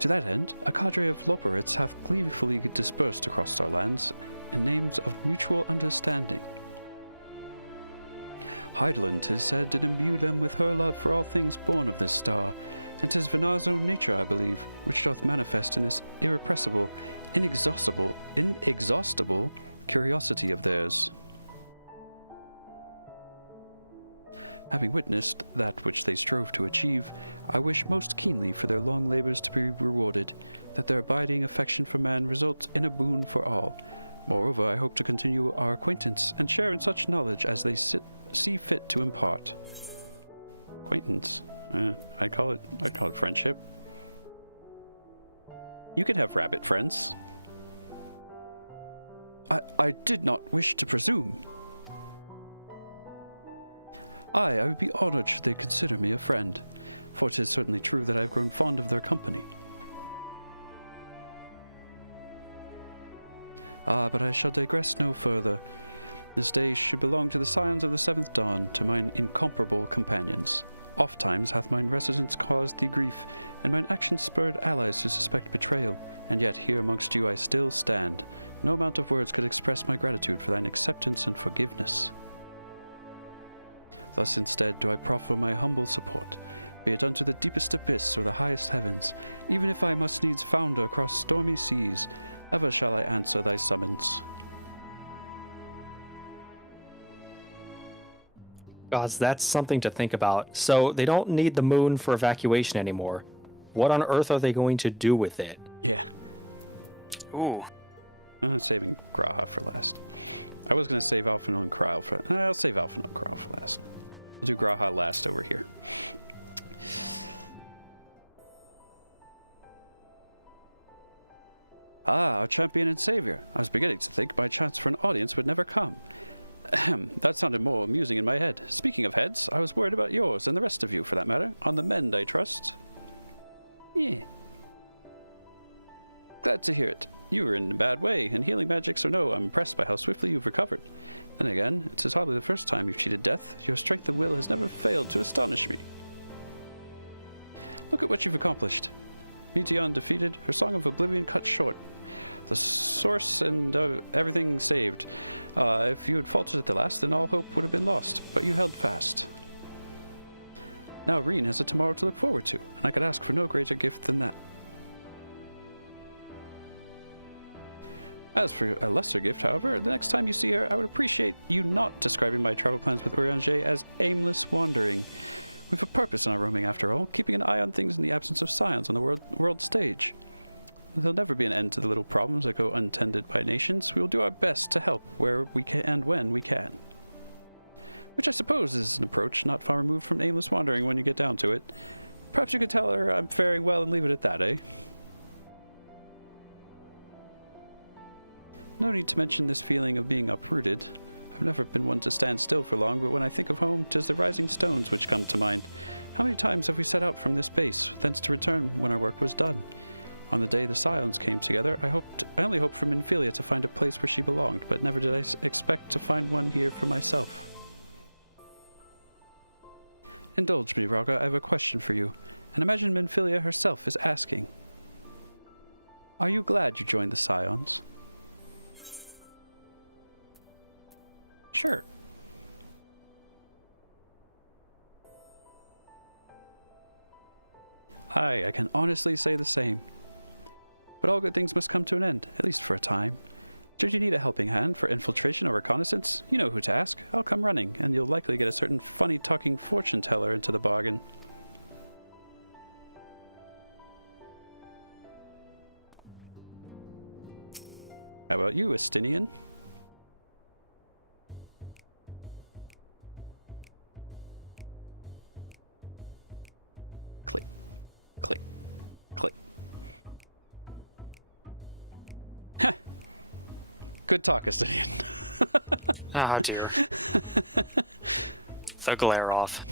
To that end, a cadre of floatbirds have meaningfully been dispersed across our lines, in need of mutual understanding. Hardlands are said to be moved with their love for all things born of this star, since it is Venar's own nature, I believe, which does manifest in this irrepressible, inexhaustible curiosity of theirs. Having witnessed that which they strove to achieve, I wish most keenly for their long labors to be rewarded, that their abiding affection for man results in a boon for all. Moreover, I hope to continue our acquaintance and share in such knowledge as they see fit to impart. Acquaintance? I call it friendship. You can have rabbit friends. I did not wish to presume. I would be honored should they consider me a friend, for it is certainly true that I grow fond of their company. But I shall digress no further. This day should belong to the signs of the seventh dawn, to my incomparable companions. Ofttimes have mine residence caused thee grief, and mine actions spurred allies who suspect betrayal, and yet here amongst you I still stand. No amount of words could express my gratitude for an acceptance and forgiveness. Thus instead do I proffer my humble support, be it unto the deepest abyss or the highest heavens, even if I must needs founder across stormy seas, ever shall I answer thy summons. Gods, that's something to think about. So they don't need the moon for evacuation anymore. What on earth are they going to do with it? Ooh. I'm going to save Grog for once. I was going to save Optimum Grog, but I'll save Optimum Grog for once. Do Grog my last over again. Ah, champion and savior. I was beginning to think my chance for an audience would never come. That sounded more amusing in my head. Speaking of heads, I was worried about yours, and the rest of you, for that matter. On the mend, I trust. Glad to hear it. You were in a bad way, and healing magics or no, I'm impressed by how swiftly you've recovered. And again, this is hardly the first time you've cheated death. Your strength of will never fails to astonish me. Look at what you've accomplished. India undefeated, the song of oblivion cut short. The source and everything saved. If you had faltered at the last, then all hope would have been lost, but we held fast. Now Reen has a tomorrow to look forward to. I could ask for no greater gift than that. As for a lesser gift, however, the next time you see her, I would appreciate you not describing my travel planning protege as aimless wandering. There's a purpose in our roaming after all, keeping an eye on things in the absence of science on the world stage. There'll never be an end to the little problems that go untended by nations. We'll do our best to help where we can and when we can. Which I suppose is an approach not far removed from aimless wandering when you get down to it. Perhaps you could tell her I'd very well leave it at that, eh? No need to mention this feeling of being uprooted. I've never been one to stand still for long, but when I think of home, 'tis the rising stones which come to mind. How many times have we set out from this base, thence to return when our work was done? On the day the silence came together, I finally hoped for Minfilia to find a place where she belonged, but never did I expect to find one here for myself. Indulge me, Rowlga, I have a question for you. And imagine Minfilia herself is asking. Are you glad you joined the Scions? Sure. I can honestly say the same. But all good things must come to an end, at least for a time. Did you need a helping hand for infiltration or reconnaissance? You know who to ask. I'll come running, and you'll likely get a certain funny-talking fortune-teller in for the bargain. How about you, Estinian? Good talk, Estinian. Ah, dear. the glare off.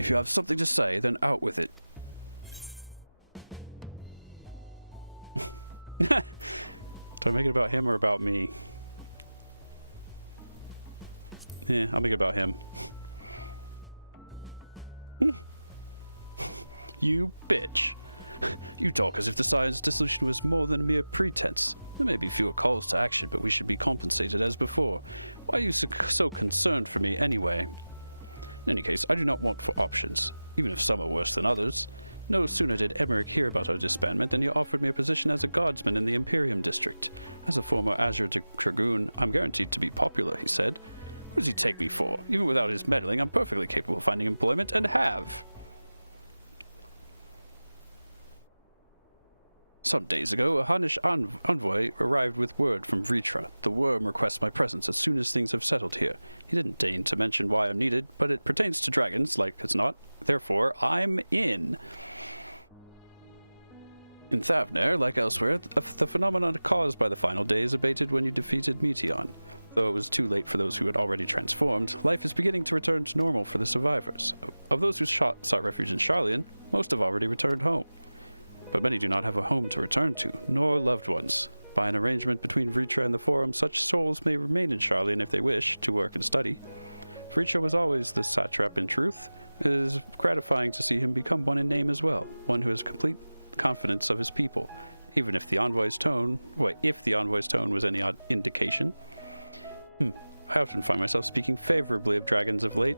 If you have something to say, then out with it. Something about him or about me? Yeah, I'll think about him. You bitch. You told us if the science dissolution was more than mere pretense. There may be fewer calls to action, but we should be compensated as before. Why are you so concerned for me anyway? In any case, I do not want for options, even if some are worse than others. No sooner did Emmerich hear about our disbandment than he offered me a position as a guardsman in the Imperium District. As a former adjutant dragoon, I'm guaranteed to be popular, he said. What does he take me for? Even without his meddling, I'm perfectly capable of finding employment, and have. Some days ago, a Hunnish envoy arrived with word from Vritra. The worm requests my presence as soon as things have settled here. He didn't deign to mention why I'm needed, but it pertains to dragons, like as not. Therefore, I'm in. In Fafnir, like elsewhere, the phenomenon caused by the final days abated when you defeated Meteon. Though it was too late for those who had already transformed, life is beginning to return to normal for the survivors. Of those who sought refuge in Charlian, most have already returned home. But many do not have a home to return to, nor loved ones. By an arrangement between Vritra and the Forum, such souls may remain in Charlian if they wish to work and study. Vritra was always this satrap in truth. It is gratifying to see him become one in name as well, one who has complete confidence of his people. Even if the envoy's tone, was any indication. How can I find myself speaking favorably of dragons of late?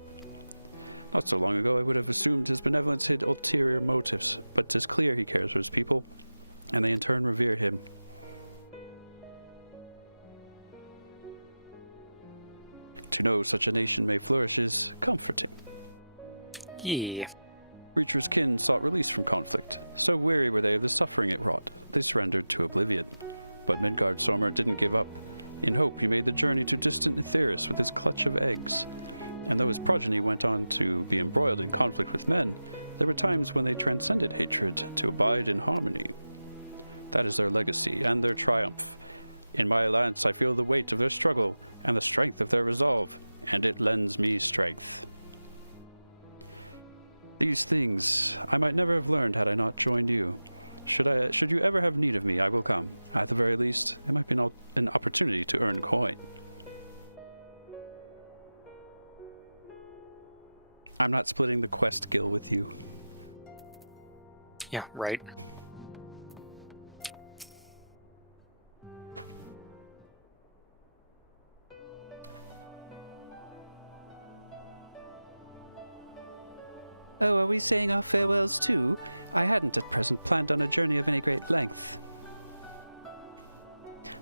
Not so long ago, I would have assumed his benevolence had ulterior motives, but it is clear he cares for his people, and they in turn revere him. To know such a nation may flourish is comforting. Yeah. Creatures kin sought release from conflict. So weary were they of the suffering involved. This rendered to oblivion. But Midgard Stormer didn't give up. In hope, he made the journey to distant affairs with his clutch of eggs. And though his progeny went on to be embroiled in conflict with men, there were times when they transcended hatred to abide in harmony. That is their legacy and their triumph. In my lance, I feel the weight of their struggle and the strength of their resolve, and it lends me strength. These things I might never have learned had I not joined you. Should you ever have need of me, I will come. At the very least, there might be an opportunity to earn coin. I'm not splitting the quest skill with you. Yeah, right. Oh, are we saying our farewells too? I hadn't at present planned on a journey of any great length.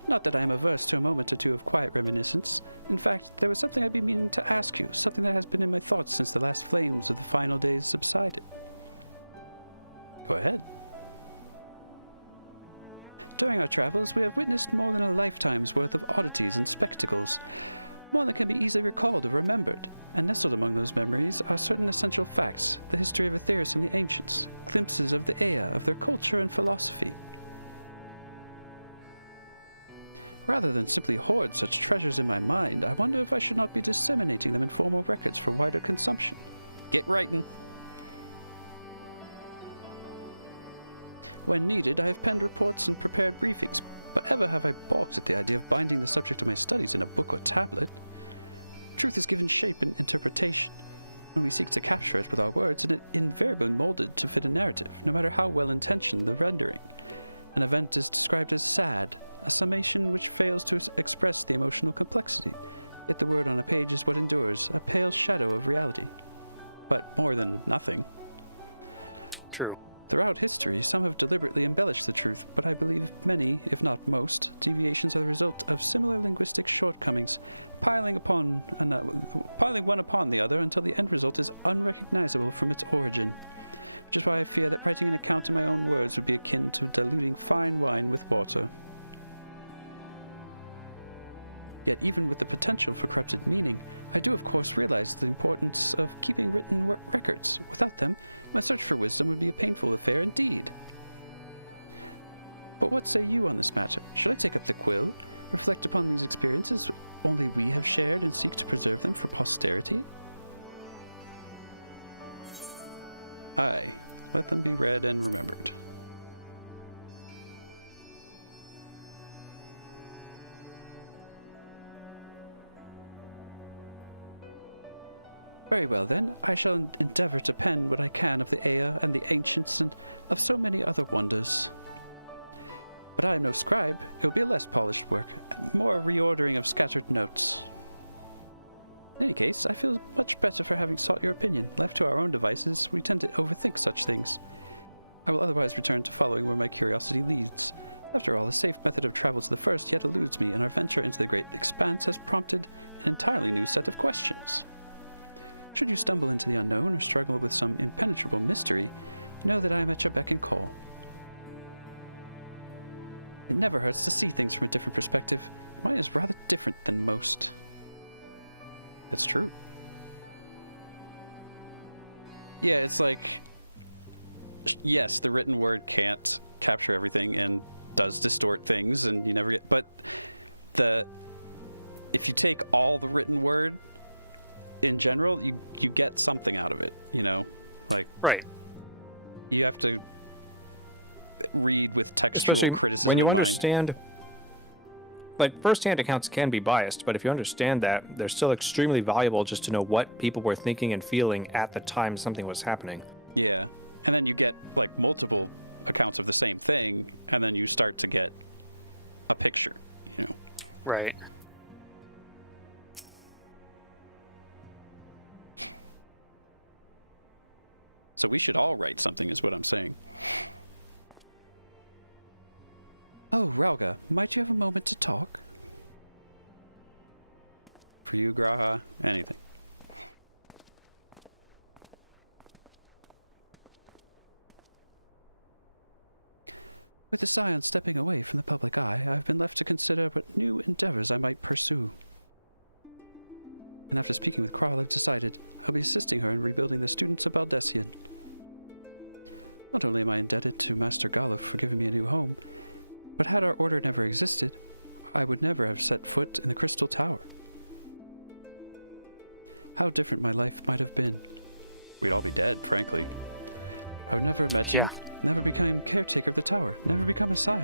Not that I am averse to a moment or two of quiet reminiscence. In fact, there was something I've been meaning to ask you, something that has been in my thoughts since the last flames of the final days subsided. Go ahead. During our travels, we have witnessed more than a lifetime's worth of oddities and spectacles. More that can be easily recalled or remembered, and nestled among those memories are certain essential facts, the history of the Theracian ancients, glimpses of the air, of their culture and philosophy. Rather than simply hoard such treasures in my mind, I wonder if I should not be disseminating them in formal records for wider consumption. Get writing. When needed, I have penned reports and prepared briefings, but never have I balked at the idea of binding the subject of my studies in a book or tablet. Truth is given shape and interpretation. When we seek to capture it with our words, it is invariably molded into the narrative, no matter how well-intentioned and rendered. An event is described as sad, a summation which fails to express the emotional complexity. Yet the word on the page is what endures, a pale shadow of reality. But more than nothing. True. Throughout history, some have deliberately embellished the truth, but I believe many, if not most, deviations are the result of similar linguistic shortcomings, piling one upon the other until the end result is unrecognizable from its origin. Which is why I fear that writing an account of my own words would be akin to diluting fine wine with water. Yet even with the potential for creative meaning, I do of course realize the importance of keeping written records. Without them, my search for wisdom would be a painful affair indeed. But what say you on this matter? Should I take up the quill, reflect upon these experiences, only we have shared and seek to preserve them for posterity? Aye, let them be read and remembered. Very well then, I shall endeavor to pen what I can of the air and the ancients and of so many other wonders. But I, no scribe, will be a less polished work, more a reordering of scattered notes. In any case, I feel much better for having sought your opinion. Left to our own devices, we tend to overthink such things. I will otherwise return to following where my curiosity leads. After all, a safe method of travel is the first yet eludes me, and adventure into the great expanse has prompted entirely new set of questions. Should you stumble into the unknown or struggle with some impenetrable mystery, know that I am at your beck and call. It never hurts to see things from a different perspective. That is rather different than most. It's true. Yeah, it's like, yes, the written word can't capture everything and does distort things, and you never get, but if you take all the written word, in general, you get something out of it, you know? Like, right. You have to read with type Especially of criticism. when you understand, like, first-hand accounts can be biased, but if you understand that, they're still extremely valuable just to know what people were thinking and feeling at the time something was happening. Yeah, and then you get, like, multiple accounts of the same thing, and then you start to get a picture. Right. So we should all write something, is what I'm saying. Oh, Rowlga, might you have a moment to talk? You grab anyway. With a sigh on stepping away from the public eye, I've been left to consider what new endeavors I might pursue. And after speaking with Carla, I've decided I'll be assisting her in rebuilding the students of Bless here. Not only am I indebted to Master God for giving me a new home, but had our order never existed, I would never have set foot in the Crystal Tower. How different my life might have been. We all dead, frankly. Yeah. Never became caretaker of the tower, never become a star.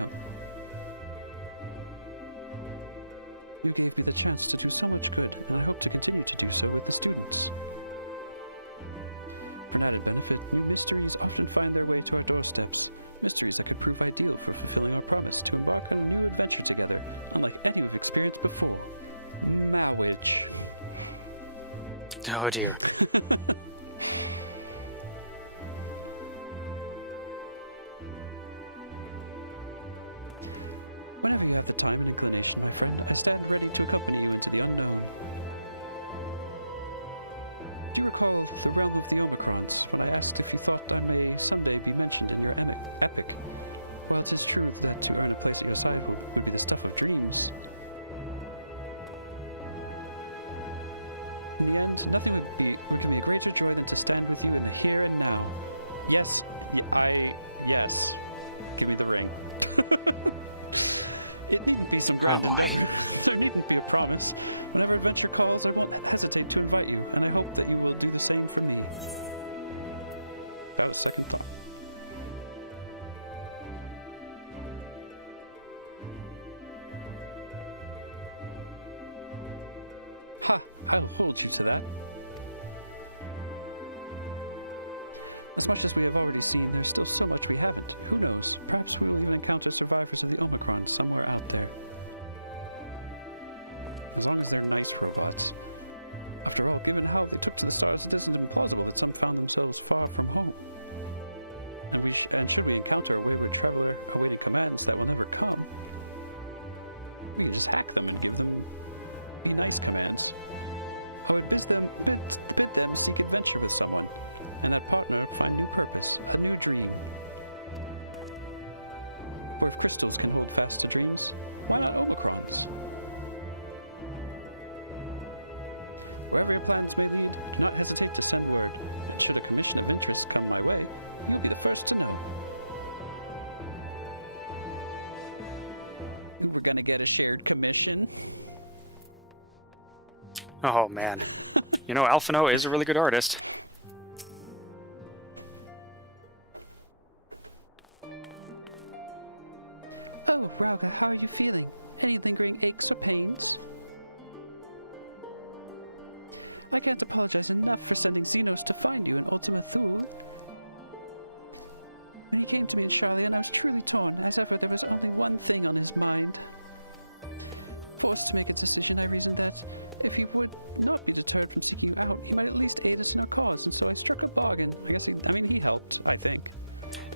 You gave me the chance to do so much good, and I hope to continue to do so with the students. And I know that new mysteries often find their way to our doorsteps. Mysteries that could prove ideal for fulfilling our promise to embark on a new adventure together, unlike any we've experienced before. Now which... Oh dear. Whenever you have the time and inclination, instead of ready to accompany you into the unknown. Do you recall the realm of the Overcrowns, when I distinctly thought that may someday be mentioned in your epic? Well, this is true, for it's one of the places of sorrow, mixed up with dreams. In the end, nothing would be within the greater joy than to stand with you here and now. Yes, yes, give me the ring. Oh boy. Whenever adventure calls, I won't hesitate to invite you, and I hope that you will do the same for me. That's second thought. Ha! I'll hold you to that. As much as we have already seen, there's still so much we haven't. Who knows? Perhaps we will encounter survivors of the Omicron somewhere out there. As long as they're nice robots. After all, given how it took to the stars, it isn't implausible that some found themselves far from home. And should we encounter a weird traveler awaiting commands that will never come, we can just hack them and give them nice commands. How it gives them a bit that mystic adventure with someone, and that partner find their purpose, and they agree. With crystals, you move fast Oh man. You know, Alphino is a really good artist. Oh, brother, how are you feeling? Any lingering aches or pains? I can't apologize enough for sending Xenos to find you in Ultimate Fool. When he came to me in Charlie, and I was truly torn, as ever there was only one thing on his mind. Forced to make a decision, I reasoned that if he would not be deterred from seeking out, he might at least aid us in our cause, and so I struck a bargain. He helped, I think.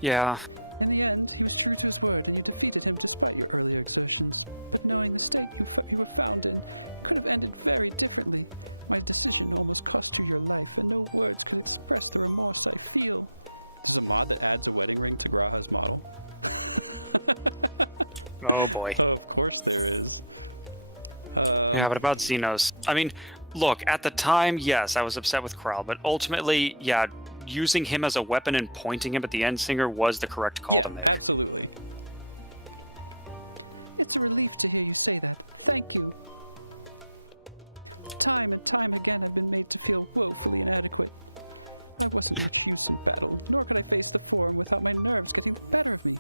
Yeah. In the end, he was true to his word, and you defeated him despite your earlier exertions. But knowing the state of what you were found in could have ended very differently. My decision almost cost you your life, and no words could express the remorse I feel. This is a mod that adds a wedding ring to Rowlga's model. Oh boy. Of course there is. Yeah, but about Xenos. I mean, look, at the time, yes, I was upset with Kral, but ultimately, yeah, using him as a weapon and pointing him at the Endsinger was the correct call to make. Absolutely. It's a relief to hear you say that. Thank you. Time and time again I've been made to feel woefully inadequate. I wasn't accused in battle, nor could I face the forum without my nerves getting the better of me.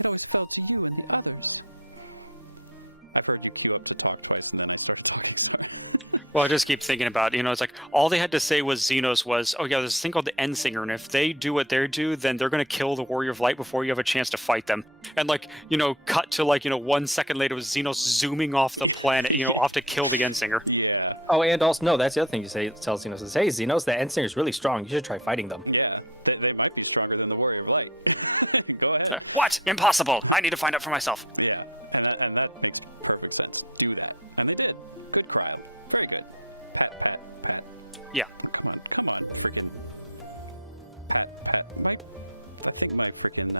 It always fell to you and the others. I've heard you queue up to talk twice and then I started talking. Well, I just keep thinking about, you know, it's like, all they had to say was Xenos was, oh yeah, there's this thing called the Endsinger, and if they do what they do, then they're going to kill the Warrior of Light before you have a chance to fight them. And like, you know, cut to like, you know, 1 second later was Xenos zooming off the planet, you know, off to kill the Endsinger. Yeah. Oh, and also, no, that's the other thing you say. Tell Xenos is, hey, Xenos, the Endsinger is really strong. You should try fighting them. Yeah, they might be stronger than the Warrior of Light. Go ahead. What? Impossible! I need to find out for myself. Yeah, and that makes perfect sense. Do that. And they did. Good cry. Very good. Pat. Yeah. Come on, freaking. Pat. I think my freaking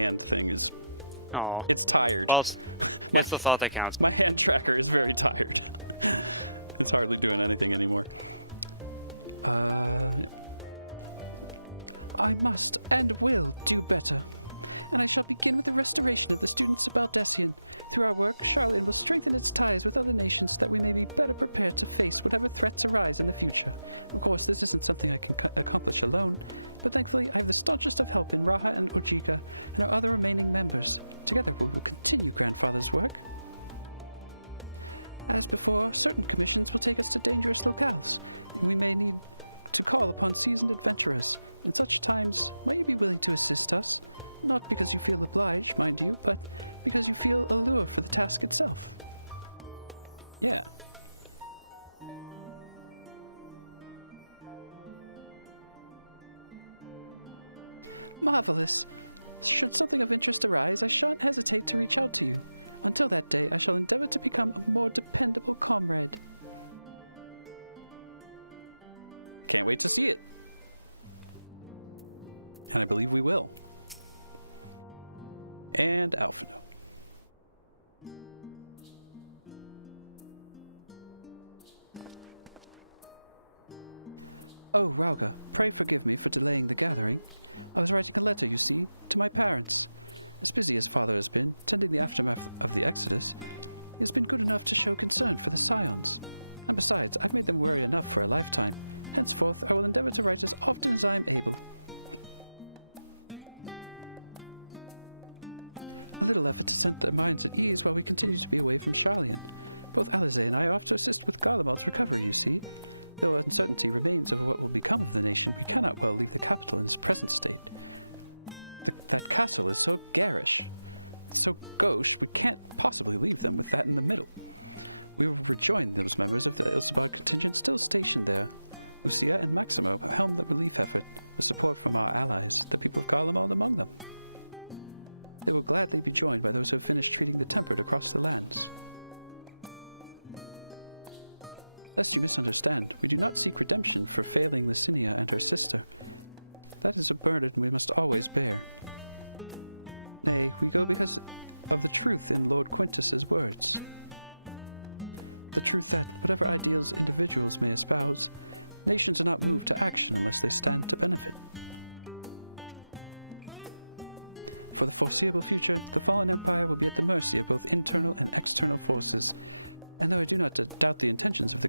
hand thing is. Oh. It's tired. Well, it's the thought that counts. My hand tracker is very tired. It's hardly doing anything anymore. I must and will do better. And I shall begin with the restoration of the students of Aldessian. Through our work, Charlie will strengthen its ties with other nations that we may be better prepared to face whatever threats arise in the future. Of course, this isn't something I can accomplish alone, but thankfully I have the status of help in Raha and Ujifa and our other remaining members. Together we will continue Grandfather's work. As before, certain commissions will take us to dangerous locales. We may need to call upon seasoned adventurers. In such times, might you be willing to assist us? Not because you feel obliged, mind you, but because you feel allured for the task itself. Yeah. Marvelous. Should something of interest arise, I shan't hesitate to reach out to you. Until that day, I shall endeavor to become a more dependable comrade. Can't wait to see it. I believe we will. And out. Oh, Rowlga, pray forgive me for delaying the gathering. I was writing a letter, you see, to my parents. As busy as Father has been, tending the aftermath of the Exodus, he has been good enough to show concern for the silence. And besides, I've made them worry enough for a lifetime. Henceforth, I will endeavor to write as often as I am able. A little effort to set their minds at ease while we continue to be away from Charlie. Both Alize and I ought to assist with Galaval's recovery, you see. Though uncertainty remains over what will become of the nation, we cannot well leave the capital in its present state. The castle is so garish, so gauche, we can't possibly leave them with that in the middle. We will rejoin those members of the assault contingent still stationed there. Lucia and Maxima helm the relief effort with support from our allies, the people of Garlemald among them. They will gladly be joined by those who have finished training the temple across the lands. Lest you misunderstand, we do not seek redemption for failing Messinia and her sister. That is a burden we must always bear. Nay, we feel because of the truth in Lord Quintus's words. The truth that whatever ideals individuals may espouse, nations are not moved to action unless they stand to believe it. For the foreseeable future, the fallen empire will be at the mercy of both internal and external forces. And though I do not doubt the intentions of the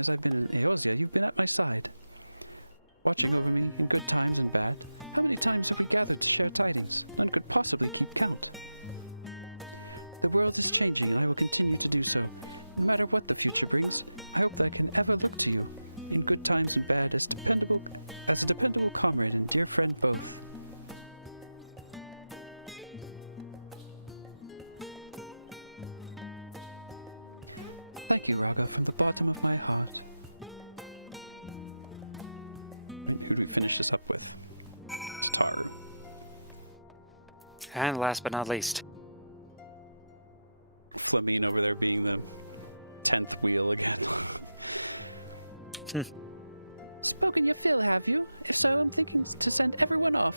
as I've been in Eosia, you've been at my side. Watching over me in good times and bad. How many times have we gathered to share tidings? None could possibly keep count. The world is changing and will continue to do so. No matter what the future brings, I hope that I can ever look to you in good times and bad as dependable comrade and dear friend both. Thank you, Rowlga, from the bottom of my heart. Finish this up with. And last but not least. Fleming over there being the 10th wheel again. Spoken your fill, have you? If so, I'm thinking to send everyone off.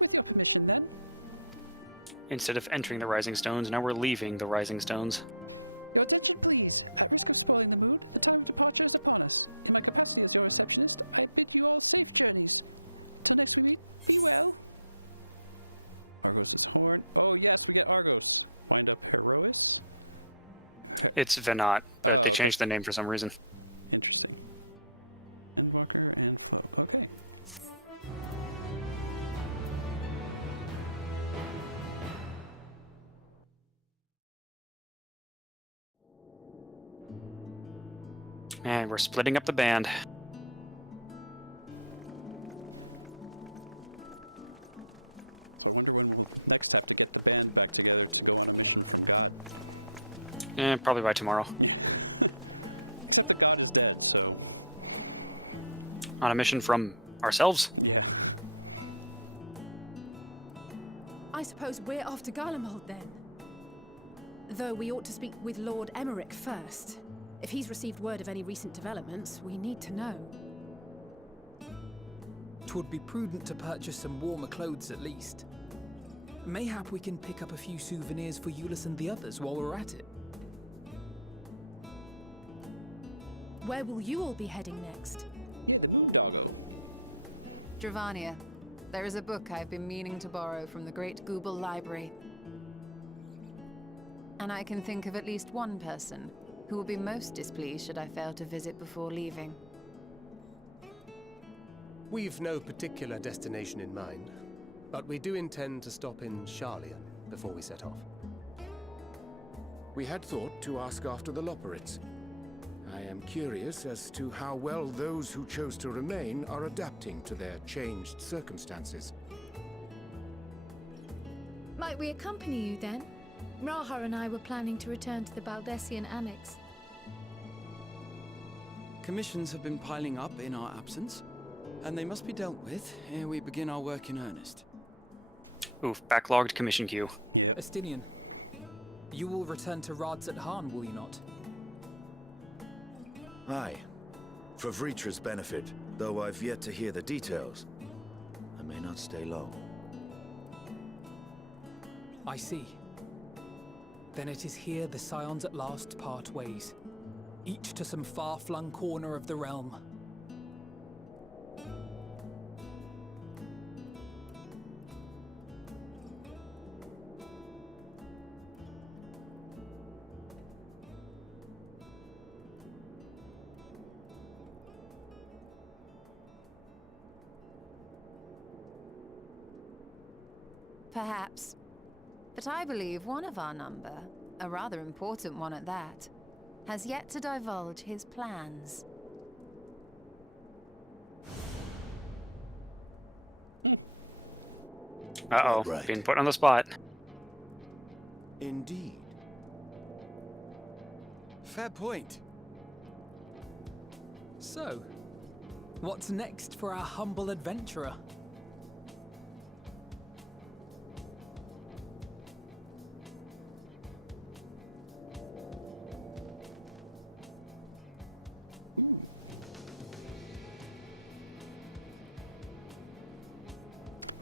With your permission, then. Instead of entering the Rising Stones, now we're leaving the Rising Stones. Your attention, please. At risk of spoiling the mood, the time of departure is upon us. In my capacity as your receptionist, I bid you all safe journeys. Till next we meet, be well. Argos is forward. Oh yes, we get Argos. Wind up Heroes. It's Venat, but they changed the name for some reason. Interesting. Endwalker and okay. And we're splitting up the band. Next up, we get the band back together to go on a mission. Probably by tomorrow. Except the god is dead, so. On a mission from ourselves? I suppose we're off to Garlemald then. Though we ought to speak with Lord Emmerich first. If he's received word of any recent developments, we need to know. 'Twould be prudent to purchase some warmer clothes at least. Mayhap we can pick up a few souvenirs for Euless and the others while we're at it. Where will you all be heading next? Dravania. There is a book I've been meaning to borrow from the Great Google Library. And I can think of at least one person who will be most displeased should I fail to visit before leaving. We've no particular destination in mind, but we do intend to stop in Sharlayan before we set off. We had thought to ask after the Loporrits. I am curious as to how well those who chose to remain are adapting to their changed circumstances. Might we accompany you then? Raha and I were planning to return to the Baldessian Annex. Commissions have been piling up in our absence, and they must be dealt with ere we begin our work in earnest. Oof, backlogged commission queue. Yep. Estinian, you will return to Radzat Han, will you not? Aye. For Vritra's benefit, though I've yet to hear the details. I may not stay long. I see. Then it is here the Scions at last part ways, each to some far-flung corner of the realm. Perhaps. But I believe one of our number, a rather important one at that, has yet to divulge his plans. Uh-oh, Right. being put on the spot. Indeed. Fair point. So, what's next for our humble adventurer?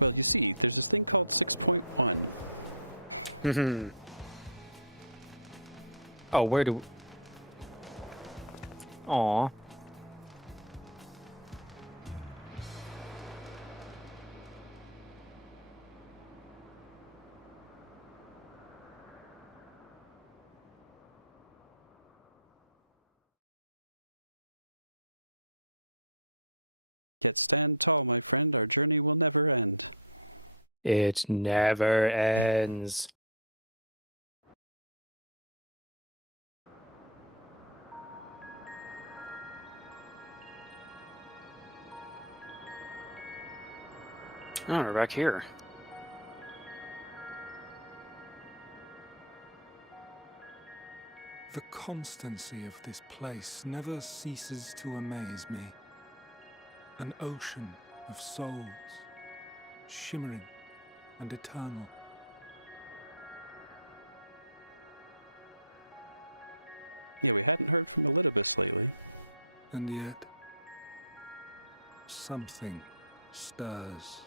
Well, you see, there's this thing called 6.1. Oh, where do... Aw. Yet stand tall, my friend, our journey will never end. It never ends. Oh, we're back here. The constancy of this place never ceases to amaze me. An ocean of souls, shimmering and eternal. Yeah, we haven't heard from the Litterbuss lately. And yet, something stirs.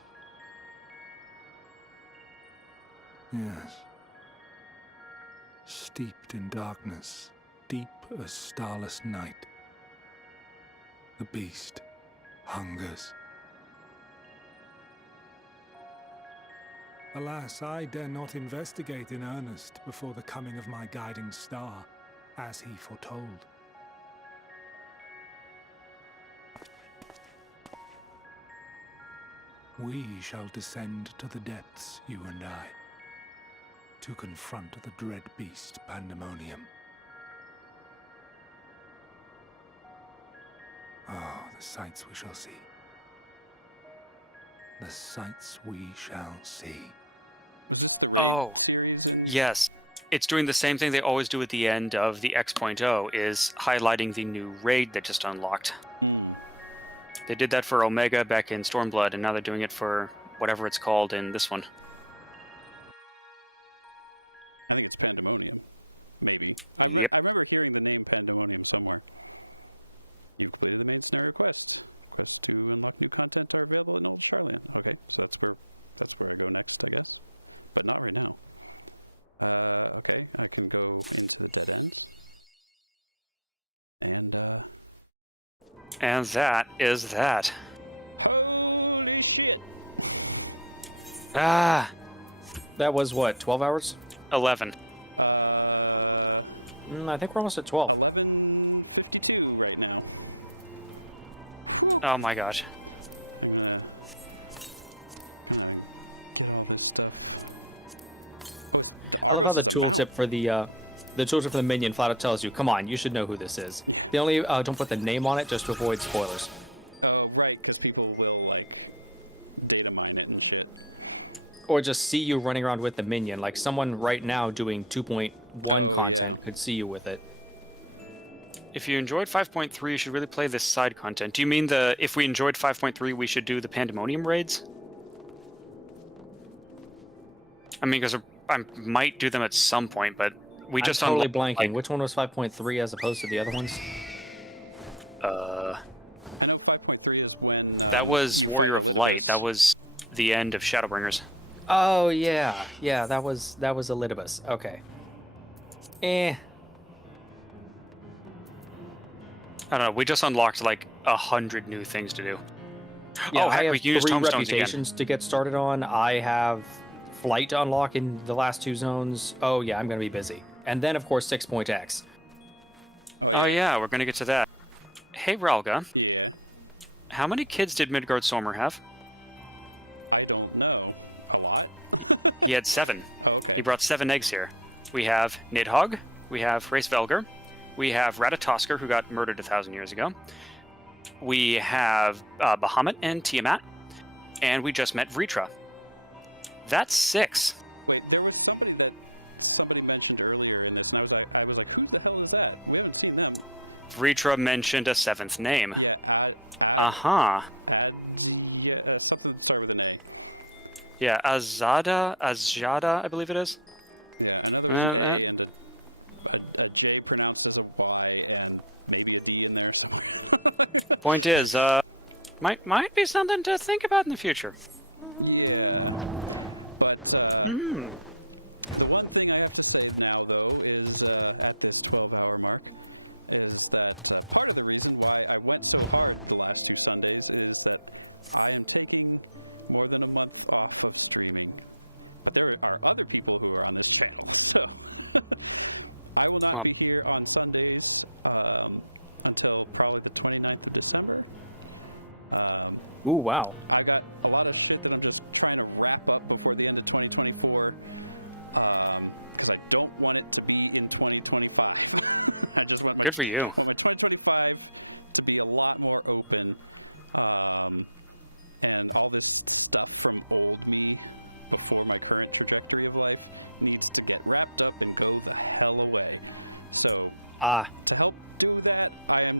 Yes. Steeped in darkness, deep as starless night, the beast hungers. Alas, I dare not investigate in earnest before the coming of my guiding star, as he foretold. We shall descend to the depths, you and I, to confront the dread beast Pandemonium. Oh, the sights we shall see. The sights we shall see. Oh, yes. It's doing the same thing they always do at the end of the X.0, is highlighting the new raid that just unlocked. They did that for Omega back in Stormblood, and now they're doing it for whatever it's called in this one. I think it's Pandemonium. Maybe. Yep. I remember hearing the name Pandemonium somewhere. You clear the main scenario quest. Quests to unlock new content are available in Old Charlotte. Okay, so that's where I go next, I guess. But not right now. Okay, I can go into the dead end. And that is that. Holy shit! Ah! That was what, 12 hours? 11. I think we're almost at 12. 11:52 right now. Oh my gosh. I love how the tooltip for the minion flat out tells you, come on, you should know who this is. They only don't put the name on it just to avoid spoilers. Oh, right, because people will, like, data mine it and shit. Or just see you running around with the minion. Like someone right now doing 2.1 content could see you with it. If you enjoyed 5.3, you should really play this side content. Do you mean if we enjoyed 5.3, we should do the Pandemonium raids? I mean, because I might do them at some point, but we just I'm totally blanking. Which one was 5.3 as opposed to the other ones? I know 5.3 is when... That was Warrior of Light. That was the end of Shadowbringers. Oh, yeah. Yeah, that was Elidibus. Okay. I don't know. We just unlocked like 100 new things to do. Yeah, oh, heck, I have we can use 3 tomestones reputations again. to get started on. I have flight to unlock in the last 2 zones. Oh, yeah, I'm going to be busy. And then, of course, 6.x. Oh, yeah, we're going to get to that. Hey, Rowlga. Yeah. How many kids did Midgard Somer have? I don't know. A lot? He had 7. Okay. He brought 7 eggs here. We have Nidhogg, we have Hraesvelgr, we have Ratatoskr, who got murdered 1,000 years ago. We have Bahamut and Tiamat, and we just met Vritra. That's 6. Wait, there was somebody mentioned earlier in this, and I was like, who the hell is that? We haven't seen them. Vritra mentioned a 7th name. Yeah, something that started with an A. Yeah, Azada, I believe it is. Yeah, another a J pronounces a Y, and maybe an E in there somewhere. Point is, might be something to think about in the future. Yeah, but the one thing I have to say now, though, is at this 12-hour mark, is that part of the reason why I went so hard for the last 2 Sundays is that I am taking more than a month off of streaming. But there are other people who are on this checklist, so I will not be here on Sundays until probably the 29th of December. Ooh, wow. I got a lot of shit that I'm just trying to wrap up before the end of 2024, because I don't want it to be in 2025. I just want Good for you. I want my 2025 to be a lot more open, and all this stuff from old me before my current trajectory of life needs to get wrapped up and go the hell away. So, to help do that, I am